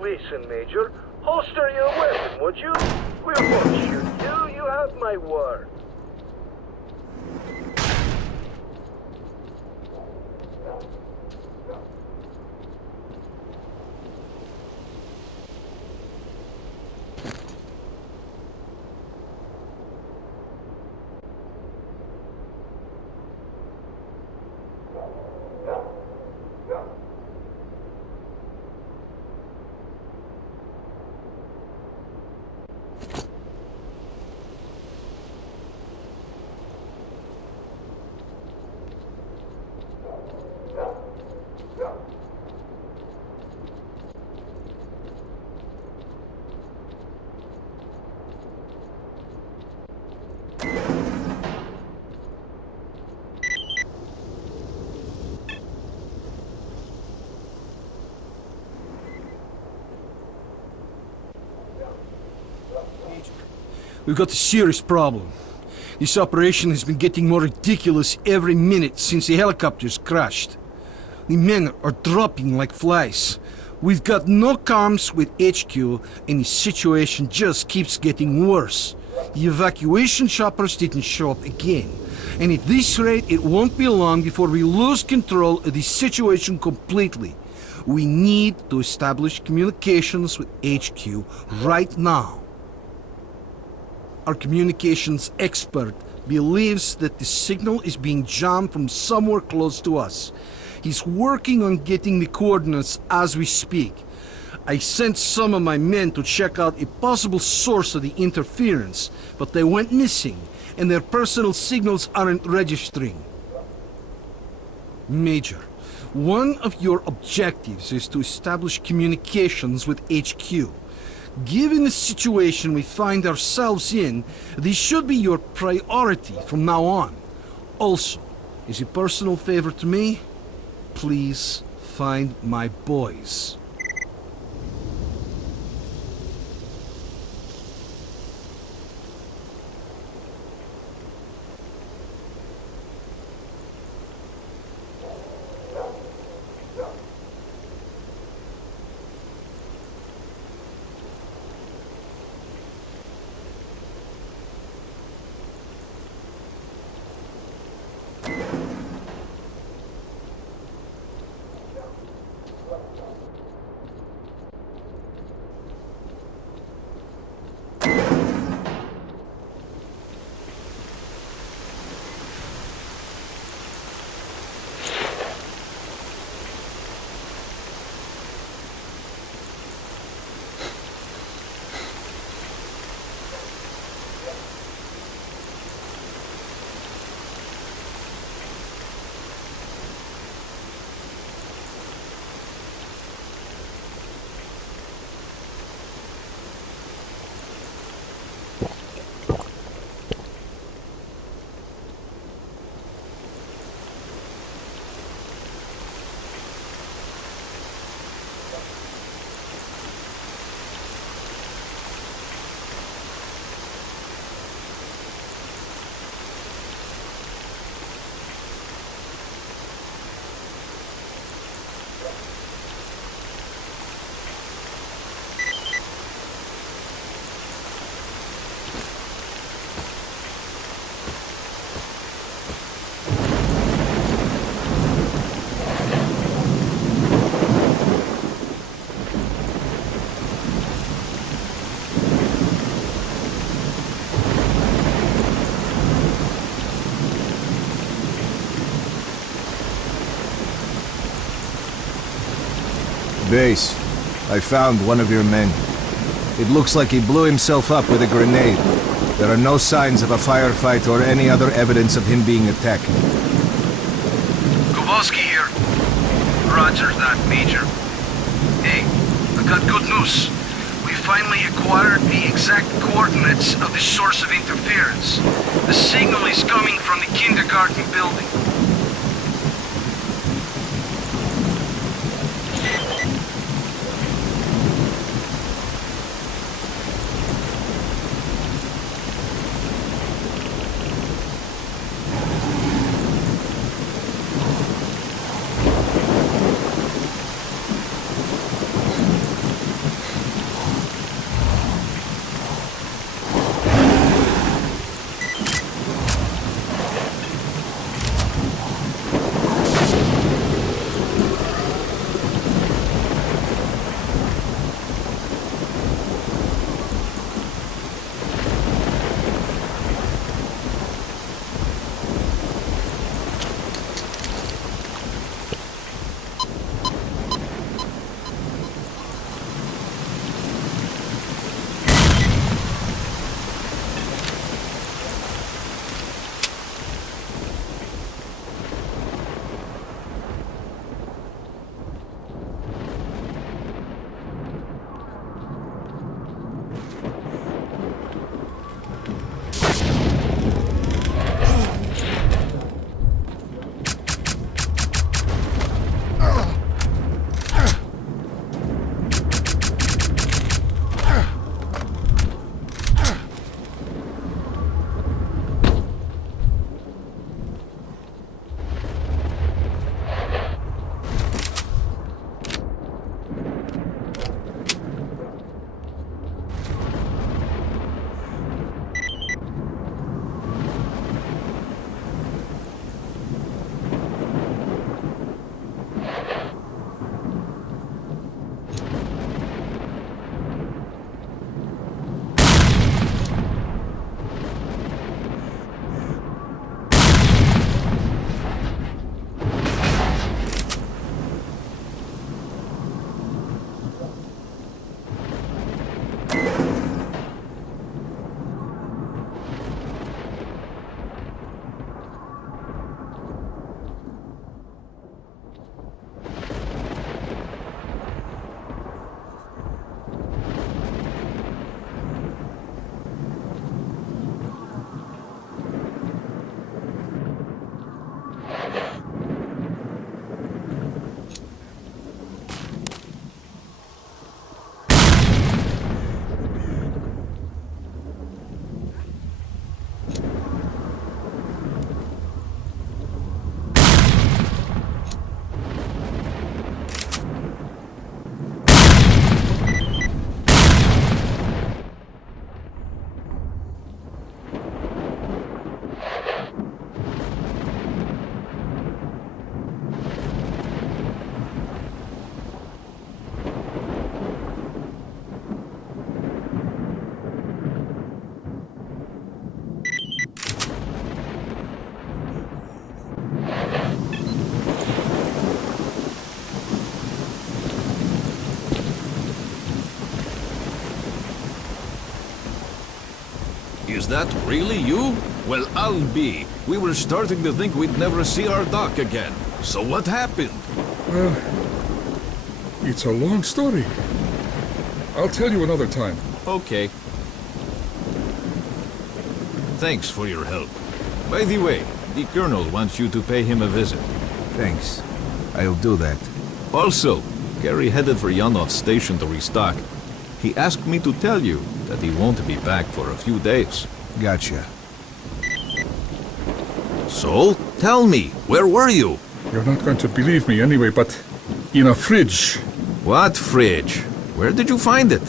Listen, Major, holster your weapon, would you? We won't shoot you, you have my word. We've got a serious problem. This operation has been getting more ridiculous every minute since the helicopters crashed. The men are dropping like flies. We've got no comms with HQ, and the situation just keeps getting worse. The evacuation choppers didn't show up again. And at this rate, it won't be long before we lose control of the situation completely. We need to establish communications with HQ right now. Our communications expert believes that the signal is being jammed from somewhere close to us. He's working on getting the coordinates as we speak. I sent some of my men to check out a possible source of the interference, but they went missing, and their personal signals aren't registering. Major, one of your objectives is to establish communications with HQ. Given the situation we find ourselves in, this should be your priority from now on. Also, as a personal favor to me, please find my boys. Base, I found one of your men. It looks like he blew himself up with a grenade. There are no signs of a firefight or any other evidence of him being attacked. Kowalski here. Roger that, Major. Hey, I got good news. We finally acquired the exact coordinates of the source of interference. The signal is coming from the kindergarten building. Is that really you? Well, I'll be. We were starting to think we'd never see our dock again. So what happened? Well, it's a long story. I'll tell you another time. Okay. Thanks for your help. By the way, the Colonel wants you to pay him a visit. Thanks. I'll do that. Also, Gary headed for Yanov's station to restock. He asked me to tell you that he won't be back for a few days. Gotcha. So, tell me, where were you? You're not going to believe me anyway, but in a fridge. What fridge? Where did you find it?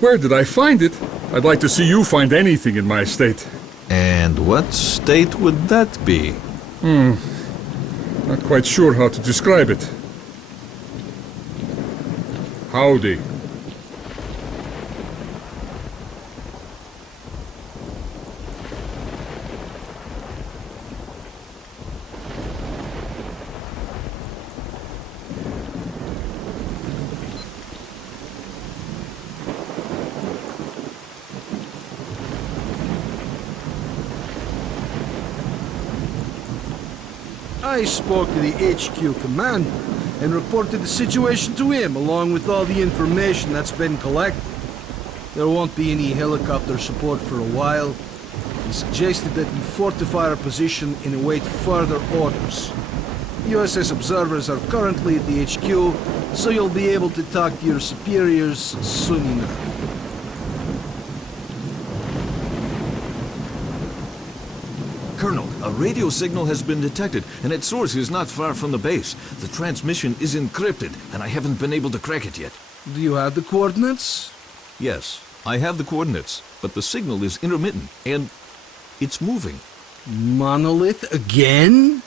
Where did I find it? I'd like to see you find anything in my state. And what state would that be? Not quite sure how to describe it. Howdy. I spoke to the HQ commander and reported the situation to him, along with all the information that's been collected. There won't be any helicopter support for a while. He suggested that we fortify our position and await further orders. USS observers are currently at the HQ, so you'll be able to talk to your superiors soon enough. Colonel, a radio signal has been detected, and its source is not far from the base. The transmission is encrypted, and I haven't been able to crack it yet. Do you have the coordinates? Yes, I have the coordinates, but the signal is intermittent, and it's moving. Monolith again?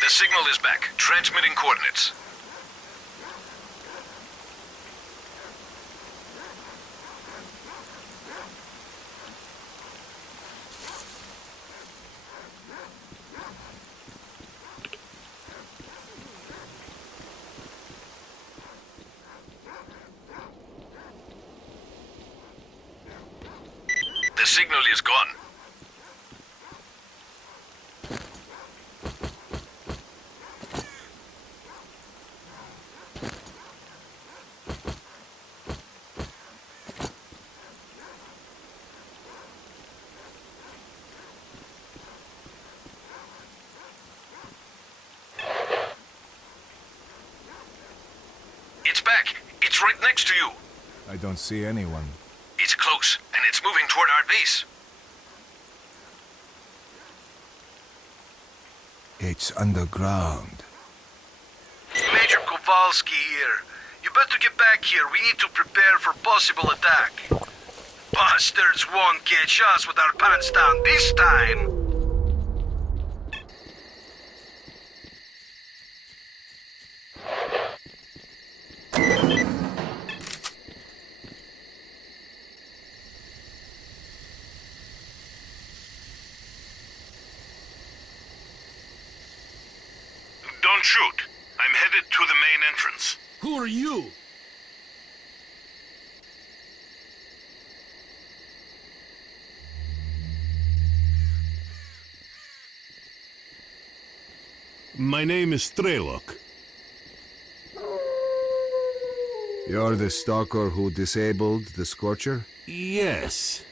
The signal is back. Transmitting coordinates. The signal is gone. It's back. It's right next to you. I don't see anyone. It's close, and it's moving toward our base. It's underground. Major Kowalski here. You better get back here. We need to prepare for possible attack. Bastards won't catch us with our pants down this time. Don't shoot. I'm headed to the main entrance. Who are you? My name is Strelok. You're the stalker who disabled the Scorcher? Yes,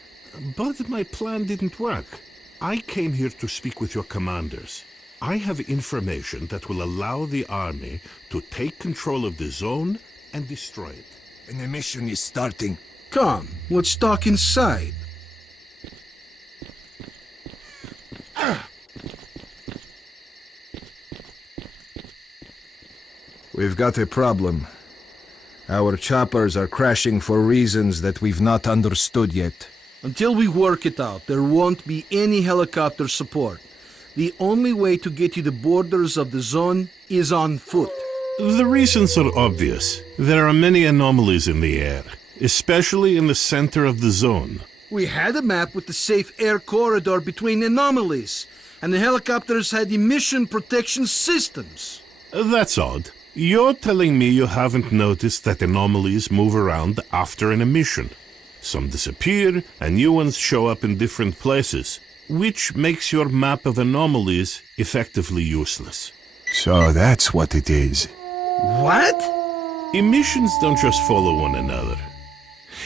but my plan didn't work. I came here to speak with your commanders. I have information that will allow the army to take control of the zone and destroy it. An emission is starting. Come, let's talk inside. We've got a problem. Our choppers are crashing for reasons that we've not understood yet. Until we work it out, there won't be any helicopter support. The only way to get to the borders of the zone is on foot. The reasons are obvious. There are many anomalies in the air, especially in the center of the zone. We had a map with the safe air corridor between anomalies, and the helicopters had emission protection systems. That's odd. You're telling me you haven't noticed that anomalies move around after an emission. Some disappear, and new ones show up in different places, which makes your map of anomalies effectively useless. So that's what it is. What? Emissions don't just follow one another.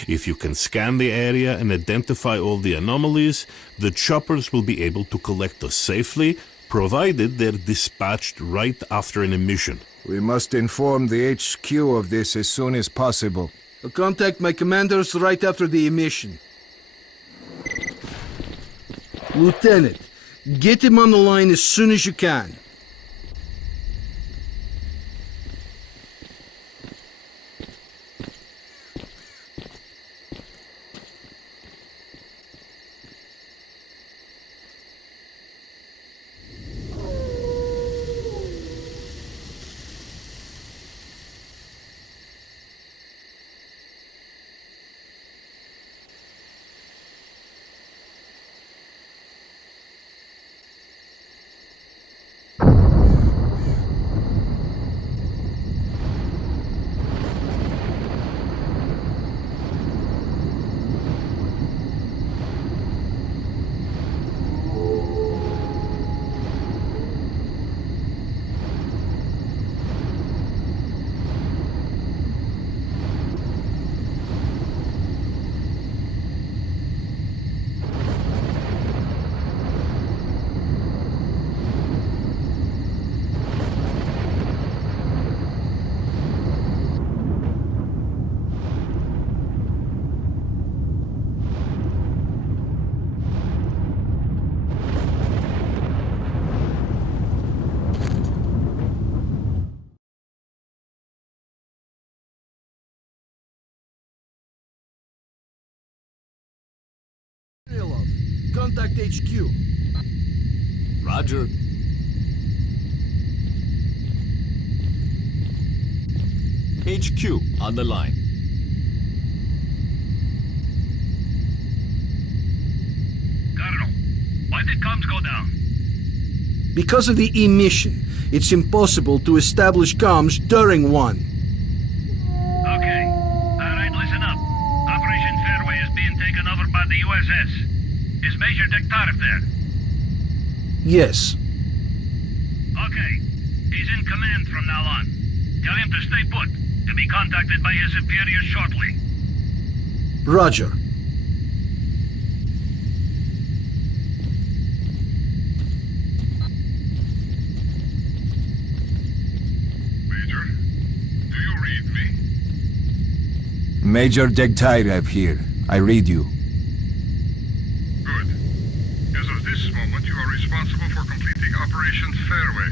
If you can scan the area and identify all the anomalies, the choppers will be able to collect us safely, provided they're dispatched right after an emission. We must inform the HQ of this as soon as possible. I'll contact my commanders right after the emission. Lieutenant, get him on the line as soon as you can. Strelok, contact HQ. Roger. HQ on the line. Colonel, why did comms go down? Because of the emission, it's impossible to establish comms during one. Okay. Alright, listen up. Operation Fairway is being taken over by the USS. Is Major S.T.A.L.K.E.R there? Yes. Okay. He's in command from now on. Tell him to stay put, to be contacted by his superiors shortly. Roger. Major, do you read me? Major S.T.A.L.K.E.R here. I read you. Good. As of this moment, you are responsible for completing Operation Fairway.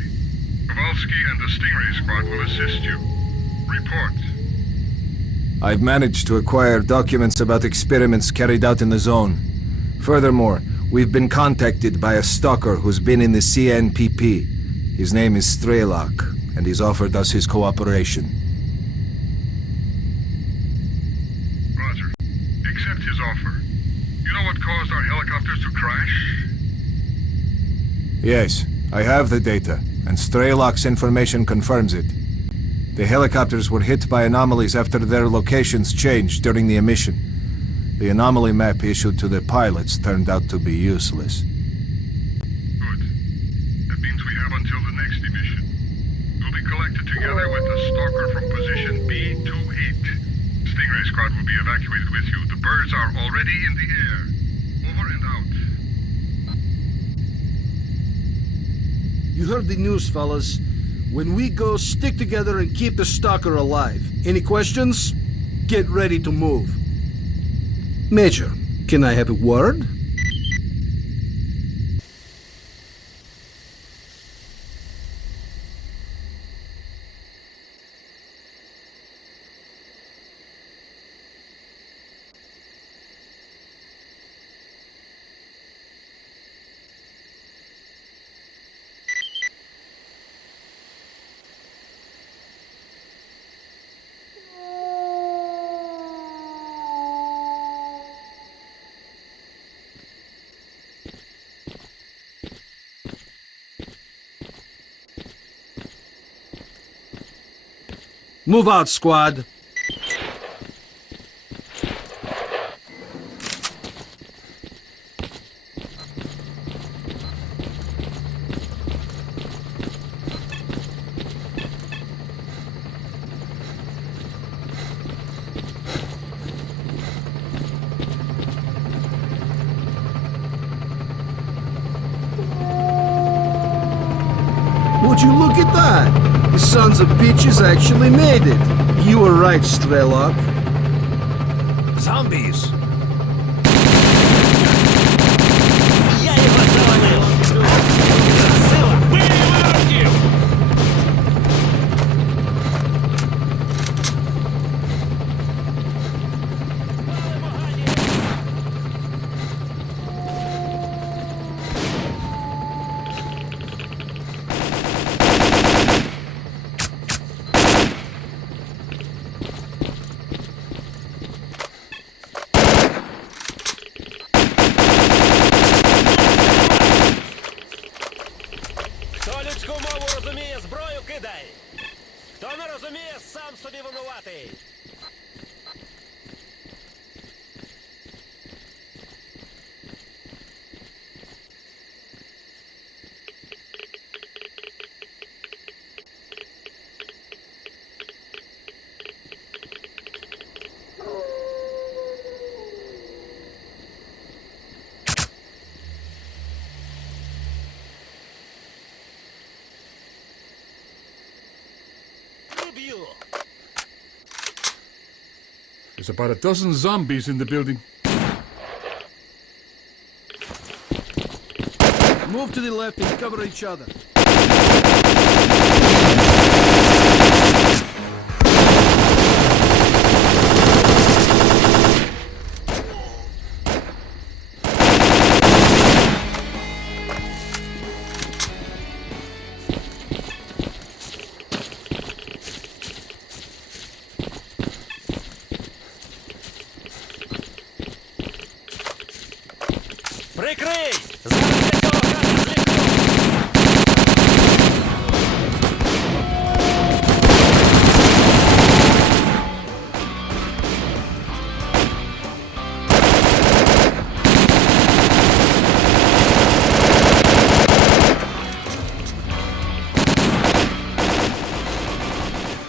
Kowalski and the Stingray squad will assist you. Report. I've managed to acquire documents about experiments carried out in the zone. Furthermore, we've been contacted by a stalker who's been in the CNPP. His name is Strelok, and he's offered us his cooperation. Roger. Accept his offer. You know what caused our helicopters to crash? Yes, I have the data, and Strelok's information confirms it. The helicopters were hit by anomalies after their locations changed during the emission. The anomaly map issued to the pilots turned out to be useless. Good. That means we have until the next emission. You'll be collected together with the stalker from position B28. Stingray squad will be evacuated with you. The birds are already in the air. Over and out. You heard the news, fellas. When we go, stick together and keep the stalker alive. Any questions? Get ready to move. Major, can I have a word? Move out, squad. Would you look at that? The sons of bitches actually made it. You were right, Strelok. Zombies! There's about a dozen zombies in the building. Move to the left and cover each other. Прикрий!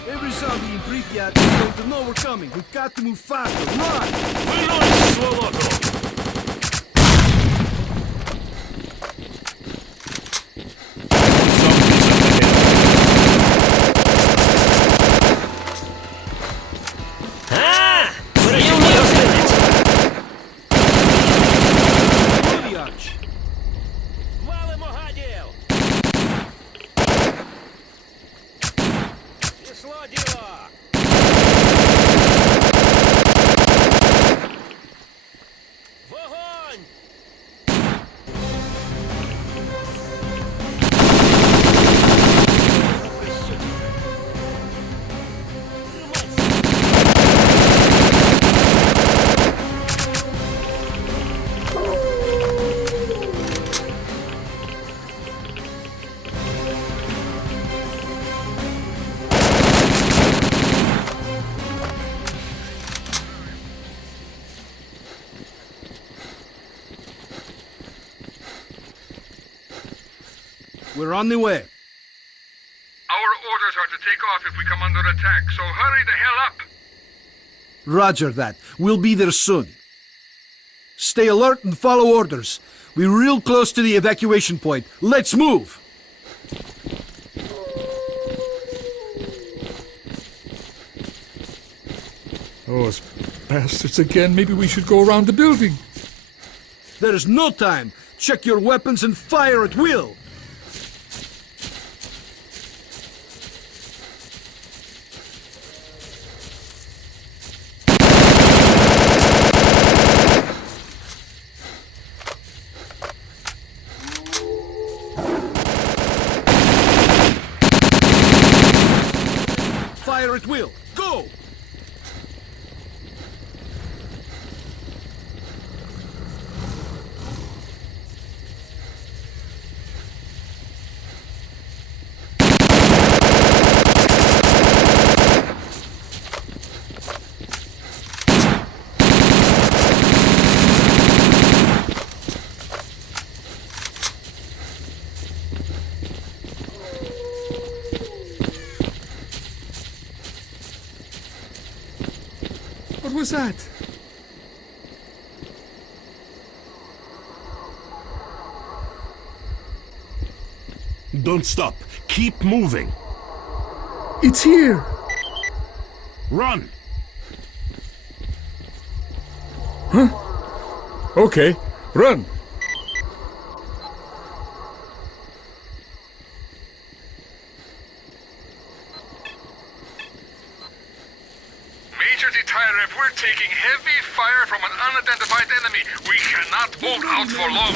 Every zombie in Prypiat is going to know we're coming. We've got to move faster. Run! Вынось, сволоку! Валимо гадів! Пішло діло! Вогонь! We're on the way. Our orders are to take off if we come under attack, so hurry the hell up! Roger that. We'll be there soon. Stay alert and follow orders. We're real close to the evacuation point. Let's move! Those bastards again. Maybe we should go around the building. There's no time. Check your weapons and fire at will. Fire at will. Go! was that? Don't stop. Keep moving. It's here! Run! Huh? Okay, run! Major T.A.L.K.E.R, we're taking heavy fire from an unidentified enemy. We cannot hold out for long.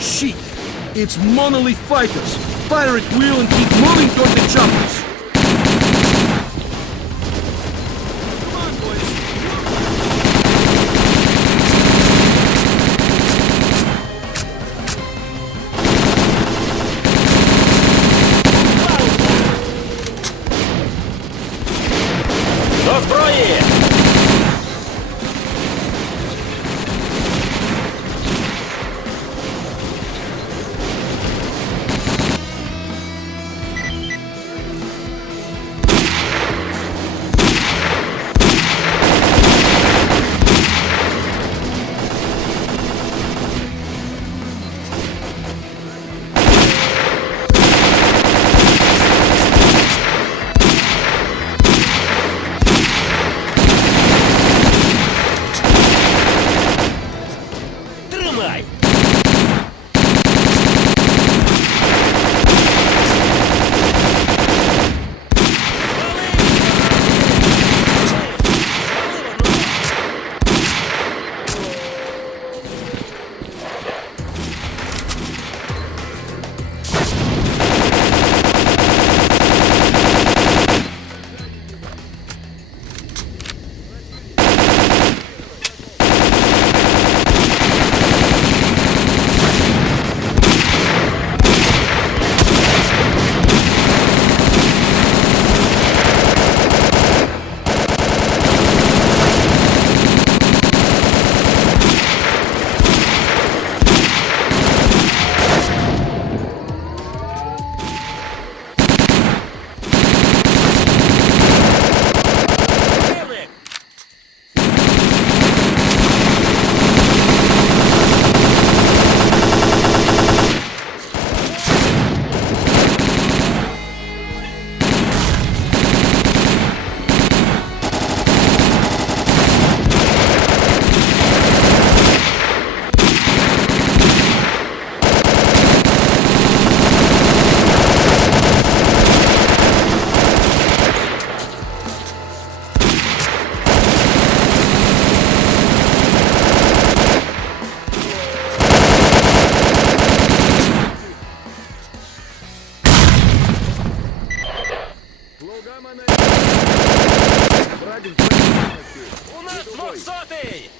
Shit! It's Monolith fighters! Fire at will and keep moving toward the choppers! До зброї! У нас 200-й!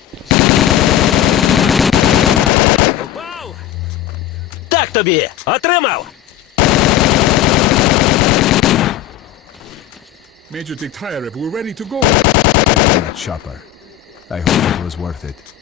Впав! Так тобі! Отримав! Major T.A.L.K.E.R, we're ready to go. That chopper. I hope it was worth it.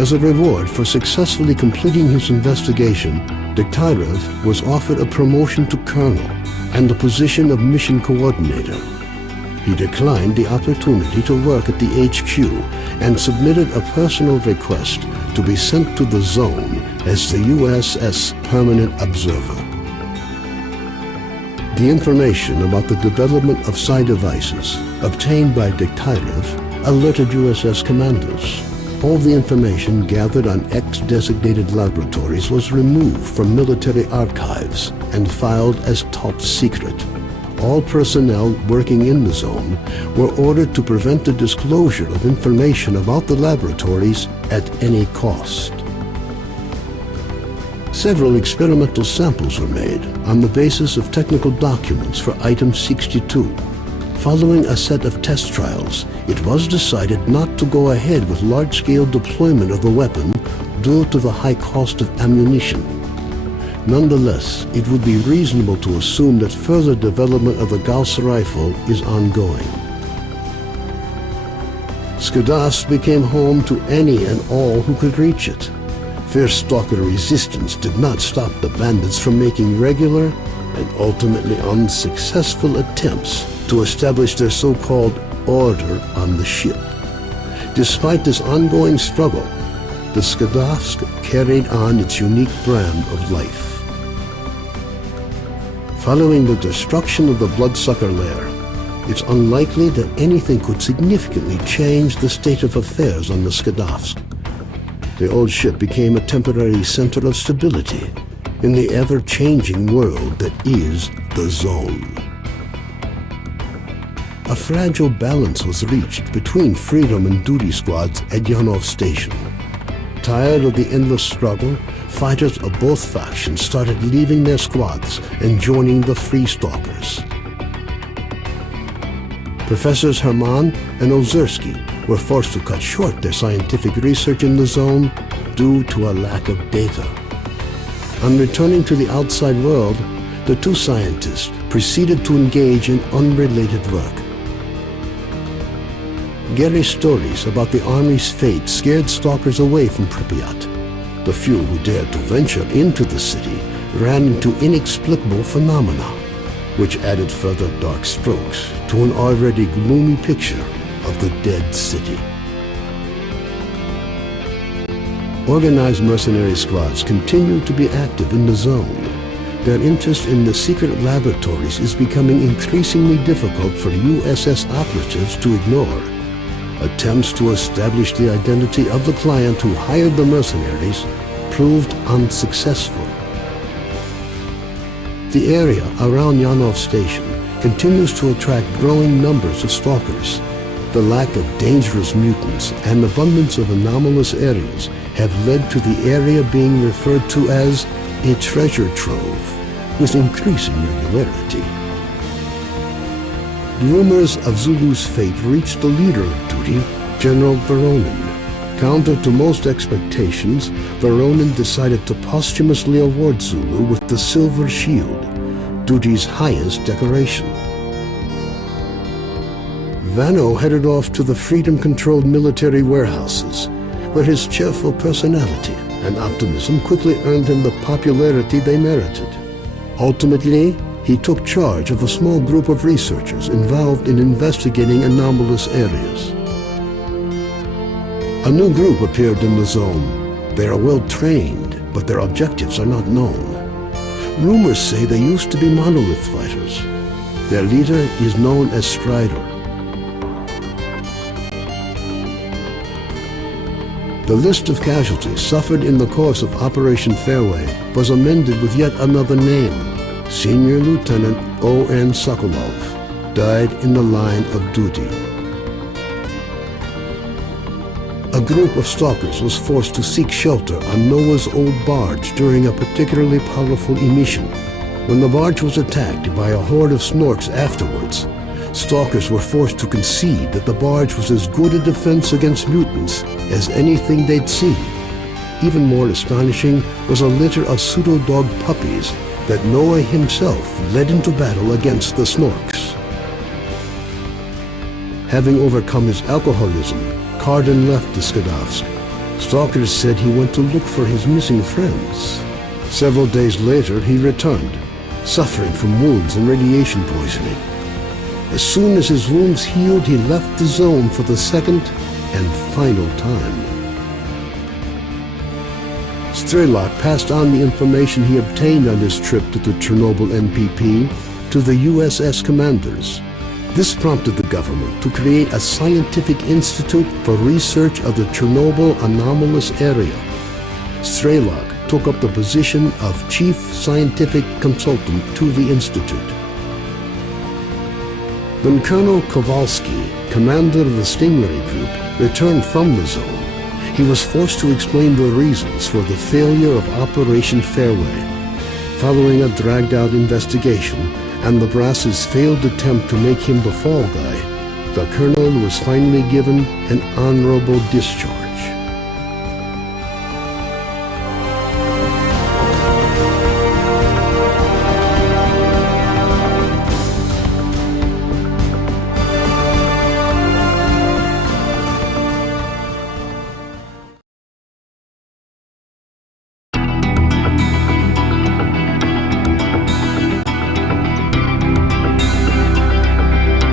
As a reward for successfully completing his investigation, T.A.L.K.E.R was offered a promotion to colonel and the position of mission coordinator. He declined the opportunity to work at the HQ and submitted a personal request to be sent to the zone as the USS Permanent Observer. The information about the development of psi devices obtained by T.A.L.K.E.R alerted USS commanders. All the information gathered on X-designated laboratories was removed from military archives and filed as top secret. all personnel working in the zone were ordered to prevent the disclosure of information about the laboratories at any cost. Several experimental samples were made on the basis of technical documents for Item 62. Following a set of test trials, it was decided not to go ahead with large-scale deployment of the weapon due to the high cost of ammunition. Nonetheless, it would be reasonable to assume that further development of the Gauss rifle is ongoing. Skadovsk became home to any and all who could reach it. Fierce stalker resistance did not stop the bandits from making regular and ultimately unsuccessful attempts to establish their so-called order on the ship. Despite this ongoing struggle, the Skadovsk carried on its unique brand of life. Following the destruction of the Bloodsucker Lair, it's unlikely that anything could significantly change the state of affairs on the Skadovsk. The old ship became a temporary center of stability in the ever-changing world that is the Zone. A fragile balance was reached between freedom and duty squads at Yanov Station. Tired of the endless struggle, fighters of both factions started leaving their squads and joining the Free Stalkers. Professors Herman and Ozerski were forced to cut short their scientific research in the zone due to a lack of data. On returning to the outside world, the two scientists proceeded to engage in unrelated work. Gary's stories about the Army's fate scared stalkers away from Prypiat. The few who dared to venture into the city ran into inexplicable phenomena, which added further dark strokes to an already gloomy picture of the dead city. Organized mercenary squads continue to be active in the zone. Their interest in the secret laboratories is becoming increasingly difficult for USS operatives to ignore. Attempts to establish the identity of the client who hired the mercenaries proved unsuccessful. The area around Yanov Station continues to attract growing numbers of stalkers. The lack of dangerous mutants and abundance of anomalous areas have led to the area being referred to as a treasure trove with increasing regularity. Rumors of Zulu's fate reached the leader of duty, General Voronin. Counter to most expectations, Voronin decided to posthumously award Zulu with the Silver Shield, duty's highest decoration. Vano headed off to the freedom-controlled military warehouses, where his cheerful personality and optimism quickly earned him the popularity they merited. Ultimately, he took charge of a small group of researchers involved in investigating anomalous areas. A new group appeared in the zone. They are well trained, but their objectives are not known. Rumors say they used to be Monolith fighters. Their leader is known as Strider. The list of casualties suffered in the course of Operation Fairway was amended with yet another name. Senior Lieutenant O.N. Sokolov died in the line of duty. A group of stalkers was forced to seek shelter on Noah's old barge during a particularly powerful emission. When the barge was attacked by a horde of snorks afterwards, stalkers were forced to concede that the barge was as good a defense against mutants as anything they'd seen. Even more astonishing was a litter of pseudo-dog puppies that Noah himself led into battle against the snorks. Having overcome his alcoholism, Cordon left the Skadovsk. Stalkers said he went to look for his missing friends. Several days later, he returned, suffering from wounds and radiation poisoning. As soon as his wounds healed, he left the zone for the second and final time. Strelok passed on the information he obtained on his trip to the Chernobyl NPP to the USS commanders. This prompted the government to create a scientific institute for research of the Chernobyl anomalous area. Strelok took up the position of chief scientific consultant to the institute. When Colonel Kowalski, commander of the Stingray Group, returned from the zone, he was forced to explain the reasons for the failure of Operation Fairway. Following a dragged-out investigation and the brass's failed attempt to make him the fall guy, the colonel was finally given an honorable discharge.